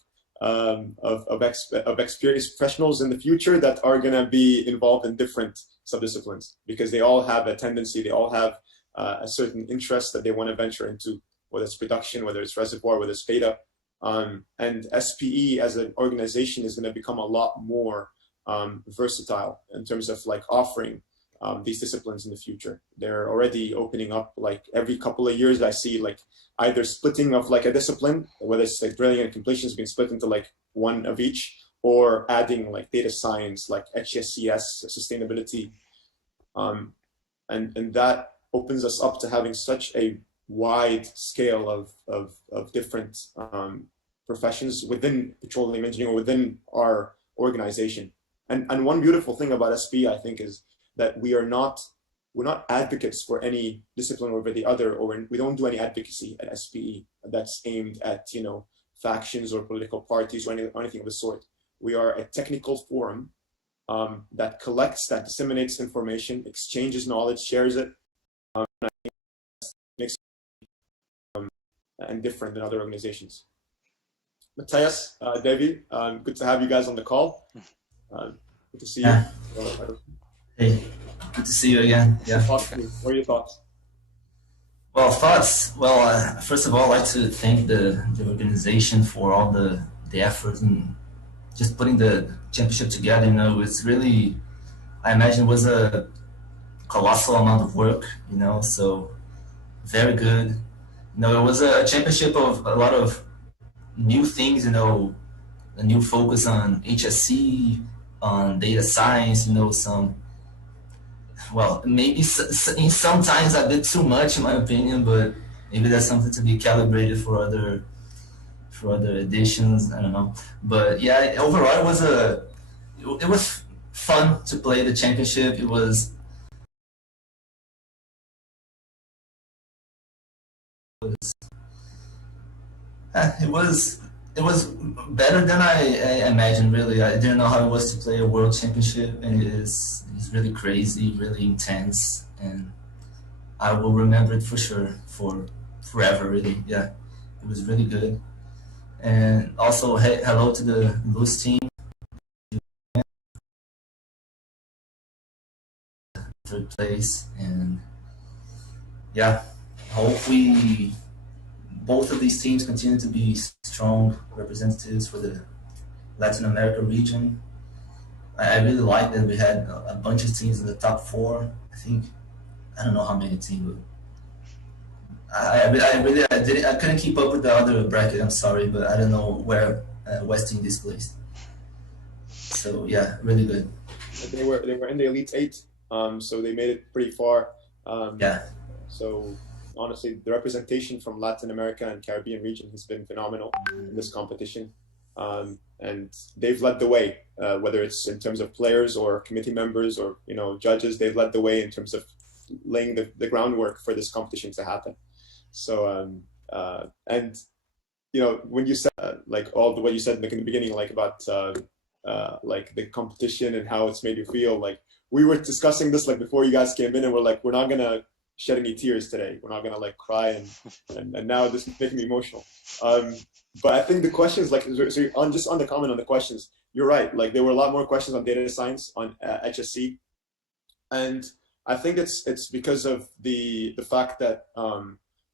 experienced professionals in the future that are going to be involved in different subdisciplines, because they all have a tendency, they all have a certain interest that they want to venture into, whether it's production, whether it's reservoir, whether it's data. And SPE as an organization is going to become a lot more versatile in terms of like offering these disciplines in the future. They're already opening up, like every couple of years I see like either splitting of like a discipline, whether it's like drilling and completion is being split into like one of each, or adding like data science, like HSCS, sustainability. And that opens us up to having such a wide scale of different professions within petroleum engineering, within our organization. And one beautiful thing about SPE, I think, is that we're not advocates for any discipline over the other, or we don't do any advocacy at SPE that's aimed at factions or political parties or anything of the sort. We are a technical forum that collects, that disseminates information, exchanges knowledge, shares it, and I think that makes it and different than other organizations. Matthias, Devi, good to have you guys on the call. Good to see you. Hey, good to see you again. Yeah. What are your thoughts? Well, thoughts. Well, first of all, I'd like to thank the organization for all the effort and just putting the championship together. It's really, I imagine, it was a colossal amount of work. So very good. It was a championship of a lot of new things. A new focus on HSC, on data science. Maybe sometimes a bit too much in my opinion, but maybe that's something to be calibrated for for other editions. I don't know, but yeah, overall it was fun to play the championship. It was it was better than I imagined. Really, I didn't know how it was to play a world championship, and it's really crazy, really intense, and I will remember it for sure for forever. Really, yeah, it was really good. And also, hello to the loose team, third place, and yeah, hopefully both of these teams continue to be strong representatives for the Latin America region. I really like that we had a bunch of teams in the top 4. I don't know how many teams, but I couldn't keep up with the other bracket. I'm sorry, but I don't know where West Indies placed. So yeah, really good. They were in the Elite 8, so they made it pretty far. Yeah. So honestly, the representation from Latin America and Caribbean region has been phenomenal in this competition. And they've led the way, whether it's in terms of players or committee members or judges. They've led the way in terms of laying the groundwork for this competition to happen. So and when you said like all what you said in the beginning, like about like the competition and how it's made you feel, like we were discussing this like before you guys came in, and we're like, we're not gonna shed any tears today. We're not gonna like cry, and now this is making me emotional. But I think the questions, like, so on the comment on the questions, you're right. Like there were a lot more questions on data science on HSC, and I think it's because of the fact that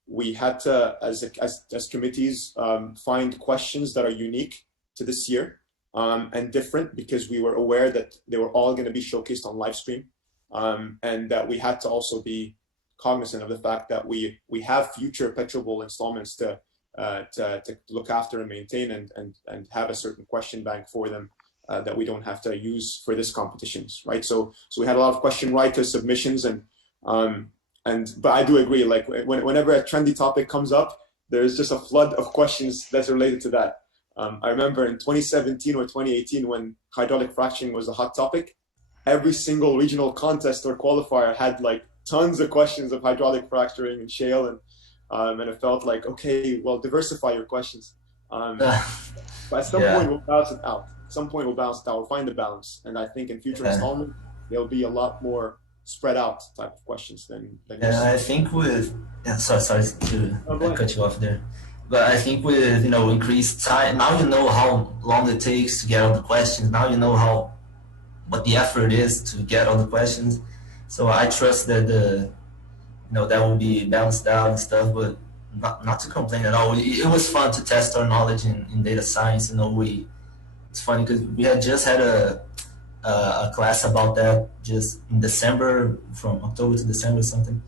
we had to, as committees, find questions that are unique to this year and different, because we were aware that they were all going to be showcased on live stream, and that we had to also be cognizant of the fact that we have future PetroBowl installments to look after and maintain, and have a certain question bank for them that we don't have to use for this competitions, right? So we had a lot of question writers submissions, but I do agree, like whenever a trendy topic comes up, there's just a flood of questions that's related to that. I remember in 2017 or 2018 when hydraulic fracturing was a hot topic, every single regional contest or qualifier had like tons of questions of hydraulic fracturing and shale, and it felt like, okay, well, diversify your questions. But at some point we'll balance it out. At some point we'll balance it out. We'll find the balance, and I think in future installments there'll be a lot more spread out type of questions than I think with sorry to cut you off there, but I think with increased time, now you know how long it takes to get all the questions. Now you know what the effort is to get all the questions. So I trust that that will be balanced out and stuff, but not to complain at all. It was fun to test our knowledge in data science. It's funny because we had just had a class about that just in December, from October to December or something.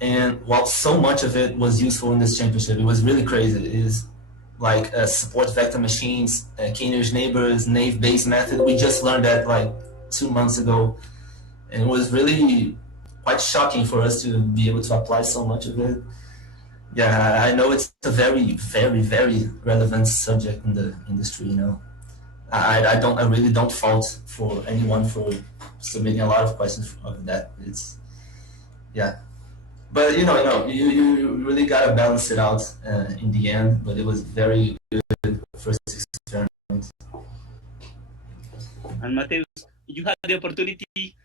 And while so much of it was useful in this championship, it was really crazy. It is like support vector machines, Kainer's neighbors, naive Bayes method. We just learned that like 2 months ago. And it was really quite shocking for us to be able to apply so much of it. Yeah, I know it's a very, very, very relevant subject in the industry, I really don't fault for anyone for submitting a lot of questions of that. But you really gotta balance it out in the end. But it was very good first experiment. And Mateus, you had the opportunity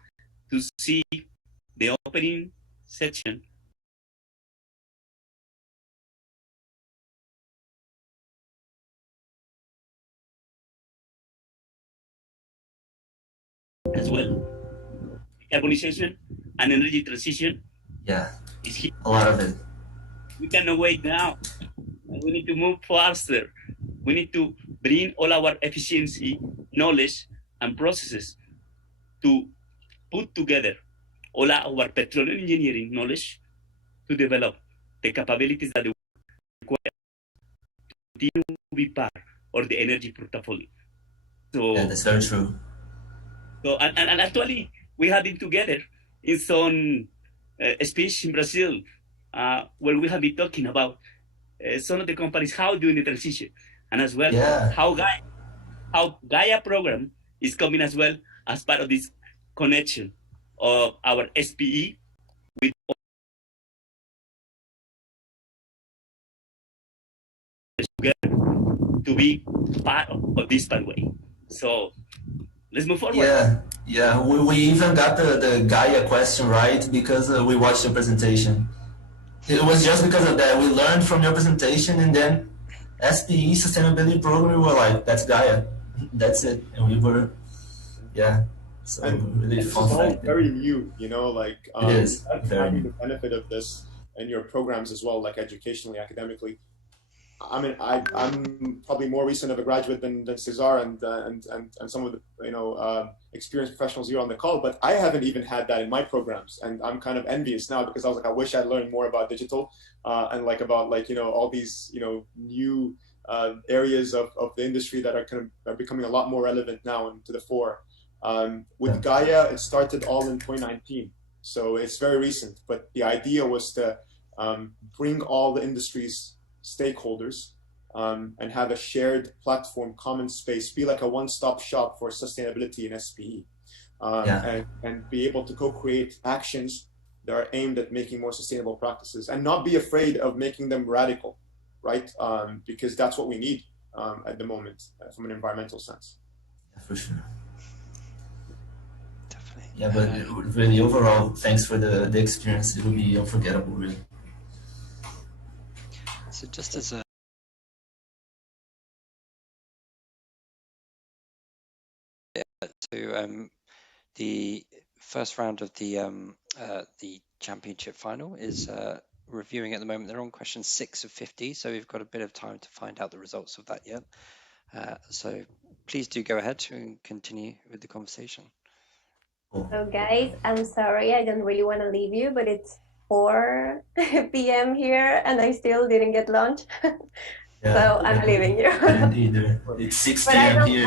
to see the opening section. As well, decarbonization and energy transition. Yeah, is here. A lot of it. We cannot wait now. We need to move faster. We need to bring all our efficiency, knowledge, and processes to put together all our petroleum engineering knowledge to develop the capabilities that we require to continue to be part of the energy portfolio. So yeah, that's very true. So and actually we have been together in some speech in Brazil where we have been talking about some of the companies how doing the transition, and as well Yeah. how Gaia program is coming as well as part of this connection of our SPE with together to be part of this pathway. So let's move forward. Yeah. We even got the Gaia question right because we watched your presentation. It was just because of that. We learned from your presentation, and then SPE sustainability program. We were like, "That's Gaia, that's it," and we were, So and really this is fun all fact. very new, like It is having the benefit of this in your programs as well, like educationally, academically. I mean, I'm probably more recent of a graduate than Cesar and some of the experienced professionals here on the call, but I haven't even had that in my programs, and I'm kind of envious now because I was like, I wish I'd learned more about digital and about all these new areas of the industry that are becoming a lot more relevant now and to the fore. With Gaia, it started all in 2019, so it's very recent. But the idea was to bring all the industries stakeholders and have a shared platform, common space, be like a one-stop shop for sustainability in SPE, and be able to co-create actions that are aimed at making more sustainable practices and not be afraid of making them radical, right? Because that's what we need at the moment from an environmental sense. Yeah, for sure. Definitely. Yeah, but really overall, thanks for the experience. It will be unforgettable, really. So just as a the first round of the championship final is reviewing at the moment. They're on question 6 of 50, so we've got a bit of time to find out the results of that yet. So please do go ahead and continue with the conversation. So guys, I'm sorry, I don't really want to leave you, but it's 4 p.m. here and I still didn't get lunch. So I'm leaving you. I didn't either. It's 6 p.m. here.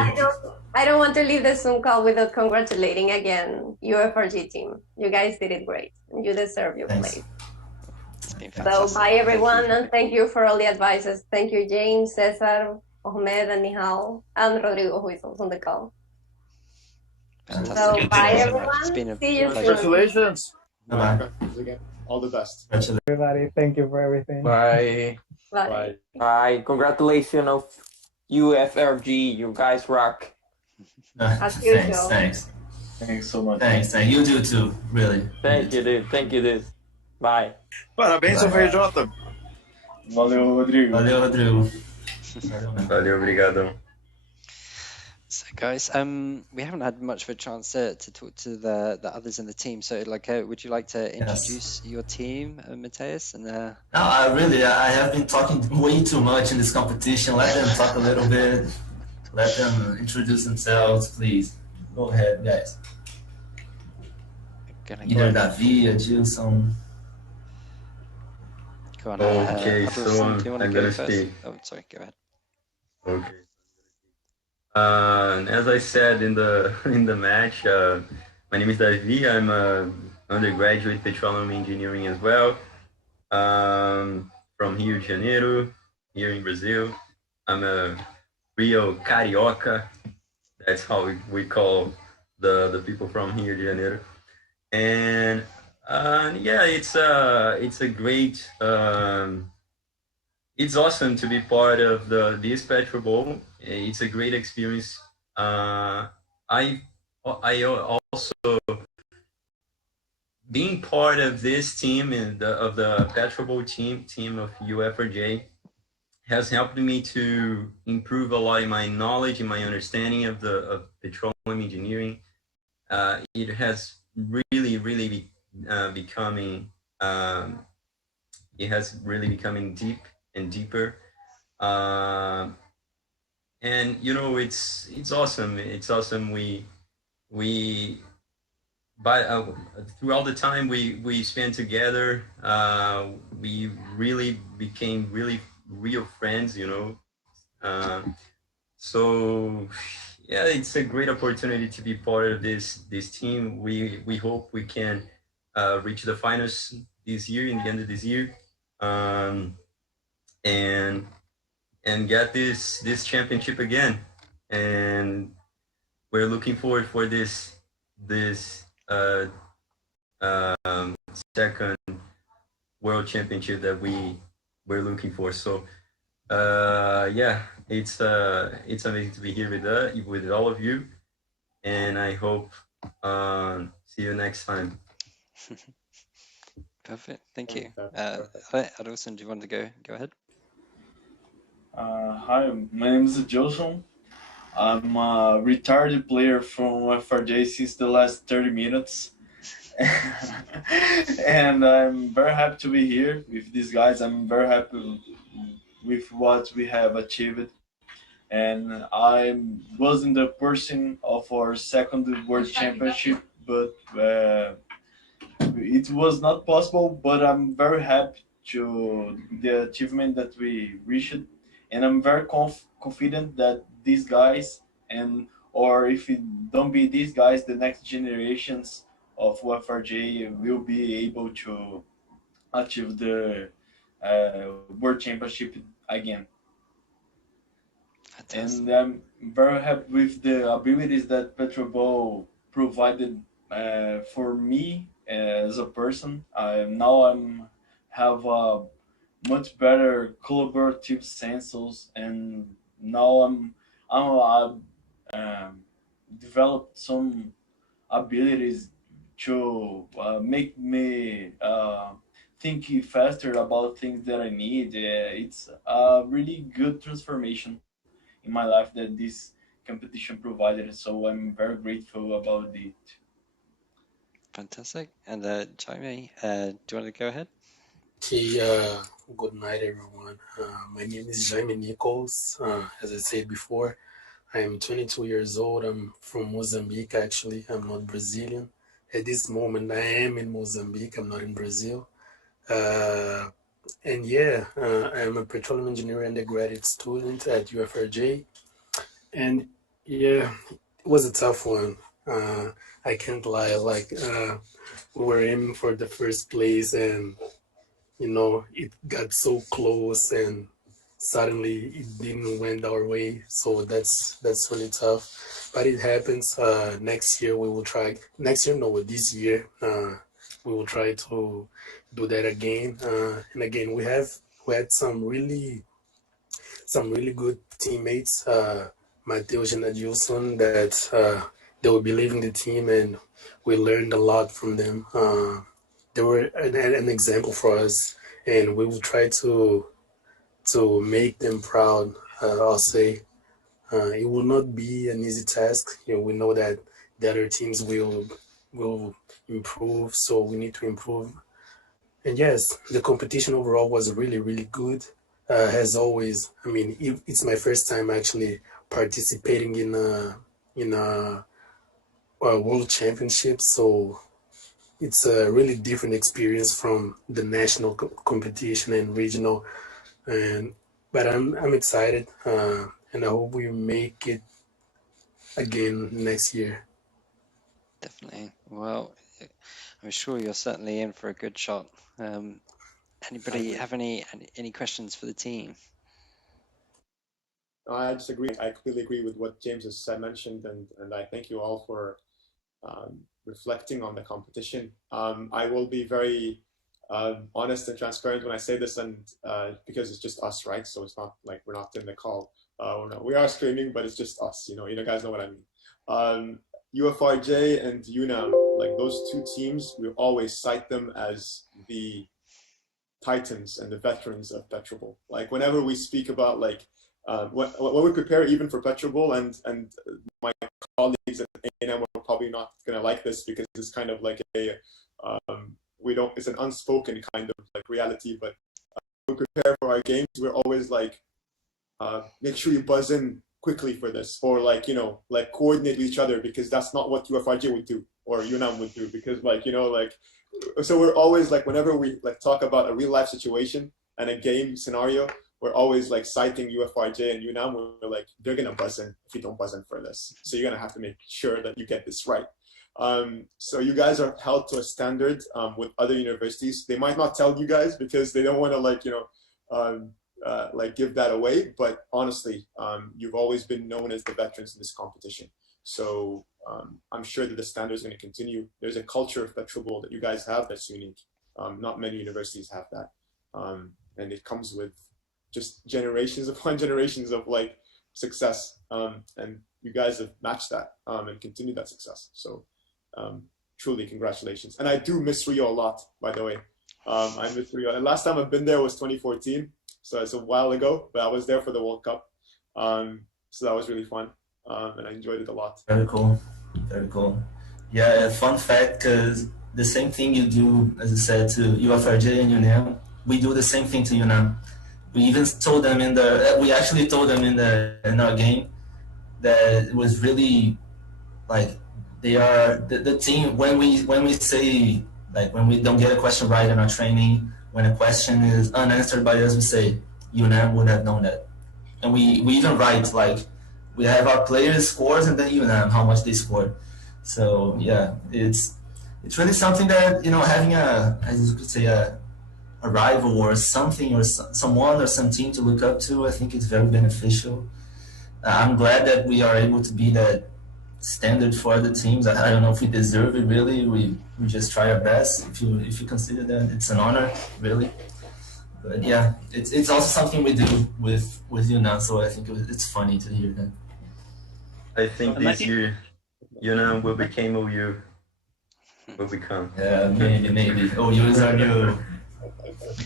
I don't want to leave the Zoom call without congratulating again UFRG team. You guys did it great. You deserve your place. It's been fantastic. So bye everyone, and thank you for all the advices. Thank you, James, Cesar, Ahmed, and Nihal, and Rodrigo, who is also on the call. Fantastic. So bye everyone. It's been a See you soon. Congratulations. Bye. Again, all the best. Everybody, thank you for everything. Bye. Bye. Bye. Congratulations of UFRG. You guys rock. Thanks so much. Thanks. You do too, really. Thank you, dude. Bye. Parabéns, FJ. Valeu, Rodrigo. Valeu, obrigado. So guys, we haven't had much of a chance to talk to the others in the team. So would you like to introduce your team, Mateus? And No, I have been talking way too much in this competition. Let them talk a little bit. Let them introduce themselves, please. Go ahead, guys. Either Davi or Gilson. Go on. Okay, Abdul, so do you want to I'm go gonna first? speak. Oh, sorry. Go ahead. Okay. As I said in the match, my name is Davi. I'm an undergraduate petroleum engineering as well, from Rio de Janeiro, here in Brazil. I'm a real carioca. That's how we call the people from Rio de Janeiro. And yeah, it's a great. It's awesome to be part of this PetroBowl. It's a great experience. I also being part of this team and of the PetroBowl team of UFRJ has helped me to improve a lot in my knowledge and my understanding of petroleum engineering. It has really becoming. It has really becoming deep and deeper. And it's awesome. It's awesome. But throughout the time we spent together, we really became real friends. So yeah, it's a great opportunity to be part of this team. We hope we can reach the finals this year, in the end of this year. and get this championship again. And we're looking forward for this second world championship that we're looking for. So yeah, it's amazing to be here with all of you, and I hope see you next time. Perfect. Thank you. Adolson, do you want to go ahead? Hi, my name is Johnson. I'm a retired player from FRJ since the last 30 minutes. And I'm very happy to be here with these guys. I'm very happy with what we have achieved. And I wasn't the person of our second World Championship, but it was not possible. But I'm very happy to the achievement that we reached, and I'm very confident that these guys, and or if it don't be these guys, the next generations of UFRJ will be able to achieve the World Championship again. Fantastic. And I'm very happy with the abilities that PetroBowl provided for me as a person. Now have a much better collaborative senses, and now I'm developed some abilities to make me think faster about things that I need. It's a really good transformation in my life that this competition provided. So I'm very grateful about it. Fantastic. And Jaime, do you want to go ahead? Okay, good night, everyone. My name is Jaime Nichols. As I said before, I am 22 years old. I'm from Mozambique, actually. I'm not Brazilian. At this moment, I am in Mozambique. I'm not in Brazil. And yeah, I am a petroleum engineer undergraduate student at UFRJ. And yeah, it was a tough one. I can't lie. Like, we were aiming for the first place, and you know, it got so close, and suddenly it didn't went our way. So that's really tough. But it happens. Next year we will try. Next year, no, this year we will try to do that again. And again, we had some really good teammates. Mateus and Adilson, that they will believe in the team, and we learned a lot from them. They were an example for us, and we will try to make them proud. I'll say it will not be an easy task. You know, we know that the other teams will improve, so we need to improve. And yes, the competition overall was really good. As always, I mean, it's my first time actually participating in a world championship, so it's a really different experience from the national competition and regional. But I'm excited, and I hope we make it again next year. Definitely. Well, I'm sure you're certainly in for a good shot. Anybody have any questions for the team? I just agree. I completely agree with what James has mentioned, and I thank you all for reflecting on the competition. I will be very honest and transparent when I say this, and because it's just us, right? So it's not like we're not in the call. We are streaming, but it's just us. You guys know what I mean. UFRJ and UNAM, like those two teams, we always cite them as the titans and the veterans of PetroBowl. Like whenever we speak about like when we prepare even for PetroBowl, and my colleagues at A&M are probably not gonna like this because it's kind of like a it's an unspoken kind of like reality. But when we prepare for our games, we're always like, make sure you buzz in quickly for this, or like like coordinate with each other, because that's not what UFRJ would do or UNAM would do, because like so we're always like, whenever we like talk about a real life situation and a game scenario, we're always like citing UFRJ and UNAM. We're like, they're gonna buzz in if you don't buzz in for this, so you're gonna have to make sure that you get this right. So you guys are held to a standard with other universities. They might not tell you guys because they don't want to like like give that away, but honestly, you've always been known as the veterans in this competition. So I'm sure that the standard is going to continue. There's a culture of PetroBowl that you guys have that's unique. Not many universities have that. And it comes with just generations upon generations of like success. And you guys have matched that and continued that success. So truly congratulations. And I do miss Rio a lot, by the way. I miss Rio. And last time I've been there was 2014. So it's a while ago, but I was there for the World Cup. So that was really fun. And I enjoyed it a lot. Very cool. Very cool. Yeah, fun fact, because the same thing you do, as I said, to UFRJ and UNAM, we do the same thing to UNAM. We even told them we actually told them in our game that it was really like they are the team when we say, like, when we don't get a question right in our training, when a question is unanswered by us, we say UNAM would have known that. And we even write, like, we have our players' scores and then UNAM, how much they scored. So yeah, it's really something that, you know, having as you could say, a rival or something, or someone or some team to look up to, I think it's very beneficial. I'm glad that we are able to be that standard for other teams. I don't know if we deserve it, really. We just try our best. If you consider that, it's an honor, really. But yeah, it's also something we do with you now, so I think it's funny to hear that. I think this year, UNAM will become OU. Will become. Yeah, maybe. OU is our new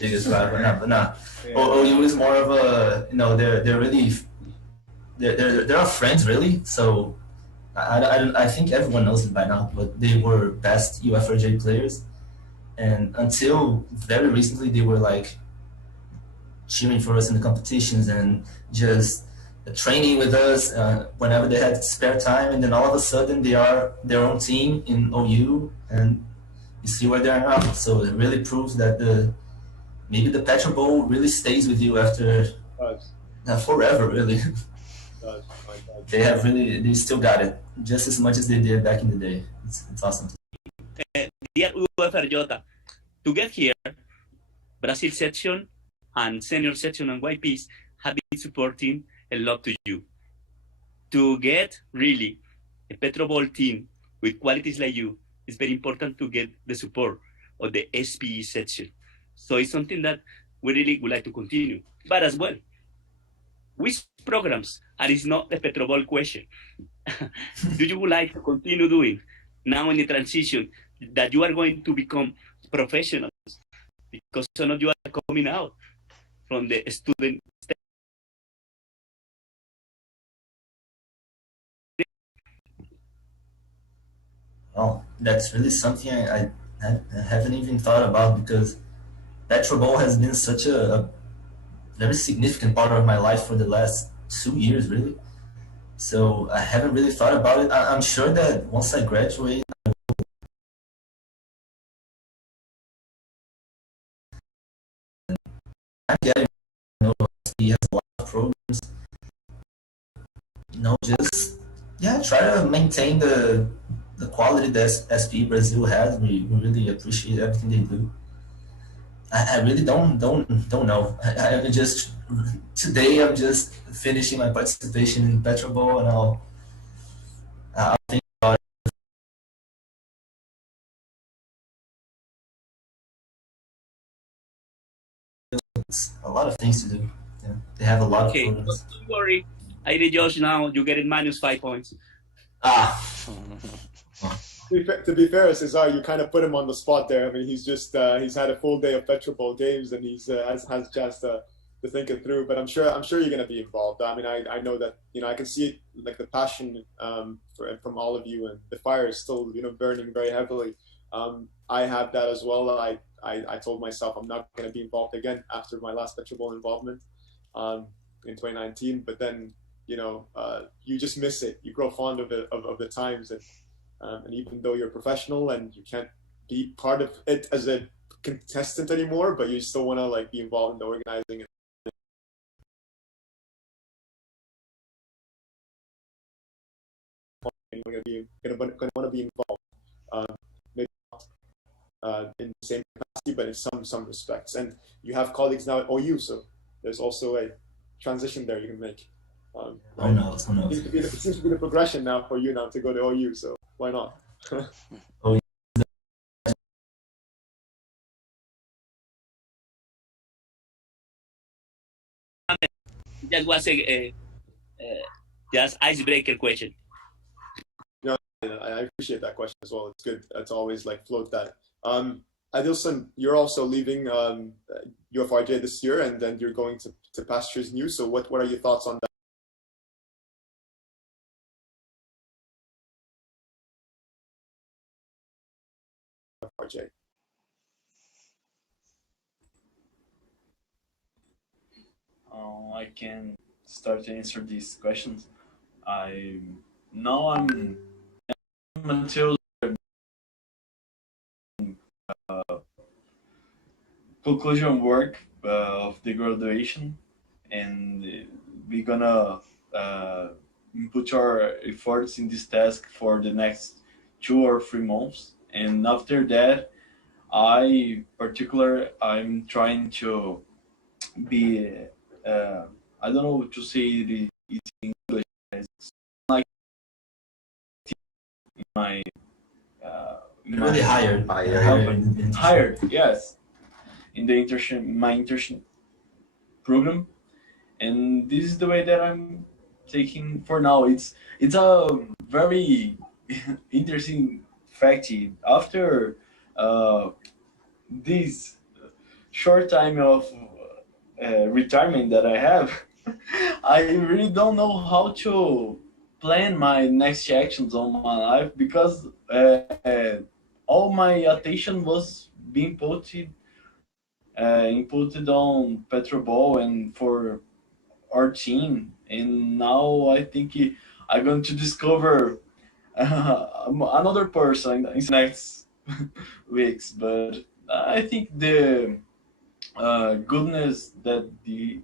biggest rival. But not. OU is more of a, you know, they're really, they're our friends, really. So I think everyone knows it by now, but they were best UFRJ players. And until very recently, they were like cheering for us in the competitions and just training with us whenever they had spare time. And then all of a sudden, they are their own team in OU, and you see where they are now. So it really proves that maybe the PetroBowl really stays with you after forever, really. They still got it just as much as they did back in the day. It's awesome. Dear UFRJ, to get here, Brazil section and senior section and YPs have been supporting a lot to you. To get really a PetroBowl team with qualities like you, it's very important to get the support of the SPE section. So it's something that we really would like to continue. But as well, which programs, and it's not the PetroBowl question, do you would like to continue doing now in the transition that you are going to become professionals? Because some of you are coming out from the student stage. Well, that's really something I haven't even thought about, because PetroBowl has been such a very significant part of my life for the last 2 years, really. So I haven't really thought about it. I'm sure that once I graduate, I'm getting, you know, he has a lot of programs. You know, just try to maintain the quality that SPE Brazil has. We really appreciate everything they do. I really don't know. I just today I'm just finishing my participation in PetroBowl, and I'll think about it. It's a lot of things to do. Yeah, they have a lot of programs. Don't worry, I did Josh now. You get it -5 points. To be fair, Cesar, you kind of put him on the spot there. I mean, he's just he's had a full day of PetroBowl games, and he's has a chance to think it through. But I'm sure you're going to be involved. I mean, I know that, you know, I can see it, like the passion from all of you, and the fire is still, you know, burning very heavily. I have that as well. I told myself I'm not going to be involved again after my last PetroBowl involvement in 2019. But then, you know, you just miss it. You grow fond of it, of the times, and even though you're professional and you can't be part of it as a contestant anymore, but you still want to like be involved in the organizing. You're going to want to be involved, maybe not in the same capacity, but in some respects. And you have colleagues now at OU, so there's also a transition there you can make. Who knows? Who knows? It seems to be the progression now for you now to go to OU, so why not? Oh, that was a just icebreaker question. No, I appreciate that question as well. It's good to always like float that. Adilson, you're also leaving UFRJ this year, and then you're going to Pastures New. So what are your thoughts on that? UFRJ. I can start to answer these questions. Now I'm until conclusion work of the graduation, and we're gonna put our efforts in this task for the next 2 or 3 months, and after that I'm trying to be I don't know to say it in English. It's like in my really hired. Hired, yes, in the internship program, and this is the way that I'm taking for now. It's a very interesting fact. After this short time of retirement that I have, I really don't know how to plan my next actions on my life, because all my attention was being inputted on PetroBowl and for our team, and now I think I'm going to discover another person in the next weeks. But I think the goodness that the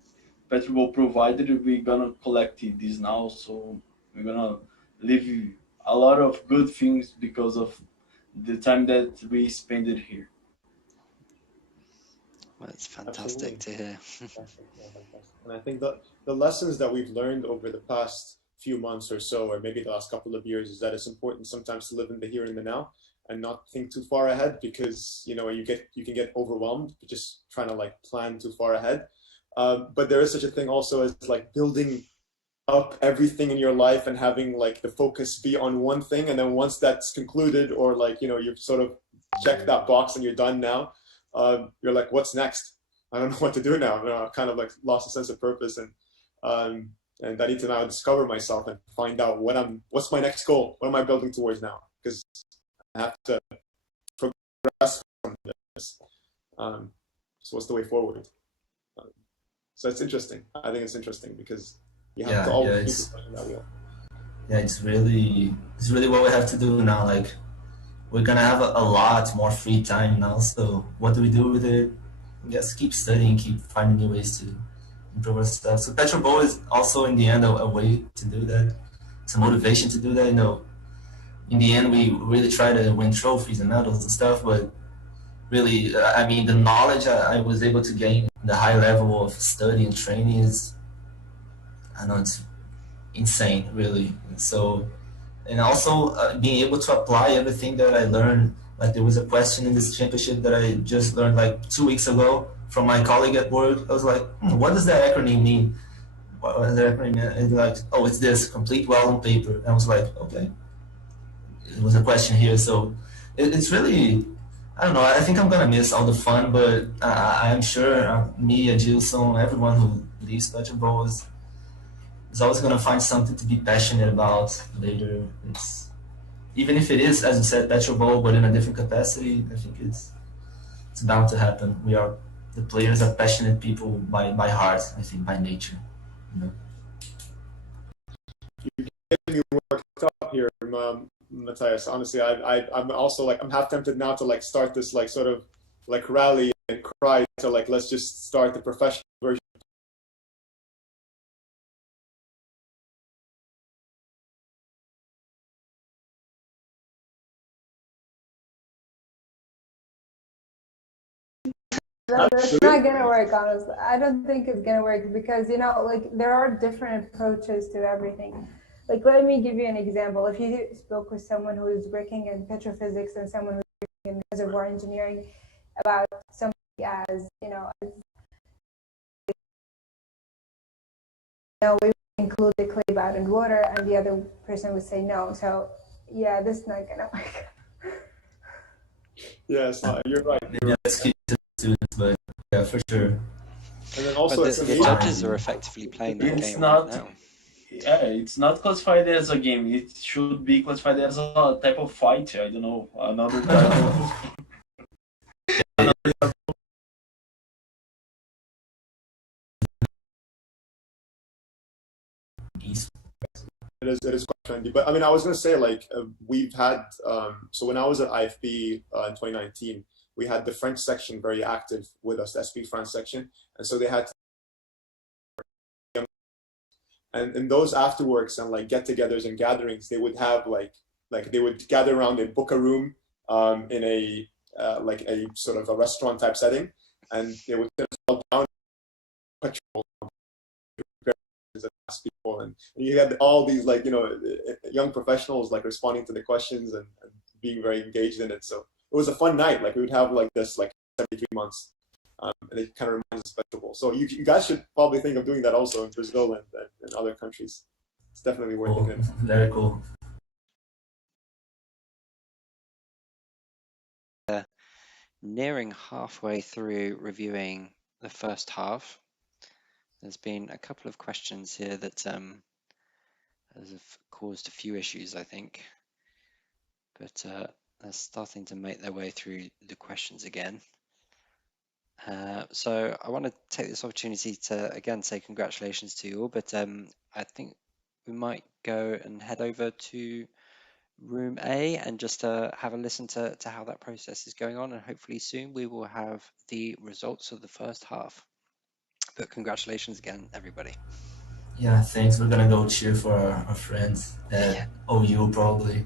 PetroBowl provided, we're gonna collect this now, so we're gonna live a lot of good things because of the time that we spent it here. Well, it's fantastic to hear. And I think the lessons that we've learned over the past few months or so, or maybe the last couple of years, is that it's important sometimes to live in the here and the now and not think too far ahead, because you can get overwhelmed just trying to like plan too far ahead. But there is such a thing also as like building up everything in your life and having like the focus be on one thing, and then once that's concluded, or like you've sort of checked that box and you're done now, you're like, what's next? I don't know what to do now. I kind of like lost a sense of purpose, and I need to now discover myself and find out what's my next goal? What am I building towards now? Because I have to progress from this. So what's the way forward? So it's interesting. I think it's interesting because you have to always keep pushing that wheel. Yeah, it's really what we have to do now. Like, we're gonna have a lot more free time now. So what do we do with it? Just keep studying, keep finding new ways to improve our stuff. So PetroBowl is also in the end a way to do that. It's a motivation to do that. In the end, we really try to win trophies and medals and stuff, but really, I mean, the knowledge I was able to gain, the high level of study and training is, I know, it's insane, really. So, and also being able to apply everything that I learned. Like, there was a question in this championship that I just learned like 2 weeks ago from my colleague at work. I was like, what does that acronym mean? What does that acronym mean? And like, oh, it's this, complete well on paper. And I was like, okay. It was a question here. So it's really, I don't know, I think I'm going to miss all the fun, but I'm sure me, Adilson, everyone who leaves PetroBowl is always going to find something to be passionate about later. Even if it is, as you said, PetroBowl, but in a different capacity, I think it's bound to happen. The players are passionate people by heart, I think, by nature. You're getting me worked up here, Matthias. Honestly, I'm also like, I'm half tempted now to like start this like sort of like rally and cry to like, let's just start the professional version. That's not gonna work, honestly. I don't think it's gonna work because, you know, like there are different approaches to everything. Like, let me give you an example. If you spoke with someone who is working in petrophysics and someone who's working in reservoir engineering about something as, you know, we include the clay bottomed water, and the other person would say no. So yeah, this is not gonna work. Yeah, it's not. You're right. Maybe that's key to students, but yeah, for sure. And then also, but the judges are effectively playing that It's game not, right now. yeah, it's not classified as a game. It should be classified as a type of fight. I don't know, another type of. It is quite trendy. But I mean, I was going to say, like, we've had, so when I was at IFB in 2019, we had the French section very active with us, the SPE France section. And so they had, and in those afterworks and like get-togethers and gatherings, they would have like they would gather around and book a room in a, like a sort of a restaurant type setting. And they would sit us all down, people, and you had all these, like, you know, young professionals like responding to the questions and being very engaged in it. So it was a fun night. Like we would have like this like 73 months, and it kind of reminds us of Vegetable. So you guys should probably think of doing that also in Brazil and other countries. It's definitely worth Cool. it. Very cool. Nearing halfway through reviewing the first half. There's been a couple of questions here that have caused a few issues, I think, but they're starting to make their way through the questions again. So I want to take this opportunity to again say congratulations to you all, but I think we might go and head over to room A and just have a listen to how that process is going on, and hopefully soon we will have the results of the first half. But congratulations again, everybody. Yeah, thanks. We're gonna go cheer for our friends at OU probably.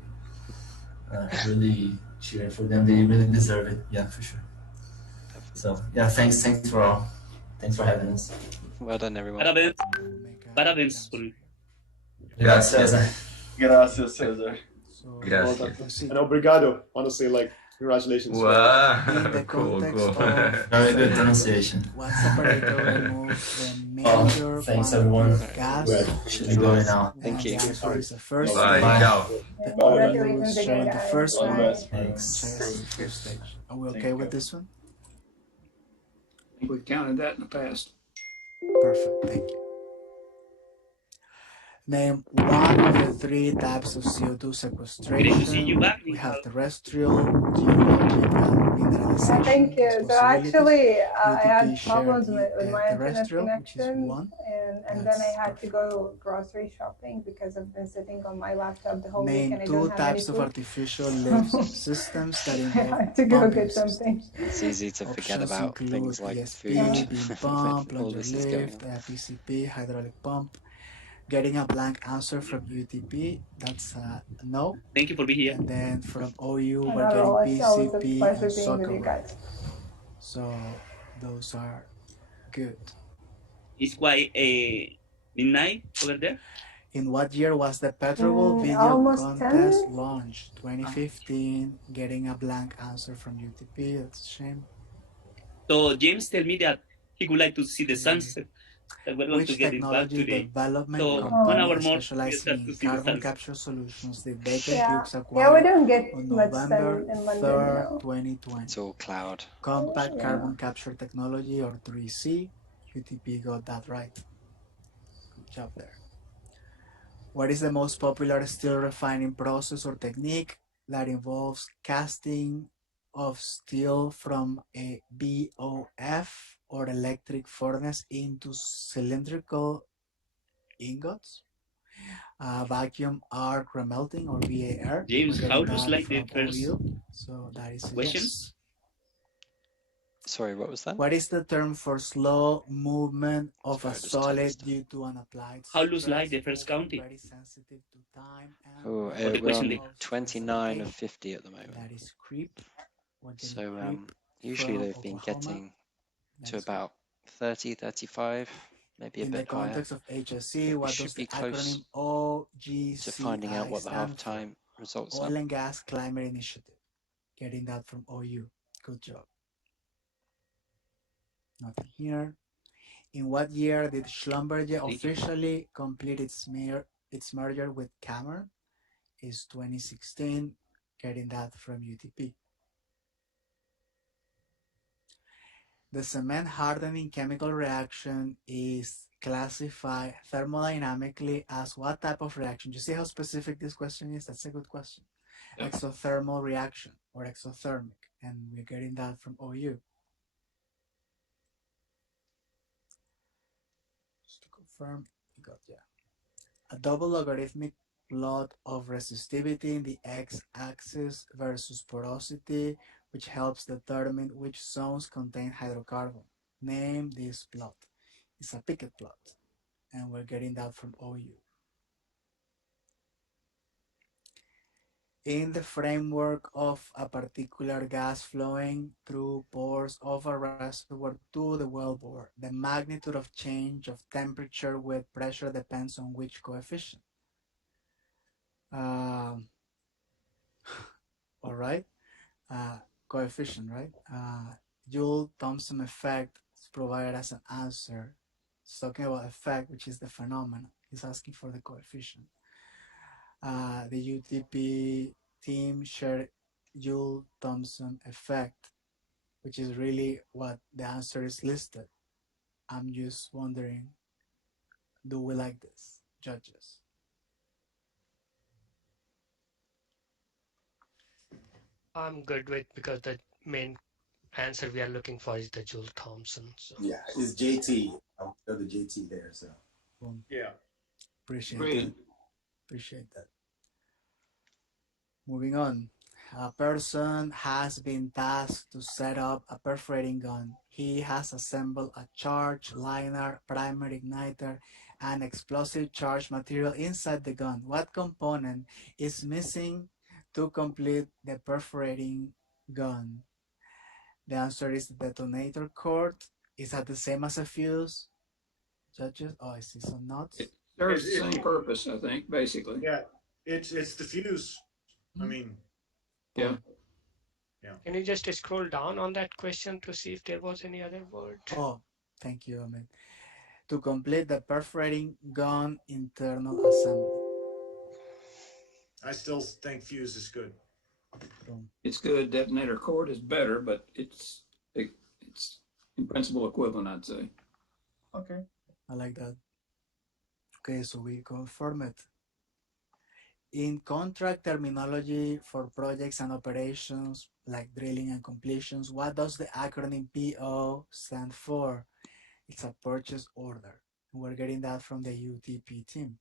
Really cheering for them. They really deserve it. Yeah, for sure. So yeah, thanks for all. Thanks for having us. Well done, everyone. Parabéns. Parabéns. Gracias. Gracias, Cesar. Gracias. And obrigado. Honestly, like, congratulations. Wow. In the Cool. Very good pronunciation. One separator removes the major Thanks everyone. gas. Should be going now. Thank you. The answer is the first Bye. stage. Ciao. The audio is showing the first one. Thanks. First stage. Are we okay with this one? I think we've counted that in the past. Perfect, thank you. Name one of the three types of CO2 sequestration. We have terrestrial, geologic, and mineralization. Thank you. So actually, I had problems with my internet terrestrial, connection, and then I had to go grocery shopping because I've been sitting on my laptop the whole week and I Name don't two have types any of food. artificial lift systems that I involve had to go pumping get something. It's easy to forget Options about include things like PSP, food beam pump, when all plunger this is going lift, on. PCP, hydraulic pump. Getting a blank answer from UTP, that's no. Thank you for being here. And then from OU, we're Not at all. getting It's always a PCP pleasure and being soccer with you room. guys. So those are good. It's quite midnight over there. In what year was the PetroBowl video almost contest 10. launched? 2015. Getting a blank answer from UTP, that's a shame. So James tell me that he would like to see the sunset. That we're going Which to get it back technology today. development So 1 company hour more, we specializing start in to see the carbon sunset. capture solutions did Baker Yeah. Hughes Yeah, acquire we don't get on much sun November in London, 3rd, no. 2020? It's all cloud. Compact Yeah. Carbon Capture Technology, or 3C. UTP got that right. Good job there. What is the most popular steel refining process or technique that involves casting of steel from a BOF or electric furnace into cylindrical ingots? Vacuum arc remelting, or VAR. James, We're how getting does that like the from first OU. So that is a yes. questions? Sorry, what was that? What is the term for slow movement of Sorry, a just turn this solid due to an applied How looks stress? like the first counting? Very sensitive to time and Oh, Or the we're question on link? 29 of 50 at the moment. that is creep. We're getting So creep usually from they've been Oklahoma. getting to about 30, 35, maybe a In bit the higher. context of HSE, We what should does the be close acronym OGCI to finding out what the stand for? halftime results are. Oil and Gas Climate Initiative. Getting that from OU. Good job. Nothing here. In what year did Schlumberger officially complete its merger with Cameron? Is 2016. Getting that from UTP. The cement hardening chemical reaction is classified thermodynamically as what type of reaction? You see how specific this question is? That's a good question. Yep. Exothermal reaction or exothermic, and we're getting that from OU. Just to confirm, we got, yeah. A double logarithmic plot of resistivity in the x-axis versus porosity, which helps determine which zones contain hydrocarbon. Name this plot. It's a Pickett plot, and we're getting that from OU. In the framework of a particular gas flowing through pores of a reservoir to the wellbore, the magnitude of change of temperature with pressure depends on which coefficient? All right, coefficient, right? Joule-Thomson effect is provided as an answer. It's talking about effect, which is the phenomenon. He's asking for the coefficient. The UTP team shared Joule-Thomson effect, which is really what the answer is listed. I'm just wondering, do we like this, judges? I'm good with, because the main answer we are looking for is the Joule-Thomson. So. Yeah, it's JT. I'll throw the JT there. So yeah, appreciate that. Appreciate that. Moving on. A person has been tasked to set up a perforating gun. He has assembled a charge liner, primary igniter, and explosive charge material inside the gun. What component is missing to complete the perforating gun? The answer is the detonator cord. Is that the same as a fuse? Judges? Oh, I see some nuts. It serves the same purpose, I think, basically. Yeah, it's the fuse. I mean, yeah. Can you just scroll down on that question to see if there was any other word? Oh, thank you, Ahmed. To complete the perforating gun internal assembly. I still think fuse is good. It's good. Detonator cord is better, but it's in principle equivalent, I'd say. Okay, I like that. Okay, so we confirm it. In contract terminology for projects and operations like drilling and completions, what does the acronym PO stand for? It's a purchase order. We're getting that from the UTP team.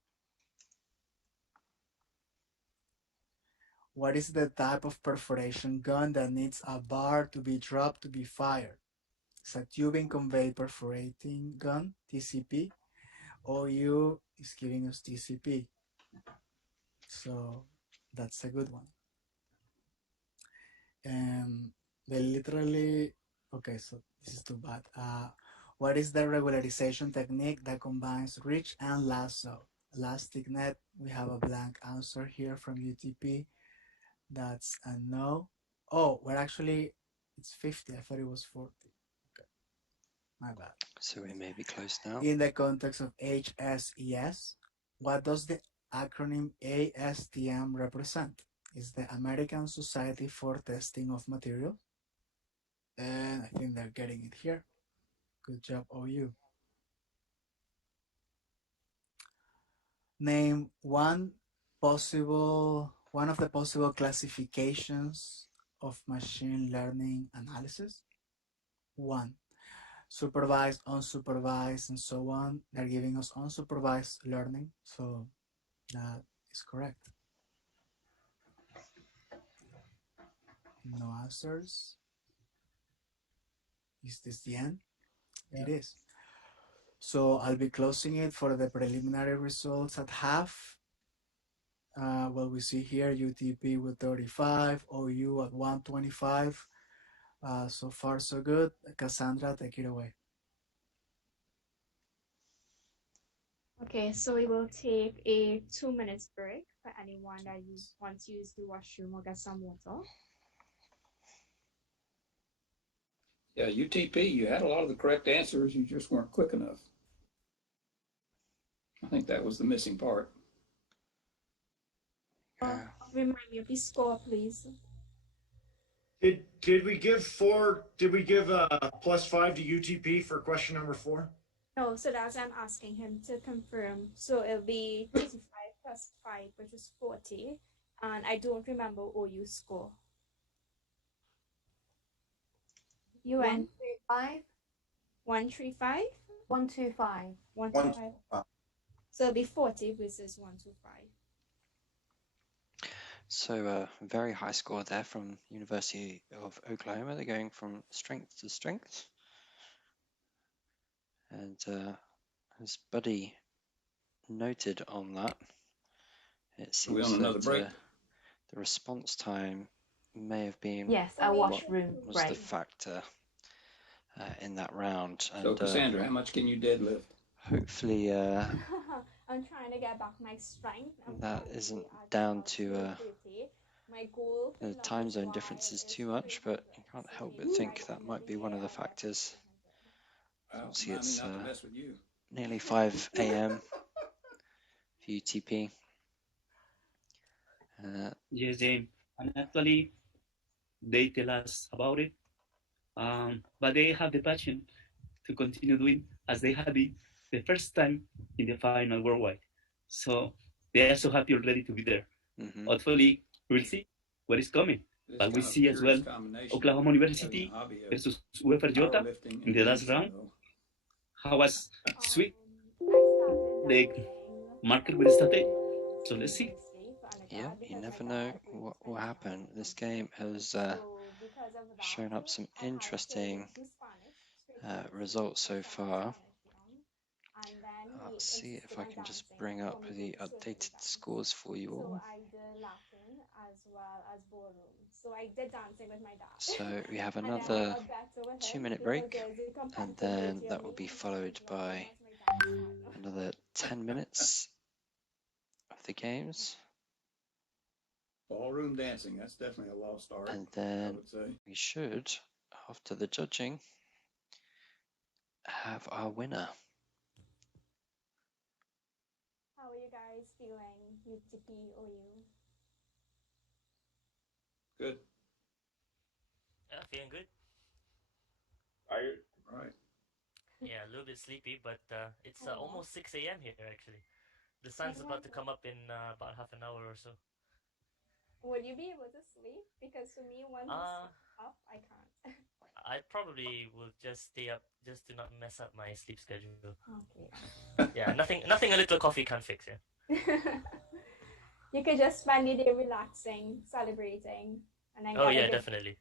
What is the type of perforation gun that needs a bar to be dropped to be fired? It's a tubing conveyed perforating gun, TCP. OU is giving us TCP. So that's a good one. And they literally, okay, so this is too bad. What is the regularization technique that combines reach and lasso? Elastic net, we have a blank answer here from UTP. That's a no. Oh, we're actually, it's 50. I thought it was 40. Okay, my bad. So we may be close now. In the context of HSES, what does the acronym ASTM represent? Is the American Society for Testing of Materials. And I think they're getting it here. Good job, OU. Name one of the possible classifications of machine learning analysis. 1. Supervised, unsupervised, and so on. They're giving us unsupervised learning, so that is correct. No answers. Is this the end? Yeah. It is. So I'll be closing it for the preliminary results at half. Well, we see here UTP with 35, OU at 125. So far, so good. Cassandra, take it away. Okay, so we will take a 2 minutes break for anyone that wants to use the washroom or get some water. Yeah, UTP, you had a lot of the correct answers, you just weren't quick enough. I think that was the missing part. Remind me of the score, please. Did we give +5 to UTP for question number 4? No, so that's I'm asking him to confirm. So it'll be 35 plus 5, which is 40. And I don't remember OU score. UN? 135? 135? 125. 125. So it'll be 40 versus 125. So very high score there from University of Oklahoma. They're going from strength to strength. And as Buddy noted on that, it seems that the response time may have been a washroom was break. the factor in that round. So And, Cassandra, how much can you deadlift? hopefully I'm trying to get back my strength. that isn't down to the time zone differences too much, but you can't help but think that might be one of the factors. Obviously, it's nearly 5 a.m. for UTP. Yes, James. And actually, they tell us about it, but they have the passion to continue doing as they had it the first time in the final worldwide. So they are so happy already to be there. Hopefully, we'll see what is coming. But we see as well Oklahoma University versus UFRJ in the last round. How was sweet the market will start. So let's see. Yeah, you never know what will happen. This game has shown up some interesting results so far. Let's see if I can just bring up the updated scores for you all. I did Latin as well as ballroom. So I did dancing with my dad. So we have another 2-minute break, and then that will be followed by another 10 minutes of the games. Ballroom dancing, that's definitely a lost art. And then we should, after the judging, have our winner. How are you guys feeling, UTP or you? Good. Yeah, feeling good. Tired? Right. Yeah, a little bit sleepy, but it's almost 6 a.m. here actually. The sun's about to come up in about half an hour or so. Will you be able to sleep? Because for me, once it's up, I can't. I probably will just stay up just to not mess up my sleep schedule. Okay. Yeah, nothing a little coffee can fix. Yeah. You could just spend your day relaxing, celebrating, and then. Oh yeah, definitely.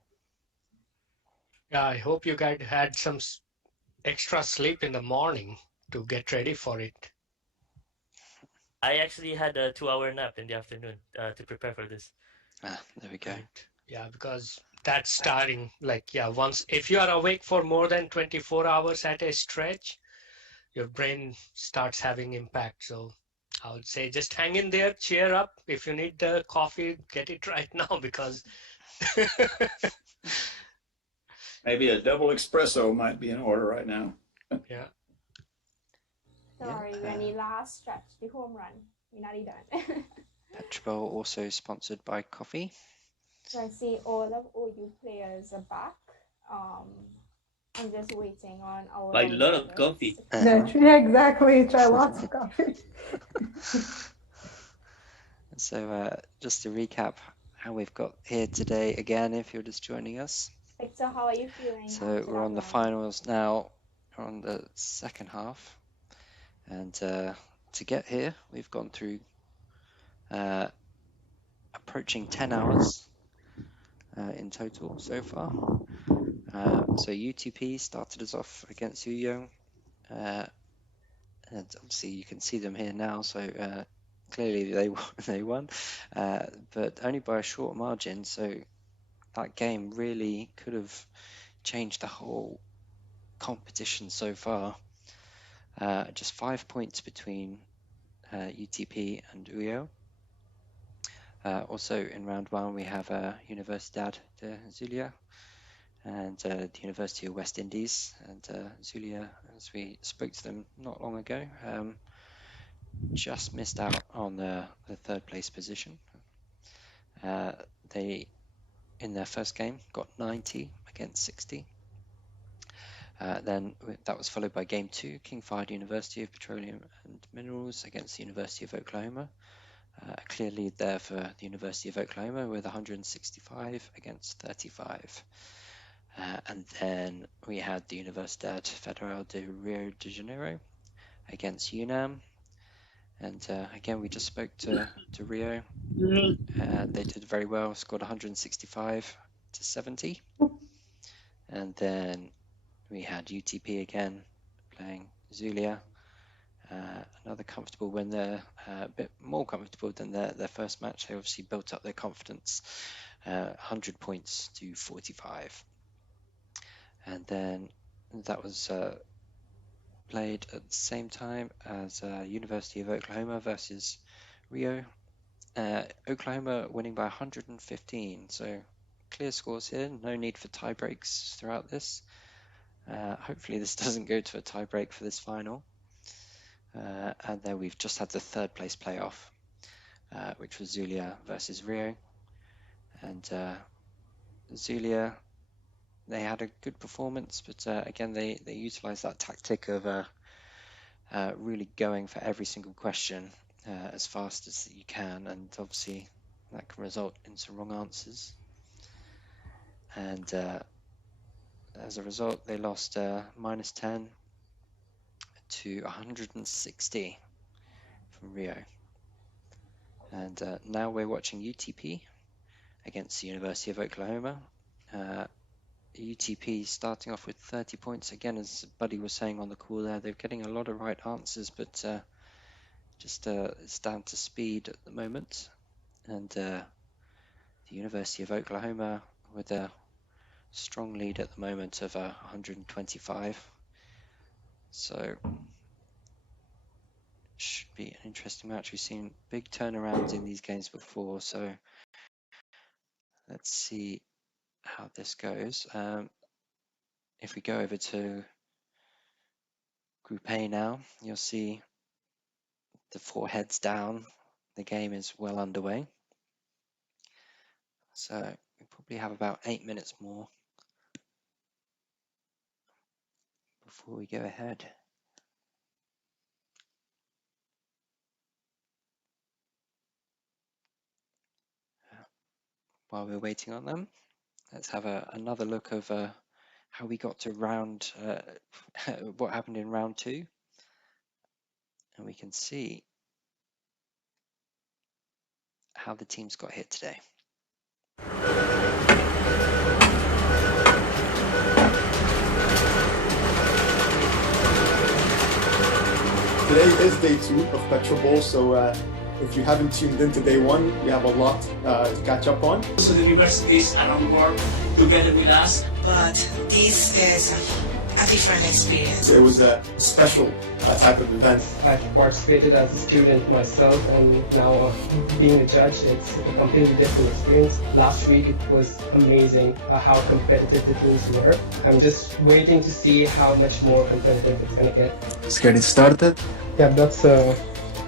Yeah, I hope you guys had some extra sleep in the morning to get ready for it. I actually had a 2-hour nap in the afternoon to prepare for this. There we go. Right. Yeah, because that's starting once if you are awake for more than 24 hours at a stretch, your brain starts having impact. So I would say just hang in there, cheer up. If you need the coffee, get it right now because maybe a double espresso might be in order right now. Yeah. Sorry, any last stretch, the home run. We're not done. PetroBowl also sponsored by coffee. So I see all of OU players are back. I'm just waiting on our. Buy a lot of coffee. Yeah, exactly. Try lots of coffee. So just to recap how we've got here today again, if you're just joining us. Victor, how are you feeling? So we're on the finals now. We're on the second half. And to get here, we've gone through approaching 10 hours in total so far. So UTP started us off against Youyang. And obviously you can see them here now, so clearly they won, but only by a short margin. So that game really could have changed the whole competition so far. Just 5 points between UTP and Rio. Also in round one we have Universidad de Zulia and the University of West Indies, and Zulia, as we spoke to them not long ago, just missed out on the third place position. They, in their first game, got 90 against 60. Then that was followed by game 2, Fahd University of Petroleum and Minerals against the University of Oklahoma. A clear lead there for the University of Oklahoma with 165 against 35. And then we had the Universidad Federal de Rio de Janeiro against UNAM. And again, we just spoke to Rio. They did very well, scored 165 to 70. And then we had UTP again playing Zulia. Another comfortable win there, a bit more comfortable than their first match. They obviously built up their confidence, 100 points to 45. And then that was played at the same time as University of Oklahoma versus Rio. Oklahoma winning by 115, so clear scores here, no need for tie breaks throughout this. Hopefully this doesn't go to a tie break for this final. And then we've just had the third place playoff, which was Zulia versus Rio. And Zulia, they had a good performance, but again, they utilized that tactic of really going for every single question as fast as you can, and obviously that can result in some wrong answers. And as a result, they lost -10 to 160 from Rio. And now we're watching UTP against the University of Oklahoma. UTP starting off with 30 points. Again, as Buddy was saying on the call there, they're getting a lot of right answers, but just it's down to speed at the moment. And the University of Oklahoma with a strong lead at the moment of 125. So should be an interesting match. We've seen big turnarounds in these games before, so let's see how this goes. If we go over to Group A now, you'll see the 4 heads down. The game is well underway. So we probably have about 8 minutes more before we go ahead. While we're waiting on them, let's have another look of how we got to what happened in round 2. And we can see how the teams got hit today. Today is day 2 of PetroBowl, so if you haven't tuned into day 1, we have a lot to catch up on. So the universities around the world together with us. But this is a different experience. So it was a special type of event. I've participated as a student myself, and now being a judge, it's a completely different experience. Last week it was amazing how competitive the teams were. I'm just waiting to see how much more competitive it's going to get. Let's get it started. Yeah, that's a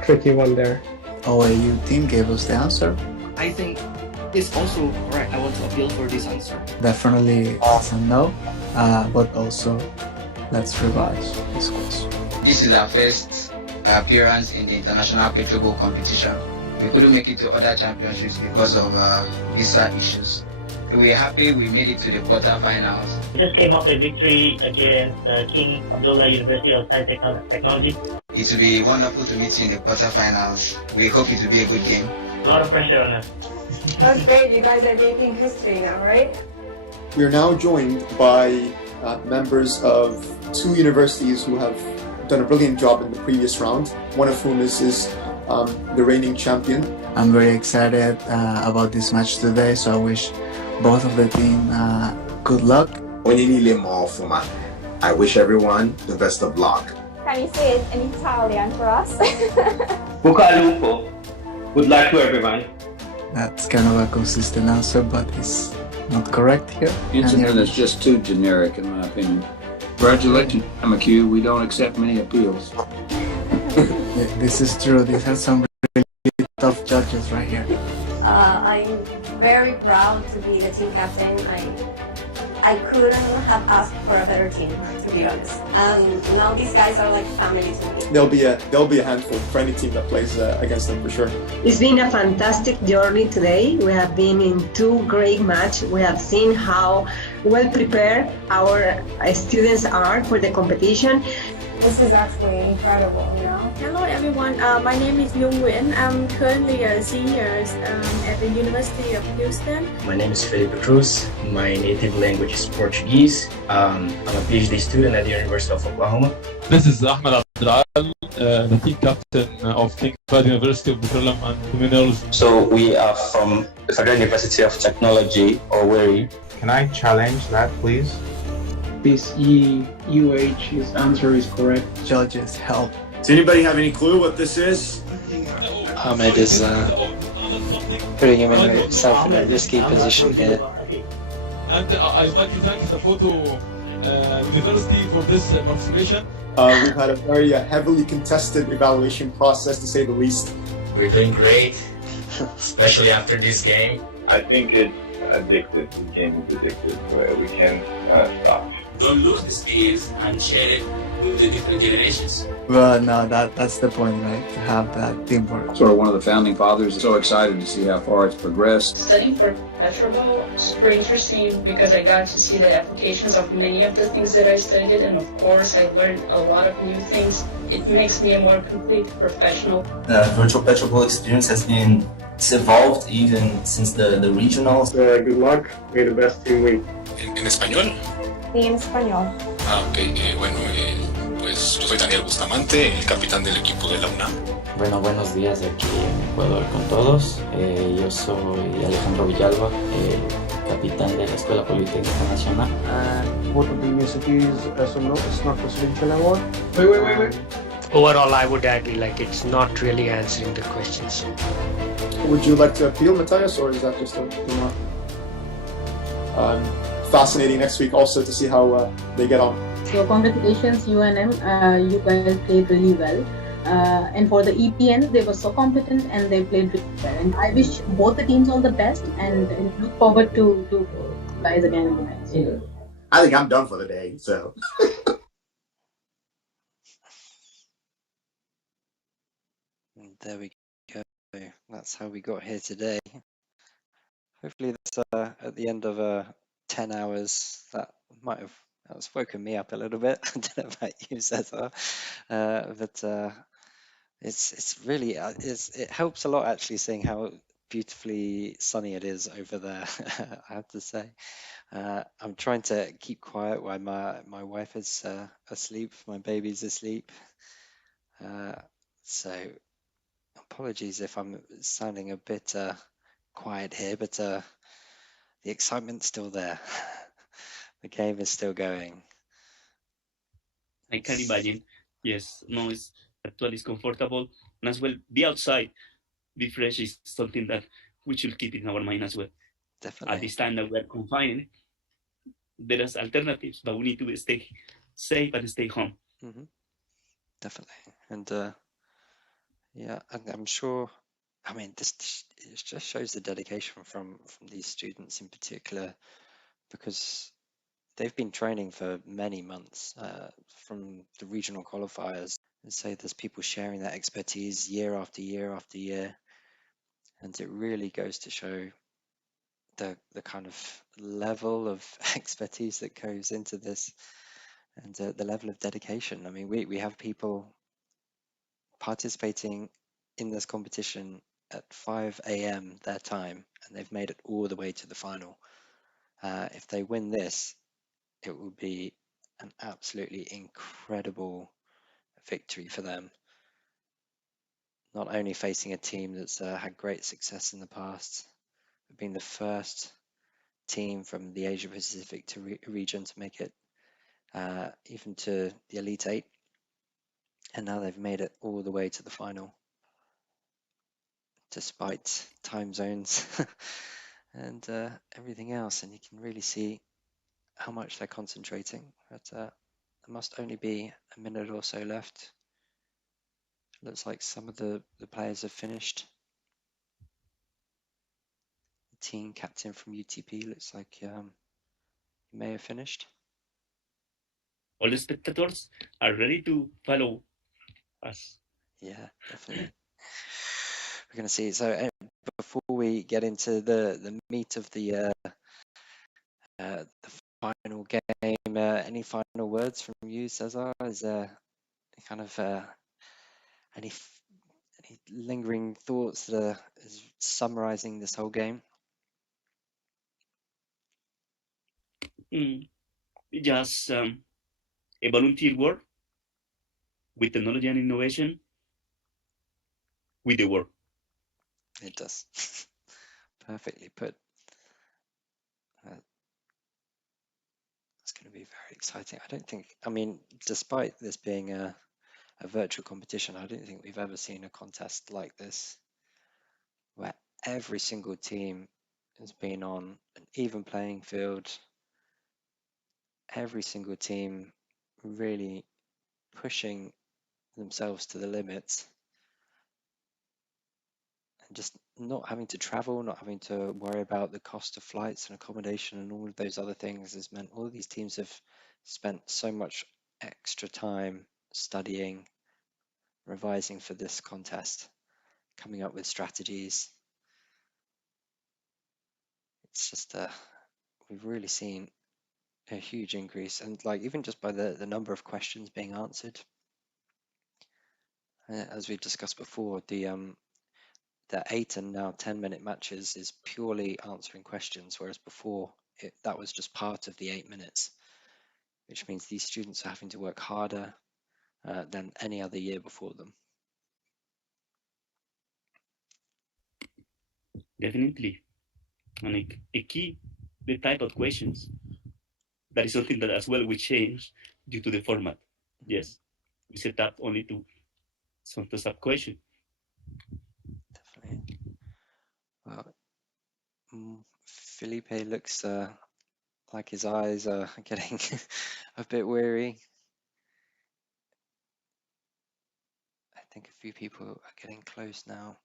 tricky one there. OAU team gave us the answer. I think it's also correct. I want to appeal for this answer. Definitely a no, but also let's revise this question. This is our first appearance in the International PetroBowl competition. We couldn't make it to other championships because of visa issues. We're happy we made it to the quarterfinals. We just came up with a victory against King Abdullah University of Teknologi. It will be wonderful to meet you in the quarterfinals. We hope it will be a good game. A lot of pressure on us. That's great. You guys are making history now, right? We are now joined by members of 2 universities who have done a brilliant job in the previous round, one of whom is the reigning champion. I'm very excited about this match today, so I wish both of the team good luck. I wish everyone the best of luck. Can you say it in Italian for us? Buca al lupo. Good luck to everyone. That's kind of a consistent answer, but it's not correct here. Incident is just too generic, in my opinion. Congratulations, McHugh. We don't accept many appeals. Yeah, this is true. These are some really tough judges right here. I'm very proud to be the team captain. I couldn't have asked for a better team, to be honest. And now these guys are like family to me. There'll be a handful for any team that plays against them for sure. It's been a fantastic journey today. We have been in 2 great matches. We have seen how well prepared our students are for the competition. This is actually incredible, you know? Hello everyone, my name is Nhung Nguyen. I'm currently a senior at the University of Houston. My name is Felipe Cruz. My native language is Portuguese. I'm a PhD student at the University of Oklahoma. This is Ahmed Abdelal, the team captain of Fahd University of Petroleum and Minerals. So we are from the Federal University of Technology, or WERI. Can I challenge that, please? This EUH, his answer is correct. Judges, help. Does anybody have any clue what this is? Ahmed is putting himself in a risky position here. And I'd like to thank the Photo University for this participation. We've had a very heavily contested evaluation process, to say the least. We're doing great, especially after this game. I think it's addictive. The game is addictive. We can't stop. Don't lose this skills and share it with the different generations. Well, no, that's the point, right? To have that teamwork. Sort of one of the founding fathers. So excited to see how far it's progressed. Studying for PetroBowl is super interesting because I got to see the applications of many of the things that I studied, and of course I learned a lot of new things. It makes me a more complete professional. The Virtual PetroBowl experience it's evolved even since the regionals. Good luck. May the best team win. ¿En español? Sí, en español. Bueno, pues yo soy Daniel Bustamante, el capitán del equipo de la UNAM. Bueno, buenos días de aquí en Ecuador con todos. Yo soy Alejandro Villalba, capitán de la Escuela Politécnica Nacional. Both of the universities, so no, it's not presidential award. Wait. Overall, I would agree, like it's not really answering the questions. Would you like to appeal, Matthias, or is that just a remark? Fascinating next week also to see how they get on. So congratulations UNM, you guys played really well. And for the EPNs, they were so competent and they played really well. And I wish both the teams all the best and look forward to guys again in the next year. I think I'm done for the day, so. There we go. That's how we got here today. Hopefully that's at the end of 10 hours. That's woken me up a little bit. I don't know about you, Cesar, but it's really it helps a lot actually seeing how beautifully sunny it is over there. I have to say, I'm trying to keep quiet while my wife is asleep, my baby's asleep. So apologies if I'm sounding a bit quiet here, but the excitement's still there. The game is still going. I can imagine. Yes, no, it's actually comfortable, and as well, be outside, be fresh is something that we should keep in our mind as well. Definitely. At this time that we are confined, there is alternatives, but we need to stay safe and stay home. Mm-hmm. Definitely, and yeah, I'm sure. I mean, this it just shows the dedication from these students in particular, because they've been training for many months from the regional qualifiers. And so there's people sharing that expertise year after year after year, and it really goes to show the kind of level of expertise that goes into this, and the level of dedication. I mean, we have people participating in this competition at 5 a.m. their time, and they've made it all the way to the final. If they win this, it will be an absolutely incredible victory for them. Not only facing a team that's had great success in the past, but being the first team from the Asia Pacific to region to make it even to the Elite Eight, and now they've made it all the way to the final, despite time zones and everything else. And you can really see how much they're concentrating. But there must only be a minute or so left. Looks like some of the players have finished. The team captain from UTP looks like he may have finished. All the spectators are ready to follow us. Yeah, definitely. We're going to see. So before we get into the meat of the final game, any final words from you, Cesar? Is there kind of any lingering thoughts that are summarizing this whole game? Just a volunteer work with technology and innovation with the world. It does. Perfectly put. It's going to be very exciting. I mean, despite this being a virtual competition, I don't think we've ever seen a contest like this where every single team has been on an even playing field. Every single team really pushing themselves to the limits and just not having to travel, not having to worry about the cost of flights and accommodation and all of those other things has meant all of these teams have spent so much extra time studying, revising for this contest, coming up with strategies. It's just we've really seen a huge increase, and like even just by the number of questions being answered, as we discussed before, the 8 and now 10-minute matches is purely answering questions, whereas before that was just part of the 8 minutes, which means these students are having to work harder than any other year before them. Definitely. And a key, the type of questions. That is something that as well we change due to the format. Yes, we set up only to some sub question. Definitely. Well, Felipe looks like his eyes are getting a bit weary. I think a few people are getting close now.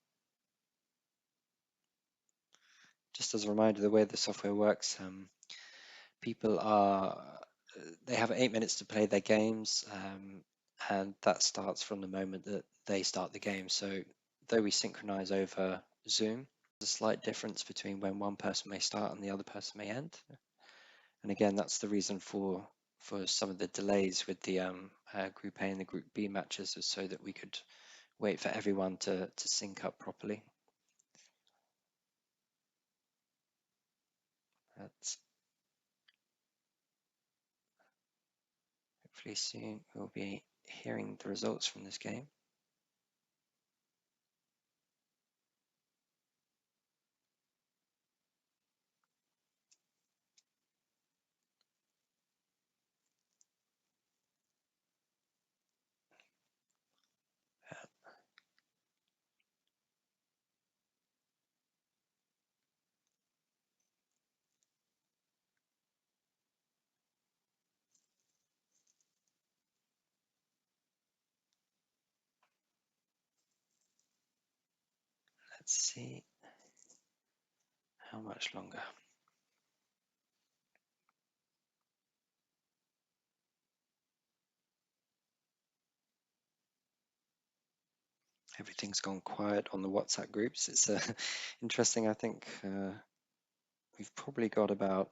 Just as a reminder, the way the software works, people they have 8 minutes to play their games, and that starts from the moment that they start the game. So though we synchronize over Zoom, there's a slight difference between when one person may start and the other person may end. And again, that's the reason for some of the delays with the Group A and the Group B matches, is so that we could wait for everyone to sync up properly. That's hopefully soon we'll be hearing the results from this game. Let's see how much longer. Everything's gone quiet on the WhatsApp groups. It's interesting. I think we've probably got about,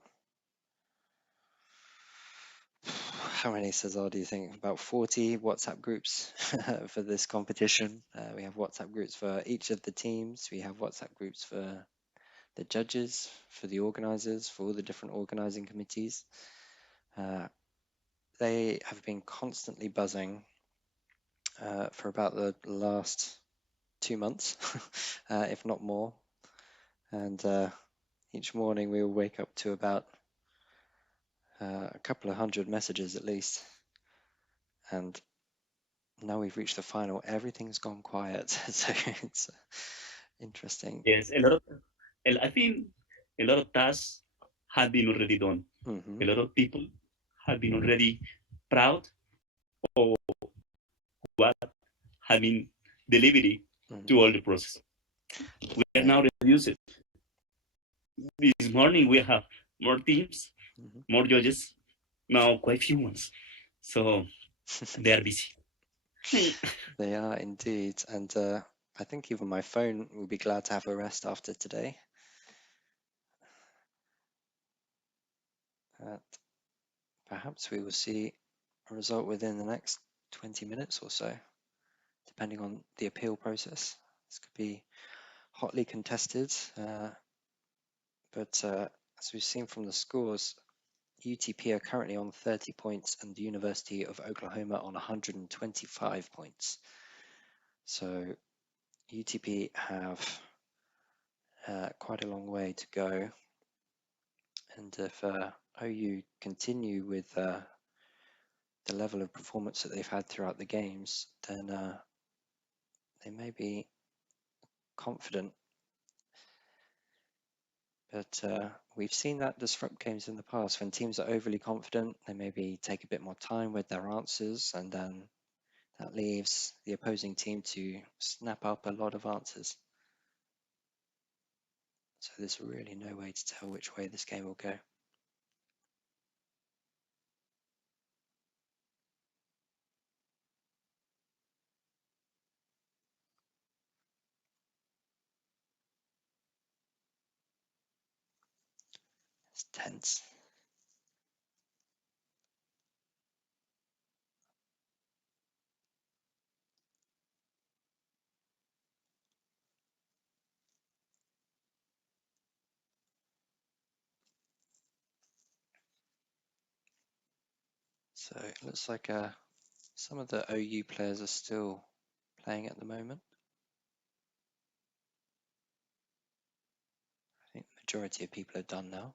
how many, Cesar, do you think? About 40 WhatsApp groups for this competition. We have WhatsApp groups for each of the teams. We have WhatsApp groups for the judges, for the organizers, for all the different organizing committees. They have been constantly buzzing for about the last 2 months, if not more. And each morning we will wake up to about a couple of hundred messages at least. And now we've reached the final, everything's gone quiet. So it's interesting. Yes, I think a lot of tasks have been already done. A lot of people have been already proud of what have been delivery to all the process. We are now reduced. This morning we have more teams, more judges, now quite few ones. So they are busy. They are indeed. And I think even my phone will be glad to have a rest after today. Perhaps we will see a result within the next 20 minutes or so, depending on the appeal process. This could be hotly contested, but as we've seen from the scores, UTP are currently on 30 points and the University of Oklahoma on 125 points. So UTP have quite a long way to go. And if OU continue with the level of performance that they've had throughout the games, then they may be confident. But we've seen that disrupt games in the past. When teams are overly confident, they maybe take a bit more time with their answers, and then that leaves the opposing team to snap up a lot of answers. So there's really no way to tell which way this game will go. It's tense. So it looks like some of the OU players are still playing at the moment. I think the majority of people are done now.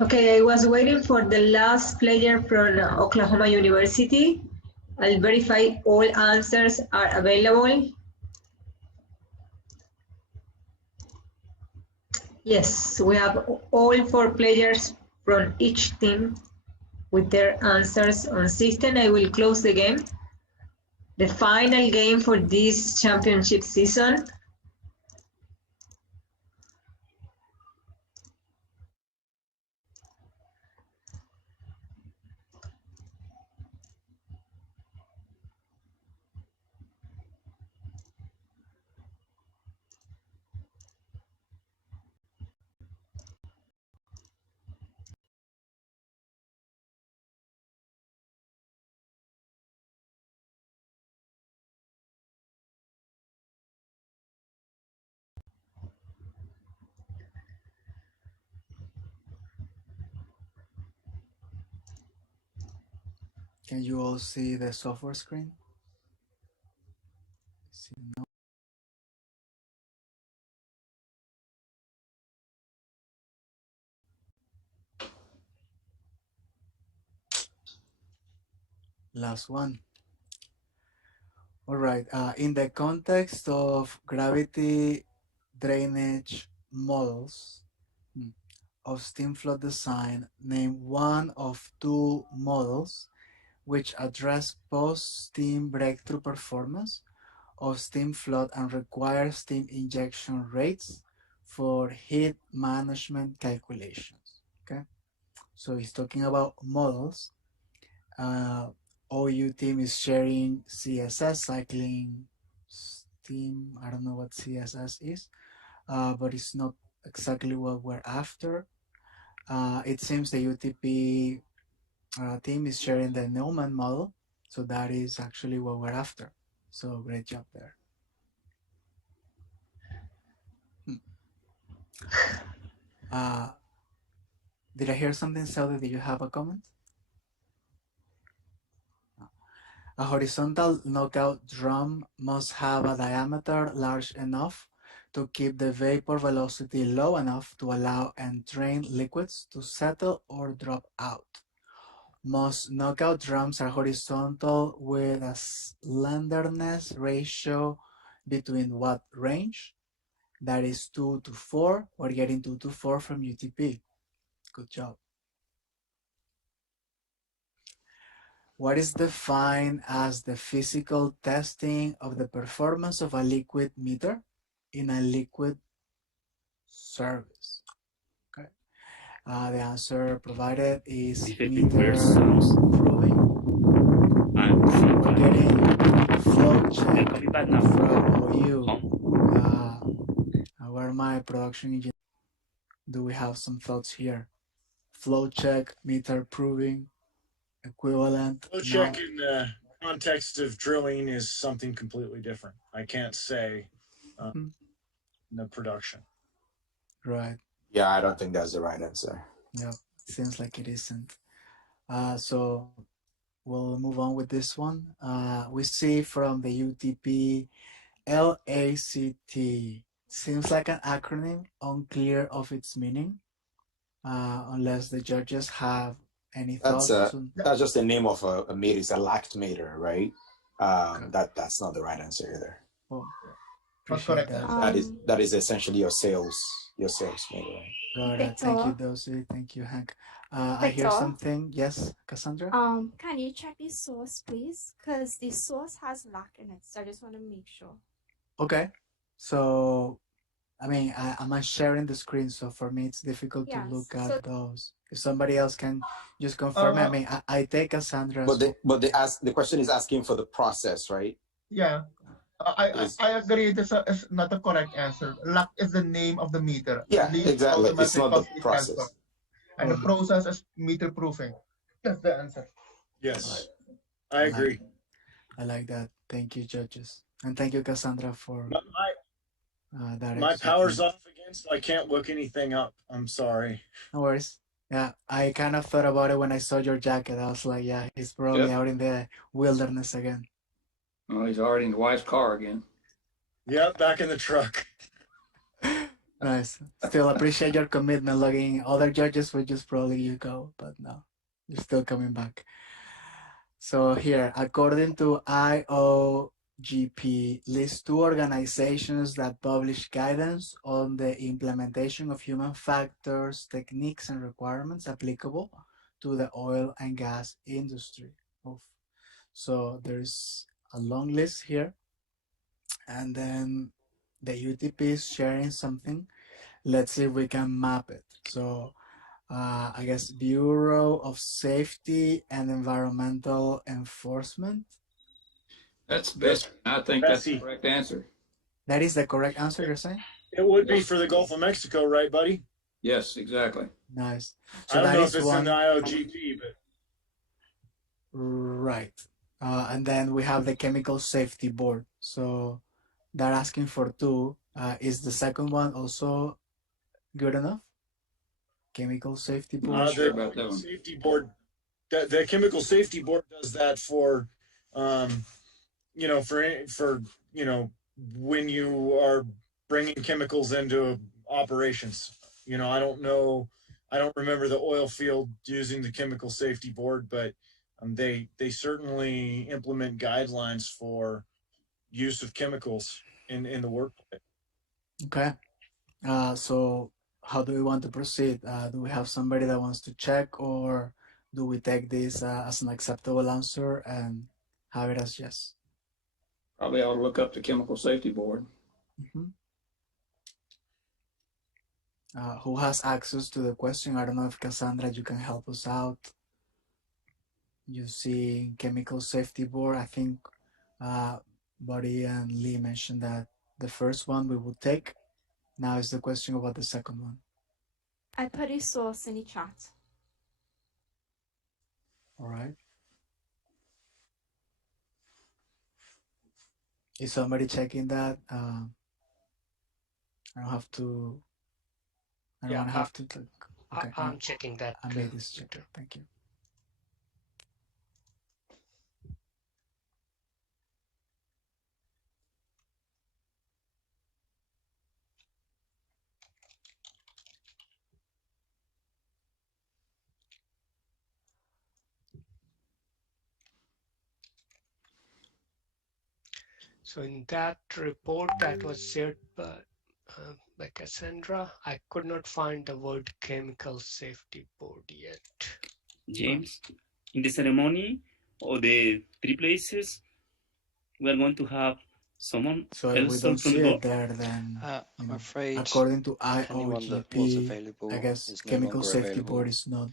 Okay, I was waiting for the last player from Oklahoma University. I'll verify all answers are available. Yes, we have all 4 players from each team with their answers on system. I will close the game. The final game for this championship season. Can you all see the software screen? See, no? Last one. All right. In the context of gravity drainage models of steam flood design, name one of 2 models which address post-steam breakthrough performance of steam flood and require steam injection rates for heat management calculations. Okay, so he's talking about models. OU team is sharing CSS, cycling steam. I don't know what CSS is, but it's not exactly what we're after. It seems the UTP team is sharing the Neumann model. So that is actually what we're after. So great job there. Did I hear something, Saudi? Did you have a comment? A horizontal knockout drum must have a diameter large enough to keep the vapor velocity low enough to allow entrained liquids to settle or drop out. Most knockout drums are horizontal with a slenderness ratio between what range? That is 2 to 4. We're getting 2 to 4 from UTP. Good job. What is defined as the physical testing of the performance of a liquid meter in a liquid service? Okay. The answer provided is meter proving. We're getting flow check from OU. Where are my production engineers? Do we have some thoughts here? Flow check, meter proving, equivalent. Flow check in the context of drilling is something completely different. I can't say the production. Right. Yeah, I don't think that's the right answer. Yeah, seems like it isn't. So we'll move on with this one. We see from the UTP LACT. Seems like an acronym, unclear of its meaning, unless the judges have any thoughts. That's just the name of a meter. It's a lact meter, right? That's not the right answer either. Well, appreciate that. That is essentially your sales meter, right? Got it. Thank you, Dosi. Thank you, Hank. I hear something. Yes, Cassandra? Can you check the source, please? Because the source has lack in it, so I just want to make sure. Okay. So, I mean, I'm sharing the screen, so for me it's difficult to look at those. If somebody else can just confirm, I mean, I take Cassandra's. But the question is asking for the process, right? Yeah. I agree. It is not a correct answer. Lack is the name of the meter. Yeah, exactly. It's not the process. And the process is meter proofing. That's the answer. Yes, I agree. I like that. Thank you, judges. And thank you, Cassandra, for that. My power's off again, so I can't look anything up. I'm sorry. No worries. Yeah, I kind of thought about it when I saw your jacket. I was like, yeah, he's probably out in the wilderness again. Well, he's already in the wife's car again. Yep, back in the truck. Nice. Still appreciate your commitment. Logging other judges would just probably you go, but no, you're still coming back. So here, according to IOGP, list 2 organizations that publish guidance on the implementation of human factors, techniques, and requirements applicable to the oil and gas industry. So there's a long list here, and then the UTP is sharing something. Let's see if we can map it. So I guess Bureau of Safety and Environmental Enforcement. That's best. I think that's the correct answer. That is the correct answer, you're saying? It would be for the Gulf of Mexico, right, buddy? Yes, exactly. Nice. So I don't know if it's in the IOGP, but right. And then we have the Chemical Safety Board. So they're asking for 2. Is the second one also good enough? Chemical Safety Board. The Chemical Safety Board. The Chemical Safety Board does that for, when you are bringing chemicals into operations. I don't know. I don't remember the oil field using the Chemical Safety Board, but they certainly implement guidelines for use of chemicals in the workplace. Okay. So how do we want to proceed? Do we have somebody that wants to check, or do we take this as an acceptable answer and have it as yes? Probably ought to look up the Chemical Safety Board. Who has access to the question? I don't know if Cassandra, you can help us out. You see Chemical Safety Board, I think Buddy and Lee mentioned that the first one we will take. Now is the question about the second one. I put a source in the chat. All right. Is somebody checking that? I don't have to. I don't Yeah, want to have to click. Okay. I'm checking that. I made this check. Thank you. So in that report that was shared by Cassandra, I could not find the word chemical safety board yet. James, in the ceremony or the three places, we are going to have someone So if we else don't from see the it board. there, then I'm afraid according to anyone that was IOGP, available I guess is no Chemical longer Safety available. Board is not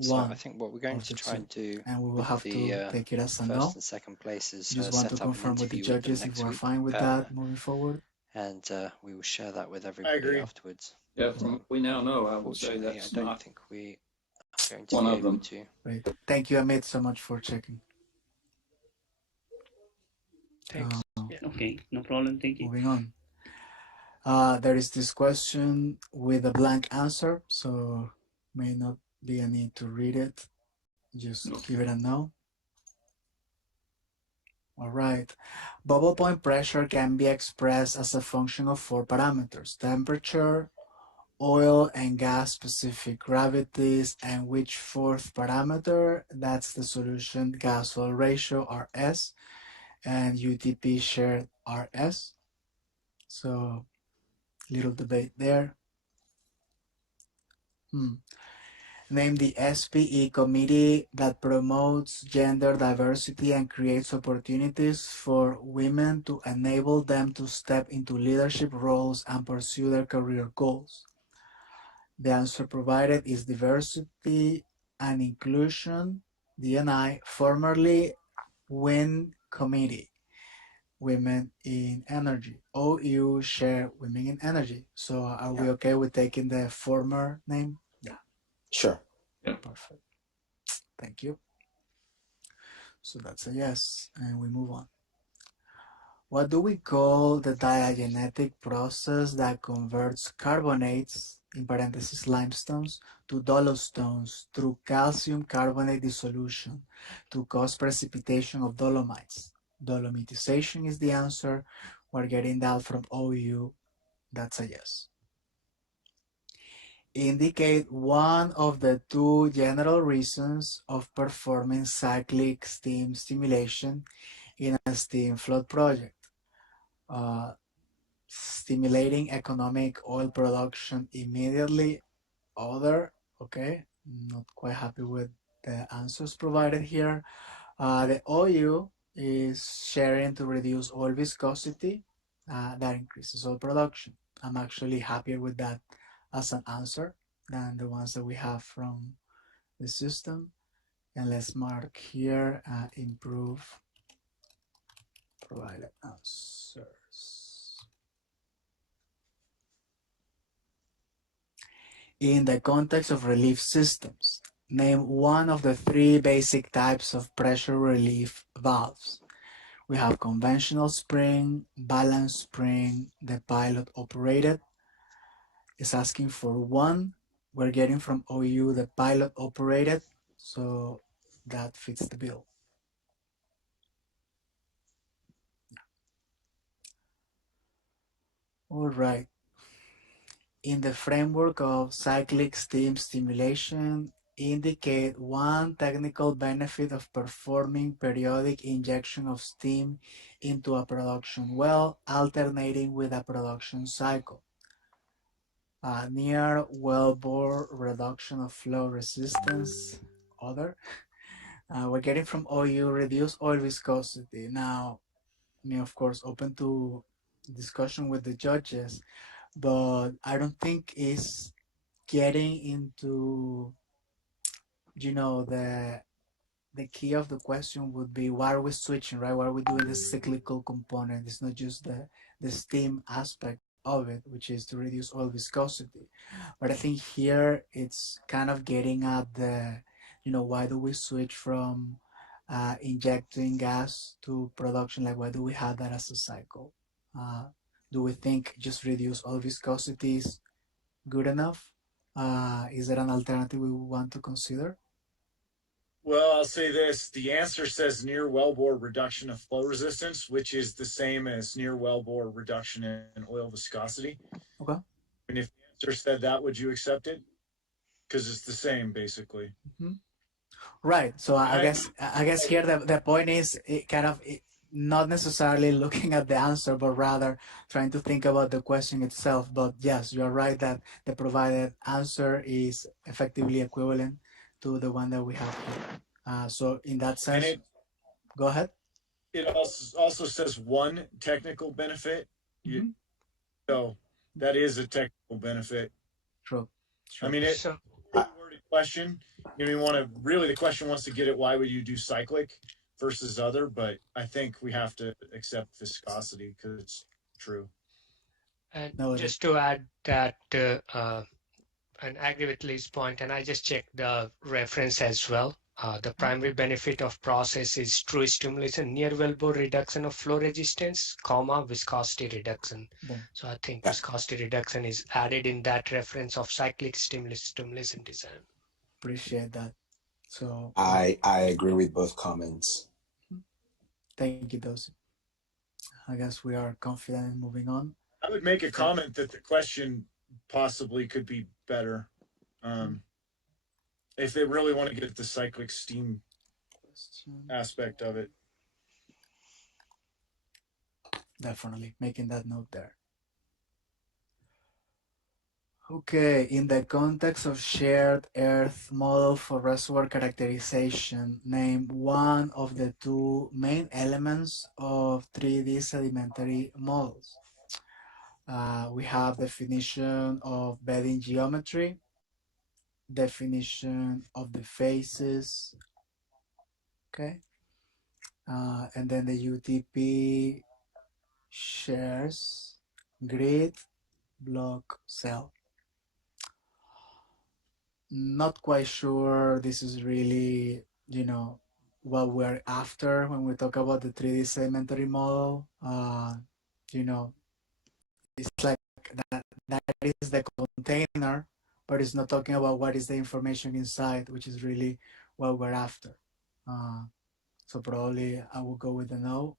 So I one think what we're going of to the try two, and do and we will with have the to take it as a first no. and second places, Just want to set up an confirm with the interview with them judges if next we're week, fine with that moving forward. and we will share that with I everybody agree. afterwards. Yeah, from what we now know, I would say Unfortunately, I that's don't not think we are going to one be of able them. to. Great. Thank you, Amit, so much for checking. Thanks. Okay, no problem. Thank you. Moving on. There is this question with a blank answer, so may not be a need to read it. Just give it a no. All right. Bubble point pressure can be expressed as a function of 4 parameters: temperature, oil and gas specific gravities, and which fourth parameter? That's the solution gas-oil ratio, RS, and UTP shared, RS. So little debate there. Name the SPE committee that promotes gender diversity and creates opportunities for women to enable them to step into leadership roles and pursue their career goals. The answer provided is Diversity and Inclusion, DNI, formerly WIN Committee, Women in Energy. OU share Women in Energy. So are we okay with taking the former name? Yeah. Sure. Perfect. Thank you. So that's a yes, and we move on. What do we call the diagenetic process that converts carbonates, in parentheses limestones, to dolostones through calcium carbonate dissolution to cause precipitation of dolomites? Dolomitization is the answer. We're getting that from OU. That's a yes. Indicate one of the 2 general reasons of performing cyclic steam stimulation in a steam flood project. Stimulating economic oil production immediately. Other, okay, not quite happy with the answers provided here. The OU is sharing to reduce oil viscosity. That increases oil production. I'm actually happier with that as an answer than the ones that we have from the system. And let's mark here, improve provided answers. In the context of relief systems, name one of the 3 basic types of pressure relief valves. We have conventional spring, balance spring, the pilot operated. It's asking for 1. We're getting from OU the pilot operated, so that fits the bill. All right. In the framework of cyclic steam stimulation, indicate one technical benefit of performing periodic injection of steam into a production well, alternating with a production cycle. Near wellbore reduction of flow resistance. Other. We're getting from OU reduce oil viscosity. Now, of course, open to discussion with the judges, but I don't think it's getting into, the key of the question would be why are we switching, right? Why are we doing this cyclical component? It's not just the steam aspect of it, which is to reduce oil viscosity. But I think here it's kind of getting at why do we switch from injecting gas to production? Like, why do we have that as a cycle? Do we think just reduce all viscosity is good enough? Is there an alternative we want to consider? Well, I'll say this. The answer says near wellbore reduction of flow resistance, which is the same as near wellbore reduction in oil viscosity. Okay. And if the answer said that, would you accept it? Because it's the same, basically. Mm-hmm. Right. So I guess here the point is not necessarily looking at the answer, but rather trying to think about the question itself. But yes, you're right that the provided answer is effectively equivalent to the one that we have here. So in that sense, go ahead. It also says one technical benefit. Mm-hmm. So that is a technical benefit. True. I mean, it's a worded question. The question wants to get at why would you do cyclic versus other, but I think we have to accept viscosity because it's true. And just to add that, and agree with Lee's point, and I just checked the reference as well. The primary benefit of process is true stimulation, near wellbore reduction of flow resistance, viscosity reduction. So I think viscosity reduction is added in that reference of cyclic stimulation design. Appreciate that. So I agree with both comments. Thank you, Dosi. I guess we are confident in moving on. I would make a comment that the question possibly could be better. If they really want to get at the cyclic steam aspect of it. Definitely making that note there. Okay, in the context of shared Earth model for reservoir characterization, name one of the two main elements of 3D sedimentary models. We have definition of bedding geometry, definition of the faces, okay, and then the UTP shares grid, block, cell. Not quite sure this is really, what we're after when we talk about the 3D sedimentary model. It's like that is the container, but it's not talking about what is the information inside, which is really what we're after. So probably I will go with the no.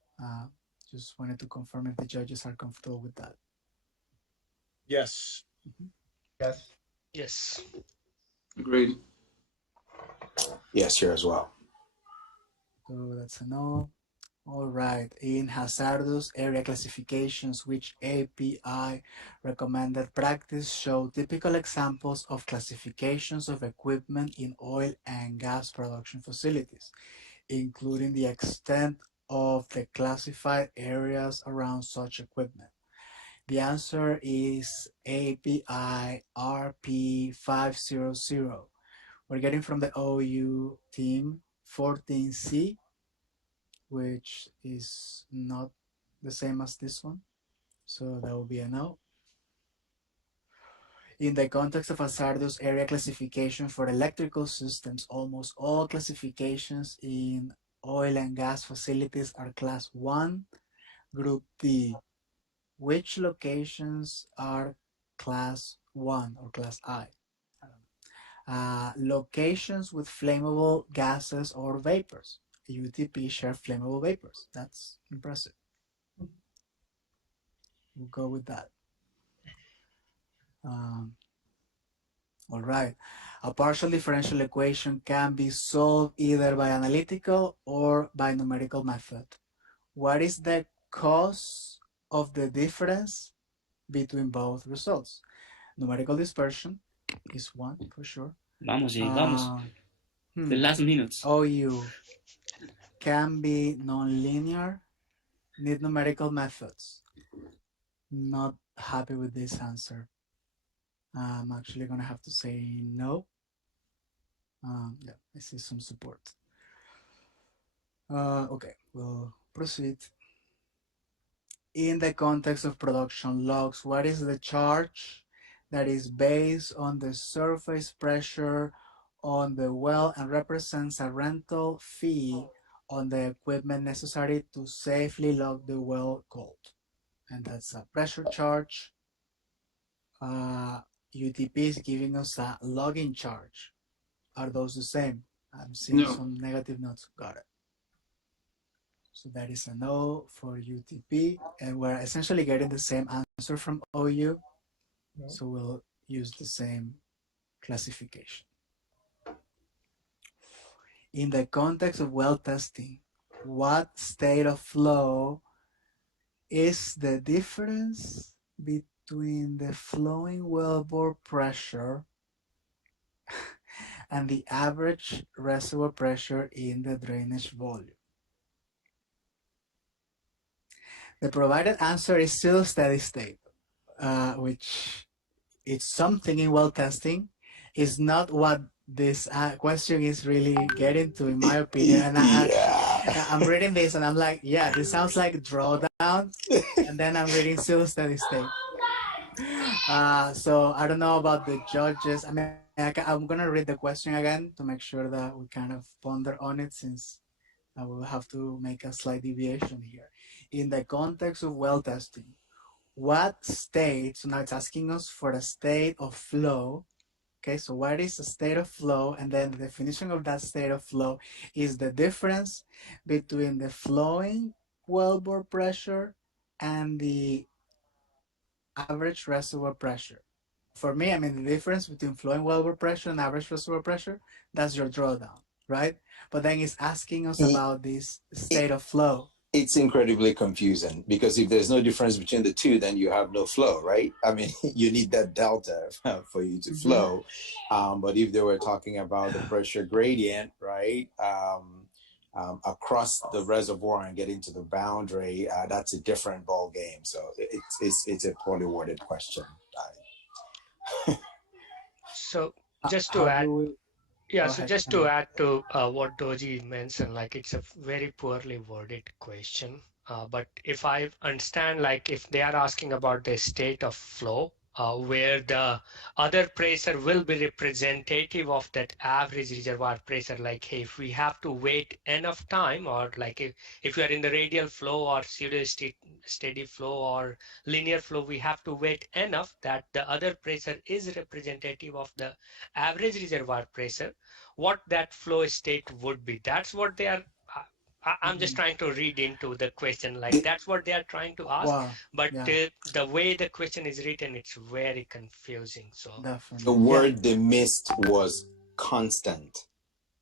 Just wanted to confirm if the judges are comfortable with that. Yes. Mm-hmm. Yes. Yes. Agreed. Yes, here as well. So that's a no. All right. In hazardous area classifications, which API recommended practice show typical examples of classifications of equipment in oil and gas production facilities, including the extent of the classified areas around such equipment? The answer is API RP500. We're getting from the OU team 14C, which is not the same as this one. So that will be a no. In the context of hazardous area classification for electrical systems, almost all classifications in oil and gas facilities are class 1, group D. Which locations are class 1 or class I? Locations with flammable gases or vapors. UTP share flammable vapors. That's impressive. We'll go with that. All right. A partial differential equation can be solved either by analytical or by numerical method. What is the cause of the difference between both results? Numerical dispersion is one for sure. Vamos, Jay, vamos. The last minutes. OU can be nonlinear, need numerical methods. Not happy with this answer. I'm actually gonna have to say no. Yeah, I see some support. Okay, we'll proceed. In the context of production logs, what is the charge that is based on the surface pressure on the well and represents a rental fee on the equipment necessary to safely log the well cold. And that's a pressure charge. UTP is giving us a logging charge. Are those the same? I'm seeing some negative notes. Got it. So that is a no for UTP, and we're essentially getting the same answer from OU. So we'll use the same classification. In the context of well testing, what state of flow is the difference between the flowing wellbore pressure and the average reservoir pressure in the drainage volume? The provided answer is still steady state, which is something in well testing. Is not what this question is really getting to, in my opinion. And I'm reading this and I'm like, yeah, this sounds like drawdown. And then I'm reading still steady state. So I don't know about the judges. I mean, I'm going to read the question again to make sure that we kind of ponder on it, since I will have to make a slight deviation here. In the context of well testing, what state, so now it's asking us for a state of flow. Okay, so what is a state of flow? And then the definition of that state of flow is the difference between the flowing wellbore pressure and the average reservoir pressure. For me, I mean, the difference between flowing wellbore pressure and average reservoir pressure, that's your drawdown, right? But then it's asking us about this state of flow. It's incredibly confusing, because if there's no difference between the two, then you have no flow, right? I mean, you need that delta for you to flow. But if they were talking about the pressure gradient, right, across the reservoir and getting to the boundary, that's a different ball game. So it's a poorly worded question. So just to add, yeah, so just to add to what Doji mentioned, like it's a very poorly worded question. But if I understand, like if they are asking about the state of flow, where the other pressure will be representative of that average reservoir pressure, like hey, if we have to wait enough time, or like if you are in the radial flow or pseudo steady flow or linear flow, we have to wait enough that the other pressure is representative of the average reservoir pressure, what that flow state would be. That's what they are I'm just trying to read into the question, like that's what they are trying to ask. Wow. But the way the question is written, it's very confusing. So definitely. The word they missed was constant.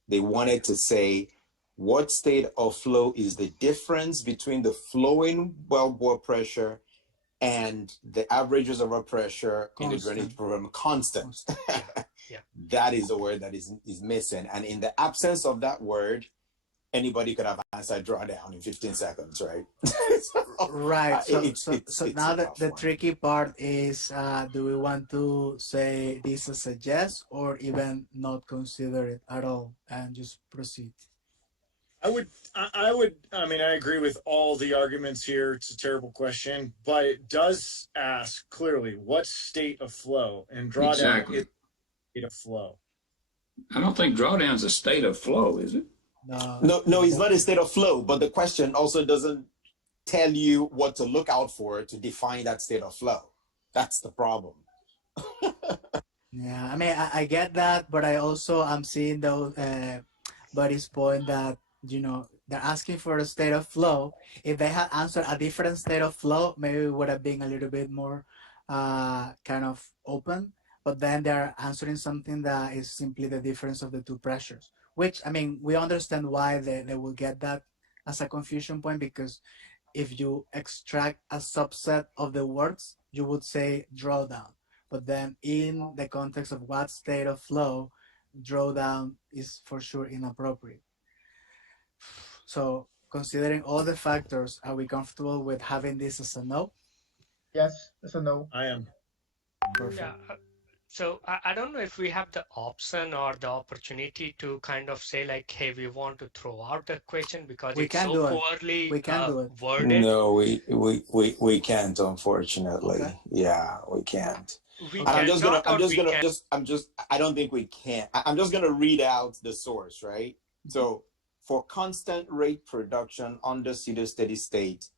They wanted to say, what state of flow is the difference between the flowing wellbore pressure and the average reservoir pressure in the drainage program? Constant. That is the word that is missing. And in the absence of that word, anybody could have answered drawdown in 15 seconds, right? Right. So now the tricky part is, do we want to say this as a yes, or even not consider it at all and just proceed? I mean, I agree with all the arguments here. It's a terrible question, but it does ask clearly what state of flow, and drawdown is state of flow. I don't think drawdown is a state of flow, is it? No, it's not a state of flow, but the question also doesn't tell you what to look out for to define that state of flow. That's the problem. Yeah, I mean, I get that, but I also am seeing those Buddy's point that, you know, they're asking for a state of flow. If they had answered a different state of flow, maybe it would have been a little bit more kind of open, but then they're answering something that is simply the difference of the two pressures. Which, I mean, we understand why they will get that as a confusion point, because if you extract a subset of the words, you would say drawdown. But then in the context of what state of flow, drawdown is for sure inappropriate. So considering all the factors, are we comfortable with having this as a no? Yes, it's a no. I am. Perfect. Yeah. So I don't know if we have the option or the opportunity to kind of say like, hey, we want to throw out the question because it's so poorly worded. No, we can't, unfortunately. Okay. Yeah, we can't. We I'm just gonna, I don't think we can. I'm just gonna read out the source, right? So for constant rate production under pseudo steady state,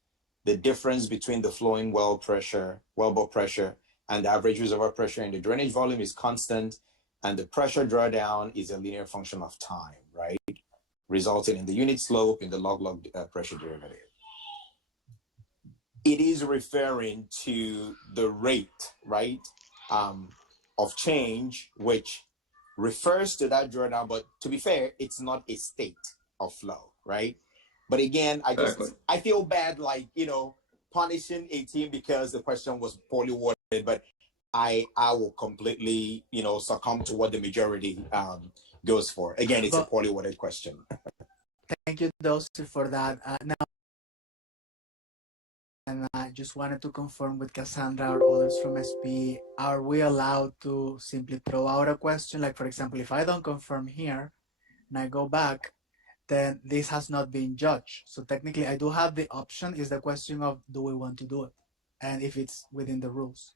the difference between the flowing wellbore pressure, and the average reservoir pressure in the drainage volume is constant, and the pressure drawdown is a linear function of time, right? Resulting in the unit slope in the log-log pressure derivative. It is referring to the rate, right, of change, which refers to that drawdown. But to be fair, it's not a state of flow, right? But again, I feel bad, like, you know, punishing a team because the question was poorly worded, but I will completely, you know, succumb to what the majority goes for. Again, it's a poorly worded question. Thank you, Dulce, for that. Now, and I just wanted to confirm with Cassandra or others from SPE, are we allowed to simply throw out a question? Like, for example, if I don't confirm here and I go back, then this has not been judged. So technically I do have the option. Is the question of, do we want to do it? And if it's within the rules.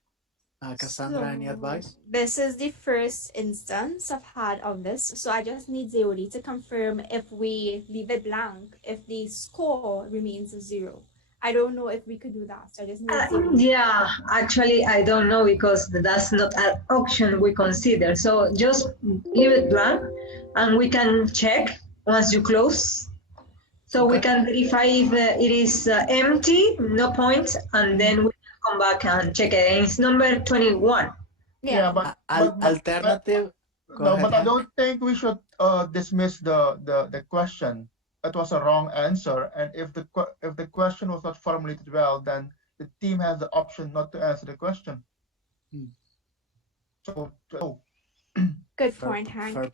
Cassandra, any advice? This is the first instance I've had of this. So I just need Zeoli to confirm if we leave it blank, if the score remains 0. I don't know if we could do that. So I just need yeah, actually, I don't know because that's not an option we consider. So just leave it blank and we can check once you close. So we can verify if it is empty, no points, and then we can come back and check it. And it's number 21. Yeah, but alternative. No, but I don't think we should dismiss the question. It was a wrong answer, and if the question was not formulated well, then the team has the option not to answer the question. So good point, Hank.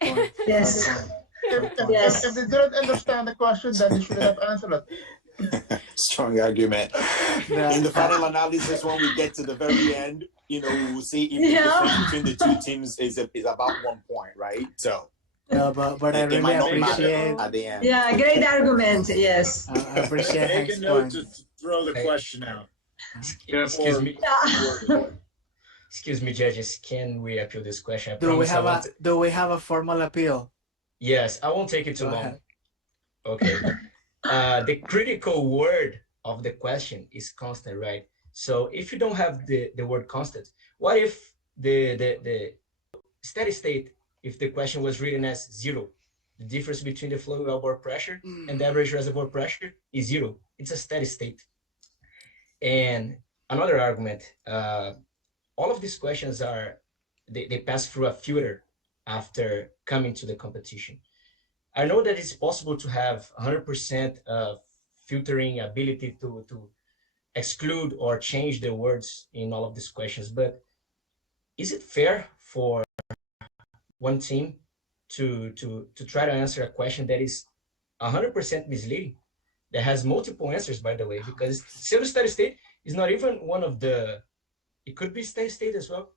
Yes. If they didn't understand the question, then they should have answered it. Strong argument. In the final analysis, when we get to the very end, you know, we will see if the difference between the two teams is about 1 point, right? So. But I really appreciate at the end. Yeah, great argument. Yes. I appreciate Make Hank's a note point. to throw the question out. Excuse me. Excuse me, judges. Can we appeal this question? Do we have a formal appeal? Yes, I won't take it too long. Okay. The critical word of the question is constant, right? So if you don't have the word constant, what if the steady state, if the question was written as 0, the difference between the flowing wellbore pressure and the average reservoir pressure is 0. It's a steady state. And another argument, all of these questions they pass through a filter after coming to the competition. I know that it's possible to have 100% filtering ability to exclude or change the words in all of these questions, but is it fair for one team to try to answer a question that is 100% misleading, that has multiple answers, by the way, because pseudo steady state is not even one of the, it could be steady state as well.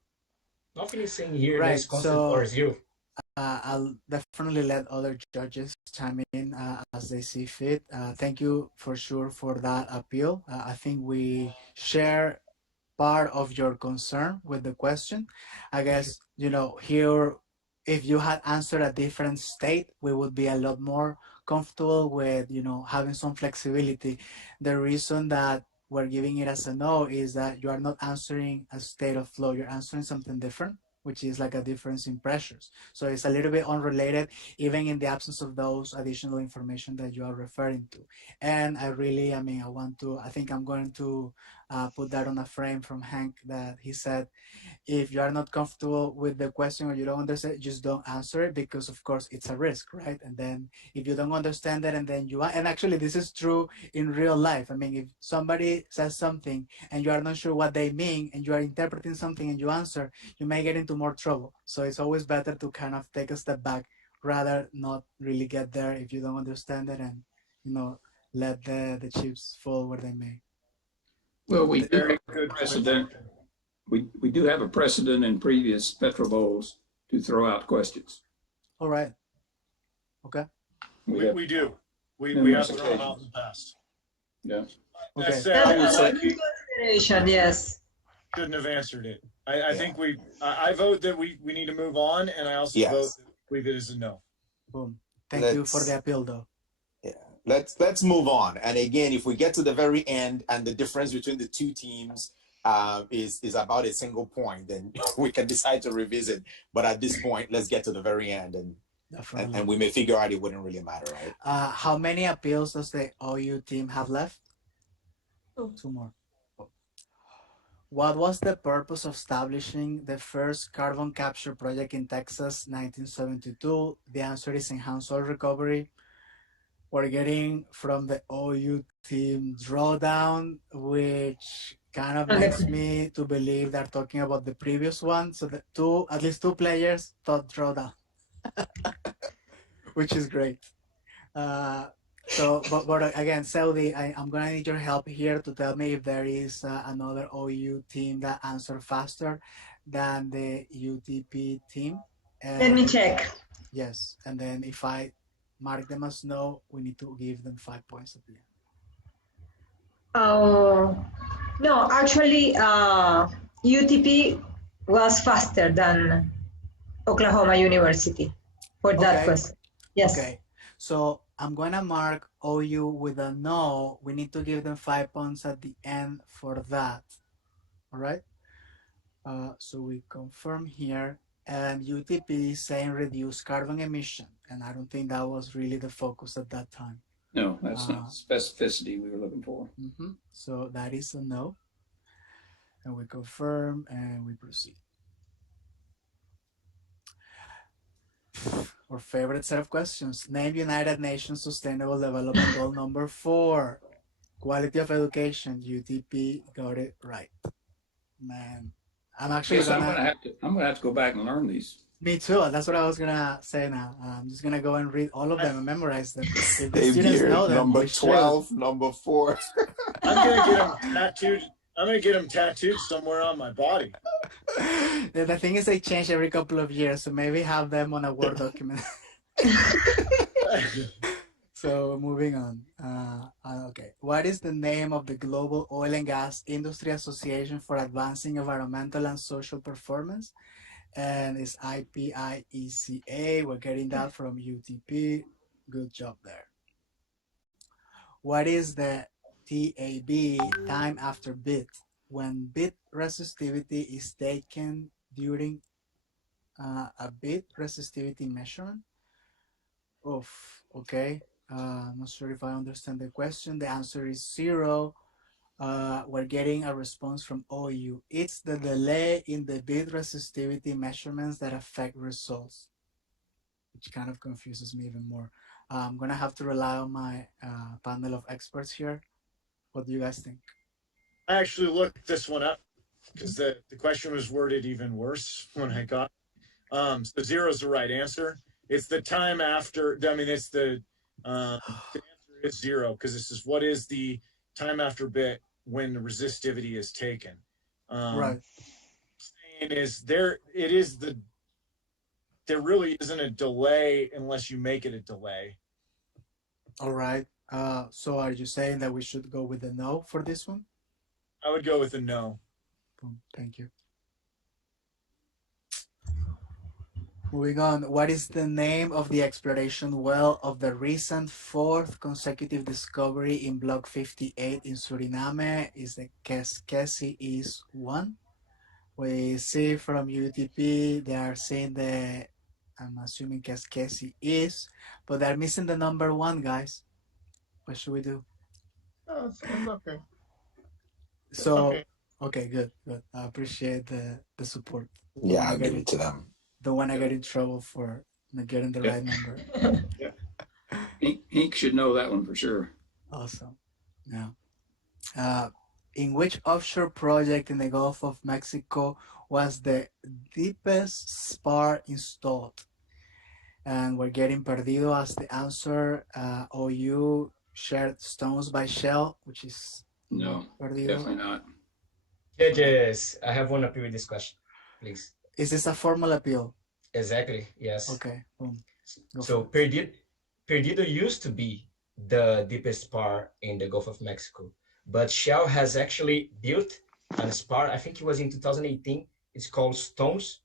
Nothing is saying here that it's constant or 0. I'll definitely let other judges chime in as they see fit. Thank you for sure for that appeal. I think we share part of your concern with the question. I guess, you know, here, if you had answered a different state, we would be a lot more comfortable with, you know, having some flexibility. The reason that we're giving it as a no is that you are not answering a state of flow, you're answering something different, which is like a difference in pressures. So it's a little bit unrelated, even in the absence of those additional information that you are referring to. And I think I'm going to put that on a frame from Hank that he said, if you are not comfortable with the question or you don't understand, just don't answer it, because of course it's a risk, right? And then if you don't understand it and then and actually this is true in real life. I mean, if somebody says something and you are not sure what they mean and you are interpreting something and you answer, you may get into more trouble. So it's always better to kind of take a step back, rather not really get there if you don't understand it, and, you know, let the chips fall where they may. Well, we do have a precedent. We do have a precedent in previous PetroBowls to throw out questions. All right. Okay. We do. We have thrown them out in the past. Yeah. Okay. Yes. Shouldn't have answered it. I think I vote that we need to move on, and I also vote that leave it as a no. Boom. Thank you for the appeal, though. Yeah, let's move on. And again, if we get to the very end and the difference between the two teams is about a single point, then we can decide to revisit. But at this point, let's get to the very end, and we may figure out it wouldn't really matter, right? How many appeals does the OU team have left? Two more. What was the purpose of establishing the first carbon capture project in Texas, 1972? The answer is enhanced oil recovery. We're getting from the OU team drawdown, which kind of makes me to believe they're talking about the previous one. So at least two players thought drawdown, which is great. But again, Saudi, I'm gonna need your help here to tell me if there is another OU team that answered faster than the UTP team. Let me check. Yes, and then if I mark them as no, we need to give them 5 points at the end. Oh, no, actually, UTP was faster than Oklahoma University for that question. Yes. Okay, so I'm gonna mark OU with a no. We need to give them 5 points at the end for that. All right. So we confirm here, and UTP is saying reduce carbon emission, and I don't think that was really the focus at that time. No, that's not specificity we were looking for. So that is a no, and we confirm and we proceed. Our favorite set of questions. Name United Nations Sustainable Development Goal number 4. Quality of education. UTP got it right. Man, I'm actually I'm gonna have to go back and learn these. Me too. That's what I was gonna say now. I'm just gonna go and read all of them and memorize them. If the students know them, number 12, number 4. I'm gonna get them tattooed. I'm gonna get them tattooed somewhere on my body. The thing is, they change every couple of years, so maybe have them on a Word document. So moving on. Okay, what is the name of the Global Oil and Gas Industry Association for Advancing Environmental and Social Performance? And it's IPIECA. We're getting that from UTP. Good job there. What is the TAB, time after bit? When bit resistivity is taken during a bit resistivity measurement? Oof, okay. Not sure if I understand the question. The answer is 0. We're getting a response from OU. It's the delay in the bit resistivity measurements that affect results, which kind of confuses me even more. I'm gonna have to rely on my panel of experts here. What do you guys think? I actually looked this one up because the question was worded even worse when I got it. So 0 is the right answer. It's the time after, I mean, it's the answer is 0 because this is what is the time after bit when the resistivity is taken. Right. Saying is there really isn't a delay unless you make it a delay. All right. So are you saying that we should go with the no for this one? I would go with a no. Thank you. Moving on, what is the name of the exploration well of the recent 4th consecutive discovery in Block 58 in Suriname? Is the Keskesi East 1? We see from UTP, they are saying I'm assuming Keskesi East, but they're missing the number 1, guys. What should we do? Oh, it's okay. So, okay, good. I appreciate the support. Yeah, I'll give it to them. Don't want to get in trouble for not getting the right number. Yeah. Hink should know that one for sure. Awesome. Yeah. In which offshore project in the Gulf of Mexico was the deepest spar installed? And we're getting Perdido as the answer. OU shared stones by Shell, which is no, Perdido. Definitely not. Judges, I have one appeal with this question, please. Is this a formal appeal? Exactly, yes. Okay, boom. So Perdido used to be the deepest spar in the Gulf of Mexico, but Shell has actually built a spar, I think it was in 2018, it's called stones.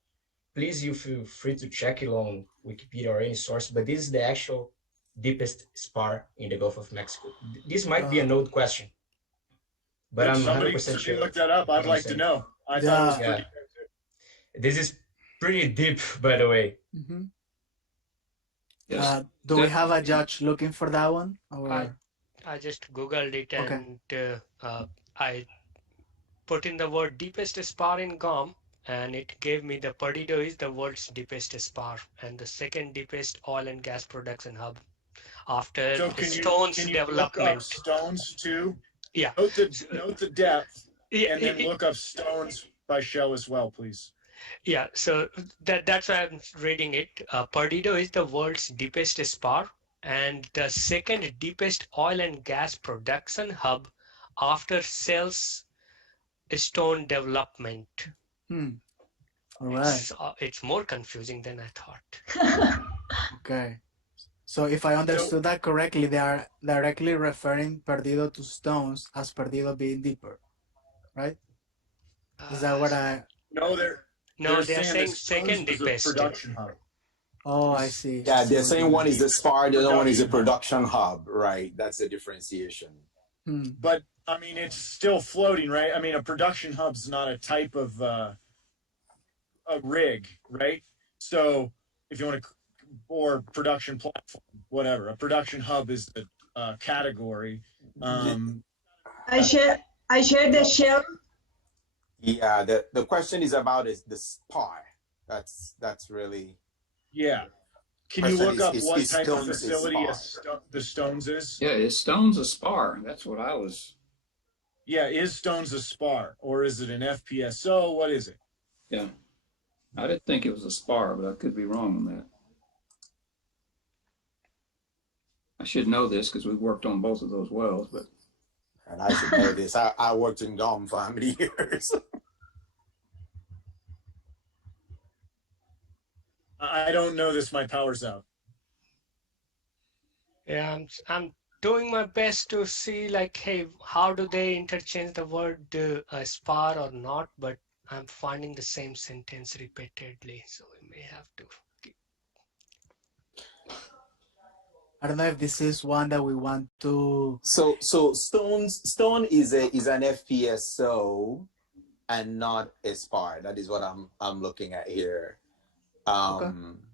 Please, you feel free to check it on Wikipedia or any source, but this is the actual deepest spar in the Gulf of Mexico. This might be an old question, but I'm 100% sure. Somebody look that up. I'd like to know. I thought it was pretty good too. This is pretty deep, by the way. Mm-hmm. Yes. Do we have a judge looking for that one? Or? I just Googled it and I put in the word deepest spar in GOM, and it gave me the Perdido is the world's deepest spar and the second deepest oil and gas production hub after the Stones development. Look up Stones too? Yeah. Note the depth, and then look up Stones by shell as well, please. Yeah, so that's why I'm reading it. Perdido is the world's deepest spar and the second deepest oil and gas production hub after Shell's Stone development. All right. It's more confusing than I thought. Okay. So if I understood that correctly, they are directly referring Perdido to Stones as Perdido being deeper, right? Is that what I... No, they're saying second deepest. Production hub. Oh, I see. Yeah, they're saying one is the spar, the other one is a production hub, right? That's the differentiation. But I mean, it's still floating, right? I mean, a production hub's not a type of a rig, right? So if you want to, or production platform, whatever, a production hub is the category. I share the shell. Yeah, the question is about the spar. That's really. Yeah. Can you look up what type of facility the Stones is? Yeah, is Stones a spar? That's what I was. Yeah, is Stones a spar or is it an FPSO? What is it? Yeah, I didn't think it was a spar, but I could be wrong on that. I should know this because we've worked on both of those wells, but. And I should know this. I worked in GOM for how many years? I don't know this. My power's out. Yeah, I'm doing my best to see like, hey, how do they interchange the word spar or not? But I'm finding the same sentence repeatedly, so we may have to. I don't know if this is one that we want to. So stone is an FPSO and not a spar. That is what I'm looking at here. Now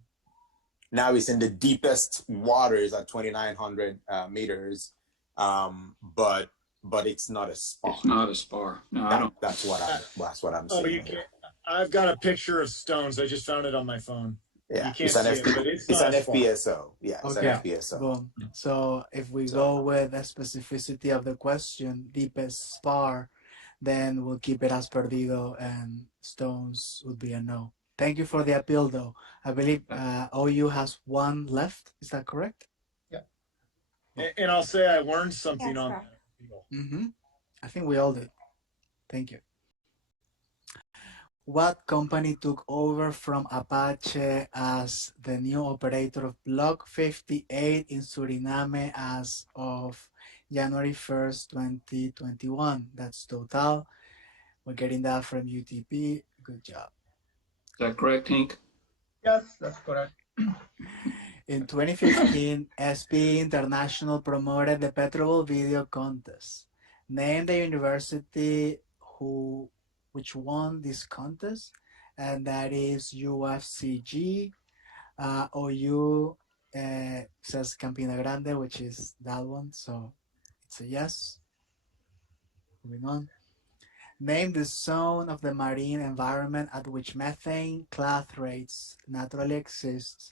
it's in the deepest waters at 2,900 meters, but it's not a spar. It's not a spar. No, I don't. That's what I'm saying. Oh, you can't. I've got a picture of Stones. I just found it on my phone. Yeah, you can't see it, but it's an FPSO. Yeah, it's an FPSO. Boom. So if we go with the specificity of the question, deepest spar, then we'll keep it as Perdido, and Stones would be a no. Thank you for the appeal, though. I believe OU has one left. Is that correct? Yeah. And I'll say I learned something on that. I think we all did. Thank you. What company took over from Apache as the new operator of Block 58 in Suriname as of January 1st, 2021? That's Total. We're getting that from UTP. Good job. Is that correct, Hank? Yes, that's correct. In 2015, SPE International promoted the PetroBowl video contest. Name the university which won this contest, and that is UFCG. OU says Campina Grande, which is that one, so it's a yes. Moving on. Name the zone of the marine environment at which methane clathrates naturally exists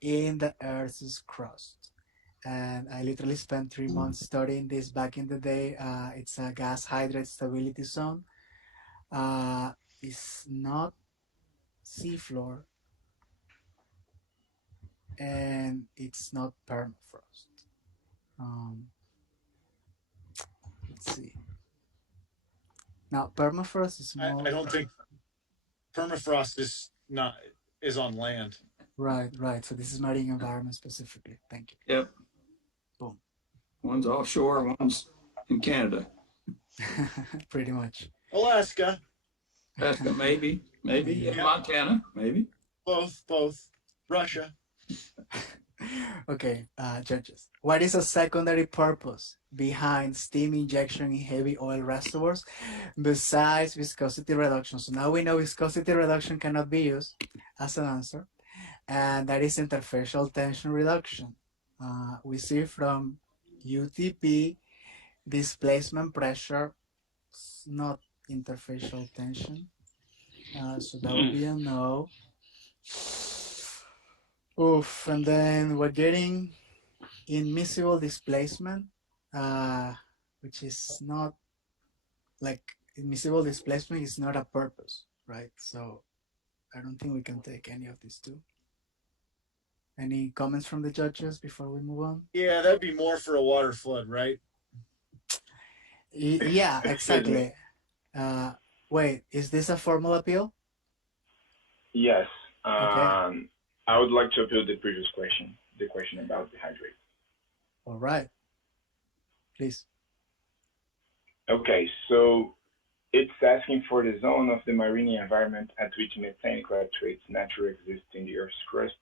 in the Earth's crust. And I literally spent 3 months studying this back in the day. It's a gas hydrate stability zone. It's not seafloor, and it's not permafrost. Let's see. Now, permafrost is more. I don't think permafrost is on land. Right. So this is marine environment specifically. Thank you. Yep. Boom. One's offshore, one's in Canada. Pretty much. Alaska. Alaska, maybe. Yeah, Montana, maybe. Both. Russia. Okay, judges. What is a secondary purpose behind steam injection in heavy oil reservoirs besides viscosity reduction? So now we know viscosity reduction cannot be used as an answer, and that is interfacial tension reduction. We see from UTP displacement pressure, not interfacial tension. So that would be a no. Oof, and then we're getting immiscible displacement, which is not like immiscible displacement is not a purpose, right? So I don't think we can take any of these two. Any comments from the judges before we move on? Yeah, that'd be more for a water flood, right? Yeah, exactly. Wait, is this a formal appeal? Yes. Okay. I would like to appeal the previous question, the question about the hydrate. All right. Please. Okay, so it's asking for the zone of the marine environment at which methane nitrates naturally exist in the Earth's crust.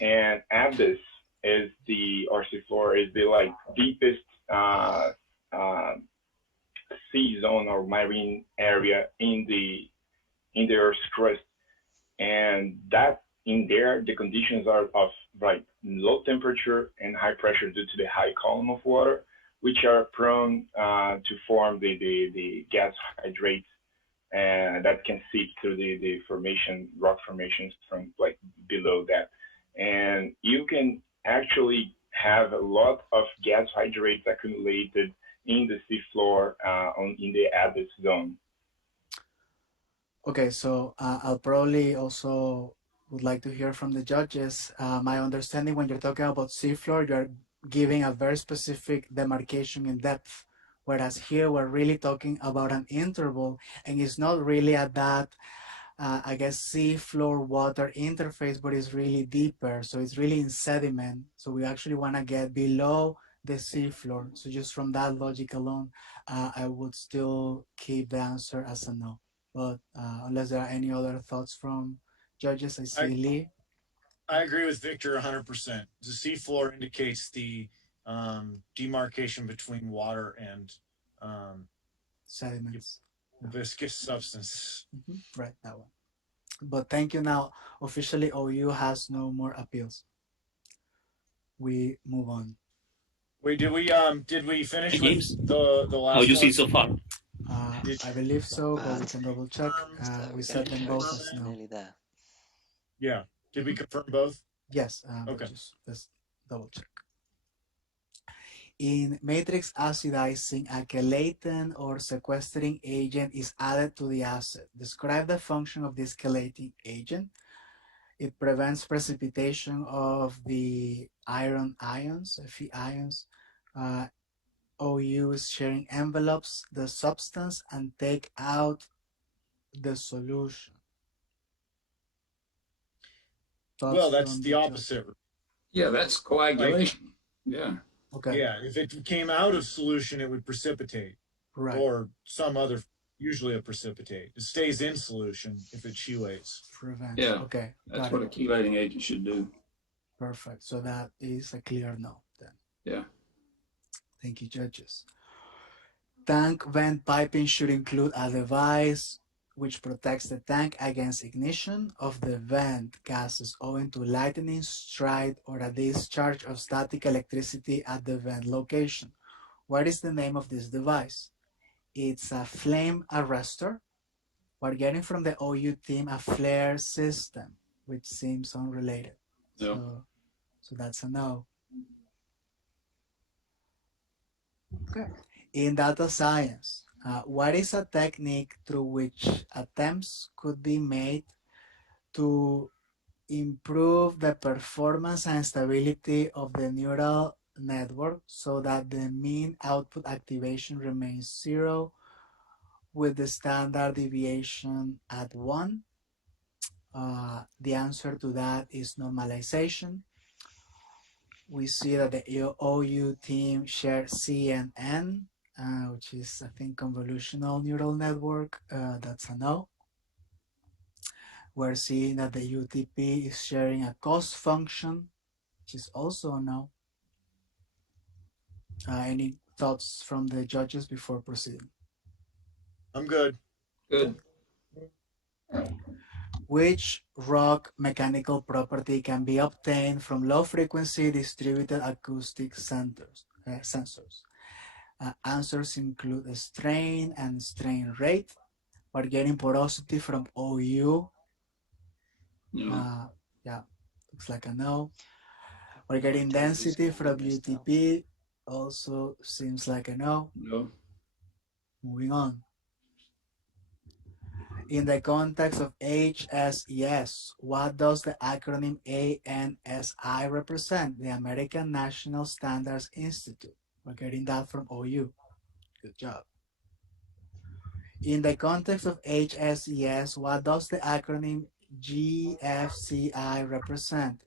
And abyss is or seafloor is the like deepest sea zone or marine area in the Earth's crust. And that in there, the conditions are of like low temperature and high pressure due to the high column of water, which are prone to form the gas hydrates and that can seep through the rock formations from like below that. And you can actually have a lot of gas hydrates accumulated in the seafloor in the abyss zone. Okay, so I'll probably also would like to hear from the judges. My understanding when you're talking about seafloor, you're giving a very specific demarcation in depth, whereas here we're really talking about an interval, and it's not really at that, I guess, seafloor water interface, but it's really deeper. So it's really in sediment. So we actually want to get below the seafloor. So just from that logic alone, I would still keep the answer as a no. But unless there are any other thoughts from judges, I see Lee. I agree with Victor 100%. The seafloor indicates the demarcation between water and sediments, viscous substance. Right, that one. But thank you. Now, officially, OU has no more appeals. We move on. Wait, did we finish James, with the last how you one? see so far? I believe so, but we can double check. We set them both as no. Nearly there. Yeah. Did we confirm both? Yes. Okay. Let's double check. In matrix acidizing, a chelating or sequestering agent is added to the acid. Describe the function of this chelating agent. It prevents precipitation of the iron ions, Fe ions. OU is sharing envelopes, the substance, and take out the solution. Well, that's the opposite. Yeah, that's coagulation. Yeah. Okay. Yeah, if it came out of solution, it would precipitate. Right. Or some other, usually a precipitate. It stays in solution if it chelates. Prevent. Yeah. Okay. That's what a chelating agent should do. Perfect. So that is a clear no then. Yeah. Thank you, judges. Tank vent piping should include a device which protects the tank against ignition of the vent gases owing to lightning strike or a discharge of static electricity at the vent location. What is the name of this device? It's a flame arrestor. We're getting from the OU team a flare system, which seems unrelated. No. So that's a no. Okay. In data science, what is a technique through which attempts could be made to improve the performance and stability of the neural network so that the mean output activation remains 0 with the standard deviation at 1? The answer to that is normalization. We see that the OU team shares CNN, which is, I think, convolutional neural network. That's a no. we're seeing that the UTP is sharing a cost function, which is also a no. Any thoughts from the judges before proceeding? I'm good. Good. Which rock mechanical property can be obtained from low-frequency distributed acoustic sensors? Answers include strain and strain rate. We're getting porosity from OU. No. Yeah, looks like a no. We're getting density from UTP. Also seems like a no. No. Moving on. In the context of HSES, what does the acronym ANSI represent? The American National Standards Institute. We're getting that from OU. Good job. In the context of HSES, what does the acronym GFCI represent?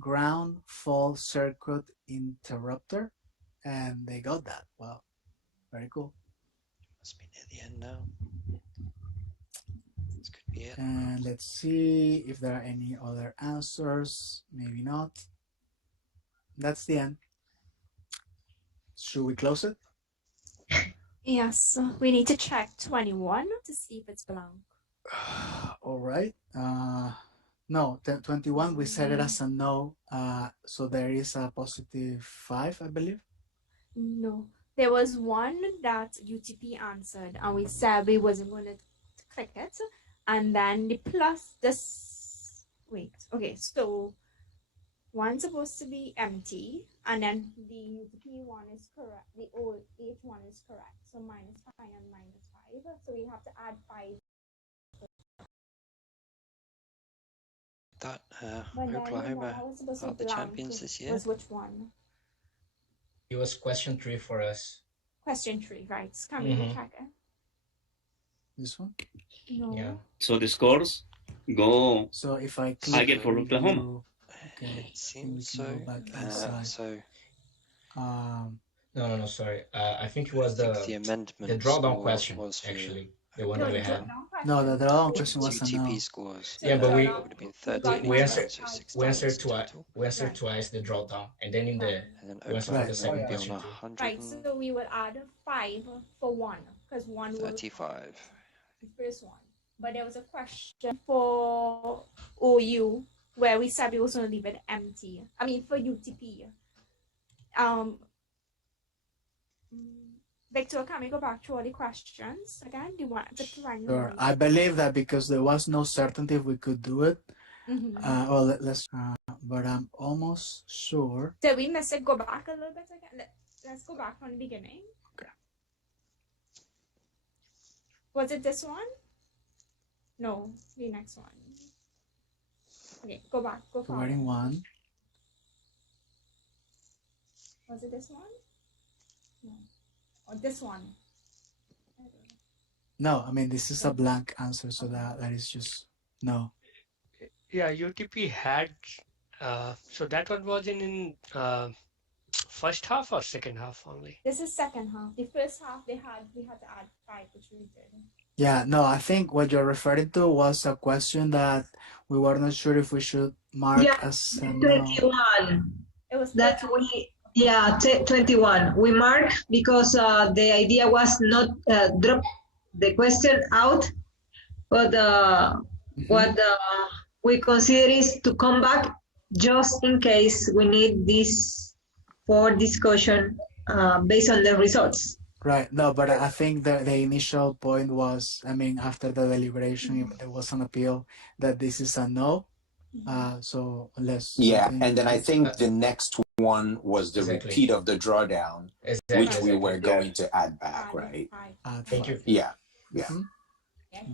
Ground Fault Circuit Interrupter. And they got that. Wow. Very cool. Must be near the end now. This could be it. And let's see if there are any other answers. Maybe not. That's the end. Should we close it? Yes, we need to check 21 to see if it's blank. All right. No, 21, we set it as a no. So there is a positive 5, I believe. No, there was one that UTP answered, and we said we wasn't going to click it. And then the plus this, wait, okay, so one's supposed to be empty, and then the UTP one is correct, the H one is correct. So -5 and -5. So we have to add 5. That But then Oklahoma was supposed are to the blank. champions this year. Was which one? It was question 3 for us. Question 3, right? Can we check it? This one? No. Yeah. So the scores go. So if I click I get for Oklahoma. Okay, It seems so. go back inside. So No, sorry. I think it was the amendment drawdown score question, was for actually. The one that we had. No, the drawdown question was a UTP no. scores. Yeah, but It would have been 13 we each answered round, so 16 we answered in twice. total. We answered twice the drawdown, and then in the And then we answered for Oklahoma the second would be on question too. 135. Right, so we will add 5 for one, because one will the first one. But there was a question for OU where we said we was going to leave it empty. I mean, for UTP. Victor, can we go back to all the questions again? Do you want to Sure. I believe that because there was no certainty if we could do it. Well, let's. But I'm almost sure. Did we miss it? Go back a little bit again. Let's go back from the beginning. Okay. Was it this one? No, the next one. Okay, go back. Go forward. Writing 1. Was it this one? No. Or this one? No, I mean, this is a blank answer, so that is just no. Yeah, UTP had, so that one was in first half or second half only? This is second half. The first half we had to add 5, which we did. Yeah, no, I think what you're referring to was a question that we were not sure if we should mark as a no. 21. It was that we 21. We mark because the idea was not drop the question out, but what we consider is to come back just in case we need this for discussion based on the results. Right. No, but I think the initial point was, I mean, after the deliberation, there was an appeal that this is a no. So let's. Yeah, and then I think the next one was the Exactly. repeat of the drawdown, which we were going to add back, right? Thank you. Yeah. Yeah,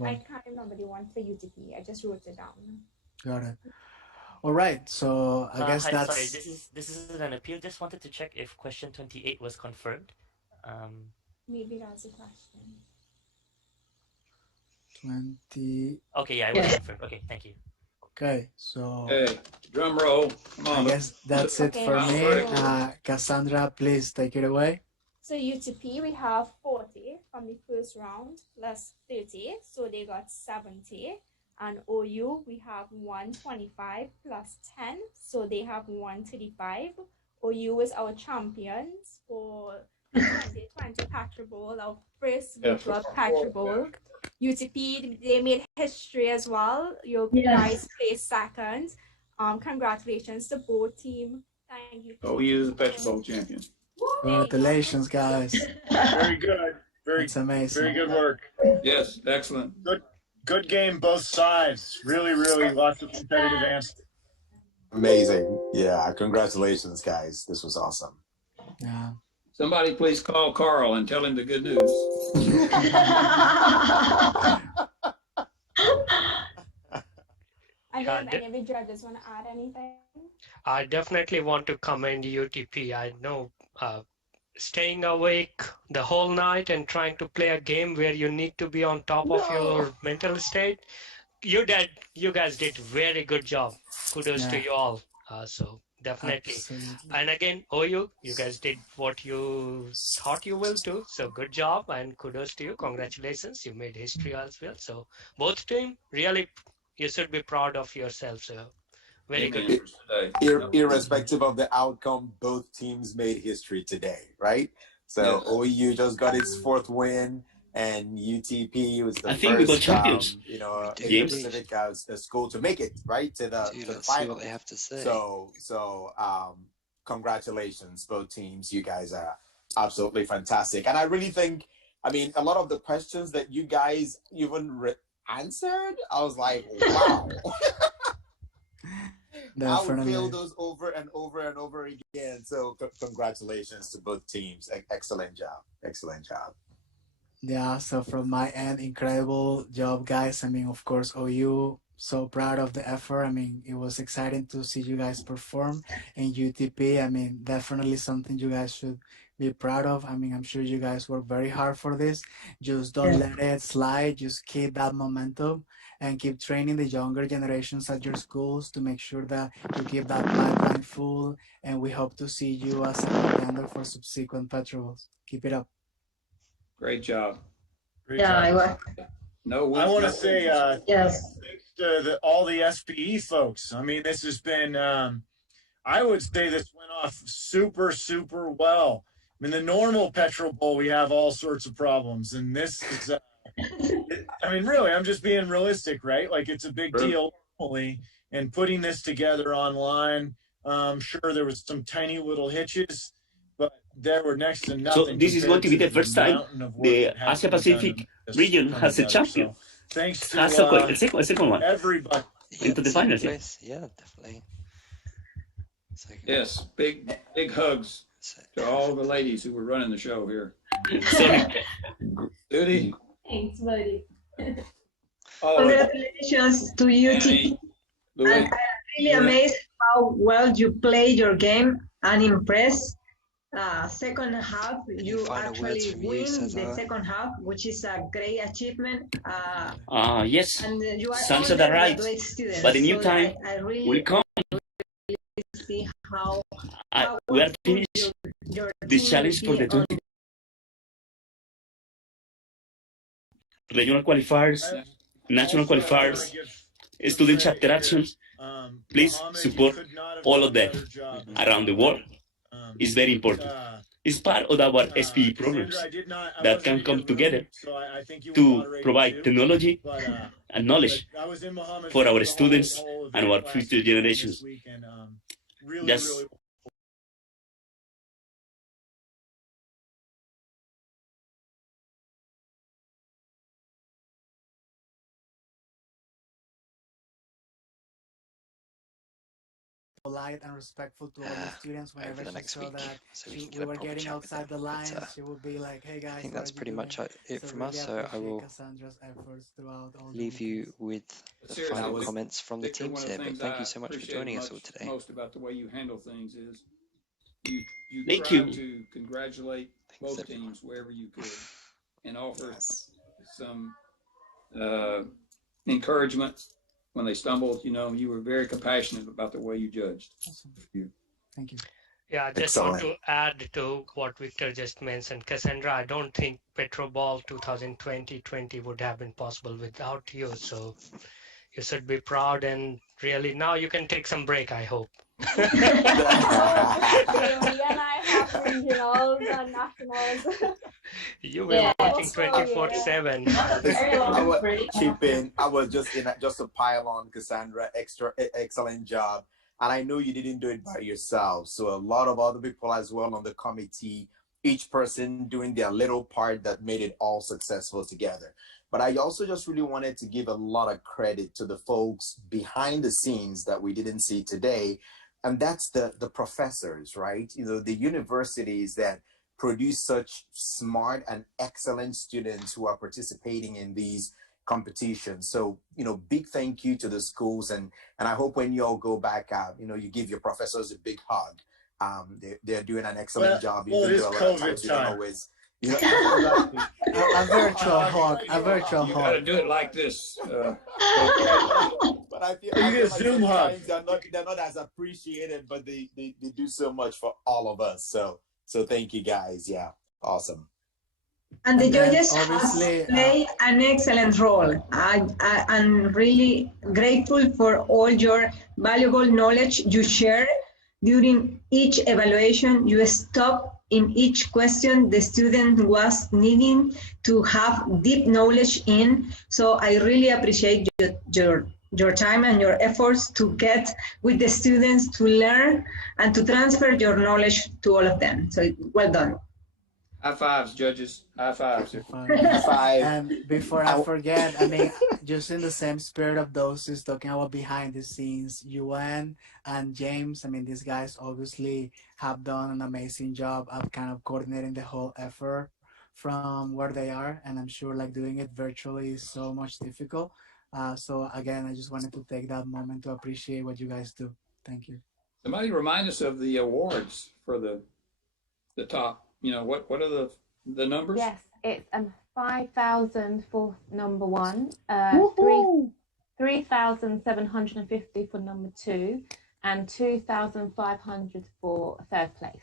I can't remember the one for UTP. I just wrote it down. Got it. All right. So I guess hi, that's. Sorry, this is an appeal. Just wanted to check if question 28 was confirmed. Maybe that's a question. 20. Okay, yeah, it was confirmed. Okay, thank you. Okay, so. Hey, drum roll. Come on. I guess that's it for me. Cassandra, please take it away. So UTP, we have 40 from the first round plus 30, so they got 70. And OU, we have 125 plus 10, so they have 135. OU is our champions for the 2020 PetroBowl, our first virtual PetroBowl. UTP, they made history as well. You guys placed second. Congratulations to both team. Thank you. OU is the PetroBowl champion. Congratulations, guys. Very good. It's amazing. Very good work. Yes, excellent. Good game, both sides. Really, lots of competitive answers. Amazing. Yeah, congratulations, guys. This was awesome. Yeah. Somebody please call Carl and tell him the good news. I don't know if any of the judges want to add anything. I definitely want to commend UTP. I know staying awake the whole night and trying to play a game where you need to be on top of your mental state. You guys did very good job. Kudos to you all. So definitely. Absolutely. And again, OU, you guys did what you thought you will do. So good job and kudos to you. Congratulations. You made history as well. So both team, really, you should be proud of yourself. So very good. Irrespective of the outcome, both teams made history today, right? So OU just got its 4th win, and UTP was the I think we got champions. Pacific school to make it right to the final. See what they have to say. So congratulations, both teams. You guys are absolutely fantastic, and I really think, I mean, a lot of the questions that you guys even answered, I was like, wow. I would feel those over and over and over again. So congratulations to both teams. Excellent job. Excellent job. Yeah, so from my end, incredible job, guys. I mean, of course, OU, so proud of the effort. I mean, it was exciting to see you guys perform. And UTP, I mean, definitely something you guys should be proud of. I mean, I'm sure you guys work very hard for this. Just don't let it slide. Just keep that momentum and keep training the younger generations at your schools to make sure that you keep that pipeline full. And we hope to see you as a contender for subsequent PetroBowls. Keep it up. Great job. I want to say thanks to all the SPE folks. I mean, this has been, I would say this went off super, super well. I mean, the normal PetroBowl, we have all sorts of problems. And this is, I mean, really, I'm just being realistic, right? Like, it's a big deal normally. And putting this together online, I'm sure there was some tiny little hitches, but there were next to nothing. So this is going to be the first time the Asia Pacific region has a champion. Thanks to el second one. Everybody. Into the finals. Yeah, definitely. Yes, big hugs to all the ladies who were running the show here. Judy. Thanks, buddy. Congratulations to UTP. I'm really amazed how well you played your game and impressed. Second half, you actually win the second half, which is a great achievement. Yes, and you are sounds all about right. great students. But the new So time I really will come. see how we are finished this challenge for the 20 regional qualifiers, national qualifiers, student chapter actions. Please support all of them around the world. It's very important. It's part of our SPE programs that can come together to provide technology and knowledge for our students and our future generations. Just polite and respectful to all the students. Whenever the she next saw week, that so we we can get a were proper getting chat with outside them. the lines, But, she would be like, "Hey guys, I think what that's are you pretty much doing?" it So from really us. So I appreciate will Cassandra's efforts throughout all the leave you with the Seriously, final comments from the Victor, teams one of here. the But things thank I you so much for appreciate joining us all today. most about the way you handle things is you Thank try you. to congratulate both teams wherever you could and offer some encouragement when they stumbled. You know, you were very compassionate about the way you judged. Thank you. Yeah, I just want to add to what Victor just mentioned. Cassandra, I don't think PetroBowl 2020 would have been possible without you. So you should be proud and really now you can take some break, I hope. So, and I have regionals and nationals. You were working Also, 24/7. I was chip in. I was just to pile on Cassandra. Excellent job. And I know you didn't do it by yourself. So a lot of other people as well on the committee, each person doing their little part that made it all successful together. But I also just really wanted to give a lot of credit to the folks behind the scenes that we didn't see today. And that's the professors, right? You know, the universities that produce such smart and excellent students who are participating in these competitions. So, you know, big thank you to the schools. And I hope when you all go back out, you know, you give your professors a big hug. They're doing an excellent job. Well, it is COVID time. Always, you know, a virtual hug. A virtual You hug. got to do it like this. but I feel You like Zoom hug. they're not as appreciated, but they do so much for all of us. So thank you guys. Yeah, awesome. And the And then judges obviously, play an excellent role. I'm really grateful for all your valuable knowledge you share during each evaluation. You stop in each question the student was needing to have deep knowledge in. So I really appreciate your time and your efforts to get with the students to learn and to transfer your knowledge to all of them. So well done. High fives, judges. High fives. High five. And before I forget, I mean, just in the same spirit of those who's talking about behind the scenes, UN and James, I mean, these guys obviously have done an amazing job of kind of coordinating the whole effort from where they are. And I'm sure like doing it virtually is so much difficult. So again, I just wanted to take that moment to appreciate what you guys do. Thank you. Somebody remind us of the awards for the top. You know, what are the numbers? Yes, it's 5,000 for number one, 3,750 for number two, and 2,500 for third place.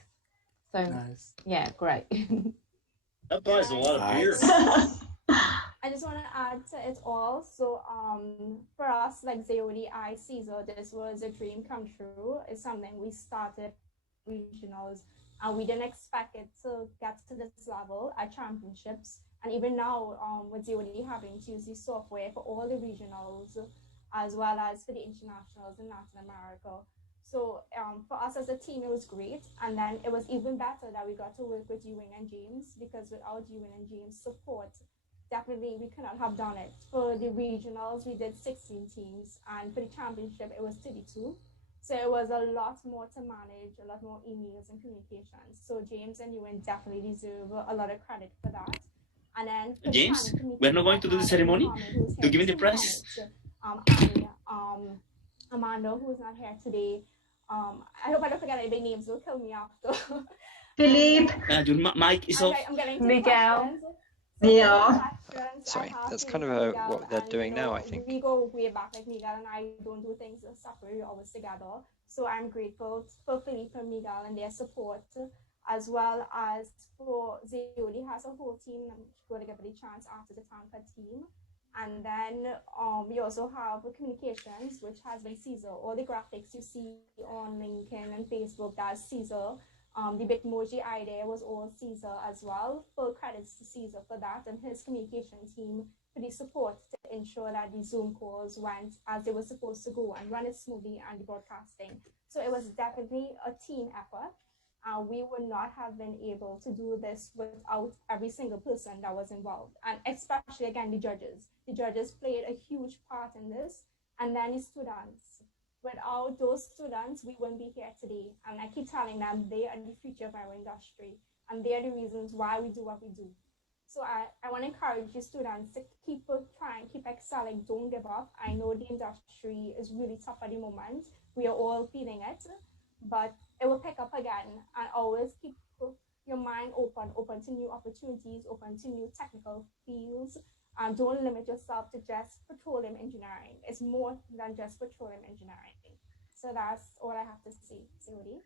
So nice. Yeah, great. That buys a lot of beer. I just want to add to it all. So for us, like Zeodi, Caesar, this was a dream come true. It's something we started regionals. And we didn't expect it to get to this level at championships. And even now, with Zulia having to use the software for all the regionals, as well as for the internationals in Latin America. So for us as a team, it was great. And then it was even better that we got to work with Ewing and James, because without Ewing and James' support, definitely we could not have done it. For the regionals, we did 16 teams. And for the championship, it was 32. So it was a lot more to manage, a lot more emails and communications. So James and Ewan definitely deserve a lot of credit for that. And then James, we're not going to do the ceremony to give me the prize. And Amanda, who is not here today. I hope I don't forget any names. Don't kill me after. Philippe. Your mic is off. I'm getting to Miguel. questions. Yeah. Sorry, that's kind of what they're doing now, I think. We go way back, like Miguel and I don't do things separate, we're always together. So I'm grateful for Philippe and Miguel and their support, as well as for Zeodi has a whole team. I'm going to give it a chance after the tanker team. And then we also have communications, which has been Caesar. All the graphics you see on LinkedIn and Facebook, that's Caesar. The Bitmoji idea was all Caesar as well. Full credits to Caesar for that and his communication team for the support to ensure that the Zoom calls went as they were supposed to go and run it smoothly and the broadcasting. So it was definitely a team effort. We would not have been able to do this without every single person that was involved. And especially, again, the judges. The judges played a huge part in this. And then the students. Without those students, we wouldn't be here today. And I keep telling them they are the future of our industry. And they are the reasons why we do what we do. So I want to encourage the students to keep trying, keep excelling, don't give up. I know the industry is really tough at the moment. We are all feeling it, but it will pick up again. And always keep your mind open to new opportunities, open to new technical fields. Don't limit yourself to just petroleum engineering. It's more than just petroleum engineering. So that's all I have to say, Zulia.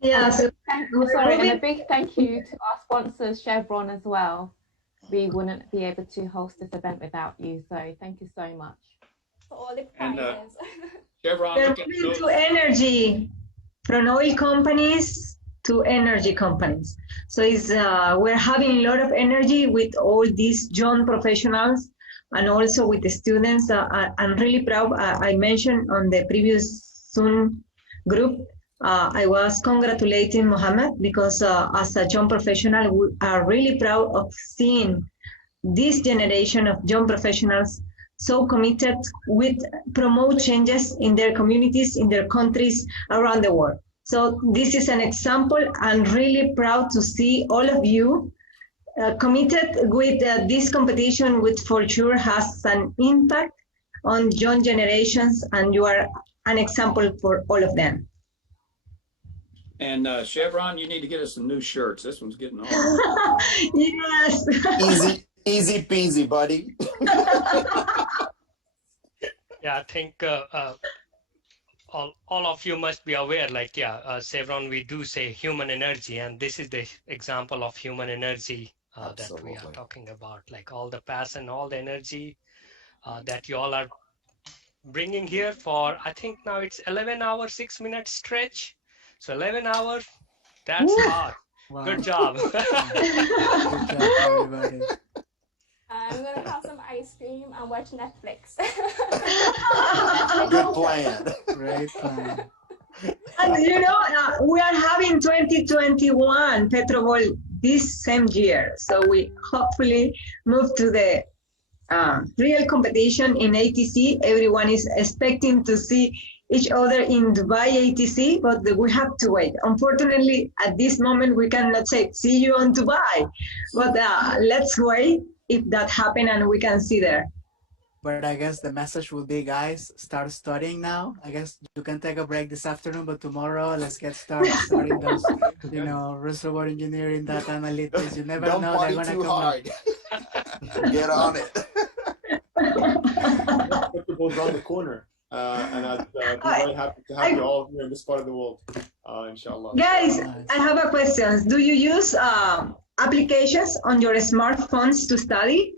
Yeah, and a big thank you to our sponsors, Chevron, as well. We wouldn't be able to host this event without you, so thank you so much. For all the And prizes. Chevron, We're look at moving those. to energy, from oil companies to energy companies. So it's we're having a lot of energy with all these young professionals and also with the students. I'm really proud. I mentioned on the previous Zoom group, I was congratulating Mohammed because as a young professional, we are really proud of seeing this generation of young professionals so committed with promote changes in their communities, in their countries around the world. So this is an example. I'm really proud to see all of you committed with this competition, which for sure has an impact on young generations, and you are an example for all of them. And Chevron, you need to get us some new shirts. This one's getting old. Yes. Easy peasy, buddy. Yeah, I think all of you must be aware, like, Chevron, we do say human energy, and this is the example of human energy that we are talking about, like all the passion, all the energy that you all are bringing here for, I think now it's 11 hour, 6 minute stretch. So 11 hours, that's hard. Wow. Good job. Good job, everybody. I'm gonna have some ice cream and watch Netflix. Good plan. Great plan. And you know, we are having 2021 PetroBowl this same year. So we hopefully move to the real competition in ATC. Everyone is expecting to see each other in Dubai ATC, but we have to wait. Unfortunately, at this moment, we cannot say, see you on Dubai. But let's wait if that happens and we can see there. But I guess the message will be, guys, start studying now. I guess you can take a break this afternoon, but tomorrow, let's get started studying those, you know, reservoir engineering, data analytics. You never Don't know, they're party going to too come hard. up. Get on it. Football's around the corner. And I'd be very happy to have you all here in this part of the world, inshallah. Guys, I have a question. Do you use applications on your smartphones to study?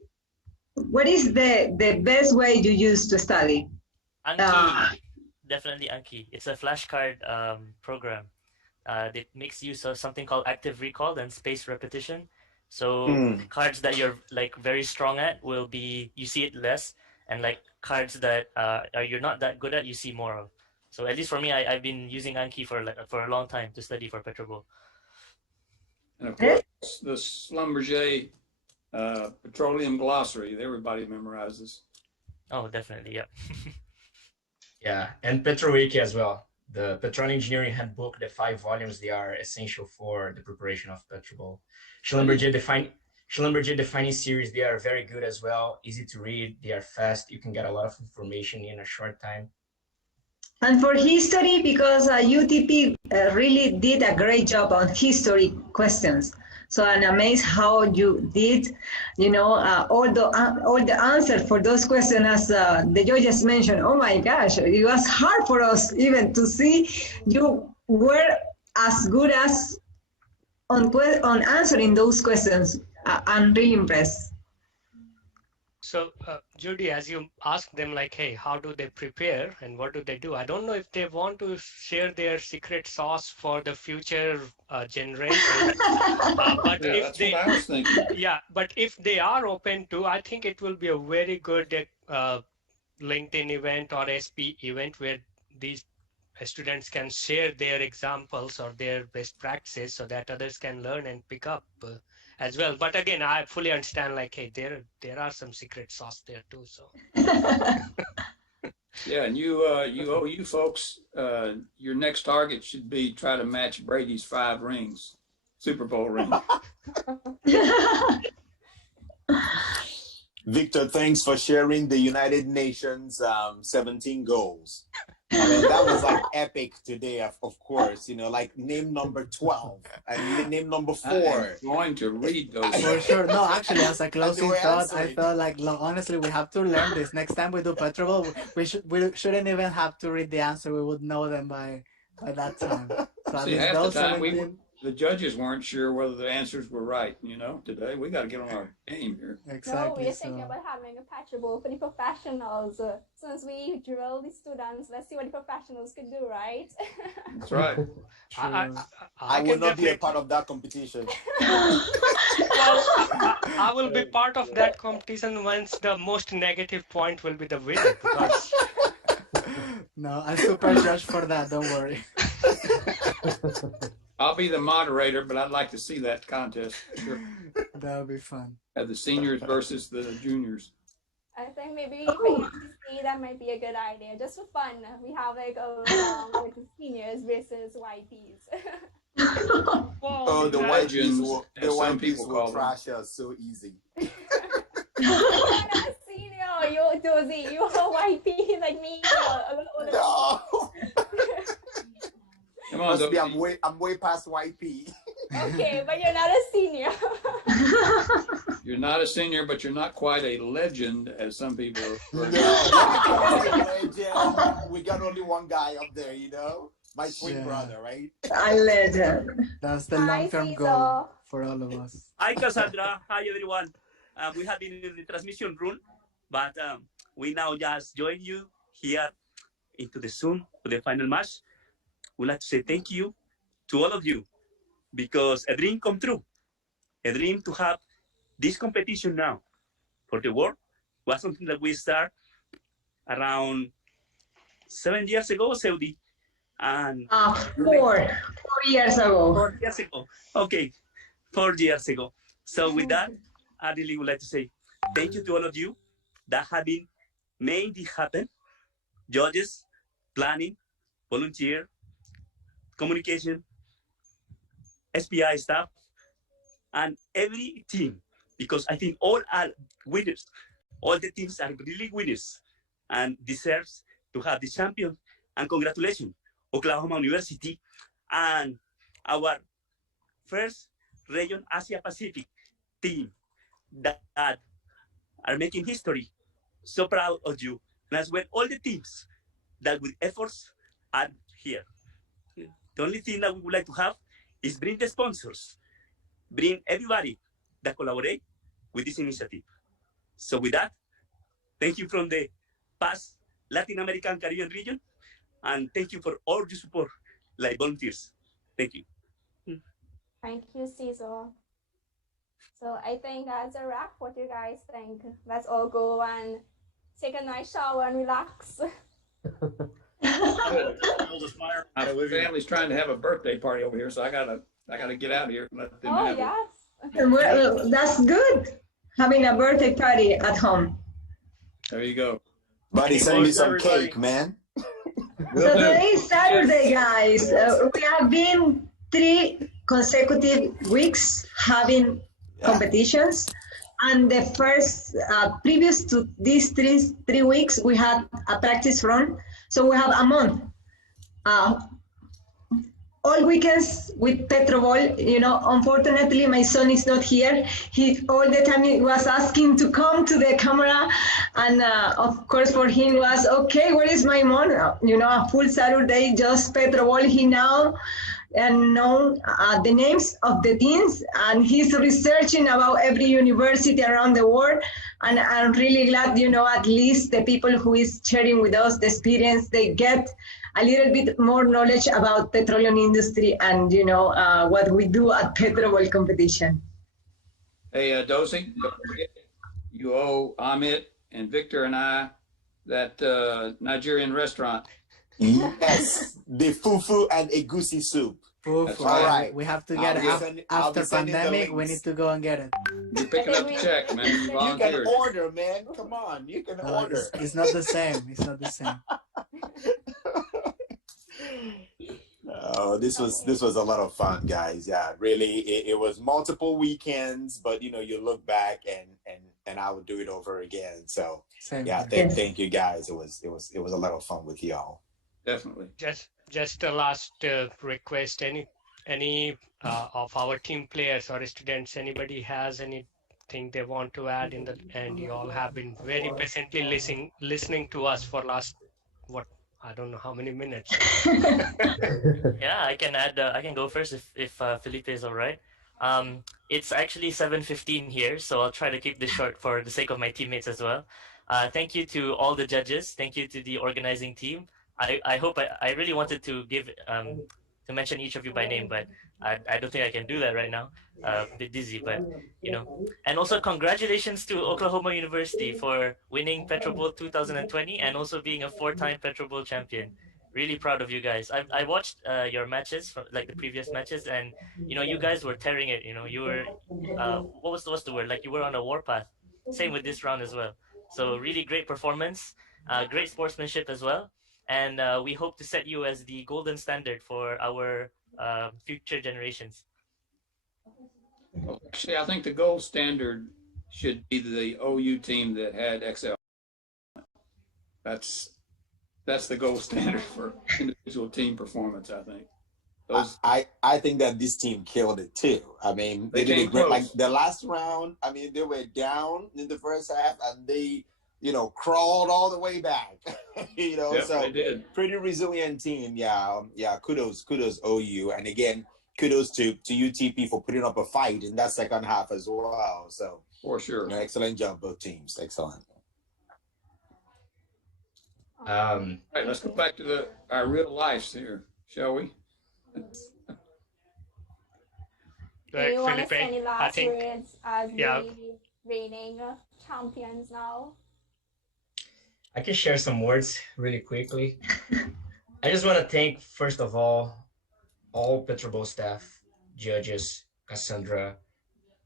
What is the best way you use to study? Anki, definitely Anki. It's a flashcard program that makes use of something called active recall and spaced repetition. So cards that you're like very strong at will be, you see it less, and like cards that you're not that good at, you see more of. So at least for me, I've been using Anki for a long time to study for PetroBowl. And of course, the Schlumberger Petroleum glossary, everybody memorizes. Oh, definitely, yeah. Yeah, and PetroWiki as well. The Petroleum Engineering Handbook, the 5 volumes, they are essential for the preparation of PetroBowl. Schlumberger Defining Series, they are very good as well, easy to read, they are fast, you can get a lot of information in a short time. And for history, because UTP really did a great job on history questions. So I'm amazed how you did, you know, all the answers for those questions, as the judges mentioned. Oh my gosh, it was hard for us even to see you were as good as on answering those questions. I'm really impressed. So, Judy, as you ask them, like, hey, how do they prepare and what do they do? I don't know if they want to share their secret sauce for the future generation. But Yeah, if that's they, what I was thinking. yeah, but if they are open to, I think it will be a very good LinkedIn event or SP event where these students can share their examples or their best practices so that others can learn and pick up as well. But again, I fully understand, like, hey, there are some secret sauce there too. So Yeah, and you folks, your next target should be try to match Brady's 5 rings, Super Bowl ring. Victor, thanks for sharing the United Nations 17 goals. I mean, that was like epic today, of course, you know, like name number 12 and name number 4. I'm going to read those. For sure. No, actually, as a closing thought, I thought, like, honestly, we have to learn this. Next time we do PetroBowl, we shouldn't even have to read the answer. We would know them by that time. So See, half the time the judges weren't sure whether the answers were right. You know, today we got to get on our game here. No, we're thinking about having a PetroBowl for the professionals. Since we drill the students, let's see what the professionals can do, right? That's right. I will not be a part of that competition. Well, I will be part of that competition once the most negative point will be the winner. Because no, I'm super judged for that. Don't worry. I'll be the moderator, but I'd like to see that contest. Sure. That would be fun. Have the seniors versus the juniors. I think maybe that might be a good idea, just for fun. We have like with the seniors versus YPs. Oh, the YPs will trash us so easy. You're not a senior, you're Dozy, you're a YP like me. No. Come on, Must be, I'm way past YP. Okay, but you're not a senior. You're not a senior, but you're not quite a legend, as some people. No, we got only one guy up there, you know, my twin brother, right? A legend. That's the long-term goal for all of us. Hi, Cassandra. Hi, everyone. We have been in the transmission room, but we now just join you here into the Zoom for the final match. We'd like to say thank you to all of you, because a dream come true. A dream to have this competition now for the world was something that we started around 7 years ago, Saudi. And 4 years ago. 4 years ago. Okay, 4 years ago. So with that, I really would like to say thank you to all of you that have been made it happen. Judges, planning, volunteer, communication, SPI staff, and every team, because I think all are winners. All the teams are really winners and deserves to have the champion. And congratulations, Oklahoma University and our first region Asia Pacific team that are making history. So proud of you. And as well, all the teams that with efforts are here. The only thing that we would like to have is bring the sponsors, bring everybody that collaborate with this initiative. So with that, thank you from the past Latin American Caribbean region, and thank you for all your support, like volunteers. Thank you. Thank you, Cesar. So I think that's a wrap. What do you guys think? Let's all go and take a nice shower and relax. My family's trying to have a birthday party over here, so I gotta get out of here and let them have it. Well, that's good. Having a birthday party at home. There you go. Buddy, send me some cake, man. So today is Saturday, guys. We have been 3 consecutive weeks having competitions. And the first, previous to these three weeks, we had a practice run. So we have a month. All weekends with PetroBowl, you know, unfortunately my son is not here. He all the time he was asking to come to the camera, and of course for him was okay. Where is my mom? You know, a full Saturday just PetroBowl. He now and know the names of the teams, and he's researching about every university around the world. And I'm really glad, you know, at least the people who is sharing with us the experience, they get a little bit more knowledge about petroleum industry and, you know, what we do at PetroBowl competition. Hey, Dozy, don't forget, you owe Amit and Victor and I that Nigerian restaurant. Yes, the fufu and egusi soup. Fufu. All right. We have to get it after pandemic. We need to go and get it. You're picking up the check, man. You You can order, man. Come on, you can order. It's not the same. It's not the same. Oh, this was a lot of fun, guys. Yeah, really, it was multiple weekends, but you know, you look back and I would do it over again. So yeah, thank you guys. It was a lot of fun with y'all. Definitely. Just a last request. Any of our team players or students, anybody has anything they want to add in the end? You all have been very patiently listening to us for last I don't know how many minutes. Yeah, I can add. I can go first if Felipe is all right. It's actually 7:15 here, so I'll try to keep this short for the sake of my teammates as well. Thank you to all the judges. Thank you to the organizing team. I hope I really wanted to give to mention each of you by name, but I don't think I can do that right now. A bit dizzy, but you know. And also congratulations to Oklahoma University for winning PetroBowl 2020 and also being a 4-time PetroBowl champion. Really proud of you guys. I watched your matches from like the previous matches, and you know you guys were tearing it. You know you were what's the word, like you were on a warpath. Same with this round as well. So really great performance, great sportsmanship as well, and we hope to set you as the golden standard for our future generations. Actually, I think the gold standard should be the OU team that had XL. That's the gold standard for individual team performance, I think. I think that this team killed it too. I mean, they did a great, like the last round. I mean, they were down in the first half and they, you know, crawled all the way back. You know, yep, so they did. Pretty resilient team. Yeah, kudos OU, and again, kudos to UTP for putting up a fight in that second half as well. So for sure, you know, excellent job both teams. Excellent. All right, let's go back to our real lives here, shall we? Do you want to say any last words as the reigning champions now? I can share some words really quickly. I just want to thank, first of all PetroBowl staff, judges, Cassandra,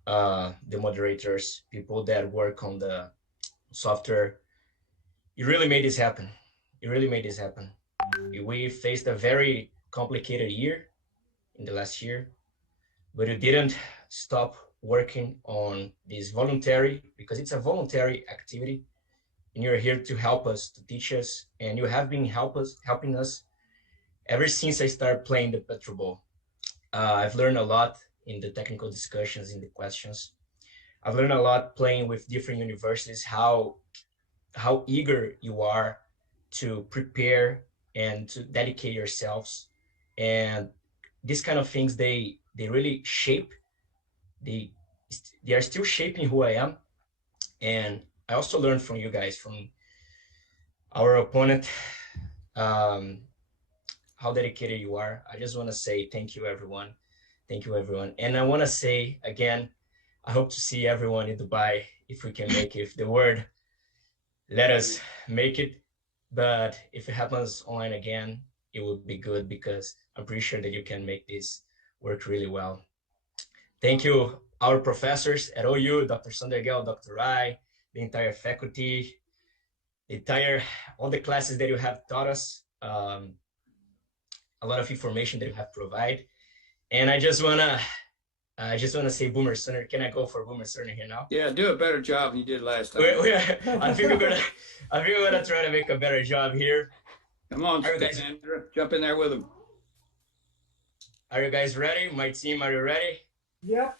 the moderators, people that work on the software. You really made this happen. You really made this happen. We faced a very complicated year in the last year, but you didn't stop working on this voluntary, because it's a voluntary activity, and you're here to help us, to teach us, and you have been helping us ever since I started playing the PetroBowl. I've learned a lot in the technical discussions, in the questions. I've learned a lot playing with different universities, how eager you are to prepare and to dedicate yourselves. And these kind of things, they really shape, they are still shaping who I am. And I also learned from you guys, from our opponent, how dedicated you are. I just want to say thank you, everyone. Thank you, everyone. And I want to say again, I hope to see everyone in Dubai, if we can make it, if the word let us make it. But if it happens online again, it would be good, because I'm pretty sure that you can make this work really well. Thank you, our professors at OU, Dr. Sandergel, Dr. Rai, the entire faculty, all the classes that you have taught us, a lot of information that you have provided. And I just wanna say Boomer Sooner. Can I go for Boomer Sooner here now? Yeah, do a better job than you did last time. I think we're gonna try to make a better job here. Come on, Sandra, jump in there with them. Are you guys ready? My team, are you ready? Yep.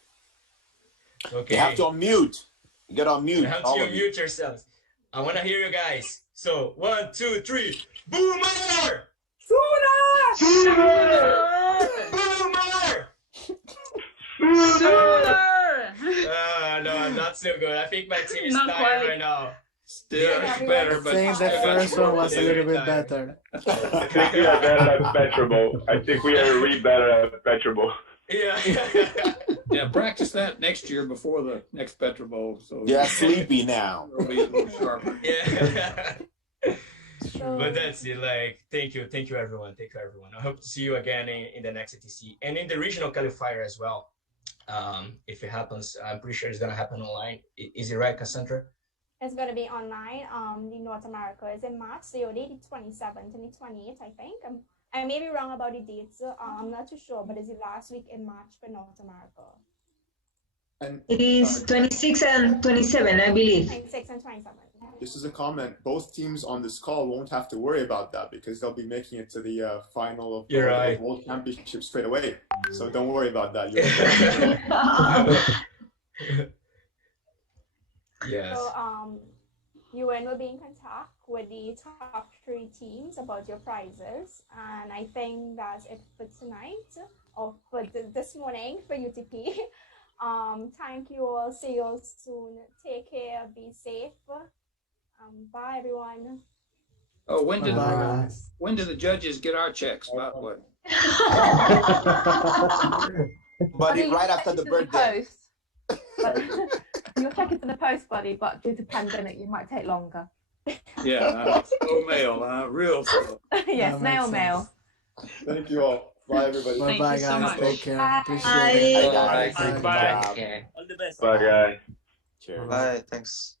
Okay. You have to unmute. You gotta unmute. You have to unmute yourselves. I wanna hear you guys. So 1, 2, 3. Boomer! Sooner! No, not so good. I think my team is tired right now. Still better, but I think the first one was a little bit better. I think we are better at PetroBowl. I think we are really better at PetroBowl. Yeah, practice that next year before the next PetroBowl. So yeah, sleepy now. It'll be a little sharper. Yeah. But that's it. Like, thank you everyone. Thank you everyone. I hope to see you again in the next ETC and in the regional qualifier as well. If it happens, I'm pretty sure it's gonna happen online. Is it right, Cassandra? It's going to be online. The North America is in March, so the 27th and the 28th, I think. I may be wrong about the dates. I'm not too sure, but it's the last week in March for North America. And it is 26 and 27, I believe. 26 and 27. This is a comment. Both teams on this call won't have to worry about that, because they'll be making it to the final of the World Championship straight away. So don't worry about that. Yes. So UN will be in contact with the top 3 teams about your prizes. And I think that's it for tonight, or for this morning for UTP. Thank you all. See you all soon. Take care. Be safe. Bye, everyone. Oh, when do the judges get our checks? By the way. Buddy, right after the birthday. You're checking for the post, buddy, but due to pandemic, you might take longer. Yeah, slow mail, real slow. Yeah, snail mail. Thank you all. Bye, everybody. Bye, bye, so guys. much. Take care. Bye. Appreciate it. Bye, guys. Bye. All the best. Bye, guys. Cheers. Bye. Thanks.